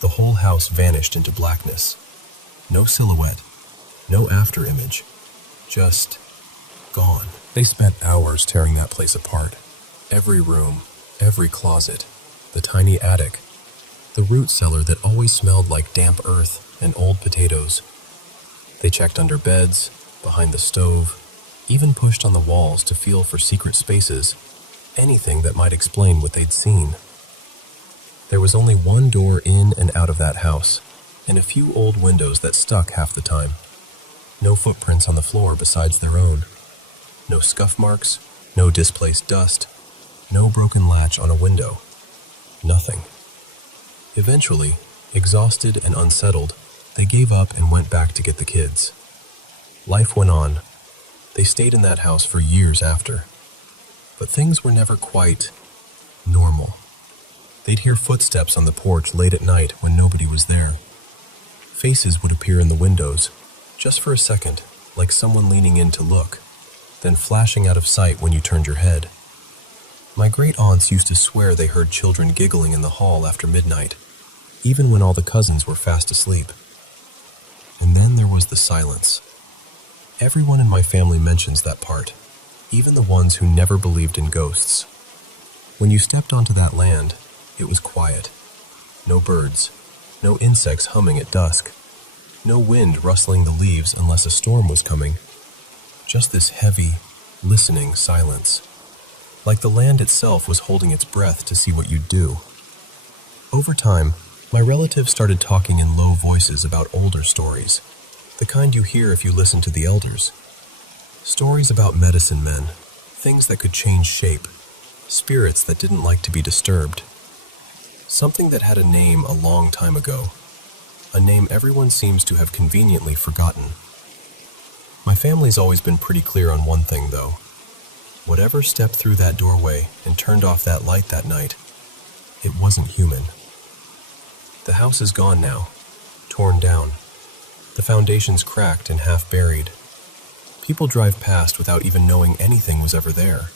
The whole house vanished into blackness. No silhouette, no after image, just gone. They spent hours tearing that place apart. Every room, every closet, the tiny attic, the root cellar that always smelled like damp earth and old potatoes. They checked under beds, behind the stove, even pushed on the walls to feel for secret spaces, anything that might explain what they'd seen. There was only one door in and out of that house, and a few old windows that stuck half the time. No footprints on the floor besides their own. No scuff marks, no displaced dust, no broken latch on a window. Nothing. Eventually, exhausted and unsettled, they gave up and went back to get the kids. Life went on. They stayed in that house for years after. But things were never quite normal. They'd hear footsteps on the porch late at night when nobody was there. Faces would appear in the windows, just for a second, like someone leaning in to look, then flashing out of sight when you turned your head. My great-aunts used to swear they heard children giggling in the hall after midnight, even when all the cousins were fast asleep. And then there was the silence. Everyone in my family mentions that part, even the ones who never believed in ghosts. When you stepped onto that land, it was quiet. No birds, no insects humming at dusk, no wind rustling the leaves unless a storm was coming. Just this heavy, listening silence. Like the land itself was holding its breath to see what you'd do. Over time, my relatives started talking in low voices about older stories, the kind you hear if you listen to the elders. Stories about medicine men, things that could change shape, spirits that didn't like to be disturbed. Something that had a name a long time ago, a name everyone seems to have conveniently forgotten. My family's always been pretty clear on one thing, though. Whatever stepped through that doorway and turned off that light that night, it wasn't human. The house is gone now, torn down. The foundation's cracked and half buried. People drive past without even knowing anything was ever there.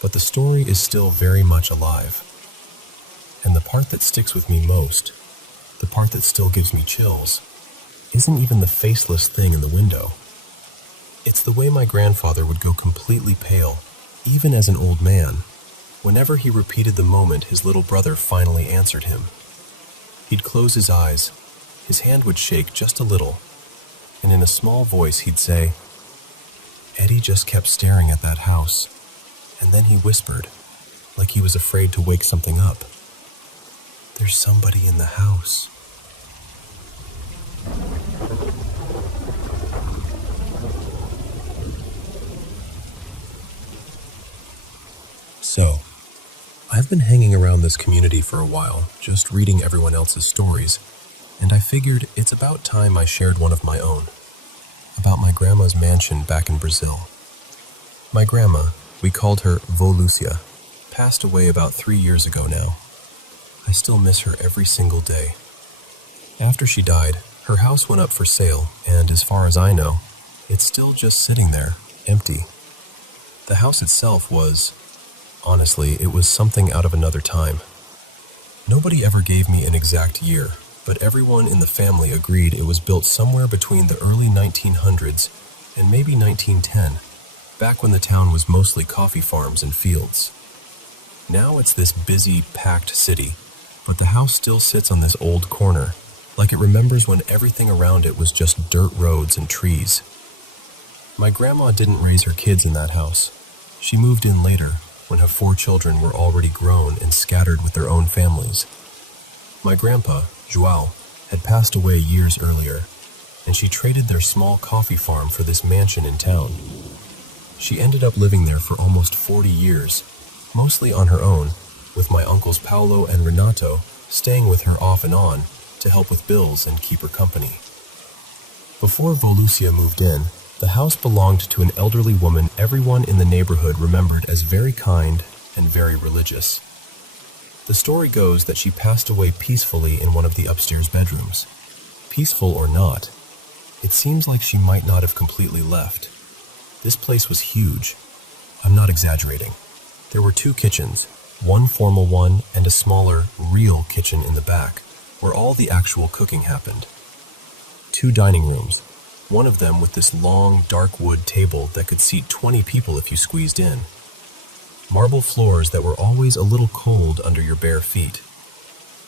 But the story is still very much alive. And the part that sticks with me most, the part that still gives me chills, isn't even the faceless thing in the window. It's the way my grandfather would go completely pale, even as an old man, whenever he repeated the moment his little brother finally answered him. He'd close his eyes, his hand would shake just a little, and in a small voice he'd say, "Eddie just kept staring at that house," and then he whispered, like he was afraid to wake something up, "There's somebody in the house." So, I've been hanging around this community for a while, just reading everyone else's stories, and I figured it's about time I shared one of my own, about my grandma's mansion back in Brazil. My grandma, we called her Vô Lúcia, passed away about 3 years ago now. I still miss her every single day. After she died, her house went up for sale, and as far as I know, it's still just sitting there, empty. The house itself was, honestly, it was something out of another time. Nobody ever gave me an exact year, but everyone in the family agreed it was built somewhere between the early 1900s and maybe 1910, back when the town was mostly coffee farms and fields. Now it's this busy, packed city, but the house still sits on this old corner, like it remembers when everything around it was just dirt roads and trees. My grandma didn't raise her kids in that house. She moved in later, when her 4 children were already grown and scattered with their own families. My grandpa, João, had passed away years earlier, and she traded their small coffee farm for this mansion in town. She ended up living there for almost 40 years, mostly on her own, with my uncles Paulo and Renato staying with her off and on to help with bills and keep her company. Before Vô Lúcia moved in, the house belonged to an elderly woman everyone in the neighborhood remembered as very kind and very religious. The story goes that she passed away peacefully in one of the upstairs bedrooms. Peaceful or not, it seems like she might not have completely left. This place was huge. I'm not exaggerating. There were 2 kitchens, one formal one and a smaller, real kitchen in the back, where all the actual cooking happened. 2 dining rooms, one of them with this long, dark wood table that could seat 20 people if you squeezed in. Marble floors that were always a little cold under your bare feet.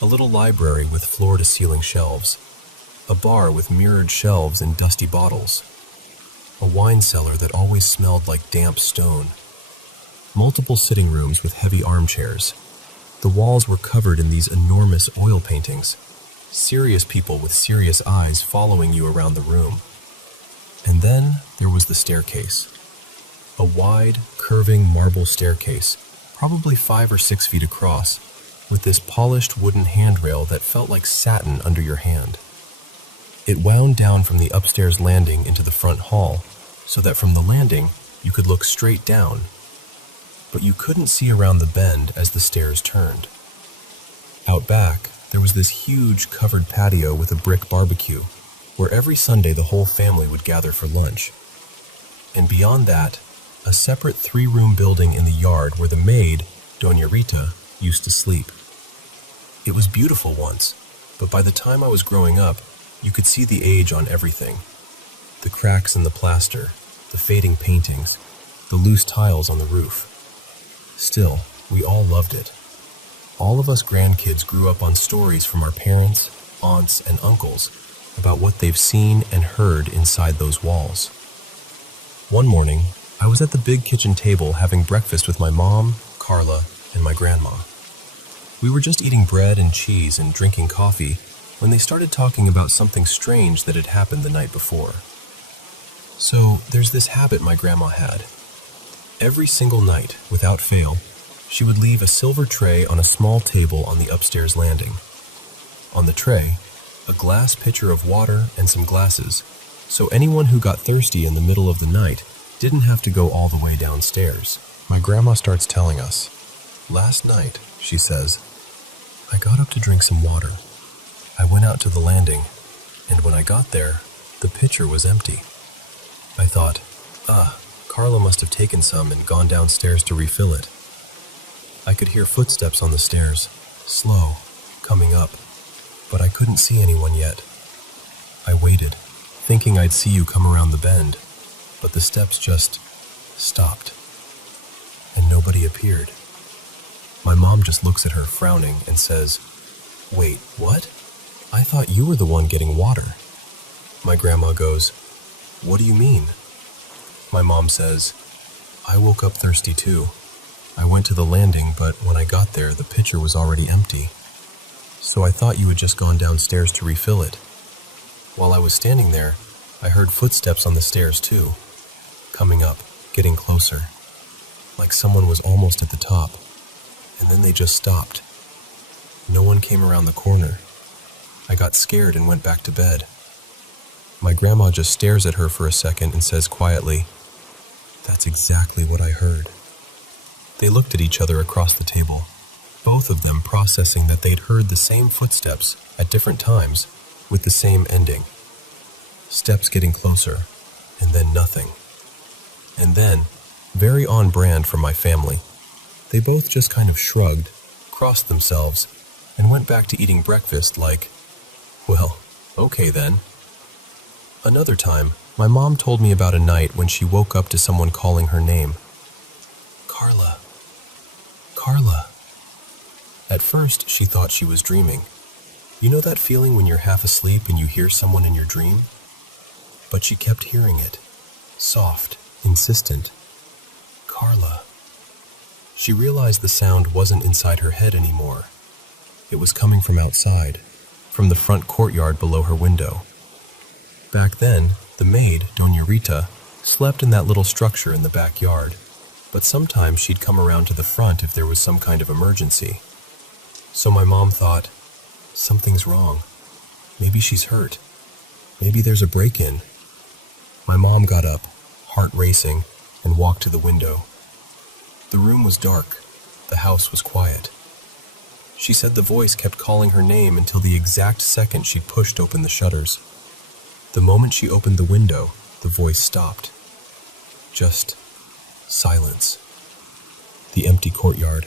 A little library with floor-to-ceiling shelves. A bar with mirrored shelves and dusty bottles. A wine cellar that always smelled like damp stone. Multiple sitting rooms with heavy armchairs. The walls were covered in these enormous oil paintings, serious people with serious eyes following you around the room. And then there was the staircase. A wide, curving marble staircase, probably 5 or 6 feet across, with this polished wooden handrail that felt like satin under your hand. It wound down from the upstairs landing into the front hall, so that from the landing you could look straight down, but you couldn't see around the bend as the stairs turned. Out back, there was this huge covered patio with a brick barbecue, where every Sunday the whole family would gather for lunch. And beyond that, a separate 3-room building in the yard where the maid, Doña Rita, used to sleep. It was beautiful once, but by the time I was growing up, you could see the age on everything. The cracks in the plaster, the fading paintings, the loose tiles on the roof. Still, we all loved it. All of us grandkids grew up on stories from our parents, aunts, and uncles about what they've seen and heard inside those walls. One morning, I was at the big kitchen table having breakfast with my mom, Carla, and my grandma. We were just eating bread and cheese and drinking coffee when they started talking about something strange that had happened the night before. So, there's this habit my grandma had. Every single night, without fail, she would leave a silver tray on a small table on the upstairs landing. On the tray, a glass pitcher of water and some glasses, so anyone who got thirsty in the middle of the night didn't have to go all the way downstairs. My grandma starts telling us, "Last night," she says, "I got up to drink some water. I went out to the landing, and when I got there, the pitcher was empty. I thought, Carla must have taken some and gone downstairs to refill it. I could hear footsteps on the stairs, slow, coming up, but I couldn't see anyone yet. I waited, thinking I'd see you come around the bend, but the steps just stopped, and nobody appeared." My mom just looks at her frowning and says, "Wait, what? I thought you were the one getting water." My grandma goes, "What do you mean?" My mom says, "I woke up thirsty too. I went to the landing, but when I got there, the pitcher was already empty. So I thought you had just gone downstairs to refill it. While I was standing there, I heard footsteps on the stairs too, coming up, getting closer, like someone was almost at the top, and then they just stopped. No one came around the corner. I got scared and went back to bed." My grandma just stares at her for a second and says quietly, "That's exactly what I heard." They looked at each other across the table, both of them processing that they'd heard the same footsteps at different times with the same ending. Steps getting closer, and then nothing. And then, very on brand for my family, they both just kind of shrugged, crossed themselves, and went back to eating breakfast like, "Well, okay then." Another time, my mom told me about a night when she woke up to someone calling her name. "Carla. Carla." At first, she thought she was dreaming. You know that feeling when you're half asleep and you hear someone in your dream? But she kept hearing it. Soft, insistent. "Carla." She realized the sound wasn't inside her head anymore. It was coming from outside, from the front courtyard below her window. Back then, the maid, Doña Rita, slept in that little structure in the backyard, but sometimes she'd come around to the front if there was some kind of emergency. So my mom thought, something's wrong. Maybe she's hurt. Maybe there's a break-in. My mom got up, heart racing, and walked to the window. The room was dark. The house was quiet. She said the voice kept calling her name until the exact second she'd pushed open the shutters. The moment she opened the window, the voice stopped. Just silence. The empty courtyard.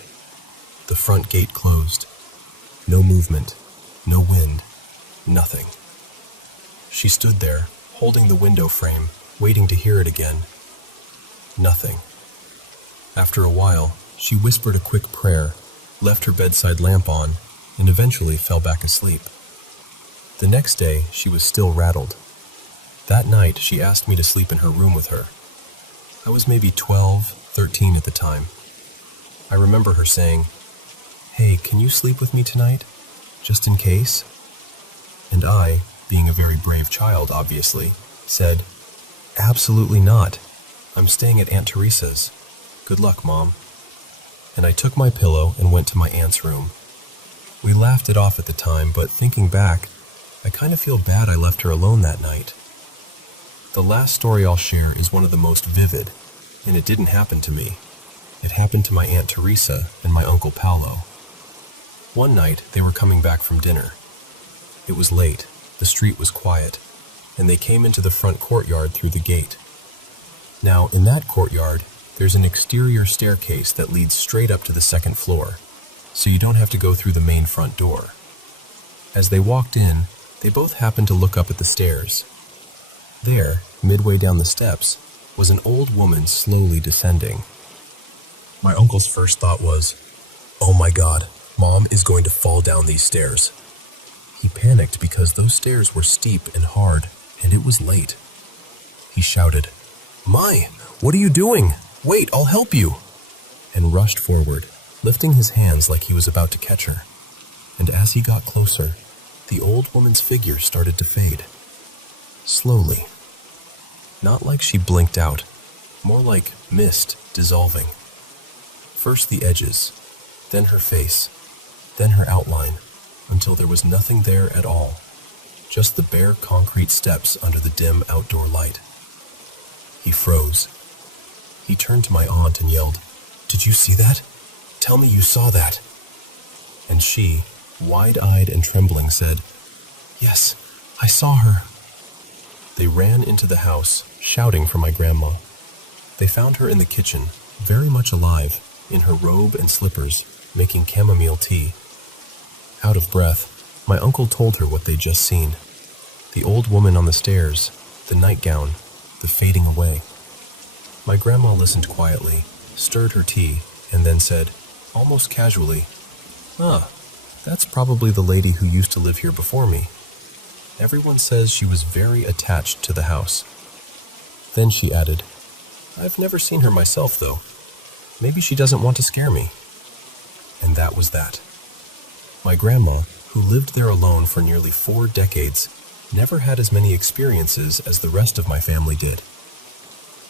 The front gate closed. No movement, no wind, nothing. She stood there, holding the window frame, waiting to hear it again. Nothing. After a while, she whispered a quick prayer, left her bedside lamp on, and eventually fell back asleep. The next day, she was still rattled. That night, she asked me to sleep in her room with her. I was maybe 12, 13 at the time. I remember her saying, "Hey, can you sleep with me tonight? Just in case?" And I, being a very brave child, obviously, said, "Absolutely not. I'm staying at Aunt Teresa's. Good luck, Mom." And I took my pillow and went to my aunt's room. We laughed it off at the time, but thinking back, I kind of feel bad I left her alone that night. The last story I'll share is one of the most vivid, and it didn't happen to me. It happened to my Aunt Teresa and my Uncle Paolo. One night, they were coming back from dinner. It was late, the street was quiet, and they came into the front courtyard through the gate. Now, in that courtyard, there's an exterior staircase that leads straight up to the second floor, so you don't have to go through the main front door. As they walked in, they both happened to look up at the stairs. There, midway down the steps, was an old woman slowly descending. My uncle's first thought was, "Oh my God, Mom is going to fall down these stairs." He panicked because those stairs were steep and hard, and it was late. He shouted, "My, what are you doing? Wait, I'll help you!" and rushed forward, lifting his hands like he was about to catch her. And as he got closer, the old woman's figure started to fade. Slowly. Not like she blinked out, more like mist dissolving. First the edges, then her face, then her outline, until there was nothing there at all, just the bare concrete steps under the dim outdoor light. He froze. He turned to my aunt and yelled, "Did you see that? Tell me you saw that." And she, wide-eyed and trembling, said, "Yes, I saw her." They ran into the house, shouting for my grandma. They found her in the kitchen, very much alive, in her robe and slippers, making chamomile tea. Out of breath, my uncle told her what they'd just seen. The old woman on the stairs, the nightgown, the fading away. My grandma listened quietly, stirred her tea, and then said, almost casually, "Ah, that's probably the lady who used to live here before me. Everyone says she was very attached to the house." Then she added, "I've never seen her myself, though. Maybe she doesn't want to scare me." And that was that. My grandma, who lived there alone for nearly 4 decades, never had as many experiences as the rest of my family did.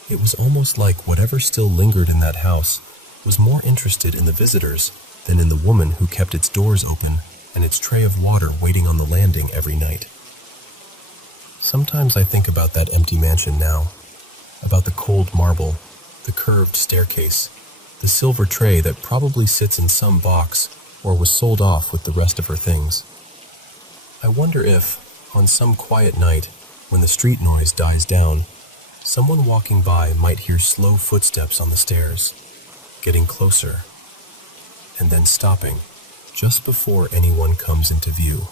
It was almost like whatever still lingered in that house was more interested in the visitors than in the woman who kept its doors open and its tray of water waiting on the landing every night. Sometimes I think about that empty mansion now, about the cold marble, the curved staircase, the silver tray that probably sits in some box or was sold off with the rest of her things. I wonder if, on some quiet night, when the street noise dies down, someone walking by might hear slow footsteps on the stairs, getting closer, and then stopping just before anyone comes into view.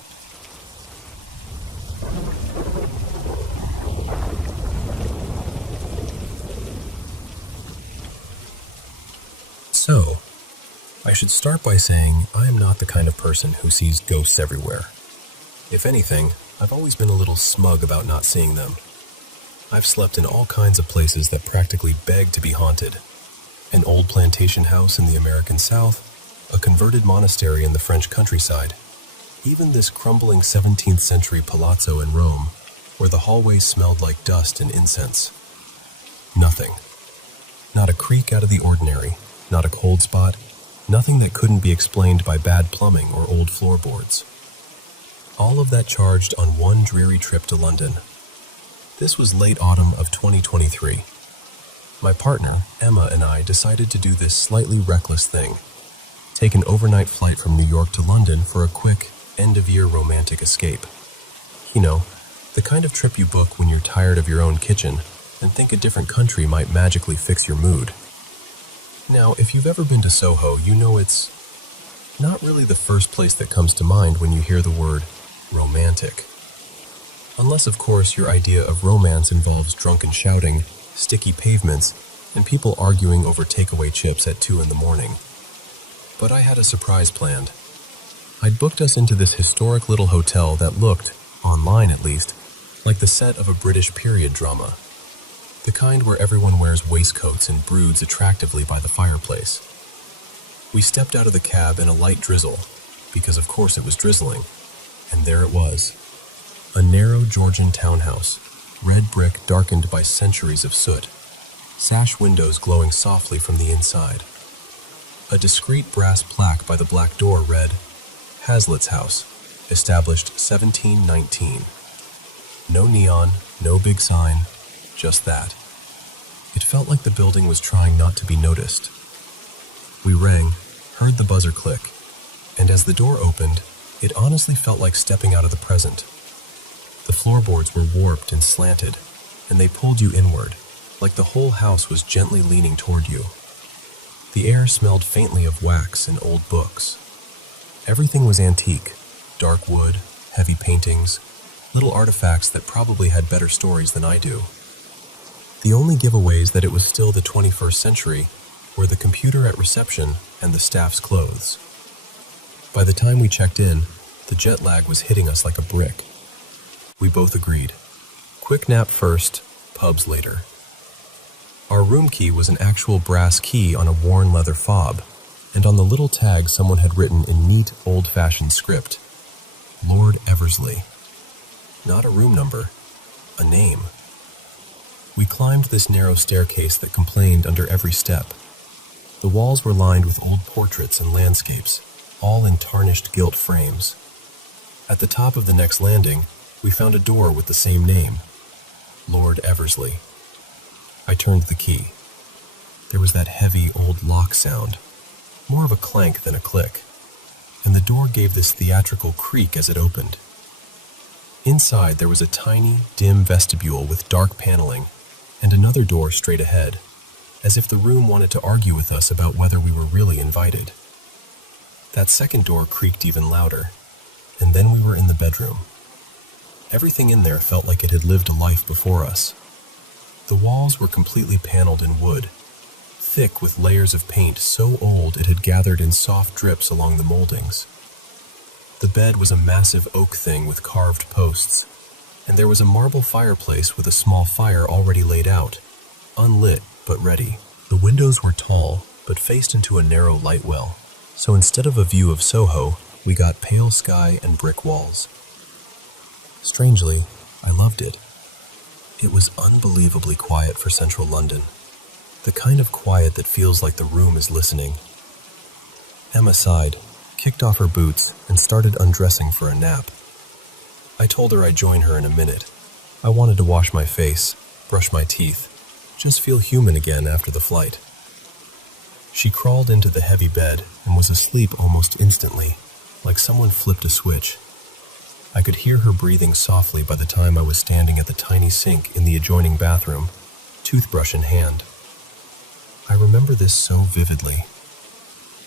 So, I should start by saying I am not the kind of person who sees ghosts everywhere. If anything, I've always been a little smug about not seeing them. I've slept in all kinds of places that practically beg to be haunted. An old plantation house in the American South, a converted monastery in the French countryside, even this crumbling 17th century palazzo in Rome, where the hallways smelled like dust and incense. Nothing. Not a creak out of the ordinary, not a cold spot, nothing that couldn't be explained by bad plumbing or old floorboards. All of that charged on one dreary trip to London. This was late autumn of 2023. My partner, Emma, and I decided to do this slightly reckless thing. Take an overnight flight from New York to London for a quick, end-of-year romantic escape. You know, the kind of trip you book when you're tired of your own kitchen and think a different country might magically fix your mood. Now, if you've ever been to Soho, you know it's not really the first place that comes to mind when you hear the word romantic. Unless, of course, your idea of romance involves drunken shouting, sticky pavements, and people arguing over takeaway chips at 2 a.m. But I had a surprise planned. I'd booked us into this historic little hotel that looked, online at least, like the set of a British period drama. The kind where everyone wears waistcoats and broods attractively by the fireplace. We stepped out of the cab in a light drizzle, because of course it was drizzling, and there it was. A narrow Georgian townhouse, red brick darkened by centuries of soot, sash windows glowing softly from the inside. A discreet brass plaque by the black door read, Hazlitt's House, established 1719. No neon, no big sign, just that. It felt like the building was trying not to be noticed. We rang, heard the buzzer click, and as the door opened, it honestly felt like stepping out of the present. The floorboards were warped and slanted, and they pulled you inward, like the whole house was gently leaning toward you. The air smelled faintly of wax and old books. Everything was antique, dark wood, heavy paintings, little artifacts that probably had better stories than I do. The only giveaways that it was still the 21st century were the computer at reception and the staff's clothes. By the time we checked in, the jet lag was hitting us like a brick. We both agreed. Quick nap first, pubs later. Our room key was an actual brass key on a worn leather fob, and on the little tag someone had written in neat, old-fashioned script, Lord Eversley. Not a room number, a name. We climbed this narrow staircase that complained under every step. The walls were lined with old portraits and landscapes, all in tarnished gilt frames. At the top of the next landing, we found a door with the same name, Lord Eversley. I turned the key. There was that heavy old lock sound, more of a clank than a click, and the door gave this theatrical creak as it opened. Inside there was a tiny, dim vestibule with dark paneling, and another door straight ahead, as if the room wanted to argue with us about whether we were really invited. That second door creaked even louder, and then we were in the bedroom. Everything in there felt like it had lived a life before us. The walls were completely paneled in wood, thick with layers of paint so old it had gathered in soft drips along the moldings. The bed was a massive oak thing with carved posts, and there was a marble fireplace with a small fire already laid out, unlit but ready. The windows were tall, but faced into a narrow light well, so instead of a view of Soho, we got pale sky and brick walls. Strangely, I loved it. It was unbelievably quiet for central London, the kind of quiet that feels like the room is listening. Emma sighed, kicked off her boots, and started undressing for a nap. I told her I'd join her in a minute. I wanted to wash my face, brush my teeth, just feel human again after the flight. She crawled into the heavy bed and was asleep almost instantly, like someone flipped a switch. I could hear her breathing softly by the time I was standing at the tiny sink in the adjoining bathroom, toothbrush in hand. I remember this so vividly.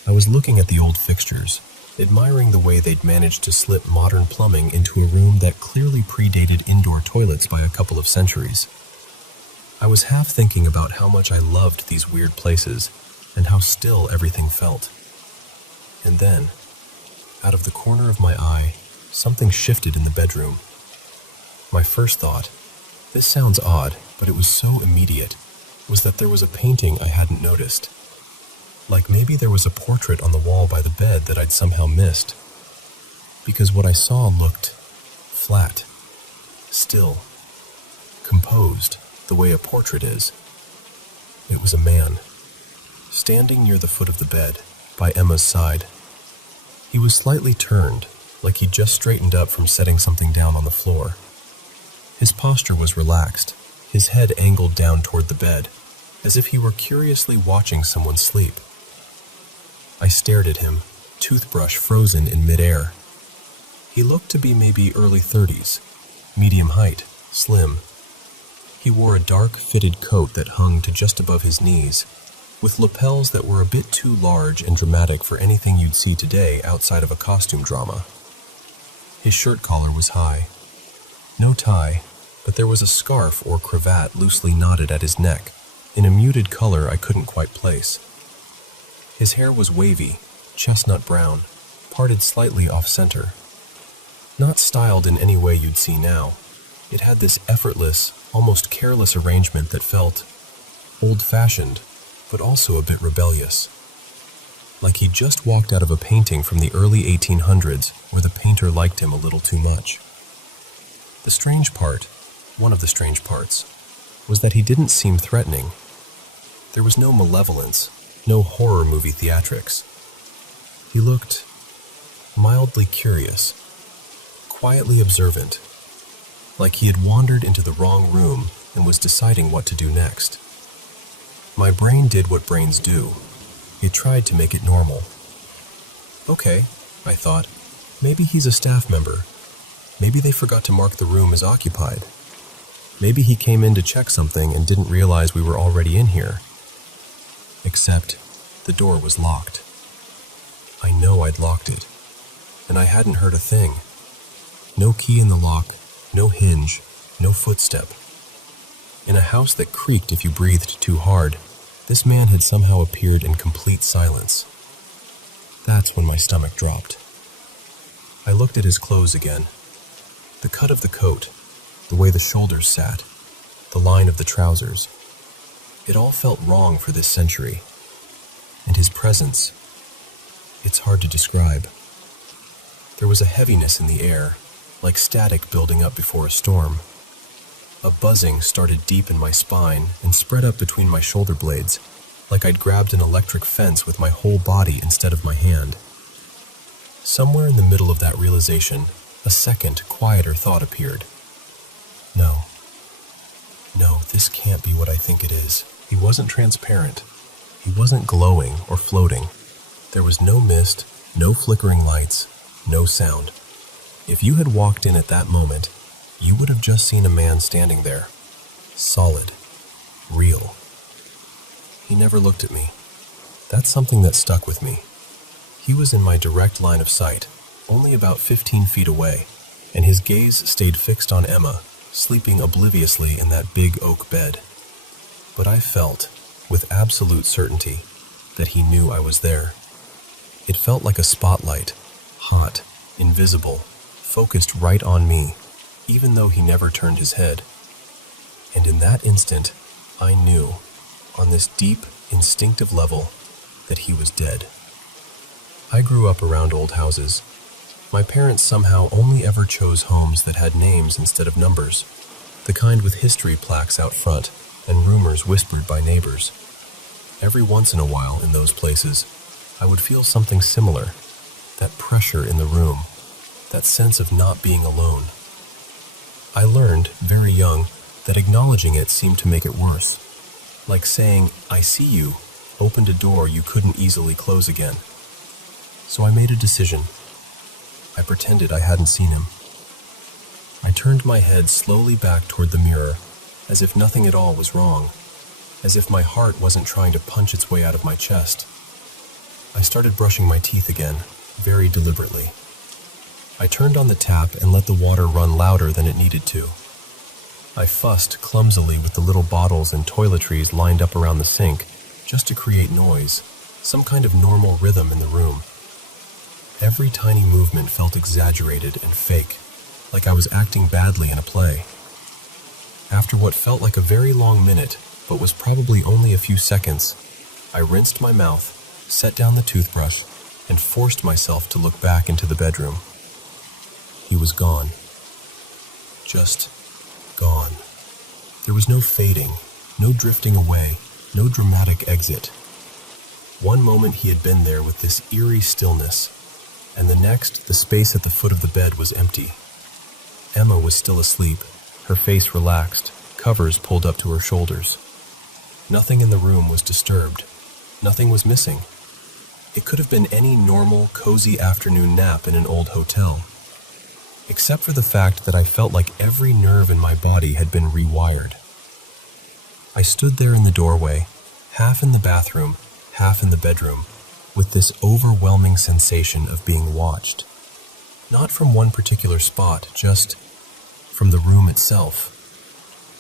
I was looking at the old fixtures, admiring the way they'd managed to slip modern plumbing into a room that clearly predated indoor toilets by a couple of centuries. I was half thinking about how much I loved these weird places and how still everything felt. And then, out of the corner of my eye, something shifted in the bedroom. My first thought, this sounds odd, but it was so immediate, was that there was a painting I hadn't noticed. Like maybe there was a portrait on the wall by the bed that I'd somehow missed. Because what I saw looked flat, still, composed, the way a portrait is. It was a man, standing near the foot of the bed, by Emma's side. He was slightly turned, like he'd just straightened up from setting something down on the floor. His posture was relaxed, his head angled down toward the bed, as if he were curiously watching someone sleep. I stared at him, toothbrush frozen in midair. He looked to be maybe early 30s, medium height, slim. He wore a dark, fitted coat that hung to just above his knees, with lapels that were a bit too large and dramatic for anything you'd see today outside of a costume drama. His shirt collar was high. No tie, but there was a scarf or cravat loosely knotted at his neck, in a muted color I couldn't quite place. His hair was wavy, chestnut brown, parted slightly off-center. Not styled in any way you'd see now, it had this effortless, almost careless arrangement that felt old-fashioned, but also a bit rebellious. like he'd just walked out of a painting from the early 1800s where the painter liked him a little too much. The strange part, one of the strange parts, was that he didn't seem threatening. There was no malevolence, no horror movie theatrics. He looked mildly curious, quietly observant, like he had wandered into the wrong room and was deciding what to do next. My brain did what brains do. It tried to make it normal. Okay, I thought, maybe he's a staff member. Maybe they forgot to mark the room as occupied. Maybe he came in to check something and didn't realize we were already in here. Except, the door was locked. I know I'd locked it, and I hadn't heard a thing. No key in the lock, no hinge, no footstep. In a house that creaked if you breathed too hard, this man had somehow appeared in complete silence. That's when my stomach dropped. I looked at his clothes again. The cut of the coat, the way the shoulders sat, the line of the trousers. It all felt wrong for this century. And his presence, it's hard to describe. There was a heaviness in the air, like static building up before a storm. A buzzing started deep in my spine and spread up between my shoulder blades, like I'd grabbed an electric fence with my whole body instead of my hand. Somewhere in the middle of that realization, a second, quieter thought appeared. No, this can't be what I think it is. He wasn't transparent. He wasn't glowing or floating. There was no mist, no flickering lights, no sound. If you had walked in at that moment, you would have just seen a man standing there, solid, real. He never looked at me. That's something that stuck with me. He was in my direct line of sight, only about 15 feet away, and his gaze stayed fixed on Emma, sleeping obliviously in that big oak bed. But I felt, with absolute certainty, that he knew I was there. It felt like a spotlight, hot, invisible, focused right on me, even though he never turned his head. And in that instant, I knew, on this deep, instinctive level, that he was dead. I grew up around old houses. My parents somehow only ever chose homes that had names instead of numbers, the kind with history plaques out front and rumors whispered by neighbors. Every once in a while in those places, I would feel something similar, that pressure in the room, that sense of not being alone. I learned, very young, that acknowledging it seemed to make it worse. Like saying, "I see you," opened a door you couldn't easily close again. So I made a decision. I pretended I hadn't seen him. I turned my head slowly back toward the mirror, as if nothing at all was wrong, as if my heart wasn't trying to punch its way out of my chest. I started brushing my teeth again, very deliberately. I turned on the tap and let the water run louder than it needed to. I fussed clumsily with the little bottles and toiletries lined up around the sink, just to create noise, some kind of normal rhythm in the room. Every tiny movement felt exaggerated and fake, like I was acting badly in a play. After what felt like a very long minute, but was probably only a few seconds, I rinsed my mouth, set down the toothbrush, and forced myself to look back into the bedroom. He was gone. Just gone. There was no fading, no drifting away, no dramatic exit. One moment he had been there with this eerie stillness, and the next, the space at the foot of the bed was empty. Emma was still asleep, her face relaxed, covers pulled up to her shoulders. Nothing in the room was disturbed. Nothing was missing. It could have been any normal, cozy afternoon nap in an old hotel, except for the fact that I felt like every nerve in my body had been rewired. I stood there in the doorway, half in the bathroom, half in the bedroom, with this overwhelming sensation of being watched. Not from one particular spot, just from the room itself.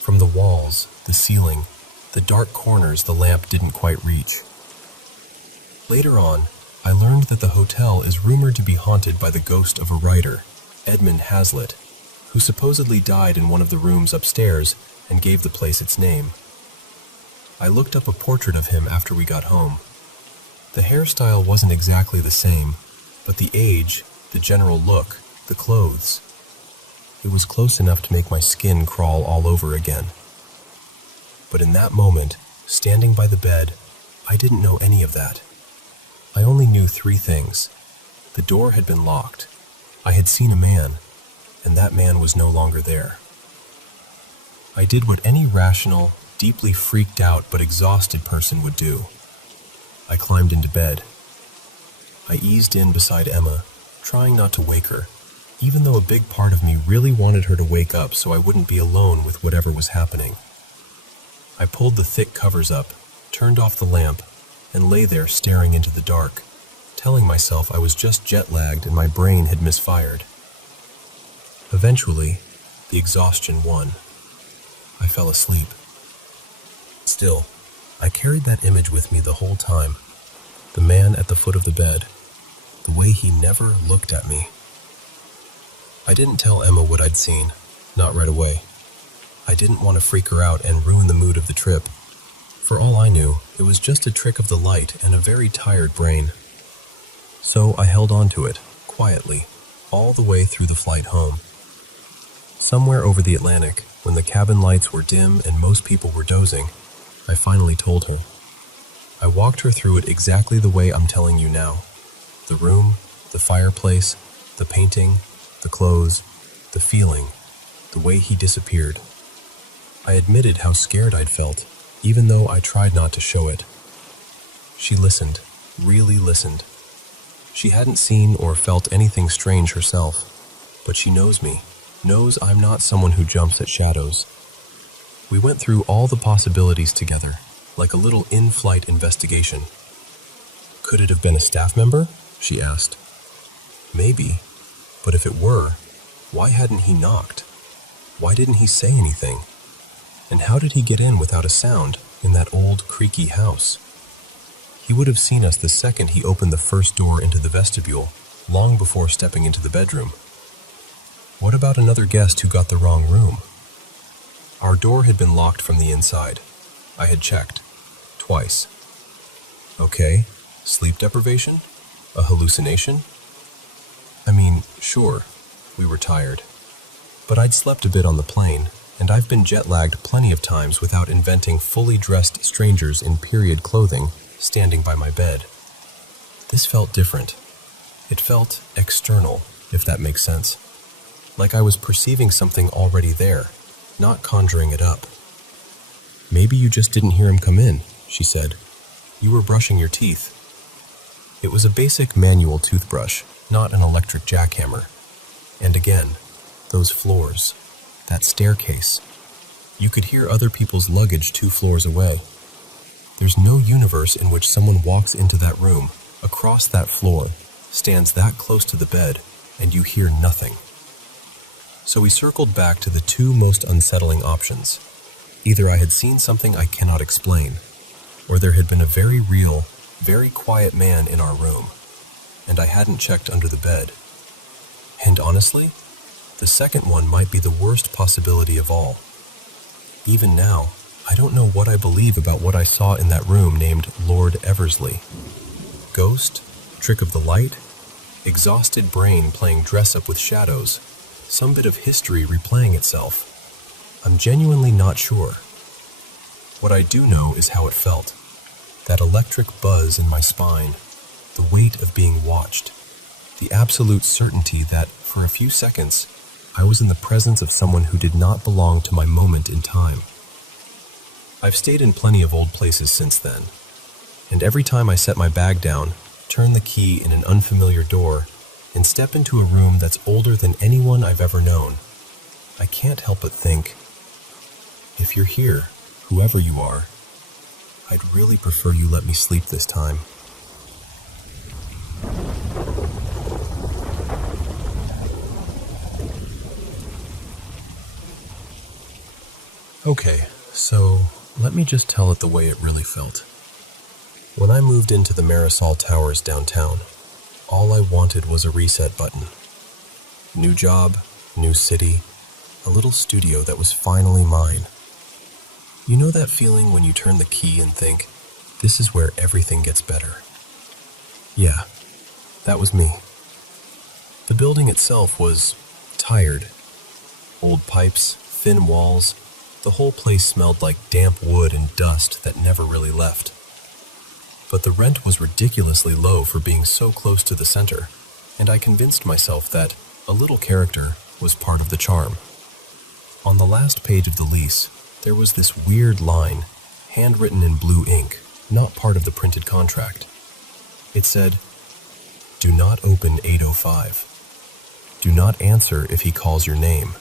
From the walls, the ceiling, the dark corners the lamp didn't quite reach. Later on, I learned that the hotel is rumored to be haunted by the ghost of a writer, Edmund Hazlitt, who supposedly died in one of the rooms upstairs and gave the place its name. I looked up a portrait of him after we got home. The hairstyle wasn't exactly the same, but the age, the general look, the clothes. It was close enough to make my skin crawl all over again. But in that moment, standing by the bed, I didn't know any of that. I only knew 3 things. The door had been locked. I had seen a man, and that man was no longer there. I did what any rational, deeply freaked out but exhausted person would do. I climbed into bed. I eased in beside Emma, trying not to wake her, even though a big part of me really wanted her to wake up so I wouldn't be alone with whatever was happening. I pulled the thick covers up, turned off the lamp, and lay there staring into the dark, telling myself I was just jet-lagged and my brain had misfired. Eventually, the exhaustion won. I fell asleep. Still, I carried that image with me the whole time. The man at the foot of the bed. The way he never looked at me. I didn't tell Emma what I'd seen, not right away. I didn't want to freak her out and ruin the mood of the trip. For all I knew, it was just a trick of the light and a very tired brain. So I held on to it, quietly, all the way through the flight home. Somewhere over the Atlantic, when the cabin lights were dim and most people were dozing, I finally told her. I walked her through it exactly the way I'm telling you now. The room, the fireplace, the painting, the clothes, the feeling, the way he disappeared. I admitted how scared I'd felt, even though I tried not to show it. She listened, really listened. She hadn't seen or felt anything strange herself, but she knows me, knows I'm not someone who jumps at shadows. We went through all the possibilities together, like a little in-flight investigation. Could it have been a staff member? She asked. Maybe, but if it were, why hadn't he knocked? Why didn't he say anything? And how did he get in without a sound in that old, creaky house? He would have seen us the second he opened the first door into the vestibule, long before stepping into the bedroom. What about another guest who got the wrong room? Our door had been locked from the inside. I had checked. Twice. Okay, sleep deprivation? A hallucination? I mean, sure, we were tired. But I'd slept a bit on the plane, and I've been jet-lagged plenty of times without inventing fully dressed strangers in period clothing standing by my bed. This felt different. It felt external, if that makes sense. Like I was perceiving something already there, not conjuring it up. Maybe you just didn't hear him come in, she said. You were brushing your teeth. It was a basic manual toothbrush, not an electric jackhammer. And again, those floors, that staircase. You could hear other people's luggage 2 floors away. There's no universe in which someone walks into that room, across that floor, stands that close to the bed, and you hear nothing. So we circled back to the 2 most unsettling options. Either I had seen something I cannot explain, or there had been a very real, very quiet man in our room, and I hadn't checked under the bed. And honestly, the second one might be the worst possibility of all. Even now, I don't know what I believe about what I saw in that room named Lord Eversley. Ghost? Trick of the light? Exhausted brain playing dress-up with shadows? Some bit of history replaying itself? I'm genuinely not sure. What I do know is how it felt. That electric buzz in my spine, the weight of being watched, the absolute certainty that, for a few seconds, I was in the presence of someone who did not belong to my moment in time. I've stayed in plenty of old places since then, and every time I set my bag down, turn the key in an unfamiliar door, and step into a room that's older than anyone I've ever known, I can't help but think, if you're here, whoever you are, I'd really prefer you let me sleep this time. Okay, so let me just tell it the way it really felt. When I moved into the Marisol Towers downtown, all I wanted was a reset button. New job, new city, a little studio that was finally mine. You know that feeling when you turn the key and think, this is where everything gets better? Yeah, that was me. The building itself was tired. Old pipes, thin walls, the whole place smelled like damp wood and dust that never really left. But the rent was ridiculously low for being so close to the center, and I convinced myself that a little character was part of the charm. On the last page of the lease, there was this weird line, handwritten in blue ink, not part of the printed contract. It said, "Do not open 805. Do not answer if he calls your name."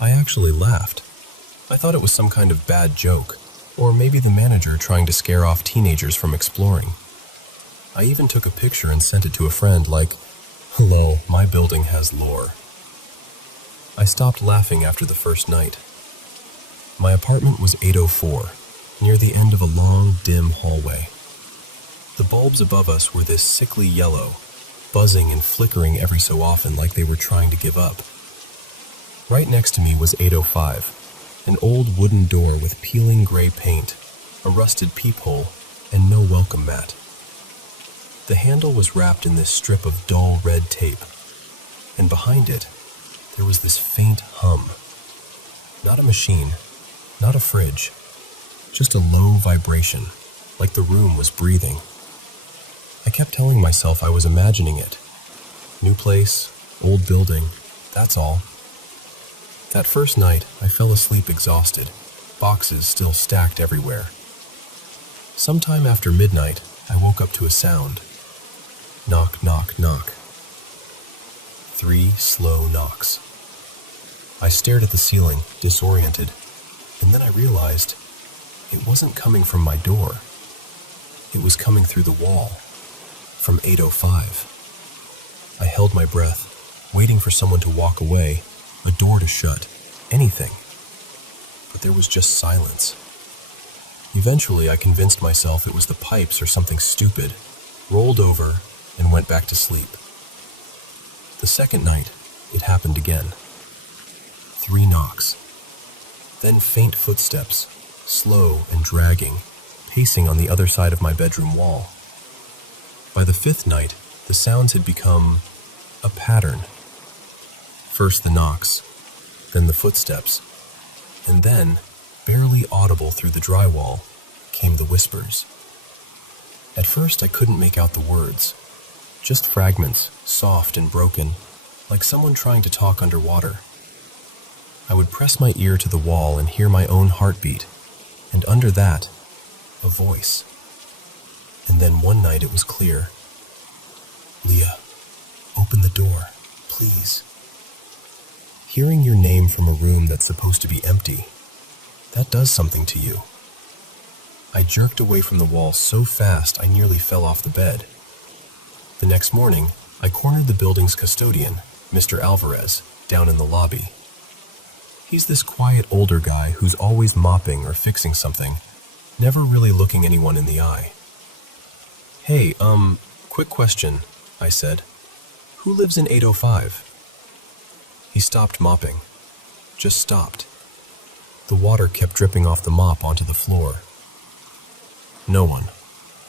I actually laughed. I thought it was some kind of bad joke, or maybe the manager trying to scare off teenagers from exploring. I even took a picture and sent it to a friend like, "Hello, my building has lore." I stopped laughing after the first night. My apartment was 804, near the end of a long, dim hallway. The bulbs above us were this sickly yellow, buzzing and flickering every so often like they were trying to give up. Right next to me was 805, an old wooden door with peeling gray paint, a rusted peephole, and no welcome mat. The handle was wrapped in this strip of dull red tape, and behind it, there was this faint hum. Not a machine, not a fridge, just a low vibration, like the room was breathing. I kept telling myself I was imagining it. New place, old building, that's all. That first night, I fell asleep exhausted, boxes still stacked everywhere. Sometime after midnight, I woke up to a sound. Knock, knock, knock. 3 slow knocks. I stared at the ceiling, disoriented, and then I realized it wasn't coming from my door. It was coming through the wall, from 805. I held my breath, waiting for someone to walk away, a door to shut, anything. But there was just silence. Eventually, I convinced myself it was the pipes or something stupid, rolled over, and went back to sleep. The second night, it happened again. 3 knocks. Then faint footsteps, slow and dragging, pacing on the other side of my bedroom wall. By the 5th night, the sounds had become a pattern. First the knocks, then the footsteps, and then, barely audible through the drywall, came the whispers. At first I couldn't make out the words, just fragments, soft and broken, like someone trying to talk underwater. I would press my ear to the wall and hear my own heartbeat, and under that, a voice. And then one night it was clear. "Leah, open the door, please." Hearing your name from a room that's supposed to be empty, that does something to you. I jerked away from the wall so fast I nearly fell off the bed. The next morning, I cornered the building's custodian, Mr. Alvarez, down in the lobby. He's this quiet older guy who's always mopping or fixing something, never really looking anyone in the eye. "Hey, quick question," I said. "Who lives in 805? He stopped mopping. Just stopped. The water kept dripping off the mop onto the floor. "No one,"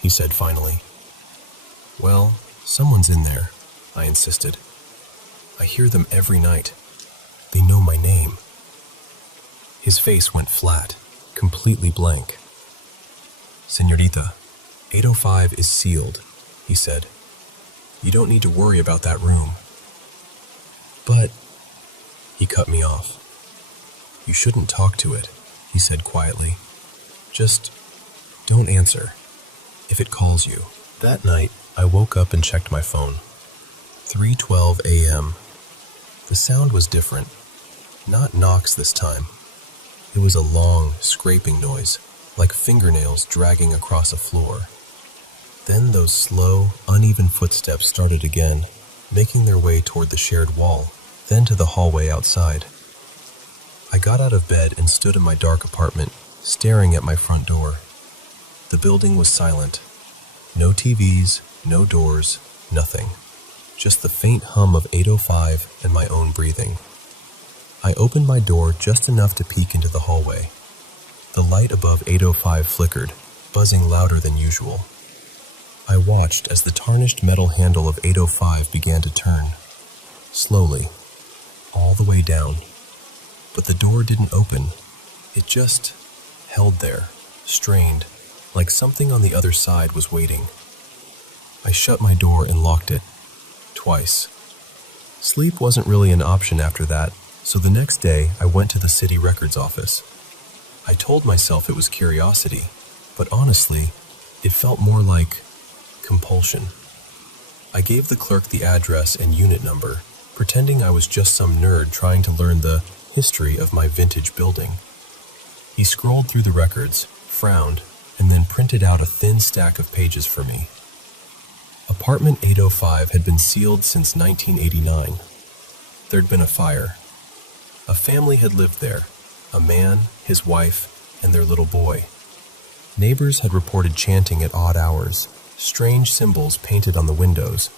he said finally. "Well, someone's in there," I insisted. "I hear them every night. They know my name." His face went flat, completely blank. "Señorita, 805 is sealed," he said. "You don't need to worry about that room." "But," he cut me off. "You shouldn't talk to it," he said quietly. "Just don't answer if it calls you." That night, I woke up and checked my phone. 3:12 a.m. The sound was different. Not knocks this time. It was a long, scraping noise, like fingernails dragging across a floor. Then those slow, uneven footsteps started again, making their way toward the shared wall, then to the hallway outside. I got out of bed and stood in my dark apartment, staring at my front door. The building was silent. No TVs, no doors, nothing. Just the faint hum of 805 and my own breathing. I opened my door just enough to peek into the hallway. The light above 805 flickered, buzzing louder than usual. I watched as the tarnished metal handle of 805 began to turn, slowly, all the way down. But the door didn't open. It just held there, strained, like something on the other side was waiting. I shut my door and locked it, twice. Sleep wasn't really an option after that, so the next day I went to the city records office. I told myself it was curiosity, but honestly, it felt more like compulsion. I gave the clerk the address and unit number, pretending I was just some nerd trying to learn the history of my vintage building. He scrolled through the records, frowned, and then printed out a thin stack of pages for me. Apartment 805 had been sealed since 1989. There'd been a fire. A family had lived there, a man, his wife, and their little boy. Neighbors had reported chanting at odd hours, strange symbols painted on the windows,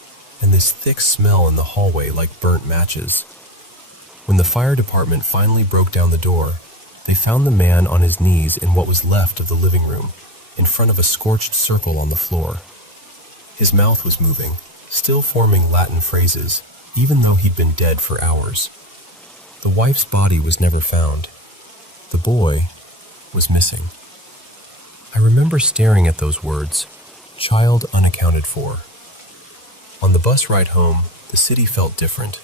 and this thick smell in the hallway like burnt matches. When the fire department finally broke down the door, they found the man on his knees in what was left of the living room, in front of a scorched circle on the floor. His mouth was moving, still forming Latin phrases, even though he'd been dead for hours. The wife's body was never found. The boy was missing. I remember staring at those words, child unaccounted for. On the bus ride home, the city felt different,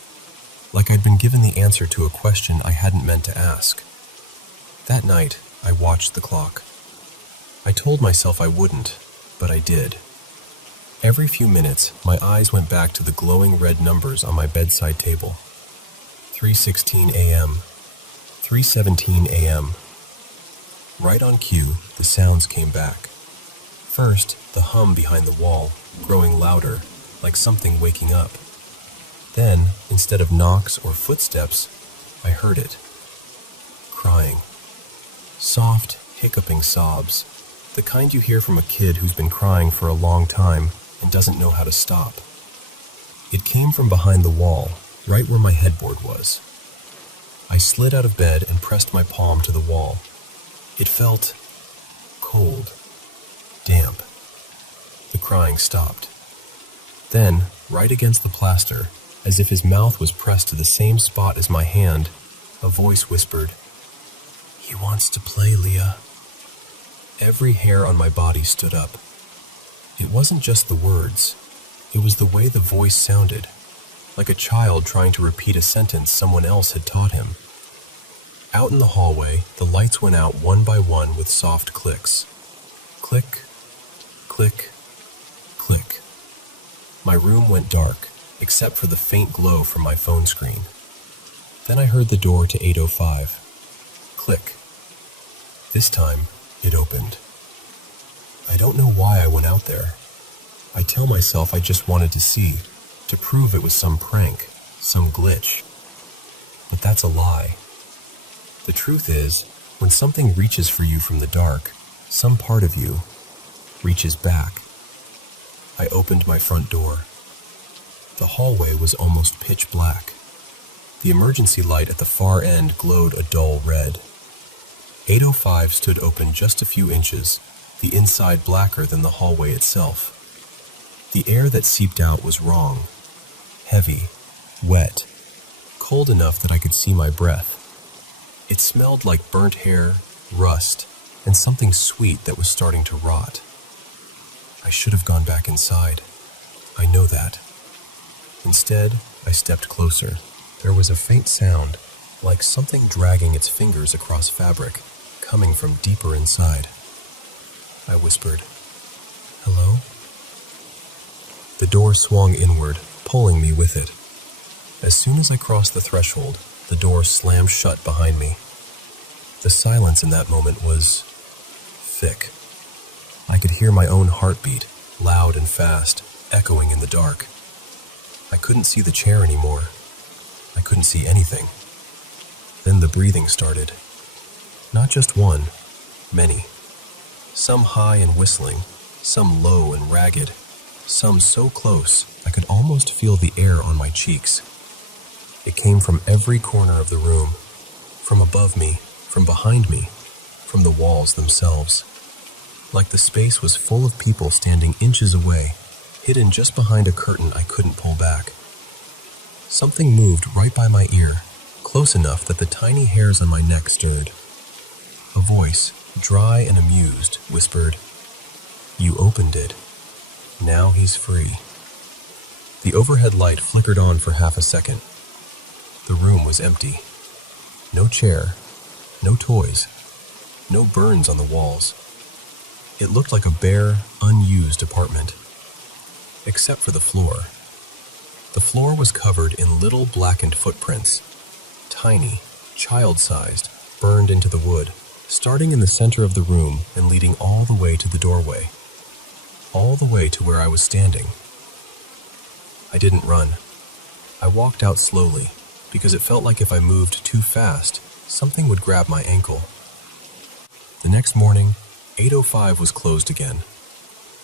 like I'd been given the answer to a question I hadn't meant to ask. That night, I watched the clock. I told myself I wouldn't, but I did. Every few minutes, my eyes went back to the glowing red numbers on my bedside table. 3:16 a.m., 3:17 a.m. Right on cue, the sounds came back. First, the hum behind the wall, growing louder, like something waking up. Then, instead of knocks or footsteps, I heard it. Crying. Soft, hiccuping sobs, the kind you hear from a kid who's been crying for a long time and doesn't know how to stop. It came from behind the wall, right where my headboard was. I slid out of bed and pressed my palm to the wall. It felt cold, damp. The crying stopped. Then, right against the plaster, as if his mouth was pressed to the same spot as my hand, a voice whispered, "He wants to play, Leah." Every hair on my body stood up. It wasn't just the words. It was the way the voice sounded, like a child trying to repeat a sentence someone else had taught him. Out in the hallway, the lights went out one by one with soft clicks. Click, click, click. My room went dark, except for the faint glow from my phone screen. Then I heard the door to 805. Click. This time, it opened. I don't know why I went out there. I tell myself I just wanted to see, to prove it was some prank, some glitch. But that's a lie. The truth is, when something reaches for you from the dark, some part of you reaches back. I opened my front door. The hallway was almost pitch black. The emergency light at the far end glowed a dull red. 805 stood open just a few inches, the inside blacker than the hallway itself. The air that seeped out was wrong. Heavy, wet, cold enough that I could see my breath. It smelled like burnt hair, rust, and something sweet that was starting to rot. I should have gone back inside. I know that. Instead, I stepped closer. There was a faint sound, like something dragging its fingers across fabric, coming from deeper inside. I whispered, "Hello?" The door swung inward, pulling me with it. As soon as I crossed the threshold, the door slammed shut behind me. The silence in that moment was thick. I could hear my own heartbeat, loud and fast, echoing in the dark. I couldn't see the chair anymore. I couldn't see anything. Then the breathing started. Not just one, many. Some high and whistling, some low and ragged, some so close I could almost feel the air on my cheeks. It came from every corner of the room, from above me, from behind me, from the walls themselves. like the space was full of people standing inches away, hidden just behind a curtain I couldn't pull back. Something moved right by my ear, close enough that the tiny hairs on my neck stirred. A voice, dry and amused, whispered, "You opened it. Now he's free." The overhead light flickered on for half a second. The room was empty. No chair, no toys, no burns on the walls. It looked like a bare, unused apartment. Except for the floor. The floor was covered in little blackened footprints. Tiny, child-sized, burned into the wood, starting in the center of the room and leading all the way to the doorway. All the way to where I was standing. I didn't run. I walked out slowly, because it felt like if I moved too fast, something would grab my ankle. The next morning, 8:05 was closed again.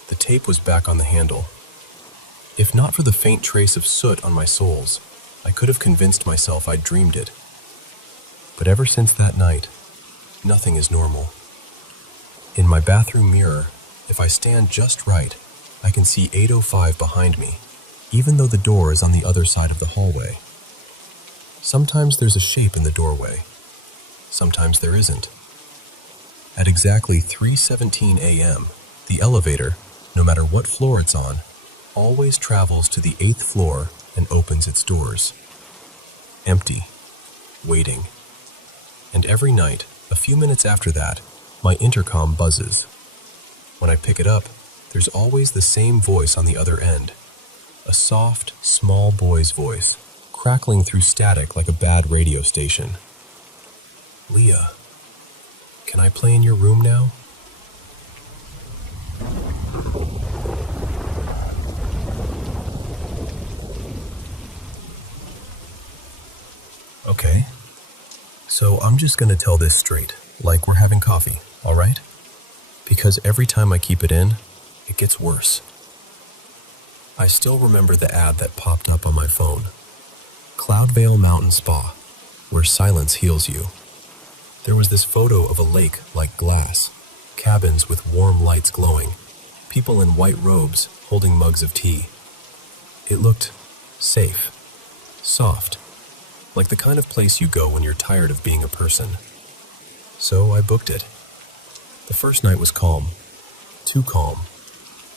The tape was back on the handle. If not for the faint trace of soot on my soles, I could have convinced myself I'd dreamed it. But ever since that night, nothing is normal. In my bathroom mirror, if I stand just right, I can see 8:05 behind me, even though the door is on the other side of the hallway. Sometimes there's a shape in the doorway. Sometimes there isn't. At exactly 3:17 a.m., the elevator, no matter what floor it's on, always travels to the 8th floor and opens its doors. Empty. Waiting. And every night, a few minutes after that, my intercom buzzes. When I pick it up, there's always the same voice on the other end. A soft, small boy's voice, crackling through static like a bad radio station. "Leah, can I play in your room now?" Okay, so I'm just gonna tell this straight, like we're having coffee, all right? Because every time I keep it in, it gets worse. I still remember the ad that popped up on my phone. Cloudvale Mountain Spa, where silence heals you. There was this photo of a lake like glass, cabins with warm lights glowing, people in white robes holding mugs of tea. It looked safe, soft, like the kind of place you go when you're tired of being a person. So I booked it. The first night was calm, too calm.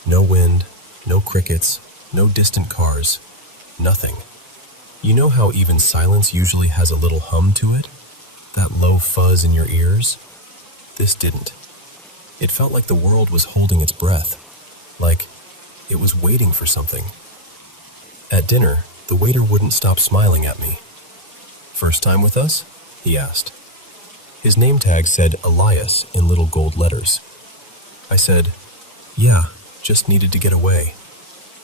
No wind, no crickets, no distant cars, nothing. You know how even silence usually has a little hum to it? That low fuzz in your ears? This didn't. It felt like the world was holding its breath, like it was waiting for something. At dinner, the waiter wouldn't stop smiling at me. "First time with us?" he asked. His name tag said Elias in little gold letters. I said, "Yeah, just needed to get away."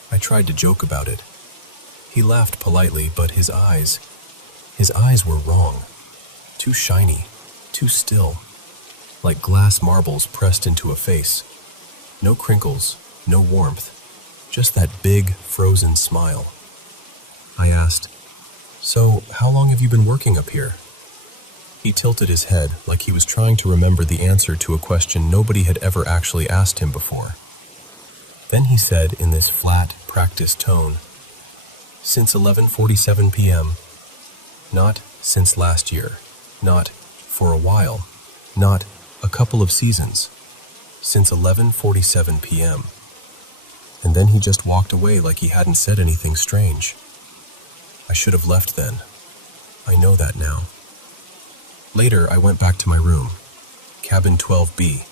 I tried to joke about it. He laughed politely, but his eyes were wrong. Too shiny, too still, like glass marbles pressed into a face. No crinkles, no warmth, just that big, frozen smile. I asked, "So, how long have you been working up here?" He tilted his head like he was trying to remember the answer to a question nobody had ever actually asked him before. Then he said in this flat, practiced tone, "Since 11:47 p.m. Not since last year. Not for a while. Not a couple of seasons. Since 11:47 p.m. And then he just walked away like he hadn't said anything strange. I should have left then. I know that now. Later, I went back to my room, cabin 12B.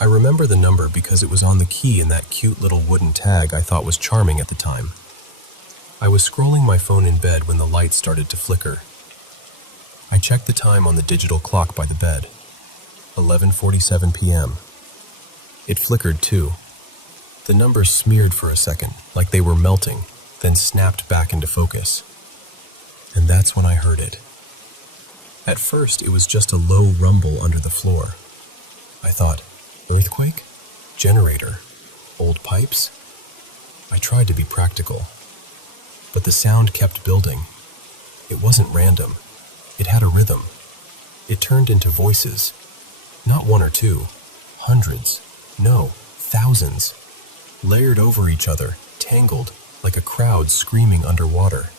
I remember the number because it was on the key in that cute little wooden tag I thought was charming at the time. I was scrolling my phone in bed when the lights started to flicker. I checked the time on the digital clock by the bed. 11:47 p.m. It flickered too. The numbers smeared for a second, like they were melting, then snapped back into focus. And that's when I heard it. At first, it was just a low rumble under the floor. I thought, earthquake? Generator? Old pipes? I tried to be practical. But the sound kept building. It wasn't random. It had a rhythm. It turned into voices. Not one or two. Hundreds. No, thousands. Layered over each other, tangled, like a crowd screaming underwater.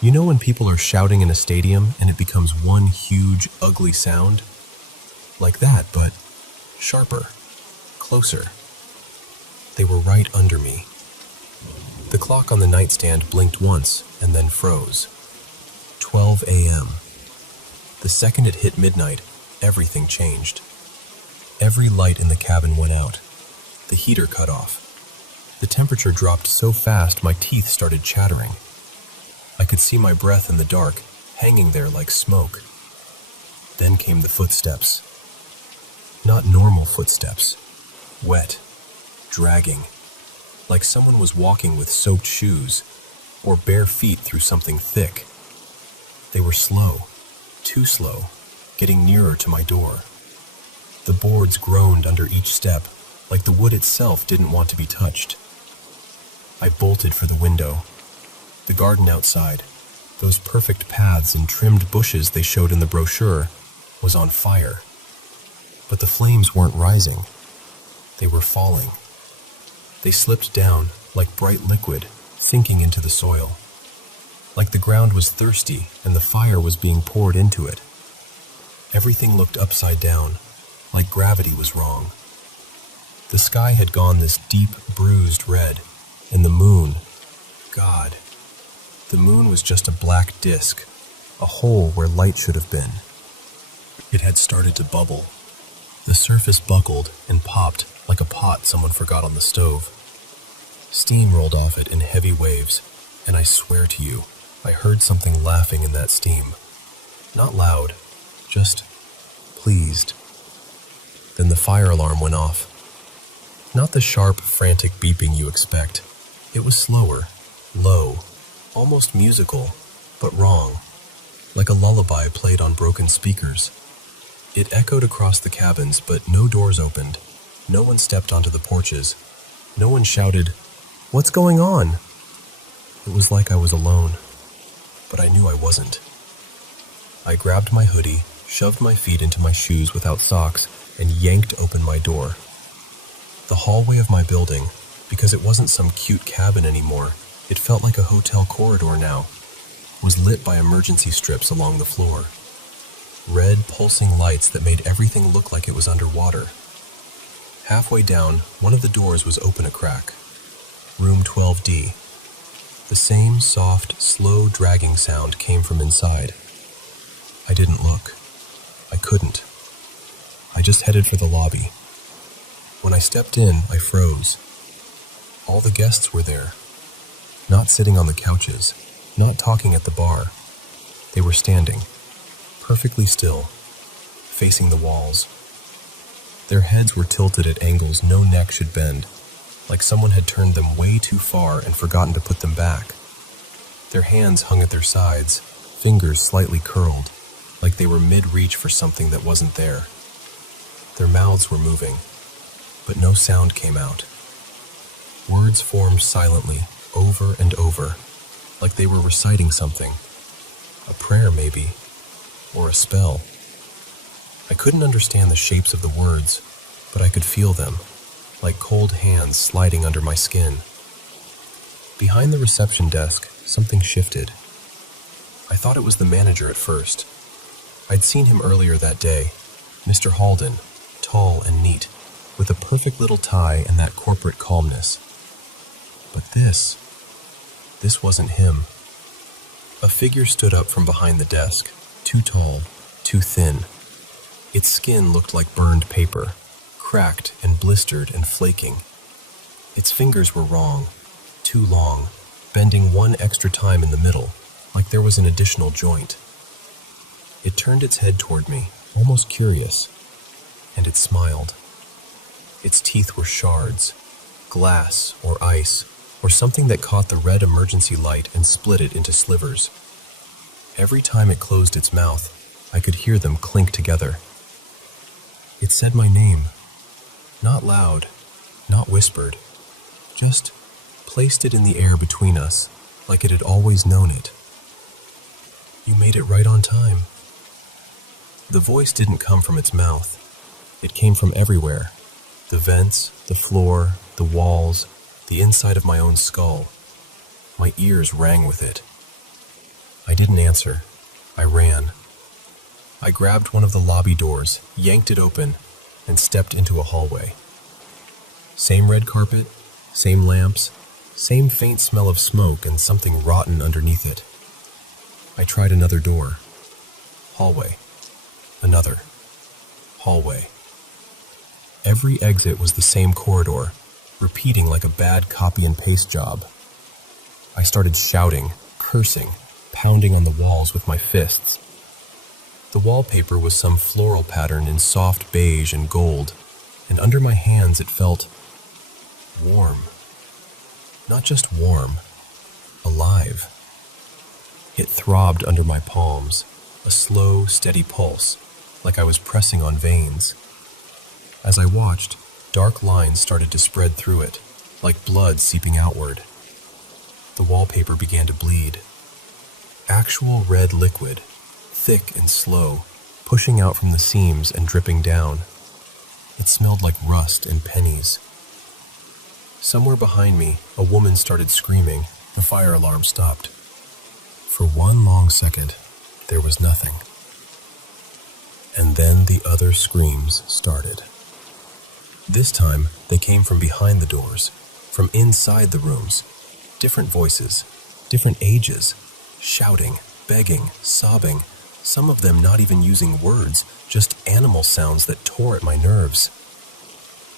You know when people are shouting in a stadium and it becomes one huge, ugly sound? Like that, but sharper, closer. They were right under me. The clock on the nightstand blinked once and then froze. 12 a.m. The second it hit midnight, everything changed. Every light in the cabin went out. The heater cut off. The temperature dropped so fast my teeth started chattering. I could see my breath in the dark, hanging there like smoke. Then came the footsteps. Not normal footsteps. Wet, dragging, like someone was walking with soaked shoes, or bare feet through something thick. They were slow, too slow, getting nearer to my door. The boards groaned under each step, like the wood itself didn't want to be touched. I bolted for the window. The garden outside, those perfect paths and trimmed bushes they showed in the brochure, was on fire. But the flames weren't rising. They were falling. They slipped down like bright liquid, sinking into the soil. Like the ground was thirsty and the fire was being poured into it. Everything looked upside down, like gravity was wrong. The sky had gone this deep, bruised red, and the moon, God, the moon was just a black disk, a hole where light should have been. It had started to bubble. The surface buckled and popped like a pot someone forgot on the stove. Steam rolled off it in heavy waves, and I swear to you, I heard something laughing in that steam. Not loud, just pleased. Then the fire alarm went off. Not the sharp, frantic beeping you expect. It was slower, low, almost musical, but wrong, like a lullaby played on broken speakers. It echoed across the cabins, but no doors opened. No one stepped onto the porches. No one shouted, "What's going on?" It was like I was alone, but I knew I wasn't. I grabbed my hoodie, shoved my feet into my shoes without socks, and yanked open my door. The hallway of my building, because it wasn't some cute cabin anymore, it felt like a hotel corridor now, was lit by emergency strips along the floor. Red, pulsing lights that made everything look like it was underwater. Halfway down, one of the doors was open a crack. Room 12D. The same soft, slow dragging sound came from inside. I didn't look. I couldn't. I just headed for the lobby. When I stepped in, I froze. All the guests were there. Not sitting on the couches, not talking at the bar. They were standing, perfectly still, facing the walls. Their heads were tilted at angles no neck should bend, like someone had turned them way too far and forgotten to put them back. Their hands hung at their sides, fingers slightly curled, like they were mid-reach for something that wasn't there. Their mouths were moving, but no sound came out. Words formed silently, over and over, like they were reciting something. A prayer, maybe, or a spell. I couldn't understand the shapes of the words, but I could feel them, like cold hands sliding under my skin. Behind the reception desk, something shifted. I thought it was the manager at first. I'd seen him earlier that day, Mr. Halden, tall and neat, with a perfect little tie and that corporate calmness. But this wasn't him. A figure stood up from behind the desk, too tall, too thin. Its skin looked like burned paper, cracked and blistered and flaking. Its fingers were wrong, too long, bending one extra time in the middle, like there was an additional joint. It turned its head toward me, almost curious, and it smiled. Its teeth were shards, glass or ice, or something that caught the red emergency light and split it into slivers. Every time it closed its mouth, I could hear them clink together. It said my name, not loud, not whispered, just placed it in the air between us, like it had always known it. "You made it right on time." The voice didn't come from its mouth. It came from everywhere, The vents, the floor, the walls, the inside of my own skull. My ears rang with it. I didn't answer. I ran. I grabbed one of the lobby doors, yanked it open, and stepped into a hallway. Same red carpet, same lamps, same faint smell of smoke and something rotten underneath it. I tried another door. Hallway. Another. Hallway. Every exit was the same corridor, repeating like a bad copy and paste job. I started shouting, cursing, pounding on the walls with my fists. The wallpaper was some floral pattern in soft beige and gold, and under my hands it felt warm. Not just warm, alive. It throbbed under my palms, a slow, steady pulse, like I was pressing on veins. As I watched, dark lines started to spread through it, like blood seeping outward. The wallpaper began to bleed. Actual red liquid, thick and slow, pushing out from the seams and dripping down. It smelled like rust and pennies. Somewhere behind me, a woman started screaming. The fire alarm stopped. For one long second, there was nothing. And then the other screams started. This time, they came from behind the doors, from inside the rooms. Different voices, different ages, shouting, begging, sobbing, some of them not even using words, just animal sounds that tore at my nerves.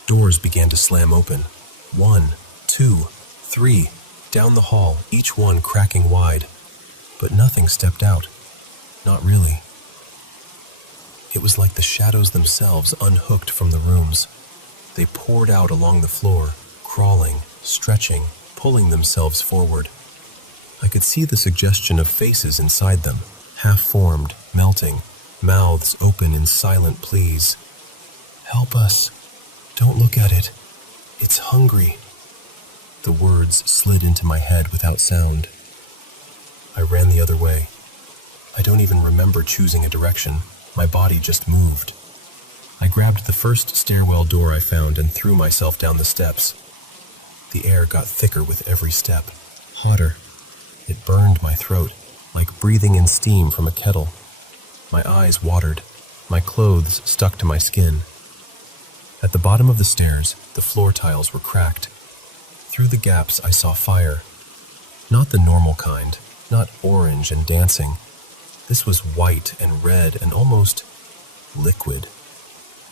Doors began to slam open. 1, 2, 3, down the hall, each one cracking wide. But nothing stepped out. Not really. It was like the shadows themselves unhooked from the rooms. They poured out along the floor, crawling, stretching, pulling themselves forward. I could see the suggestion of faces inside them, half-formed, melting, mouths open in silent pleas. "Help us. Don't look at it. It's hungry." The words slid into my head without sound. I ran the other way. I don't even remember choosing a direction. My body just moved. I grabbed the first stairwell door I found and threw myself down the steps. The air got thicker with every step, hotter. It burned my throat, like breathing in steam from a kettle. My eyes watered. My clothes stuck to my skin. At the bottom of the stairs, the floor tiles were cracked. Through the gaps, I saw fire. Not the normal kind, not orange and dancing. This was white and red and almost liquid.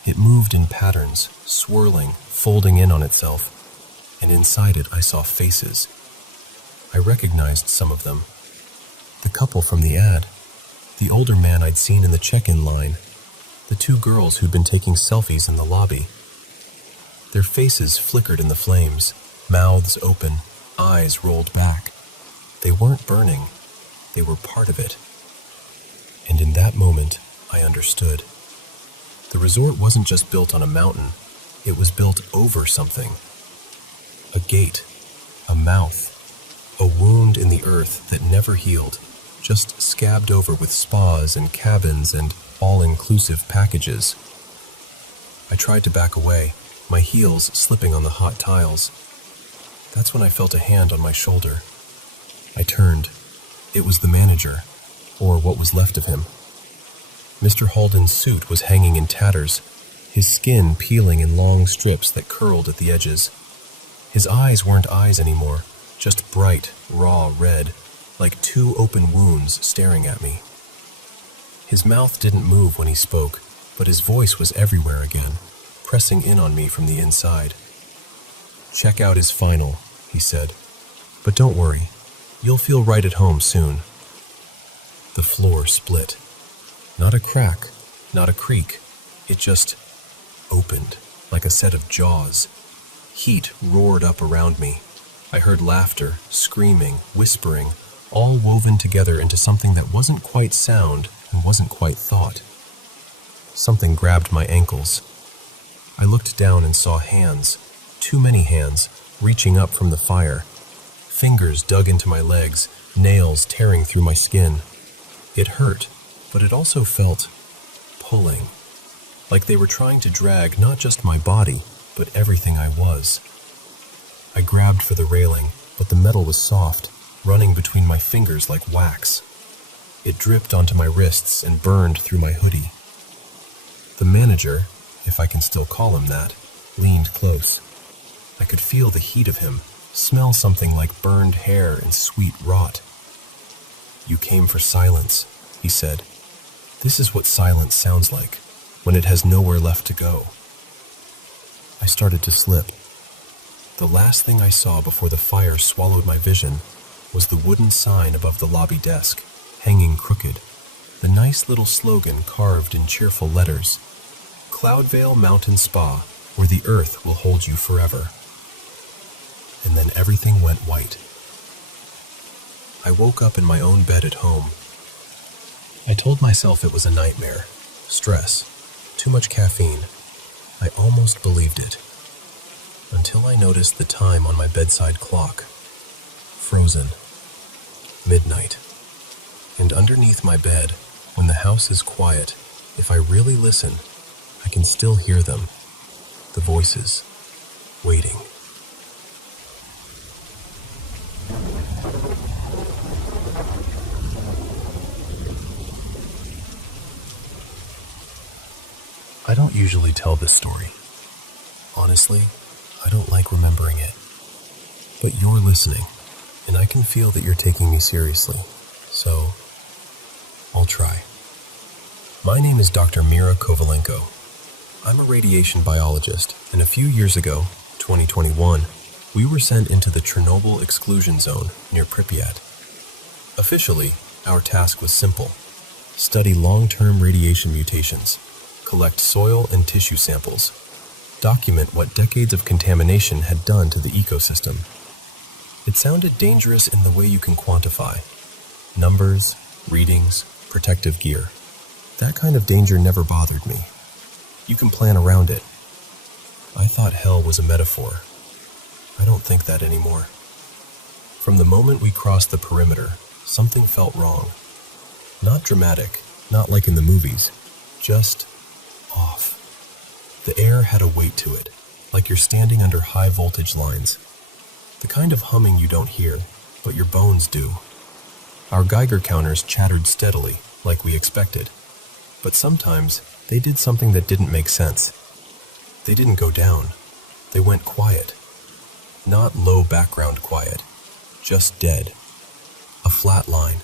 It moved in patterns, swirling, folding in on itself, and inside it I saw faces. I recognized some of them. The couple from the ad, the older man I'd seen in the check-in line, the two girls who'd been taking selfies in the lobby. Their faces flickered in the flames, mouths open, eyes rolled back. They weren't burning, they were part of it. And in that moment, I understood. The resort wasn't just built on a mountain, it was built over something. A gate, a mouth, a wound in the earth that never healed, just scabbed over with spas and cabins and all-inclusive packages. I tried to back away, my heels slipping on the hot tiles. That's when I felt a hand on my shoulder. I turned. It was the manager, or what was left of him. Mr. Halden's suit was hanging in tatters, his skin peeling in long strips that curled at the edges. His eyes weren't eyes anymore, just bright, raw red, like two open wounds staring at me. His mouth didn't move when he spoke, but his voice was everywhere again, pressing in on me from the inside. "Checkout is final," he said. "But don't worry, you'll feel right at home soon." The floor split. Not a crack, not a creak. It just opened, like a set of jaws. Heat roared up around me. I heard laughter, screaming, whispering, all woven together into something that wasn't quite sound and wasn't quite thought. Something grabbed my ankles. I looked down and saw hands, too many hands, reaching up from the fire. Fingers dug into my legs, nails tearing through my skin. It hurt, but it also felt pulling, like they were trying to drag not just my body, but everything I was. I grabbed for the railing, but the metal was soft, running between my fingers like wax. It dripped onto my wrists and burned through my hoodie. The manager, if I can still call him that, leaned close. I could feel the heat of him, smell something like burned hair and sweet rot. "You came for silence," he said. "This is what silence sounds like, when it has nowhere left to go." I started to slip. The last thing I saw before the fire swallowed my vision was the wooden sign above the lobby desk, hanging crooked, the nice little slogan carved in cheerful letters: "Cloudvale Mountain Spa, where the earth will hold you forever." And then everything went white. I woke up in my own bed at home. I told myself it was a nightmare, stress, too much caffeine. I almost believed it, until I noticed the time on my bedside clock. Frozen. Midnight. And underneath my bed, when the house is quiet, if I really listen, I can still hear them. The voices, waiting. I don't usually tell this story. Honestly, I don't like remembering it. But you're listening, and I can feel that you're taking me seriously, so I'll try. My name is Dr. Mira Kovalenko. I'm a radiation biologist, and a few years ago, 2021, we were sent into the Chernobyl exclusion zone near Pripyat. Officially, our task was simple: study long-term radiation mutations, collect soil and tissue samples, document what decades of contamination had done to the ecosystem. It sounded dangerous in the way you can quantify: numbers, readings, protective gear. That kind of danger never bothered me. You can plan around it. I thought hell was a metaphor. I don't think that anymore. From the moment we crossed the perimeter, something felt wrong. Not dramatic, not like in the movies, just off. The air had a weight to it, like you're standing under high voltage lines. The kind of humming you don't hear, but your bones do. Our Geiger counters chattered steadily, like we expected. But sometimes, they did something that didn't make sense. They didn't go down. They went quiet. Not low background quiet, just dead. A flat line.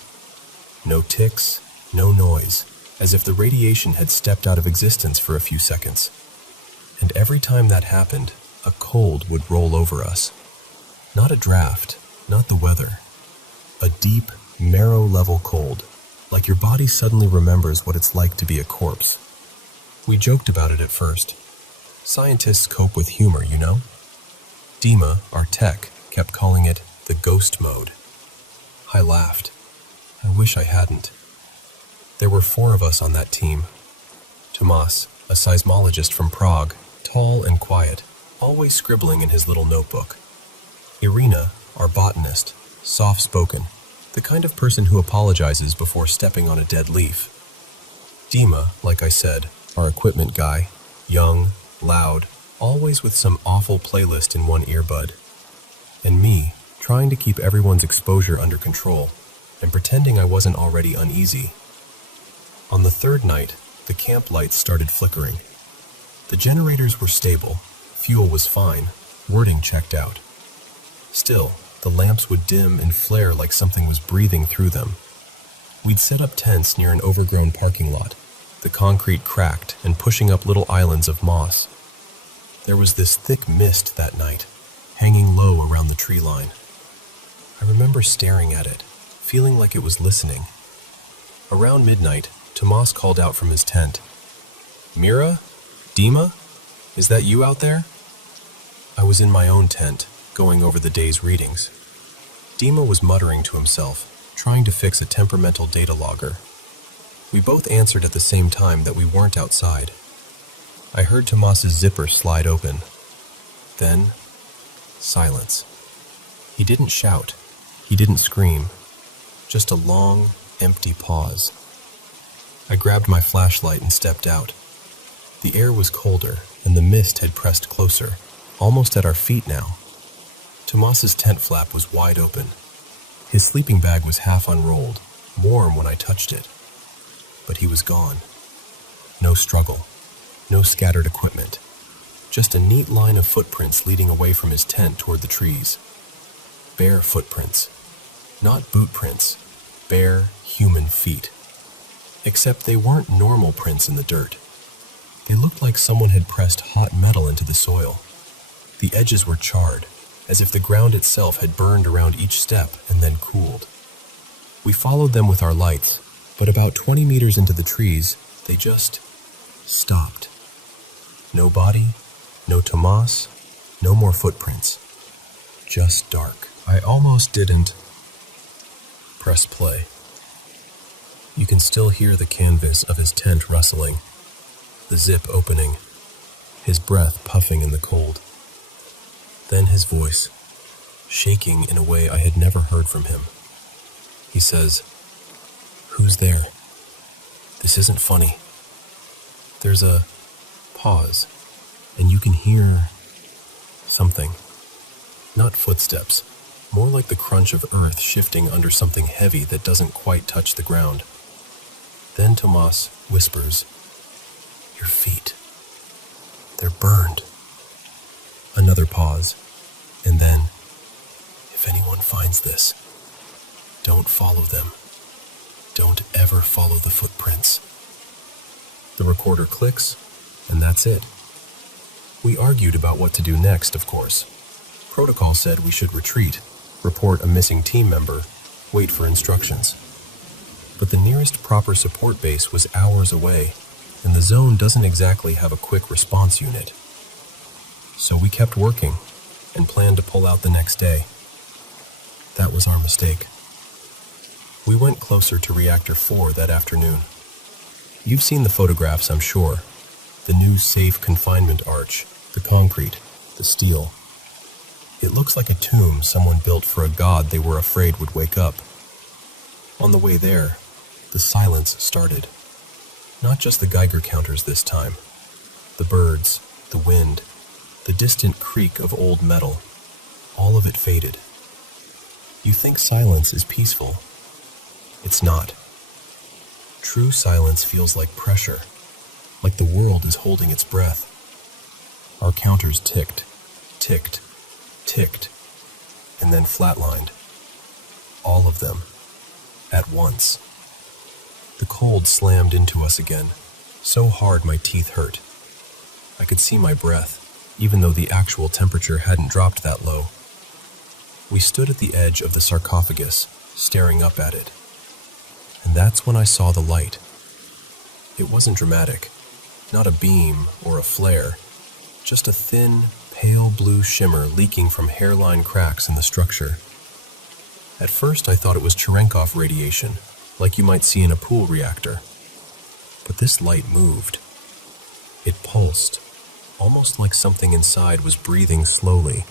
No ticks, no noise, as if the radiation had stepped out of existence for a few seconds. And every time that happened, a cold would roll over us. Not a draft, not the weather. A deep, marrow-level cold, like your body suddenly remembers what it's like to be a corpse. We joked about it at first. Scientists cope with humor, you know? Dima, our tech, kept calling it the ghost mode. I laughed. I wish I hadn't. There were 4 of us on that team. Tomas, a seismologist from Prague, tall and quiet, always scribbling in his little notebook. Irina, our botanist, soft-spoken, the kind of person who apologizes before stepping on a dead leaf. Dima, like I said, our equipment guy, young, loud, always with some awful playlist in one earbud. And me, trying to keep everyone's exposure under control, and pretending I wasn't already uneasy. On the 3rd night, the camp lights started flickering. The generators were stable, fuel was fine, wording checked out. Still, the lamps would dim and flare like something was breathing through them. We'd set up tents near an overgrown parking lot, the concrete cracked and pushing up little islands of moss. There was this thick mist that night, hanging low around the tree line. I remember staring at it, feeling like it was listening. Around midnight, Tomas called out from his tent. "Mira? Dima? Is that you out there?" I was in my own tent, going over the day's readings. Dima was muttering to himself, trying to fix a temperamental data logger. We both answered at the same time that we weren't outside. I heard Tomas's zipper slide open. Then, silence. He didn't shout. He didn't scream. Just a long, empty pause. I grabbed my flashlight and stepped out. The air was colder, and the mist had pressed closer, almost at our feet now. Tomas's tent flap was wide open. His sleeping bag was half unrolled, warm when I touched it. But he was gone. No struggle, no scattered equipment. Just a neat line of footprints leading away from his tent toward the trees. Bare footprints. Not boot prints. Bare, human feet. Except they weren't normal prints in the dirt. They looked like someone had pressed hot metal into the soil. The edges were charred, as if the ground itself had burned around each step and then cooled. We followed them with our lights, but about 20 meters into the trees, they just stopped. No body, no Tomas, no more footprints. Just dark. I almost didn't press play. You can still hear the canvas of his tent rustling, the zip opening, his breath puffing in the cold. Then his voice, shaking in a way I had never heard from him. He says, "Who's there? This isn't funny." There's a pause, and you can hear something. Not footsteps, more like the crunch of earth shifting under something heavy that doesn't quite touch the ground. Then Tomas whispers, "Your feet. They're burned." Another pause, and then, "If anyone finds this, don't follow them. Don't ever follow the footprints." The recorder clicks, and that's it. We argued about what to do next, of course. Protocol said we should retreat, report a missing team member, wait for instructions. But the nearest proper support base was hours away, and the zone doesn't exactly have a quick response unit. So we kept working, and planned to pull out the next day. That was our mistake. We went closer to Reactor 4 that afternoon. You've seen the photographs, I'm sure. The new safe confinement arch, the concrete, the steel. It looks like a tomb someone built for a god they were afraid would wake up. On the way there, the silence started. Not just the Geiger counters this time. The birds, the wind, the distant creak of old metal. All of it faded. You think silence is peaceful. It's not. True silence feels like pressure, like the world is holding its breath. Our counters ticked, ticked, ticked, and then flatlined. All of them, at once. The cold slammed into us again, so hard my teeth hurt. I could see my breath, even though the actual temperature hadn't dropped that low. We stood at the edge of the sarcophagus, staring up at it. And that's when I saw the light. It wasn't dramatic, not a beam or a flare, just a thin, pale blue shimmer leaking from hairline cracks in the structure. At first I thought it was Cherenkov radiation, like you might see in a pool reactor. But this light moved. It pulsed, almost like something inside was breathing slowly,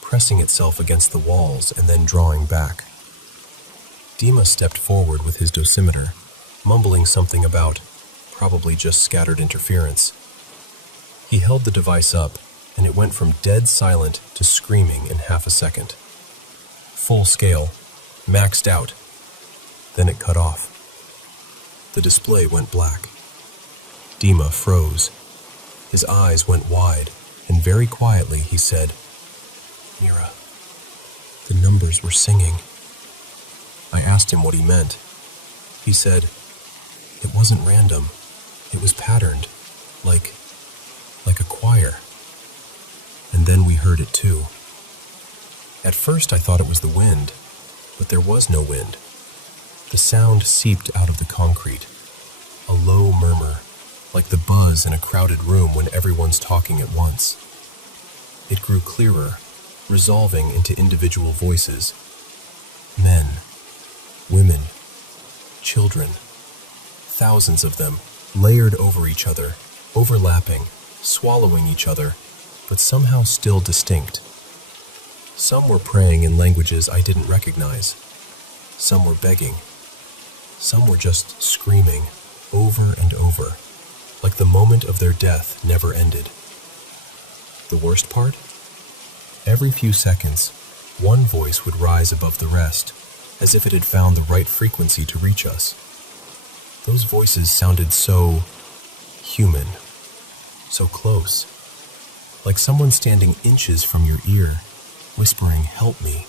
pressing itself against the walls and then drawing back. Dima stepped forward with his dosimeter, mumbling something about probably just scattered interference. He held the device up, and it went from dead silent to screaming in half a second. Full scale, maxed out. Then it cut off. The display went black. Dima froze. His eyes went wide, and very quietly he said, "Mira." The numbers were singing. I asked him what he meant. He said, "It wasn't random. It was patterned, like a choir." And then we heard it too. At first I thought it was the wind, but there was no wind. The sound seeped out of the concrete, a low murmur, like the buzz in a crowded room when everyone's talking at once. It grew clearer, resolving into individual voices. Men, women, children, thousands of them, layered over each other, overlapping, swallowing each other, but somehow still distinct. Some were praying in languages I didn't recognize. Some were begging. Some were just screaming, over and over, like like the moment of their death never ended. The worst part? Every few seconds, one voice would rise above the rest, as if it had found the right frequency to reach us. Those voices sounded so human, so close, like someone standing inches from your ear, whispering, "Help me,"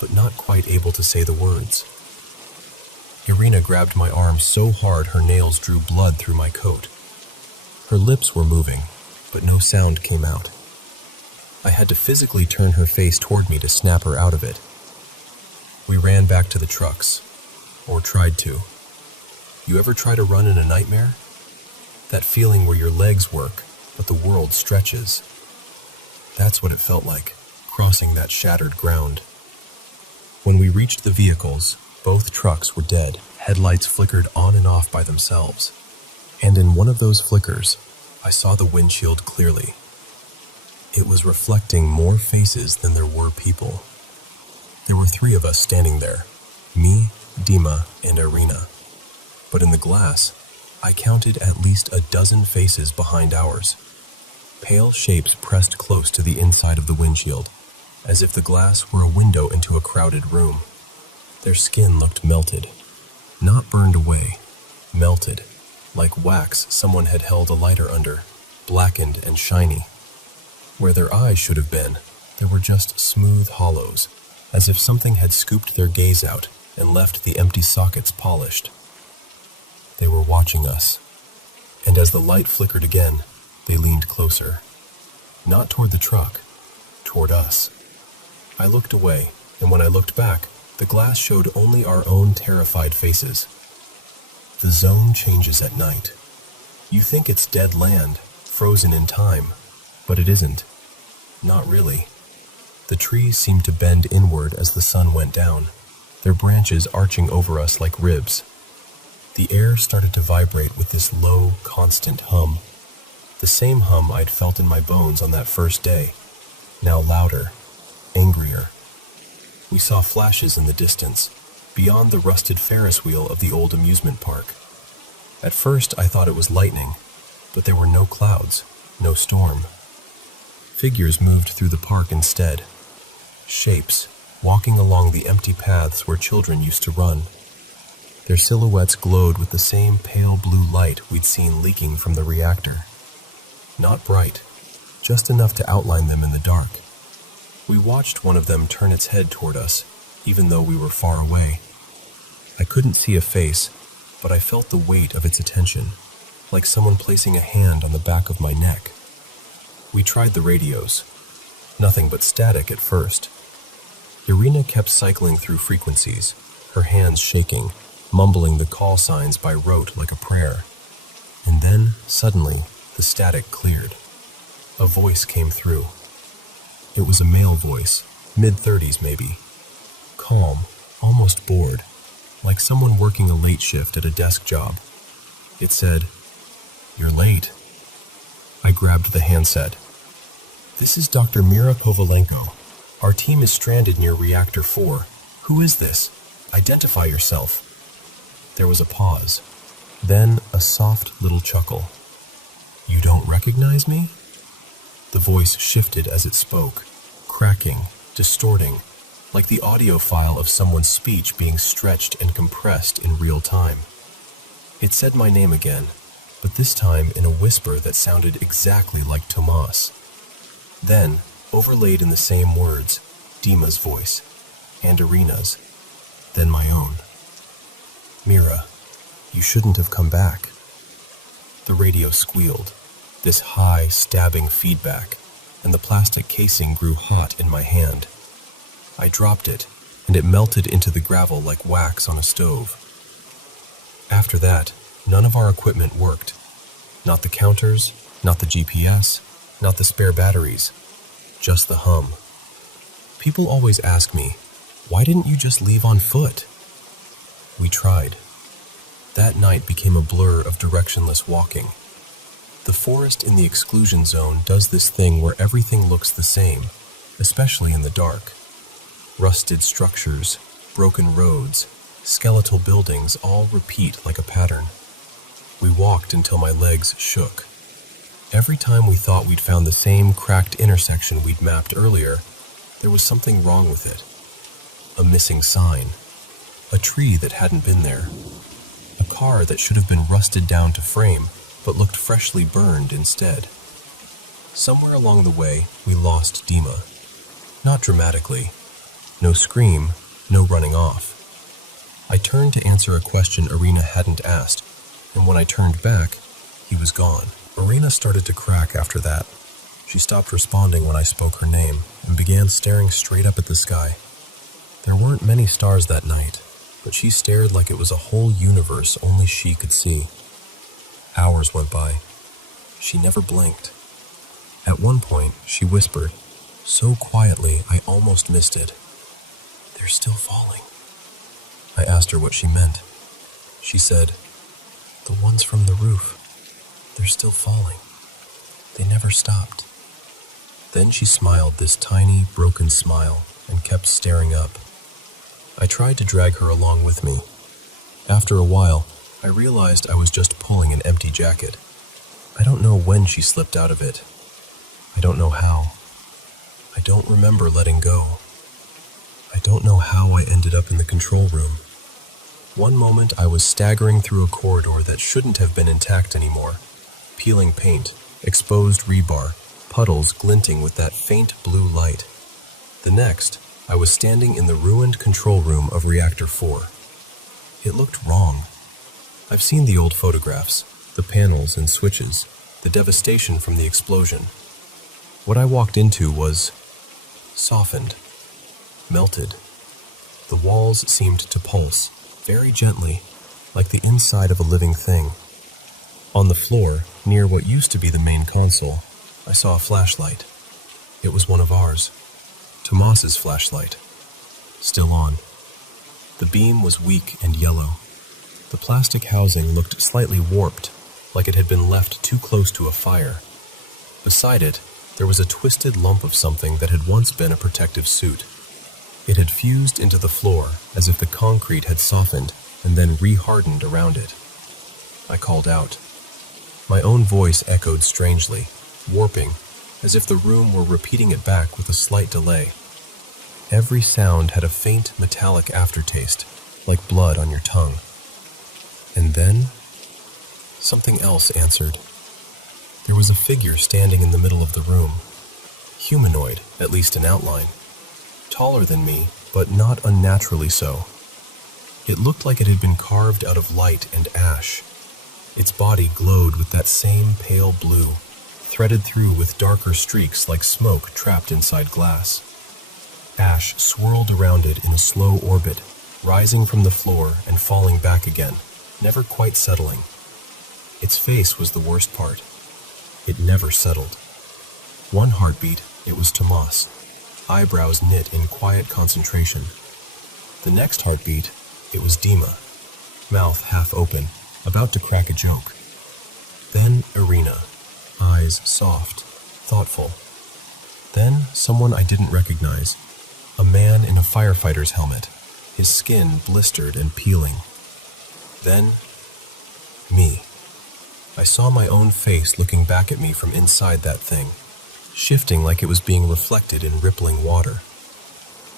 but not quite able to say the words. Irina grabbed my arm so hard her nails drew blood through my coat. Her lips were moving, but no sound came out. I had to physically turn her face toward me to snap her out of it. We ran back to the trucks, or tried to. You ever try to run in a nightmare? That feeling where your legs work, but the world stretches. That's what it felt like, crossing that shattered ground. When we reached the vehicles, both trucks were dead. Headlights flickered on and off by themselves. And in one of those flickers, I saw the windshield clearly. It was reflecting more faces than there were people. There were 3 of us standing there, me, Dima, and Irina. But in the glass, I counted at least a dozen faces behind ours. Pale shapes pressed close to the inside of the windshield, as if the glass were a window into a crowded room. Their skin looked melted, not burned away, melted, like wax someone had held a lighter under, blackened and shiny. Where their eyes should have been, there were just smooth hollows, as if something had scooped their gaze out and left the empty sockets polished. They were watching us, and as the light flickered again, they leaned closer. Not toward the truck, toward us. I looked away, and when I looked back, the glass showed only our own terrified faces. The zone changes at night. You think it's dead land, frozen in time, but it isn't. Not really. The trees seemed to bend inward as the sun went down, their branches arching over us like ribs. The air started to vibrate with this low, constant hum. The same hum I'd felt in my bones on that first day, now louder, angrier. We saw flashes in the distance, beyond the rusted Ferris wheel of the old amusement park. At first I thought it was lightning, but there were no clouds, no storm. Figures moved through the park instead. Shapes, walking along the empty paths where children used to run. Their silhouettes glowed with the same pale blue light we'd seen leaking from the reactor. Not bright, just enough to outline them in the dark. We watched one of them turn its head toward us, even though we were far away. I couldn't see a face, but I felt the weight of its attention, like someone placing a hand on the back of my neck. We tried the radios. Nothing but static at first. Irina kept cycling through frequencies, her hands shaking, mumbling the call signs by rote like a prayer. And then, suddenly, the static cleared. A voice came through. It was a male voice, mid-30s maybe. Calm, almost bored, like someone working a late shift at a desk job. It said, "You're late." I grabbed the handset. "This is Dr. Mira Povalenko. Our team is stranded near Reactor 4. Who is this? Identify yourself." There was a pause, then a soft little chuckle. "You don't recognize me?" The voice shifted as it spoke, cracking, distorting, like the audio file of someone's speech being stretched and compressed in real time. It said my name again, but this time in a whisper that sounded exactly like Tomas. Then, overlaid in the same words, Dima's voice, and Irina's, then my own. "Mira, you shouldn't have come back." The radio squealed, this high, stabbing feedback, and the plastic casing grew hot in my hand. I dropped it, and it melted into the gravel like wax on a stove. After that, none of our equipment worked. Not the counters, not the GPS, not the spare batteries, just the hum. People always ask me, "Why didn't you just leave on foot?" We tried. That night became a blur of directionless walking. The forest in the exclusion zone does this thing where everything looks the same, especially in the dark. Rusted structures, broken roads, skeletal buildings all repeat like a pattern. We walked until my legs shook. Every time we thought we'd found the same cracked intersection we'd mapped earlier, there was something wrong with it. A missing sign. A tree that hadn't been there. A car that should have been rusted down to frame, but looked freshly burned instead. Somewhere along the way, we lost Dima. Not dramatically. No scream, no running off. I turned to answer a question Irina hadn't asked, and when I turned back, he was gone. Irina started to crack after that. She stopped responding when I spoke her name and began staring straight up at the sky. There weren't many stars that night, but she stared like it was a whole universe only she could see. Hours went by. She never blinked. At one point, she whispered, so quietly I almost missed it, "They're still falling." I asked her what she meant. She said, "The ones from the roof, they're still falling. They never stopped." Then she smiled this tiny, broken smile and kept staring up. I tried to drag her along with me. After a while, I realized I was just pulling an empty jacket. I don't know when she slipped out of it. I don't know how. I don't remember letting go. I don't know how I ended up in the control room. One moment I was staggering through a corridor that shouldn't have been intact anymore. Peeling paint, exposed rebar, puddles glinting with that faint blue light. The next, I was standing in the ruined control room of Reactor 4. It looked wrong. I've seen the old photographs, the panels and switches, the devastation from the explosion. What I walked into was softened, melted. The walls seemed to pulse, very gently, like the inside of a living thing. On the floor, near what used to be the main console, I saw a flashlight. It was one of ours. Tomas's flashlight. Still on. The beam was weak and yellow. The plastic housing looked slightly warped, like it had been left too close to a fire. Beside it, there was a twisted lump of something that had once been a protective suit. It had fused into the floor as if the concrete had softened and then re-hardened around it. I called out. My own voice echoed strangely, warping, as if the room were repeating it back with a slight delay. Every sound had a faint metallic aftertaste, like blood on your tongue. And then, something else answered. There was a figure standing in the middle of the room. Humanoid, at least in outline. Taller than me, but not unnaturally so. It looked like it had been carved out of light and ash. Its body glowed with that same pale blue, threaded through with darker streaks like smoke trapped inside glass. Ash swirled around it in a slow orbit, rising from the floor and falling back again, never quite settling. Its face was the worst part. It never settled. One heartbeat, it was Tomas, eyebrows knit in quiet concentration. The next heartbeat, it was Dima, mouth half open, about to crack a joke. Then Irina, eyes soft, thoughtful. Then someone I didn't recognize, a man in a firefighter's helmet, his skin blistered and peeling. Then, me. I saw my own face looking back at me from inside that thing, shifting like it was being reflected in rippling water.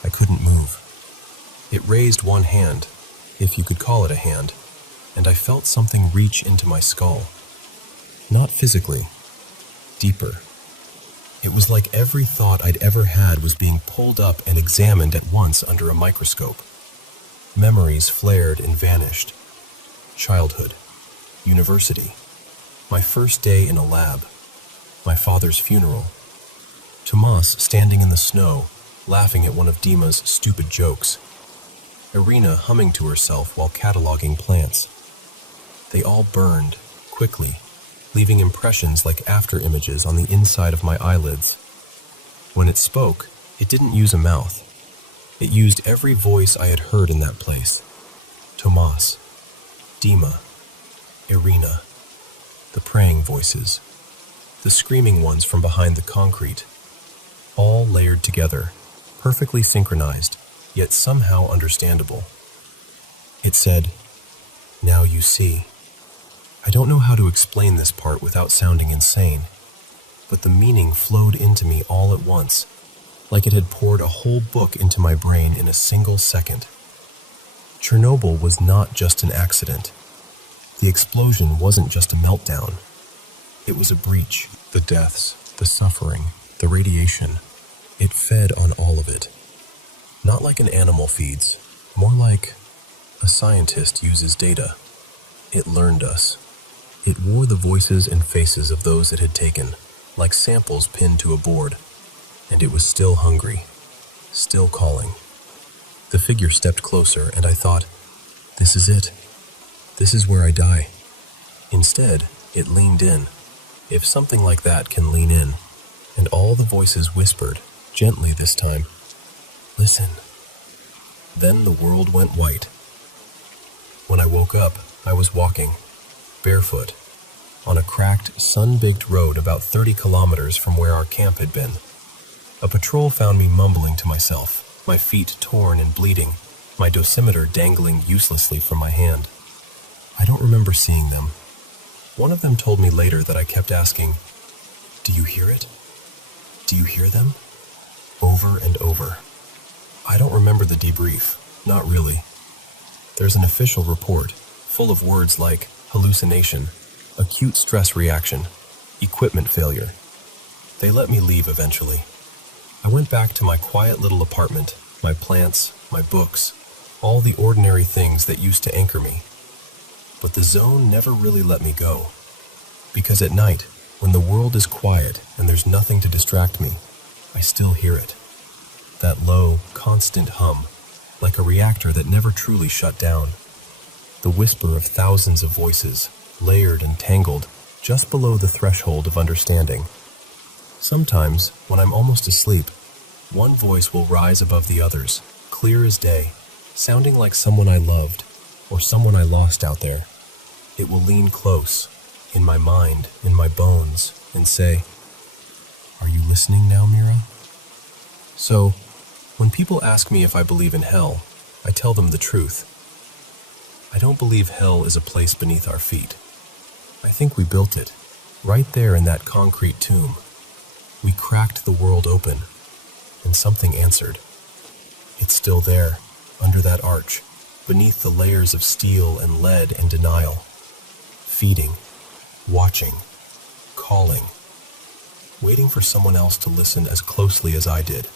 I couldn't move. It raised one hand, if you could call it a hand, and I felt something reach into my skull. Not physically, deeper. It was like every thought I'd ever had was being pulled up and examined at once under a microscope. Memories flared and vanished. Childhood, university, my first day in a lab, my father's funeral, Tomas standing in the snow, laughing at one of Dima's stupid jokes, Irina humming to herself while cataloging plants. They all burned, quickly, leaving impressions like after-images on the inside of my eyelids. When it spoke, it didn't use a mouth. It used every voice I had heard in that place. Tomas, Dima, Irina, the praying voices, the screaming ones from behind the concrete, all layered together, perfectly synchronized, yet somehow understandable. It said, "Now you see." I don't know how to explain this part without sounding insane, but the meaning flowed into me all at once, like it had poured a whole book into my brain in a single second. Chernobyl was not just an accident. The explosion wasn't just a meltdown. It was a breach. The deaths, the suffering, the radiation. It fed on all of it. Not like an animal feeds, more like a scientist uses data. It learned us. It wore the voices and faces of those it had taken, like samples pinned to a board. And it was still hungry, still calling. The figure stepped closer, and I thought, this is it. This is where I die. Instead, it leaned in. If something like that can lean in, and all the voices whispered, gently this time, listen. Then the world went white. When I woke up, I was walking, barefoot, on a cracked, sun-baked road about 30 kilometers from where our camp had been. A patrol found me mumbling to myself, my feet torn and bleeding, my dosimeter dangling uselessly from my hand. I don't remember seeing them. One of them told me later that I kept asking, "Do you hear it? Do you hear them?" Over and over. I don't remember the debrief, not really. There's an official report, full of words like hallucination, acute stress reaction, equipment failure. They let me leave eventually. I went back to my quiet little apartment, my plants, my books, all the ordinary things that used to anchor me. But the zone never really let me go. Because at night, when the world is quiet and there's nothing to distract me, I still hear it. That low, constant hum, like a reactor that never truly shut down. The whisper of thousands of voices, layered and tangled, just below the threshold of understanding. Sometimes, when I'm almost asleep, one voice will rise above the others, clear as day, sounding like someone I loved, or someone I lost out there. It will lean close, in my mind, in my bones, and say, "Are you listening now, Mira?" So, when people ask me if I believe in hell, I tell them the truth. I don't believe hell is a place beneath our feet. I think we built it, right there in that concrete tomb. We cracked the world open, and something answered. It's still there, under that arch, beneath the layers of steel and lead and denial. Feeding, watching, calling, waiting for someone else to listen as closely as I did.